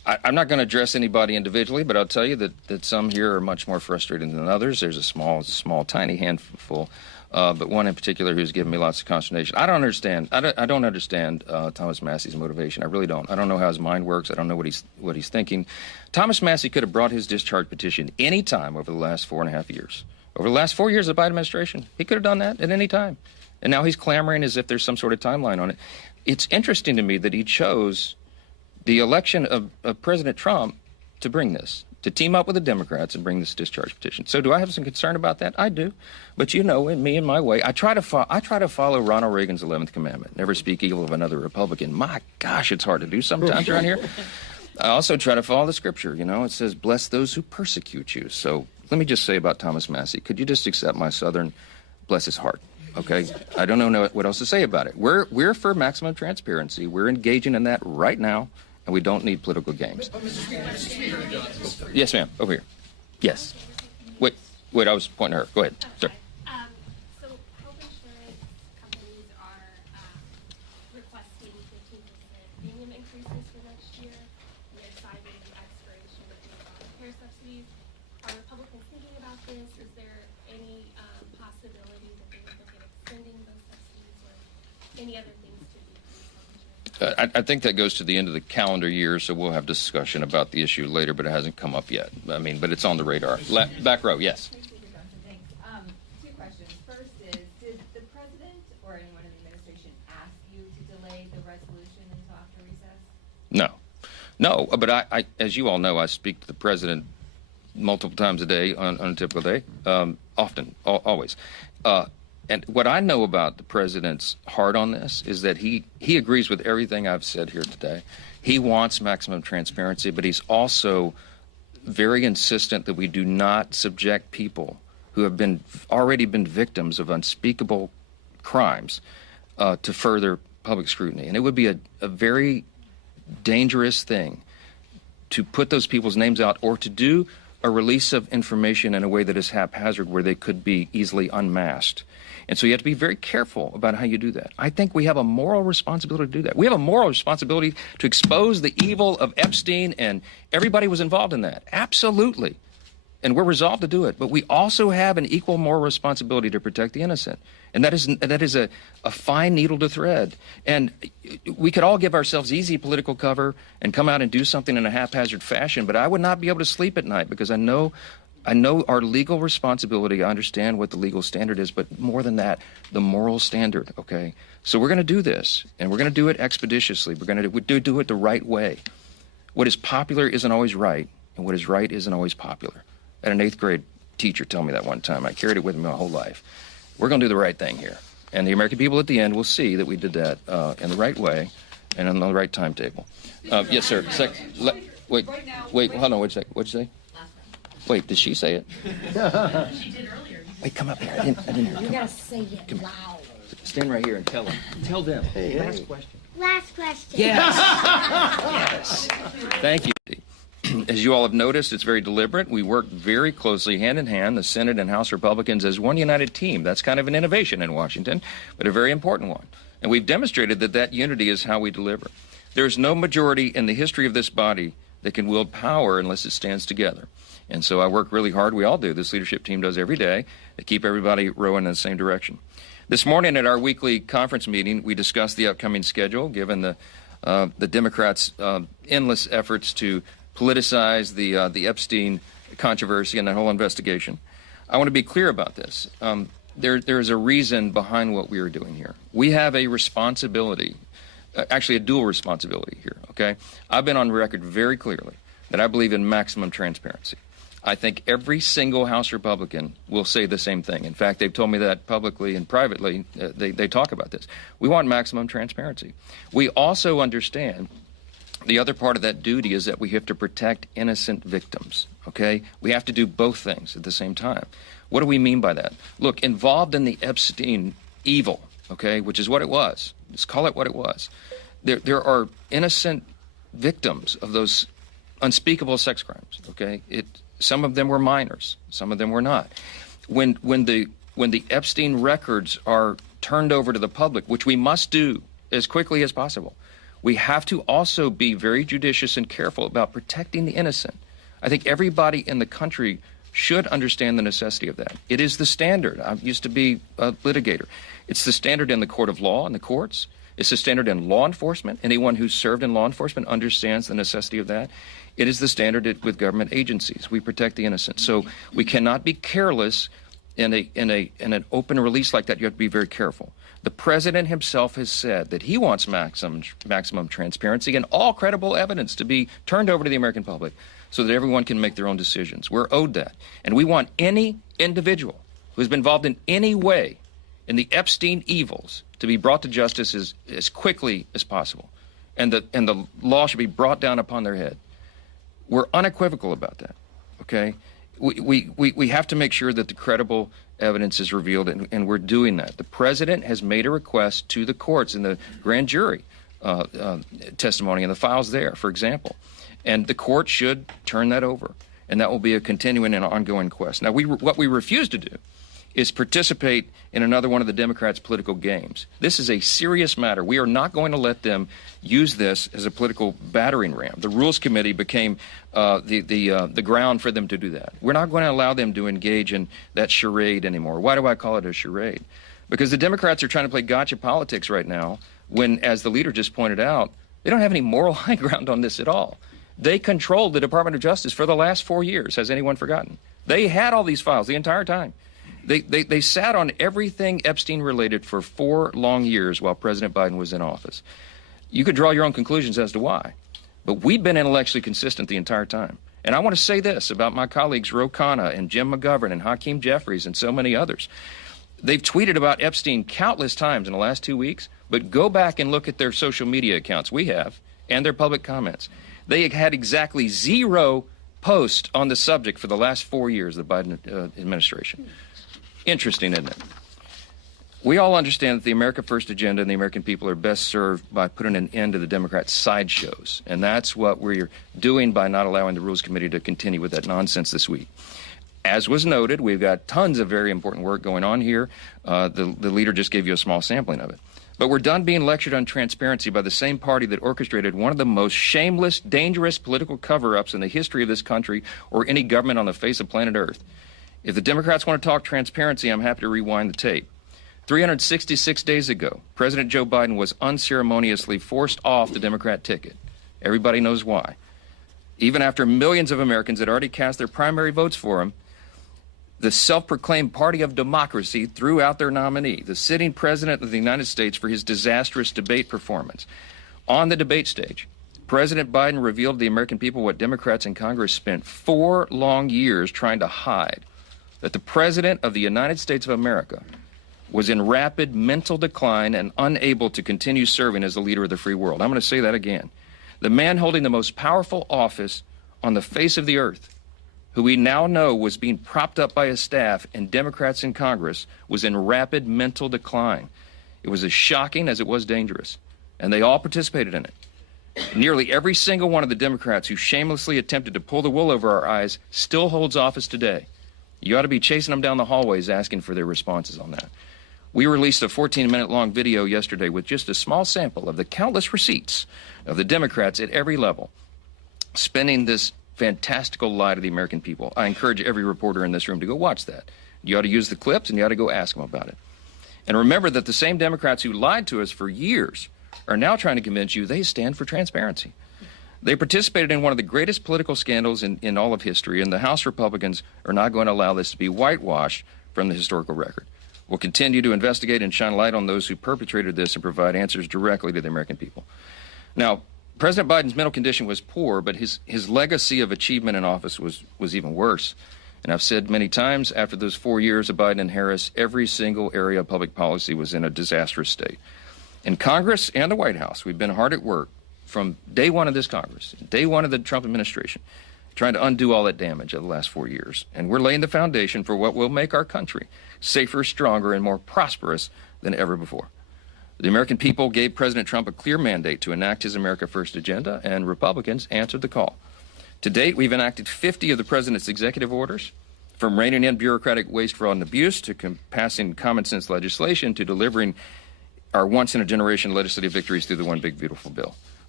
I'm not going to address anybody individually, but I'll tell you that some here are much more frustrated than others. There's a small, tiny handful, but one in particular who's given me lots of consternation. I don't understand Thomas Massey's motivation. I really don't. I don't know how his mind works. I don't know what he's thinking. Thomas Massey could have brought his discharge petition any time over the last 4.5 years. Over the last 4 years of the Biden administration, he could have done that at any time. And now he's clamoring as if there's some sort of timeline on it. It's interesting to me that he chose the election of President Trump to bring this, to team up with the Democrats and bring this discharge petition. So do I have some concern about that? I do. But you know, in me and my way, I try to follow Ronald Reagan's 11th commandment, never speak evil of another Republican. My gosh, it's hard to do sometimes around here. I also try to follow the scripture. You know, it says, bless those who persecute you. So let me just say about Thomas Massey, could you just accept my Southern, bless his heart? Okay, I don't know what else to say about it. We're for maximum transparency. We're engaging in that right now, and we don't need political games. Yes, ma'am. Over here. Yes. Wait. I was pointing at her. Go ahead, sir. So health insurance companies are requesting 15% premium increases for next year. And they're citing the expiration of the care subsidies. Are Republicans thinking about this? Is there any possibility that they would look at extending those subsidies or any other things to decrease health insurance? I think that goes to the end of the calendar year, so we'll have discussion about the issue later, but it hasn't come up yet. I mean, but it's on the radar. Back row, yes. Thanks. Two questions. First is, did the president or anyone in the administration ask you to delay the resolution until after recess? No, but I, as you all know, I speak to the president multiple times a day on a typical day, often, always. And what I know about the president's heart on this is that he agrees with everything I've said here today. He wants maximum transparency, but he's also very insistent that we do not subject people who have already been victims of unspeakable crimes to further public scrutiny. And it would be a very dangerous thing to put those people's names out or to do a release of information in a way that is haphazard where they could be easily unmasked. And so you have to be very careful about how you do that. I think we have a moral responsibility to do that. We have a moral responsibility to expose the evil of Epstein, and everybody was involved in that. Absolutely. And we're resolved to do it. But we also have an equal moral responsibility to protect the innocent. And that is a fine needle to thread. And we could all give ourselves easy political cover and come out and do something in a haphazard fashion, but I would not be able to sleep at night because I know our legal responsibility. I understand what the legal standard is, but more than that, the moral standard, okay? So we're going to do this, and we're going to do it expeditiously. We're going to do it the right way. What is popular isn't always right, and what is right isn't always popular. I had an 8th grade teacher tell me that one time. I carried it with me my whole life. We're going to do the right thing here. And the American people at the end will see that we did that in the right way and on the right timetable. Yes, sir. Wait, hold on. Wait a second. What'd you say? Wait, did she say it? She did earlier. Wait, come up here. I didn't hear. You gotta say it loud. Stand right here and tell them. Tell them. Last question. Last question. Yes. Yes. Thank you. As you all have noticed, it's very deliberate. We work very closely, hand in hand, the Senate and House Republicans as one united team. That's kind of an innovation in Washington, but a very important one. And we've demonstrated that unity is how we deliver. There's no majority in the history of this body that can wield power unless it stands together. And so I work really hard. We all do. This leadership team does every day to keep everybody rowing in the same direction. This morning at our weekly conference meeting, we discussed the upcoming schedule, given the Democrats' endless efforts to politicize the Epstein controversy and that whole investigation. I want to be clear about this. There is a reason behind what we are doing here. We have a responsibility, actually a dual responsibility here, okay? I've been on record very clearly that I believe in maximum transparency. I think every single House Republican will say the same thing. In fact, they've told me that publicly and privately. They talk about this. We want maximum transparency. We also understand the other part of that duty is that we have to protect innocent victims, okay? We have to do both things at the same time. What do we mean by that? Look, involved in the Epstein evil, okay, which is what it was. Let's call it what it was. There are innocent victims of those unspeakable sex crimes, okay? Some of them were minors, some of them were not. When the Epstein records are turned over to the public, which we must do as quickly as possible, We have to also be very judicious and careful about protecting the innocent. I think everybody in the country should understand the necessity of that. It is the standard. I used to be a litigator. It's the standard in the court of law and the courts. It's the standard in law enforcement. Anyone who's served in law enforcement understands the necessity of that. It is the standard with government agencies. We protect the innocent. So we cannot be careless in an open release like that. You have to be very careful. The president himself has said that he wants maximum transparency and all credible evidence to be turned over to the American public so that everyone can make their own decisions. We're owed that. And we want any individual who has been involved in any way in the Epstein evils to be brought to justice as quickly as possible. And the law should be brought down upon their head. We're unequivocal about that, okay? We have to make sure that the credible evidence is revealed, and we're doing that. The president has made a request to the courts in the grand jury testimony and the files there, for example. And the court should turn that over, and that will be a continuing and ongoing quest. Now, what we refuse to do is participate in another one of the Democrats' political games. This is a serious matter. We are not going to let them use this as a political battering ram. The Rules Committee became the ground for them to do that. We're not going to allow them to engage in that charade anymore. Why do I call it a charade? Because the Democrats are trying to play gotcha politics right now when, as the leader just pointed out, they don't have any moral high ground on this at all. They controlled the Department of Justice for the last 4 years. Has anyone forgotten? They had all these files the entire time. They sat on everything Epstein related for 4 long years while President Biden was in office. You could draw your own conclusions as to why. But we've been intellectually consistent the entire time. And I want to say this about my colleagues Ro Khanna and Jim McGovern and Hakeem Jeffries and so many others. They've tweeted about Epstein countless times in the last 2 weeks, but go back and look at their social media accounts, we have, and their public comments. They had exactly 0 posts on the subject for the last 4 years of the Biden administration. Interesting, isn't it? We all understand that the America First agenda and the American people are best served by putting an end to the Democrats' sideshows. And that's what we're doing by not allowing the Rules Committee to continue with that nonsense this week. As was noted, we've got tons of very important work going on here. The leader just gave you a small sampling of it. But we're done being lectured on transparency by the same party that orchestrated one of the most shameless, dangerous political cover-ups in the history of this country or any government on the face of planet Earth. If the Democrats want to talk transparency, I'm happy to rewind the tape. 366 days ago, President Joe Biden was unceremoniously forced off the Democrat ticket. Everybody knows why. Even after millions of Americans had already cast their primary votes for him, the self-proclaimed party of democracy threw out their nominee, the sitting president of the United States, for his disastrous debate performance. On the debate stage, President Biden revealed to the American people what Democrats in Congress spent 4 long years trying to hide, that the President of the United States of America was in rapid mental decline and unable to continue serving as the leader of the free world. I'm going to say that again. The man holding the most powerful office on the face of the earth, who we now know was being propped up by his staff and Democrats in Congress, was in rapid mental decline. It was as shocking as it was dangerous, and they all participated in it. Nearly every single one of the Democrats who shamelessly attempted to pull the wool over our eyes still holds office today. You ought to be chasing them down the hallways asking for their responses on that. We released a 14-minute-long video yesterday with just a small sample of the countless receipts of the Democrats at every level spinning this fantastical lie to the American people. I encourage every reporter in this room to go watch that. You ought to use the clips, and you ought to go ask them about it. And remember that the same Democrats who lied to us for years are now trying to convince you they stand for transparency. They participated in one of the greatest political scandals in all of history, and the House Republicans are not going to allow this to be whitewashed from the historical record. We'll continue to investigate and shine light on those who perpetrated this and provide answers directly to the American people. Now, President Biden's mental condition was poor, but his legacy of achievement in office was even worse. And I've said many times, after those 4 years of Biden and Harris, every single area of public policy was in a disastrous state. In Congress and the White House, we've been hard at work from day one of this Congress, day one of the Trump administration, trying to undo all that damage of the last 4 years. And we're laying the foundation for what will make our country safer, stronger, and more prosperous than ever before. The American people gave President Trump a clear mandate to enact his America First agenda, and Republicans answered the call. To date, we've enacted 50 of the president's executive orders, from reining in bureaucratic waste, fraud, and abuse to passing common-sense legislation to delivering our once-in-a-generation legislative victories through the One Big Beautiful Bill.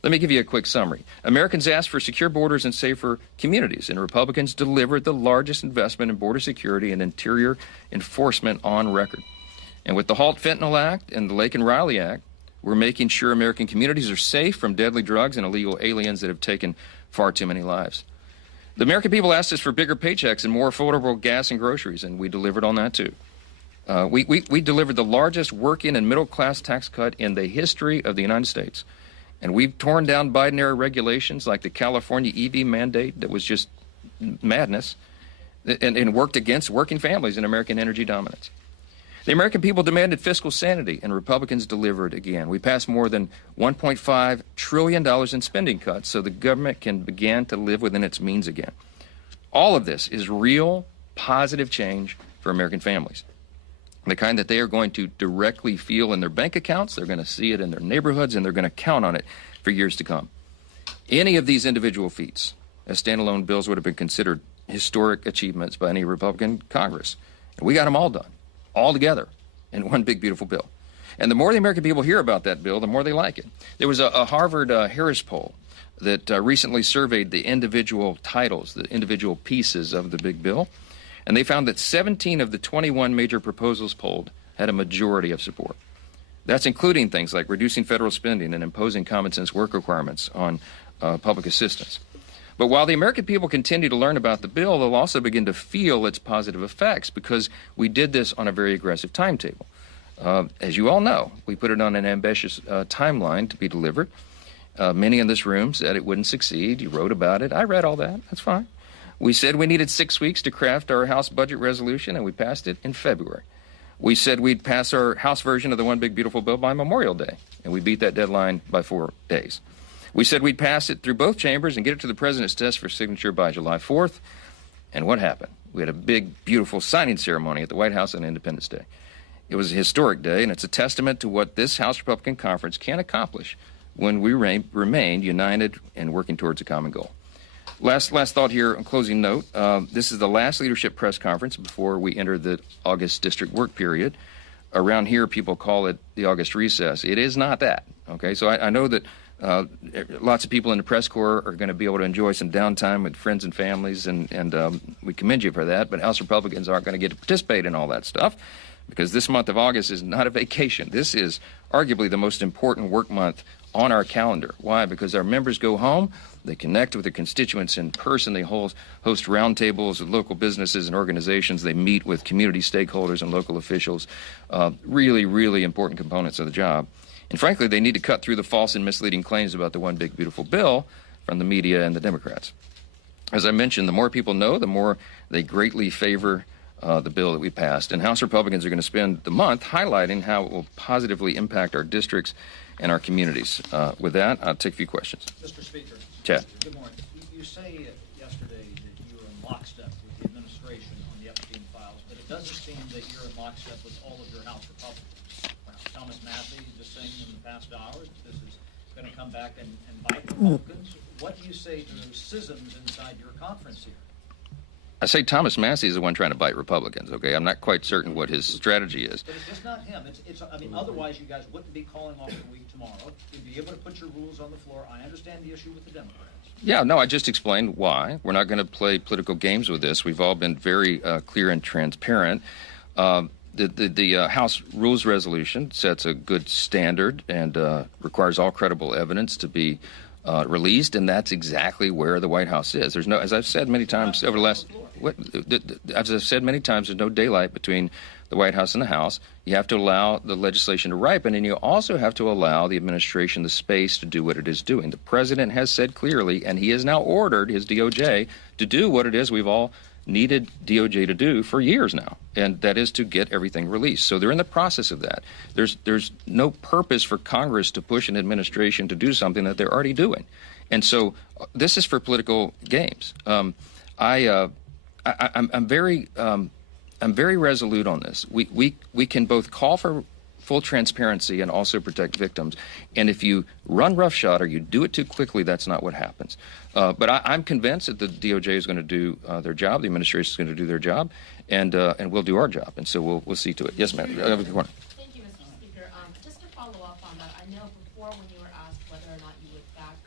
Let me give you a quick summary. Americans asked for secure borders and safer communities, and Republicans delivered the largest investment in border security and interior enforcement on record. And with the Halt Fentanyl Act and the Lake and Riley Act, we're making sure American communities are safe from deadly drugs and illegal aliens that have taken far too many lives. The American people asked us for bigger paychecks and more affordable gas and groceries, and we delivered on that too. We delivered the largest working and middle-class tax cut in the history of the United States. And we've torn down Biden-era regulations like the California EV mandate that was just madness and worked against working families and American energy dominance. The American people demanded fiscal sanity, and Republicans delivered again. We passed more than $1.5 trillion in spending cuts so the government can begin to live within its means again. All of this is real, positive change for American families. The kind that they are going to directly feel in their bank accounts, they're going to see it in their neighborhoods, and they're going to count on it for years to come. Any of these individual feats as standalone bills would have been considered historic achievements by any Republican Congress. And we got them all done, all together, in one big, beautiful bill. And the more the American people hear about that bill, the more they like it. There was a Harvard Harris poll that recently surveyed the individual titles, the individual pieces of the big bill. And they found that 17 of the 21 major proposals polled had a majority of support. That's including things like reducing federal spending and imposing common sense work requirements on public assistance. But while the American people continue to learn about the bill, they'll also begin to feel its positive effects because we did this on a very aggressive timetable. As you all know, we put it on an ambitious timeline to be delivered. Many in this room said it wouldn't succeed. You wrote about it. I read all that. That's fine. We said we needed 6 weeks to craft our House budget resolution, and we passed it in February. We said we'd pass our House version of the One Big Beautiful Bill by Memorial Day, and we beat that deadline by 4 days. We said we'd pass it through both chambers and get it to the president's desk for signature by July 4th. And what happened? We had a big, beautiful signing ceremony at the White House on Independence Day. It was a historic day, and it's a testament to what this House Republican Conference can accomplish when we remain united and working towards a common goal. Last thought here, on closing note. This is the last leadership press conference before we enter the August district work period. Around here, people call it the August recess. It is not that, okay? So I know that lots of people in the press corps are going to be able to enjoy some downtime with friends and families, and we commend you for that, but House Republicans aren't going to get to participate in all that stuff because this month of August is not a vacation. This is arguably the most important work month on our calendar. Why? Because our members go home, they connect with their constituents in person, they host roundtables with local businesses and organizations, they meet with community stakeholders and local officials, really, really important components of the job. And frankly, they need to cut through the false and misleading claims about the One Big Beautiful Bill from the media and the Democrats. As I mentioned, the more people know, the more they greatly favor the bill that we passed. And House Republicans are going to spend the month highlighting how it will positively impact our districts and our communities. With that, I'll take a few questions. Mr. Speaker. Chad. Good morning. You say yesterday that you were in lockstep with the administration on the Epstein files, but it doesn't seem that you're in lockstep with all of your House Republicans. Thomas Massey just saying in the past hours that this is going to come back and bite Republicans. What do you say to those schisms inside your conference here? I say Thomas Massey is the one trying to bite Republicans, okay? I'm not quite certain what his strategy is. But it's just not him. I mean, otherwise you guys wouldn't be calling off the week tomorrow. You'd be able to put your rules on the floor. I understand the issue with the Democrats. Yeah, no, I just explained why. We're not going to play political games with this. We've all been very clear and transparent. The House Rules Resolution sets a good standard and requires all credible evidence to be released, and that's exactly where the White House is. There's no, as I've said many times over the last, as I've said many times, there's no daylight between the White House and the House. You have to allow the legislation to ripen, and you also have to allow the administration the space to do what it is doing. The president has said clearly, and he has now ordered his DOJ to do what it is we've all needed DOJ to do for years now, and that is to get everything released. So they're in the process of that. There's no purpose for Congress to push an administration to do something that they're already doing. And so this is for political games. I'm very resolute on this. We can both call for full transparency and also protect victims. And if you run roughshod or you do it too quickly, that's not what happens. But I'm convinced that the DOJ is going to do their job, the administration is going to do their job, and we'll do our job. And so we'll see to it. Yes, ma'am. Thank you, Mr. Speaker. Just to follow up on that, I know before when you were asked whether or not you would back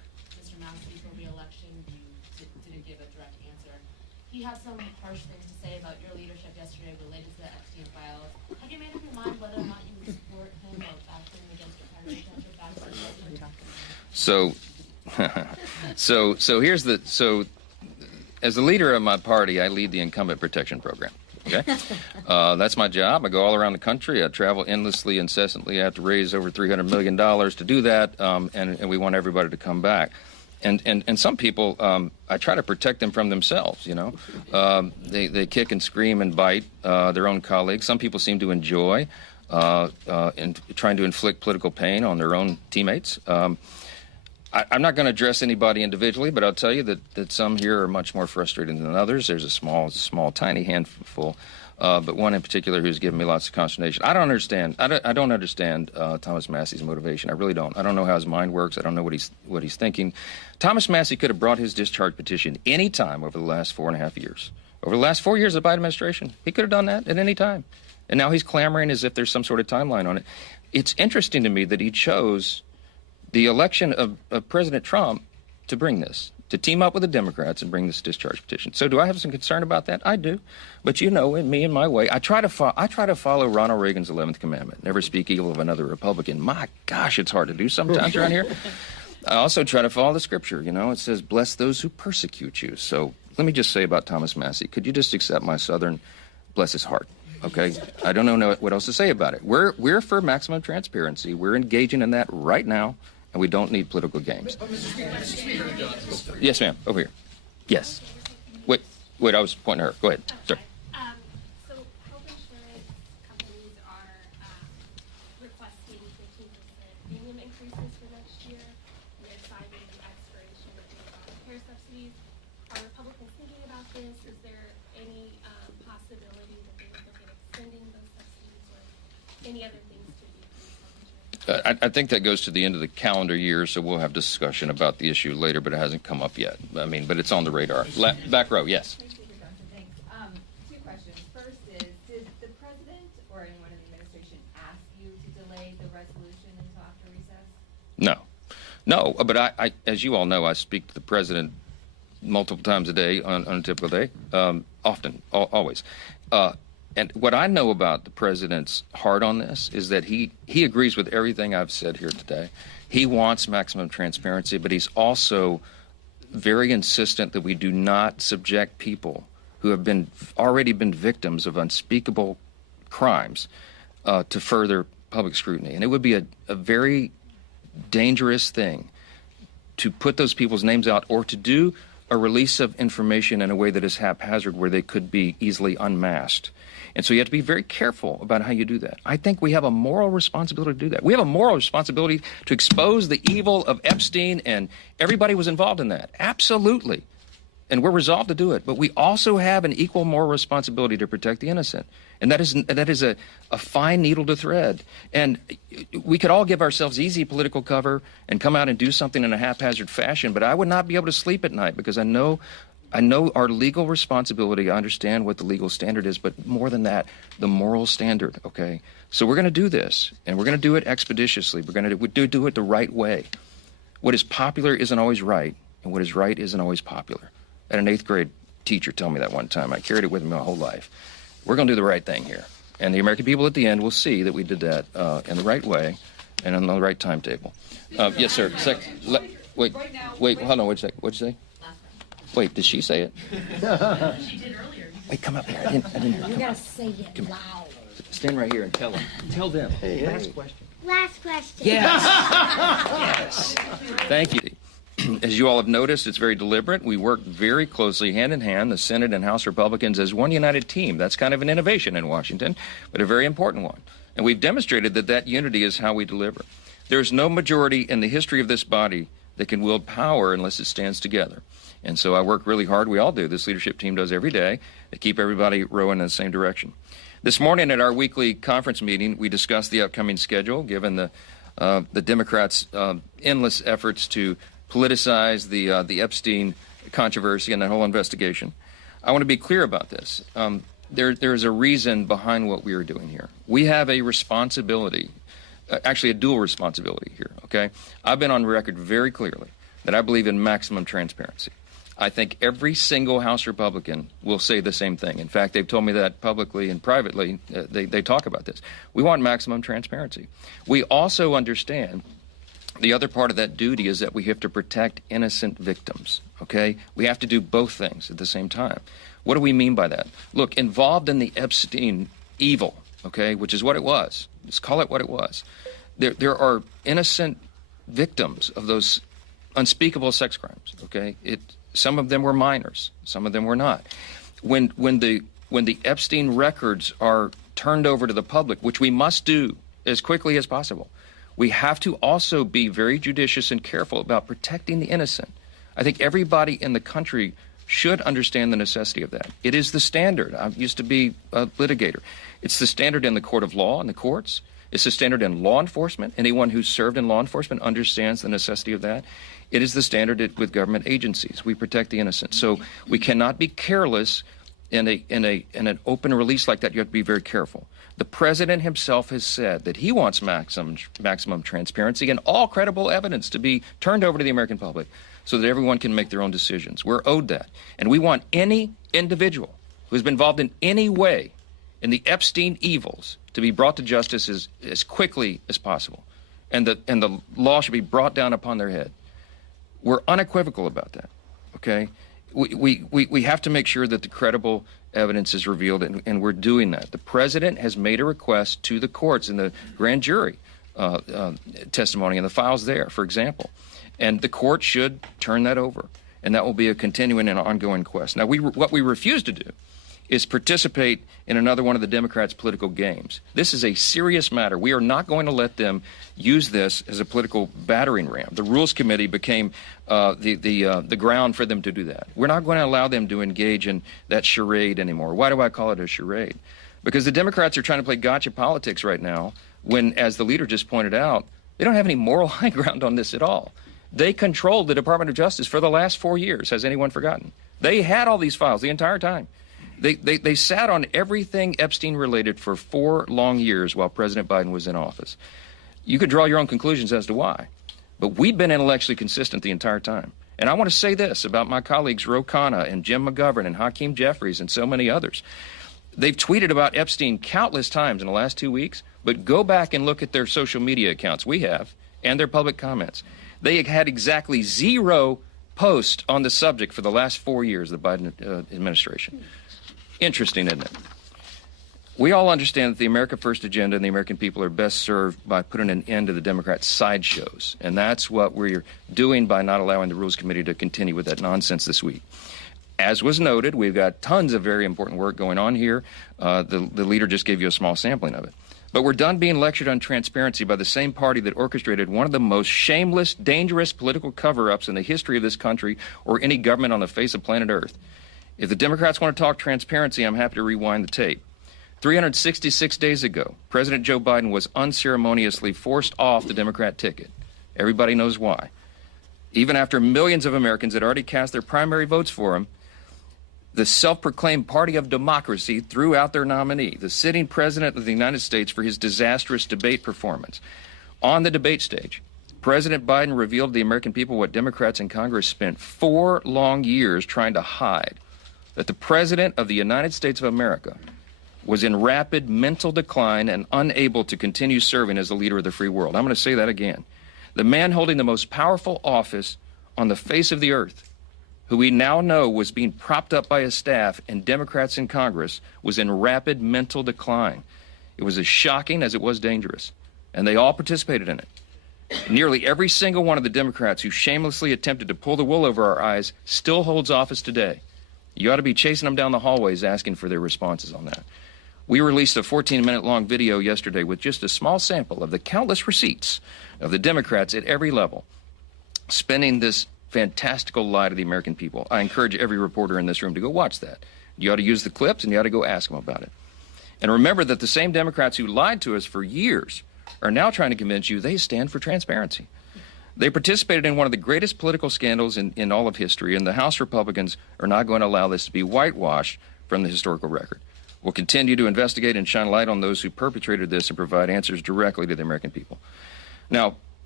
he had some harsh things to say about your leadership yesterday related to the Epstein files. Have you made up your mind whether or not you would support him or back him against your primary candidate back to the president? So here's as the leader of my party, I lead the incumbent protection program. Okay, that's my job. I go all around the country. I travel endlessly, incessantly. I have to raise over $300 million to do that, and we want everybody to come back. And some people, I try to protect them from themselves. You know, they kick and scream and bite their own colleagues. Some people seem to enjoy in trying to inflict political pain on their own teammates. I'm not going to address anybody individually, but I'll tell you that some here are much more frustrated than others. There's a small, tiny handful, but one in particular who's given me lots of consternation. I don't understand. I don't understand Thomas Massey's motivation. I really don't. I don't know how his mind works. I don't know what he's thinking. Thomas Massey could have brought his discharge petition any time over the last 4.5 years. Over the last 4 years of the Biden administration, he could have done that at any time. And now he's clamoring as if there's some sort of timeline on it. It's interesting to me that he chose the election of President Trump to bring this, to team up with the Democrats and bring this discharge petition. So do I have some concern about that? I do. But you know, in me and my way, I try to follow Ronald Reagan's 11th commandment, never speak evil of another Republican. My gosh, it's hard to do sometimes around here. I also try to follow the scripture. You know, it says, bless those who persecute you. So let me just say about Thomas Massey, could you just accept my Southern, bless his heart? Okay, I don't know what else to say about it. We're for maximum transparency. We're engaging in that right now. And we don't need political games. Yes, ma'am. Over here. Yes. Wait. I was pointing at her. Go ahead. Sir. So health insurance companies are requesting 15% premium increases for next year. They're citing the expiration of the care subsidies. Are Republicans thinking about this? Is there any possibility that they would look at extending those subsidies or any other things to decrease health insurance? I think that goes to the end of the calendar year, so we'll have discussion about the issue later, but it hasn't come up yet. I mean, but it's on the radar. Back row, yes. Thanks. Two questions. First is, did the president or anyone in the administration ask you to delay the resolution until after recess? No, but I as you all know, I speak to the president multiple times a day on a typical day, often, always. And what I know about the president's heart on this is that he agrees with everything I've said here today. He wants maximum transparency, but he's also very insistent that we do not subject people who have already been victims of unspeakable crimes to further public scrutiny. And it would be a very dangerous thing to put those people's names out or to do a release of information in a way that is haphazard where they could be easily unmasked. And so you have to be very careful about how you do that. I think we have a moral responsibility to do that. We have a moral responsibility to expose the evil of Epstein, and everybody was involved in that. Absolutely. And we're resolved to do it. But we also have an equal moral responsibility to protect the innocent. And that is a fine needle to thread. And we could all give ourselves easy political cover and come out and do something in a haphazard fashion, but I would not be able to sleep at night because I know our legal responsibility. I understand what the legal standard is, but more than that, the moral standard, okay? So we're going to do this, and we're going to do it expeditiously. We're going to do it the right way. What is popular isn't always right, and what is right isn't always popular. I had an 8th grade teacher tell me that one time. I carried it with me my whole life. We're going to do the right thing here. And the American people at the end will see that we did that in the right way and on the right timetable. Yes, sir. Wait, hold on. What'd you say? Wait, did she say it? She did earlier. Wait, come up here. I didn't hear. You gotta say it loud. Stand right here and tell them. Tell them. Last question. Last question. Yes. Yes. Thank you. As you all have noticed, it's very deliberate. We work very closely, hand in hand, the Senate and House Republicans as one united team. That's kind of an innovation in Washington, but a very important one. And we've demonstrated that unity is how we deliver. There's no majority in the history of this body that can wield power unless it stands together. And so I work really hard. We all do. This leadership team does every day to keep everybody rowing in the same direction. This morning at our weekly conference meeting, we discussed the upcoming schedule, given the Democrats' endless efforts to politicize the Epstein controversy and that whole investigation. I want to be clear about this. There's a reason behind what we are doing here. We have a responsibility, actually a dual responsibility here, okay? I've been on record very clearly that I believe in maximum transparency. I think every single House Republican will say the same thing. In fact, they've told me that publicly and privately. They talk about this. We want maximum transparency. We also understand the other part of that duty is that we have to protect innocent victims, okay? We have to do both things at the same time. What do we mean by that? Look, involved in the Epstein evil, okay, which is what it was. Let's call it what it was. There are innocent victims of those unspeakable sex crimes, okay? Some of them were minors, some of them were not. When the Epstein records are turned over to the public, which we must do as quickly as possible, we have to also be very judicious and careful about protecting the innocent. I think everybody in the country should understand the necessity of that. It is the standard. I used to be a litigator. It's the standard in the court of law and the courts. It's the standard in law enforcement. Anyone who's served in law enforcement understands the necessity of that. It is the standard with government agencies. We protect the innocent. So we cannot be careless in an open release like that. You have to be very careful. The president himself has said that he wants maximum transparency and all credible evidence to be turned over to the American public so that everyone can make their own decisions. We're owed that. And we want any individual who's been involved in any way in the Epstein evils to be brought to justice as quickly as possible. And the law should be brought down upon their head. We're unequivocal about that, okay? We have to make sure that the credible evidence is revealed, and we're doing that. The president has made a request to the courts in the grand jury testimony and the files there, for example. And the court should turn that over, and that will be a continuing and ongoing quest. Now, what we refuse to do is participate in another one of the Democrats' political games. This is a serious matter. We are not going to let them use this as a political battering ram. The Rules Committee became the ground for them to do that. We're not going to allow them to engage in that charade anymore. Why do I call it a charade? Because the Democrats are trying to play gotcha politics right now when, as the leader just pointed out, they don't have any moral high ground on this at all. They controlled the Department of Justice for the last 4 years. Has anyone forgotten? They had all these files the entire time. They sat on everything Epstein related for 4 long years while President Biden was in office. You could draw your own conclusions as to why. But we've been intellectually consistent the entire time. And I want to say this about my colleagues Ro Khanna and Jim McGovern and Hakeem Jeffries and so many others. They've tweeted about Epstein countless times in the last 2 weeks, but go back and look at their social media accounts, we have, and their public comments. They had exactly 0 posts on the subject for the last 4 years of the Biden administration. Interesting, isn't it? We all understand that the America First agenda and the American people are best served by putting an end to the Democrats' sideshows. And that's what we're doing by not allowing the Rules Committee to continue with that nonsense this week. As was noted, we've got tons of very important work going on here. The leader just gave you a small sampling of it. But we're done being lectured on transparency by the same party that orchestrated one of the most shameless, dangerous political cover-ups in the history of this country or any government on the face of planet Earth. If the Democrats want to talk transparency, I'm happy to rewind the tape. 366 days ago, President Joe Biden was unceremoniously forced off the Democrat ticket. Everybody knows why. Even after millions of Americans had already cast their primary votes for him, the self-proclaimed party of democracy threw out their nominee, the sitting president of the United States, for his disastrous debate performance. On the debate stage, President Biden revealed to the American people what Democrats in Congress spent 4 long years trying to hide, that the President of the United States of America was in rapid mental decline and unable to continue serving as the leader of the free world. I'm going to say that again. The man holding the most powerful office on the face of the earth, who we now know was being propped up by his staff and Democrats in Congress, was in rapid mental decline. It was as shocking as it was dangerous, and they all participated in it. Nearly every single one of the Democrats who shamelessly attempted to pull the wool over our eyes still holds office today. You ought to be chasing them down the hallways asking for their responses on that. We released a 14-minute-long video yesterday with just a small sample of the countless receipts of the Democrats at every level spinning this fantastical lie to the American people. I encourage every reporter in this room to go watch that. You ought to use the clips, and you ought to go ask them about it. And remember that the same Democrats who lied to us for years are now trying to convince you they stand for transparency. They participated in one of the greatest political scandals in all of history, and the House Republicans are not going to allow this to be whitewashed from the historical record. We'll continue to investigate and shine light on those who perpetrated this and provide answers directly to the American people. Now,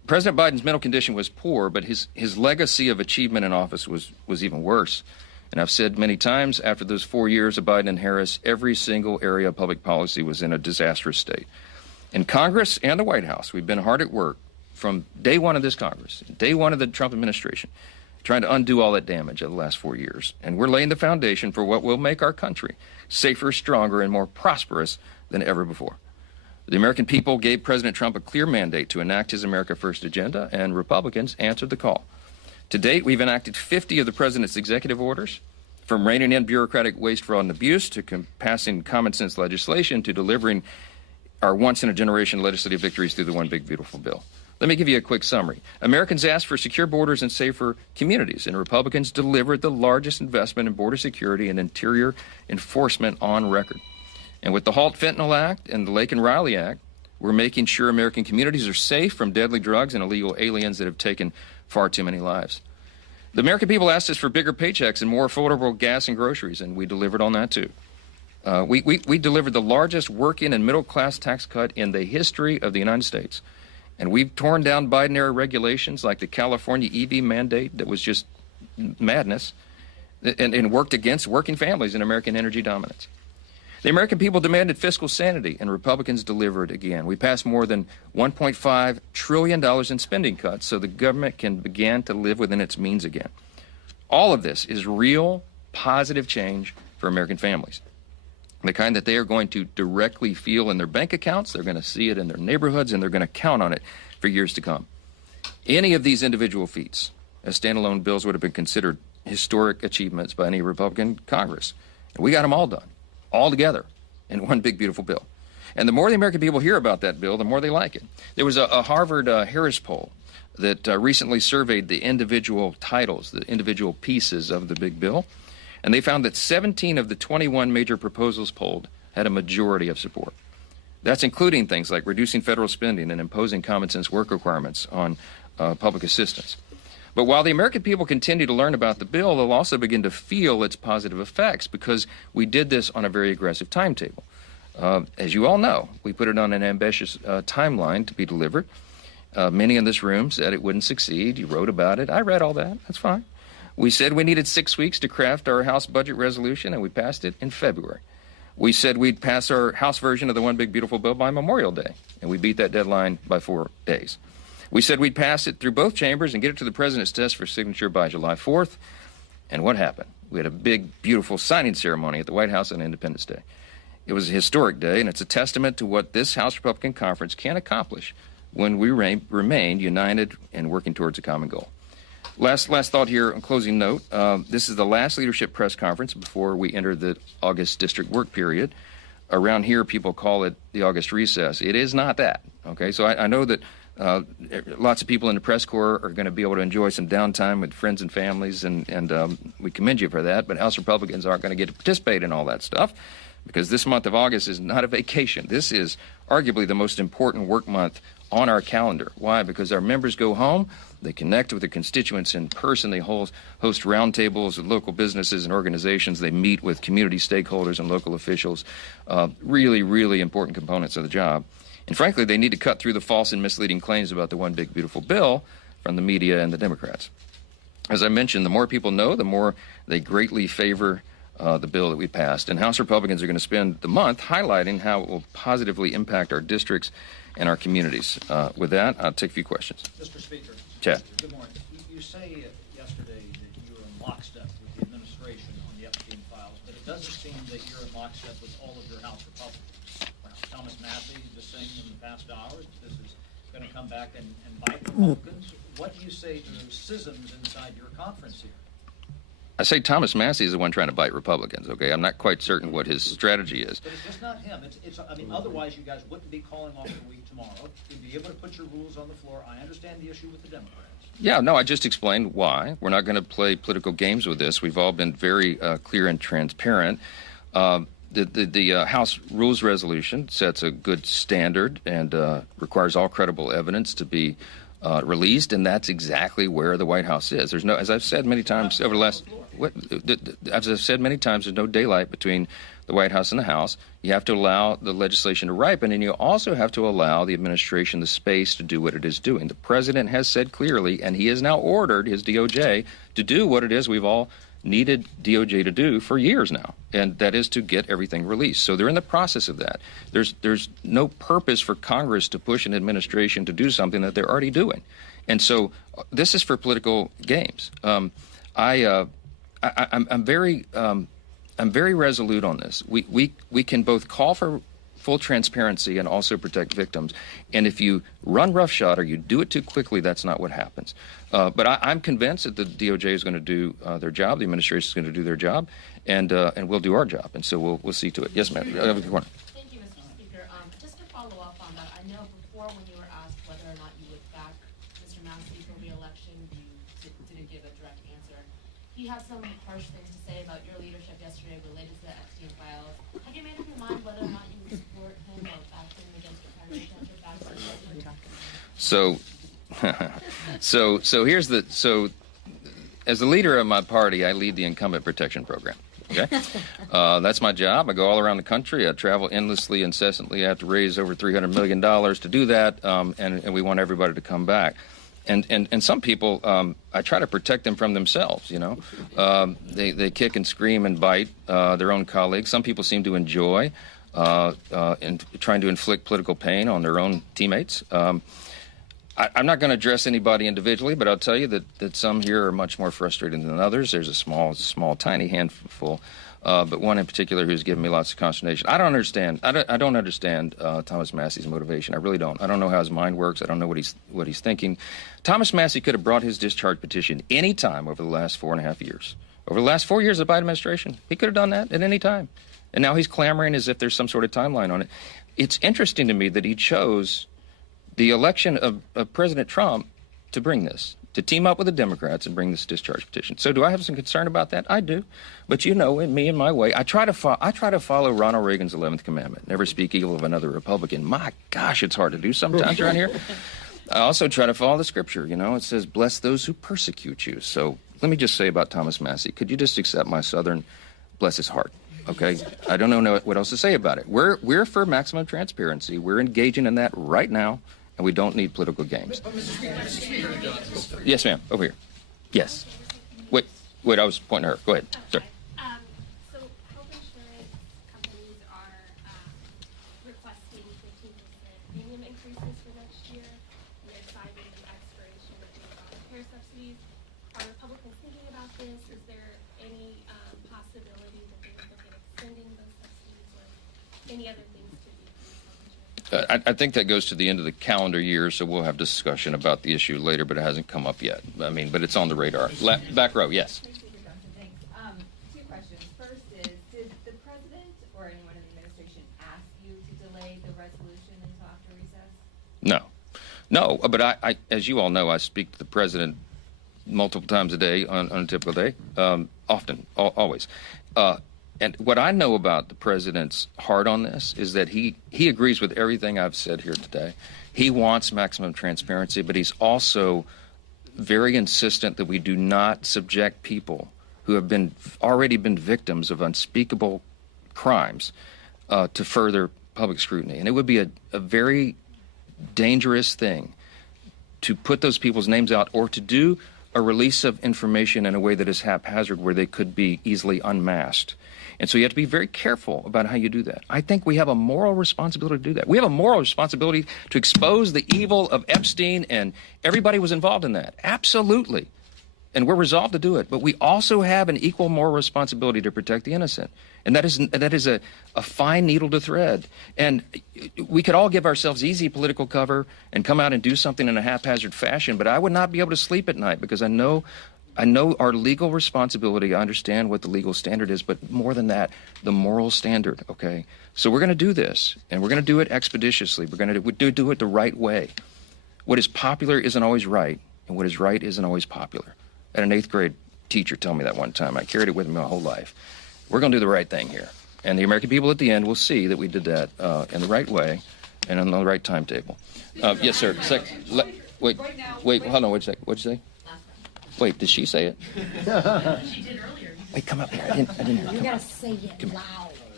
President Biden's mental condition was poor, but his legacy of achievement in office was even worse. And I've said many times, after those 4 years of Biden and Harris, every single area of public policy was in a disastrous state. In Congress and the White House, we've been hard at work from day one of this Congress, day one of the Trump administration, trying to undo all that damage of the last 4 years. And we're laying the foundation for what will make our country safer, stronger, and more prosperous than ever before. The American people gave President Trump a clear mandate to enact his America First agenda, and Republicans answered the call. To date, we've enacted 50 of the president's executive orders, from reining in bureaucratic waste, fraud, and abuse to passing common sense legislation to delivering our once-in-a-generation legislative victories through the One Big Beautiful Bill. Let me give you a quick summary. Americans asked for secure borders and safer communities, and Republicans delivered the largest investment in border security and interior enforcement on record. And with the Halt Fentanyl Act and the Lake and Riley Act, we're making sure American communities are safe from deadly drugs and illegal aliens that have taken far too many lives. The American people asked us for bigger paychecks and more affordable gas and groceries, and we delivered on that too. We delivered the largest working and middle-class tax cut in the history of the United States. And we've torn down Biden-era regulations like the California EV mandate that was just madness and worked against working families and American energy dominance. The American people demanded fiscal sanity, and Republicans delivered again. We passed more than $1.5 trillion in spending cuts so the government can begin to live within its means again. All of this is real, positive change for American families. The kind that they are going to directly feel in their bank accounts, they're going to see it in their neighborhoods, and they're going to count on it for years to come. Any of these individual feats as standalone bills would have been considered historic achievements by any Republican Congress. And we got them all done, all together, in one big, beautiful bill. And the more the American people hear about that bill, the more they like it. There was a Harvard Harris poll that recently surveyed the individual titles, the individual pieces of the big bill, and they found that 17 of the 21 major proposals polled had a majority of support. That's including things like reducing federal spending and imposing common sense work requirements on public assistance. But while the American people continue to learn about the bill, they'll also begin to feel its positive effects because we did this on a very aggressive timetable. As you all know, we put it on an ambitious timeline to be delivered. Many in this room said it wouldn't succeed. You wrote about it. I read all that. That's fine. We said we needed 6 weeks to craft our House budget resolution, and we passed it in February. We said we'd pass our House version of the One Big Beautiful Bill by Memorial Day, and we beat that deadline by 4 days. We said we'd pass it through both chambers and get it to the president's desk for signature by July 4th. And what happened? We had a big, beautiful signing ceremony at the White House on Independence Day. It was a historic day, and it's a testament to what this House Republican Conference can accomplish when we remain united and working towards a common goal. Last thought here, on closing note. This is the last leadership press conference before we enter the August district work period. Around here, people call it the August recess. It is not that, okay? So I know that lots of people in the press corps are going to be able to enjoy some downtime with friends and families, and we commend you for that, but House Republicans aren't going to get to participate in all that stuff because this month of August is not a vacation. This is arguably the most important work month on our calendar. Why? Because our members go home, they connect with their constituents in person, they host roundtables with local businesses and organizations, they meet with community stakeholders and local officials, really, really important components of the job. And frankly, they need to cut through the false and misleading claims about the One Big Beautiful Bill from the media and the Democrats. As I mentioned, the more people know, the more they greatly favor the bill that we passed. And House Republicans are going to spend the month highlighting how it will positively impact our districts and our communities. With that, I'll take a few questions. Mr. Speaker. Chad. Good morning. You say yesterday that you were in lockstep with the administration on the Epstein files, but it doesn't seem that you're in lockstep with all of your House Republicans. Thomas Massey just saying in the past hours that this is going to come back and bite Republicans. What do you say to those schisms inside your conference here? I say Thomas Massey is the one trying to bite Republicans, okay? I'm not quite certain what his strategy is. But it's just not him. I mean, otherwise you guys wouldn't be calling off the week tomorrow. You'd be able to put your rules on the floor. I understand the issue with the Democrats. Yeah, no, I just explained why. We're not going to play political games with this. We've all been very clear and transparent. The House Rules Resolution sets a good standard and requires all credible evidence to be released, and that's exactly where the White House is. There's no, as I've said many times over the last, as I've said many times, there's no daylight between the White House and the House. You have to allow the legislation to ripen, and you also have to allow the administration the space to do what it is doing. The president has said clearly, and he has now ordered his DOJ to do what it is we've all needed DOJ to do for years now, and that is to get everything released. So they're in the process of that. There's no purpose for Congress to push an administration to do something that they're already doing. And so this is for political games. I'm very resolute on this. We can both call for full transparency and also protect victims. And if you run roughshod or you do it too quickly, that's not what happens. But I'm convinced that the DOJ is going to do their job, the administration is going to do their job, and we'll do our job. And so we'll see to it. Yes, ma'am. Thank you, Mr. Speaker. Just to follow up on that, I know before when you were asked whether or not you would back Mr. Massey for re-election, you didn't give a direct answer. He had some harsh things to say about your leadership yesterday related to the Epstein files. Have you made up your mind whether or not you would support him or back him against your primary candidate? So here's as the leader of my party, I lead the incumbent protection program. Okay, that's my job. I go all around the country. I travel endlessly, incessantly. I have to raise over $300 million to do that, and we want everybody to come back. And some people, I try to protect them from themselves, you know. They kick and scream and bite their own colleagues. Some people seem to enjoy trying to inflict political pain on their own teammates. I'm not going to address anybody individually, but I'll tell you that some here are much more frustrated than others. There's a small, tiny handful, but one in particular who's given me lots of consternation. I don't understand. I don't understand Thomas Massey's motivation. I really don't. I don't know how his mind works. I don't know what he's thinking. Thomas Massey could have brought his discharge petition any time over the last 4.5 years. Over the last 4 years of the Biden administration, he could have done that at any time. And now he's clamoring as if there's some sort of timeline on it. It's interesting to me that he chose the election of President Trump to bring this, to team up with the Democrats and bring this discharge petition. So do I have some concern about that? I do. But you know, in me and my way, I try to follow Ronald Reagan's 11th commandment, never speak evil of another Republican. My gosh, it's hard to do sometimes around here. I also try to follow the scripture. You know, it says, bless those who persecute you. So let me just say about Thomas Massey, could you just accept my Southern bless his heart? Okay, I don't know what else to say about it. We're for maximum transparency. We're engaging in that right now, and we don't need political games. Yes, ma'am. Over here. Yes. Wait. I was pointing at her. Go ahead. Sir. So health insurance companies are requesting 15% premium increases for next year. They're citing the expiration of the care subsidies. Are Republicans thinking about this? Is there any possibility that they would look at extending those subsidies or any other things to decrease health insurance? I think that goes to the end of the calendar year, so we'll have discussion about the issue later, but it hasn't come up yet. I mean, but it's on the radar. Back row, yes. Thanks. Two questions. First is, did the president or anyone in the administration ask you to delay the resolution until after recess? No, but I as you all know, I speak to the president multiple times a day on a typical day, often, always. And what I know about the president's heart on this is that he agrees with everything I've said here today. He wants maximum transparency, but he's also very insistent that we do not subject people who have already been victims of unspeakable crimes to further public scrutiny. And it would be a very dangerous thing to put those people's names out or to do a release of information in a way that is haphazard where they could be easily unmasked. And so you have to be very careful about how you do that. I think we have a moral responsibility to do that. We have a moral responsibility to expose the evil of Epstein, and everybody was involved in that. Absolutely. And we're resolved to do it. But we also have an equal moral responsibility to protect the innocent. And that is a fine needle to thread. And we could all give ourselves easy political cover and come out and do something in a haphazard fashion, but I would not be able to sleep at night because I know our legal responsibility. I understand what the legal standard is, but more than that, the moral standard, okay? So we're going to do this, and we're going to do it expeditiously. We're going to do it the right way. What is popular isn't always right, and what is right isn't always popular. I had an 8th grade teacher tell me that one time. I carried it with me my whole life. We're going to do the right thing here. And the American people at the end will see that we did that in the right way and on the right timetable. Yes, sir. Wait, hold on, wait a second. What'd you say? Wait, did she say it? She did earlier. Wait, come up here. I didn't hear. You gotta say it loud.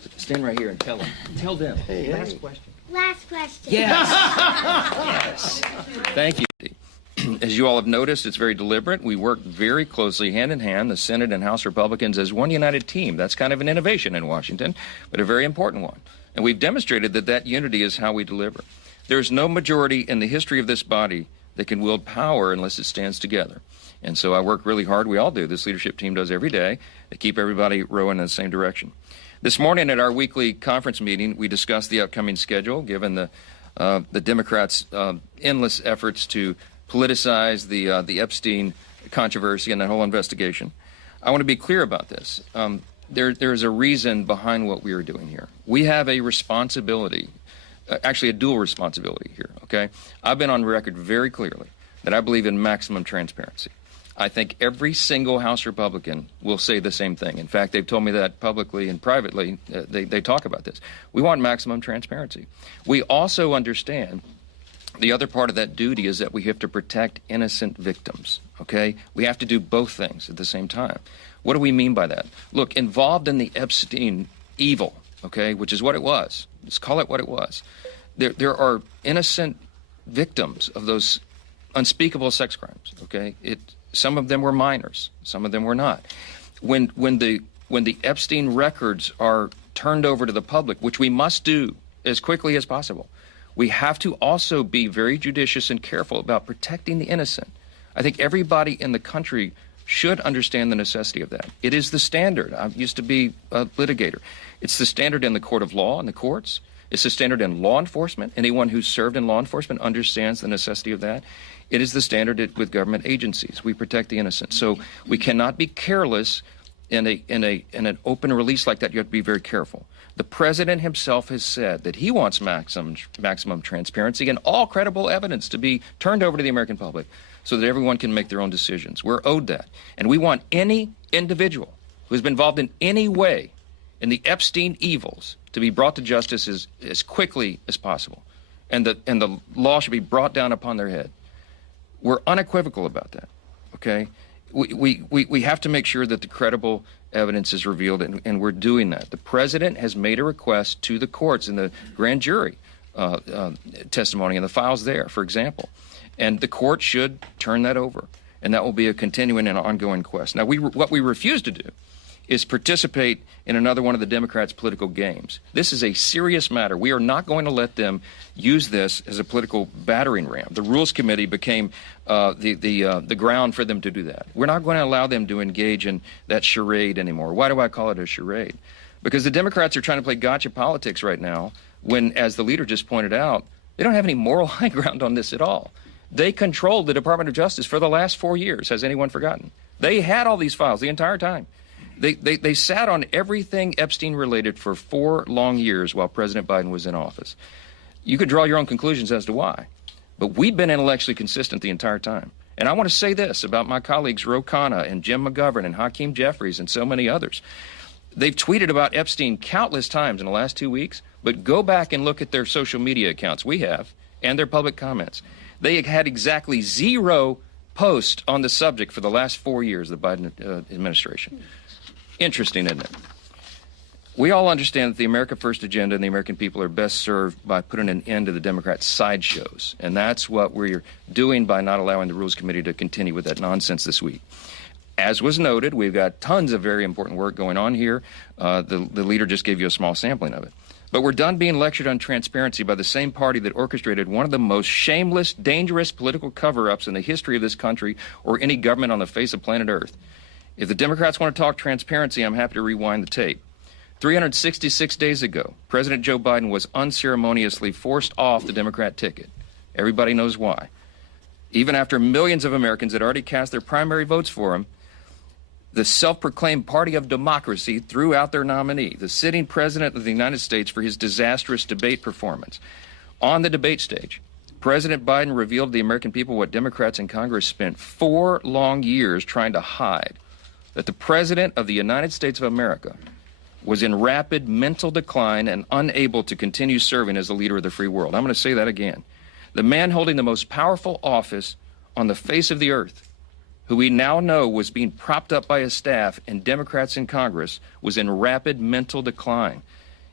Stand right here and tell them. Tell them. Last question. Last question. Yes. Thank you. As you all have noticed, it's very deliberate. We work very closely, hand in hand, the Senate and House Republicans as one united team. That's kind of an innovation in Washington, but a very important one. And we've demonstrated that that unity is how we deliver. There's no majority in the history of this body that can wield power unless it stands together. And so I work really hard. We all do. This leadership team does every day to keep everybody rowing in the same direction. This morning at our weekly conference meeting, we discussed the upcoming schedule, given the Democrats' endless efforts to politicize the Epstein controversy and that whole investigation. I want to be clear about this. There's a reason behind what we are doing here. We have a responsibility, actually a dual responsibility here, okay? I've been on record very clearly that I believe in maximum transparency. I think every single House Republican will say the same thing. In fact, they've told me that publicly and privately. They talk about this. We want maximum transparency. We also understand the other part of that duty is that we have to protect innocent victims, okay? We have to do both things at the same time. What do we mean by that? Look, involved in the Epstein evil, okay, which is what it was. Let's call it what it was. There are innocent victims of those unspeakable sex crimes, okay? Some of them were minors, some of them were not. When the Epstein records are turned over to the public, which we must do as quickly as possible, we have to also be very judicious and careful about protecting the innocent. I think everybody in the country should understand the necessity of that. It is the standard. I used to be a litigator. It's the standard in the court of law and the courts. It's the standard in law enforcement. Anyone who's served in law enforcement understands the necessity of that. It is the standard with government agencies. We protect the innocent. So we cannot be careless in an open release like that. You have to be very careful. The president himself has said that he wants maximum transparency and all credible evidence to be turned over to the American public so that everyone can make their own decisions. We're owed that. And we want any individual who has been involved in any way in the Epstein evils to be brought to justice as quickly as possible. And the law should be brought down upon their head. We're unequivocal about that, okay? We have to make sure that the credible evidence is revealed, and we're doing that. The president has made a request to the courts in the grand jury testimony and the files there, for example. And the court should turn that over, and that will be a continuing and ongoing quest. Now, what we refuse to do is participate in another one of the Democrats' political games. This is a serious matter. We are not going to let them use this as a political battering ram. The Rules Committee became the ground for them to do that. We're not going to allow them to engage in that charade anymore. Why do I call it a charade? Because the Democrats are trying to play gotcha politics right now when, as the leader just pointed out, they don't have any moral high ground on this at all. They controlled the Department of Justice for the last 4 years. Has anyone forgotten? They had all these files the entire time. They sat on everything Epstein related for 4 long years while President Biden was in office. You could draw your own conclusions as to why. But we've been intellectually consistent the entire time. And I want to say this about my colleagues Ro Khanna and Jim McGovern and Hakeem Jeffries and so many others. They've tweeted about Epstein countless times in the last 2 weeks, but go back and look at their social media accounts, we have, and their public comments. They had exactly 0 posts on the subject for the last 4 years of the Biden administration. Interesting, isn't it? We all understand that the America First agenda and the American people are best served by putting an end to the Democrats' sideshows. And that's what we're doing by not allowing the Rules Committee to continue with that nonsense this week. As was noted, we've got tons of very important work going on here. The leader just gave you a small sampling of it. But we're done being lectured on transparency by the same party that orchestrated one of the most shameless, dangerous political cover-ups in the history of this country or any government on the face of planet Earth. If the Democrats want to talk transparency, I'm happy to rewind the tape. 366 days ago, President Joe Biden was unceremoniously forced off the Democrat ticket. Everybody knows why. Even after millions of Americans had already cast their primary votes for him, the self-proclaimed party of democracy threw out their nominee, the sitting president of the United States, for his disastrous debate performance. On the debate stage, President Biden revealed to the American people what Democrats in Congress spent 4 long years trying to hide, that the President of the United States of America was in rapid mental decline and unable to continue serving as the leader of the free world. I'm going to say that again. The man holding the most powerful office on the face of the earth, who we now know was being propped up by his staff and Democrats in Congress, was in rapid mental decline.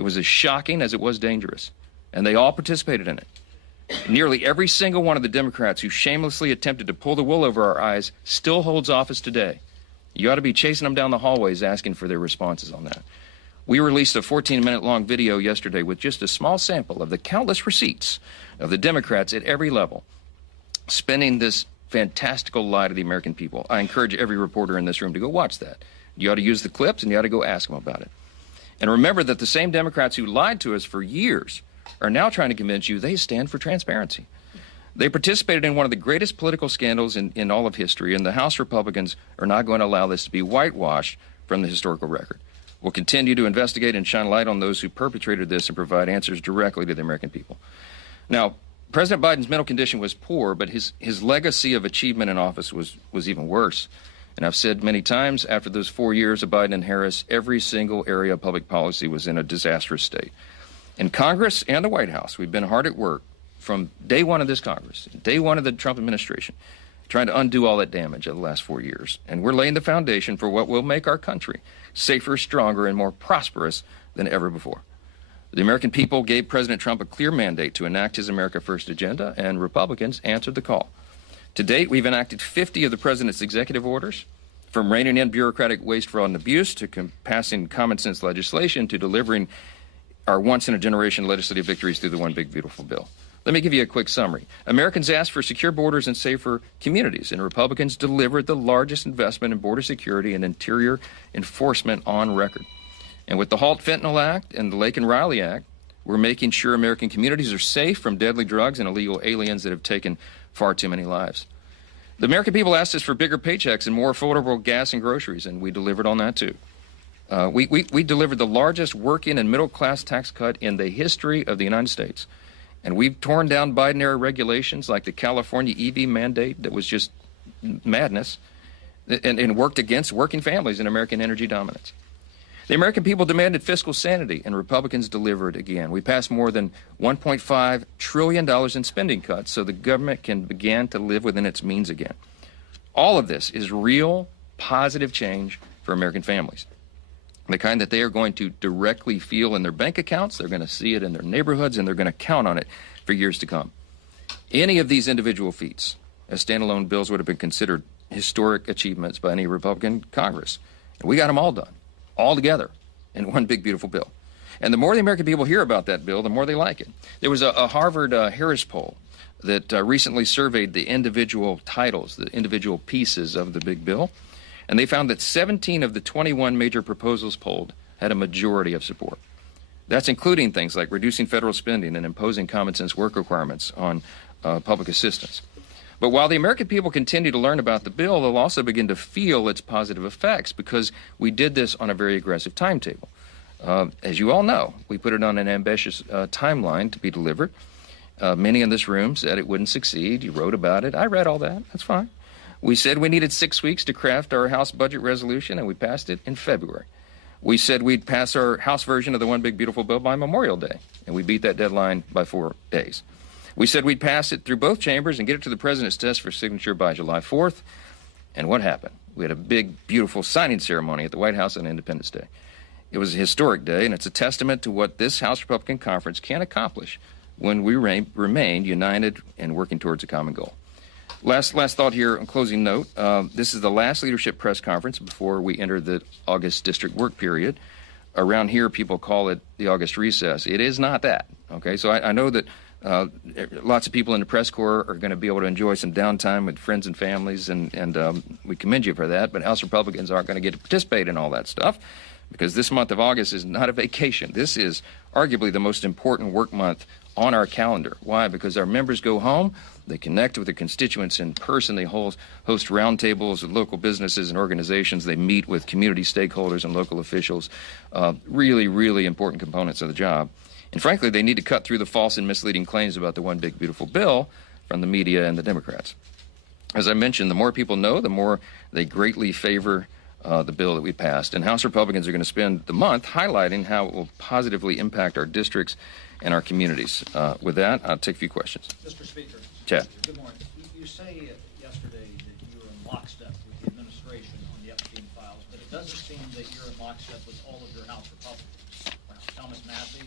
It was as shocking as it was dangerous, and they all participated in it. Nearly every single one of the Democrats who shamelessly attempted to pull the wool over our eyes still holds office today. You ought to be chasing them down the hallways asking for their responses on that. We released a 14-minute-long video yesterday with just a small sample of the countless receipts of the Democrats at every level spinning this fantastical lie to the American people. I encourage every reporter in this room to go watch that. You ought to use the clips, and you ought to go ask them about it. And remember that the same Democrats who lied to us for years are now trying to convince you they stand for transparency. They participated in one of the greatest political scandals in all of history, and the House Republicans are not going to allow this to be whitewashed from the historical record. We'll continue to investigate and shine light on those who perpetrated this and provide answers directly to the American people. Now, President Biden's mental condition was poor, but his legacy of achievement in office was even worse. And I've said many times, after those 4 years of Biden and Harris, every single area of public policy was in a disastrous state. In Congress and the White House, we've been hard at work from day one of this Congress, day one of the Trump administration, trying to undo all that damage of the last 4 years. And we're laying the foundation for what will make our country safer, stronger, and more prosperous than ever before. The American people gave President Trump a clear mandate to enact his America First agenda, and Republicans answered the call. To date, we've enacted 50 of the president's executive orders, from reining in bureaucratic waste, fraud, and abuse to passing common sense legislation to delivering our once-in-a-generation legislative victories through the One Big Beautiful Bill. Let me give you a quick summary. Americans asked for secure borders and safer communities, and Republicans delivered the largest investment in border security and interior enforcement on record. And with the Halt Fentanyl Act and the Lake and Riley Act, we're making sure American communities are safe from deadly drugs and illegal aliens that have taken far too many lives. The American people asked us for bigger paychecks and more affordable gas and groceries, and we delivered on that too. We delivered the largest working and middle-class tax cut in the history of the United States. And we've torn down Biden-era regulations like the California EV mandate that was just madness and worked against working families and American energy dominance. The American people demanded fiscal sanity, and Republicans delivered again. We passed more than $1.5 trillion in spending cuts so the government can begin to live within its means again. All of this is real, positive change for American families. The kind that they are going to directly feel in their bank accounts, they're going to see it in their neighborhoods, and they're going to count on it for years to come. Any of these individual feats as standalone bills would have been considered historic achievements by any Republican Congress. And we got them all done, all together, in one big, beautiful bill. And the more the American people hear about that bill, the more they like it. There was a Harvard Harris poll that recently surveyed the individual titles, the individual pieces of the big bill. And they found that 17 of the 21 major proposals polled had a majority of support. That's including things like reducing federal spending and imposing common sense work requirements on public assistance. But while the American people continue to learn about the bill, they'll also begin to feel its positive effects because we did this on a very aggressive timetable. As you all know, we put it on an ambitious timeline to be delivered. Many in this room said it wouldn't succeed. You wrote about it. I read all that. That's fine. We said we needed 6 weeks to craft our House budget resolution, and we passed it in February. We said we'd pass our House version of the One Big Beautiful Bill by Memorial Day, and we beat that deadline by 4 days. We said we'd pass it through both chambers and get it to the President's desk for signature by July 4th. And what happened? We had a big, beautiful signing ceremony at the White House on Independence Day. It was a historic day, and it's a testament to what this House Republican Conference can accomplish when we remain united and working towards a common goal. Last thought here, on closing note, this is the last leadership press conference before we enter the August district work period. Around here, people call it the August recess. It is not that, okay? So I know that lots of people in the press corps are going to be able to enjoy some downtime with friends and families, and we commend you for that, but House Republicans aren't going to get to participate in all that stuff because this month of August is not a vacation. This is arguably the most important work month on our calendar. Why? Because our members go home, they connect with their constituents in person, they host roundtables with local businesses and organizations, they meet with community stakeholders and local officials, really, really important components of the job. And frankly, they need to cut through the false and misleading claims about the One Big Beautiful Bill from the media and the Democrats. As I mentioned, the more people know, the more they greatly favor the bill that we passed. And House Republicans are going to spend the month highlighting how it will positively impact our districts and our communities. With that, I'll take a few questions. Mr. Speaker. Chad. Good morning. You say yesterday that you were in lockstep with the administration on the Epstein files, but it doesn't seem that you're in lockstep with all of your House Republicans. Thomas Massey,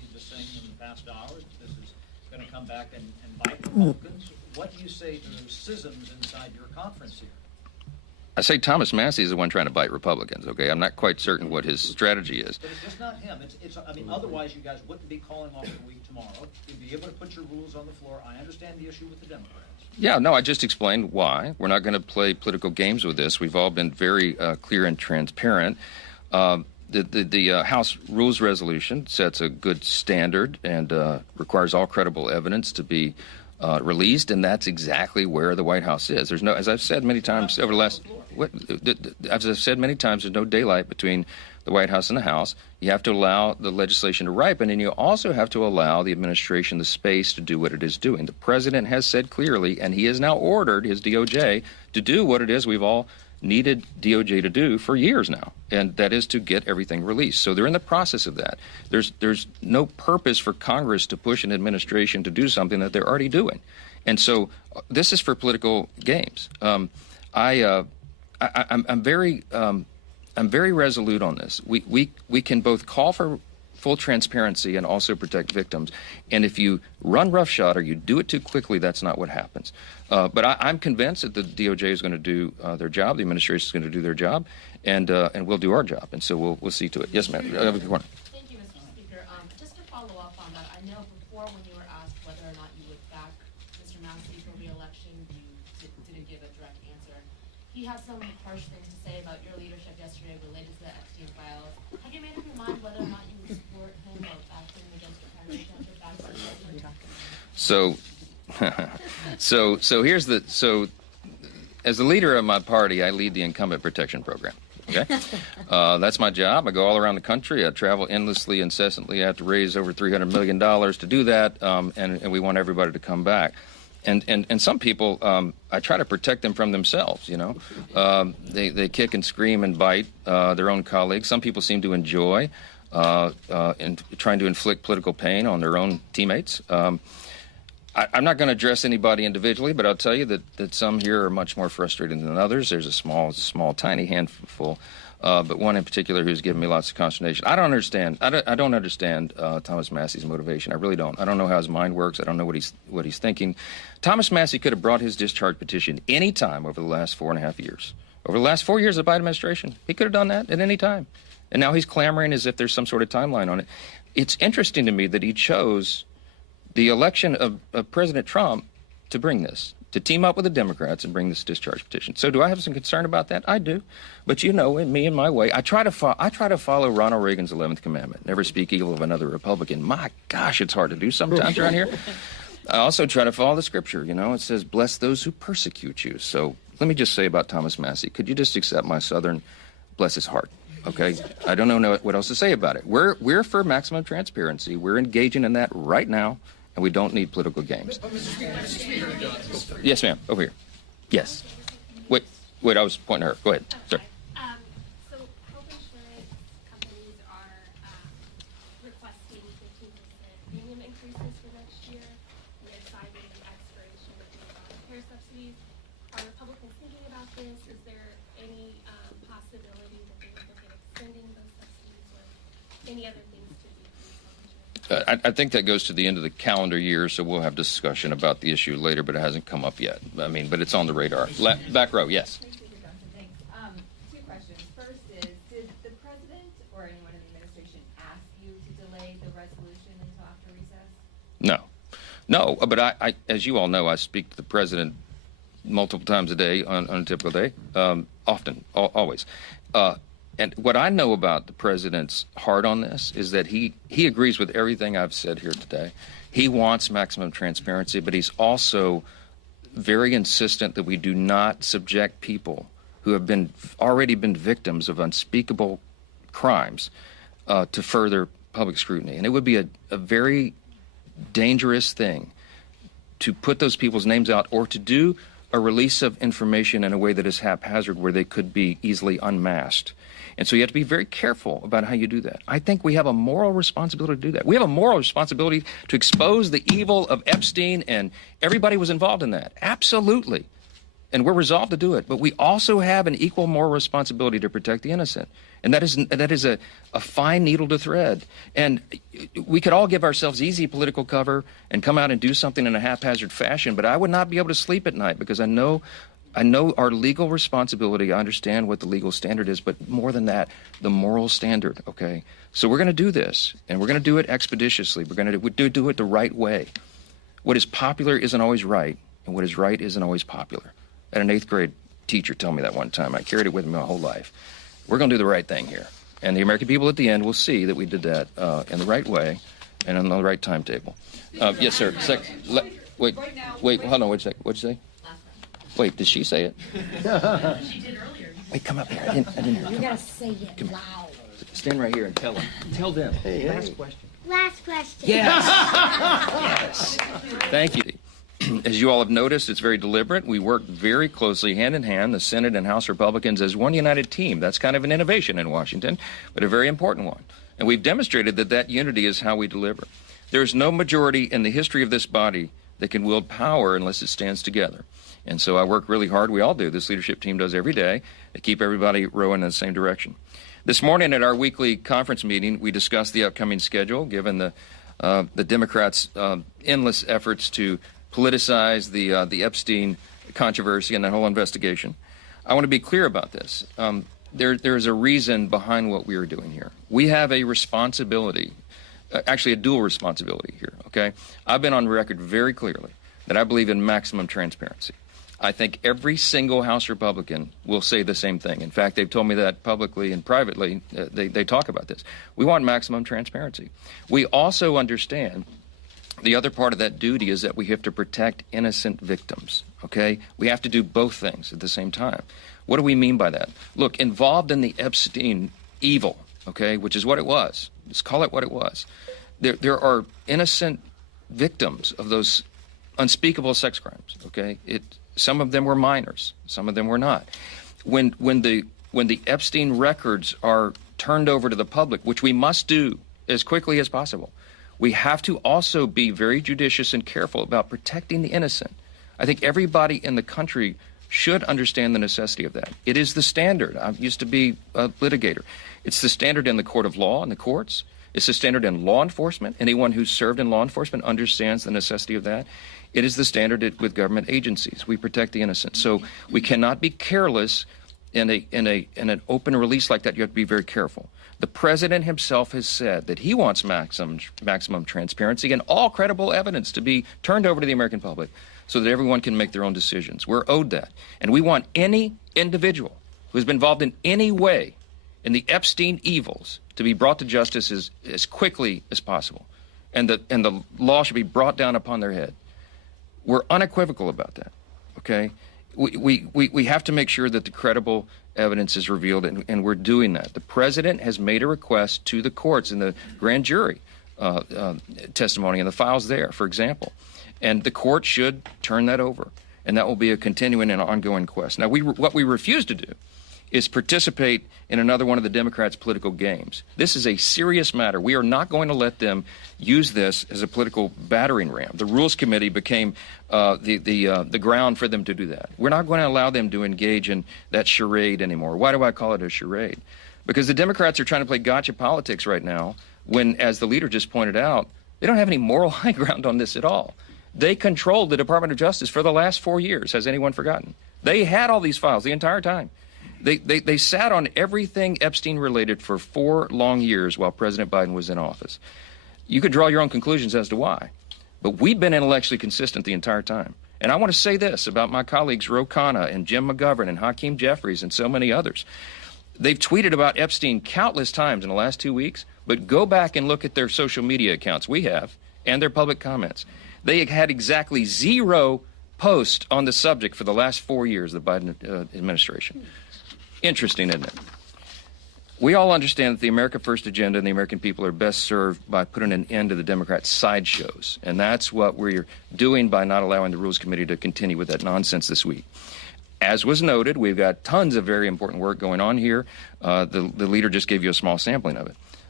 come back and bite Republicans. What do you say to those schisms inside your conference here? I say Thomas Massey is the one trying to bite Republicans, okay? I'm not quite certain what his strategy is. But it's just not him. I mean, otherwise you guys wouldn't be calling off the week tomorrow. You'd be able to put your rules on the floor. I understand the issue with the Democrats. Yeah, no, I just explained why. We're not going to play political games with this. We've all been very clear and transparent. The House Rules Resolution sets a good standard and requires all credible evidence to be released, and that's exactly where the White House is. There's no, as I've said many times over the last, as I've said many times, there's no daylight between the White House and the House. You have to allow the legislation to ripen, and you also have to allow the administration the space to do what it is doing. The president has said clearly, and he has now ordered his DOJ to do what it is we've all needed DOJ to do for years now, and that is to get everything released. So they're in the process of that. There's no purpose for Congress to push an administration to do something that they're already doing. And so this is for political games. I'm very resolute on this. We can both call for full transparency and also protect victims. And if you run roughshod or you do it too quickly, that's not what happens. But I'm convinced that the DOJ is going to do their job, the administration is going to do their job, and we'll do our job. And so we'll see to it. Yes, ma'am. Thank you, Mr. Speaker. Just to follow up on that, I know before when you were asked whether or not you would back Mr. Massey for re-election, you didn't give a direct answer. He had some harsh things to say about your leadership yesterday related to the Epstein files. Have you made up your mind whether or not you would support him or back him against your primary candidate back to the So as the leader of my party, I lead the incumbent protection program. Okay, that's my job. I go all around the country. I travel endlessly, incessantly. I have to raise over $300 million to do that, and we want everybody to come back. And some people, I try to protect them from themselves. You know, they kick and scream and bite their own colleagues. Some people seem to enjoy in trying to inflict political pain on their own teammates. I'm not going to address anybody individually, but I'll tell you that some here are much more frustrated than others. There's a small, tiny handful, but one in particular who's given me lots of consternation. I don't understand Thomas Massey's motivation. I really don't. I don't know how his mind works. I don't know what he's thinking. Thomas Massey could have brought his discharge petition any time over the last 4.5 years. Over the last 4 years of the Biden administration, he could have done that at any time. And now he's clamoring as if there's some sort of timeline on it. It's interesting to me that he chose the election of President Trump to bring this, to team up with the Democrats and bring this discharge petition. So do I have some concern about that? I do. But you know, in me and my way, I try to follow Ronald Reagan's 11th commandment, never speak evil of another Republican. My gosh, it's hard to do sometimes around here. I also try to follow the scripture. You know, it says, bless those who persecute you. So let me just say about Thomas Massey, could you just accept my Southern, bless his heart? Okay, I don't know what else to say about it. We're for maximum transparency. We're engaging in that right now. And we don't need political games. Mr. Speaker. Yes, ma'am. Over here. Yes. Wait. I was pointing at her. Go ahead, sir. So health insurance companies are requesting 15% premium increases for next year. And they're citing the expiration of the care subsidies. Are Republicans thinking about this? Is there any possibility that they would look at extending those subsidies or any other things to decrease health insurance? I think that goes to the end of the calendar year, so we'll have discussion about the issue later, but it hasn't come up yet. I mean, but it's on the radar. Back row, yes. Thanks. Two questions. First is, did the president or anyone in the administration ask you to delay the resolution until after recess? No, but I, as you all know, I speak to the president multiple times a day on a typical day, often, always. And what I know about the president's heart on this is that he agrees with everything I've said here today. He wants maximum transparency, but he's also very insistent that we do not subject people who have already been victims of unspeakable crimes to further public scrutiny. And it would be a very dangerous thing to put those people's names out or to do a release of information in a way that is haphazard where they could be easily unmasked. And so you have to be very careful about how you do that. I think we have a moral responsibility to do that. We have a moral responsibility to expose the evil of Epstein, and everybody was involved in that. Absolutely. and we're resolved to do it. But we also have an equal moral responsibility to protect the innocent. And that is a fine needle to thread. And we could all give ourselves easy political cover and come out and do something in a haphazard fashion, but I would not be able to sleep at night because I know our legal responsibility. I understand what the legal standard is, but more than that, the moral standard, okay? So we're going to do this, and we're going to do it expeditiously. We're going to do it the right way. What is popular isn't always right, and what is right isn't always popular. I had an 8th grade teacher tell me that one time. I carried it with me my whole life. We're going to do the right thing here. And the American people at the end will see that we did that in the right way and on the right timetable. Yes, sir. Wait, hold on, wait a second. What'd you say? Wait, did she say it? She did earlier. Wait, come up here. I didn't hear. You gotta say it loud. Stand right here and tell them. Tell them. Last question. Last question. Yes. Yes. Thank you. As you all have noticed, it's very deliberate. We work very closely, hand in hand, the Senate and House Republicans as one united team. That's kind of an innovation in Washington, but a very important one. And we've demonstrated that that unity is how we deliver. There's no majority in the history of this body that can wield power unless it stands together. And so I work really hard. We all do. This leadership team does every day to keep everybody rowing in the same direction. This morning at our weekly conference meeting, we discussed the upcoming schedule, given the Democrats' endless efforts to politicize the Epstein controversy and that whole investigation. I want to be clear about this. There's a reason behind what we are doing here. We have a responsibility, actually a dual responsibility here, okay? I've been on record very clearly that I believe in maximum transparency. I think every single House Republican will say the same thing. In fact, they've told me that publicly and privately. They talk about this. We want maximum transparency. We also understand the other part of that duty is that we have to protect innocent victims, okay? We have to do both things at the same time. What do we mean by that? Look, involved in the Epstein evil, okay, which is what it was. Let's call it what it was. There are innocent victims of those unspeakable sex crimes, okay? Some of them were minors. Some of them were not. When the Epstein records are turned over to the public, which we must do as quickly as possible, we have to also be very judicious and careful about protecting the innocent. I think everybody in the country should understand the necessity of that. It is the standard. I used to be a litigator. It's the standard in the court of law and the courts. It's the standard in law enforcement. Anyone who's served in law enforcement understands the necessity of that. It is the standard with government agencies. We protect the innocent. So we cannot be careless in an open release like that. You have to be very careful. The president himself has said that he wants maximum transparency and all credible evidence to be turned over to the American public so that everyone can make their own decisions. We're owed that. And we want any individual who has been involved in any way in the Epstein evils to be brought to justice as quickly as possible. And the law should be brought down upon their head. We're unequivocal about that, okay? We have to make sure that the credible evidence is revealed, and we're doing that. The president has made a request to the courts in the grand jury testimony and the files there, for example. And the court should turn that over, and that will be a continuing and ongoing quest. Now, what we refuse to do is participate in another one of the Democrats' political games. This is a serious matter. We are not going to let them use this as a political battering ram. The Rules Committee became the ground for them to do that. We're not going to allow them to engage in that charade anymore. Why do I call it a charade? Because the Democrats are trying to play gotcha politics right now when, as the leader just pointed out, they don't have any moral high ground on this at all. They controlled the Department of Justice for the last 4 years. Has anyone forgotten? They had all these files the entire time. They sat on everything Epstein related for 4 long years while President Biden was in office. You could draw your own conclusions as to why. But we've been intellectually consistent the entire time. And I want to say this about my colleagues Ro Khanna and Jim McGovern and Hakeem Jeffries and so many others. They've tweeted about Epstein countless times in the last 2 weeks, but go back and look at their social media accounts, we have, and their public comments. They had exactly 0 posts on the subject for the last 4 years of the Biden administration. Interesting, isn't it? We all understand that the America First agenda and the American people are best served by putting an end to the Democrats' sideshows. And that's what we're doing by not allowing the Rules Committee to continue with that nonsense this week. As was noted, we've got tons of very important work going on here. The leader just gave you a small sampling of it.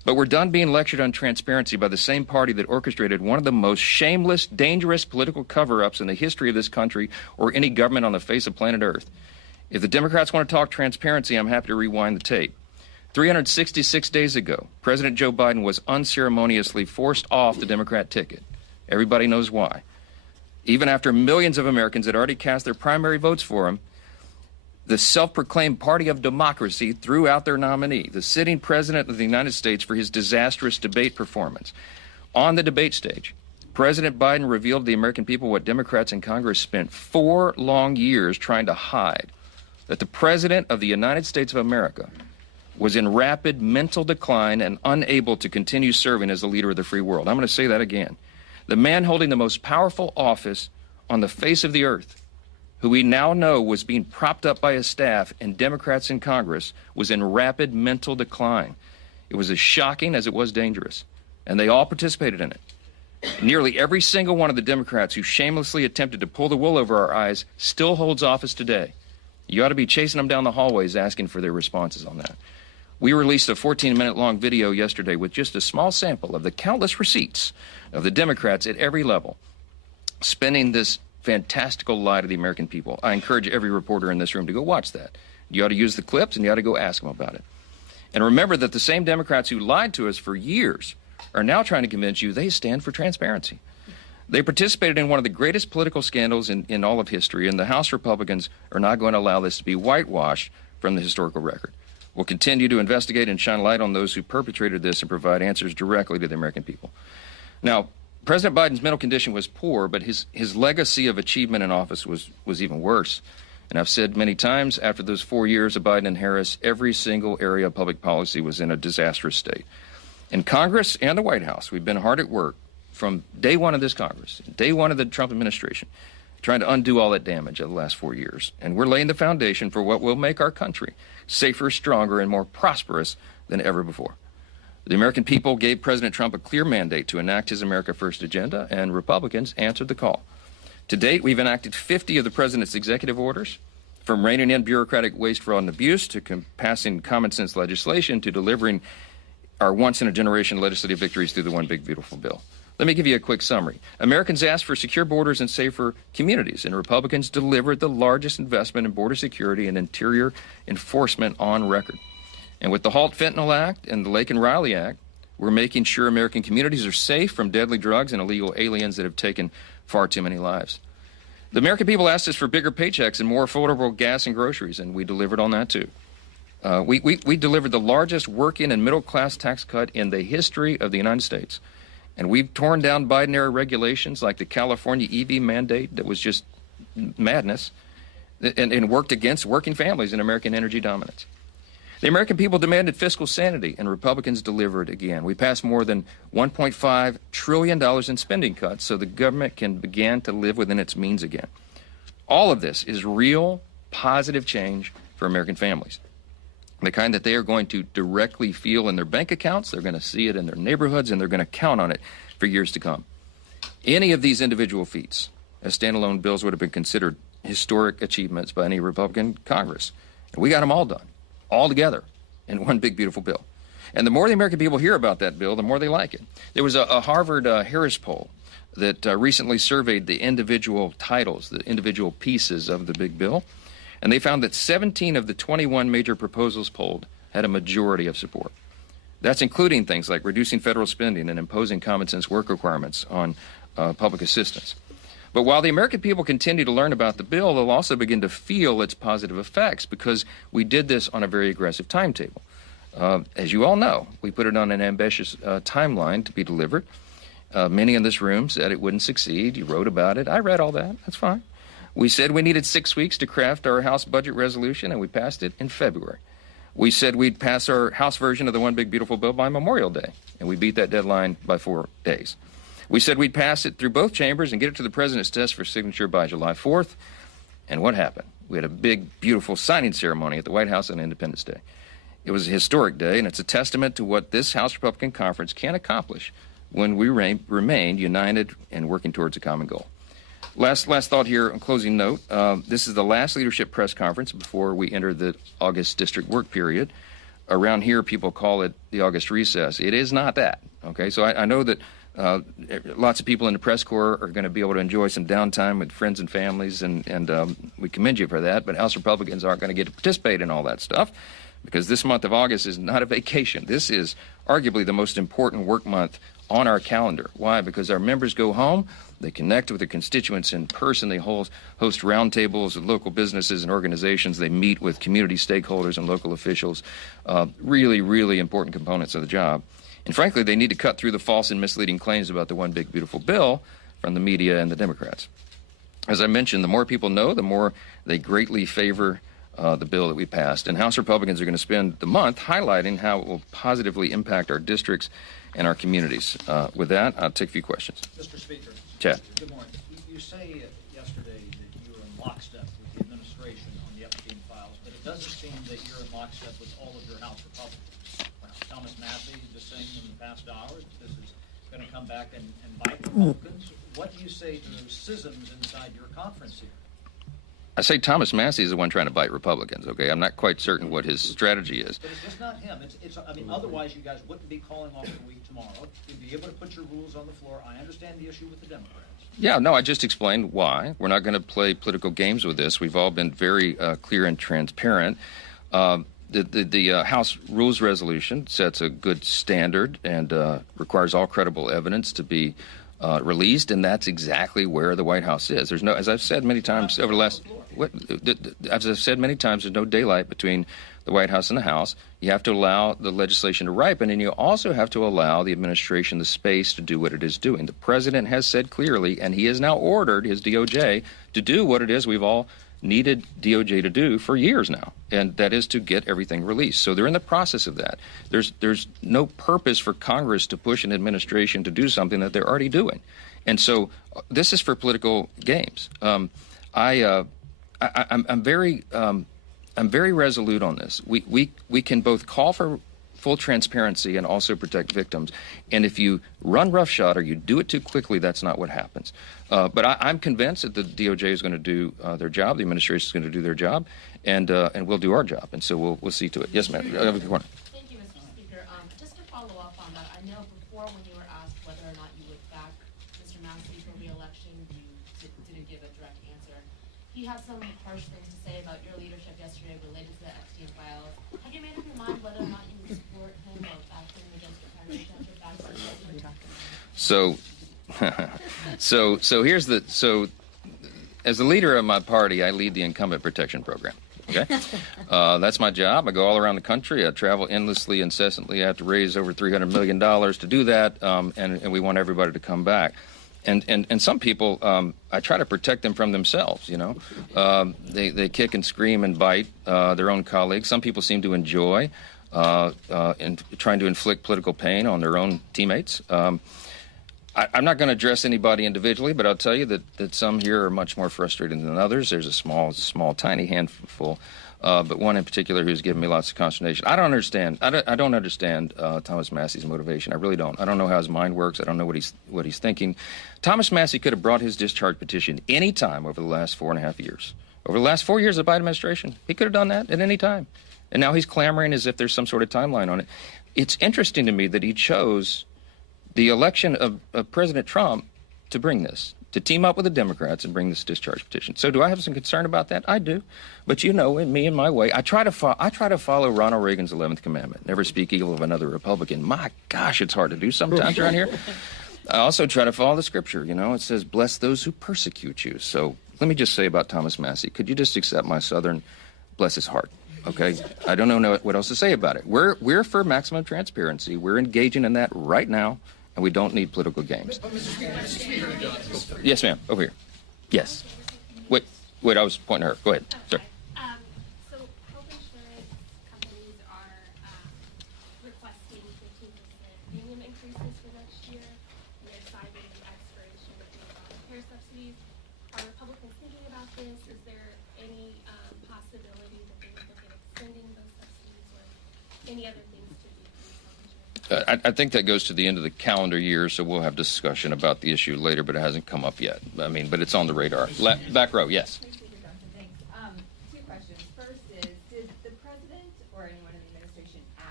But we're done being lectured on transparency by the same party that orchestrated one of the most shameless, dangerous political cover-ups in the history of this country or any government on the face of planet Earth. If the Democrats want to talk transparency, I'm happy to rewind the tape. 366 days ago, President Joe Biden was unceremoniously forced off the Democrat ticket. Everybody knows why. Even after millions of Americans had already cast their primary votes for him, the self-proclaimed party of democracy threw out their nominee, the sitting president of the United States, for his disastrous debate performance. On the debate stage, President Biden revealed to the American people what Democrats in Congress spent 4 long years trying to hide, that the President of the United States of America was in rapid mental decline and unable to continue serving as the leader of the free world. I'm going to say that again. The man holding the most powerful office on the face of the earth, who we now know was being propped up by his staff and Democrats in Congress, was in rapid mental decline. It was as shocking as it was dangerous, and they all participated in it. Nearly every single one of the Democrats who shamelessly attempted to pull the wool over our eyes still holds office today. You ought to be chasing them down the hallways asking for their responses on that. We released a 14-minute-long video yesterday with just a small sample of the countless receipts of the Democrats at every level spinning this fantastical lie to the American people. I encourage every reporter in this room to go watch that. You ought to use the clips, and you ought to go ask them about it. And remember that the same Democrats who lied to us for years are now trying to convince you they stand for transparency. They participated in one of the greatest political scandals in all of history, and the House Republicans are not going to allow this to be whitewashed from the historical record. We'll continue to investigate and shine light on those who perpetrated this and provide answers directly to the American people. Now, President Biden's mental condition was poor, but his legacy of achievement in office was even worse. And I've said many times, after those 4 years of Biden and Harris, every single area of public policy was in a disastrous state. In Congress and the White House, we've been hard at work from day one of this Congress, day one of the Trump administration, trying to undo all that damage of the last 4 years. And we're laying the foundation for what will make our country safer, stronger, and more prosperous than ever before. The American people gave President Trump a clear mandate to enact his America First agenda, and Republicans answered the call. To date, we've enacted 50 of the president's executive orders, from reining in bureaucratic waste, fraud, and abuse, to passing common-sense legislation, to delivering our once-in-a-generation legislative victories through the One Big Beautiful Bill. Let me give you a quick summary. Americans asked for secure borders and safer communities, and Republicans delivered the largest investment in border security and interior enforcement on record. And with the Halt Fentanyl Act and the Lake and Riley Act, we're making sure American communities are safe from deadly drugs and illegal aliens that have taken far too many lives. The American people asked us for bigger paychecks and more affordable gas and groceries, and we delivered on that too. We delivered the largest working and middle-class tax cut in the history of the United States. And we've torn down Biden-era regulations like the California EV mandate that was just madness, and worked against working families and American energy dominance. The American people demanded fiscal sanity, and Republicans delivered again. We passed more than $1.5 trillion in spending cuts so the government can begin to live within its means again. All of this is real, positive change for American families. The kind that they are going to directly feel in their bank accounts, they're going to see it in their neighborhoods, and they're going to count on it for years to come. Any of these individual feats as standalone bills would have been considered historic achievements by any Republican Congress. And we got them all done, all together, in one big, beautiful bill. And the more the American people hear about that bill, the more they like it. There was a Harvard Harris poll that recently surveyed the individual titles, the individual pieces of the big bill. And they found that 17 of the 21 major proposals polled had a majority of support. That's including things like reducing federal spending and imposing common sense work requirements on public assistance. But while the American people continue to learn about the bill, they'll also begin to feel its positive effects because we did this on a very aggressive timetable. As you all know, we put it on an ambitious timeline to be delivered. Many in this room said it wouldn't succeed. You wrote about it. I read all that. That's fine. We said we needed 6 weeks to craft our House budget resolution, and we passed it in February. We said we'd pass our House version of the One Big Beautiful Bill by Memorial Day, and we beat that deadline by 4 days. We said we'd pass it through both chambers and get it to the President's desk for signature by July 4th. And what happened? We had a big, beautiful signing ceremony at the White House on Independence Day. It was a historic day, and it's a testament to what this House Republican Conference can accomplish when we remain united and working towards a common goal. Last thought here, on closing note. This is the last leadership press conference before we enter the August district work period. around here people call it the August recess. It is not that. Okay, so I know that lots of people in the press corps are going to be able to enjoy some downtime with friends and families, and we commend you for that. But House Republicans aren't going to get to participate in all that stuff, because this month of August is not a vacation. This is arguably the most important work month on our calendar. Why? Because our members go home, they connect with their constituents in person, they host roundtables with local businesses and organizations, they meet with community stakeholders and local officials, really, really important components of the job. And frankly, they need to cut through the false and misleading claims about the one big beautiful bill from the media and the Democrats. As I mentioned, the more people know, the more they greatly favor the bill that we passed. And House Republicans are going to spend the month highlighting how it will positively impact our districts and our communities. With that, I'll take a few questions. Mr. Speaker. Chad. Good morning. You say yesterday that you were in lockstep with the administration on the Epstein files, but it doesn't seem that you're in lockstep with all of your House Republicans. Thomas Massey just saying in the past hour that this is going to come back and bite Republicans. What do you say to those schisms inside your conference here? I say Thomas Massey is the one trying to bite Republicans, okay? I'm not quite certain what his strategy is. But it's just not him. I mean, otherwise you guys wouldn't be calling off the week tomorrow. You'd be able to put your rules on the floor. I understand the issue with the Democrats. Yeah, no, I just explained why. We're not going to play political games with this. We've all been very clear and transparent. The House Rules Resolution sets a good standard and requires all credible evidence to be released, and that's exactly where the White House is. There's no, as I've said many times over the last, as I've said many times, there's no daylight between the White House and the House. You have to allow the legislation to ripen, and you also have to allow the administration the space to do what it is doing. The president has said clearly, and he has now ordered his DOJ to do what it is we've all needed DOJ to do for years now, and that is to get everything released. So they're in the process of that. There's no purpose for Congress to push an administration to do something that they're already doing. And so this is for political games. I'm very resolute on this. We can both call for full transparency and also protect victims. And if you run roughshod or you do it too quickly, that's not what happens. But I'm convinced that the DOJ is going to do their job, the administration is going to do their job, and we'll do our job. And so we'll see to it. Yes, ma'am. Thank you, Mr. Speaker. Just to follow up on that, I know before when you were asked whether or not you would back Mr. Massey for re-election, you didn't give a direct answer. He had some harsh things to say about your leadership yesterday related to the Epstein files. Have you made up your mind whether or not you would support him or back him against your primary candidate back to So as the leader of my party, I lead the incumbent protection program. Okay, that's my job. I go all around the country. I travel endlessly, incessantly. I have to raise over $300 million to do that, and we want everybody to come back. And some people, I try to protect them from themselves, you know. They kick and scream and bite their own colleagues. Some people seem to enjoy trying to inflict political pain on their own teammates. I'm not going to address anybody individually, but I'll tell you that some here are much more frustrated than others. There's a small, tiny handful, but one in particular who's given me lots of consternation. I don't understand. I don't understand Thomas Massey's motivation. I really don't. I don't know how his mind works. I don't know what he's thinking. Thomas Massey could have brought his discharge petition any time over the last 4.5 years. Over the last 4 years of the Biden administration, he could have done that at any time. And now he's clamoring as if there's some sort of timeline on it. It's interesting to me that he chose the election of President Trump to bring this, to team up with the Democrats and bring this discharge petition. So do I have some concern about that? I do. But you know, in me and my way, I try to follow Ronald Reagan's 11th commandment, never speak evil of another Republican. My gosh, it's hard to do sometimes around here. I also try to follow the scripture. You know, it says, bless those who persecute you. So let me just say about Thomas Massey, could you just accept my Southern, bless his heart? Okay, I don't know what else to say about it. We're for maximum transparency. We're engaging in that right now. And we don't need political games. Yes, ma'am. Over here. Yes. Wait. I was pointing at her. Go ahead. Sir. So health insurance companies are requesting 15% premium increases for next year. And they're citing the expiration of care subsidies. Are Republicans thinking about this? Is there any possibility that they would look at extending those subsidies or any other things to do? I think that goes to the end of the calendar year, so we'll have discussion about the issue later, but it hasn't come up yet. I mean, but it's on the radar. Back row, yes. Thanks. Two questions. First is, did the president or anyone in the administration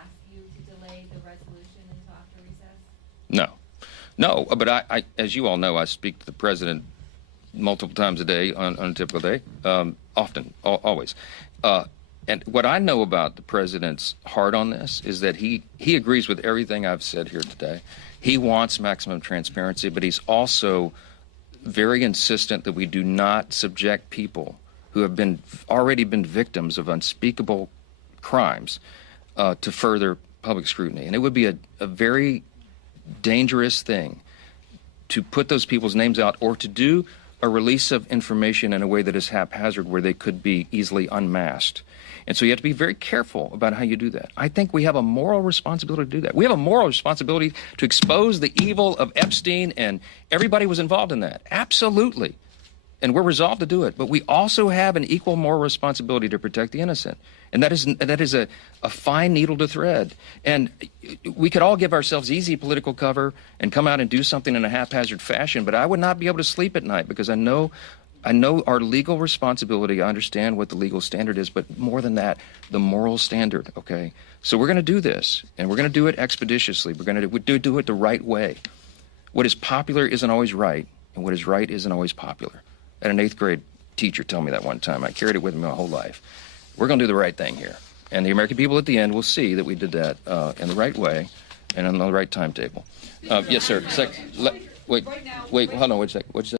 No, but I, as you all know, I speak to the president multiple times a day on a typical day, often, always. And what I know about the president's heart on this is that he agrees with everything I've said here today. He wants maximum transparency, but he's also very insistent that we do not subject people who have already been victims of unspeakable crimes to further public scrutiny. And it would be a very dangerous thing to put those people's names out or to do a release of information in a way that is haphazard where they could be easily unmasked. And so you have to be very careful about how you do that. I think we have a moral responsibility to do that. We have a moral responsibility to expose the evil of Epstein, and everybody was involved in that. Absolutely. And we're resolved to do it. But we also have an equal moral responsibility to protect the innocent. And that is a fine needle to thread. And we could all give ourselves easy political cover and come out and do something in a haphazard fashion, but I would not be able to sleep at night because I know our legal responsibility. I understand what the legal standard is, but more than that, the moral standard, okay? So we're going to do this, and we're going to do it expeditiously. We're going to do it the right way. What is popular isn't always right, and what is right isn't always popular. I had an 8th grade teacher tell me that one time. I carried it with me my whole life. We're going to do the right thing here. And the American people at the end will see that we did that in the right way and on the right timetable. Yes, sir. Wait, hold on, wait a second.